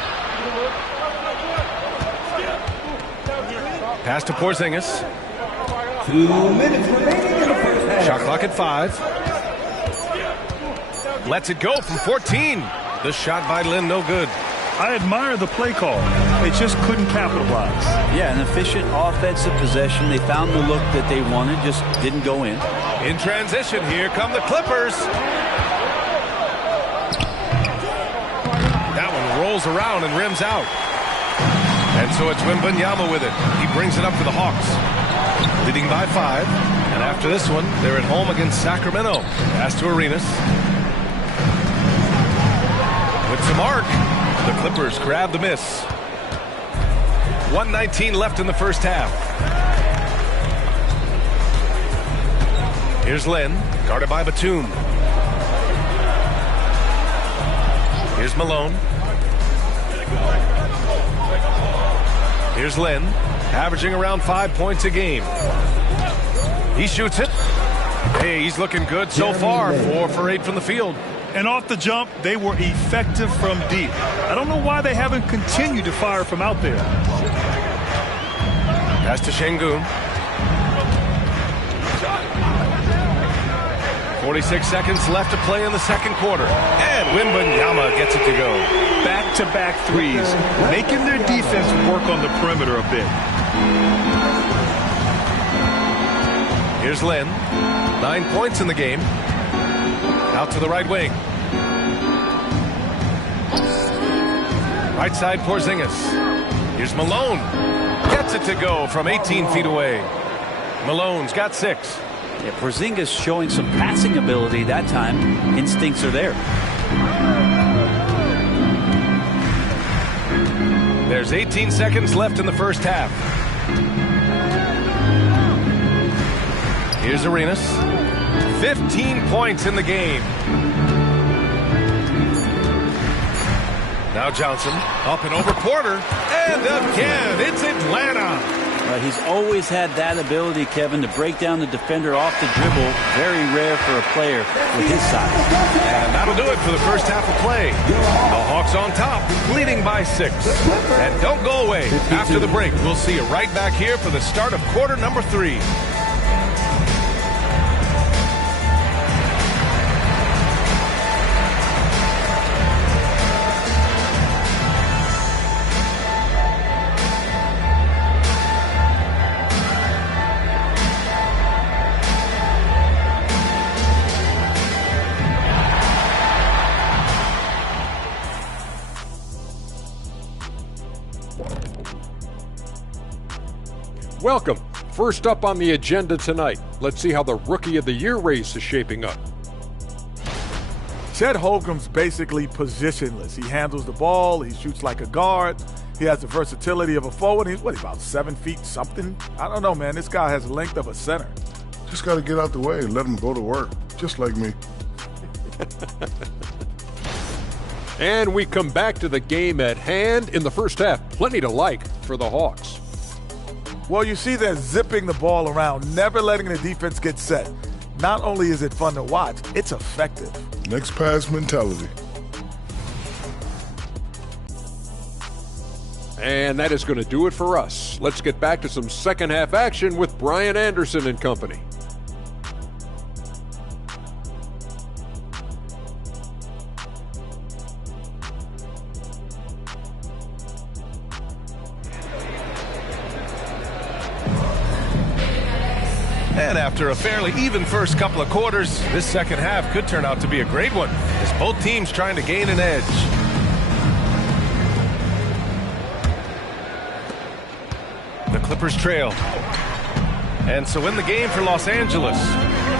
Pass to Porzingis. 2 minutes remaining in the first half. Shot clock at 5. Lets it go from 14. The shot by Lin, no good. I admire the play call. They just couldn't capitalize. Yeah, an efficient offensive possession. They found the look that they wanted, just didn't go in. In transition, here come the Clippers. That one rolls around and rims out. And so it's Wembanyama with it. He brings it up for the Hawks. Leading by 5. And after this one, they're at home against Sacramento. Pass to Arenas. With some arc. The Clippers grab the miss. 1:19 left in the first half. Here's Lin, guarded by Batum. Here's Malone. Here's Lin. averaging around 5 points a game. He shoots it. Hey, he's looking good so far. 4 for 8 from the field. And off the jump, they were effective from deep. I don't know why they haven't continued to fire from out there. Pass to Şengün. 46 seconds left to play in the second quarter. And Wembanyama gets it to go. Back-to-back threes, making their defense work on the perimeter a bit. Here's Lin. 9 points in the game. Out to the right wing. Right side, Porzingis. Here's Malone. Gets it to go from 18 feet away. Malone's got 6. Yeah, Porzingis showing some passing ability that time. Instincts are there. There's 18 seconds left in the first half. Here's Arenas. 15 points in the game. Now Johnson up and over Porter. And again, it's Atlanta. He's always had that ability, Kevin, to break down the defender off the dribble. Very rare for a player with his size. And that'll do it for the first half of play. The Hawks on top, leading by 6. And don't go away. After the break, we'll see you right back here for the start of quarter number 3. Welcome. First up on the agenda tonight, let's see how the Rookie of the Year race is shaping up. Chet Holmgren's basically positionless. He handles the ball. He shoots like a guard. He has the versatility of a forward. He's about 7 feet something? I don't know, man. This guy has the length of a center. Just got to get out the way and let him go to work, just like me. And we come back to the game at hand in the first half. Plenty to like for the Hawks. Well, you see they're zipping the ball around, never letting the defense get set. Not only is it fun to watch, it's effective. Next pass mentality. And that is going to do it for us. Let's get back to some second half action with Brian Anderson and company. And after a fairly even first couple of quarters, this second half could turn out to be a great one, as both teams trying to gain an edge. The Clippers trail. And so in the game for Los Angeles,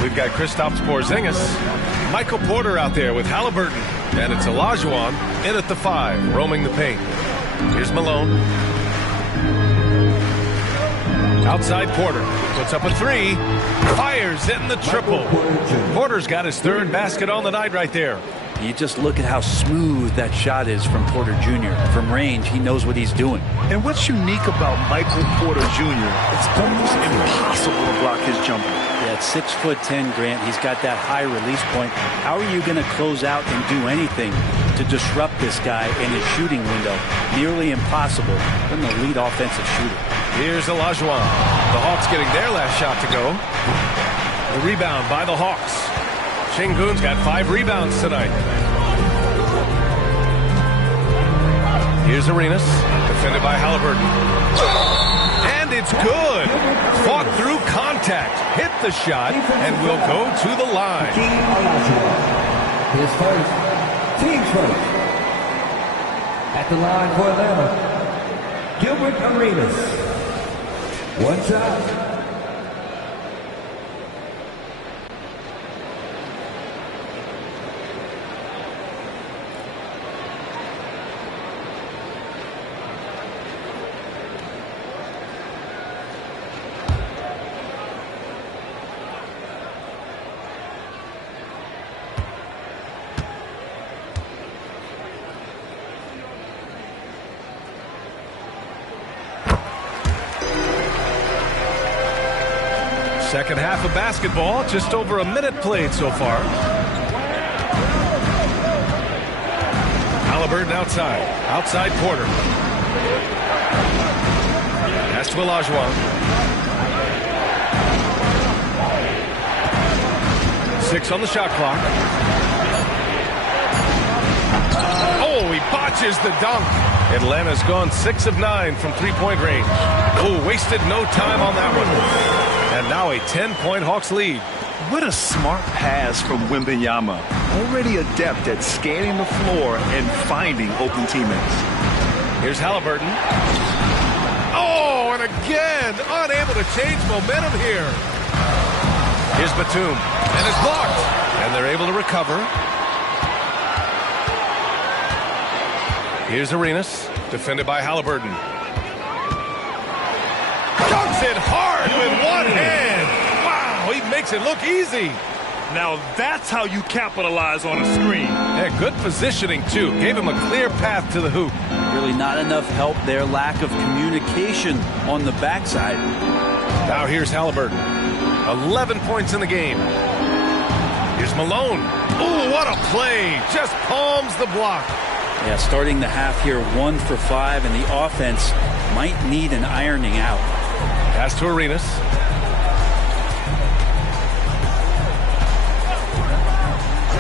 we've got Kristaps Porzingis, Michael Porter out there with Halliburton, and it's Olajuwon in at the 5, roaming the paint. Here's Malone. Outside Porter, puts up a 3, fires in the triple. Porter's got his 3rd basket on the night right there. You just look at how smooth that shot is from Porter Jr. From range, he knows what he's doing. And what's unique about Michael Porter Jr., it's almost impossible to block his jumper. Yeah, at 6'10", Grant, he's got that high release point. How are you going to close out and do anything to disrupt this guy in his shooting window? Nearly impossible than the lead offensive shooter. Here's Olajuwon. The Hawks getting their last shot to go. The rebound by the Hawks. Şengün's got 5 rebounds tonight. Here's Arenas, defended by Halliburton. And it's good. Fought through contact, hit the shot, and will go to the line. His first, team first. At the line for Atlanta, Gilbert Arenas. One shot. Second half of basketball, just over a minute played so far. Halliburton outside Porter. Pass to Olajuwon. 6 on the shot clock. Oh, he botches the dunk. Atlanta's gone 6 of 9 from three-point range. Oh, wasted no time on that one. And now a 10-point Hawks lead. What a smart pass from Wembanyama. Already adept at scanning the floor and finding open teammates. Here's Halliburton. Oh, and again, unable to change momentum here. Here's Batum, and it's blocked. And they're able to recover. Here's Arenas, defended by Halliburton. Dunks it hard with one hand. Wow, he makes it look easy. Now that's how you capitalize on a screen. Yeah, good positioning, too. Gave him a clear path to the hoop. Really not enough help there. Lack of communication on the backside. Now here's Halliburton. 11 points in the game. Here's Malone. Ooh, what a play. Just palms the block. Yeah, starting the half here 1 for 5, and the offense might need an ironing out. Pass to Arenas.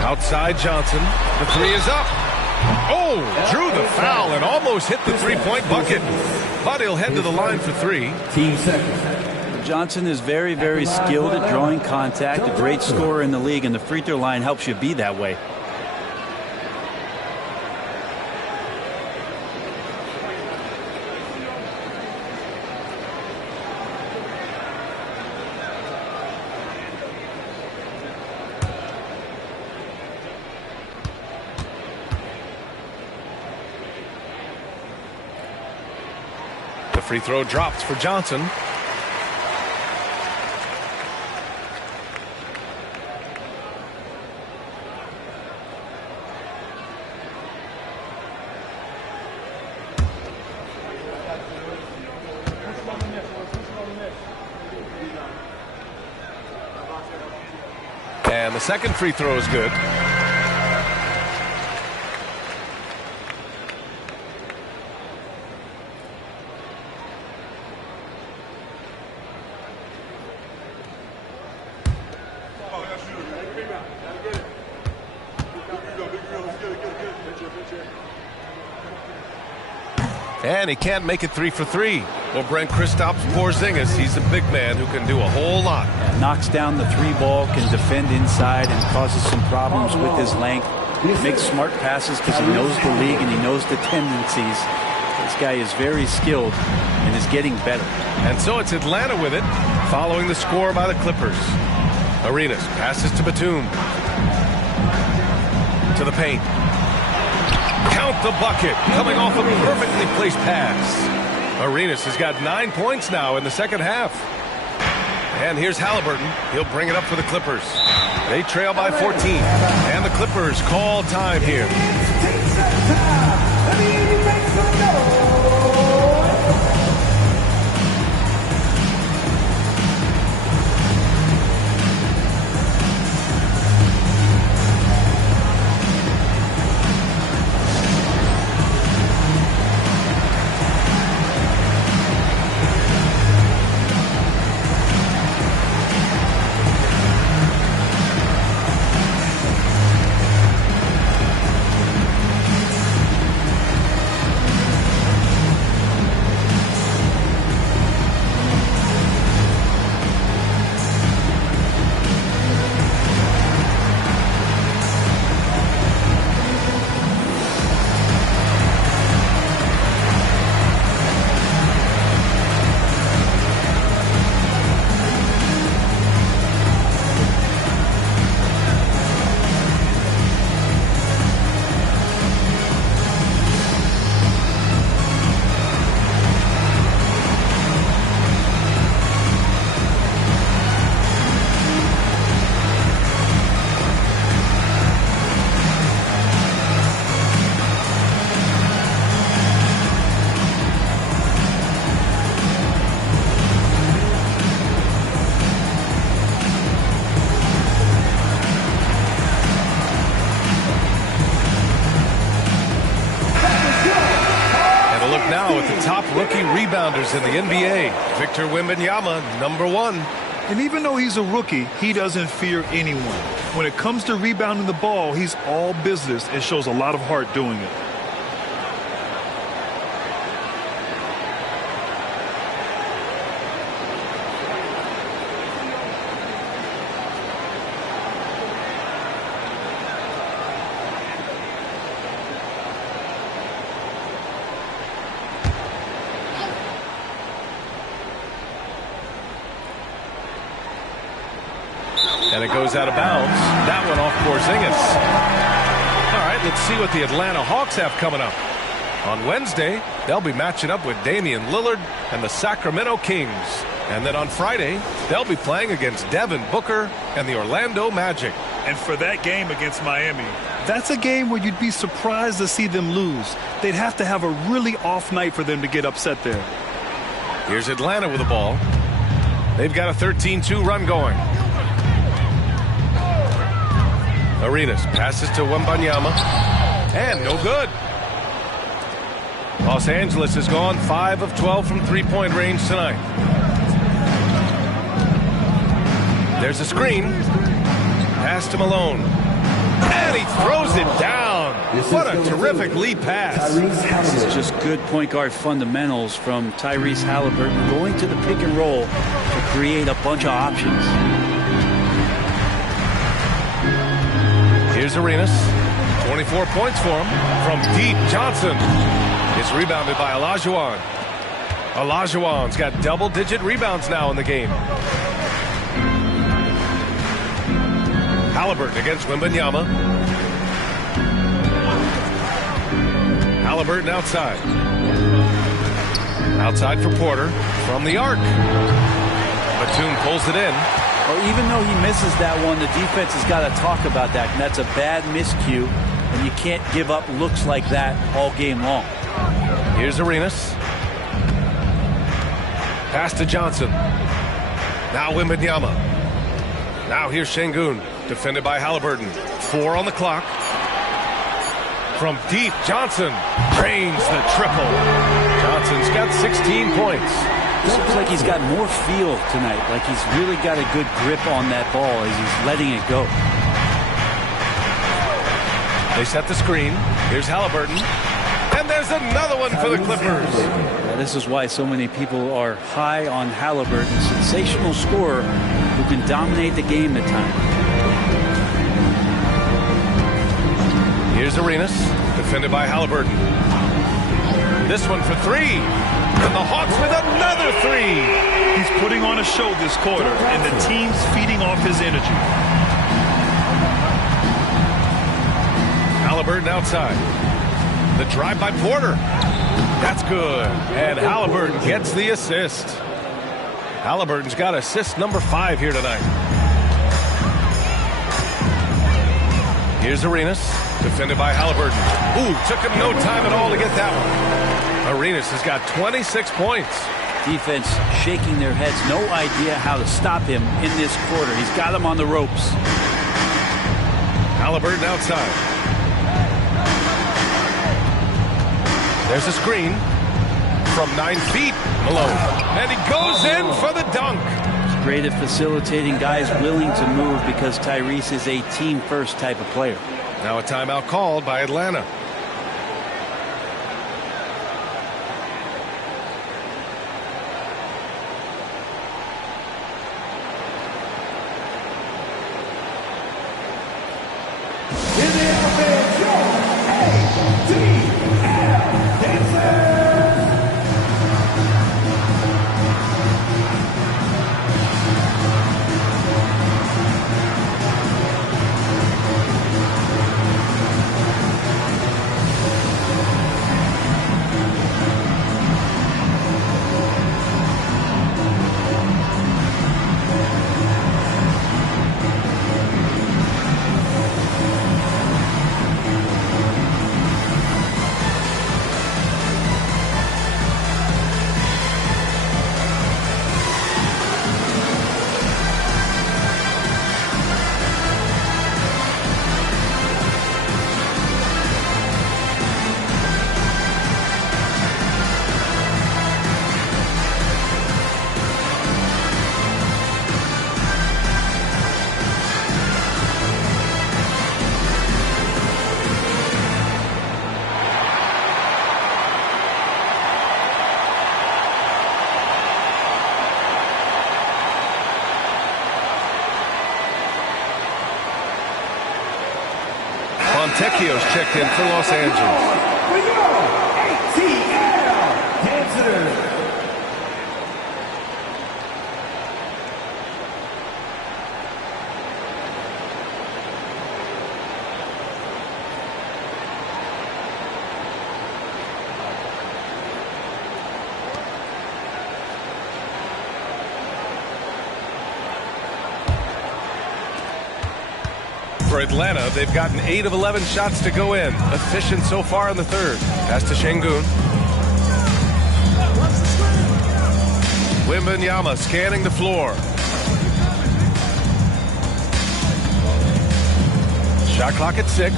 Outside Johnson. The 3 is up. Oh, drew the foul and almost hit the three-point bucket. But he'll head to the line for 3. Team second. Johnson is very, very skilled at drawing contact, a great scorer in the league, and the free throw line helps you be that way. The free throw drops for Johnson. And the second free throw is good. And he can't make it 3 for 3. Well, Brent Kristaps Porzingis, he's a big man who can do a whole lot. Yeah, knocks down the 3-ball, can defend inside, and causes some problems with his length. Makes smart passes because he knows the league and he knows the tendencies. This guy is very skilled and is getting better. And so it's Atlanta with it, following the score by the Clippers. Arenas passes to Batum. To the paint. Count the bucket, coming off a perfectly placed pass. Arenas has got 9 points now in the second half. And here's Halliburton. He'll bring it up for the Clippers. They trail by 14. And the Clippers call time here. rebounders in the NBA. Victor Wembanyama, #1. And even though he's a rookie, he doesn't fear anyone. When it comes to rebounding the ball, he's all business and shows a lot of heart doing it. And it goes out of bounds. That one off Porzingis. All right, let's see what the Atlanta Hawks have coming up. On Wednesday, they'll be matching up with Damian Lillard and the Sacramento Kings. And then on Friday, they'll be playing against Devin Booker and the Orlando Magic. And for that game against Miami, that's a game where you'd be surprised to see them lose. They'd have to have a really off night for them to get upset there. Here's Atlanta with the ball. They've got a 13-2 run going. Arenas passes to Wembanyama. And no good. Los Angeles has gone 5 of 12 from three-point range tonight. There's a screen. Pass to Malone. And he throws it down. What a terrific lead pass. This is just good point guard fundamentals from Tyrese Halliburton, going to the pick and roll to create a bunch of options. Here's Arenas. 24 points for him from deep. Johnson is rebounded by Olajuwon. Olajuwon's got double-digit rebounds now in the game. Halliburton against Wembanyama. Halliburton outside. Outside for Porter from the arc. Batum pulls it in. Well, even though he misses that one, the defense has got to talk about that. And that's a bad miscue, and you can't give up looks like that all game long. Here's Arenas. Pass to Johnson. Now Wembanyama. Now here's Şengün, defended by Halliburton. 4 on the clock. From deep, Johnson drains the triple. Johnson's got 16 points. It looks like he's got more feel tonight, like he's really got a good grip on that ball as he's letting it go. They set the screen. Here's Halliburton. And there's another one for the Clippers. Now, this is why so many people are high on Halliburton. Sensational scorer who can dominate the game at times. Here's Arenas, defended by Halliburton. This one for 3. And the Hawks with another 3. He's putting on a show this quarter, and the team's feeding off his energy. Halliburton outside. The drive by Porter. That's good. And Halliburton gets the assist. Halliburton's got assist number 5 here tonight. Here's Arenas, defended by Halliburton. Ooh, took him no time at all to get that one. Arenas has got 26 points. Defense shaking their heads, no idea how to stop him in this quarter. He's got him on the ropes. Halliburton outside. There's a screen from 9 feet. Malone. And he goes in for the dunk. It's great at facilitating guys willing to move because Tyrese is a team-first type of player. Now a timeout called by Atlanta. Fontecchio's checked in for Los Angeles. For Atlanta, they've gotten 8 of 11 shots to go in. Efficient so far in the third. Pass to Şengün. Wembanyama scanning the floor. Shot clock at 6.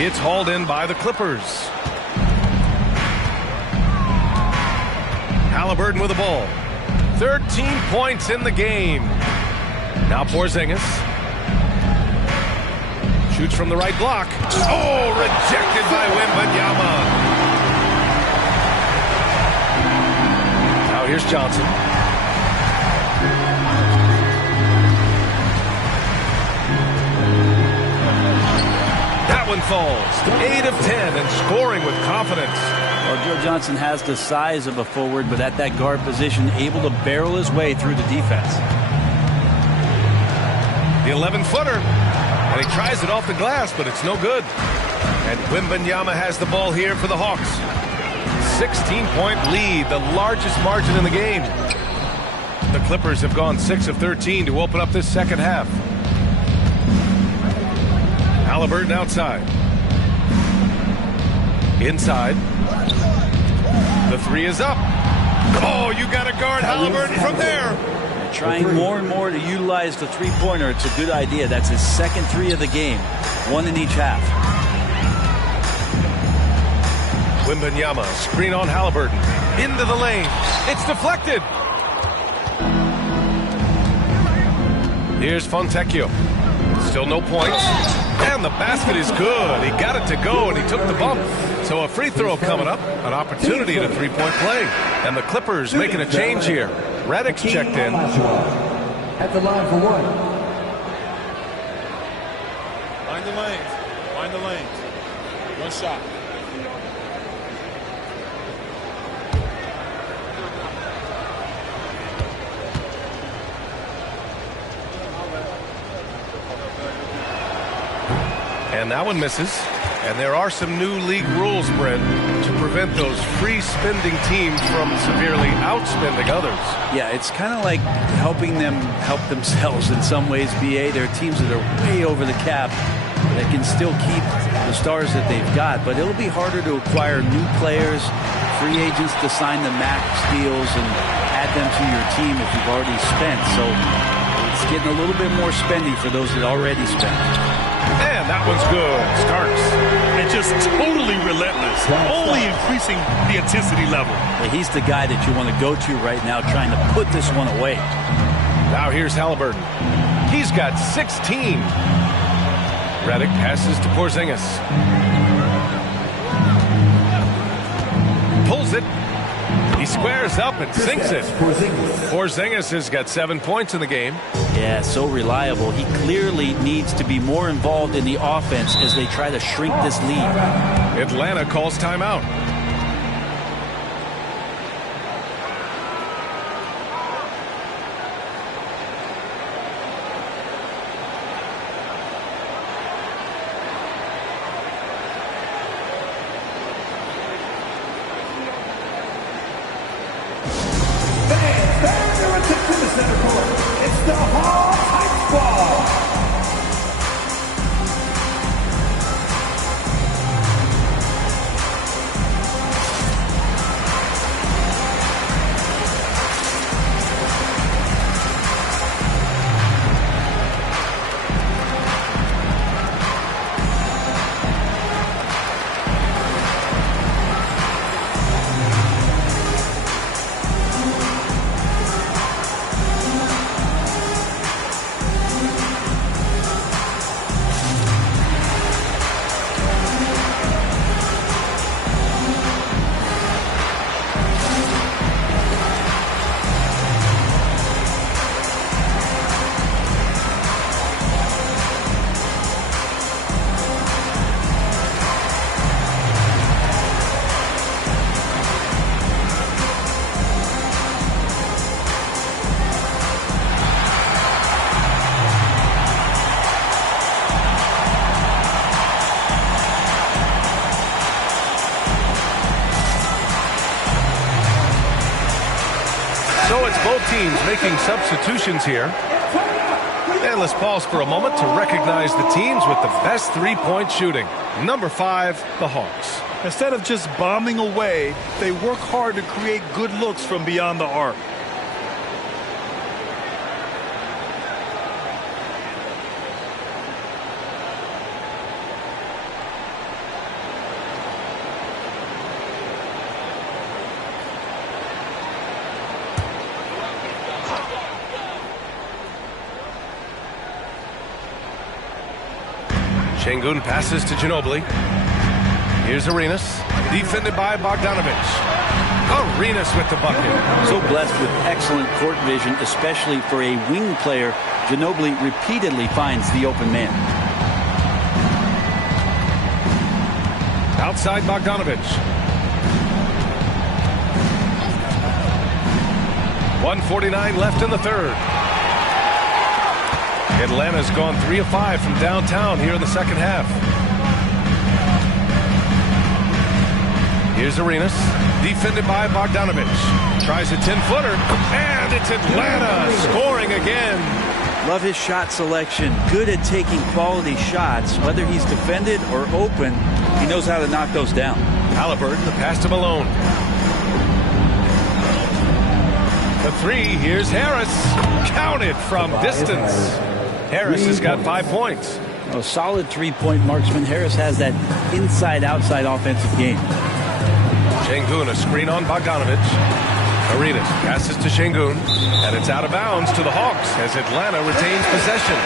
It's hauled in by the Clippers. Haliburton with the ball. 13 points in the game. Now Porzingis. Shoots from the right block. Oh, rejected by Wembanyama. Now here's Johnson. That one falls. 8 of 10 and scoring with confidence. Well, Joe Johnson has the size of a forward, but at that guard position, able to barrel his way through the defense. The 11-footer, and he tries it off the glass, but it's no good. And Wembanyama has the ball here for the Hawks. 16-point lead, the largest margin in the game. The Clippers have gone 6 of 13 to open up this second half. Haliburton outside. Inside. The 3 is up. Oh, you got to guard Haliburton from there. Trying more and more to utilize the three-pointer. It's a good idea. That's his second 3 of the game. 1 in each half. Wembanyama, screen on Haliburton. Into the lane. It's deflected. Here's Fontecchio. Still no points. And the basket is good. He got it to go, and he took the bump. So a free throw coming up. An opportunity at a three-point play. And the Clippers making a change here. Redick's checked in. At the line for 1. Find the lanes. Find the lanes. 1 shot. And that one misses. And there are some new league rules, Brent, to prevent those free-spending teams from severely outspending others. Yeah, it's kind of like helping them help themselves in some ways, BA. There are teams that are way over the cap that can still keep the stars that they've got, but it'll be harder to acquire new players, free agents to sign the max deals and add them to your team if you've already spent. So it's getting a little bit more spending for those that already spent. And that one's good. Starks. And just totally relentless. Only increasing the intensity level. Yeah, he's the guy that you want to go to right now trying to put this one away. Now here's Haliburton. He's got 16. Redick passes to Porzingis. Pulls it. He squares up and sinks it. Porzingis has got 7 points in the game. Yeah, so reliable. He clearly needs to be more involved in the offense as they try to shrink this lead. Atlanta calls timeout. it's both teams making substitutions here. And let's pause for a moment to recognize the teams with the best three-point shooting. Number 5, the Hawks. Instead of just bombing away, they work hard to create good looks from beyond the arc. Şengün passes to Ginobili. Here's Arenas, defended by Bogdanovic. Arenas with the bucket. So blessed with excellent court vision, especially for a wing player. Ginobili repeatedly finds the open man. Outside Bogdanovic. 1:49 left in the third. Atlanta's gone 3 of 5 from downtown here in the second half. Here's Arenas, defended by Bogdanovic. Tries a 10-footer, and it's Atlanta scoring again. Love his shot selection. Good at taking quality shots. Whether he's defended or open, he knows how to knock those down. Halliburton, the pass to Malone. The three, here's Harris. Counted from distance. Harris has got 5 points. A solid three-point marksman. Harris has that inside-outside offensive game. Şengün, a screen on Bogdanovic. Arenas passes to Şengün, and it's out of bounds to the Hawks as Atlanta retains possession.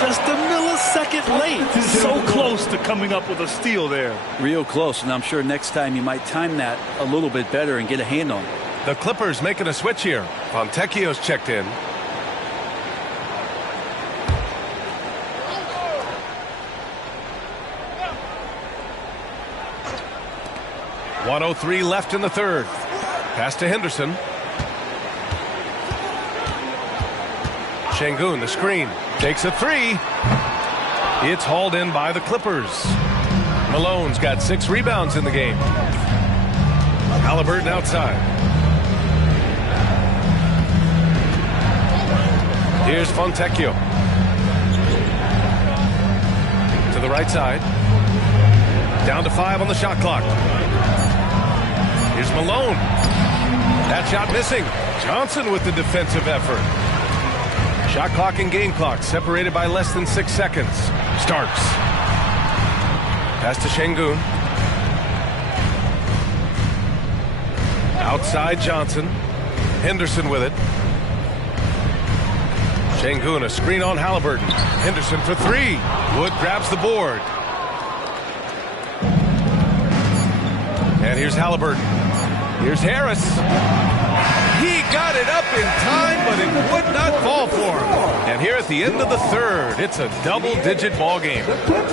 Just a millisecond late. So close to coming up with a steal there. Real close, and I'm sure next time you might time that a little bit better and get a hand on it. The Clippers making a switch here. Fontecchio's checked in. .103 left in the third. Pass to Henderson. Şengün, the screen. Takes a three. It's hauled in by the Clippers. Malone's got 6 rebounds in the game. Halliburton outside. Here's Fontecchio. To the right side. Down to 5 on the shot clock. Here's Malone. That shot missing. Johnson with the defensive effort. Shot clock and game clock separated by less than 6 seconds. Starks. Pass to Şengün. Outside Johnson. Henderson with it. Şengün, a screen on Halliburton. Henderson for 3. Wood grabs the board. And here's Halliburton. Here's Harris. He got it up in time, but it would not fall for him. And here at the end of the third, it's a double-digit ball game.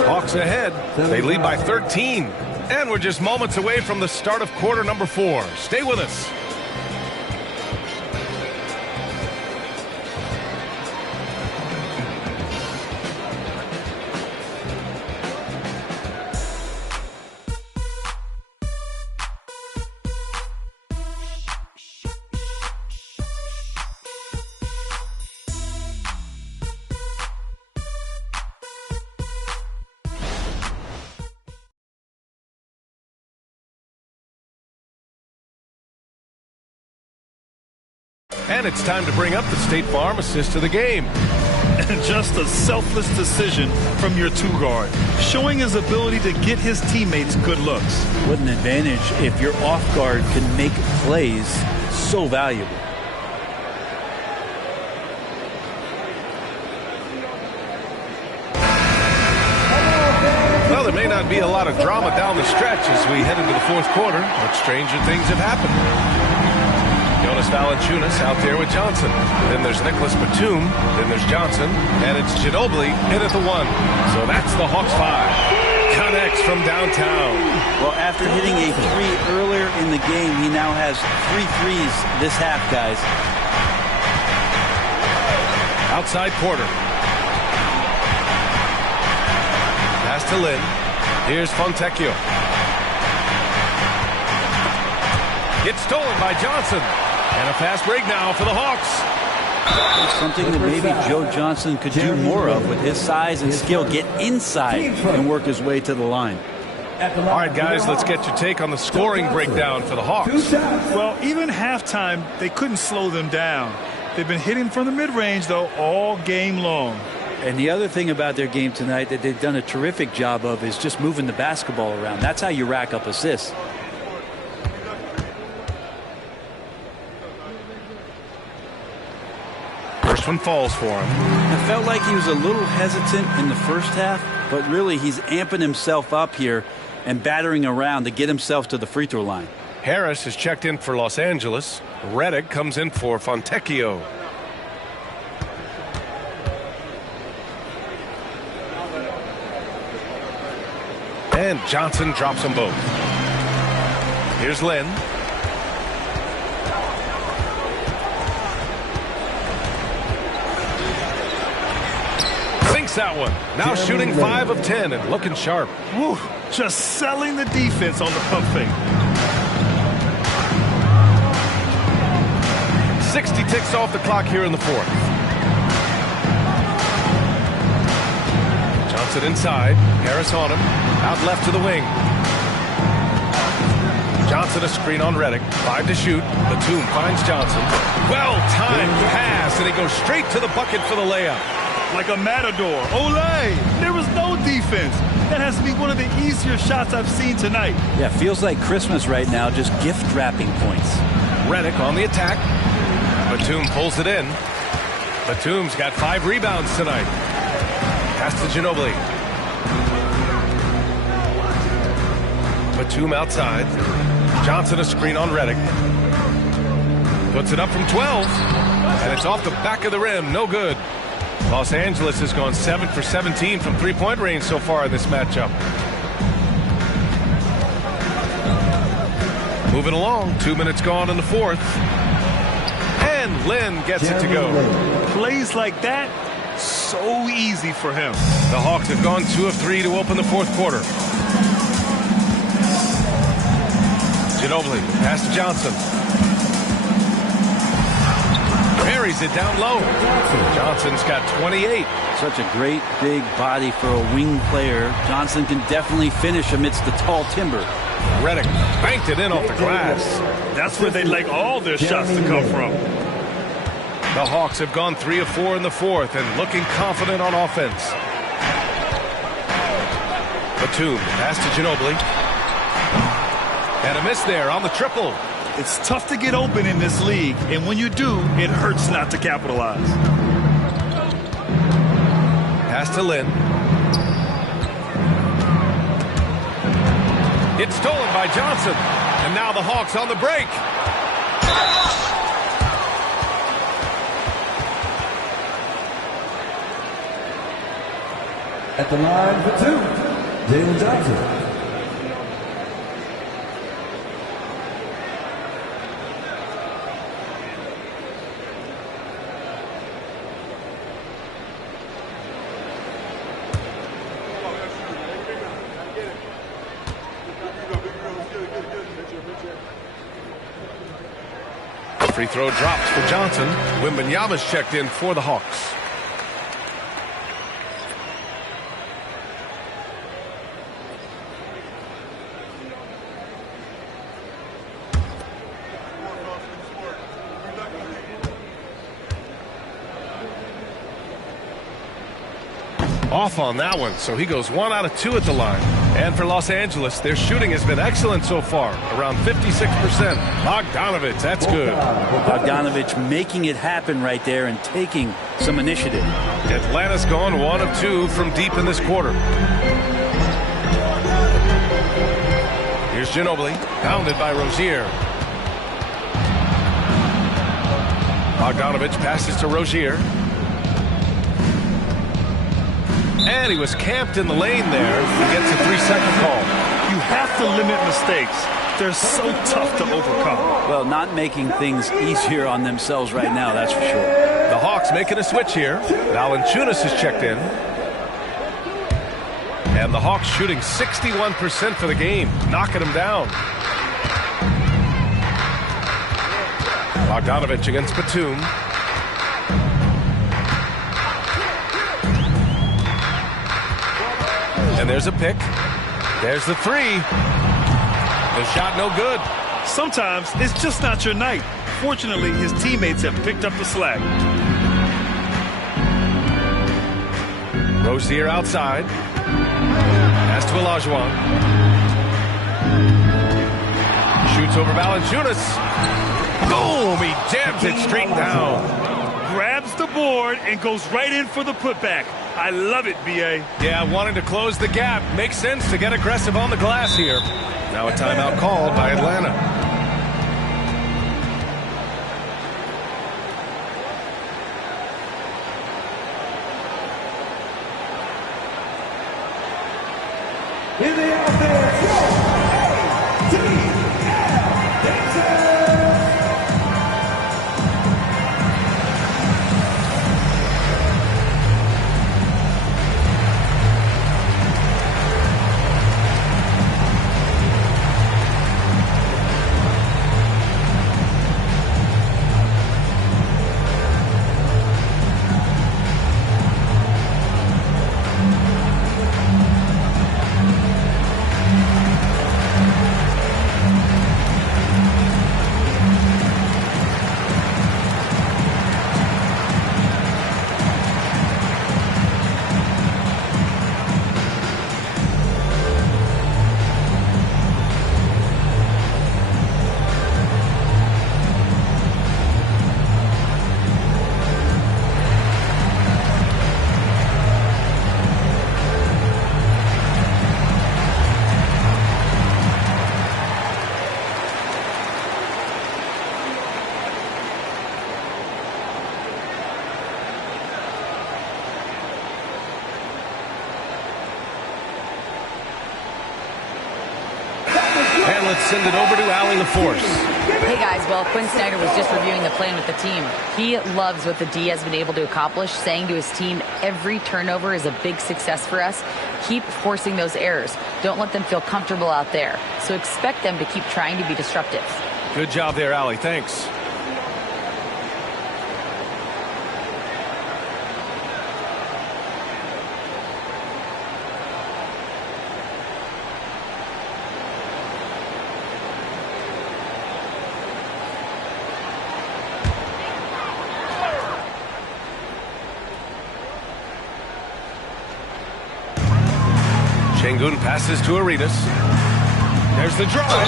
Hawks ahead. They lead by 13. And we're just moments away from the start of quarter number 4. Stay with us. And it's time to bring up the State Farm assist to the game. And just a selfless decision from your 2-guard, showing his ability to get his teammates good looks. What an advantage if your off guard can make plays so valuable. Well, there may not be a lot of drama down the stretch as we head into the fourth quarter, but stranger things have happened. Jonas Valanciunas out there with Johnson. Then there's Nicholas Batum. Then there's Johnson. And it's Ginobili in at the 1. So that's the Hawks 5. Connects from downtown. Well, after hitting a 3 earlier in the game, he now has 3 threes this half, guys. Outside Porter. Pass to Lynn. Here's Fontecchio. It's stolen by Johnson. And a fast break now for the Hawks. Something that maybe Joe Johnson could do more of with his size and skill. Get inside and work his way to the line. All right, guys, let's get your take on the scoring breakdown for the Hawks. Well, even halftime, they couldn't slow them down. They've been hitting from the mid-range, though, all game long. And the other thing about their game tonight that they've done a terrific job of is just moving the basketball around. That's how you rack up assists. First one falls for him. It felt like he was a little hesitant in the first half, but really he's amping himself up here and battering around to get himself to the free throw line. Harris is checked in for Los Angeles. Redick comes in for Fontecchio. And Johnson drops them both. Here's Lynn. Sinks that one. Now shooting 5 of 10 and looking sharp. Woo, just selling the defense on the pump fake. 60 ticks off the clock here in the fourth. Johnson inside. Harris on him. Out left to the wing. Johnson a screen on Redick. 5 to shoot. Batum finds Johnson. Well-timed pass, and he goes straight to the bucket for the layup. Like a matador. Olay! There was no defense. That has to be one of the easier shots I've seen tonight. Yeah, feels like Christmas right now, just gift wrapping points. Redick on the attack. Batum pulls it in. Batum's got 5 rebounds tonight. Pass to Ginobili. Batum outside. Johnson a screen on Redick. Puts it up from 12. And it's off the back of the rim. No good. Los Angeles has gone 7 for 17 from three-point range so far in this matchup. Moving along. 2 minutes gone in the fourth. And Lynn gets it to go. Plays like that, so easy for him. The Hawks have gone 2 of 3 to open the fourth quarter. Ginobili, pass to Johnson. Buries it down low. Johnson's got 28. Such a great big body for a wing player. Johnson can definitely finish amidst the tall timber. Redick banked it in off the glass. That's where they'd like all their shots to come from. The Hawks have gone 3 of 4 in the fourth and looking confident on offense. Batum, pass to Ginobili. And a miss there on the triple. It's tough to get open in this league, and when you do, it hurts not to capitalize. Pass to Lynn. It's stolen by Johnson. And now the Hawks on the break. At the line for 2, Jalen Johnson. Free throw drops for Johnson. Wembanyama's checked in for the Hawks. Off on that one, so he goes 1 out of 2 at the line. And for Los Angeles, their shooting has been excellent so far, around 56%. Bogdanovich, that's good. Bogdanovich making it happen right there and taking some initiative. Atlanta's gone 1 of 2 from deep in this quarter. Here's Ginobili, pounded by Rozier. Bogdanovich passes to Rozier. And he was camped in the lane there. He gets a 3-second call. You have to limit mistakes. They're so tough to overcome. Well, not making things easier on themselves right now, that's for sure. The Hawks making a switch here. Valanciunas is checked in. And the Hawks shooting 61% for the game, knocking them down. Bogdanovich against Batum. And there's a pick. There's the three. The shot no good. Sometimes it's just not your night. Fortunately, his teammates have picked up the slack. Rozier outside. Pass to Olajuwon. Shoots over Valanciunas. Boom! He jams it straight down. Grabs the board and goes right in for the putback. I love it, B.A. Yeah, wanting to close the gap. Makes sense to get aggressive on the glass here. Now a timeout called by Atlanta. In the offense, And let's send it over to Allie LaForce. Hey guys, well, Quinn Snyder was just reviewing the plan with the team. He loves what the D has been able to accomplish, saying to his team, every turnover is a big success for us. Keep forcing those errors. Don't let them feel comfortable out there. So expect them to keep trying to be disruptive. Good job there, Allie. Thanks. Şengün passes to Arenas. There's the drive.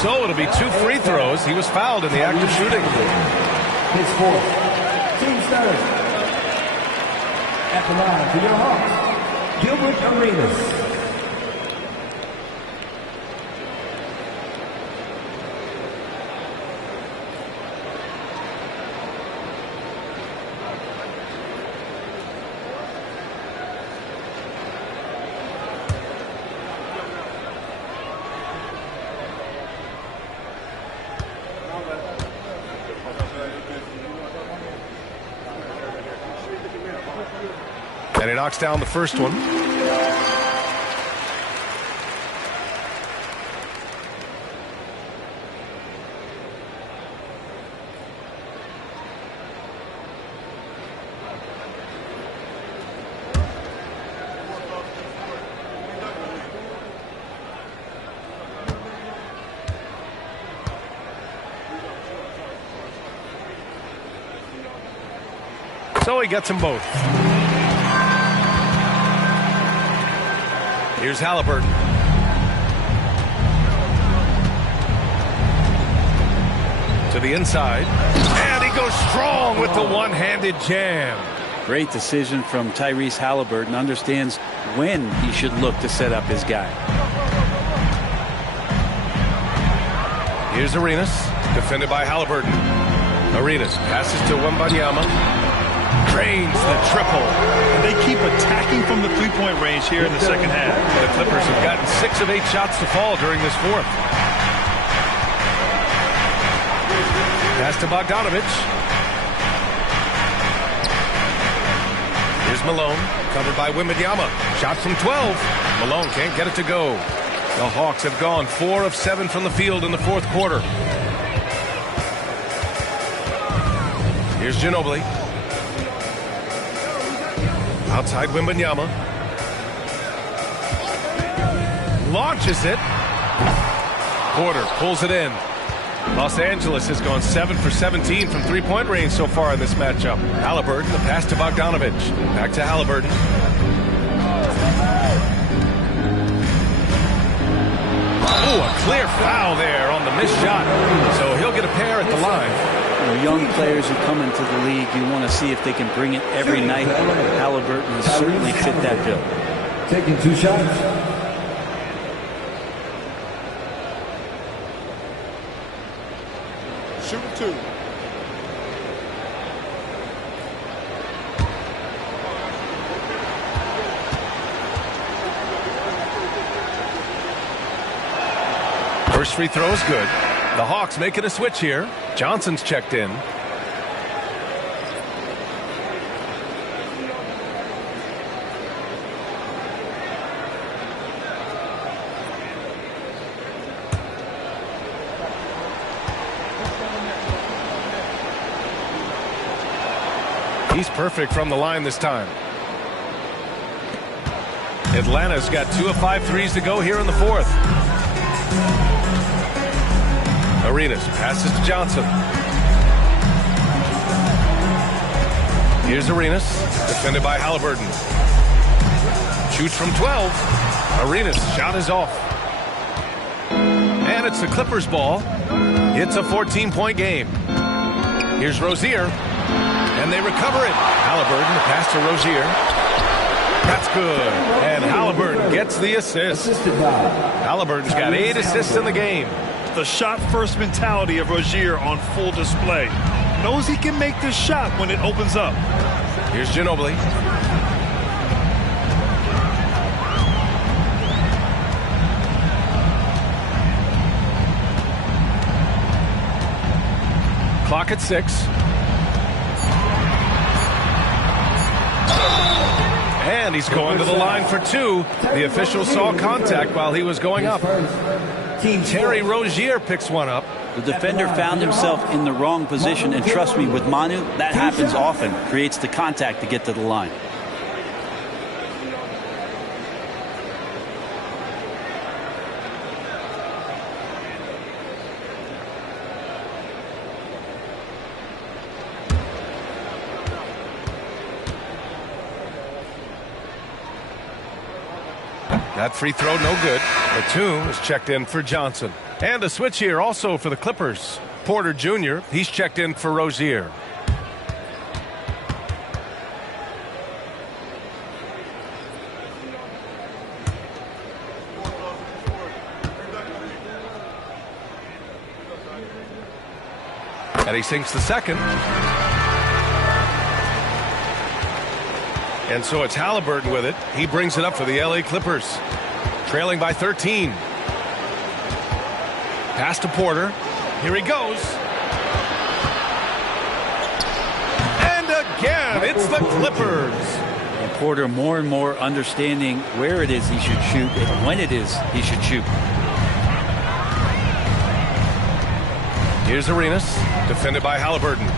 So it'll be 2 free throws. He was fouled in the act of shooting. His fourth. Team third. At the line for your Hawks, Gilbert Arenas. And he knocks down the first one. So he gets them both. Here's Halliburton. To the inside. And he goes strong with the one-handed jam. Great decision from Tyrese Halliburton. Understands when he should look to set up his guy. Here's Arenas. Defended by Halliburton. Arenas passes to Wembanyama. Drains the triple. They keep attacking from the three-point range here in the second half. The Clippers have gotten 6 of 8 shots to fall during this fourth. Pass to Bogdanovich. Here's Malone, covered by Wembanyama. Shot from 12. Malone can't get it to go. The Hawks have gone 4 of 7 from the field in the fourth quarter. Here's Ginobili. Outside Wembanyama. Launches it. Porter pulls it in. Los Angeles has gone 7 for 17 from three-point range so far in this matchup. Halliburton, the pass to Bogdanovich. Back to Halliburton. Oh, a clear foul there on the missed shot. So he'll get a pair at the line. Young players who come into the league, you want to see if they can bring it every night. Halliburton has certainly fit that bill. Taking 2 shots. Shooting 2. First free throw is good. The Hawks making a switch here. Johnson's checked in. He's perfect from the line this time. Atlanta's got 2 of 5 threes to go here in the fourth. Arenas passes to Johnson. Here's Arenas, defended by Halliburton. Shoots from 12. Arenas' shot is off. And it's the Clippers' ball. It's a 14-point game. Here's Rozier. And they recover it. Halliburton, the pass to Rozier. That's good. And Halliburton gets the assist. Halliburton's got 8 assists in the game. The shot-first mentality of Rozier on full display. Knows he can make this shot when it opens up. Here's Ginobili. Clock at 6. And he's going to the line for 2. The official saw contact while he was going up. Terry Rozier picks one up. The defender found himself in the wrong position, and trust me, with Manu, that happens often. Creates the contact to get to the line. That free throw no good. Batum is checked in for Johnson. And a switch here also for the Clippers. Porter Jr., he's checked in for Rozier. And he sinks the second. And so it's Halliburton with it. He brings it up for the LA Clippers. Trailing by 13. Pass to Porter. Here he goes. And again, it's the Clippers. And Porter more and more understanding where it is he should shoot and when it is he should shoot. Here's Arenas, defended by Halliburton.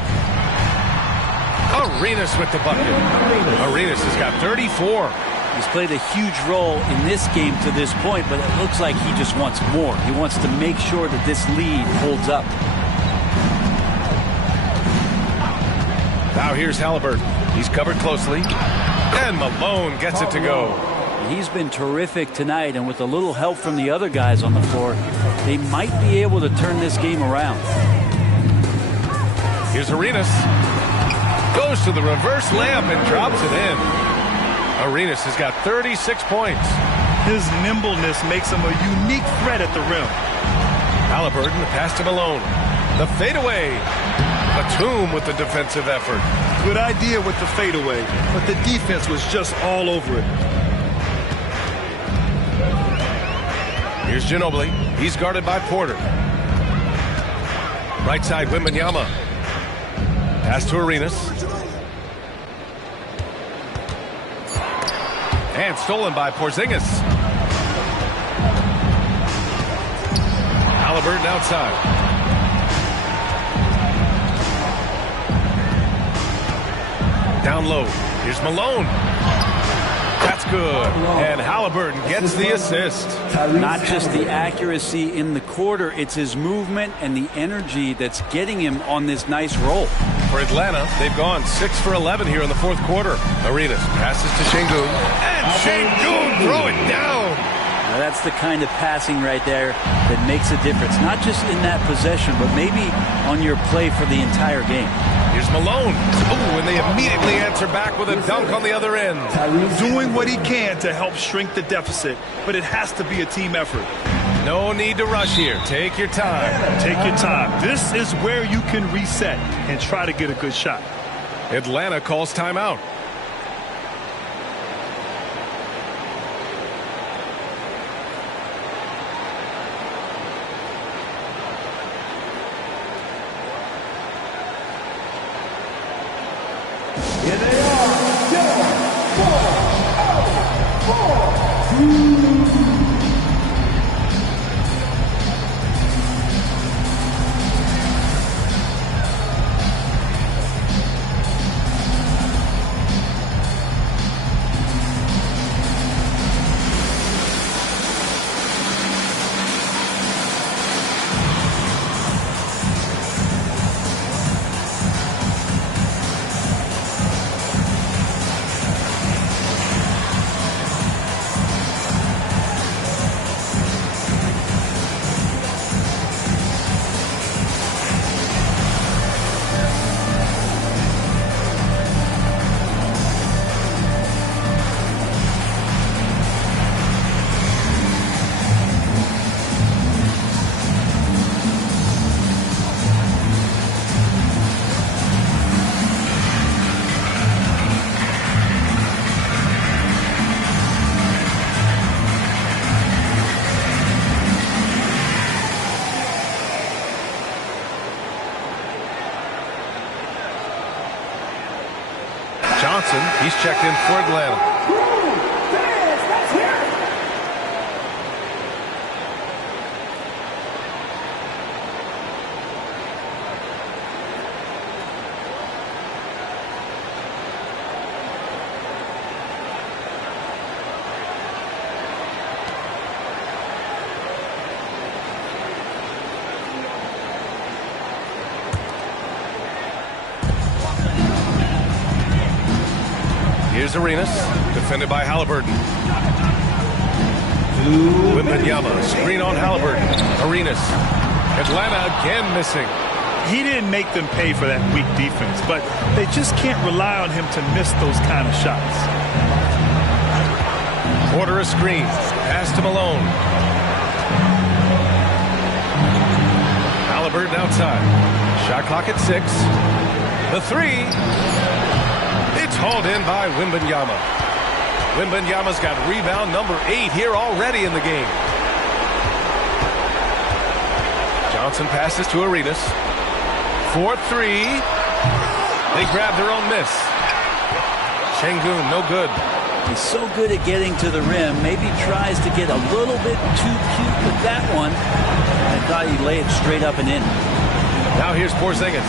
Arenas with the bucket. Arenas has got 34. He's played a huge role in this game to this point, but it looks like he just wants more. He wants to make sure that this lead holds up. Now here's Halliburton. He's covered closely. And Malone gets it to go. He's been terrific tonight, and with a little help from the other guys on the floor, they might be able to turn this game around. Here's Arenas. Goes to the reverse layup and drops it in. Arenas has got 36 points. His nimbleness makes him a unique threat at the rim. Halliburton, the pass to Malone. The fadeaway. Batum with the defensive effort. Good idea with the fadeaway, but the defense was just all over it. Here's Ginobili. He's guarded by Porter. Right side, Wembanyama. Pass to Arenas. And stolen by Porzingis. Halliburton outside. Down low. Here's Malone. That's good. And Halliburton gets the assist. Not just the accuracy in the quarter, it's his movement and the energy that's getting him on this nice roll. For Atlanta, they've gone 6 for 11 here in the fourth quarter. Arenas passes to Şengün. And Şengün throw it down. Now that's the kind of passing right there that makes a difference. Not just in that possession, but maybe on your play for the entire game. Here's Malone. Ooh, and they immediately answer back with a dunk on the other end. Doing what he can to help shrink the deficit, but it has to be a team effort. No need to rush here. Take your time. Take your time. This is where you can reset and try to get a good shot. Atlanta calls timeout. Here they are. 4, 2. Johnson, he's checked in for Atlanta. Here's Arenas, defended by Halliburton. Wembanyama, screen on Halliburton. Arenas. Atlanta again missing. He didn't make them pay for that weak defense, but they just can't rely on him to miss those kind of shots. Porter a screen. Pass to Malone. Halliburton outside. Shot clock at 6. The three. It's hauled in by Wembanyama. Wembanyama's got rebound number 8 here already in the game. Johnson passes to Arenas. 4-3. They grab their own miss. Şengün, no good. He's so good at getting to the rim. Maybe tries to get a little bit too cute with that one. I thought he'd lay it straight up and in. Now here's Porzingis.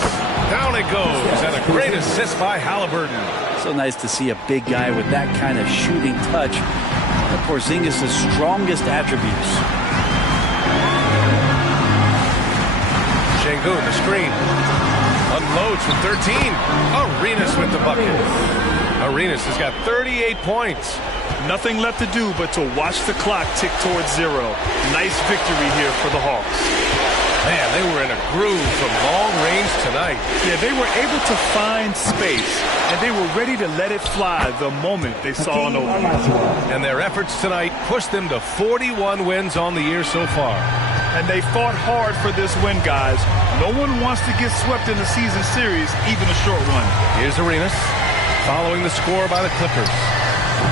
Down it goes, and a great assist by Halliburton. So nice to see a big guy with that kind of shooting touch. Porzingis' strongest attributes. Şengün, the screen. Unloads from 13. Arenas with the bucket. Arenas has got 38 points. Nothing left to do but to watch the clock tick towards 0. Nice victory here for the Hawks. Man, they were in a groove from long range tonight. Yeah, they were able to find space, and they were ready to let it fly the moment they saw an opening. And their efforts tonight pushed them to 41 wins on the year so far. And they fought hard for this win, guys. No one wants to get swept in the season series, even a short one. Here's Arenas, following the score by the Clippers.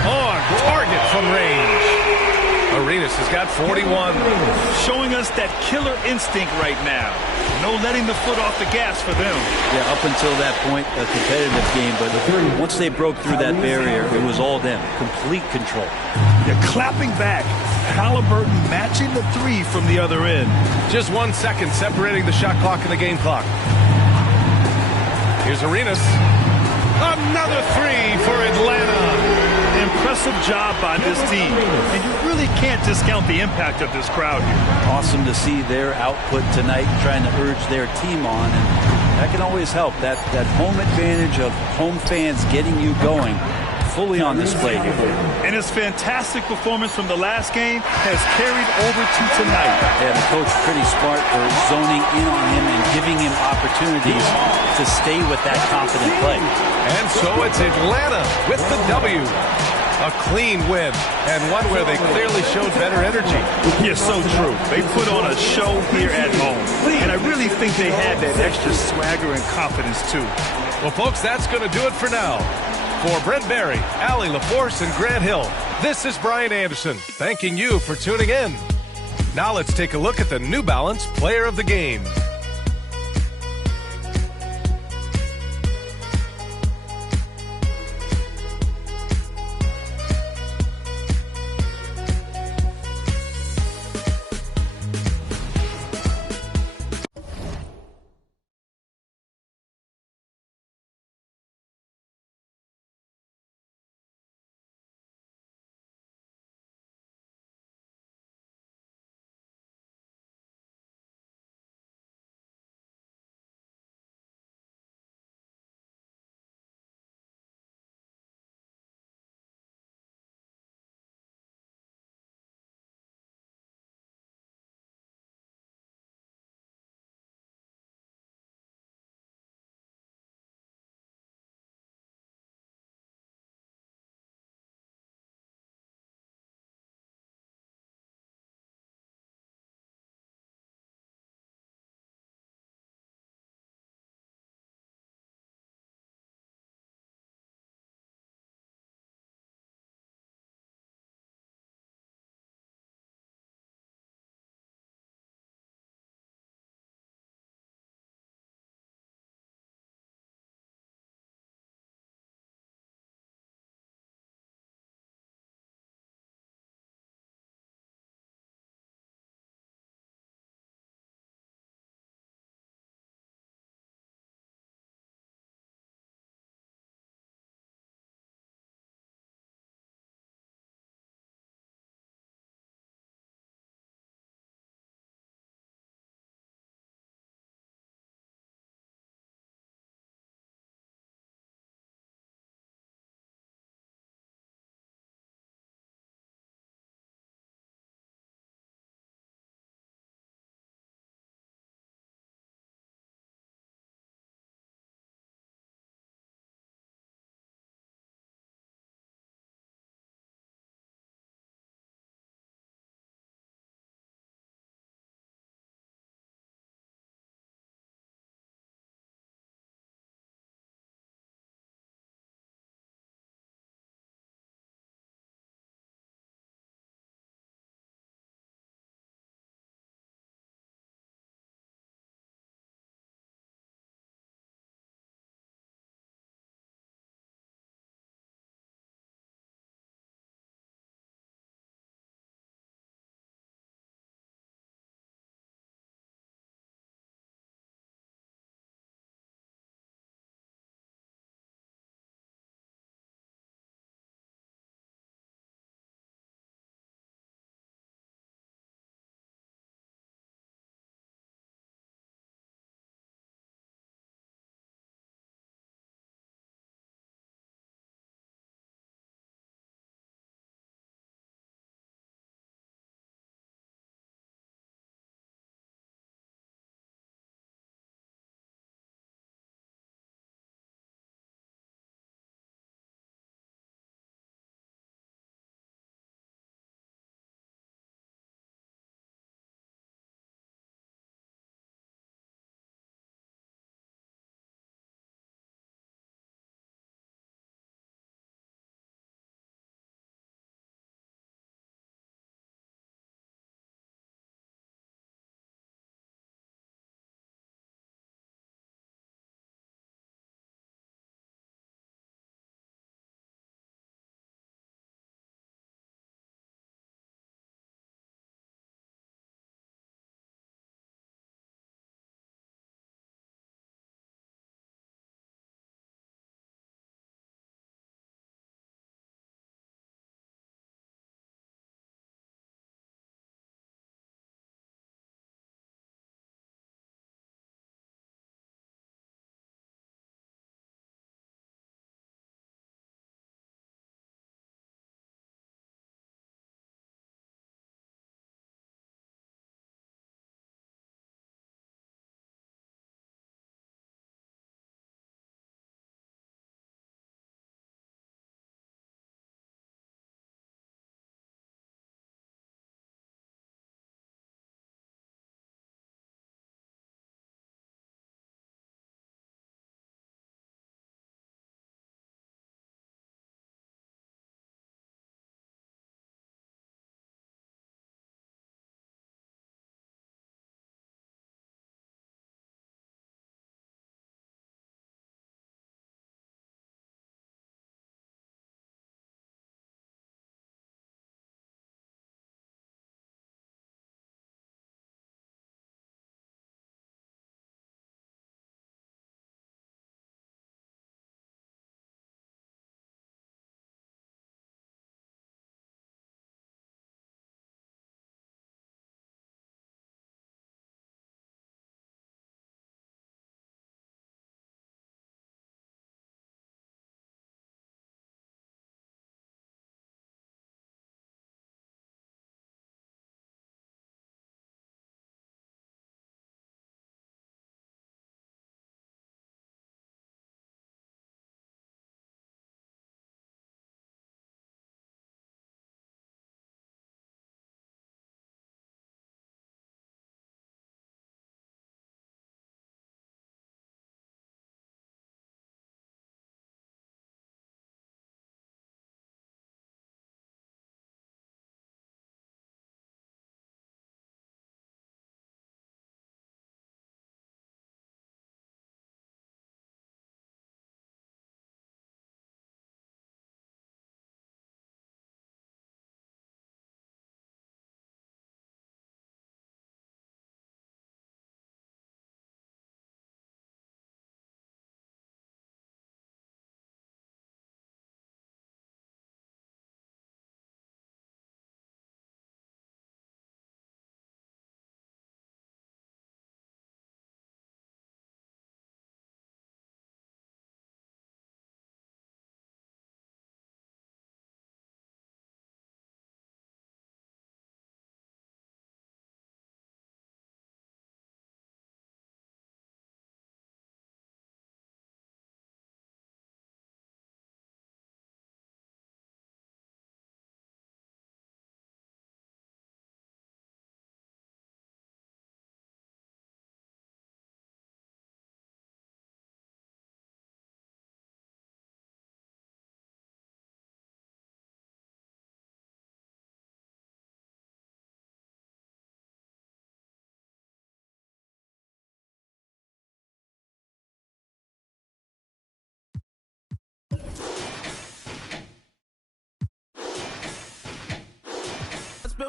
On target from range. Arenas has got 41. Showing us that killer instinct right now. No letting the foot off the gas for them. Yeah, up until that point, a competitive game. But once they broke through that barrier, it was all them. Complete control. Yeah, clapping back. Halliburton matching the 3 from the other end. Just 1 second separating the shot clock and the game clock. Here's Arenas. Another three for Atlanta. Impressive job by this team. And you really can't discount the impact of this crowd here. Awesome to see their output tonight, trying to urge their team on. And that can always help. That home advantage of home fans getting you going fully on display here. And his fantastic performance from the last game has carried over to tonight. Yeah, the coach pretty smart for zoning in on him and giving him opportunities to stay with that confident play. And so it's Atlanta with the W. A clean win, and one where they clearly showed better energy. Yeah, so true. They put on a show here at home, and I really think they had that extra swagger and confidence, too. Well, folks, that's going to do it for now. For Brent Barry, Allie LaForce, and Grant Hill, this is Brian Anderson, thanking you for tuning in. Now let's take a look at the New Balance Player of the Game.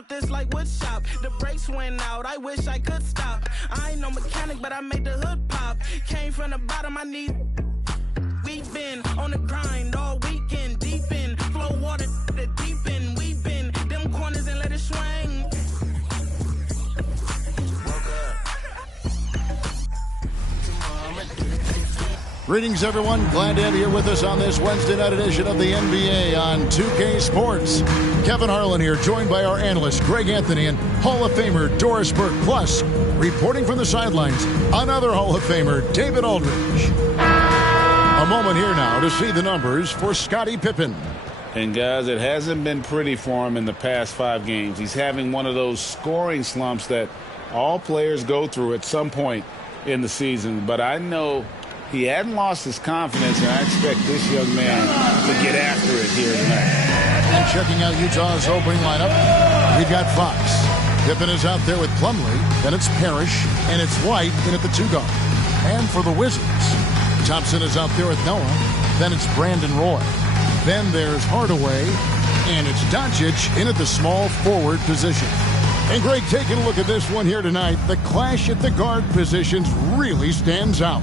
about this like wood shop. The brakes went out, I wish I could stop. I ain't no mechanic, but I made the hood pop. Came from the bottom, I need. We've been on the grind all weekend, deep in. Flow water, the deep end. We've been them corners and let it swing. Greetings, everyone. Glad to have you here with us on this Wednesday night edition of the NBA on 2K Sports. Kevin Harlan here, joined by our analyst, Greg Anthony, and Hall of Famer Doris Burke. Plus, reporting from the sidelines, another Hall of Famer, David Aldridge. A moment here now to see the numbers for Scottie Pippen. And, guys, it hasn't been pretty for him in the past 5 games. He's having one of those scoring slumps that all players go through at some point in the season. But I know he hadn't lost his confidence, and I expect this young man to get after it here tonight. And checking out Utah's opening lineup, we've got Fox. Pippen is out there with Plumlee, then it's Parrish, and it's White in at the 2 guard. And for the Wizards, Thompson is out there with Noah, then it's Brandon Roy. Then there's Hardaway, and it's Doncic in at the small forward position. And Greg, taking a look at this one here tonight, the clash at the guard positions really stands out.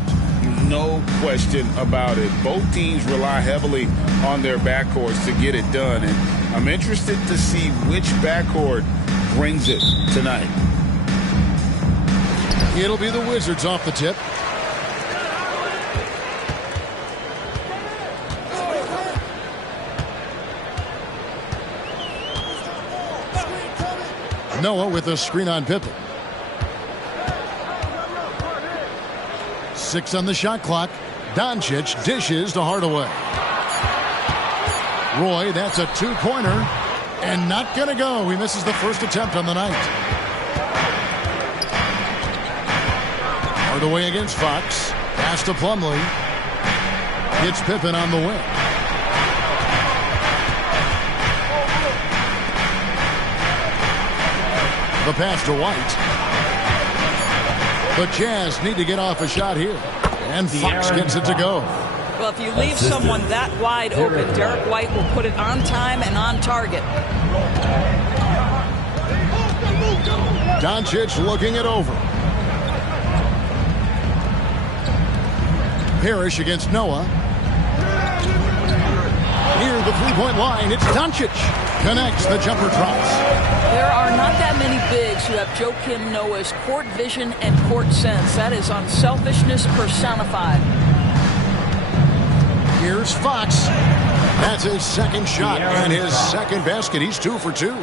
No question about it. Both teams rely heavily on their backcourts to get it done. And I'm interested to see which backcourt brings it tonight. It'll be the Wizards off the tip. Noah with a screen on Pippen. 6 on the shot clock. Doncic dishes to Hardaway. Roy, that's a 2-pointer. And not going to go. He misses the first attempt on the night. Hardaway against Fox. Pass to Plumlee. Hits Pippen on the wing. The pass to White. The Jazz need to get off a shot here. And Fox gets it to go. Well, if you leave someone that wide open, Derek White will put it on time and on target. Doncic looking it over. Parrish against Noah. Near the 3-point line, it's Doncic. Connects, the jumper drops. There are not that many bigs who have Joakim Noah's court vision and court sense. That is unselfishness personified. Here's Fox. That's his second shot and his second basket. He's 2 for 2.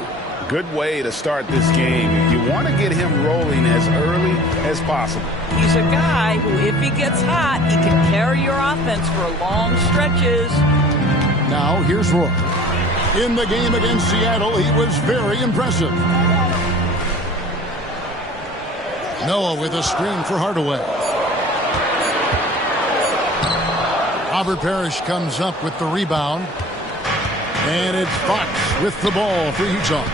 Good way to start this game. You want to get him rolling as early as possible. He's a guy who, if he gets hot, he can carry your offense for long stretches. Now, here's Roy. In the game against Seattle, he was very impressive. Noah with a screen for Hardaway. Robert Parrish comes up with the rebound. And it's Fox with the ball for Utah.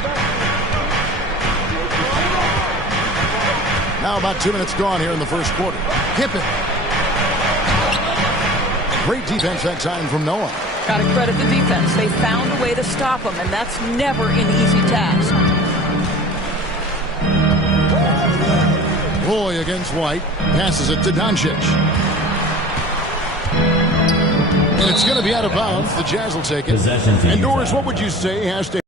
Now about 2 minutes gone here in the first quarter. Pippen. Great defense that time from Noah. Got to credit the defense. They found a way to stop him, and that's never an easy task. Roy against White. Passes it to Doncic. And it's going to be out of bounds. The Jazz will take it. And Doris, what would you say has to...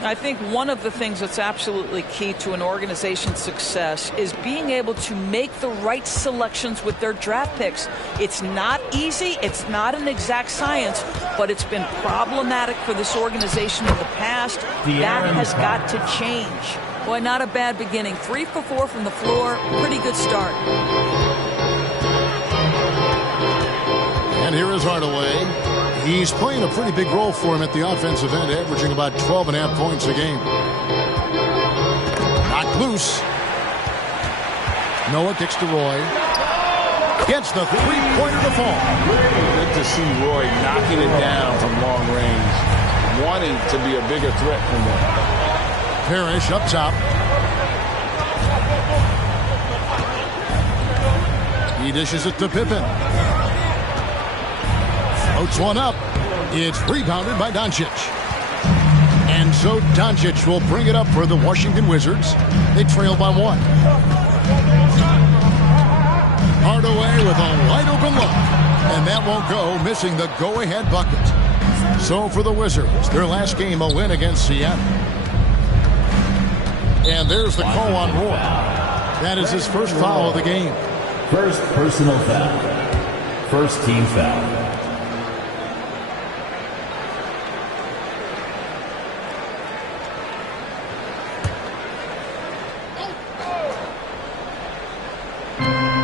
I think one of the things that's absolutely key to an organization's success is being able to make the right selections with their draft picks. It's not easy. It's not an exact science, but it's been problematic for this organization in the past. That has got to change. Boy, not a bad beginning. 3 for 4 from the floor. Pretty good start. And here is Hardaway. He's playing a pretty big role for him at the offensive end, averaging about 12.5 points a game. Knocked loose. Noah kicks to Roy. Gets the 3-pointer to fall. Good to see Roy knocking it down from long range, wanting to be a bigger threat from them. Parrish up top. He dishes it to Pippen. Floats one up. It's rebounded by Doncic. so Doncic will bring it up for the Washington Wizards. They trail by 1. Hardaway with a wide open look. And that won't go, missing the go-ahead bucket. So for the Wizards, their last game a win against Seattle. And there's the call on Roy. That is his first foul of the game. First personal foul. First team foul.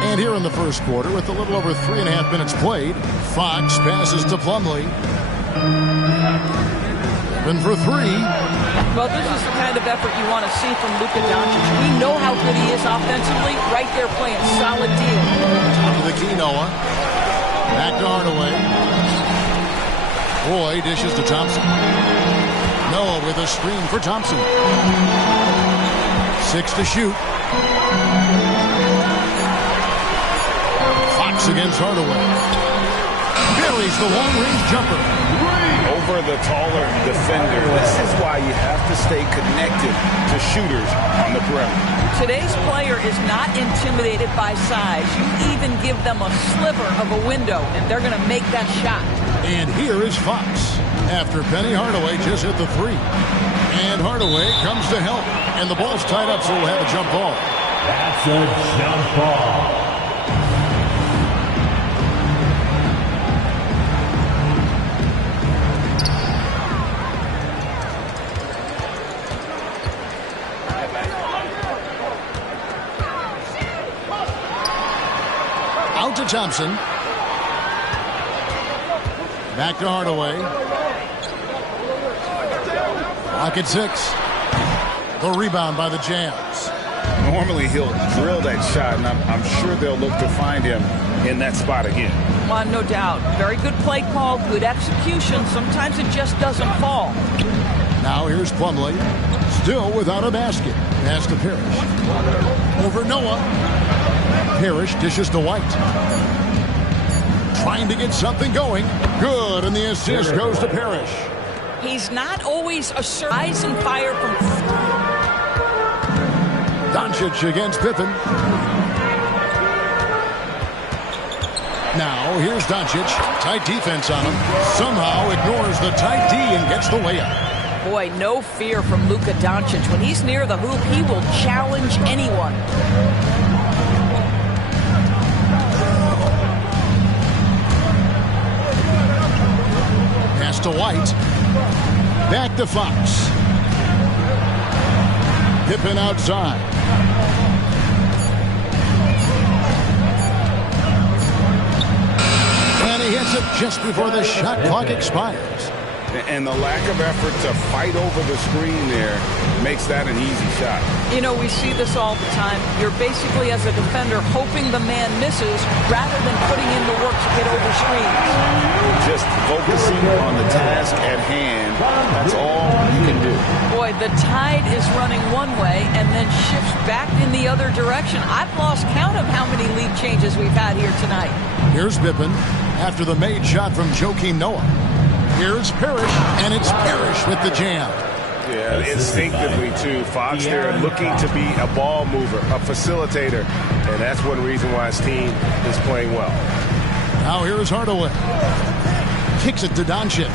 And here in the first quarter, with a little over 3.5 minutes played, Fox passes to Plumlee. And for 3. Well, this is the kind of effort you want to see from Luka Doncic. We know how good he is offensively. Right there playing solid D. Top of the key, Noah. Back to Hardaway. Roy dishes to Thompson. Noah with a screen for Thompson. 6 to shoot. Fox against Hardaway. Buries the long-range jumper. Over the taller defender. This is why you have to stay connected to shooters on the perimeter. Today's player is not intimidated by size. You even give them a sliver of a window, and they're going to make that shot. And here is Fox. After Penny Hardaway just hit the 3. And Hardaway comes to help. And the ball's tied up, so we'll have a jump ball. That's a jump ball. Out to Thompson. Back to Hardaway. Clock at 6. The rebound by the Jazz. Normally he'll drill that shot, and I'm sure they'll look to find him in that spot again. Well, no doubt. Very good play call, good execution. Sometimes it just doesn't fall. Now here's Plumlee. Still without a basket. Pass to Parrish. Over Noah. Parrish dishes to White. Trying to get something going. Good, and the assist goes to Parrish. He's not always a rise and fire from... Doncic against Pippen. Now, here's Doncic. Tight defense on him. Somehow ignores the tight D and gets the layup. Boy, no fear from Luka Doncic. When he's near the hoop, he will challenge anyone. Pass to White. Back to Fox. Pippen outside. And he hits it just before the shot clock expires. And the lack of effort to fight over the screen there makes that an easy shot. You know, we see this all the time. You're basically, as a defender, hoping the man misses rather than putting in the work to get over screens. Just focusing on the task at hand, that's all you can do. Boy, the tide is running one way and then shifts back in the other direction. I've lost count of how many lead changes we've had here tonight. Here's Pippen after the made shot from Joakim Noah. Here's Parrish, and it's Parrish with the jam. Yeah, instinctively, too. Fox there looking to be a ball mover, a facilitator, and that's one reason why his team is playing well. Now here's Hardaway. Kicks it to Doncic.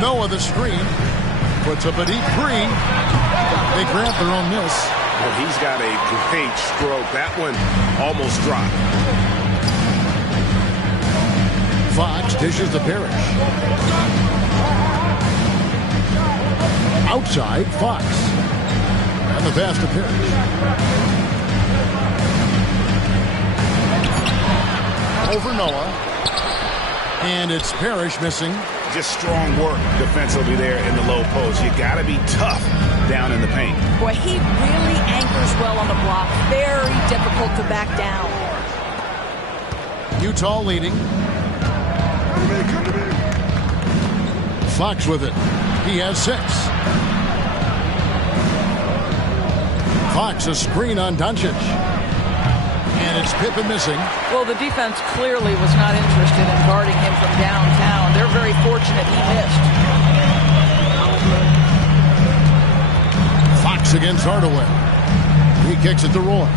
Noah the screen. Puts up a deep 3. They grab their own miss. Well, he's got a great stroke. That one almost dropped. Fox dishes to Parrish. Outside, Fox. And the pass to Parrish. Over Noah. And it's Parrish missing. Just strong work defensively there in the low post. You got to be tough down in the paint. Boy, he really anchors well on the block. Very difficult to back down. Utah leading. Fox with it. He has 6. Fox a screen on Doncic. And it's Pippen missing. Well, the defense clearly was not interested in guarding him from downtown. They're very fortunate he missed. Fox against Hardaway. He kicks it to Roy.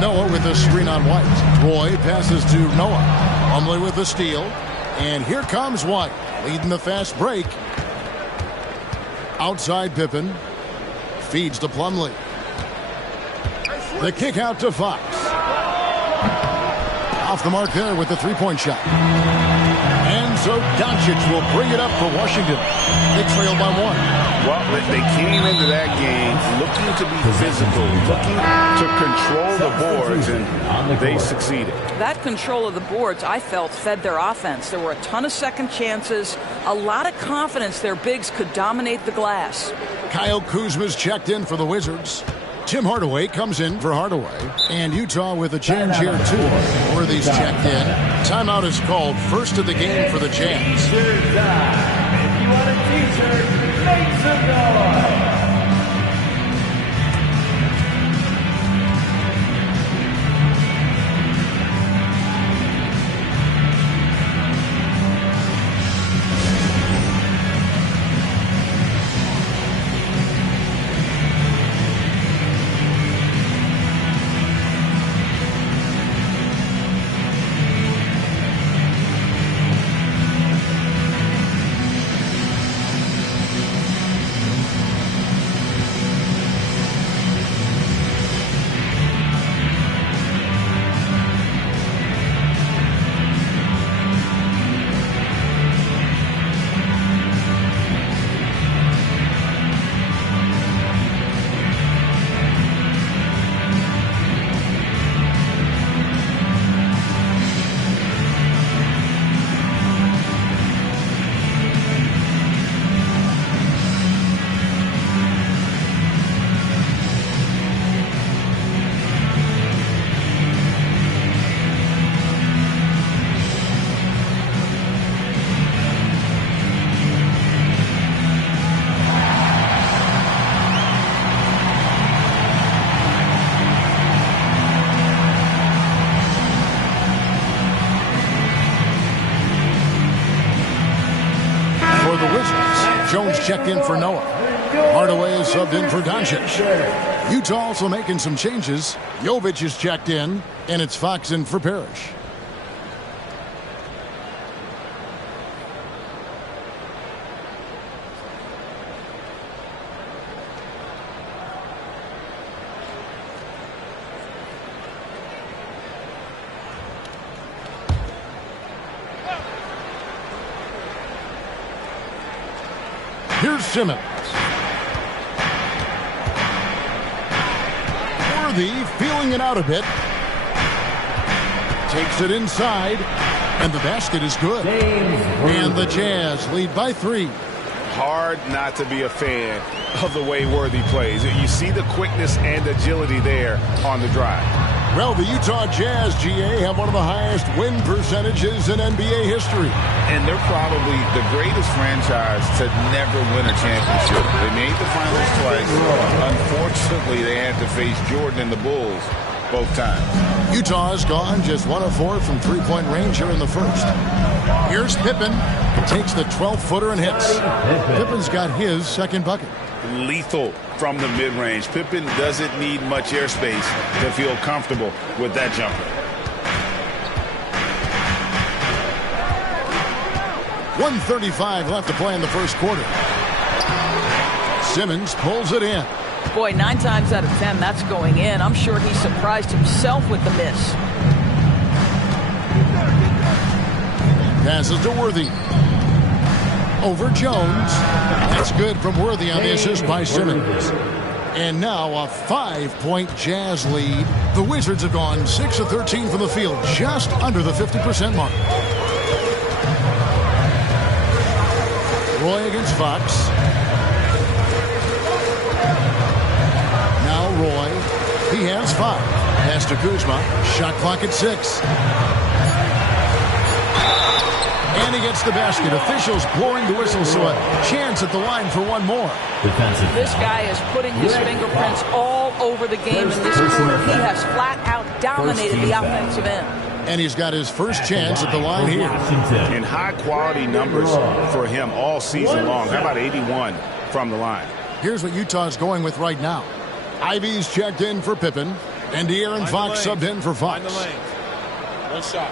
Noah with a screen on White. Roy passes to Noah. Plumlee with the steal. And here comes White, leading the fast break. Outside Pippen. Feeds to Plumlee. The kick out to Fox. Off the mark there with the three-point shot. And so Doncic will bring it up for Washington. They trail by 1. Well, they came into that game looking to be physical, looking to control the boards, and they succeeded. That control of the boards, I felt, fed their offense. There were a ton of second chances, a lot of confidence their bigs could dominate the glass. Kyle Kuzma's checked in for the Wizards. Tim Hardaway comes in for Hardaway. And Utah with a change here, too. Worthy's checked in. Timeout is called. First of the game for the Jazz. If you want a t-shirt, make some noise. Jones checked in for Noah. Hardaway is subbed in for Doncic. Utah also making some changes. Jovic is checked in, and it's Fox in for Parrish. Here's Simmons. Worthy feeling it out a bit. Takes it inside, and the basket is good. And the Jazz lead by 3. Hard not to be a fan of the way Worthy plays. You see the quickness and agility there on the drive. Well, the Utah Jazz, GA, have one of the highest win percentages in NBA history. And they're probably the greatest franchise to never win a championship. They made the finals twice. Unfortunately, they had to face Jordan and the Bulls both times. Utah has gone just 1 of 4 from three-point range here in the first. Here's Pippen. Takes the 12-footer and hits. Pippen's got his second bucket. Lethal from the mid-range. Pippen doesn't need much airspace to feel comfortable with that jumper. 1:35 left to play in the first quarter. Simmons pulls it in. Boy, 9 times out of 10, that's going in. I'm sure he surprised himself with the miss. Passes to Worthy. Over Jones. That's good from Worthy on the assist by Simmons. And now a 5-point Jazz lead. The Wizards have gone 6 of 13 from the field, just under the 50% mark. Roy against Fox. Now Roy. He has 5. Pass to Kuzma. Shot clock at 6. And he gets the basket. Officials blowing the whistle, so a chance at the line for one more. This guy is putting his fingerprints all over the game in this quarter. He has flat out dominated the offensive end. And he's got his first chance at the line here. And high-quality numbers for him all season long. How about 81 from the line? Here's what Utah's going with right now. Ivy's checked in for Pippen, and De'Aaron Fox subbed in for Fox. Find the lane. One shot.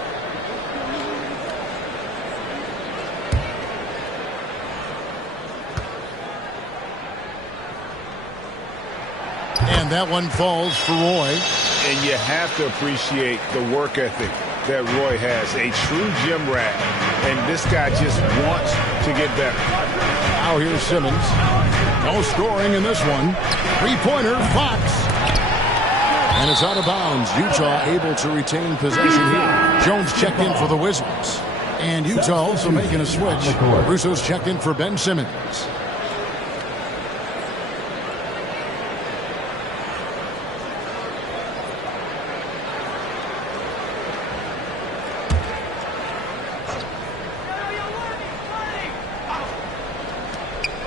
And that one falls for Roy. And you have to appreciate the work ethic that Roy has. A true gym rat. And this guy just wants to get better. Now here's Simmons. No scoring in this one. Three-pointer, Fox. And it's out of bounds. Utah able to retain possession here. Jones checked in for the Wizards. And Utah also making a switch. Russo's checked in for Ben Simmons.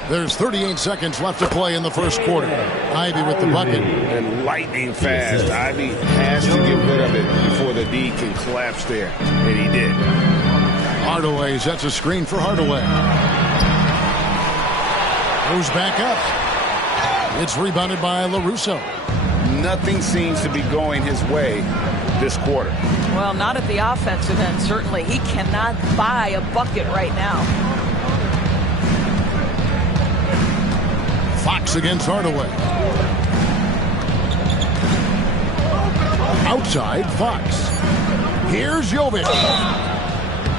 There's 38 seconds left to play in the first quarter. Ivy with the bucket. And lightning fast. Ivy has to get rid of it before the D can collapse there. And he did. Hardaway sets a screen for Hardaway. Goes back up. It's rebounded by LaRusso. Nothing seems to be going his way this quarter. Well, not at the offensive end, certainly. He cannot buy a bucket right now. Fox against Hardaway. Outside, Fox. Here's Jovic.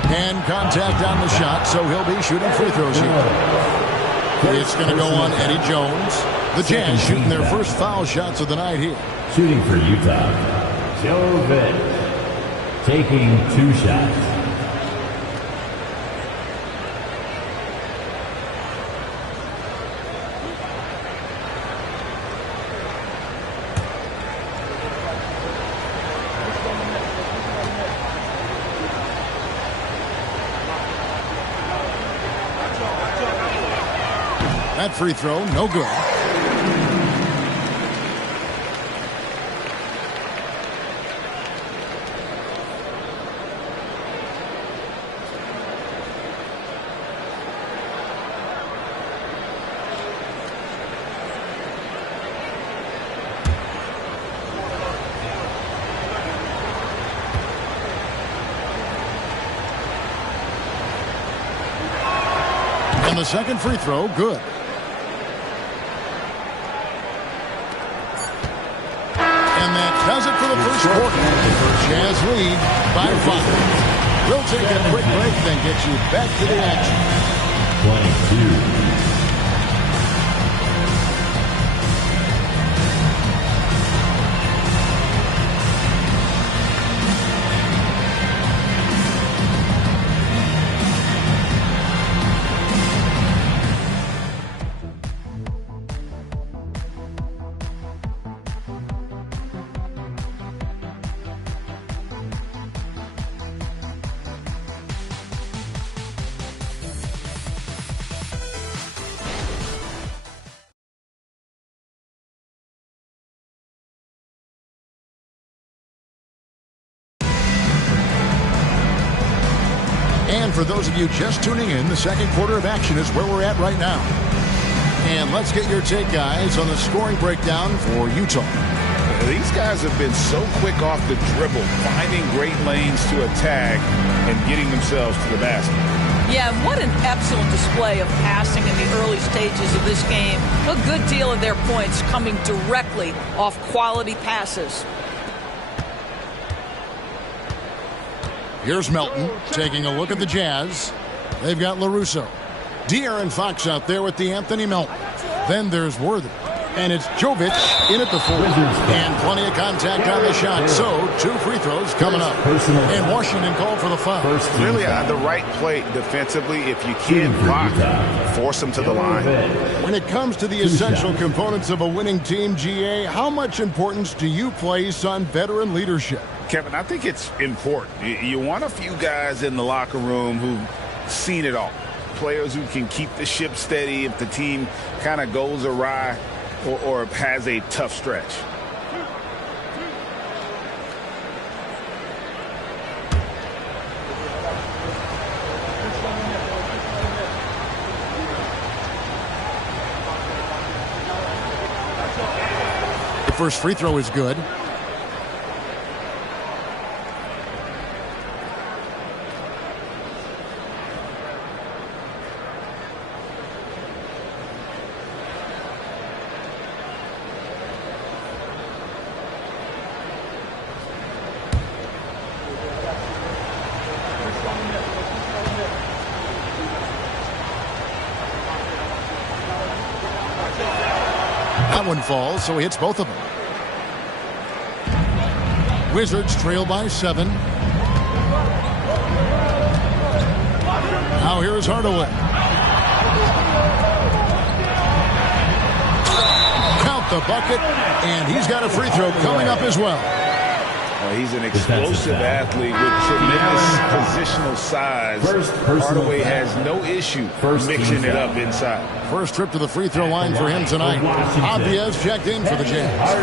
And contact on the shot, so he'll be shooting free throws here. It's going to go on Eddie Jones. The Jazz shooting their first foul shots of the night here. Shooting for Utah, Jovic taking 2 shots. That free throw, no good. And the second free throw, good. Does it for the first quarter. Jazz lead by 5. We'll take a quick break, then get you back to the action. 22. And for those of you just tuning in, the second quarter of action is where we're at right now. And let's get your take, guys, on the scoring breakdown for Utah. These guys have been so quick off the dribble, finding great lanes to attack and getting themselves to the basket. Yeah, what an excellent display of passing in the early stages of this game. A good deal of their points coming directly off quality passes. Here's Melton taking a look at the Jazz. They've got LaRusso. De'Aaron Fox out there with the Anthony Melton. Then there's Worthy. And it's Jovic in at the 4. And plenty of contact on the shot. So 2 free throws coming up. And Washington called for the foul. Really on the right play defensively. If you can't block, force them to the line. When it comes to the essential components of a winning team, GA, how much importance do you place on veteran leadership? Kevin, I think it's important. You want a few guys in the locker room who've seen it all. Players who can keep the ship steady if the team kind of goes awry or has a tough stretch. first free throw is good. That one falls, so he hits both of them. Wizards trail by 7. Now here's Hardaway. Count the bucket, and he's got a free throw coming up as well. He's an explosive athlete with tremendous positional size. Hardaway has no issue mixing it up inside. First trip to the free throw line for him tonight. Obvious checked in for the Jazz.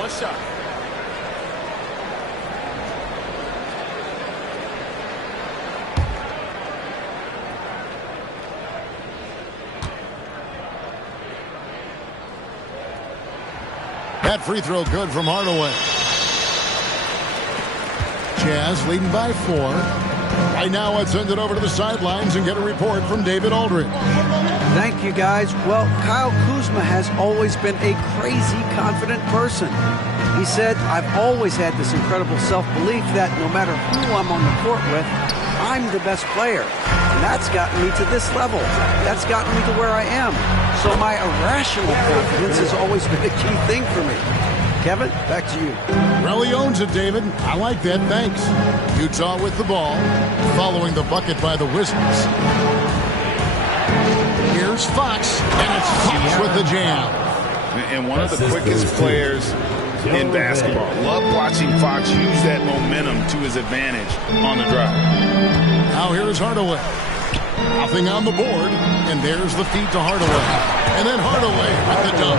One shot. That free throw good from Hardaway. Jazz leading by 4. Right now, let's send it over to the sidelines and get a report from David Aldridge. Thank you, guys. Well, Kyle Kuzma has always been a crazy confident person. He said, I've always had this incredible self-belief that no matter who I'm on the court with, I'm the best player. And that's gotten me to this level. That's gotten me to where I am. So my irrational confidence has always been a key thing for me. Kevin, back to you. Really owns it, David. I like that. Thanks. Utah with the ball, following the bucket by the Wizards. Here's Fox, and it's Fox with the jam. And one of the quickest players in basketball. Love watching Fox use that momentum to his advantage on the drive. Now here's Hardaway. Nothing on the board, and there's the feed to Hardaway. And then Hardaway with the dunk.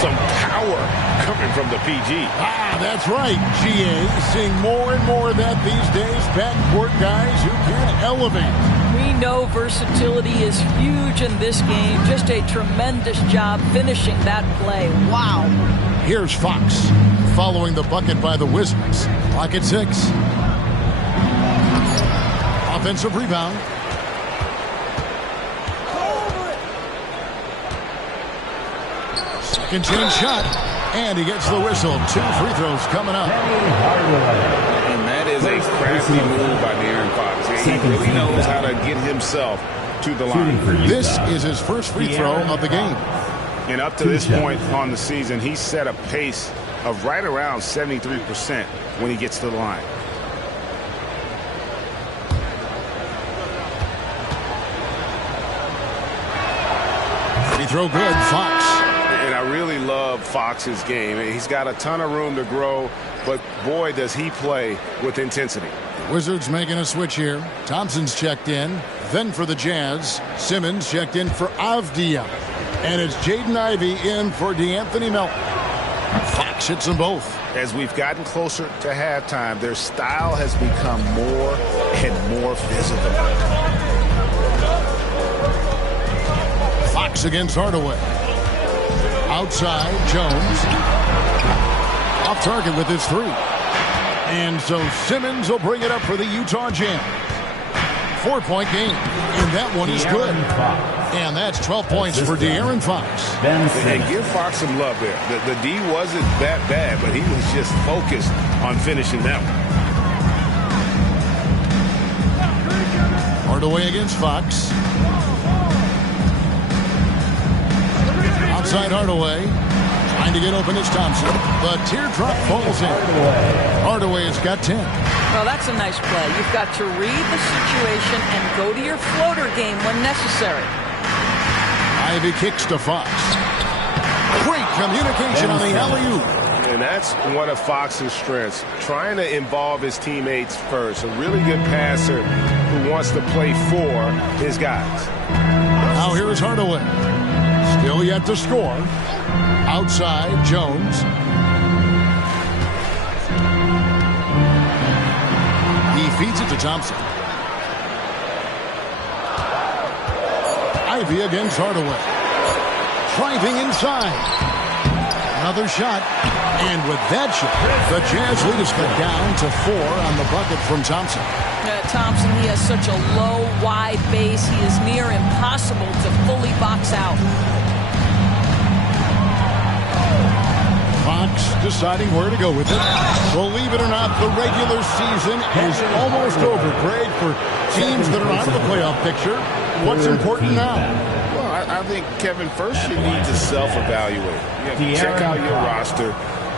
Some power coming from the PG. That's right, GA. Seeing more and more of that these days. Backcourt guys who can elevate. We know versatility is huge in this game. Just a tremendous job finishing that play. Wow. Here's Fox, following the bucket by the Wizards. Clock at 6. Offensive rebound. Second chance shot, and he gets the whistle. 2 free throws coming up. And that is a crafty move by De'Aaron Fox. He really knows how to get himself to the line. This is his first free throw of the game. And up to this point on the season, he's set a pace of right around 73% when he gets to the line. Free throw good, Fox. And I really love Fox's game. He's got a ton of room to grow, but boy, does he play with intensity. Wizards making a switch here. Thompson's checked in. Then for the Jazz, Simmons checked in for Avdija. And it's Jaden Ivey in for DeAnthony Melton. Fox hits them both. As we've gotten closer to halftime, their style has become more and more physical. Fox against Hardaway. Outside, Jones. Off target with his 3. And so Simmons will bring it up for the Utah Jazz. 4-point game. And that one is good. And that's 12 points for De'Aaron Fox. And give Fox some love there. The D wasn't that bad, but he was just focused on finishing that one. Hardaway against Fox. Outside Hardaway. Trying to get open is Thompson. The teardrop falls in. Hardaway has got 10. Well, that's a nice play. You've got to read the situation and go to your floater game when necessary. Ivy kicks to Fox. Great communication on the alley-oop. And that's one of Fox's strengths, trying to involve his teammates first. A really good passer who wants to play for his guys. Now here is Hardaway. Still yet to score. Outside, Jones. He feeds it to Thompson. Ivey against Hardaway. Driving inside. Another shot. And with that shot, the Jazz lead is cut down to 4 on the bucket from Thompson. Thompson, he has such a low, wide base. He is near impossible to fully box out. Fox deciding where to go with it. Believe it or not, the regular season is almost over, Greg, for teams that are out of the playoff picture. What's important now? Well, I think, Kevin, first you need to self-evaluate. You have to check out your roster.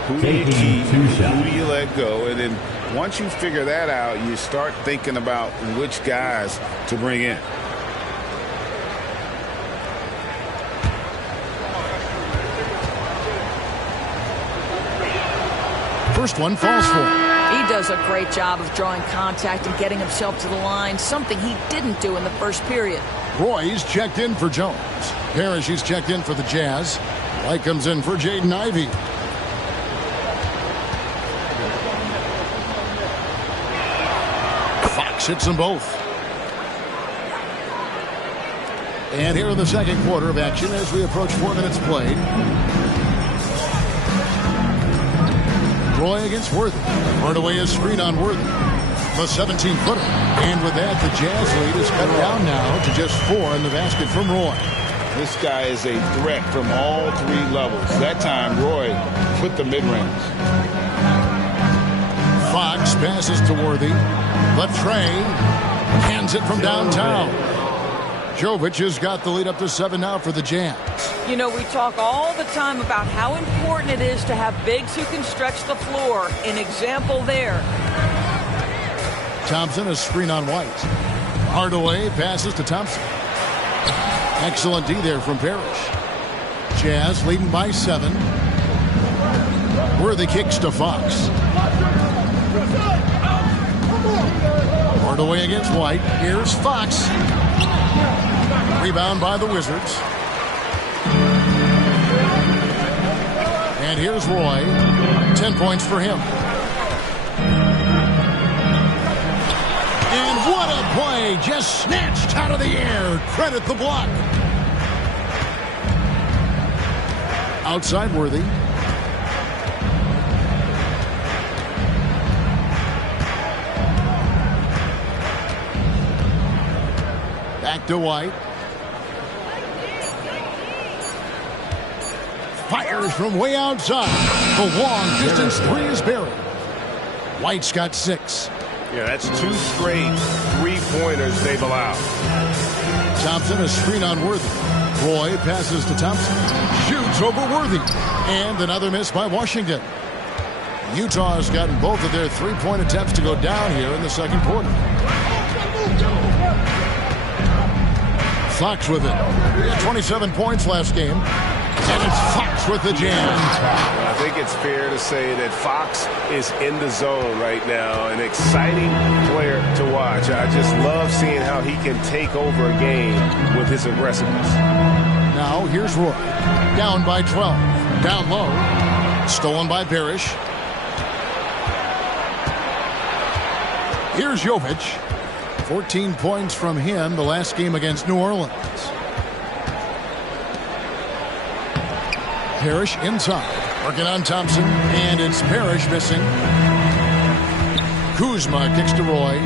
Who do you keep? Who do you let go? And then once you figure that out, you start thinking about which guys to bring in. First one falls for him. He does a great job of drawing contact and getting himself to the line, something he didn't do in the first period. Roy's checked in for Jones. Parrish is checked in for the Jazz. White comes in for Jaden Ivey. Fox hits them both. And here in the second quarter of action as we approach 4 minutes played. Roy against Worthy. Hardaway is screen on Worthy. The 17-footer. And with that, the Jazz lead is cut down now to just 4 in the basket from Roy. This guy is a threat from all 3 levels. That time, Roy put the mid-range. Fox passes to Worthy. The train hands it from downtown. Jovic has got the lead up to 7 now for the Jazz. You know, we talk all the time about how important it is to have bigs who can stretch the floor. An example there. Thompson is screen on White. Hardaway passes to Thompson. Excellent D there from Parrish. Jazz leading by 7. Worthy kicks to Fox. Hardaway against White. Here's Fox. Rebound by the Wizards. And here's Roy. 10 points for him. And what a play. Just snatched out of the air. Credit the block. Outside Worthy. Back to White. Fires from way outside. The long distance 3 is buried. White's got 6. Yeah, that's 2 straight 3-pointers they've allowed. Thompson a screen on Worthy. Roy passes to Thompson. Shoots over Worthy. And another miss by Washington. Utah has gotten both of their 3-point attempts to go down here in the second quarter. Fox with it. He had 27 points last game. And it's Fox with the jam. I think it's fair to say that Fox is in the zone right now. An exciting player to watch. I just love seeing how he can take over a game with his aggressiveness. Now here's Roy. Down by 12. Down low. Stolen by Parrish. Here's Jovic. 14 points from him the last game against New Orleans. Parrish inside. Working on Thompson. And it's Parrish missing. Kuzma kicks to Roy.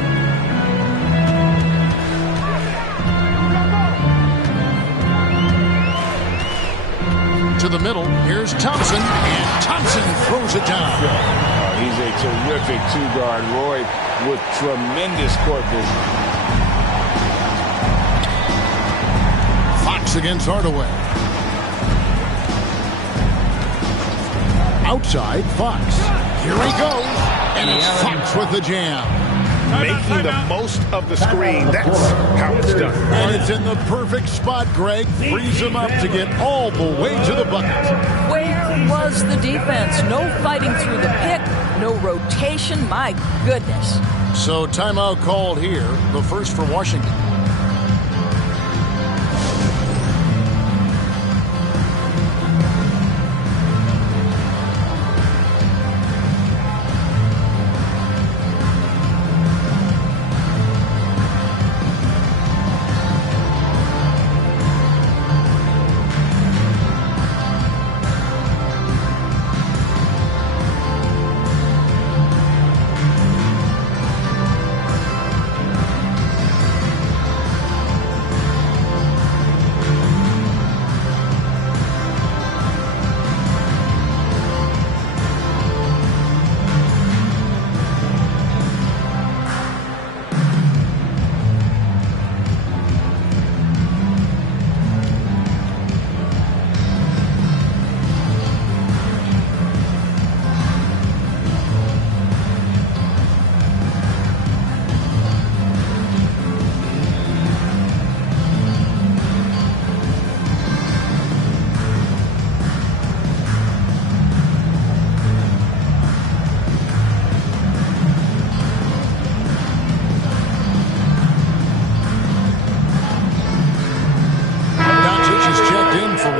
To the middle. Here's Thompson. And Thompson throws it down. He's a terrific 2-guard. Roy with tremendous court vision. Fox against Hardaway. Outside, Fox. Here he goes. And it's Fox with the jam. Making the most of the screen. That's how it's done. And it's in the perfect spot, Greg. Frees him up to get all the way to the bucket. Where was the defense? No fighting through the pick. No rotation. My goodness. So timeout called here. The first for Washington.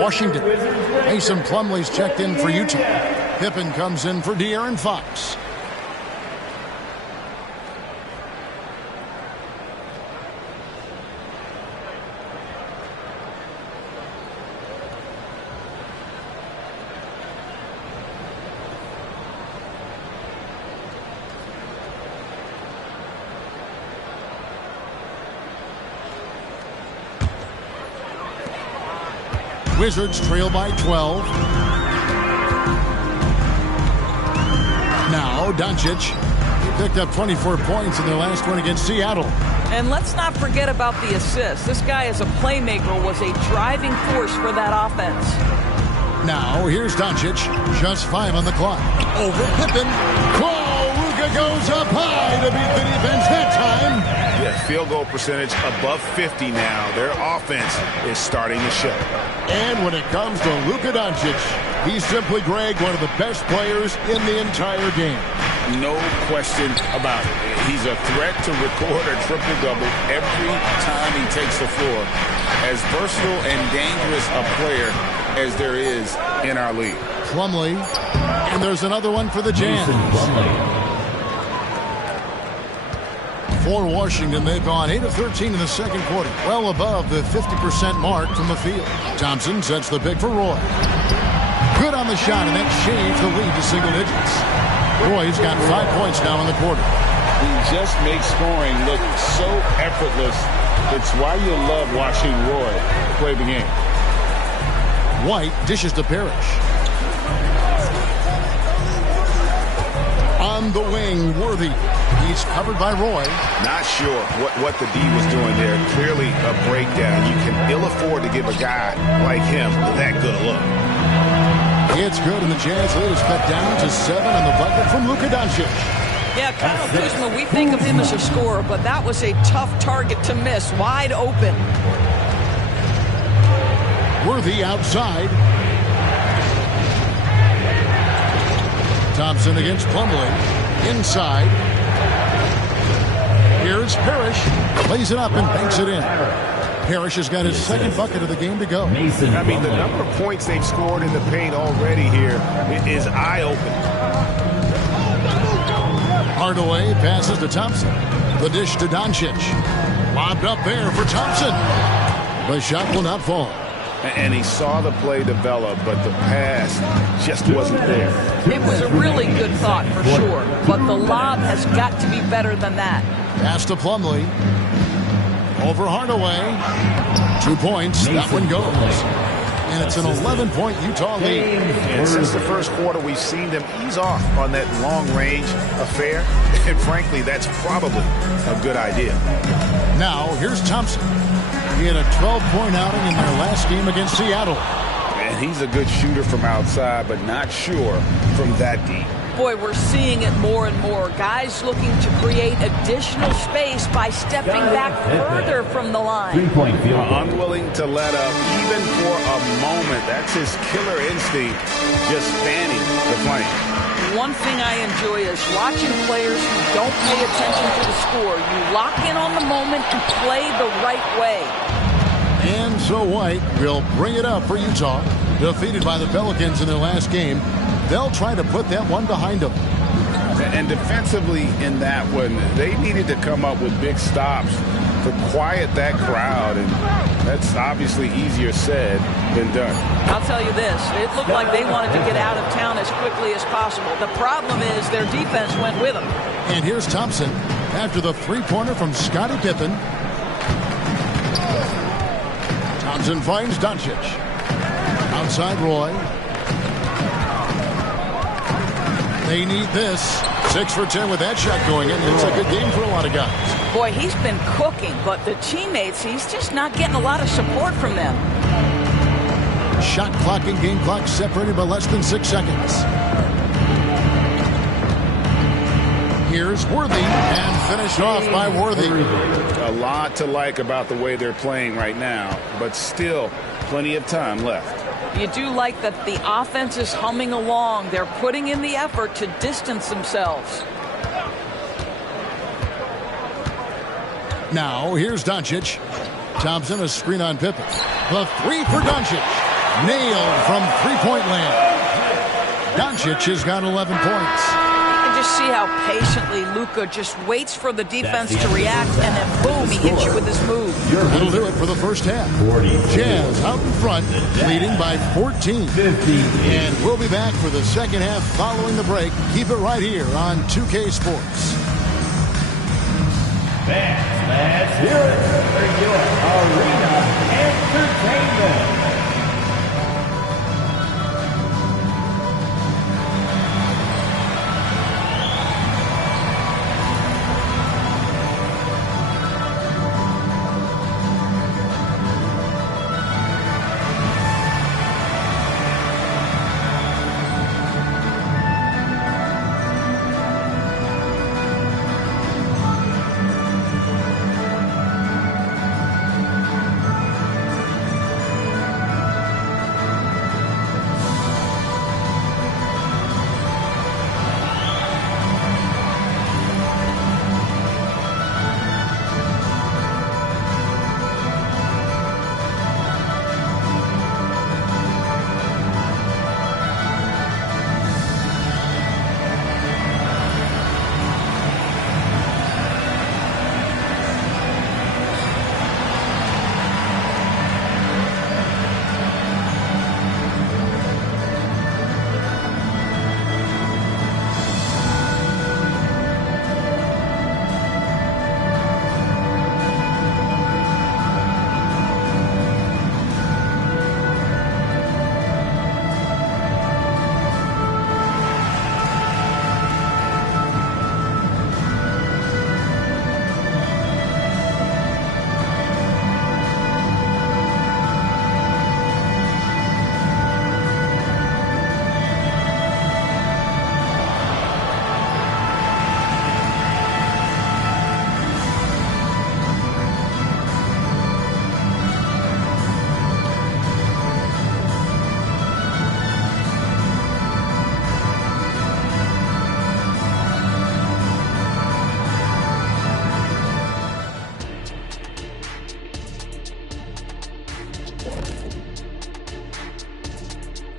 Washington. Mason Plumlee's checked in for Utah. Pippen comes in for De'Aaron Fox. Wizards trail by 12. Now Doncic picked up 24 points in their last one against Seattle. And let's not forget about the assist. This guy as a playmaker was a driving force for that offense. Now here's Doncic, just 5 on the clock. Over Pippen. Oh, Luka goes up high to beat the defense that time. Yeah, field goal percentage above 50 now. Their offense is starting to show. And when it comes to Luka Doncic, he's simply, Greg, one of the best players in the entire game. No question about it. He's a threat to record a triple-double every time he takes the floor. As versatile and dangerous a player as there is in our league. Plumlee, and there's another one for the Jazz. For Washington, they've gone 8 of 13 in the second quarter, well above the 50% mark from the field. Thompson sets the pick for Roy. Good on the shot, and that shaves the lead to single digits. Roy's got 5 points now in the quarter. He just makes scoring look so effortless. It's why you love watching Roy play the game. White dishes to Parrish. On the wing, Worthy. He's covered by Roy. Not sure what the D was doing there. Clearly a breakdown. You can ill afford to give a guy like him that good a look. It's good, and the Jazz lead is cut down to 7 on the bucket from Luka Doncic. Yeah, Kyle Kuzma, we think of him as a scorer, but that was a tough target to miss. Wide open. Worthy outside. Thompson against Plumlee. Inside. Here's Parrish. Plays it up and banks it in. Parrish has got his second bucket of the game to go. I mean, the number of points they've scored in the paint already here is eye-opening. Hardaway passes to Thompson. The dish to Doncic. Lobbed up there for Thompson. The shot will not fall. And he saw the play develop, but the pass just wasn't there. It was a really good thought for sure, but the lob has got to be better than that. Pass to Plumlee. Over Hardaway. 2 points. That one goes. And it's an 11-point Utah lead. And since the first quarter, we've seen them ease off on that long-range affair. And frankly, that's probably a good idea. Now, here's Thompson. He had a 12-point outing in their last game against Seattle. And he's a good shooter from outside, but not sure from that deep. Boy, we're seeing it more and more. Guys looking to create additional space by stepping back further from the line. Unwilling to let up even for a moment. That's his killer instinct, just fanning the flame. One thing I enjoy is watching players who don't pay attention to the score. You lock in on the moment and play the right way. And so White will bring it up for Utah. Defeated by the Pelicans in their last game. They'll try to put that one behind them. And defensively in that one, they needed to come up with big stops to quiet that crowd. And that's obviously easier said than done. I'll tell you this. It looked like they wanted to get out of town as quickly as possible. The problem is their defense went with them. And here's Thompson after the three-pointer from Scottie Pippen. Thompson finds Doncic. Outside Roy. They need this. 6 for 10 with that shot going in. It's a good game for a lot of guys. Boy, he's been cooking, but the teammates, he's just not getting a lot of support from them. Shot clock and game clock separated by less than 6 seconds. Here's Worthy, and finished off by Worthy. A lot to like about the way they're playing right now, but still plenty of time left. You do like that the offense is humming along. They're putting in the effort to distance themselves. Now, here's Doncic. Thompson, a screen on Pippen. The three for Doncic. nailed from three-point land. Doncic has got 11 points. You can just see how patiently Luka just waits for the defense to react, and then boom, he hits you with his move. That'll do it for the first half. Jazz out in front, leading by 14. And we'll be back for the second half following the break. Keep it right here on 2K Sports. Let's hear it for your Arena Entertainment.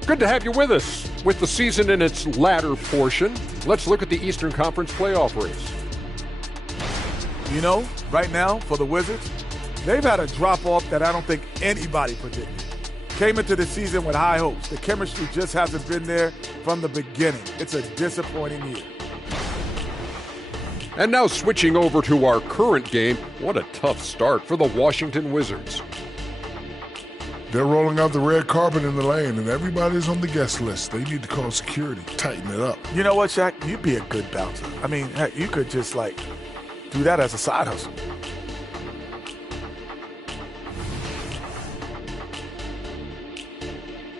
Good to have you with us. With the season in its latter portion, let's look at the Eastern Conference playoff race. You know, right now, for the Wizards, they've had a drop-off that I don't think anybody predicted. Came into the season with high hopes. The chemistry just hasn't been there from the beginning. It's a disappointing year. And now switching over to our current game, what a tough start for the Washington Wizards. They're rolling out the red carpet in the lane, and everybody's on the guest list. They need to call security, tighten it up. You know what, Shaq? You'd be a good bouncer. I mean, heck, you could just, do that as a side hustle.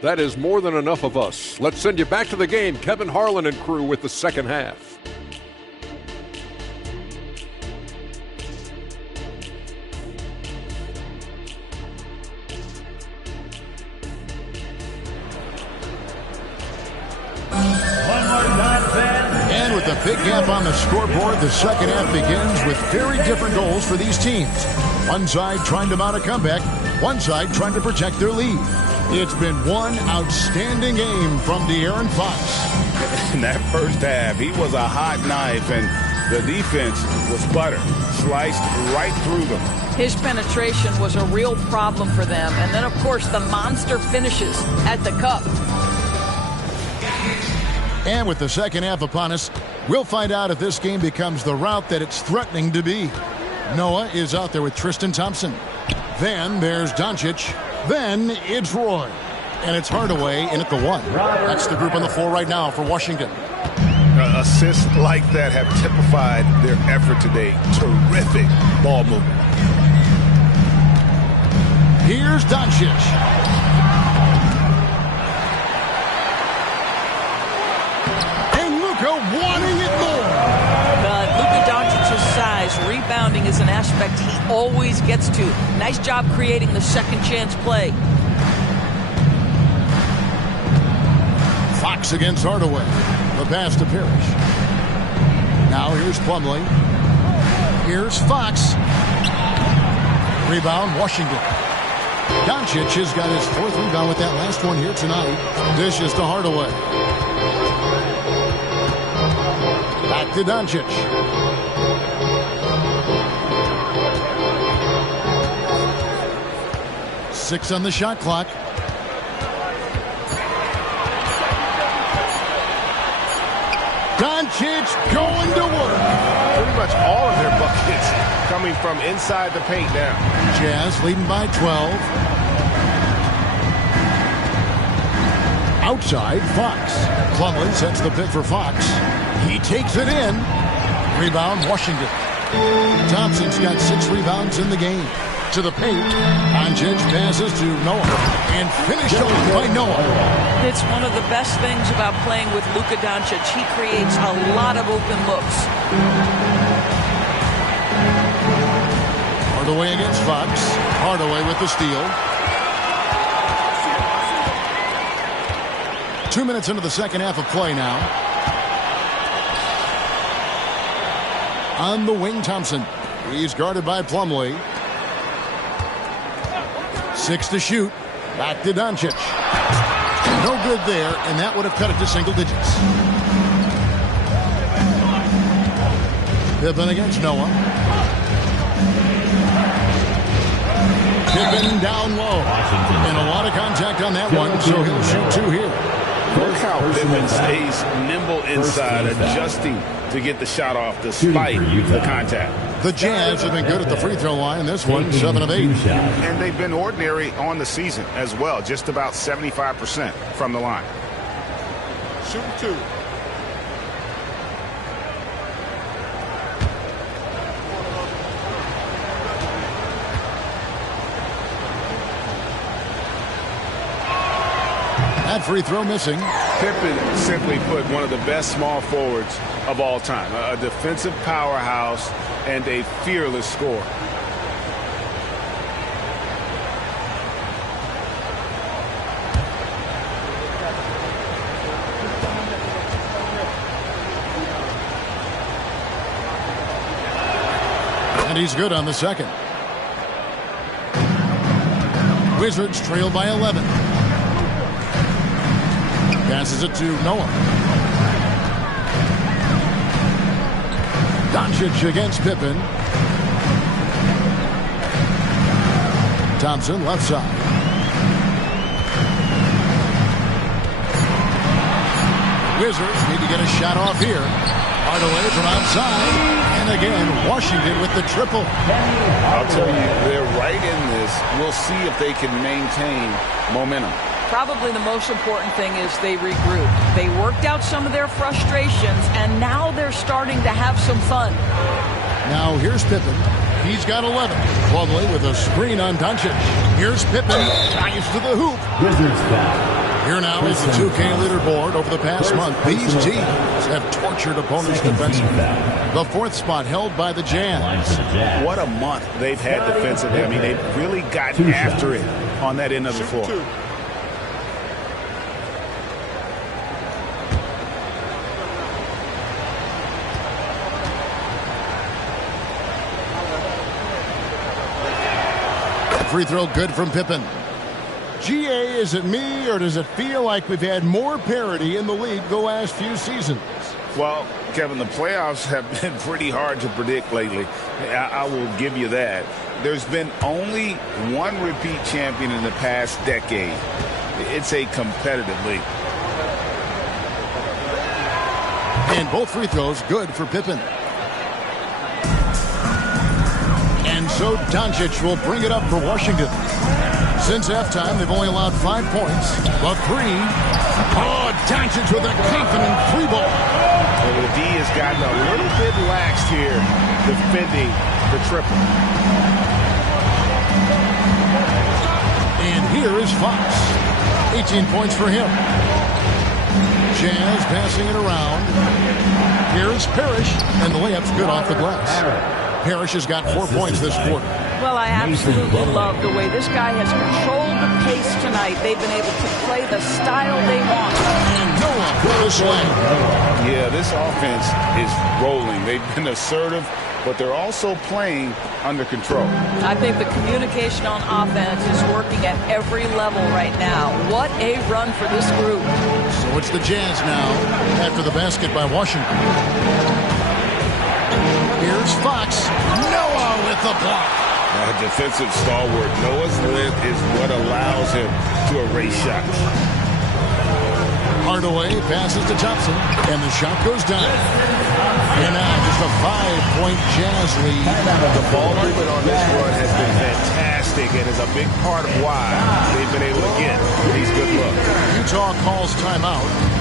That is more than enough of us. Let's send you back to the game. Kevin Harlan and crew with the second half. And with a big gap on the scoreboard, the second half begins with very different goals for these teams. One side trying to mount a comeback, one side trying to protect their lead. It's been one outstanding game from De'Aaron Fox. In that first half, he was a hot knife, and the defense was butter, sliced right through them. His penetration was a real problem for them. And then, of course, the monster finishes at the cup. And with the second half upon us, we'll find out if this game becomes the route that it's threatening to be. Noah is out there with Tristan Thompson. Then there's Doncic. Then it's Roy. And it's Hardaway in at the one. That's the group on the floor right now for Washington. Assists like that have typified their effort today. Terrific ball movement. Here's Doncic. Wanting it more. Luka Doncic's size, rebounding is an aspect he always gets to. Nice job creating the second chance play. Fox against Hardaway. The pass to Parrish. Now here's Plumlee. Here's Fox. Rebound, Washington. Doncic has got his 4th rebound with that last one here tonight. Dishes to Hardaway. Back to Doncic. Six on the shot clock. Doncic going to work. Pretty much all of their buckets coming from inside the paint now. Jazz leading by 12. Outside, Fox. Plumlee sets the pick for Fox. He takes it in. Rebound, Washington. Thompson's got 6 rebounds in the game. To the paint. Doncic passes to Noah. And finished off by Noah. It's one of the best things about playing with Luka Doncic. He creates a lot of open looks. Hardaway against Fox. Hardaway with the steal. 2 minutes into the second half of play now. On the wing, Thompson. He's guarded by Plumlee. 6 to shoot. Back to Doncic. No good there, and that would have cut it to single digits. Pippen against Noah. Pippen down low. And a lot of contact on that one, so he'll shoot 2 here. Look how Pippen stays nimble inside, adjusting to get the shot off despite the contact. The Jazz have been good at the free throw line. This one, 7 of 8. And they've been ordinary on the season as well, just about 75% from the line. Shooting 2. That free throw missing. Pippen simply put one of the best small forwards of all time. A defensive powerhouse and a fearless scorer. And he's good on the second. Wizards trail by 11. Passes it to Noah. Doncic against Pippen. Thompson left side. Wizards need to get a shot off here. Hardaway from outside. And again, Washington with the triple. I'll tell you, they're right in this. We'll see if they can maintain momentum. Probably the most important thing is they regroup. They worked out some of their frustrations, and now they're starting to have some fun. Now here's Pippen. He's got 11. Plumlee with a screen on Doncic. Here's Pippen. Drives to the hoop. Wizards foul. Here now is the 2K leaderboard. Over the past month, these teams have tortured opponents defensively. The 4th spot held by the Jazz. What a month they've had defensively. I mean, they've really gotten after it on that end of the floor. Free throw good from Pippen. GA, is it me, or does it feel like we've had more parity in the league the last few seasons? Well, Kevin, the playoffs have been pretty hard to predict lately. I will give you that. There's been only one repeat champion in the past decade. It's a competitive league. And both free throws good for Pippen. And so Doncic will bring it up for Washington. Since halftime, they've only allowed 5 points, but 3. Oh, Doncic with a confident free ball. And the D has gotten a little bit laxed here, defending the triple. And here is Fox. 18 points for him. Jazz passing it around. Here's Parrish, and the layup's good off the glass. Parrish has got 4 points this quarter. Well, I absolutely love the way this guy has controlled the pace tonight. They've been able to play the style they want. And Noah with a slam. Yeah, this offense is rolling. They've been assertive but they're also playing under control. I think the communication on offense is working at every level right now. What a run for this group. So it's the Jazz now after the basket by Washington. Here's Fox. Noah with the block. A defensive stalwart. Noah's length is what allows him to erase shots. Hardaway passes to Thompson, and the shot goes down. And now just a 5-point Jazz lead. The ball movement on this run has been fantastic and is a big part of why they've been able to get these good looks. Utah calls timeout.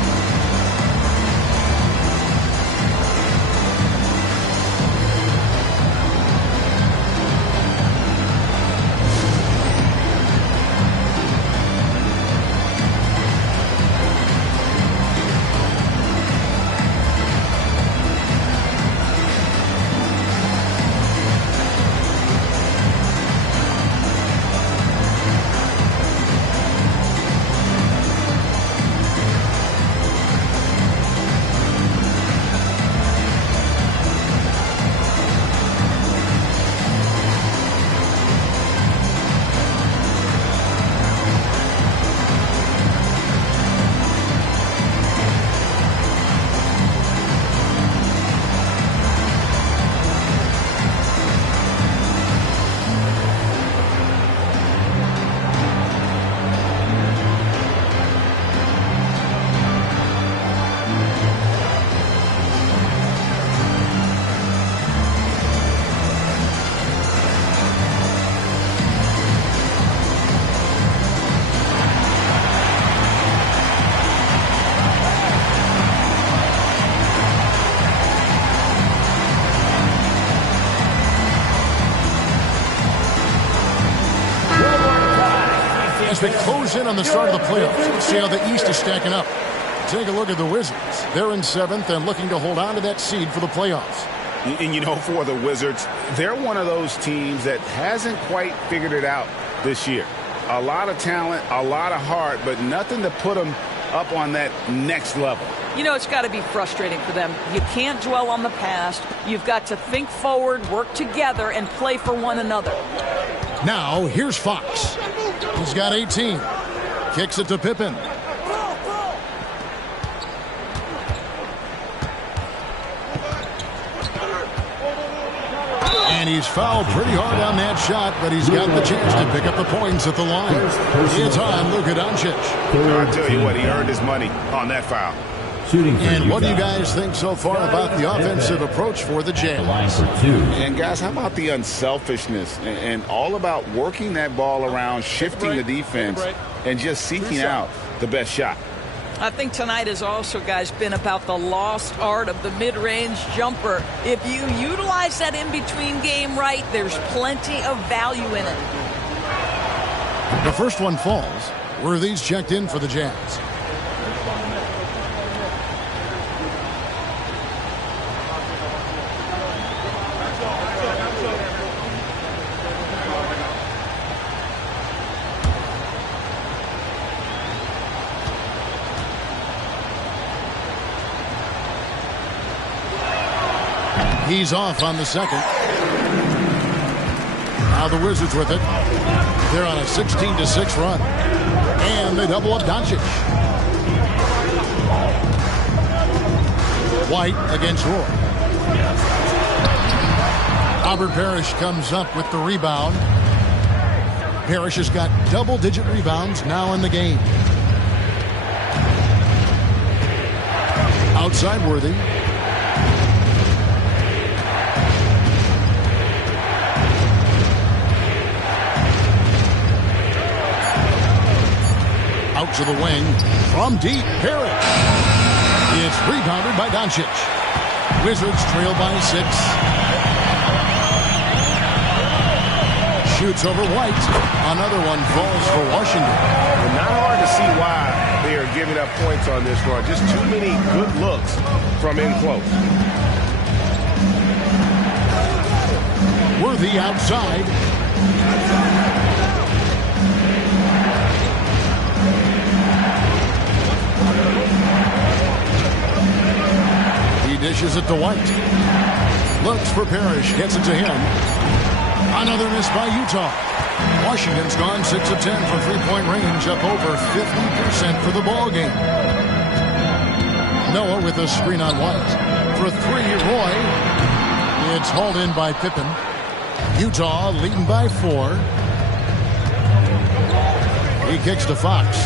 As they close in on the start of the playoffs, let's see how the East is stacking up. Take a look at the Wizards. They're in 7th and looking to hold on to that seed for the playoffs. And you know, for the Wizards, they're one of those teams that hasn't quite figured it out this year. A lot of talent, a lot of heart, but nothing to put them up on that next level. You know, it's got to be frustrating for them. You can't dwell on the past. You've got to think forward, work together, and play for one another. Now, here's Fox. He's got 18. Kicks it to Pippen. And he's fouled pretty hard on that shot, but he's got the chance to pick up the points at the line. It's on Luka Doncic. I'll tell you what, he earned his money on that foul. And what do you guys think so far about the offensive approach for the Jazz? And guys, how about the unselfishness and all about working that ball around, shifting the defense, and just seeking out the best shot? I think tonight has also, guys, been about the lost art of the mid-range jumper. If you utilize that in-between game right, there's plenty of value in it. The first one falls. Worthy's checked in for the Jazz. He's off on the second. Now the Wizards with it. They're on a 16-6 run. And they double up Doncic. White against Roy. Robert Parrish comes up with the rebound. Parrish has got double-digit rebounds now in the game. Outside Worthy. Out to the wing from deep. Parrish. It's rebounded by Doncic. Wizards trail by 6. Shoots over White. Another one falls for Washington. And not hard to see why they are giving up points on this run. Just too many good looks from in close. Worthy outside. He dishes it to White. Looks for Parrish. Gets it to him. Another miss by Utah. Washington's gone 6 of 10 from three-point range, up over 50% for the ball game. Noah with a screen on White. For three, Roy. It's hauled in by Pippen. Utah leading by 4. He kicks to Fox.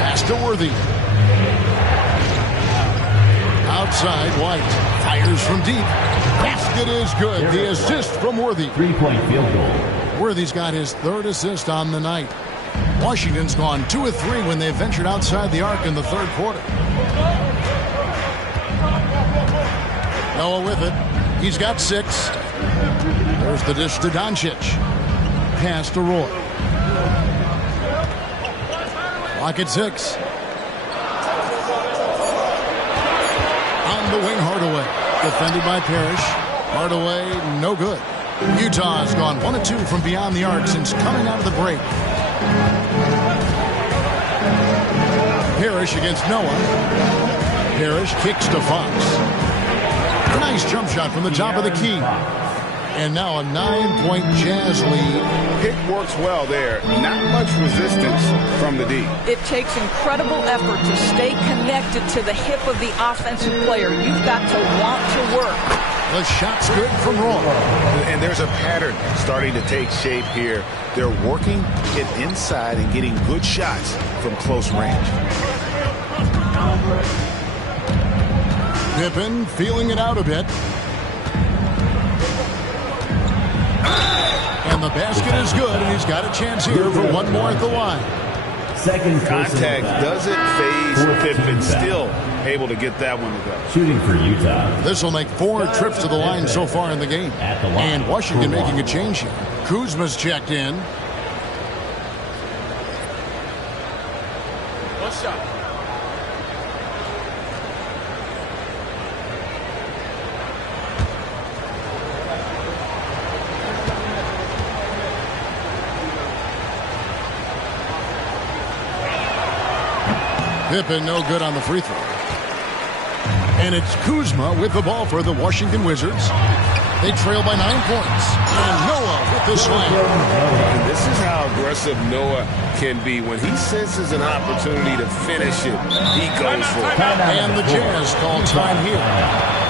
Pass to Worthy. Outside, White fires from deep. Basket is good. The assist from Worthy. 3-point field goal. Worthy's got his 3rd assist on the night. Washington's gone 2 of 3 when they ventured outside the arc in the 3rd quarter. Noah with it. He's got 6. There's the dish to Doncic. Pass to Roy. Clock at 6. On the wing, Hardaway. Defended by Parrish. Hardaway, no good. Utah's gone 1 of 2 from beyond the arc since coming out of the break. Parrish against Noah. Parrish kicks to Fox. Nice jump shot from the top of the key. And now a 9-point Jazz lead. Pick works well there. Not much resistance from the D. It takes incredible effort to stay connected to the hip of the offensive player. You've got to want to work. The shot's good from Roy. And there's a pattern starting to take shape here. They're working it inside and getting good shots from close range. Pippen feeling it out a bit. And the basket is good, and he's got a chance here for one more at the line. Second contact doesn't phase Pippen. Still able to get that one to go. Shooting for Utah. This will make 4 trips to the line so far in the game. And Washington making a change here. Kuzma's checked in. One shot. Pippen no good on the free throw. And it's Kuzma with the ball for the Washington Wizards. They trail by 9 points. And Noah with the slam. And this is how aggressive Noah can be. When he senses an opportunity to finish it, he goes for it. And the Jazz call time here.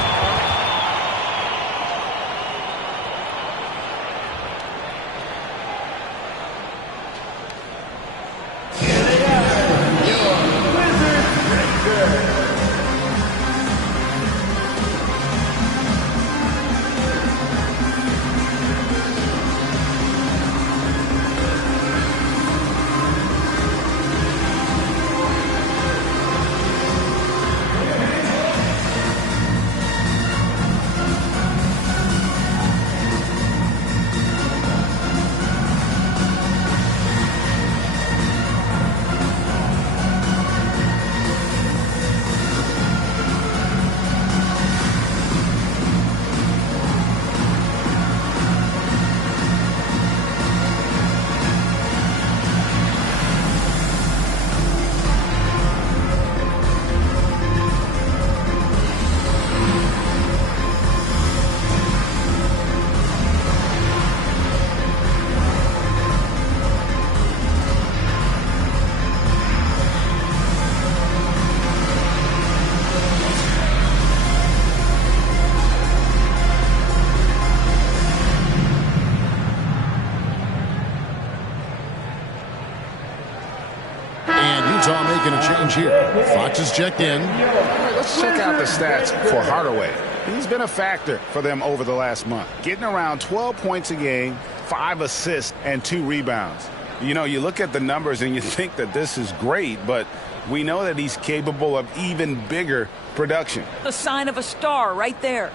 A change here. Fox is checked in. Let's check out the stats for Hardaway. He's been a factor for them over the last month. Getting around 12 points a game, 5 assists, and 2 rebounds. You know, you look at the numbers and you think that this is great, but we know that he's capable of even bigger production. The sign of a star right there.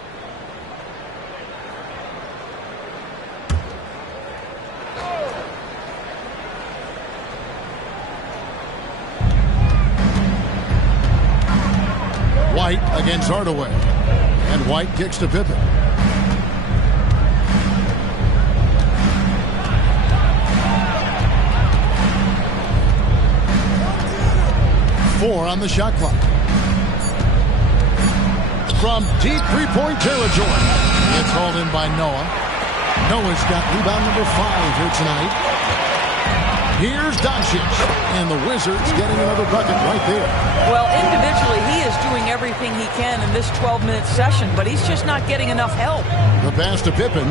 White against Hardaway. And White kicks to Pippen. Four on the shot clock. from deep three-point territory. It's hauled in by Noah. Noah's got rebound number 5 here tonight. Here's Doncic, and the Wizards getting another bucket right there. Well, individually, he is doing everything he can in this 12-minute session, but he's just not getting enough help. The pass to Pippen.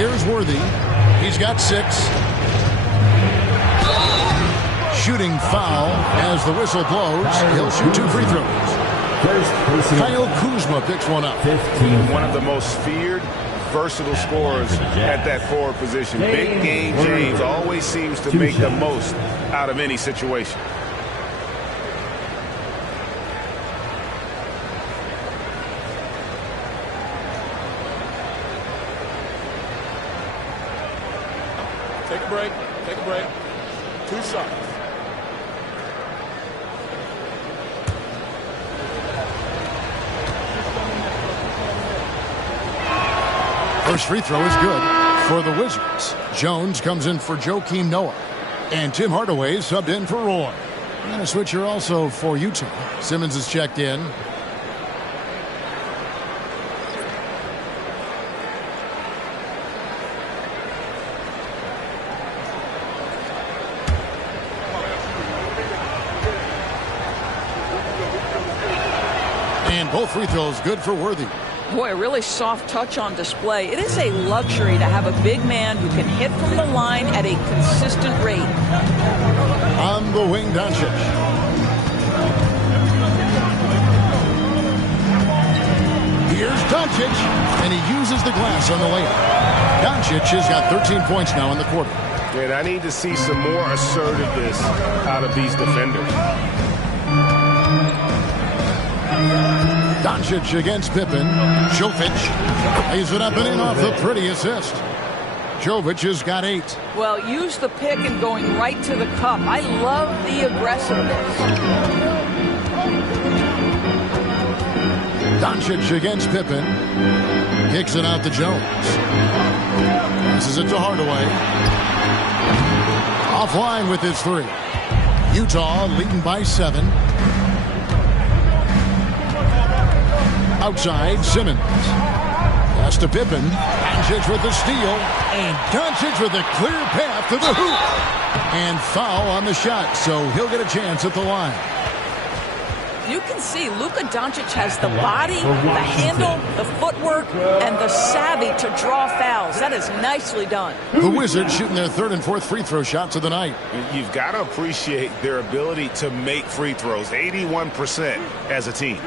Here's Worthy. He's got 6. Shooting foul as the whistle blows. He'll shoot 2 free throws. Kyle Kuzma picks one up. One of the most feared, versatile scorers at that forward position. Big game James always seems to make the most out of any situation. Take a break. Take a break. 2 shots. First free throw is good for the Wizards. Jones comes in for Joakim Noah. And Tim Hardaway subbed in for Roy. And a switcher also for Utah. Simmons is checked in. And both free throws good for Worthy. Boy, a really soft touch on display. It is a luxury to have a big man who can hit from the line at a consistent rate. On the wing, Doncic. Here's Doncic, and he uses the glass on the layup. Doncic has got 13 points now in the quarter. And I need to see some more assertiveness out of these defenders. Doncic against Pippen. Jovic lays it up and in off the pretty assist. Jovic has got 8. Well, use the pick and going right to the cup. I love the aggressiveness. Doncic against Pippen. Kicks it out to Jones. Passes it to Hardaway. Offline with his 3. Utah leading by 7. Outside, Simmons. Pass to Pippen. Doncic with the steal. And Doncic with a clear path to the hoop. And foul on the shot, so he'll get a chance at the line. You can see Luka Doncic has the body, the handle, the footwork, and the savvy to draw fouls. That is nicely done. The Wizards shooting their 3rd and 4th free throw shots of the night. You've got to appreciate their ability to make free throws. 81% as a team.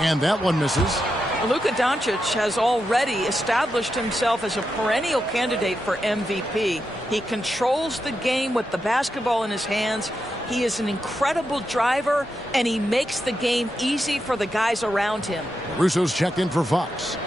And that one misses. Luka Doncic has already established himself as a perennial candidate for MVP. He controls the game with the basketball in his hands. He is an incredible driver, and he makes the game easy for the guys around him. Russo's checked in for Fox.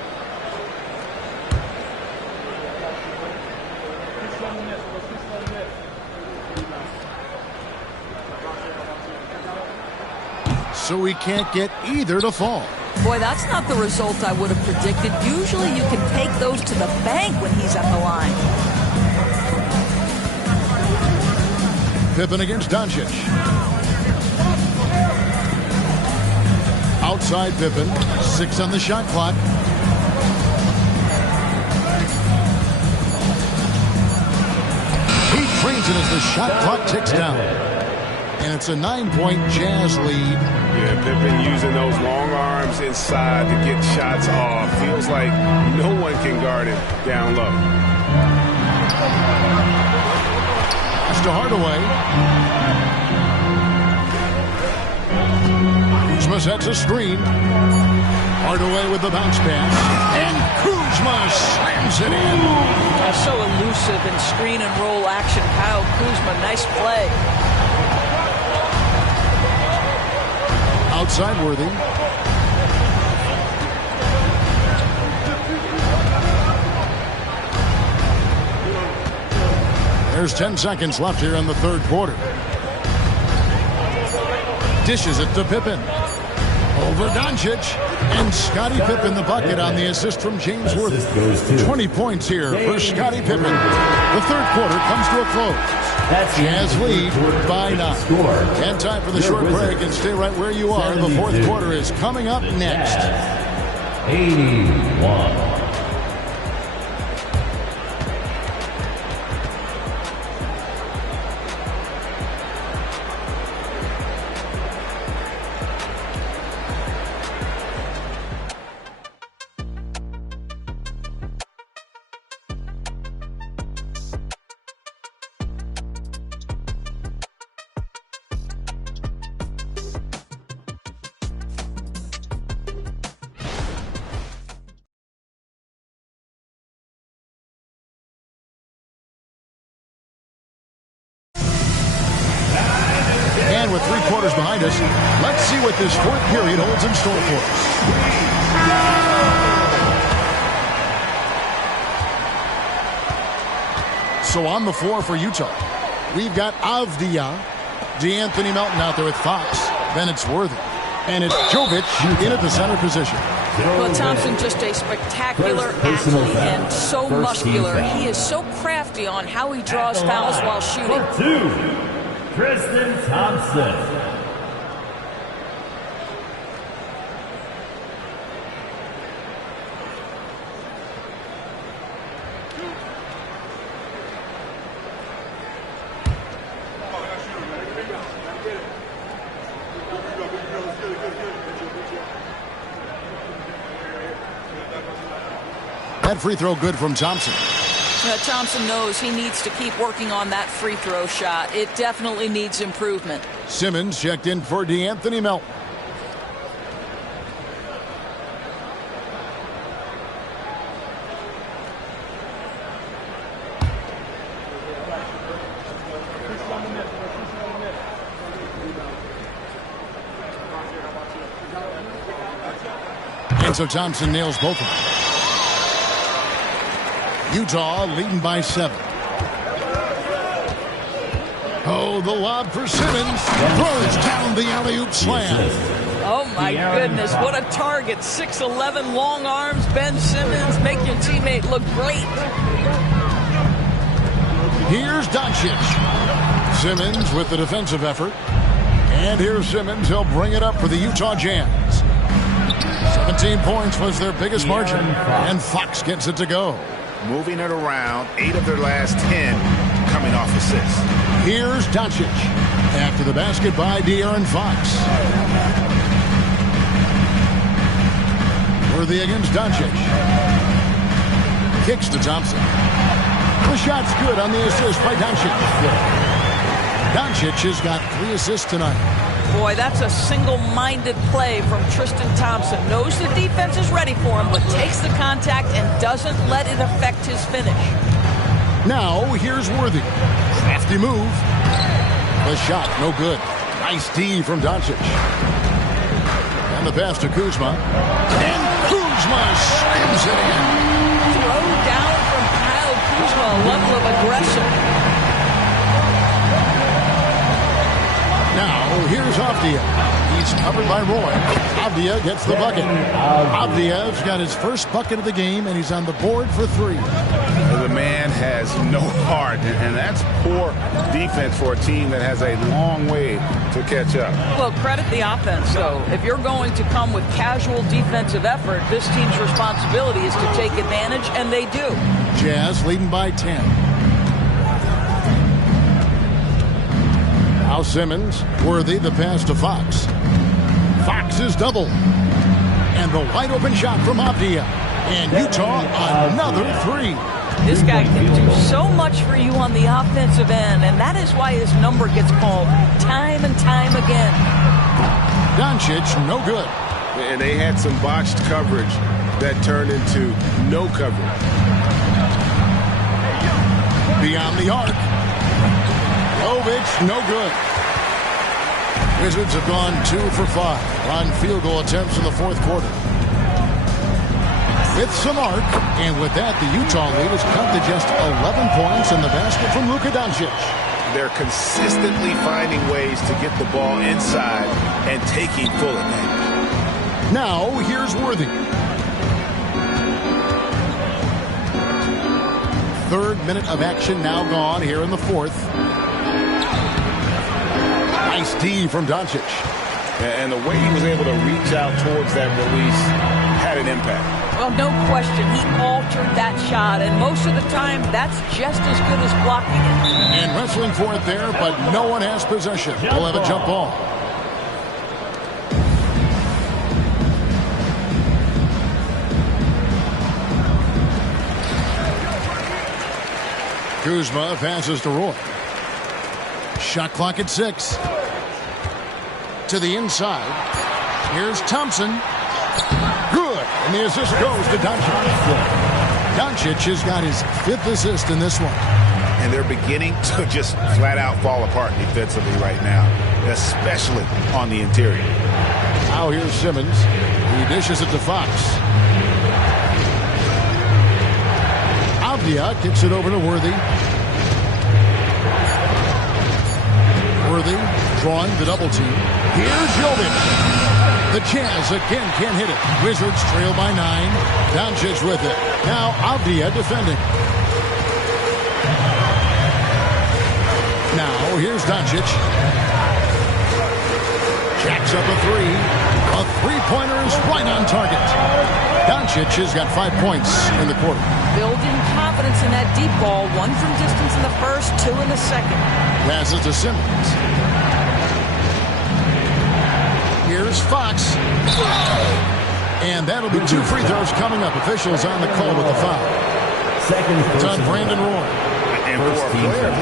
So we can't get either to fall. Boy, that's not the result I would have predicted. Usually you can take those to the bank when he's at the line. Pippen against Doncic. Outside Pippen. 6 on the shot clock. He trains it as the shot clock ticks down. And it's a 9-point Jazz lead. Yeah, Pippen using those long arms inside to get shots off. Feels like no one can guard him down low. Pass to Hardaway. Kuzma sets a screen. Hardaway with the bounce pass. And Kuzma slams it in. So elusive in screen and roll action. Kyle Kuzma, nice play. Outside Worthy. There's 10 seconds left here in the 3rd quarter. Dishes it to Pippen. Over Doncic. And Scottie Pippen the bucket on the assist from James Worthy. 20 points here for Scottie Pippen. The third quarter comes to a close. Jazz lead by 9. And time for the short break, and stay right where you are. The fourth quarter is coming up next. 81. And with 3 quarters behind us, let's see what this fourth period holds in store for us. So on the floor for Utah, we've got Avdija, DeAnthony Melton out there with Fox, then it's Worthy, and it's Jovic in at the center position. Well, Thompson, just a spectacular athlete and so muscular. He is so crafty on how he draws fouls while shooting. Tristan Thompson. That free throw good from Thompson. Thompson knows he needs to keep working on that free throw shot. It definitely needs improvement. Simmons checked in for DeAnthony Melton. And so Thompson nails both of them. Utah leading by 7. Oh, the lob for Simmons. Throws down the alley-oop slam. Oh, my goodness. What a target. 6'11", long arms. Ben Simmons, make your teammate look great. Here's Doncic. Simmons with the defensive effort. And here's Simmons. He'll bring it up for the Utah Jazz. 17 points was their biggest margin. And Fox gets it to go. Moving it around, 8 of their last 10 coming off assists. Here's Doncic. After the basket by De'Aaron Fox. Worthy against Doncic. Kicks to Thompson. The shot's good on the assist by Doncic. Doncic has got 3 assists tonight. Boy, that's a single-minded play from Tristan Thompson. Knows the defense is ready for him, but takes the contact and doesn't let it affect his finish. Now, here's Worthy. Crafty move. The shot, no good. Nice D from Doncic. And the pass to Kuzma. And Kuzma slams it in. Throw down from Kyle Kuzma, a level of aggression. Now, here's Avdija. He's covered by Roy. Avdija gets the bucket. Avdija's got his first bucket of the game, and he's on the board for 3. The man has no heart, and that's poor defense for a team that has a long way to catch up. Well, credit the offense, though. If you're going to come with casual defensive effort, this team's responsibility is to take advantage, and they do. Jazz leading by 10. Now Simmons, Worthy, the pass to Fox. Fox is double. And the wide open shot from Avdija. And Utah, another 3. This guy can do so much for you on the offensive end, and that is why his number gets called time and time again. Doncic, no good. And they had some botched coverage that turned into no coverage. Beyond the arc. Jovic, no good. Wizards have gone 2 for 5 on field goal attempts in the fourth quarter. With some arc, and with that, the Utah lead has come to just 11 points in the basket from Luka Doncic. They're consistently finding ways to get the ball inside and taking full advantage. Now, here's Worthy. Third minute of action now gone here in the fourth. Nice D from Doncic. And the way he was able to reach out towards that release had an impact. Well, no question. He altered that shot, and most of the time, that's just as good as blocking it. And wrestling for it there, but no one has possession. We'll have a jump ball. Kuzma passes to Roy. Shot clock at 6. To the inside. Here's Thompson. Good. And the assist goes to Doncic. Doncic has got his 5th assist in this one. And they're beginning to just flat out fall apart defensively right now, especially on the interior. Now here's Simmons. He dishes it to Fox. Avdia kicks it over to Worthy. Worthy drawing the double team. Here's Jovic. The Jazz again can't hit it. Wizards trail by 9. Doncic with it. Now Avdia defending. Now here's Doncic. Jacks up a 3. A three-pointer is right on target. Doncic has got 5 points in the quarter. Building confidence in that deep ball. 1 from distance in the first, 2 in the second. Passes to Simmons. Here's Fox. And that'll be 2 free throws coming up. Officials on the call with the foul. Second it's on Brandon Roy. And for a player